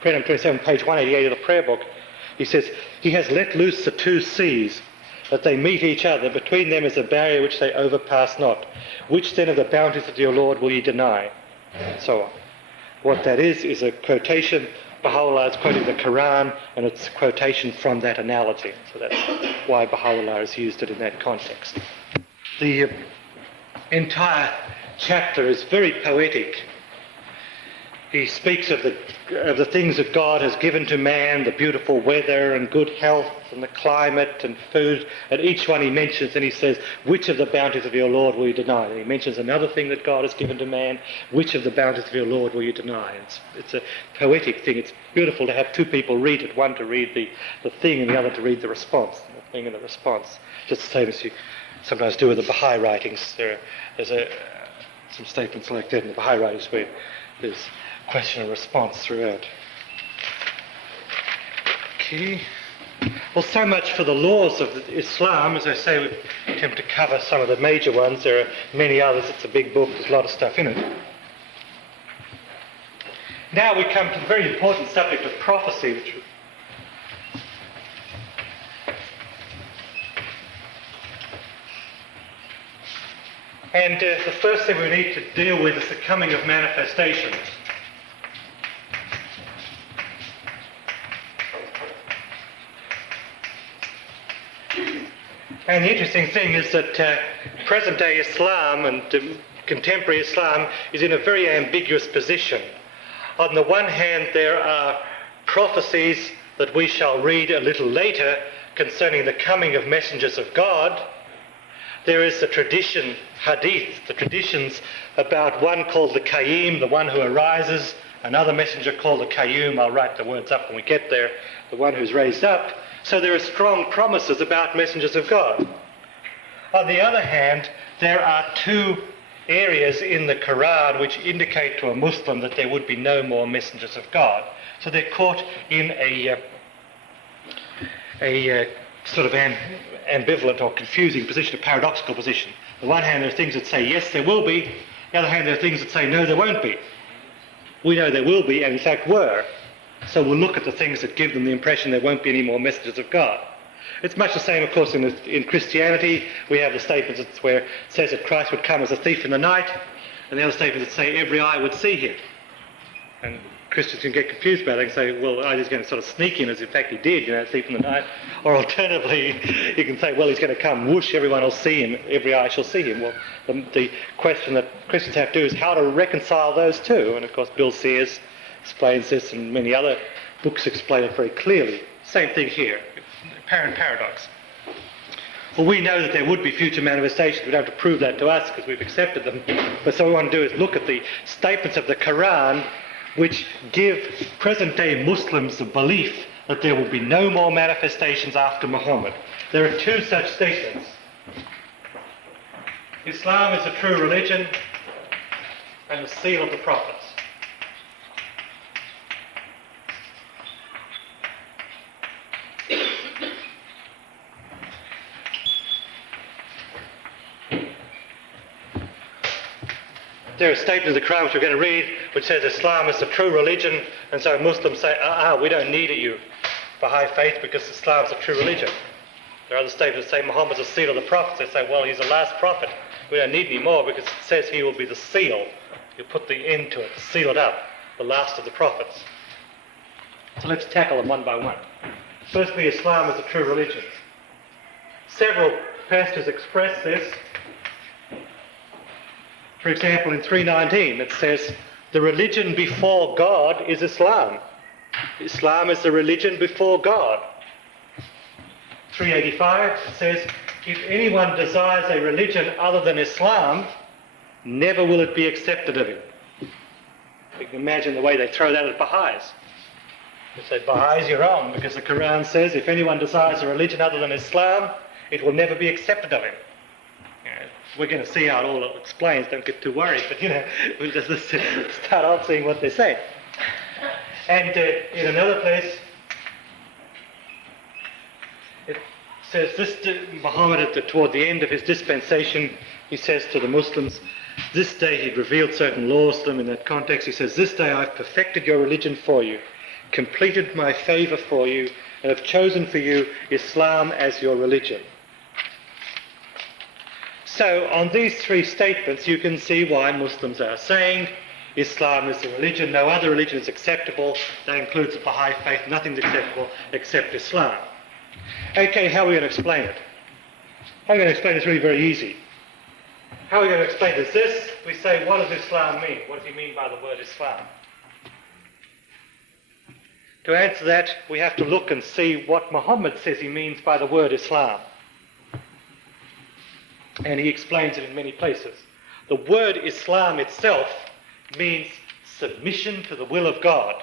prayer number 27, page 188 of the prayer book. He says, he has let loose the two seas, that they meet each other. Between them is a barrier which they overpass not. Which then of the bounties of your Lord will ye deny? And so on. What that is a quotation. Baha'u'llah is quoting the Quran, and it's a quotation from that analogy. So that's why Baha'u'llah has used it in that context. The entire chapter is very poetic. He speaks of the things that God has given to man, the beautiful weather and good health and the climate and food. And each one he mentions and he says, which of the bounties of your Lord will you deny? And he mentions another thing that God has given to man. Which of the bounties of your Lord will you deny? It's a poetic thing. It's beautiful to have two people read it, one to read the thing and the other to read the response. The thing and the response. Just the same as you sometimes do with the Baha'i writings. There's some statements like that in the Baha'i writings where there's question and response throughout. Okay. Well, so much for the laws of Islam. As I say, we attempt to cover some of the major ones. There are many others. It's a big book. There's a lot of stuff in it. Now we come to the very important subject of prophecy, and the first thing we need to deal with is the coming of manifestations. And the interesting thing is that present-day Islam and contemporary Islam is in a very ambiguous position. On the one hand, there are prophecies that we shall read a little later concerning the coming of messengers of God. There is the tradition, hadith, the traditions about one called the Qayyim, the one who arises, another messenger called the Qayyum. I'll write the words up when we get there, the one who's raised up. So there are strong promises about messengers of God. On the other hand, there are two areas in the Quran which indicate to a Muslim that there would be no more messengers of God. So they're caught in a sort of ambivalent or confusing position, a paradoxical position. On the one hand, there are things that say, yes, there will be. On the other hand, there are things that say, no, there won't be. We know there will be, and in fact were. So we'll look at the things that give them the impression there won't be any more messengers of God. It's much the same, of course, in Christianity. We have the statements where it says that Christ would come as a thief in the night, and the other statements that say every eye would see him. And Christians can get confused about it. They can say, well, he's going to sort of sneak in, as in fact he did, a thief in the night. Or alternatively, you can say, well, he's going to come, whoosh, everyone will see him, every eye shall see him. Well, the question that Christians have to do is how to reconcile those two. And of course, Bill Sears explains this, and many other books explain it very clearly. Same thing here, apparent paradox. Well, we know that there would be future manifestations. We don't have to prove that to us because we've accepted them. But so what we want to do is look at the statements of the Quran which give present-day Muslims the belief that there will be no more manifestations after Muhammad. There are two such statements. Islam is a true religion and the seal of the prophets. There are statements in the Quran which we're going to read which says Islam is the true religion, and so Muslims say, we don't need you for high faith because Islam is a true religion. There are other statements that say Muhammad's the seal of the prophets. They say, well, he's the last prophet. We don't need any more because it says he will be the seal. You put the end to it, seal it up, the last of the prophets. So let's tackle them one by one. Firstly, Islam is a true religion. Several passages express this. For example, in 3:19 it says, the religion before God is Islam. Islam is the religion before God. 3:85 it says, if anyone desires a religion other than Islam, never will it be accepted of him. You can imagine the way they throw that at Baha'is. They say, Baha'is, you're wrong, because the Quran says if anyone desires a religion other than Islam, it will never be accepted of him. We're going to see how it all explains, don't get too worried, but we'll just start off seeing what they say. And in another place, it says this, Muhammad, toward the end of his dispensation, he says to the Muslims, this day he'd revealed certain laws to them. In that context, he says, this day I've perfected your religion for you, completed my favour for you, and have chosen for you Islam as your religion. So on these three statements you can see why Muslims are saying Islam is the religion, no other religion is acceptable. That includes the Baha'i faith, nothing's acceptable except Islam. Okay, how are we going to explain it? How are we going to explain this? Really very easy. How are we going to explain this? We say, what does Islam mean? What does he mean by the word Islam? To answer that, we have to look and see what Muhammad says he means by the word Islam. And he explains it in many places. The word Islam itself means submission to the will of God.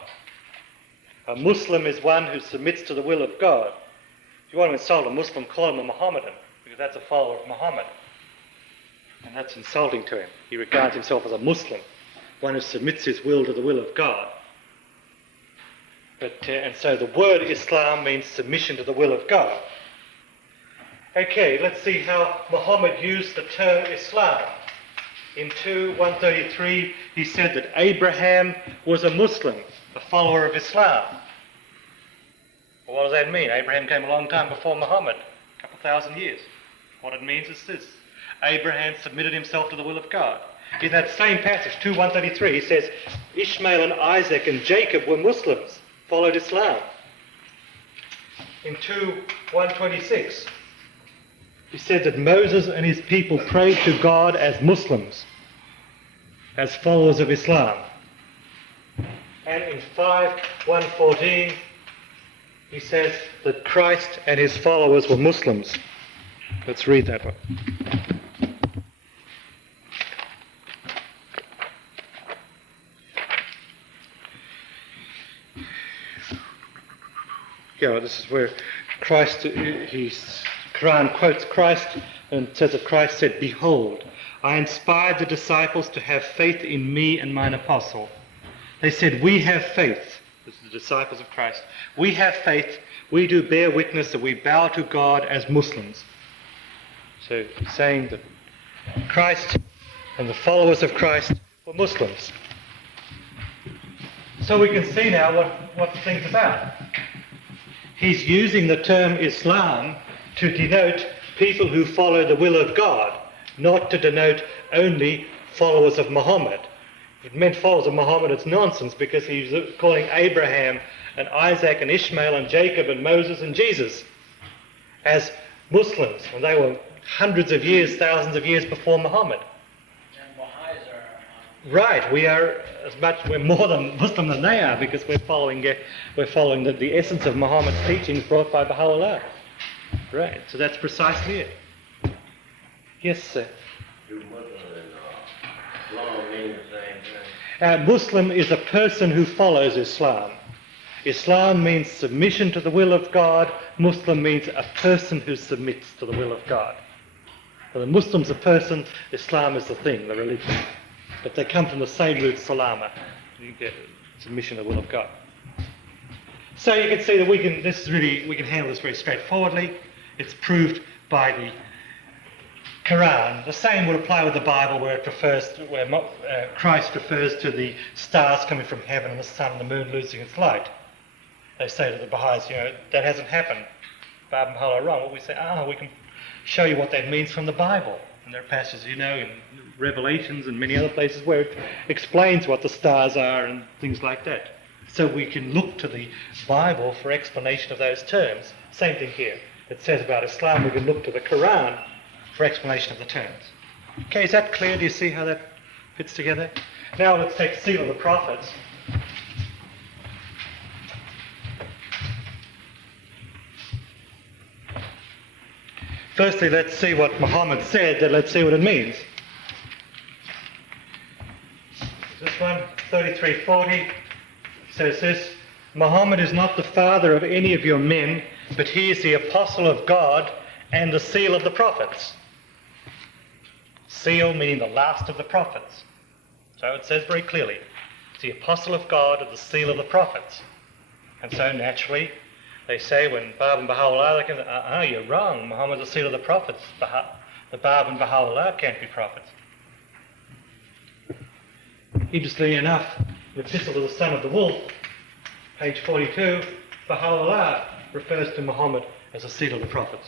A Muslim is one who submits to the will of God. If you want to insult a Muslim, call him a Mohammedan, because that's a follower of Muhammad. And that's insulting to him. He regards himself as a Muslim, one who submits his will to the will of God. And so the word Islam means submission to the will of God. Okay, let's see how Muhammad used the term Islam. In 2:133, he said that Abraham was a Muslim, a follower of Islam. Well, what does that mean? Abraham came a long time before Muhammad, a couple thousand years. What it means is this: Abraham submitted himself to the will of God. In that same passage, 2:133, he says, Ishmael and Isaac and Jacob were Muslims, followed Islam. In 2:126, he said that Moses and his people prayed to God as Muslims, as followers of Islam. And in 5:114, he says that Christ and his followers were Muslims. Let's read that one. Yeah, this is where Christ, Quran quotes Christ and says that Christ said, behold, I inspired the disciples to have faith in me and mine apostle. They said, we have faith. This is the disciples of Christ. We have faith. We do bear witness that we bow to God as Muslims. So saying that Christ and the followers of Christ were Muslims. So we can see now what the thing's about. He's using the term Islam to denote people who follow the will of God, not to denote only followers of Muhammad. If it meant followers of Muhammad, it's nonsense, because he's calling Abraham and Isaac and Ishmael and Jacob and Moses and Jesus as Muslims, and they were hundreds of years, thousands of years before Muhammad. And Baha'is are... Right, we're more than Muslim than they are, because we're following the essence of Muhammad's teachings brought by Baha'u'llah. Right, so that's precisely it. Yes, sir. Do Muslim and Islam mean the same thing? Muslim is a person who follows Islam. Islam means submission to the will of God. Muslim means a person who submits to the will of God. So the Muslim's a person, Islam is the thing, the religion. But they come from the same root, salama. It's a mission of the will of God. So you can see that we can handle this very straightforwardly. It's proved by the Quran. The same would apply with the Bible, where Christ refers to the stars coming from heaven and the sun and the moon losing its light. They say to the Baha'is, that hasn't happened. Bab and Baha'u'llah are wrong. What we say, we can show you what that means from the Bible. And there are passages, in Revelations and many other places where it explains what the stars are and things like that. So we can look to the Bible for explanation of those terms. Same thing here. It says about Islam, we can look to the Quran for explanation of the terms. Okay, is that clear? Do you see how that fits together? Now let's take seal of the prophets. Firstly, let's see what Muhammad said, then let's see what it means. This one, 3340, says this: Muhammad is not the father of any of your men, but he is the apostle of God and the seal of the prophets. Seal meaning the last of the prophets. So it says very clearly, it's the apostle of God and the seal of the prophets. And so naturally, they say when Bab and Baha'u'llah, they can, you're wrong, Muhammad's the seal of the prophets. The Bab and Baha'u'llah can't be prophets. Interestingly enough, the Epistle to the Son of the Wolf, page 42, Baha'u'llah refers to Muhammad as a seal of the prophets.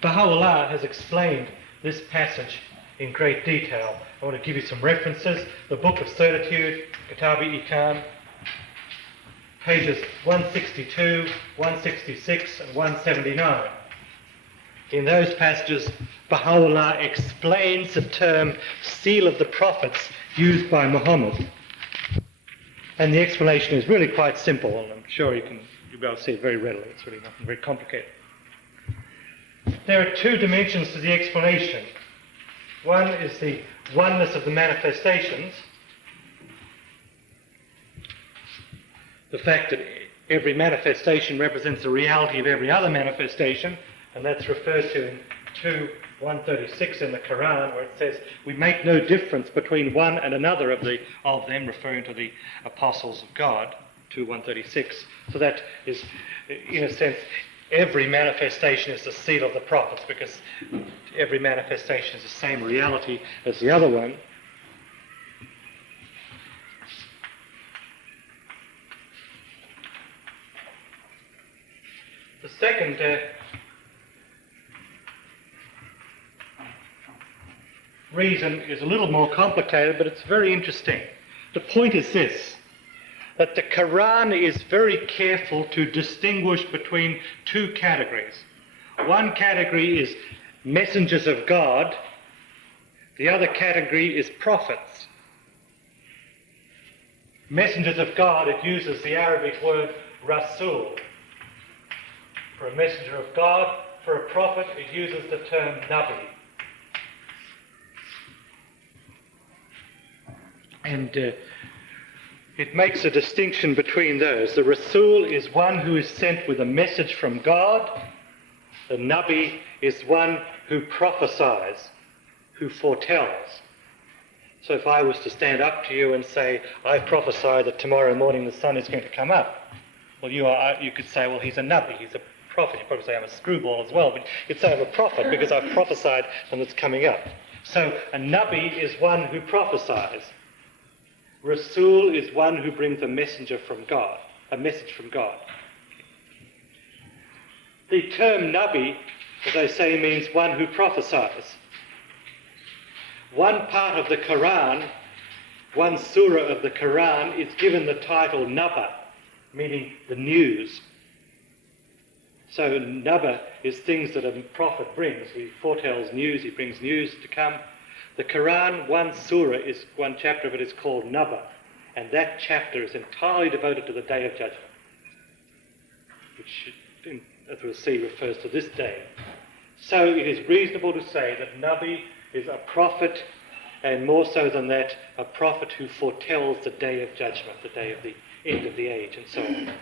Baha'u'llah has explained this passage in great detail. I want to give you some references. The Book of Certitude, Kitab-i-Iqan, pages 162, 166 and 179. In those passages, Baha'u'llah explains the term seal of the prophets used by Muhammad. And the explanation is really quite simple, and I'm sure you'll be able to see it very readily. It's really nothing very complicated. There are two dimensions to the explanation. One is the oneness of the manifestations, the fact that every manifestation represents the reality of every other manifestation, and that's referred to in 2:136 in the Quran, where it says, we make no difference between one and another of them, referring to the apostles of God, 2:136. So that is, in a sense, every manifestation is the seal of the prophets, because every manifestation is the same reality as the other one. The second reason is a little more complicated, but it's very interesting. The point is this: that the Quran is very careful to distinguish between two categories. One category is messengers of God. The other category is prophets. Messengers of God, it uses the Arabic word Rasul. For a messenger of God, for a prophet, it uses the term Nabi. And it makes a distinction between those. The Rasul is one who is sent with a message from God. The Nabi is one who prophesies, who foretells. So if I was to stand up to you and say, I prophesy that tomorrow morning the sun is going to come up, well, you could say, well, he's a Nabi, he's a prophet. You'd probably say I'm a screwball as well, but you'd say I'm a prophet because I've prophesied and it's coming up. So a Nabi is one who prophesies. Rasul is one who brings a messenger from God, a message from God. The term Nabi, as I say, means one who prophesies. One part of the Quran, one surah of the Quran, is given the title Naba, meaning the news. So Naba is things that a prophet brings. He foretells news, he brings news to come. The Quran, one surah, one chapter of it is called Naba, and that chapter is entirely devoted to the Day of Judgment, which, as we'll see, refers to this day. So it is reasonable to say that Nabi is a prophet, and more so than that, a prophet who foretells the Day of Judgment, the day of the end of the age, and so on.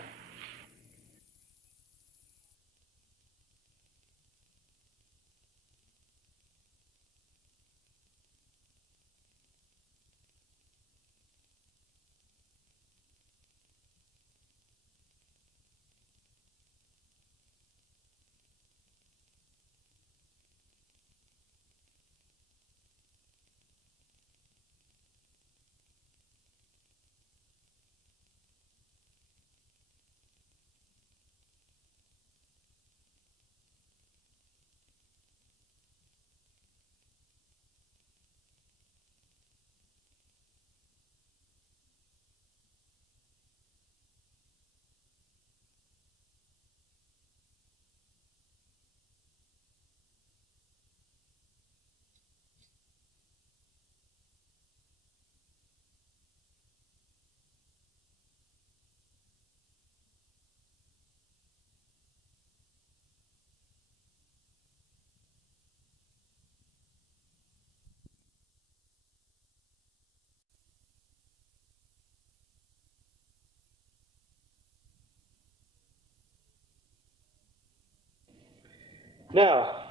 Now,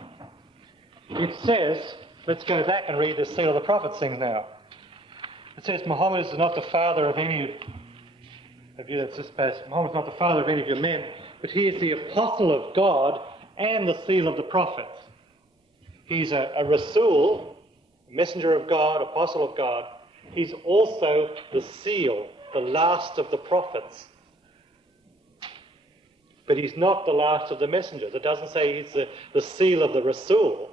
it says, let's go back and read the Seal of the Prophets thing now. It says, Muhammad is not the father of any of you, that's this passage. Muhammad is not the father of any of your men, but he is the apostle of God and the seal of the prophets. He's a Rasul, a messenger of God, apostle of God. He's also the seal, the last of the prophets. But he's not the last of the messengers. It doesn't say he's the seal of the Rasul.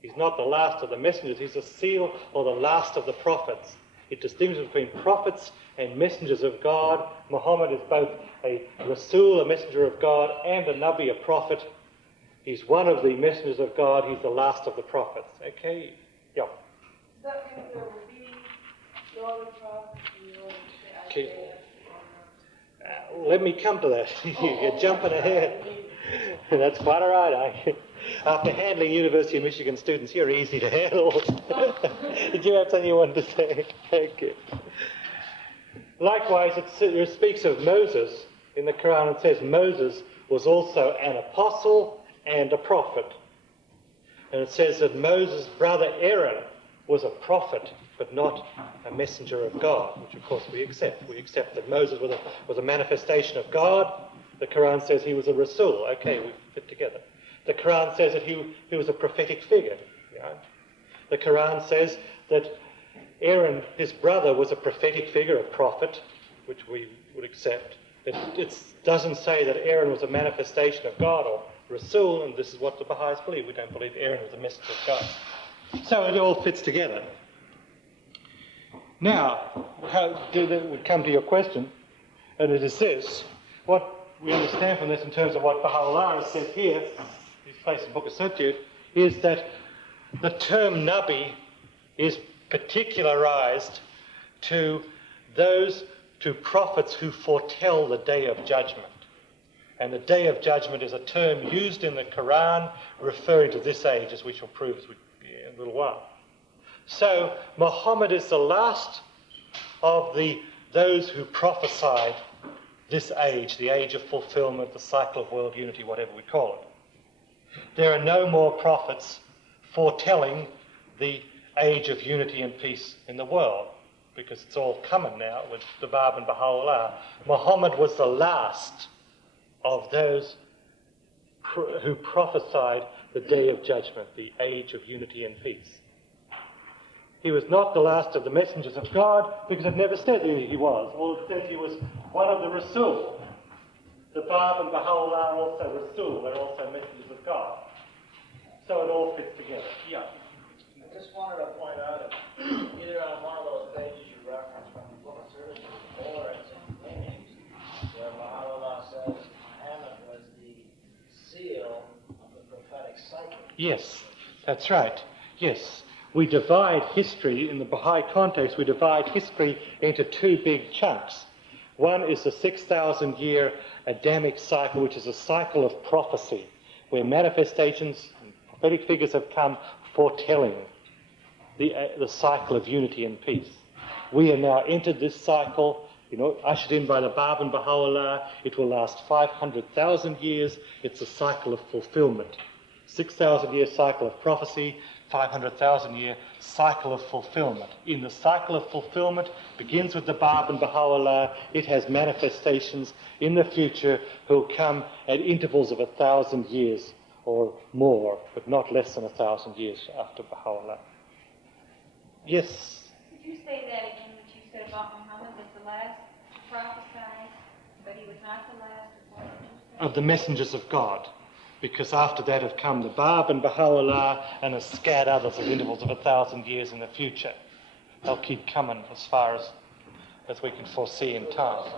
He's not the last of the messengers. He's the seal or the last of the prophets. It distinguishes between prophets and messengers of God. Muhammad is both a Rasul, a messenger of God, and a Nabi, a prophet. He's one of the messengers of God. He's the last of the prophets. Okay? Yeah. That means there will be no other prophets in the Old Okay. Testament. Let me come to that. You're jumping ahead. That's quite all right. After handling University of Michigan students, you're easy to handle. Did you have something you wanted to say? Okay. Likewise, it speaks of Moses in the Quran. It says Moses was also an apostle and a prophet. And it says that Moses' brother Aaron was a prophet, but not a messenger of God, which of course we accept. We accept that Moses was a manifestation of God. The Quran says he was a Rasul. Okay, we fit together. The Quran says that he was a prophetic figure. Yeah? The Quran says that Aaron, his brother, was a prophetic figure, a prophet, which we would accept. It doesn't say that Aaron was a manifestation of God or Rasul, and this is what the Baha'is believe. We don't believe Aaron was a messenger of God. So it all fits together. Now, we come to your question, and it is this. What we understand from this in terms of what Baha'u'llah has said here, he's placed in the Book of Sutjude, is that the term Nabi is particularized to prophets who foretell the Day of Judgment. And the Day of Judgment is a term used in the Quran referring to this age, as we shall prove in a little while. So Muhammad is the last of those who prophesied this age, the age of fulfillment, the cycle of world unity, whatever we call it. There are no more prophets foretelling the age of unity and peace in the world, because it's all coming now with the Bab and Baha'u'llah. Muhammad was the last of those who prophesied the Day of Judgment, the age of unity and peace. He was not the last of the messengers of God, because it never said who he was. All it says he was one of the Rasul. The Bab and Baha'u'llah are also Rasul, they're also messengers of God. So it all fits together. Yeah. I just wanted to point out that either on one of those pages you referenced from the Book of Services or it's in Wings, where Baha'u'llah says Muhammad was the seal of the prophetic cycle. Yes, that's right. Yes. We divide history, in the Baha'i context, we divide history into two big chunks. One is the 6,000-year Adamic cycle, which is a cycle of prophecy, where manifestations and prophetic figures have come foretelling the cycle of unity and peace. We have now entered this cycle, ushered in by the Bab and Baha'u'llah. It will last 500,000 years. It's a cycle of fulfillment. 6,000-year cycle of prophecy, 500,000-year cycle of fulfillment. In the cycle of fulfillment, begins with the Bab and Baha'u'llah. It has manifestations in the future who will come at intervals of 1,000 years or more, but not less than 1,000 years after Baha'u'llah. Yes? Could you say that again, what you said about Muhammad was the last to prophesy, but he was not the last of what? Of the messengers of God. Because after that have come the Bab and Baha'u'llah and a scat others at intervals of 1,000 years in the future. They'll keep coming as far as we can foresee in time.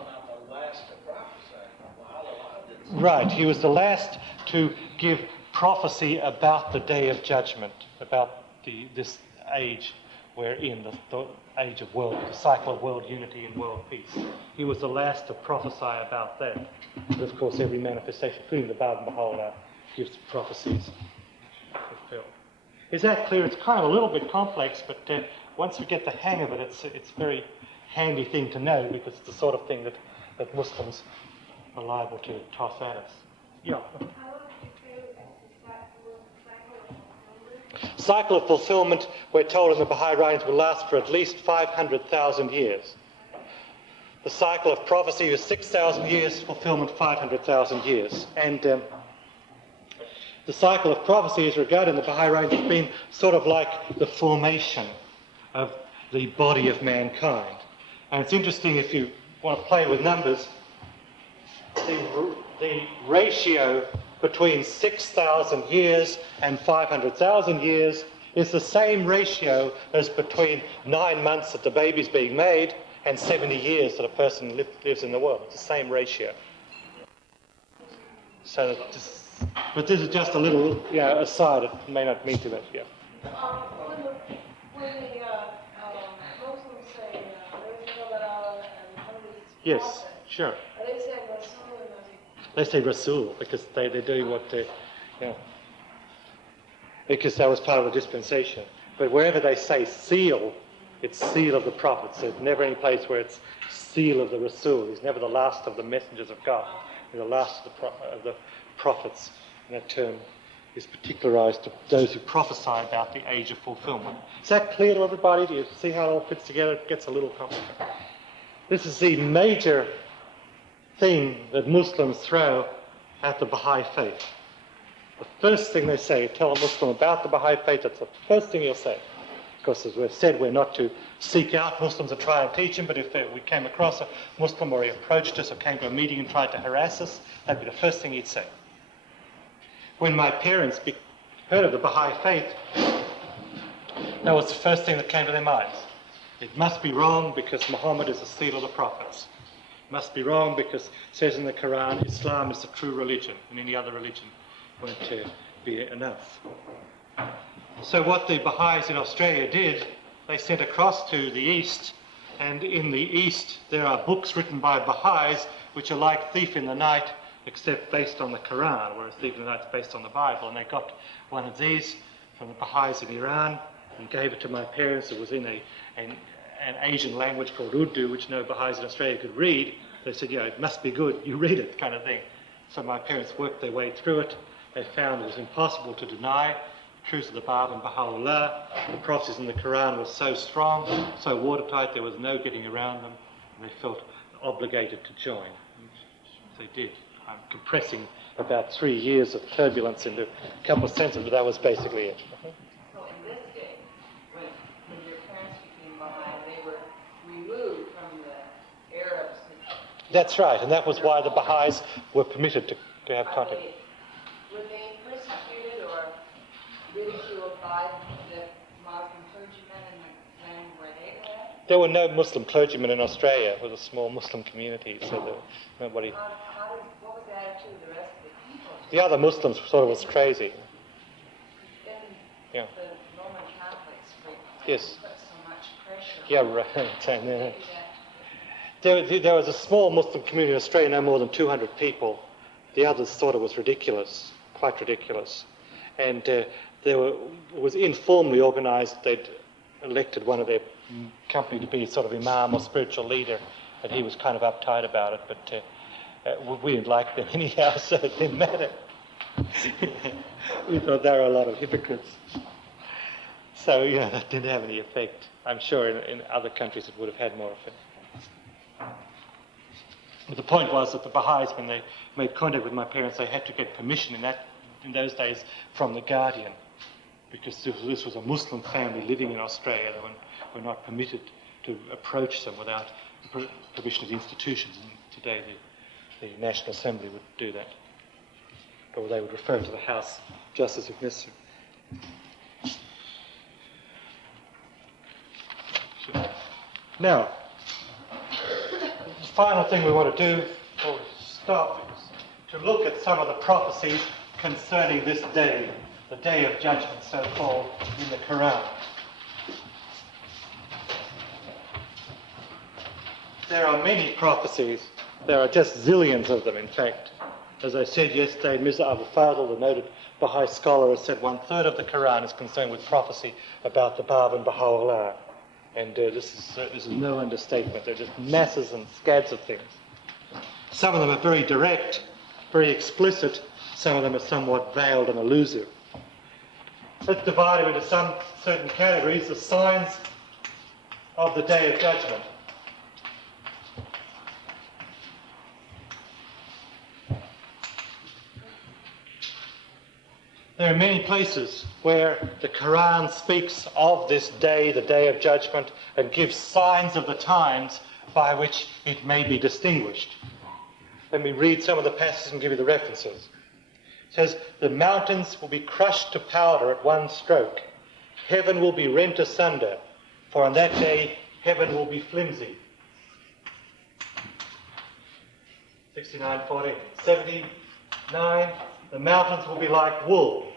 Right, he was the last to give prophecy about the Day of Judgment, about this age we're in, the age of the cycle of world unity and world peace. He was the last to prophesy about that. But of course, every manifestation, including the Bab and Baha'u'llah, gives prophecies fulfilled. Is that clear? It's kind of a little bit complex, but once we get the hang of it, it's a very handy thing to know, because it's the sort of thing that Muslims are liable to toss at us. Yeah. How long did you say that the cycle of fulfillment, we're told in the Baha'i writings, will last for at least 500,000 years. The cycle of prophecy is 6,000 years, fulfillment 500,000 years. And the cycle of prophecy is regarded in the Baha'i writings as being sort of like the formation of the body of mankind. And it's interesting, if you want to play with numbers, the ratio between 6,000 years and 500,000 years is the same ratio as between 9 months that the baby's being made and 70 years that a person lives in the world. It's the same ratio. So, but this is just a little aside. It may not mean too much. Yeah. When the Muslims say yes, sure. are they saying Rasul or Nabi? They say Rasul because they're doing what they, because that was part of the dispensation. But wherever they say seal, it's seal of the prophets. There's never any place where it's seal of the Rasul. He's never the last of the messengers of God. He's the last of the prophets. And that term is particularized to those who prophesy about the age of fulfillment. Is that clear to everybody? Do you see how it all fits together? It gets a little complicated. This is the major thing that Muslims throw at the Baha'i faith. The first thing they say, tell a Muslim about the Baha'i faith, that's the first thing you'll say. Of course, as we've said, we're not to seek out Muslims and try and teach them, but if we came across a Muslim or he approached us or came to a meeting and tried to harass us, that'd be the first thing he'd say. When my parents heard of the Baha'i faith, that was the first thing that came to their minds. It must be wrong because Muhammad is the seal of the prophets. It must be wrong because it says in the Quran, Islam is the true religion, and any other religion won't be enough. So what the Baha'is in Australia did, they sent across to the East, and in the East there are books written by Baha'is which are like Thief in the Night, except based on the Quran, whereas Thief in the Night is based on the Bible. And they got one of these from the Baha'is in Iran and gave it to my parents. It was in an Asian language called Urdu, which no Baha'is in Australia could read. They said, it must be good, you read it, kind of thing. So my parents worked their way through it. They found it was impossible to deny the truth of the Bab and Baha'u'llah. The prophecies in the Quran were so strong, so watertight, there was no getting around them, and they felt obligated to join. They did. I'm compressing about 3 years of turbulence into a couple of sentences, but that was basically it. So in this case, when your parents became Baha'i, they were removed from the Arabs. That's right, and that was why the Baha'is were permitted to have contact. Were they persecuted or ridiculed by the Muslim clergymen in the land where they lived? There were no Muslim clergymen in Australia. It was a small Muslim community, so there was nobody. What was the attitude of the rest of the people? The other Muslims thought it was crazy. The Roman Catholics yes. put so much pressure. Yeah, right. There was a small Muslim community in Australia, no more than 200 people. The others thought it was ridiculous, quite ridiculous. And it was informally organised. They'd elected one of their company to be sort of imam or spiritual leader, and he was kind of uptight about it, but we didn't like them anyhow, so it didn't matter. We thought there were a lot of hypocrites. So, that didn't have any effect. I'm sure in other countries it would have had more effect. But the point was that the Baha'is, when they made contact with my parents, they had to get permission in those days from the Guardian, because this was a Muslim family living in Australia. They were not permitted to approach them without the permission of the institutions. And today the National Assembly would do that. Or they would refer to the House Justice if necessary. Now, the final thing we want to do before we stop is to look at some of the prophecies concerning this day, the Day of Judgment, so called in the Quran. There are many prophecies. There are just zillions of them, in fact. As I said yesterday, Mirza Abu Fadl, the noted Baha'i scholar, has said 1/3 of the Quran is concerned with prophecy about the Bab and Baha'u'llah. And this is no understatement. They're just masses and scads of things. Some of them are very direct, very explicit. Some of them are somewhat veiled and elusive. Let's divide them into some certain categories. The signs of the Day of Judgment. There are many places where the Quran speaks of this day, the Day of Judgment, and gives signs of the times by which it may be distinguished. Let me read some of the passages and give you the references. It says, the mountains will be crushed to powder at one stroke. Heaven will be rent asunder, for on that day heaven will be flimsy. 69:14. 79, the mountains will be like wool,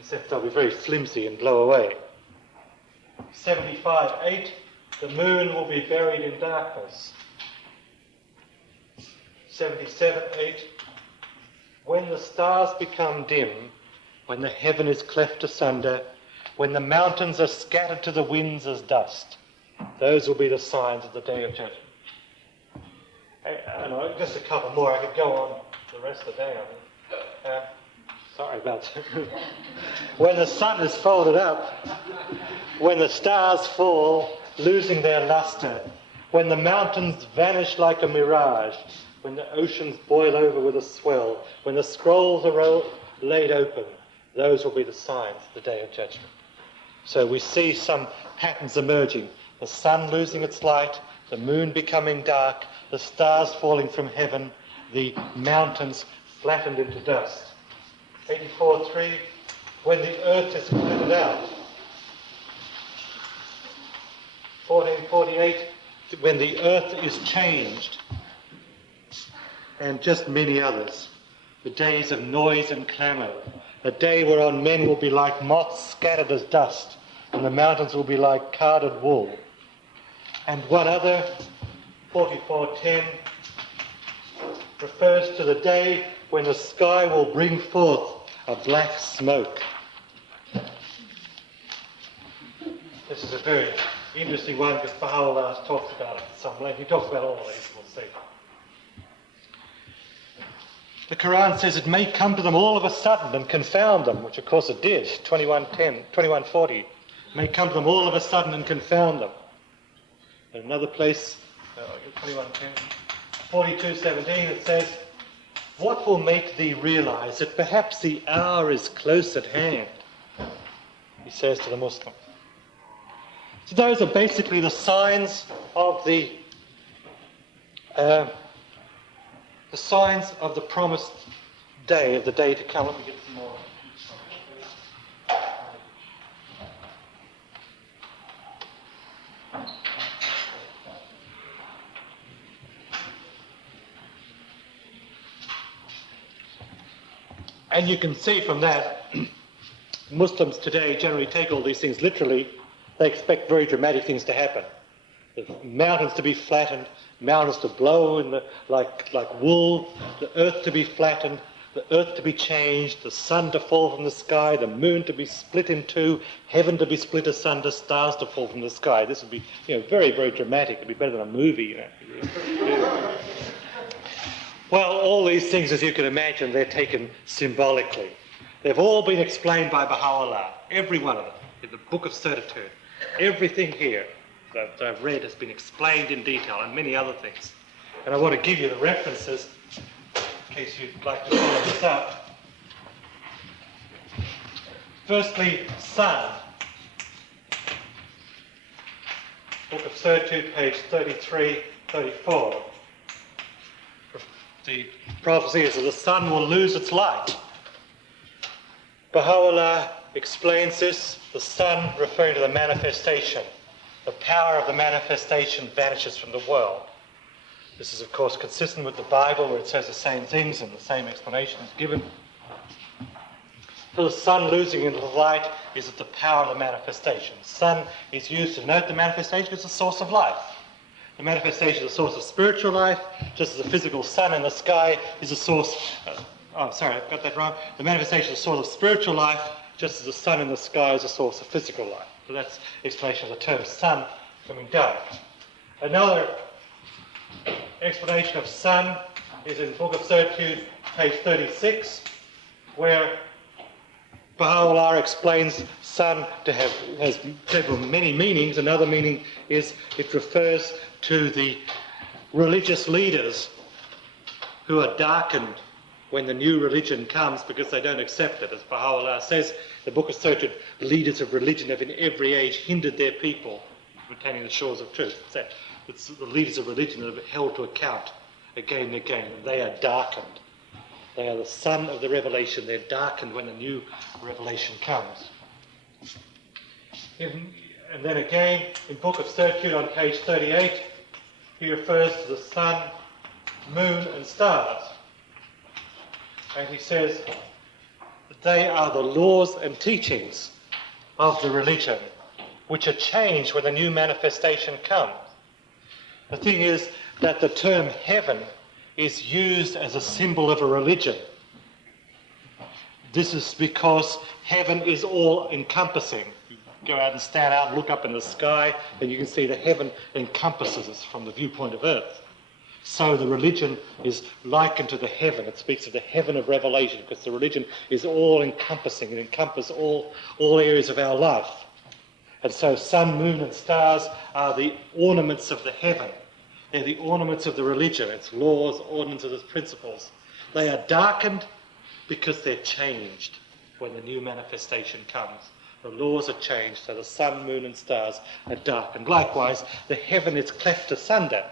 except they'll be very flimsy and blow away. 75:8, the moon will be buried in darkness. 77:8, when the stars become dim, when the heaven is cleft asunder, when the mountains are scattered to the winds as dust, those will be the signs of the Day of Judgment. Just a couple more. I could go on the rest of the day. Sorry about that. When the sun is folded up, when the stars fall, losing their luster, when the mountains vanish like a mirage, when the oceans boil over with a swell, when the scrolls are laid open, those will be the signs of the Day of Judgment. So we see some patterns emerging. The sun losing its light, the moon becoming dark, the stars falling from heaven, the mountains flattened into dust. 84:3, when the earth is flattened out. 14:48, when the earth is changed. And just many others. The days of noise and clamour. A day whereon men will be like moths scattered as dust, and the mountains will be like carded wool. And one other, 44:10, refers to the day when the sky will bring forth a black smoke. This is a very interesting one because Baha'u'llah talks about it at some length. He talks about all of these, we'll see. The Quran says it may come to them all of a sudden and confound them, which of course it did. 21:40. May come to them all of a sudden and confound them. In another place, 21:10, 42:17, it says, what will make thee realize that perhaps the hour is close at hand? He says to the Muslim. So those are basically the signs of the signs of the promised day, of the day to come. Let me get some more. And you can see from that, Muslims today generally take all these things literally. They expect very dramatic things to happen. The mountains to be flattened, mountains to blow in like wool, the earth to be flattened, the earth to be changed, the sun to fall from the sky, the moon to be split in two, heaven to be split asunder, stars to fall from the sky. This would be, very, very dramatic. It'd be better than a movie, Well, all these things, as you can imagine, they're taken symbolically. They've all been explained by Baha'u'llah, every one of them, in the Book of Certitude. Everything here that I've read has been explained in detail, and many other things. And I want to give you the references, in case you'd like to follow this up. Firstly, sun. Book of Certitude, page 33, 34. The prophecy is that the sun will lose its light. Baha'u'llah explains this, the sun referring to the manifestation. The power of the manifestation vanishes from the world. This is, of course, consistent with the Bible, where it says the same things and the same explanation is given. For the sun losing its light is at the power of the manifestation. The sun is used to denote the manifestation as a source of life. The manifestation is a source of spiritual life, just as the physical sun in the sky is a source... I've got that wrong. The manifestation is a source of spiritual life, just as the sun in the sky is a source of physical life. So that's explanation of the term sun becoming dark. Another explanation of sun is in Book of Certitude, page 36, where Baha'u'llah explains sun has many meanings. Another meaning is it refers to the religious leaders who are darkened when the new religion comes because they don't accept it. As Baha'u'llah says, the Book of Sirajud, leaders of religion have in every age hindered their people from attaining the shores of truth. It's the leaders of religion that have held to account again and again, and they are darkened. They are the sun of the revelation. They're darkened when the new revelation comes. And then again, in Book of Sirajud on page 38, he refers to the sun, moon and stars. And he says that they are the laws and teachings of the religion, which are changed when the new manifestation comes. The thing is that the term heaven is used as a symbol of a religion. This is because heaven is all-encompassing. You go out and stand out and look up in the sky, and you can see that heaven encompasses us from the viewpoint of earth. So the religion is likened to the heaven. It speaks of the heaven of revelation, because the religion is all-encompassing. It encompasses all areas of our life. And so sun, moon and stars are the ornaments of the heaven. They're the ornaments of the religion, its laws, ordinances, its principles. They are darkened because they're changed when the new manifestation comes. The laws are changed, so the sun, moon and stars are darkened. Likewise, the heaven is cleft asunder.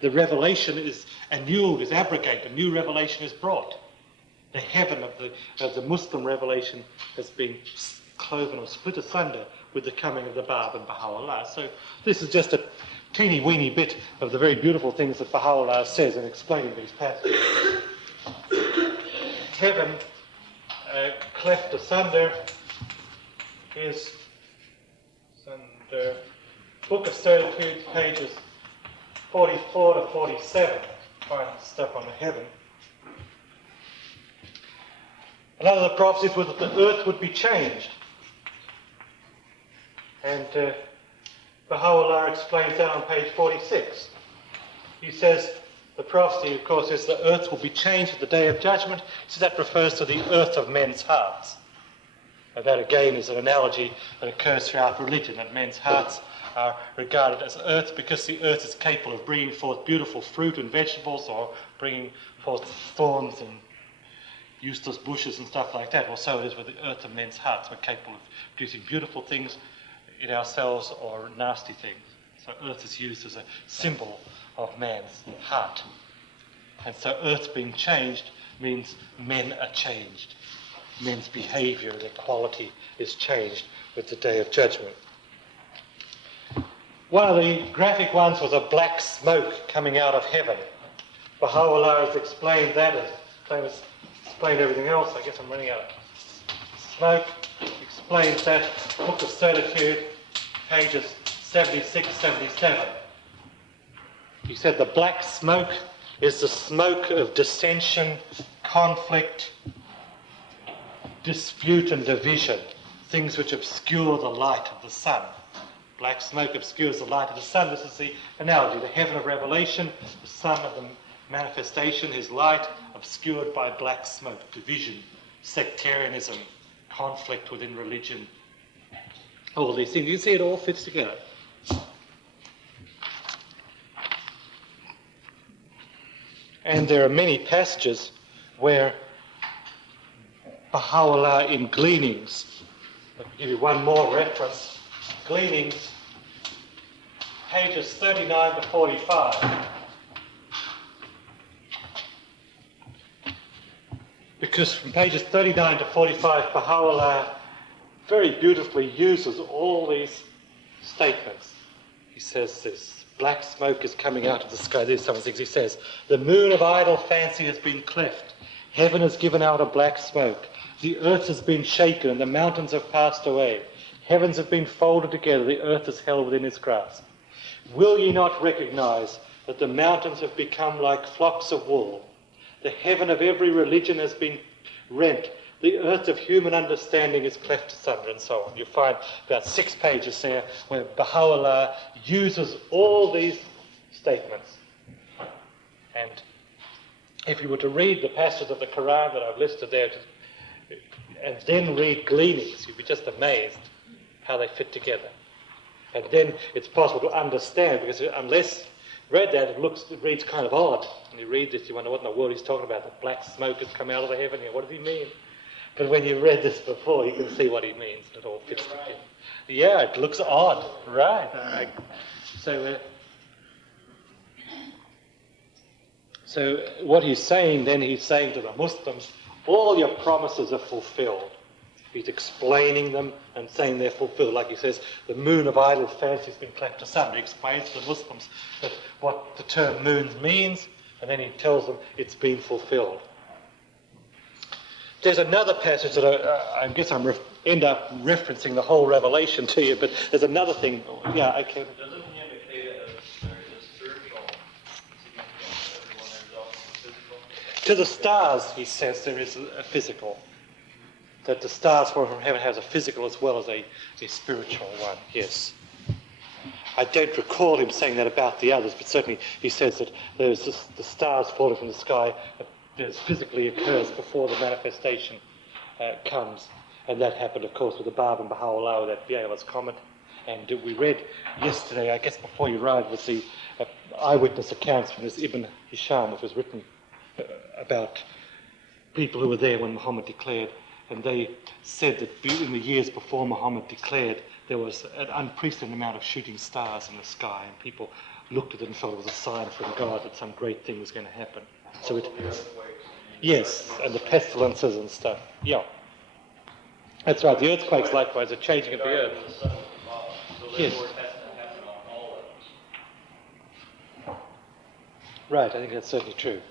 The revelation is annulled, is abrogated. A new revelation is brought. The heaven of the Muslim revelation has been cloven or split asunder with the coming of the Bab and Baha'u'llah. So this is just a teeny weeny bit of the very beautiful things that Baha'u'llah says in explaining these passages. Heaven cleft asunder is under Book of Sirajud, pages 44 to 47. Find stuff on the heaven. Another of the prophecies was that the earth would be changed. And Baha'u'llah explains that on page 46. He says the prophecy, of course, is the earth will be changed at the day of judgment. So that refers to the earth of men's hearts. And that again is an analogy that occurs throughout religion, that men's hearts are regarded as earth because the earth is capable of bringing forth beautiful fruit and vegetables, or bringing forth thorns and useless bushes and stuff like that. Well, so it is with the earth of men's hearts. We're capable of producing beautiful things in ourselves or nasty things. So earth is used as a symbol of man's heart. And so earth being changed means men are changed. Men's behaviour, their quality is changed with the day of judgment. One of the graphic ones was a black smoke coming out of heaven. Baha'u'llah has explained that, as same as explained everything else. I guess I'm running out of smoke. Explains that, Book of Sirajud, pages 76, 77. He said the black smoke is the smoke of dissension, conflict, dispute and division, things which obscure the light of the sun. Black smoke obscures the light of the sun. This is the analogy. The heaven of revelation, the sun of the manifestation, his light obscured by black smoke, division, sectarianism, conflict within religion. All these things. You see it all fits together. And there are many passages where Baha'u'llah in Gleanings, I'll give you one more reference, Gleanings, pages 39 to 45. Because from pages 39 to 45, Baha'u'llah very beautifully uses all these statements. He says this, black smoke is coming out of the sky. There's some of the things he says. The moon of idle fancy has been cleft. Heaven has given out a black smoke. The earth has been shaken and the mountains have passed away. Heavens have been folded together. The earth is held within its grasp. Will ye not recognize that the mountains have become like flocks of wool? The heaven of every religion has been rent. The earth of human understanding is cleft asunder, and so on. You find about 6 pages there where Baha'u'llah uses all these statements. And if you were to read the passages of the Quran that I've listed there, and then read Gleanings, you'd be just amazed how they fit together. And then it's possible to understand, because unless you read that, it reads kind of odd. And you read this, you wonder what in the world he's talking about. The black smoke has come out of the heaven here. What does he mean? But when you read this before, you can see what he means. It all fits together. Yeah, it looks odd. Right. So what he's saying then, he's saying to the Muslims, all your promises are fulfilled. He's explaining them and saying they're fulfilled. Like he says, the moon of idle fancy has been clapped asunder. He explains to the Muslims what the term moons means, and then he tells them it's been fulfilled. There's another passage that I guess I'm end up referencing the whole Revelation to you, but there's another thing. Yeah, okay. Doesn't he indicate that there's a spiritual significance to everyone? There's also a physical? To the stars, he says, there is a physical. That the stars falling from heaven has a physical as well as a spiritual one, yes. I don't recall him saying that about the others, but certainly he says that there's the stars falling from the sky that physically occurs before the manifestation comes. And that happened, of course, with the Bab and Baha'u'llah, that Biela's comet. And we read yesterday, I guess before you arrived, was the eyewitness accounts from this Ibn Hisham, which was written about people who were there when Muhammad declared. And they said that in the years before Muhammad declared, there was an unprecedented amount of shooting stars in the sky, and people looked at it and felt it was a sign from God that some great thing was going to happen. So it, yes, and the pestilences and stuff. Yeah, that's right. The earthquakes, likewise, are changing of the earth. Yes. Right. I think that's certainly true.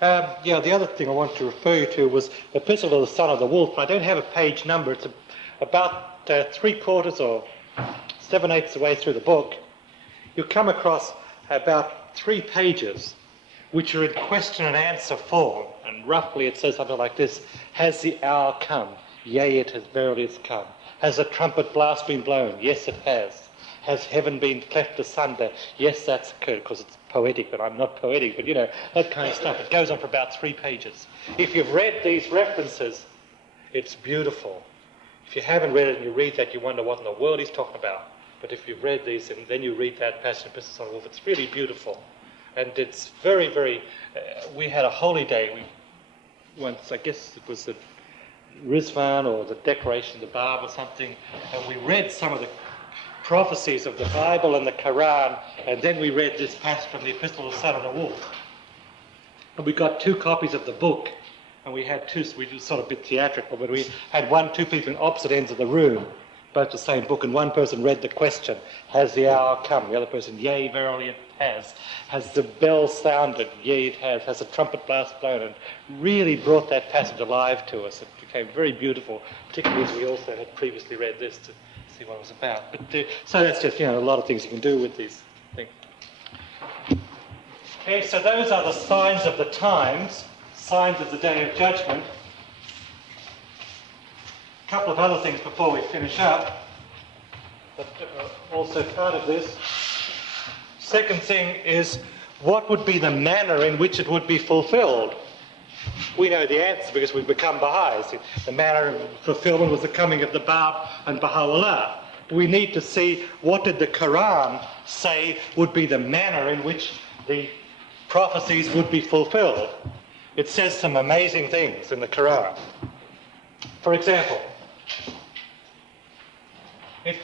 The other thing I wanted to refer you to was the Epistle of the Son of the Wolf. I don't have a page number. It's about 3/4 or 7/8 of the way through the book. You'll come across about 3 pages which are in question and answer form. And roughly it says something like this: has the hour come? Yea, it has verily come. Has the trumpet blast been blown? Yes, it has. Has heaven been cleft asunder? Yes, that's occurred, because it's poetic, but I'm not poetic, but that kind of stuff. It goes on for about 3 pages. If you've read these references, it's beautiful. If you haven't read it and you read that, you wonder what in the world he's talking about. But if you've read these and then you read that passage in Epistle of the Wolf, it's really beautiful. And it's very, very... we had a holy day once, I guess it was the Rizwan or the Declaration of the Bab or something, and we read some of the prophecies of the Bible and the Quran, and then we read this passage from the Epistle of the Son of the Wolf. And we got 2 copies of the book, and we had 2, so we were sort of a bit theatrical, but we had 2 people in opposite ends of the room, both the same book, and one person read the question, has the hour come? The other person, yea, verily it has. Has the bell sounded? Yea, it has. Has the trumpet blast blown? And really brought that passage alive to us. It became very beautiful, particularly as we also had previously read this to see what it was about. But, so that's just, a lot of things you can do with these things. Okay, so those are the signs of the times, signs of the day of judgment. A couple of other things before we finish up, but also part of this. Second thing is, what would be the manner in which it would be fulfilled? We know the answer because we've become Baha'is. The manner of fulfillment was the coming of the Bab and Baha'u'llah. But we need to see what did the Quran say would be the manner in which the prophecies would be fulfilled. It says some amazing things in the Quran. For example, in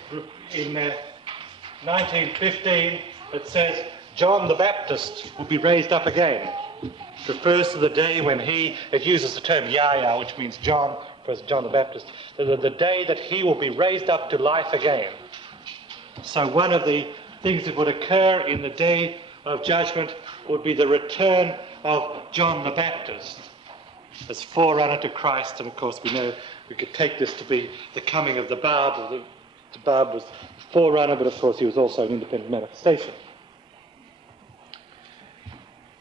1915 it says John the Baptist will be raised up again. It refers to the day when it uses the term Yahya, which means John, refers to John the Baptist, the day that he will be raised up to life again. So one of the things that would occur in the day of judgment would be the return of John the Baptist as forerunner to Christ. And of course we know we could take this to be the coming of the Bab. The Bab was the forerunner, but of course he was also an independent manifestation.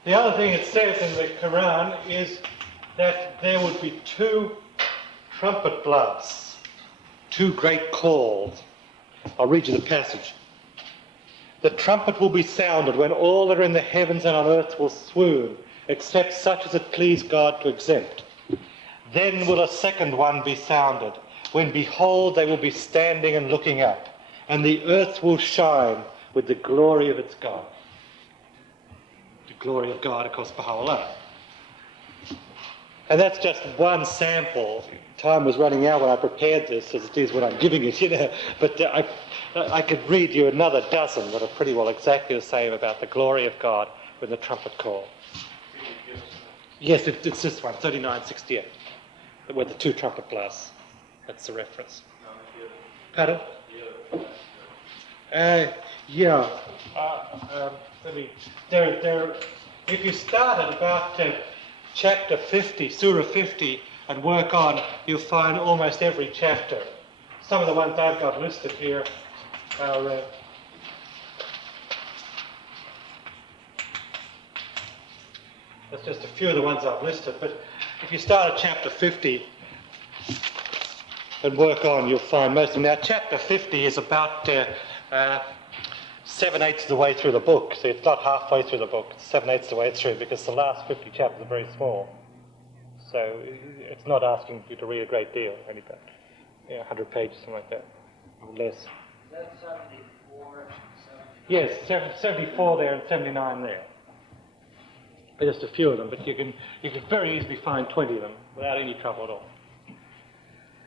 The other thing it says in the Quran is that there would be 2 trumpet blasts, 2 great calls. I'll read you the passage. The trumpet will be sounded when all that are in the heavens and on earth will swoon, except such as it pleased God to exempt. Then will a second one be sounded, when behold they will be standing and looking up, and the earth will shine with the glory of its God. The glory of God, of course, Baha'u'llah. And that's just one sample. Time was running out when I prepared this, as it is when I'm giving it, you know. But I could read you another dozen that are pretty well exactly the same about the glory of God when the trumpet call. Yes, it's this one, 3968, with the two trumpet blasts. That's the reference. Pardon? Yeah. If you start at about chapter 50, Surah 50, and work on, you'll find almost every chapter. Some of the ones I've got listed here are... that's just a few of the ones I've listed, but if you start at chapter 50 and work on, you'll find most of them. Now, chapter 50 is about 7/8 of the way through the book. So it's not halfway through the book, it's 7/8 of the way through, because the last 50 chapters are very small. So it's not asking you to read a great deal, only about 100 pages, something like that, or less. Is that 74? Yes, 74 there and 79 there. Just a few of them, but you can very easily find 20 of them without any trouble at all.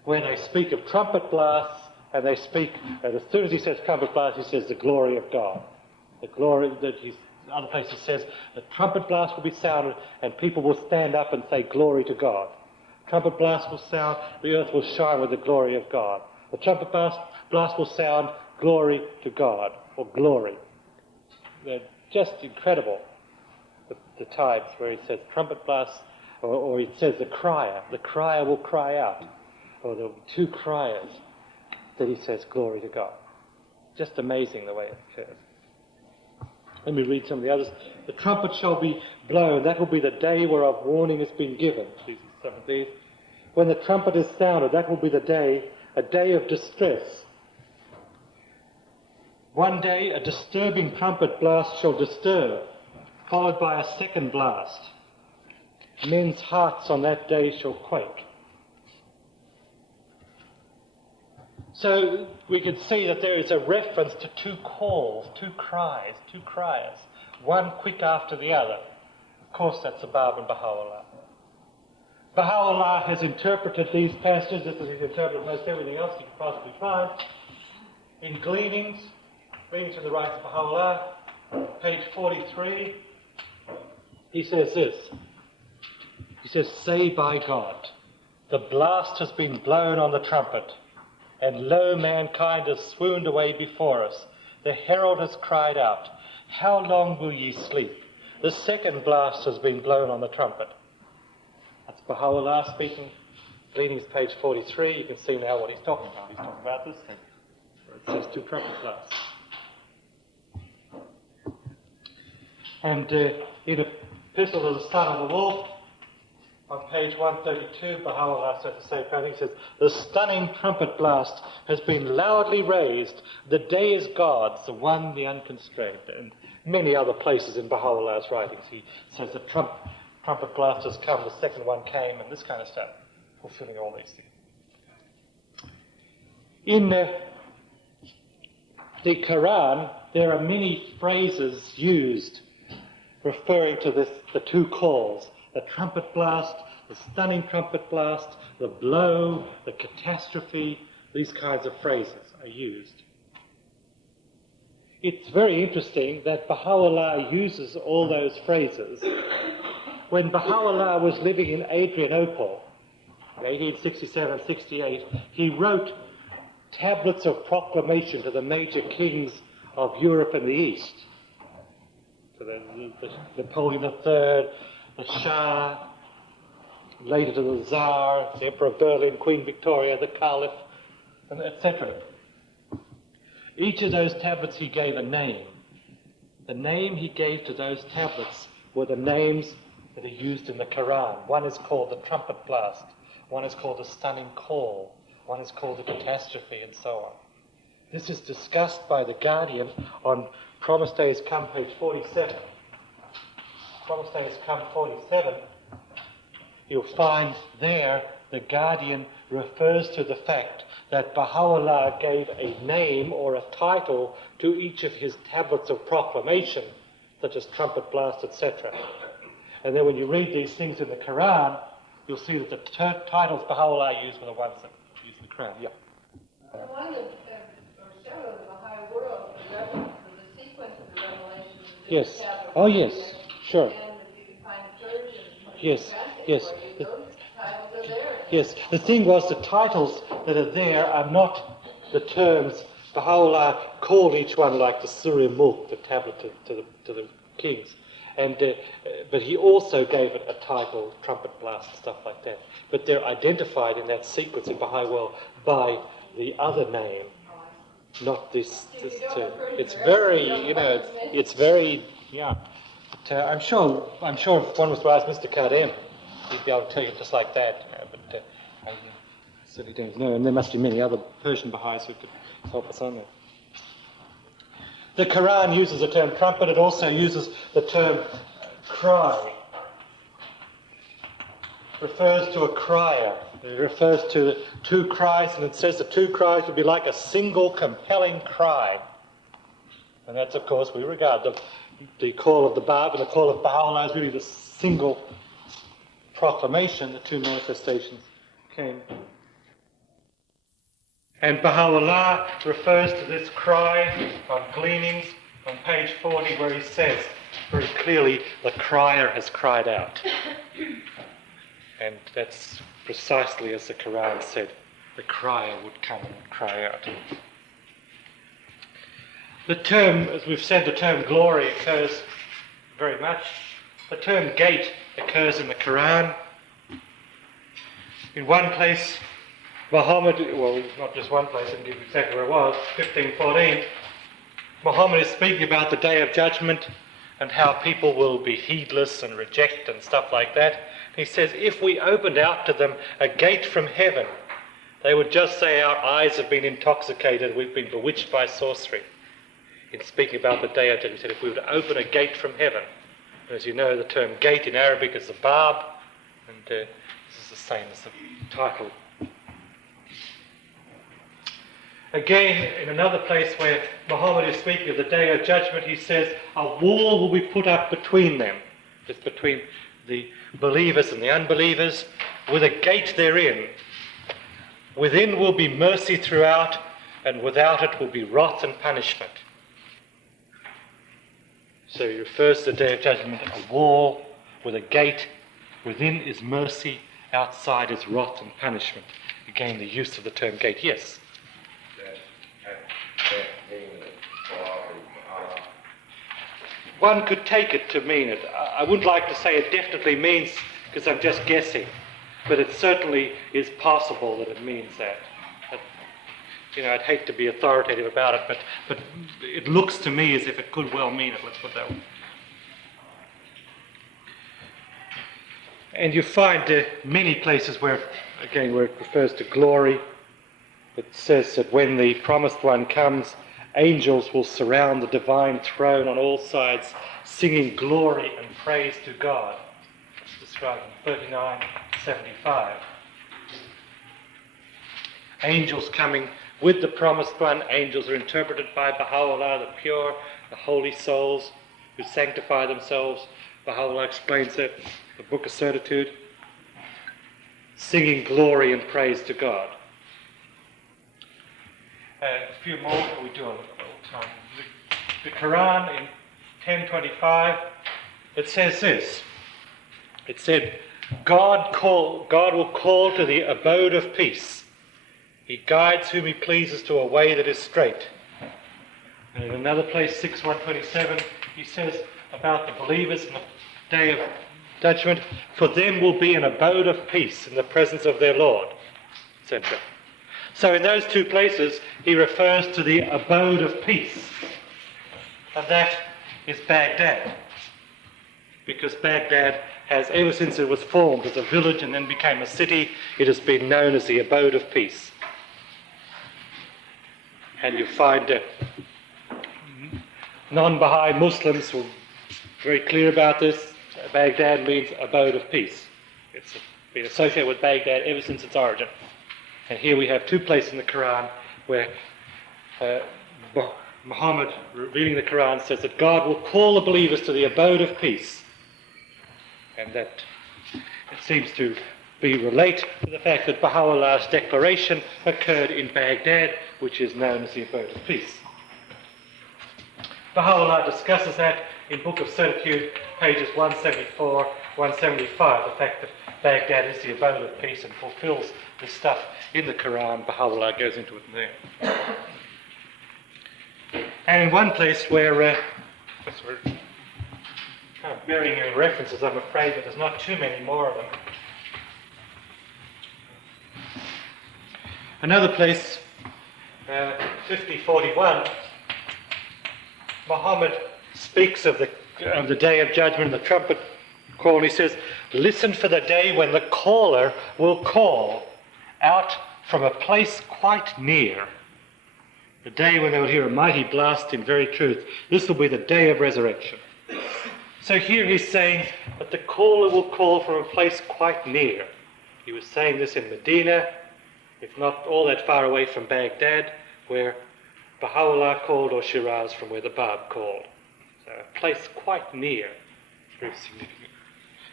Where they speak of trumpet blasts, and they speak, as soon as he says trumpet blast, he says the glory of God. The glory that other places says the trumpet blast will be sounded and people will stand up and say glory to God. Trumpet blast will sound, the earth will shine with the glory of God. The trumpet blast will sound glory to God, or glory. They're just incredible, the types where he says trumpet blast, or he says the crier will cry out, or there will be two criers. That he says glory to God. Just amazing the way it occurs. Let me read some of the others. The trumpet shall be blown. That will be the day whereof warning has been given. These are some of these. When the trumpet is sounded, that will be the day, a day of distress. One day a disturbing trumpet blast shall disturb, followed by a second blast. Men's hearts on that day shall quake. So we can see that there is a reference to two calls, two cries, two criers, one quick after the other. Of course, that's the Bab and Baha'u'llah. Baha'u'llah has interpreted these passages, just as he's interpreted most everything else you could possibly find, in Gleanings from the Rites of Baha'u'llah, page 43. He says this. He says, "Say by God, the blast has been blown on the trumpet, and lo, mankind has swooned away before us. The herald has cried out, how long will ye sleep? The second blast has been blown on the trumpet." That's Baha'u'llah speaking. Gleanings, page 43. You can see now what he's talking about. He's talking about this thing, where it says two trumpet blasts. And in Epistle to the Son of the Wolf, on page 132, Baha'u'llah says the same kind of thing. He says, "The stunning trumpet blast has been loudly raised. The day is God's, the one, the unconstrained." And many other places in Baha'u'llah's writings, he says the trumpet blast has come, the second one came, and this kind of stuff, fulfilling all these things. In the Quran, there are many phrases used referring to the two calls. The trumpet blast, the stunning trumpet blast, the blow, the catastrophe, these kinds of phrases are used. It's very interesting that Baha'u'llah uses all those phrases. When Baha'u'llah was living in Adrianople, in 1867-68, he wrote tablets of proclamation to the major kings of Europe and the East. To the Napoleon III, the Shah, later to the Tsar, the Emperor of Berlin, Queen Victoria, the Caliph, etc. Each of those tablets he gave a name. The name he gave to those tablets were the names that are used in the Quran. One is called the trumpet blast, one is called the stunning call, one is called the catastrophe, and so on. This is discussed by The Guardian on Promised Day Has Come, page 47. Promised Day Has Come, 47. you'll find there the Guardian refers to the fact that Baha'u'llah gave a name or a title to each of his tablets of proclamation, such as trumpet blast, etc. And then when you read these things in the Quran, you'll see that the titles Baha'u'llah used were the ones that used in the Quran. Yeah. One of the, or several of the Baha'i world, the sequence of the revelations. Yes. Oh, yes. Sure. And you can find versions. Yes. Yes. Those titles are there. Yes. The thing was, the titles that are there are not the terms Baha'u'llah called each one, like the Surah Mulk, the tablet to the kings. And but he also gave it a title, trumpet blast, stuff like that. But they're identified in that sequence in Baha'i world by the other name, not this term. It's very, it's very, yeah. But, I'm sure if one was to ask Mr. Kardem, he'd be able to tell you just like that. But I certainly don't know. And there must be many other Persian Baha'is who could help us on that. The Quran uses the term trumpet. It also uses the term cry. It refers to a crier. It refers to two cries, and it says the two cries would be like a single compelling cry. And that's, of course, we regard the call of the Bab and the call of Baha'u'llah as really the single proclamation. The two manifestations came. And Baha'u'llah refers to this cry on Gleanings on page 40, where he says very clearly, the crier has cried out. And that's precisely as the Quran said, the crier would come and cry out. The term, as we've said, the term glory occurs very much. The term gate occurs in the Quran. In one place, Muhammad, well, not just one place, I can give you exactly where it was, 1514, Muhammad is speaking about the Day of Judgment and how people will be heedless and reject and stuff like that. He says, if we opened out to them a gate from heaven, they would just say our eyes have been intoxicated, we've been bewitched by sorcery. In speaking about the Day of Judgment, he said, if we were to open a gate from heaven, and as you know, the term gate in Arabic is the Bab, and this is the same as the title. Again, in another place where Muhammad is speaking of the Day of Judgment, he says, a wall will be put up between them. It's between the believers and the unbelievers, with a gate therein. Within will be mercy throughout, and without it will be wrath and punishment. So he refers to the Day of Judgment, a wall with a gate. Within is mercy, outside is wrath and punishment. Again, the use of the term gate. Yes? One could take it to mean it. I wouldn't like to say it definitely means, because I'm just guessing, but it certainly is possible that it means that. I'd hate to be authoritative about it, but it looks to me as if it could well mean it. Let's put that way. And you find many places where it refers to glory. It says that when the promised one comes, angels will surround the divine throne on all sides, singing glory and praise to God. It's described in 39:75. Angels coming with the promised one. Angels are interpreted by Baha'u'llah, the pure, the holy souls who sanctify themselves. Baha'u'llah explains that in the Book of Certitude. Singing glory and praise to God. A few more that we do on time. The Quran in 10:25, it says this. It said, God will call to the abode of peace. He guides whom he pleases to a way that is straight. And in another place, 6:127, he says about the believers in the Day of Judgment, for them will be an abode of peace in the presence of their Lord, etc. So in those two places, he refers to the abode of peace. And that is Baghdad. Because Baghdad has, ever since it was formed as a village and then became a city, it has been known as the abode of peace. And you find non-Baha'i Muslims who are very clear about this. Baghdad means abode of peace. It's been associated with Baghdad ever since its origin. And here we have two places in the Quran where Muhammad, revealing the Quran, says that God will call the believers to the abode of peace. And that it seems to relate to the fact that Baha'u'llah's declaration occurred in Baghdad, which is known as the abode of peace. Baha'u'llah discusses that in Book of Certitude, pages 174, 175, the fact that Baghdad is the abode of peace and fulfills the stuff in the Quran. Baha'u'llah goes into it there. And in one place where we're kind of burying in references, I'm afraid that there's not too many more of them. Another place, 5041, Muhammad speaks of the day of judgment and the trumpet call, and he says, "Listen for the day when the caller will call out from a place quite near." The day when they will hear a mighty blast in very truth. This will be the day of resurrection. So here he's saying that the caller will call from a place quite near. He was saying this in Medina, if not all that far away from Baghdad, where Baha'u'llah called, or Shiraz, from where the Bab called. So a place quite near. Very significant.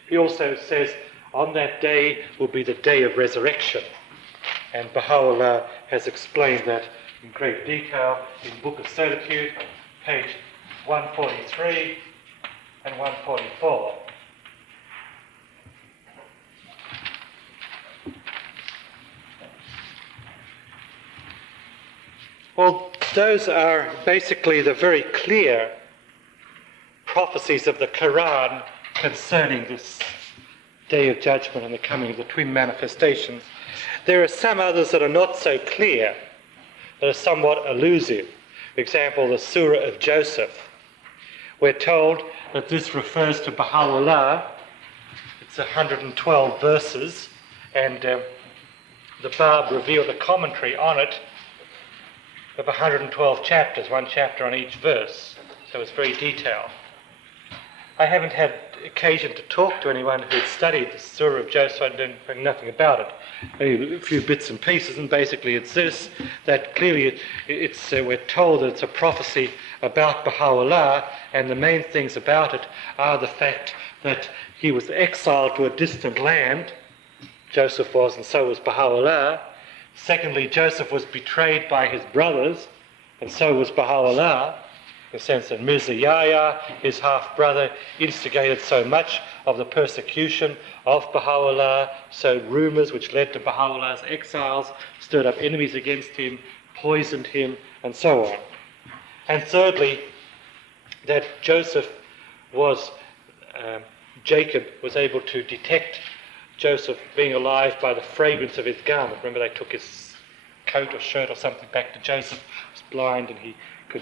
He also says, on that day will be the day of resurrection. And Baha'u'llah has explained that in great detail in Book of Certitude, page 143 and 144. Well, those are basically the very clear prophecies of the Quran concerning this day of judgment and the coming of the twin manifestations. There are some others that are not so clear, that are somewhat elusive. For example, the Surah of Joseph. We're told that this refers to Baha'u'llah. It's 112 verses, and the Bab revealed a commentary on it of 112 chapters, one chapter on each verse, so it's very detailed. I haven't had occasion to talk to anyone who'd studied the Surah of Joseph. I know nothing about it, only a few bits and pieces, and basically it's this, that clearly we're told that it's a prophecy about Baha'u'llah, and the main things about it are the fact that he was exiled to a distant land, Joseph was, and so was Baha'u'llah. Secondly, Joseph was betrayed by his brothers, and so was Baha'u'llah, in the sense that Mirza Yahya, his half-brother, instigated so much of the persecution of Baha'u'llah, so rumours which led to Baha'u'llah's exiles stirred up enemies against him, poisoned him, and so on. And thirdly, that Jacob was able to detect Joseph being alive by the fragrance of his garment. Remember, they took his coat or shirt or something back to Joseph. He was blind, and he could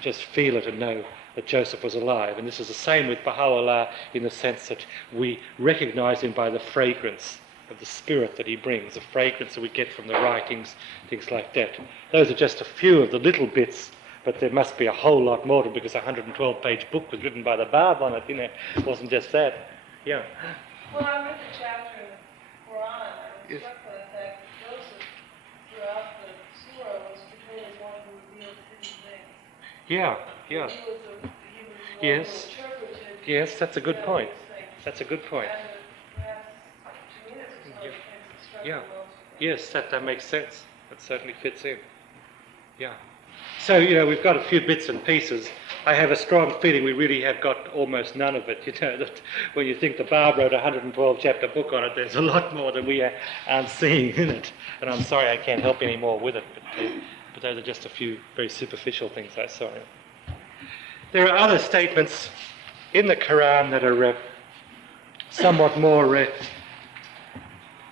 just feel it and know that Joseph was alive. And this is the same with Baha'u'llah, in the sense that we recognize him by the fragrance of the spirit that he brings, the fragrance that we get from the writings, things like that. Those are just a few of the little bits, but there must be a whole lot more, because a 112-page book was written by the Bab on it, It wasn't just that. Yeah. Well, I read the chapter in the Quran. I was struck by the fact that Joseph, throughout the surah, was portrayed as one who revealed hidden things. Yeah. He was the Yes. one who interpreted. Yes, that's a good point. That's a good point. And perhaps, to me, this is one of the things that struck me Yeah. most. Yes, that makes sense. That certainly fits in. Yeah. So, we've got a few bits and pieces. I have a strong feeling we really have got almost none of it. That when you think the Bab wrote a 112-chapter book on it, there's a lot more than we aren't seeing in it. And I'm sorry I can't help any more with it, but those are just a few very superficial things I saw. There are other statements in the Quran that are somewhat more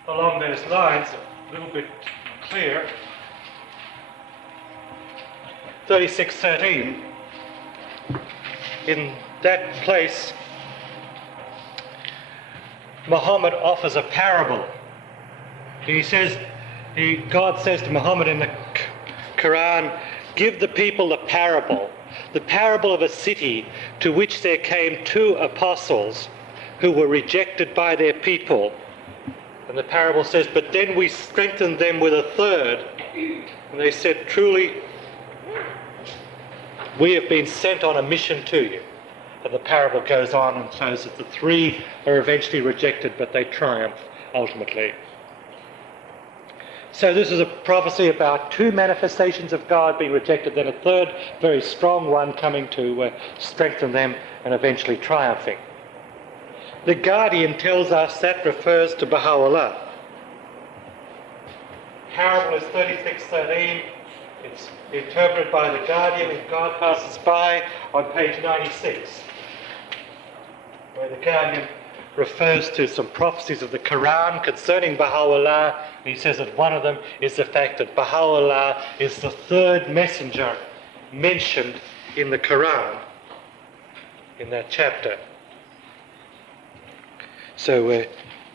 along those lines, a little bit clear. 36:13. In that place, Muhammad offers a parable. God says to Muhammad in the Quran, "Give the people the parable of a city to which there came two apostles who were rejected by their people. And the parable says, but then we strengthened them with a third. And they said, truly, we have been sent on a mission to you. And the parable goes on and shows that the three are eventually rejected, but they triumph ultimately. So this is a prophecy about two manifestations of God being rejected, then a third, very strong one coming to strengthen them and eventually triumphing. The Guardian tells us that refers to Baha'u'llah. Parable is 36:13. It's interpreted by the Guardian in God Passes By on page 96, where the Guardian refers to some prophecies of the Quran concerning Baha'u'llah, and he says that one of them is the fact that Baha'u'llah is the third messenger mentioned in the Quran, in that chapter. So we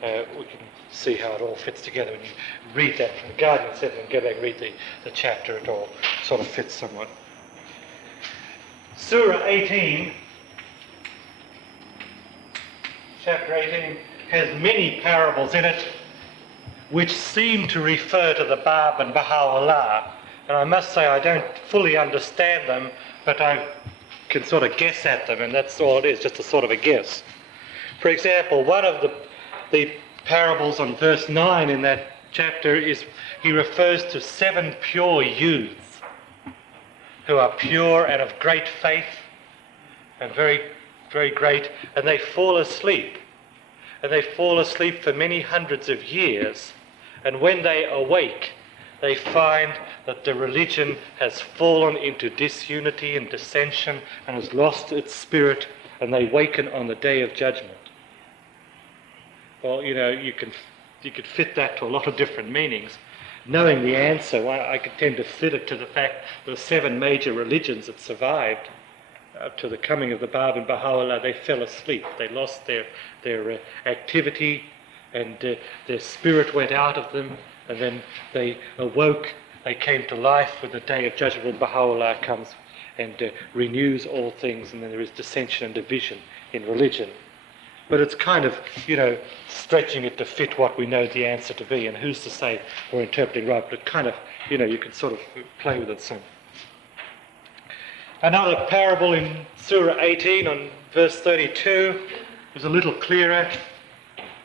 can see how it all fits together when you read that from the Guardian, and then go back and read the chapter. It all sort of fits somewhat. Surah 18, chapter 18, has many parables in it which seem to refer to the Bab and Baha'u'llah. And I must say I don't fully understand them, but I can sort of guess at them, and that's all it is, just a sort of a guess. For example, one of the parables on verse 9 in that chapter is, he refers to 7 pure youths who are pure and of great faith and very, very great, and they fall asleep. And they fall asleep for many hundreds of years, and when they awake, they find that the religion has fallen into disunity and dissension and has lost its spirit, and they waken on the day of judgment. Well, you know, you could fit that to a lot of different meanings. Knowing the answer, I could tend to fit it to the fact that the 7 major religions that survived up to the coming of the Bab and Baha'u'llah, they fell asleep. They lost their activity, and their spirit went out of them, and then they awoke. They came to life with the day of judgment when Baha'u'llah comes and renews all things, and then there is dissension and division in religion. But it's kind of, you know, stretching it to fit what we know the answer to be, and who's to say we're interpreting right, but it kind of, you know, you can sort of play with it some. Another parable in Surah 18 on verse 32 is a little clearer.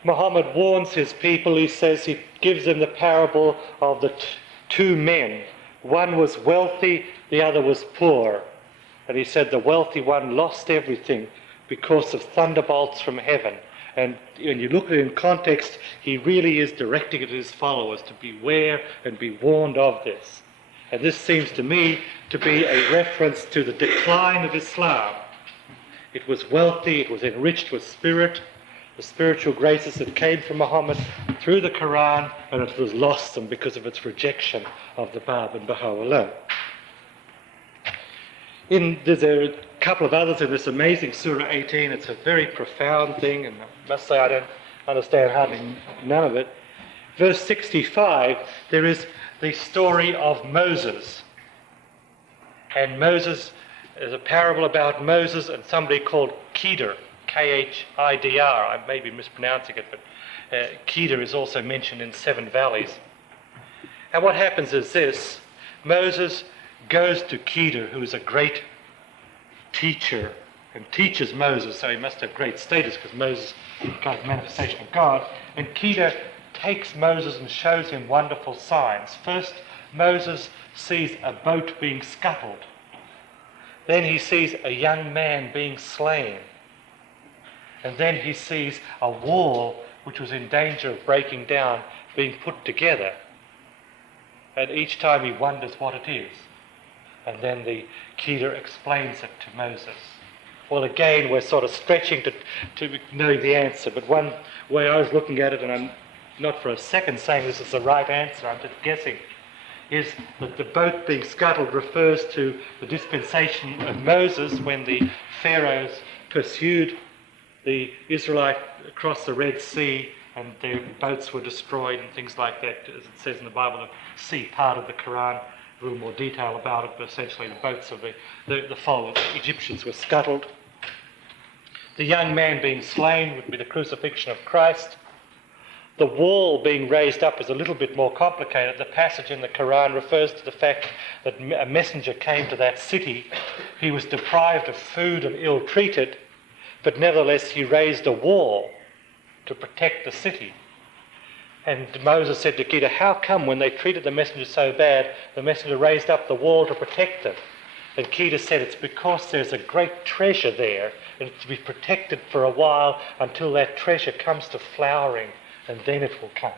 Muhammad warns his people. He says, he gives them the parable of the two men. One was wealthy, the other was poor. And he said the wealthy one lost everything because of thunderbolts from heaven. And when you look at it in context, he really is directing it to his followers to beware and be warned of this. And this seems to me to be a reference to the decline of Islam. It was wealthy, it was enriched with spirit, the spiritual graces that came from Muhammad through the Quran, and it was lost them because of its rejection of the Bab and Baha'u'llah. There's a couple of others in this amazing Surah 18. It's a very profound thing, and I must say I don't understand hardly none of it. Verse 65, there is the story of Moses. And Moses, there's a parable about Moses and somebody called Khidr, Khidr. I may be mispronouncing it, but Khidr is also mentioned in 7 Valleys. And what happens is this: Moses goes to Khidr, who is a great teacher, and teaches Moses, so he must have great status because Moses is a kind of manifestation of God. And Khidr takes Moses and shows him wonderful signs. First, Moses sees a boat being scuttled. Then he sees a young man being slain. And then he sees a wall which was in danger of breaking down being put together. And each time he wonders what it is. And then the Khidr explains it to Moses. Well, again, we're sort of stretching to knowing the answer, but one way I was looking at it, and I'm not for a second saying this is the right answer, I'm just guessing, is that the boat being scuttled refers to the dispensation of Moses when the pharaohs pursued the Israelites across the Red Sea and their boats were destroyed and things like that. As it says in the Bible, the sea part of the Quran, a little more detail about it, but essentially the boats of the followers, the Egyptians, were scuttled. The young man being slain would be the crucifixion of Christ. The wall being raised up is a little bit more complicated. The passage in the Quran refers to the fact that a messenger came to that city. He was deprived of food and ill-treated, but nevertheless he raised a wall to protect the city. And Moses said to Kedah, how come when they treated the messenger so bad, the messenger raised up the wall to protect them? And Kedah said, it's because there's a great treasure there, and it's to be protected for a while until that treasure comes to flowering, and then it will come.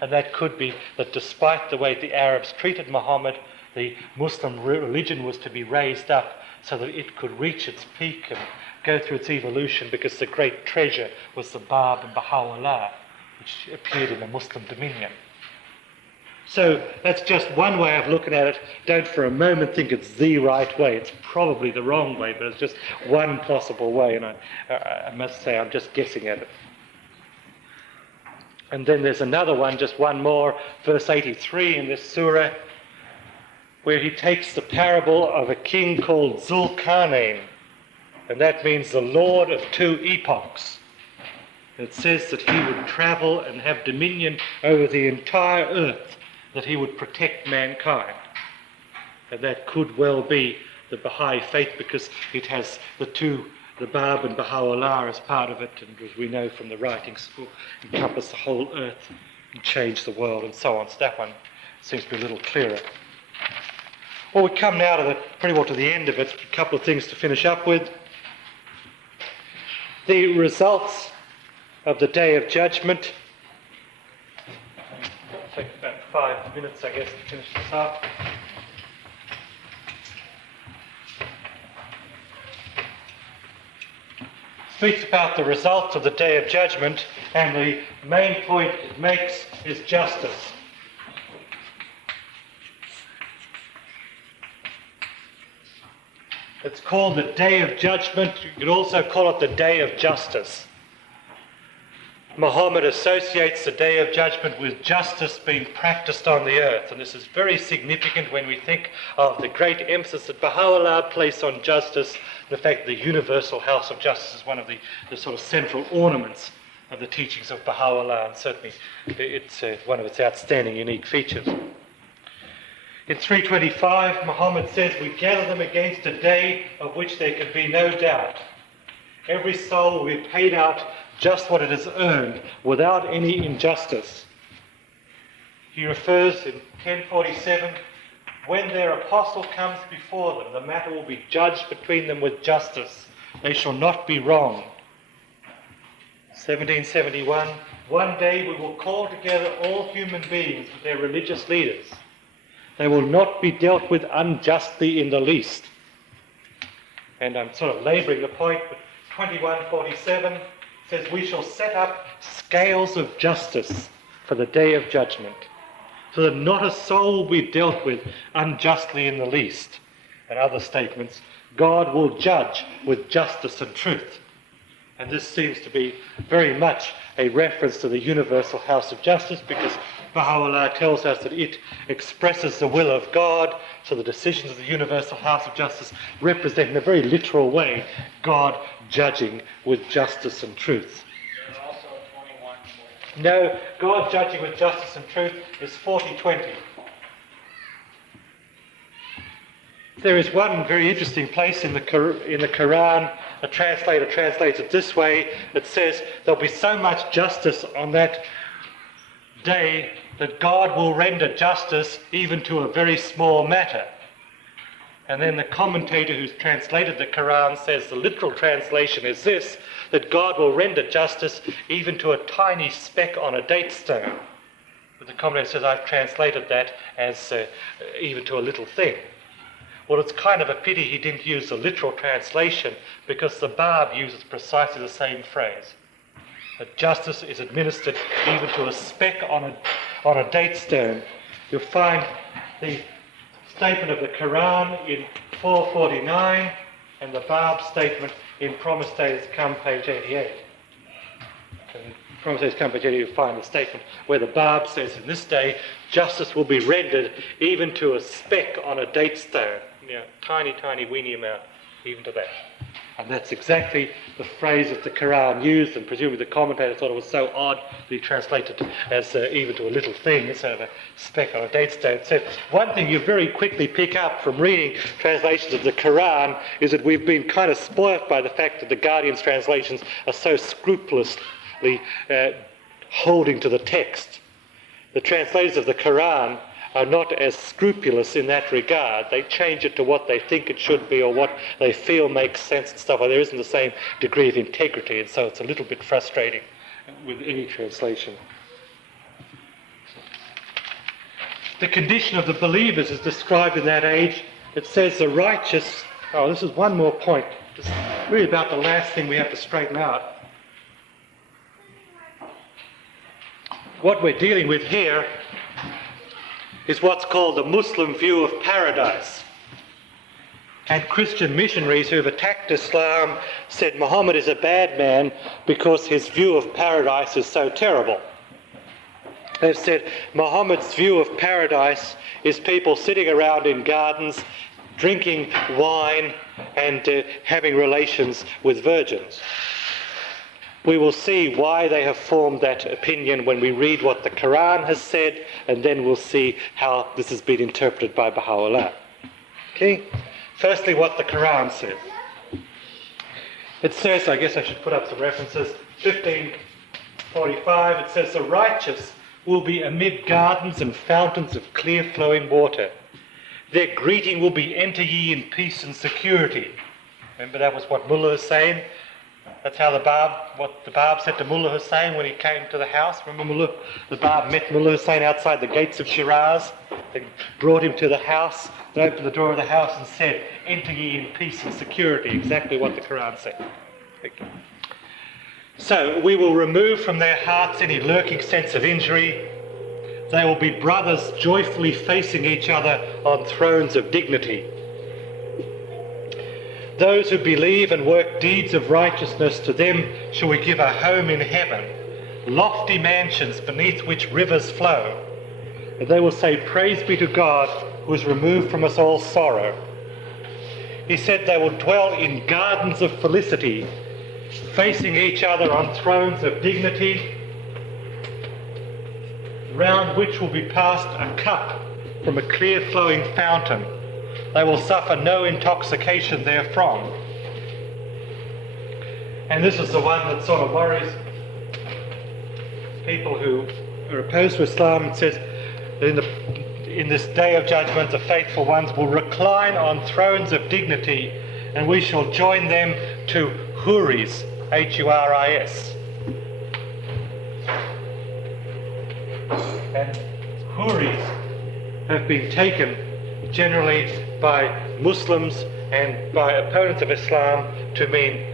And that could be that despite the way the Arabs treated Muhammad, the Muslim religion was to be raised up so that it could reach its peak and go through its evolution, because the great treasure was the Bab and Baha'u'llah, which appeared in the Muslim dominion. So that's just one way of looking at it. Don't for a moment think it's the right way. It's probably the wrong way, but it's just one possible way, and I must say I'm just guessing at it. And then there's another one, just one more, verse 83 in this surah, where he takes the parable of a king called Zulkarnain, and that means the Lord of two epochs. It says that he would travel and have dominion over the entire earth, that he would protect mankind. And that could well be the Baha'i faith, because it has the Bab and Baha'u'llah as part of it, and as we know from the writings, will encompass the whole earth and change the world and so on. So that one seems to be a little clearer. Well, we come now to pretty well to the end of it. A couple of things to finish up with. The results of the Day of Judgment. It'll take about 5 minutes, I guess, to finish this up. Speaks about the results of the Day of Judgment, and the main point it makes is justice. It's called the Day of Judgment. You could also call it the Day of Justice. Muhammad associates the Day of Judgment with justice being practiced on the earth, and this is very significant when we think of the great emphasis that Baha'u'llah placed on justice. The fact the universal house of justice is one of the sort of central ornaments of the teachings of Baha'u'llah, and certainly it's one of its outstanding unique features. In 325, Muhammad says, we gather them against a day of which there can be no doubt. Every soul will be paid out just what it has earned, without any injustice. He refers in 1047, when their apostle comes before them, the matter will be judged between them with justice. They shall not be wrong. 1771, one day we will call together all human beings with their religious leaders. They will not be dealt with unjustly in the least. And I'm sort of labouring the point, but 2147 says we shall set up scales of justice for the Day of Judgment, so that not a soul will be dealt with unjustly in the least. And other statements, God will judge with justice and truth. And this seems to be very much a reference to the universal house of justice, because Baha'u'llah tells us that it expresses the will of God, so the decisions of the universal house of justice represent in a very literal way God judging with justice and truth. Also 21. No, God judging with justice and truth is 40:20. There is one very interesting place in the Quran. A translator translates it this way. It says there'll be so much justice on that day that God will render justice even to a very small matter. And then the commentator who's translated the Quran says the literal translation is this, that God will render justice even to a tiny speck on a date stone. But the commentator says, I've translated that as even to a little thing. Well, it's kind of a pity he didn't use the literal translation, because the Bab uses precisely the same phrase. That justice is administered even to a speck on a date stone. You'll find the statement of the Quran in 449 and the Bab statement in Promised Days Come, page 88. In Promised Days Come, page 88, you'll find the statement where the Bab says, in this day, justice will be rendered even to a speck on a date stone. Tiny, tiny, weeny amount, even to that. And that's exactly the phrase that the Quran used, and presumably the commentator thought it was so odd that he translated it as even to a little thing instead of a speck on a date stone. So one thing you very quickly pick up from reading translations of the Quran is that we've been kind of spoilt by the fact that the Guardian's translations are so scrupulously holding to the text. The translators of the Quran are not as scrupulous in that regard. They change it to what they think it should be or what they feel makes sense and stuff. There isn't the same degree of integrity, and so it's a little bit frustrating with any translation. The condition of the believers is described in that age. It says the righteous... Oh, this is one more point. This is really about the last thing we have to straighten out. What we're dealing with here is what's called the Muslim view of paradise. And Christian missionaries who have attacked Islam said Muhammad is a bad man because his view of paradise is so terrible. They've said Muhammad's view of paradise is people sitting around in gardens, drinking wine and having relations with virgins. We will see why they have formed that opinion when we read what the Quran has said, and then we'll see how this has been interpreted by Baha'u'llah. Okay? Firstly, what the Quran says. It says, I guess I should put up some references, 1545, it says, the righteous will be amid gardens and fountains of clear flowing water. Their greeting will be, enter ye in peace and security. Remember that was what Mullah Hussain, that's how what the Bab said to Mullah Hussain when he came to the house. Remember the Bab met Mullah Hussain outside the gates of Shiraz. They brought him to the house, they opened the door of the house and said, enter ye in peace and security, exactly what the Quran said. Okay. So we will remove from their hearts any lurking sense of injury. They will be brothers joyfully facing each other on thrones of dignity. Those who believe and work deeds of righteousness, to them shall we give a home in heaven, lofty mansions beneath which rivers flow. And they will say, praise be to God who has removed from us all sorrow. He said they will dwell in gardens of felicity, facing each other on thrones of dignity, round which will be passed a cup from a clear flowing fountain. They will suffer no intoxication therefrom. And this is the one that sort of worries people who are opposed to Islam. It says that in this day of judgment, the faithful ones will recline on thrones of dignity, and we shall join them to Huris, Huris. And Huris have been taken generally by Muslims and by opponents of Islam to mean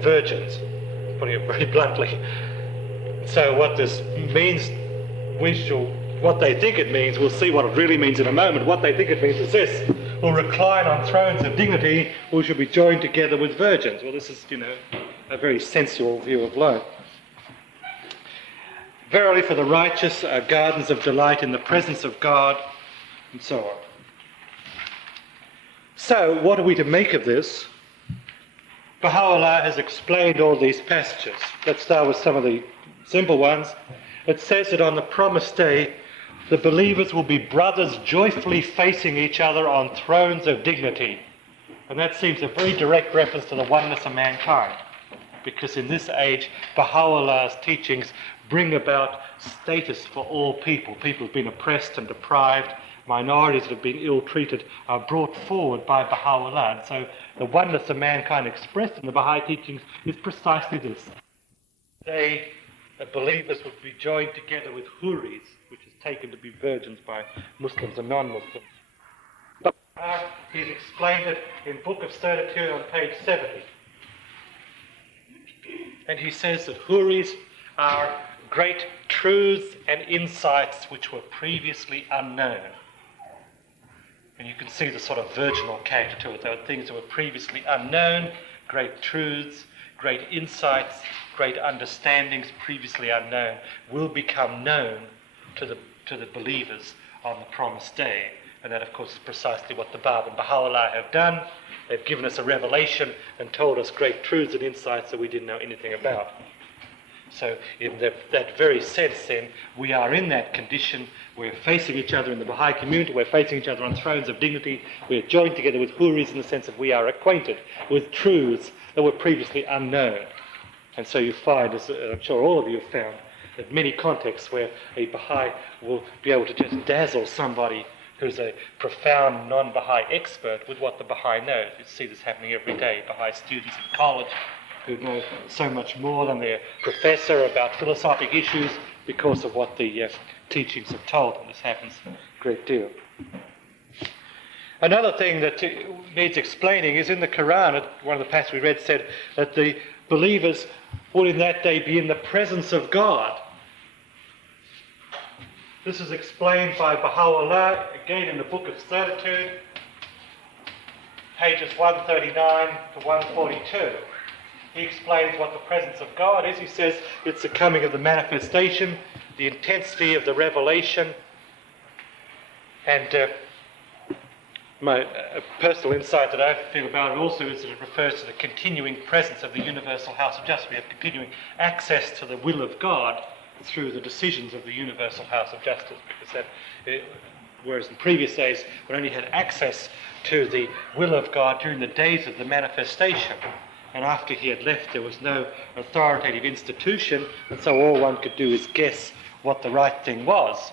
virgins, putting it very bluntly. So what this means, what they think it means, we'll see what it really means in a moment. What they think it means is this: we'll recline on thrones of dignity, we shall be joined together with virgins. Well, this is, a very sensual view of life. Verily for the righteous are gardens of delight in the presence of God, and so on. So, what are we to make of this? Baha'u'llah has explained all these passages. Let's start with some of the simple ones. It says that on the promised day, the believers will be brothers joyfully facing each other on thrones of dignity. And that seems a very direct reference to the oneness of mankind, because in this age, Baha'u'llah's teachings bring about status for all people. People who've been oppressed and deprived, minorities that have been ill-treated, are brought forward by Baha'u'llah. And so the oneness of mankind expressed in the Baha'i teachings is precisely this. They, the believers, would be joined together with Huris, which is taken to be virgins by Muslims and non-Muslims. But he's explained it in Book of Certitude on page 70. And he says that Huris are great truths and insights which were previously unknown. And you can see the sort of virginal character to it. There are things that were previously unknown, great truths, great insights, great understandings previously unknown will become known to the believers on the promised day. And that, of course, is precisely what the Bab and Baha'u'llah have done. They've given us a revelation and told us great truths and insights that we didn't know anything about. So in that very sense, then, we are in that condition. We're facing each other in the Baha'i community. We're facing each other on thrones of dignity. We're joined together with Huris in the sense that we are acquainted with truths that were previously unknown. And so you find, as I'm sure all of you have found, that many contexts where a Baha'i will be able to just dazzle somebody who's a profound non-Baha'i expert with what the Baha'i knows. You see this happening every day. Baha'i students in college who know so much more than their professor about philosophic issues because of what the teachings have told them. This happens a great deal. Another thing that needs explaining is in the Quran. One of the passages we read said that the believers would in that day be in the presence of God. This is explained by Baha'u'llah, again in the Book of Certitude, pages 139 to 142. He explains what the presence of God is. He says it's the coming of the manifestation, the intensity of the revelation, and my personal insight that I feel about it also is that it refers to the continuing presence of the universal house of justice. We have continuing access to the will of God through the decisions of the universal house of justice, because whereas in previous days we only had access to the will of God during the days of the manifestation, and after he had left there was no authoritative institution, and so all one could do is guess what the right thing was.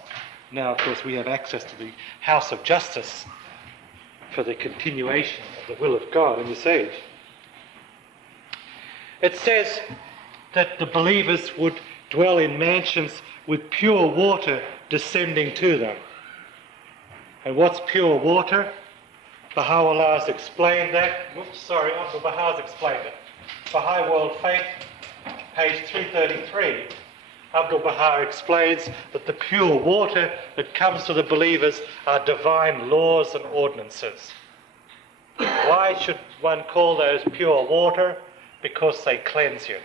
Now, of course, we have access to the house of justice for the continuation of the will of God in this age. It says that the believers would dwell in mansions with pure water descending to them. And what's pure water? Baha'u'llah has explained that. Abdul Baha has explained it. Baha'i World Faith, page 333. Abdul Baha explains that the pure water that comes to the believers are divine laws and ordinances. Why should one call those pure water? Because they cleanse you.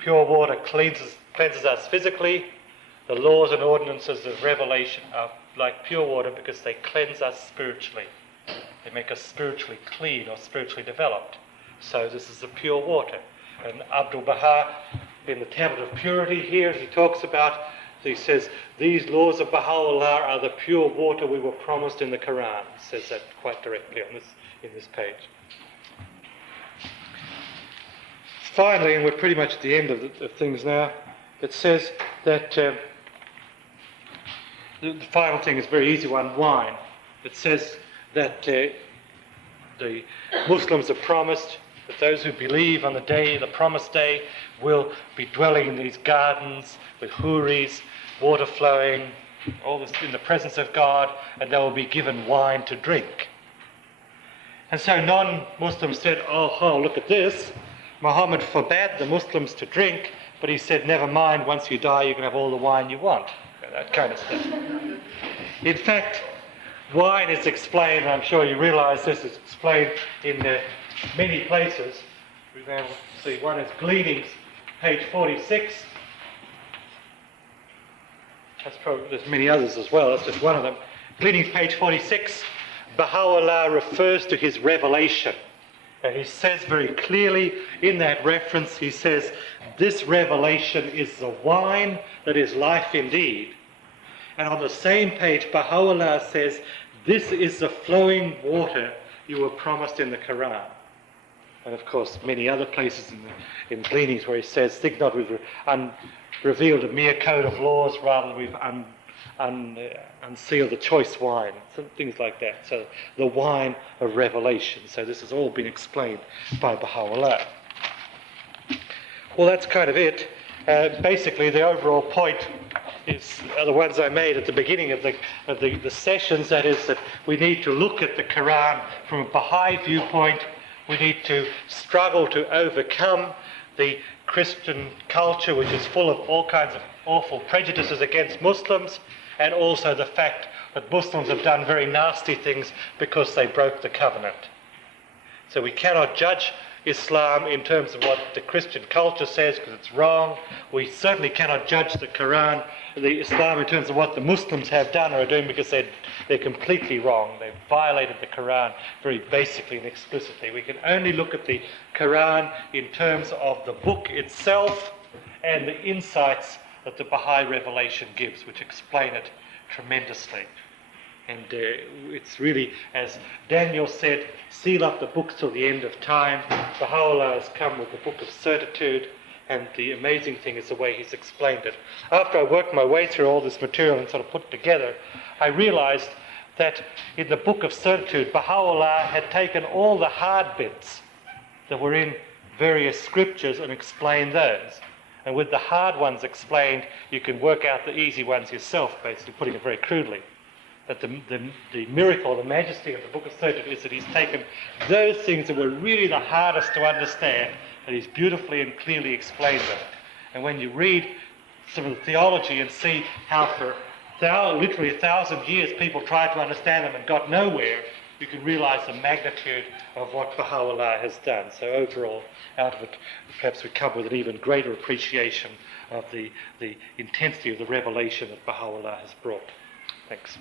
Pure water cleanses us physically. The laws and ordinances of revelation are like pure water because they cleanse us spiritually. They make us spiritually clean or spiritually developed. So this is the pure water. And Abdul Baha, in the Tablet of Purity here, he says, these laws of Baha'u'llah are the pure water we were promised in the Quran. He says that quite directly in this page. Finally, and we're pretty much at the end of things now, it says that the final thing is a very easy one, wine. It says that the Muslims are promised that those who believe on the promised day, will be dwelling in these gardens with huris, water flowing, all this in the presence of God, and they will be given wine to drink. And so non-Muslims said, oh, look at this. Muhammad forbade the Muslims to drink, but he said, never mind, once you die you can have all the wine you want. That kind of stuff. In fact, wine is explained, I'm sure you realise this is explained in many places. For example, see, one is Gleanings, page 46. There's many others as well, that's just one of them. Gleanings, page 46, Baha'u'llah refers to his revelation. And he says very clearly in that reference, he says, this revelation is the wine that is life indeed. And on the same page, Baha'u'llah says, this is the flowing water you were promised in the Quran. And of course, many other places in Gleanings where he says, think not we've revealed a mere code of laws, rather we've unsealed the choice wine, things like that. So the wine of revelation. So this has all been explained by Baha'u'llah. Well, that's kind of it. Basically, the overall point are the ones I made at the beginning of the sessions. That is that we need to look at the Quran from a Baha'i viewpoint. We need to struggle to overcome the Christian culture, which is full of all kinds of awful prejudices against Muslims, and also the fact that Muslims have done very nasty things because they broke the covenant. So we cannot judge Islam in terms of what the Christian culture says, because it's wrong. We certainly cannot judge the Quran, the Islam, in terms of what the Muslims have done or are doing, because they're completely wrong. They've violated the Quran very basically and explicitly. We can only look at the Quran in terms of the book itself and the insights that the Baha'i revelation gives, which explain it tremendously. And it's really, as Daniel said, seal up the books till the end of time. Baha'u'llah has come with the Book of Certitude, and the amazing thing is the way he's explained it. After I worked my way through all this material and sort of put it together, I realized that in the Book of Certitude, Baha'u'llah had taken all the hard bits that were in various scriptures and explained those. And with the hard ones explained, you can work out the easy ones yourself, basically, putting it very crudely. But the miracle, the majesty of the Book of Certitude is that he's taken those things that were really the hardest to understand, and he's beautifully and clearly explained them. And when you read some of the theology and see how for literally 1,000 years people tried to understand them and got nowhere, you can realize the magnitude of what Baha'u'llah has done. So overall, out of it, perhaps we come with an even greater appreciation of the intensity of the revelation that Baha'u'llah has brought. Thanks.